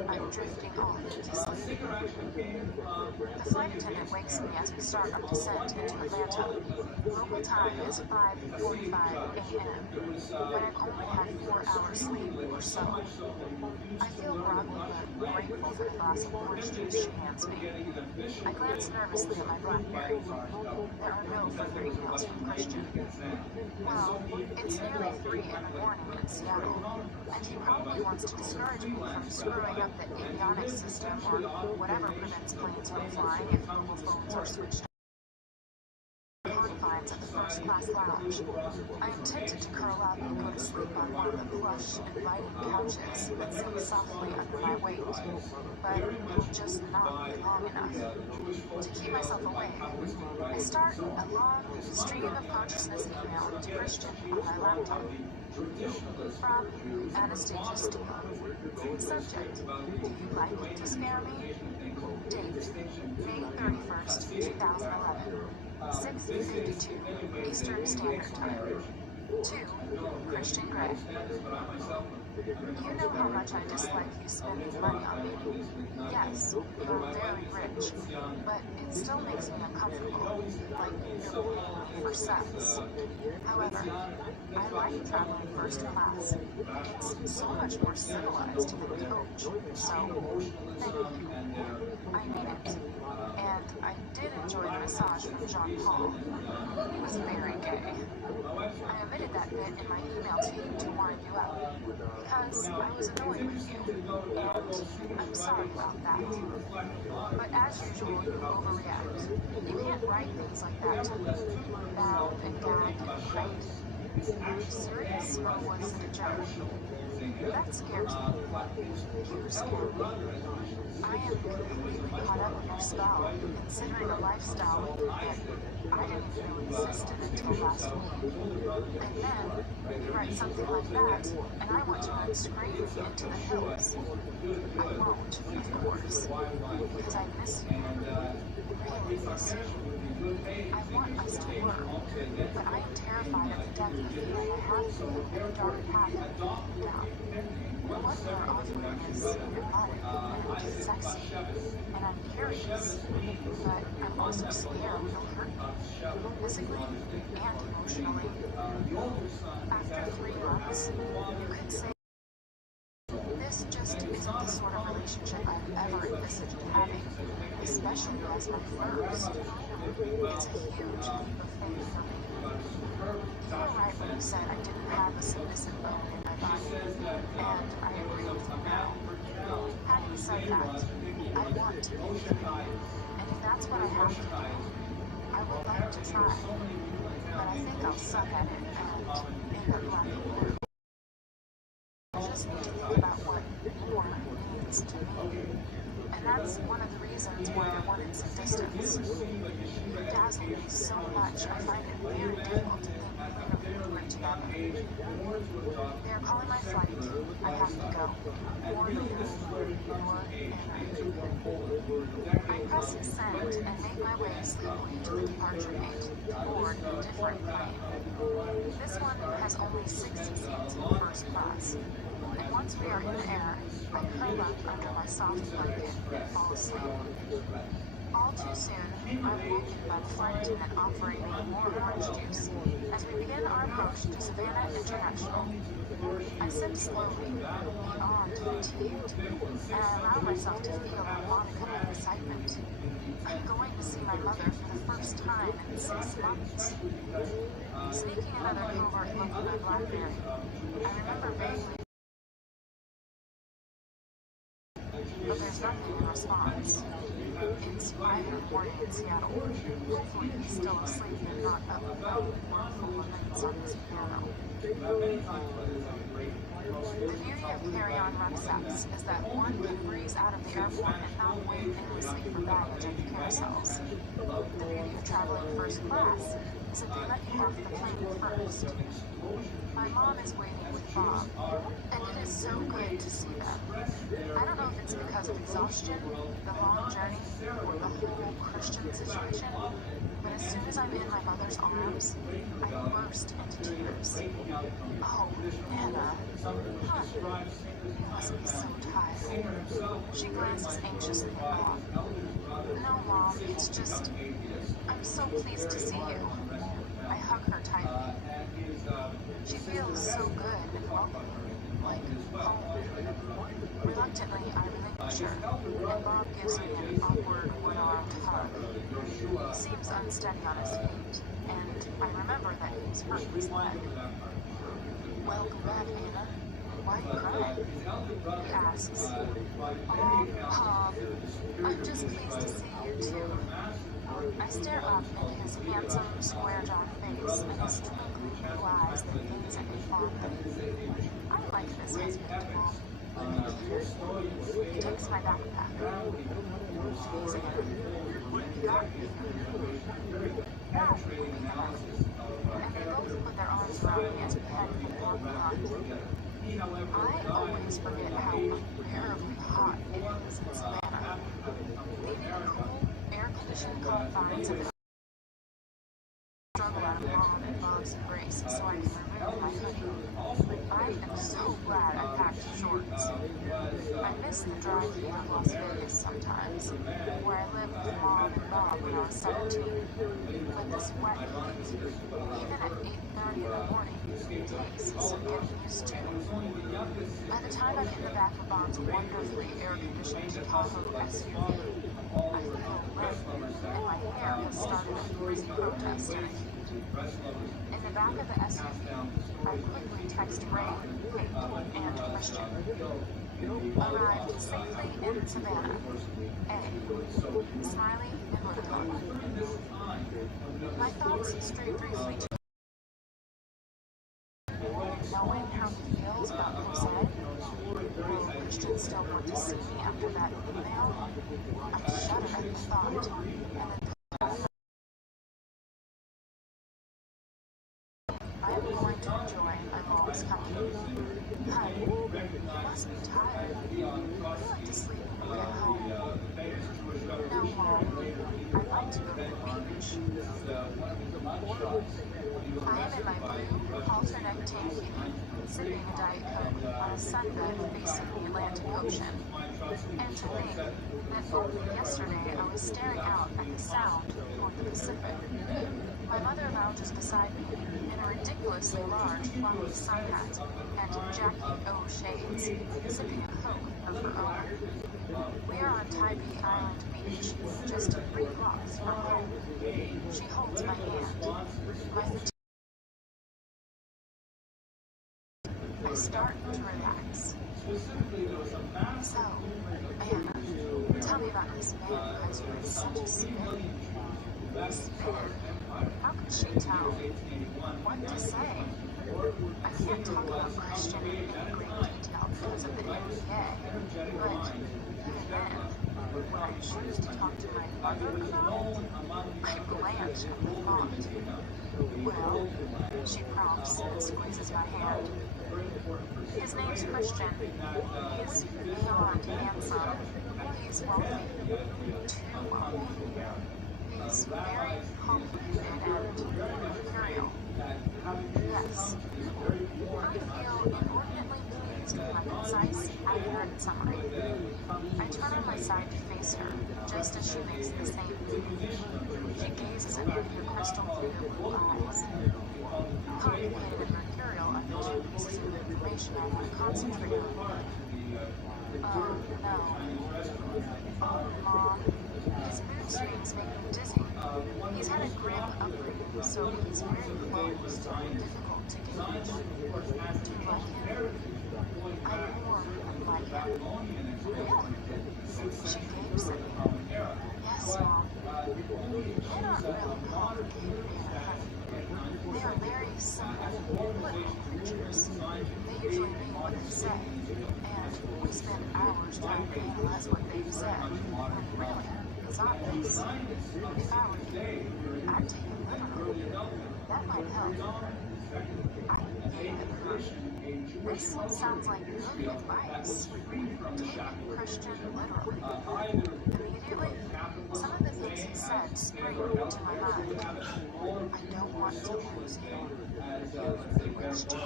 I'm drifting off to sleep. The flight attendant wakes me as we start our descent into Atlanta. Local time is 5:45 a.m., but I've only had 4 hours sleep or so. I feel groggy but grateful for the glass of orange juice she hands me. I glance nervously at my BlackBerry. There are no further emails from Christian. Well, it's nearly 3 in the morning in Seattle, and he probably wants to discourage me from screwing up the avionics system or whatever prevents planes from flying if mobile phones are switched off. Confines at the first-class lounge. I am tempted to curl up and go to sleep on one of the plush, inviting couches that sing softly under my weight, but will just not be long enough. To keep myself awake, I start a long stream of consciousness email to Christian on my laptop. From Anastasia Steele. Subject, do you like to scare me? Date, May 31st, 2011, 6:52 Eastern Standard Time. To Christian Gray. You know how much I dislike you spending money on me. Yes, you're very rich, but it still makes me uncomfortable, like you're paying for sex. However, I like traveling first class. It's so much more civilized than coach, so thank you. I mean it. And I did enjoy the massage from John Paul. He was very gay. I omitted that bit in my email to you to wind you up, because I was annoyed with you, and I'm sorry about that. But as usual, you overreact. You can't write things like that to me. Bound and gagged and cranked. Are you serious, or was it a joke? That scares me. You scare me. I am completely caught up in your spell, considering a lifestyle that I didn't know existed until last week. And then, you write something like that, and I want to run screaming into the hills. I won't, of course, because I miss you. Really miss you. I want us to work, but I am terrified of the depth of feeling I have for you in the dark path of beating you down. What you're offering is erotic and sexy, and I'm curious, but I'm also scared you'll hurt me, physically and emotionally. After 3 months, you can say, this just isn't the sort of relationship I've ever envisaged having, especially as my first. It's a huge leap of faith for me. You were right when you said I didn't have a submissive bone in my body, and I agree with you now. Having said that, I I want to be free. And if that's what I have to do, I would like to try. But I think I'll suck at it and end up lacking. I just need to think about what more means to me. And that's one of the reasons why I wanted some distance. You dazzle me so much, I find it very difficult to think clearly together. They're calling my flight. I have to go. More you, more I press send and make my way sleepily to the departure gate to board a different plane. This one has only 60 seats in first class. And once we are in the air, I curl up under my soft blanket and fall asleep. All too soon, I'm woken by the flight attendant offering me more orange juice as we begin our approach to Savannah International. I sip slowly, beyond fatigued, and I allow myself to feel a modicum of excitement. I'm going to see my mother for the first time in 6 months. Sneaking another covert look at my BlackBerry, I remember vaguely. But there's nothing in response. It's 5 in the morning in Seattle. Hopefully he's still asleep and not up moaning mournful laments on his piano. The beauty of carry-on rucksacks is that one can breeze out of the airport and not wait endlessly for baggage at the carousels. The beauty of traveling first class is that they let you off the plane first. My mom is waiting with Bob, and it is so good to see them. I don't know if it's because of exhaustion, the long journey, or the whole Christian situation, but as soon as I'm in my mother's arms, I burst into tears. Oh, Anna, honey, you must be so tired. She glances anxiously at Bob. No, Mom, it's just, I'm so pleased to see you. I hug her tightly. She feels so good and welcoming, like home. Reluctantly, I relinquish her, and Bob gives me an awkward one-armed hug. He seems unsteady on his feet, and I remember that he's hurt his leg. Welcome back, Anna. Why are you crying? He asks. Oh, Bob, I'm just pleased to see you too. I stare up into his handsome, square-jawed face and his twinkling blue eyes that gaze at me fondly. I like this husband, Mom. He takes my backpack. Jeez, Anna, you got me. That will be enough. And they both put their arms around me as we head for the parking lot. I always forget how unbearably hot it is in Savannah. Leaving the cool, air-conditioned confines of the struggle out of Mom and Bob's embrace so I can remove my hoodie. I am so glad I packed shorts. I miss the dry heat of Las Vegas sometimes, where I lived with Mom and Bob when I was 17. But this wet heat, even at 8:30 in the morning, takes some getting used to. By the time I'm in the back of Bob's wonderfully air-conditioned Tahoe SUV, I feel red, and my hair has started a crazy protest in the heat. In the back of the SUV, I quickly text Ray, Kate, and Christian. Arrived safely in Savannah. A. Smiley and Woodlawn. My thoughts stray briefly to knowing how he feels about Jose. Will Christian still want to see me after that email? I shudder at the thought, and then I am going to enjoy my mom's company. Honey, you must be tired. Would you like to sleep when we get home? No, Mom. I'd like to go to the beach. I am in my blue halter neck tank sipping a Diet Coke on a sunbed facing the Atlantic Ocean. And to think that only yesterday I was staring out at the Sound toward the Pacific. My mother lounges beside me in a ridiculously large floppy sun hat and Jackie O shades, sipping a Coke of her own. We are on Tybee Island Beach, just 3 blocks from home. She holds my hand. My fatigue. I start to relax. So, Anna, tell me about This man has been such a spin. How could she tell what to say? I can't talk about Christian in any great detail because of the NDA, but even then, when I choose to talk to my mother about it, I blanch at the thought. Well, she prompts and squeezes my hand. His name's Christian. He's beyond handsome. He's wealthy. Too wealthy. He's very complicated and imperial. Yes. I feel inordinately pleased with my concise, accurate summary. I turn on my side to face her, just as she makes the same move. She gazes at me through crystal clear blue eyes. Complicated and mercurial are the two pieces of information I want to concentrate on. Oh, no. Oh, Mom. His mood swings make me dizzy. He's had a grim upbringing, so he's very closed and difficult to gauge. Do you like him? I'm more than like him. Really? She gapes at me. Yes, Mom. Men aren't really complicated, Hannah. They are very simple, little creatures. They usually mean what they say, and we spend hours trying to analyze what they've said, when really, it's obvious. If I were you, I'd take it literally. That might help. I gave it her. This sounds like good advice. Take Christian literally. Immediately, some of the things he said spring into my mind. I don't want to lose you. Christian.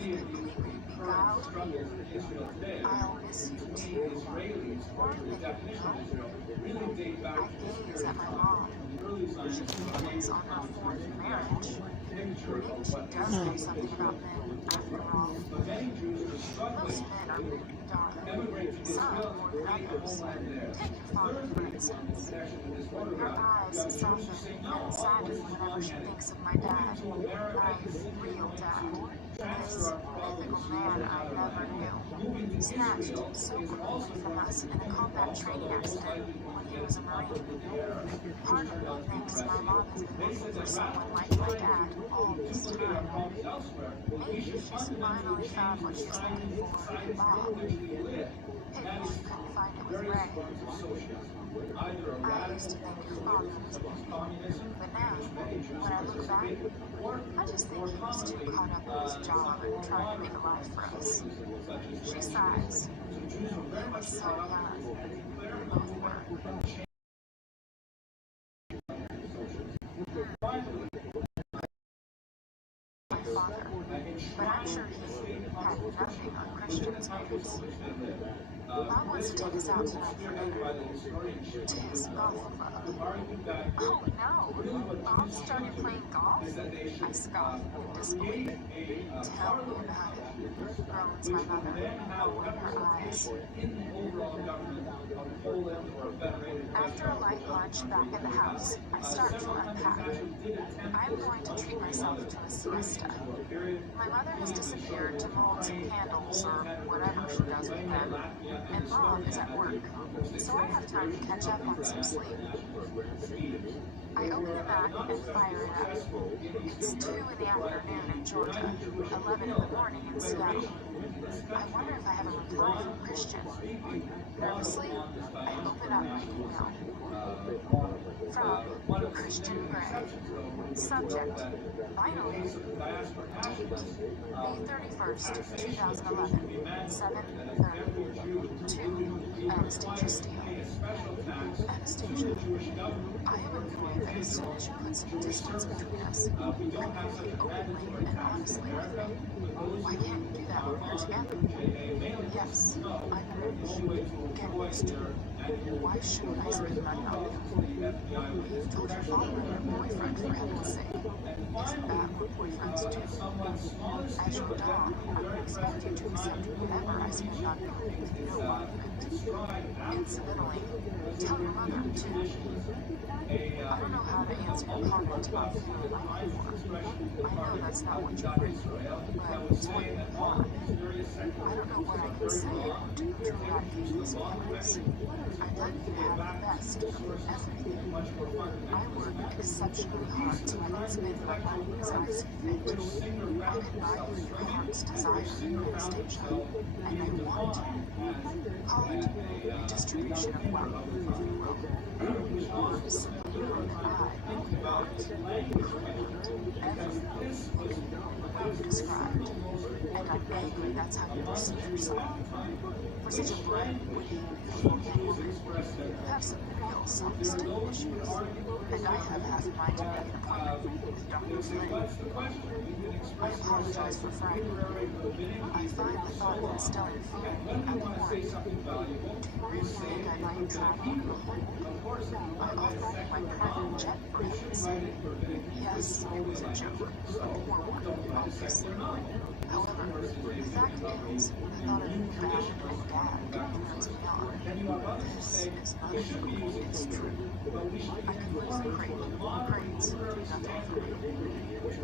You've completely beguiled me. I'll miss you too. More than you know. I gaze at my mom. She begins on her fourth marriage. Maybe she does know something about men after all. Most men are moody, darling. Some more than others. Take your father, for instance. Her eyes soften and sadden whenever she thinks of my dad. My real dad. This mythical man I never knew. Snatched so quickly from us in a combat training accident when he was a Marine. Part of me thinks my mom has been looking for someone like my dad all this time. Maybe she's finally found what she's looking for in Bob. Pity she couldn't find it with Ray. I used to think your father was mean, but now, when I look back, I just think he was too caught up in his job and trying to make a life for us. She sighs. He was so young. We both were. My father, but I'm sure he had nothing on Christian's hands. Bob wants to take us out tonight for dinner. To his golf club. Oh no! Bob started playing golf? I scoff in disbelief. Tell me about it, groans my mother, rolling her eyes. After a light lunch back at the house, I start to unpack. I'm going to treat myself to a siesta. My mother has disappeared to mold some candles or whatever she does with them, and Mom is at work, so I have time to catch up on some sleep. I open the Mac and fire it up. It's 2 in the afternoon in Georgia, 11 in the morning in Seattle. I wonder if I have a reply from Christian. Nervously, I open up my email. From Christian Gray. Subject, finally. Date, May 31st, 2011, 7:30. To Anastasia Steele. Anastasia, I am annoyed that as soon as you put some distance between us, you communicate openly and honestly with me. Why can't you do that when we're together? Yes, I manage. Get used to it. Why shouldn't I spend money on you? You've told your father and your boyfriend, for heaven's sake. Isn't that what boyfriends do? As your dog, I would expect you to accept whatever I spend on you with no argument. Incidentally, tell your mother too. I don't know how to answer your comment about feeling like war. I know that's not what you bring, but it's what you want. I don't know what I can say to eradicate these feelings. I'd like you to have the best of everything. I work exceptionally hard to transmit my values as I see fit. I can buy you your heart's desire station, and I want call it redistribution of wealth, if you will. Yours, you and I want everything you described, and I'm angry that's how you perceive yourself. For such a bright, witty, beautiful woman, you have some real self-esteem issues, and I have half a mind to make an appointment with Dr. Flynn. I apologize for frightening you. I find the thought of instilling fear abhorrent. Do you really think I'd let you travel on the whole? I offered my private jet for heaven's sake. Yes, it was a joke. Poor one, obviously. However, the fact is, the thought of being bound and gagged turns me on. This is not a joke, it's true. I could lose the crate. Crates do nothing for me.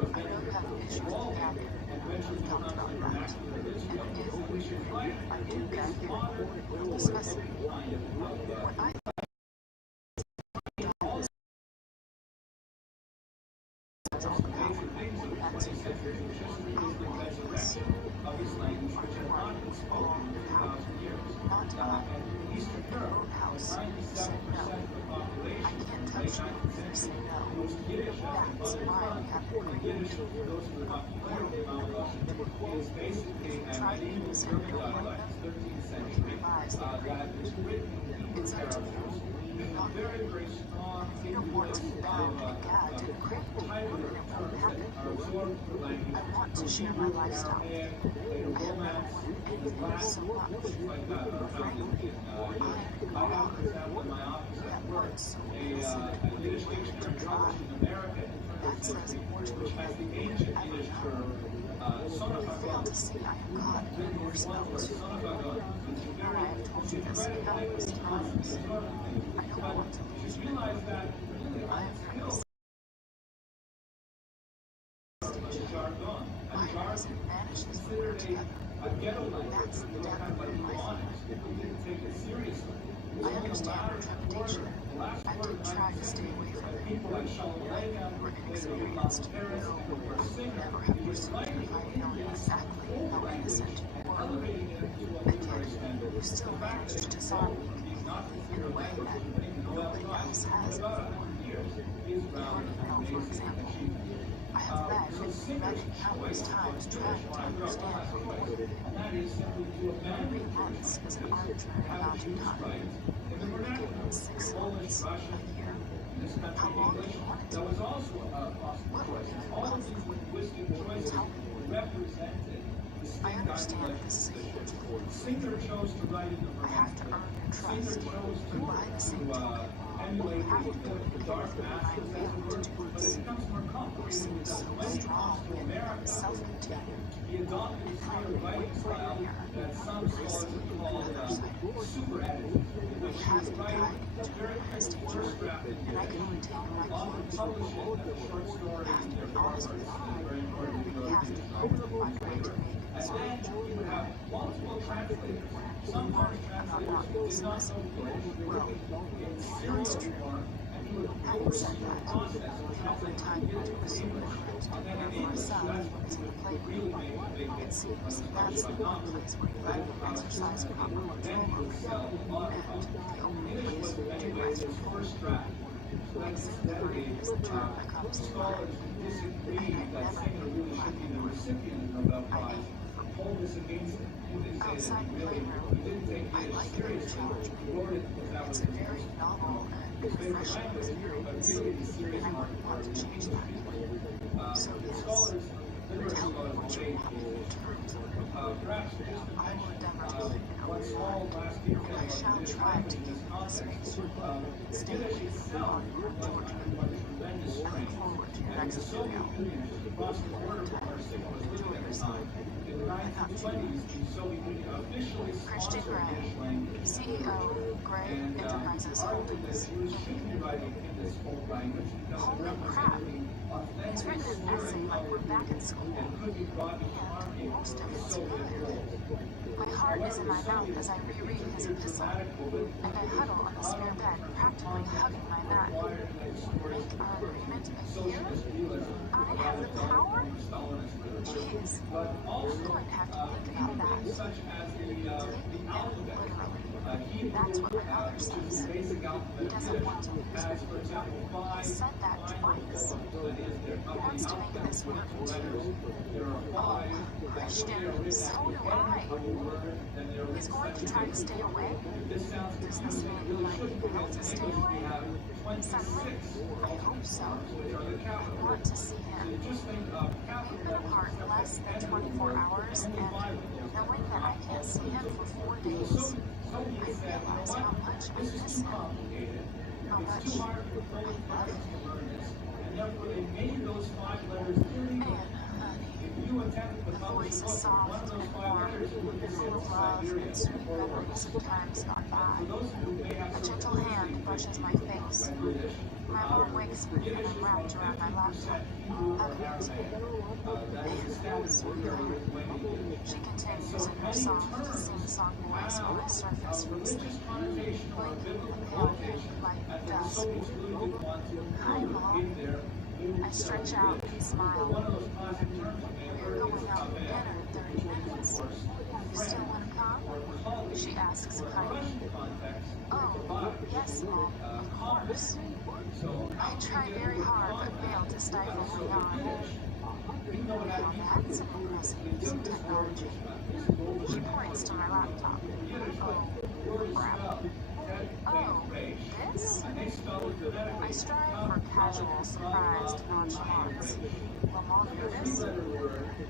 I know you have issues with gagging. We've talked about that. And if I do gag you, we'll discuss it. What I is all the power. That's it. I'm ridiculous. You are all power. Not I. Your own house. You said no. I can't touch you if you say no. That's why we have an agreement. If you try to use and don't like them, you revise the agreement. It's up to you. Not me. If you don't want to be bound and gagged and cramped, then it won't happen. I want to share my lifestyle. I have never wanted anything so much. Frankly, I'm that word so innocent to try. That says more to me than you would ever know. You fail to see I am God in your spell too. You know I have told you this countless times. I don't want to lose you. I am your my reason vanishes when we're together. That's the death of my life. I understand your trepidation. I did try to stay away from it. You were inexperienced. I would never have pursued you if I had known exactly how innocent you were. And yet, you still managed to disarm me completely in a way that nobody else has before. Your email, for example. I have read countless times trying to understand your point of view. 3 months is an arbitrary amount of time. You were given 6 months, a year. How long do you want it to be? What would you want from me? Tell me. I understand this is a huge point. I have to earn your trust. By the same token, you have to do it because I failed to do this. You seem so strong and self-contained. And how you wait for a year, I see another side of you. You have to guide me to the next stage, and I can only take my cues. You have to be honest with me. We have to know I'm going to make this change. Some worry about not dismissing. Well, that's true. Having said that, the only time you do a super correct to care for myself is in the playroom. It seems that's the one place where you let me exercise proper control over you, and the only place where you do as you're exemplary is the term that comes to mind. And I never knew black and white. I aim for outside the playroom, I like how you challenge me. It's a very novel and refreshing experience, and I wouldn't want to change that. So yes, tell me what you want in terms of it. I will endeavor to keep an open mind, and I shall try to give you the space. Stay away from me on Georgia. I look forward to your next video. Enjoy yourself. I thought too much. Christian Graham, CA CEO, Gray Enterprises Holdings. Holy crap! He's written an essay like we're back in school, and most of it's good. My heart is in my mouth as I reread his epistle, and I huddle on the spare bed, practically hugging my mat. Make our agreement a year? I have the power? Jeez, I'm going to have to think about that. Take it literally. That's what my mother says. He doesn't want to lose me. He said that twice. He wants to make this work too. Oh, Christian, so do I. He's going to try to stay away. Does this mean like Bill to stay away? Suddenly, I hope so. I want to see him. We've been apart less than 24 hours, and knowing that I can't see him for 4 days, I realize how much I miss him. How much I love him. The voice is soft and warm, full of love and sweet memories of times gone by. A gentle hand brushes my face. My mom wakes me and I'm wrapped around my laptop. Hugging me. Sweetheart. She continues in her soft, sing-song voice while I surface from sleep, blinking in the pale light of dusk. Hi, Mom. I stretch out and smile. We're going out for dinner in 30 minutes. You still want to come? She asks kindly. Oh, yes, Mom, of course. I try very hard but fail to stifle my yawn. Now that's an impressive piece of technology. She points to my laptop. Oh, crap. Oh, this? I strive for casual, surprised nonchalance. Will Mom notice?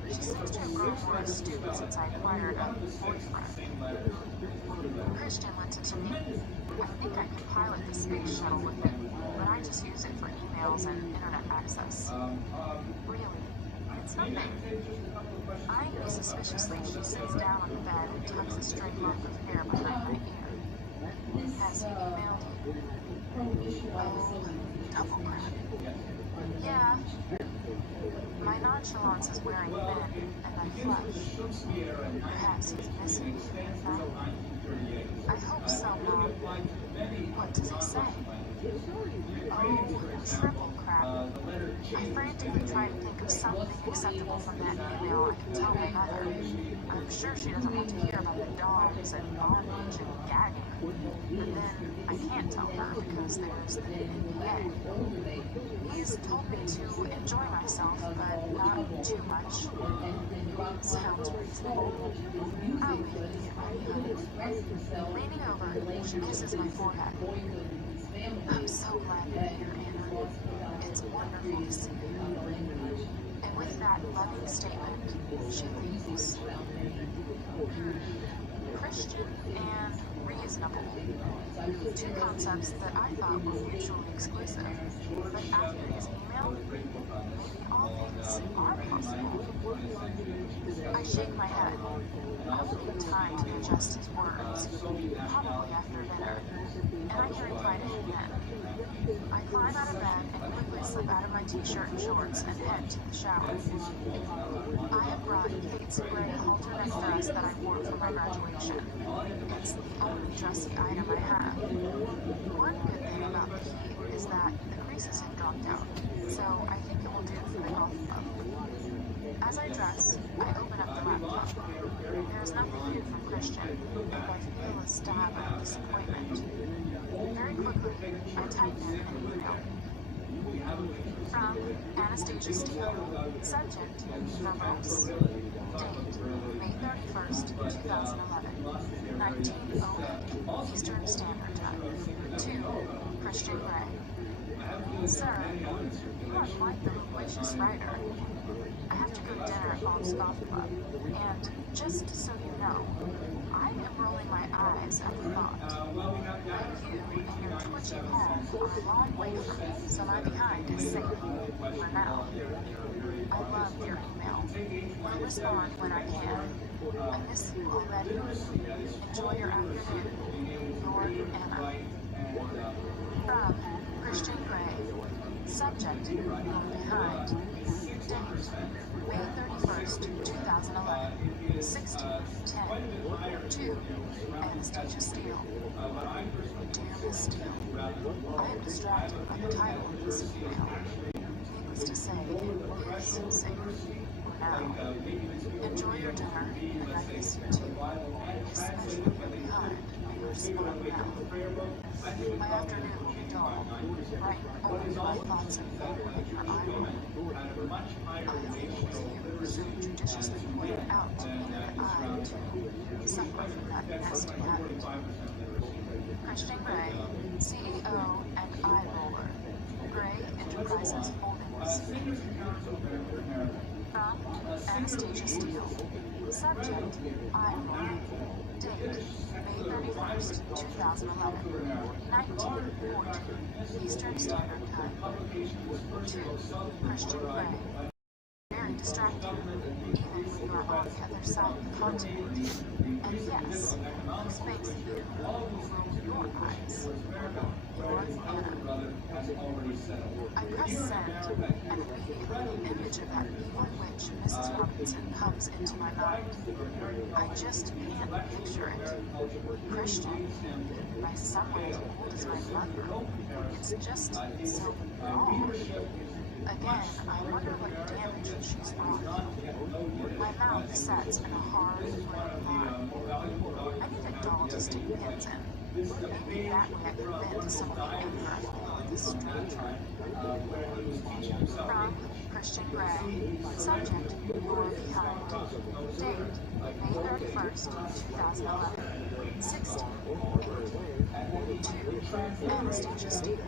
She seems to have grown more astute since I acquired a boyfriend. Christian lent it to me. I think I can pilot the space shuttle with it, but I just use it for emails and internet access. Really, it's nothing. Eyeing me suspiciously, she sits down on the bed and tucks a straight lock of hair behind my ear. Has he emailed you? Oh, double crap. Yeah. My nonchalance is wearing thin, and I flush. Perhaps he's missing me. I hope so, Mom. What does he say? Oh, triple crap. I frantically try to think of something acceptable from that email I can tell my mother. I'm sure she doesn't want to hear about the dogs and bondage and gagging. But then I can't tell her because there's the NDA. He's told me to enjoy myself, but not too much. Sounds reasonable. I'll wait to get ready. Leaning over, she kisses my forehead. I'm so glad you're here, Anna. It's wonderful to see you. And with that loving statement, she leaves. Christian and reasonable. Two concepts that I thought were mutually exclusive. But after his email, maybe all things are possible. I shake my head. I'll need time to digest his words, probably after dinner, and I can reply to him then. I climb out of bed and quickly slip out of my t-shirt and shorts and head to the shower. I have brought Kate's gray halter neck dress that I wore for my graduation. It's the only dressy item I have. One good thing about the heat is that the creases have dropped out, so I think it will do for the golf club. As I dress, I open up the laptop. There is nothing new from Christian, and I feel a stab of disappointment. Very quickly, I type in an email. From Anastasia Steele. Subject, verbose. Date, May 31st, 2011. 19:08 Eastern Standard Time. To Christian Gray. Sir, you are quite the loquacious writer. I have to go to dinner at Bob's Golf Club, and just so you know, I am rolling my eyes at the thought. You and your twitchy palm are a long way from me, so my behind is safe, for now. I love your email. I'll respond when I can. I miss you already. Enjoy your afternoon. Subject, behind. Date, May 31st, 2011, 16:10. 2. Anastasia Steele. Dear Miss Steele, I am distracted by the title of this email. Needless to say, it is safe. Now, enjoy your dinner, and I miss you too. Especially behind your small mouth. My afternoon will be dull, bright only by thoughts of you and your eye. I think you so judiciously pointed out to me that I, too, suffer from that nasty habit. Christian Gray, CEO and eye roller. Gray Enterprises Holdings. From Anastasia Steele. Subject, eye roller. Date, May 31st, 2011, 19:14 Eastern Standard Time. 2. Christian Gray. Very distracting, even when you are on the other side of the continent. And yes, this makes you roll your eyes. Your Anna. I press send, and immediately the image of that evil witch, Mrs. Robinson, comes into my mind. I just can't picture it. Christian, beaten by someone as old as my mother. It's just so wrong. Again, I wonder what damage she's wrought. My mouth sets in a hard, gray line. I need a doll to stick pins in. Maybe that way I can vent some of the anger I feel with this stranger. From Christian Gray. Subject, You're Behind. Date, May 31st, 2011, 16:18. 2. Anastasia Steele.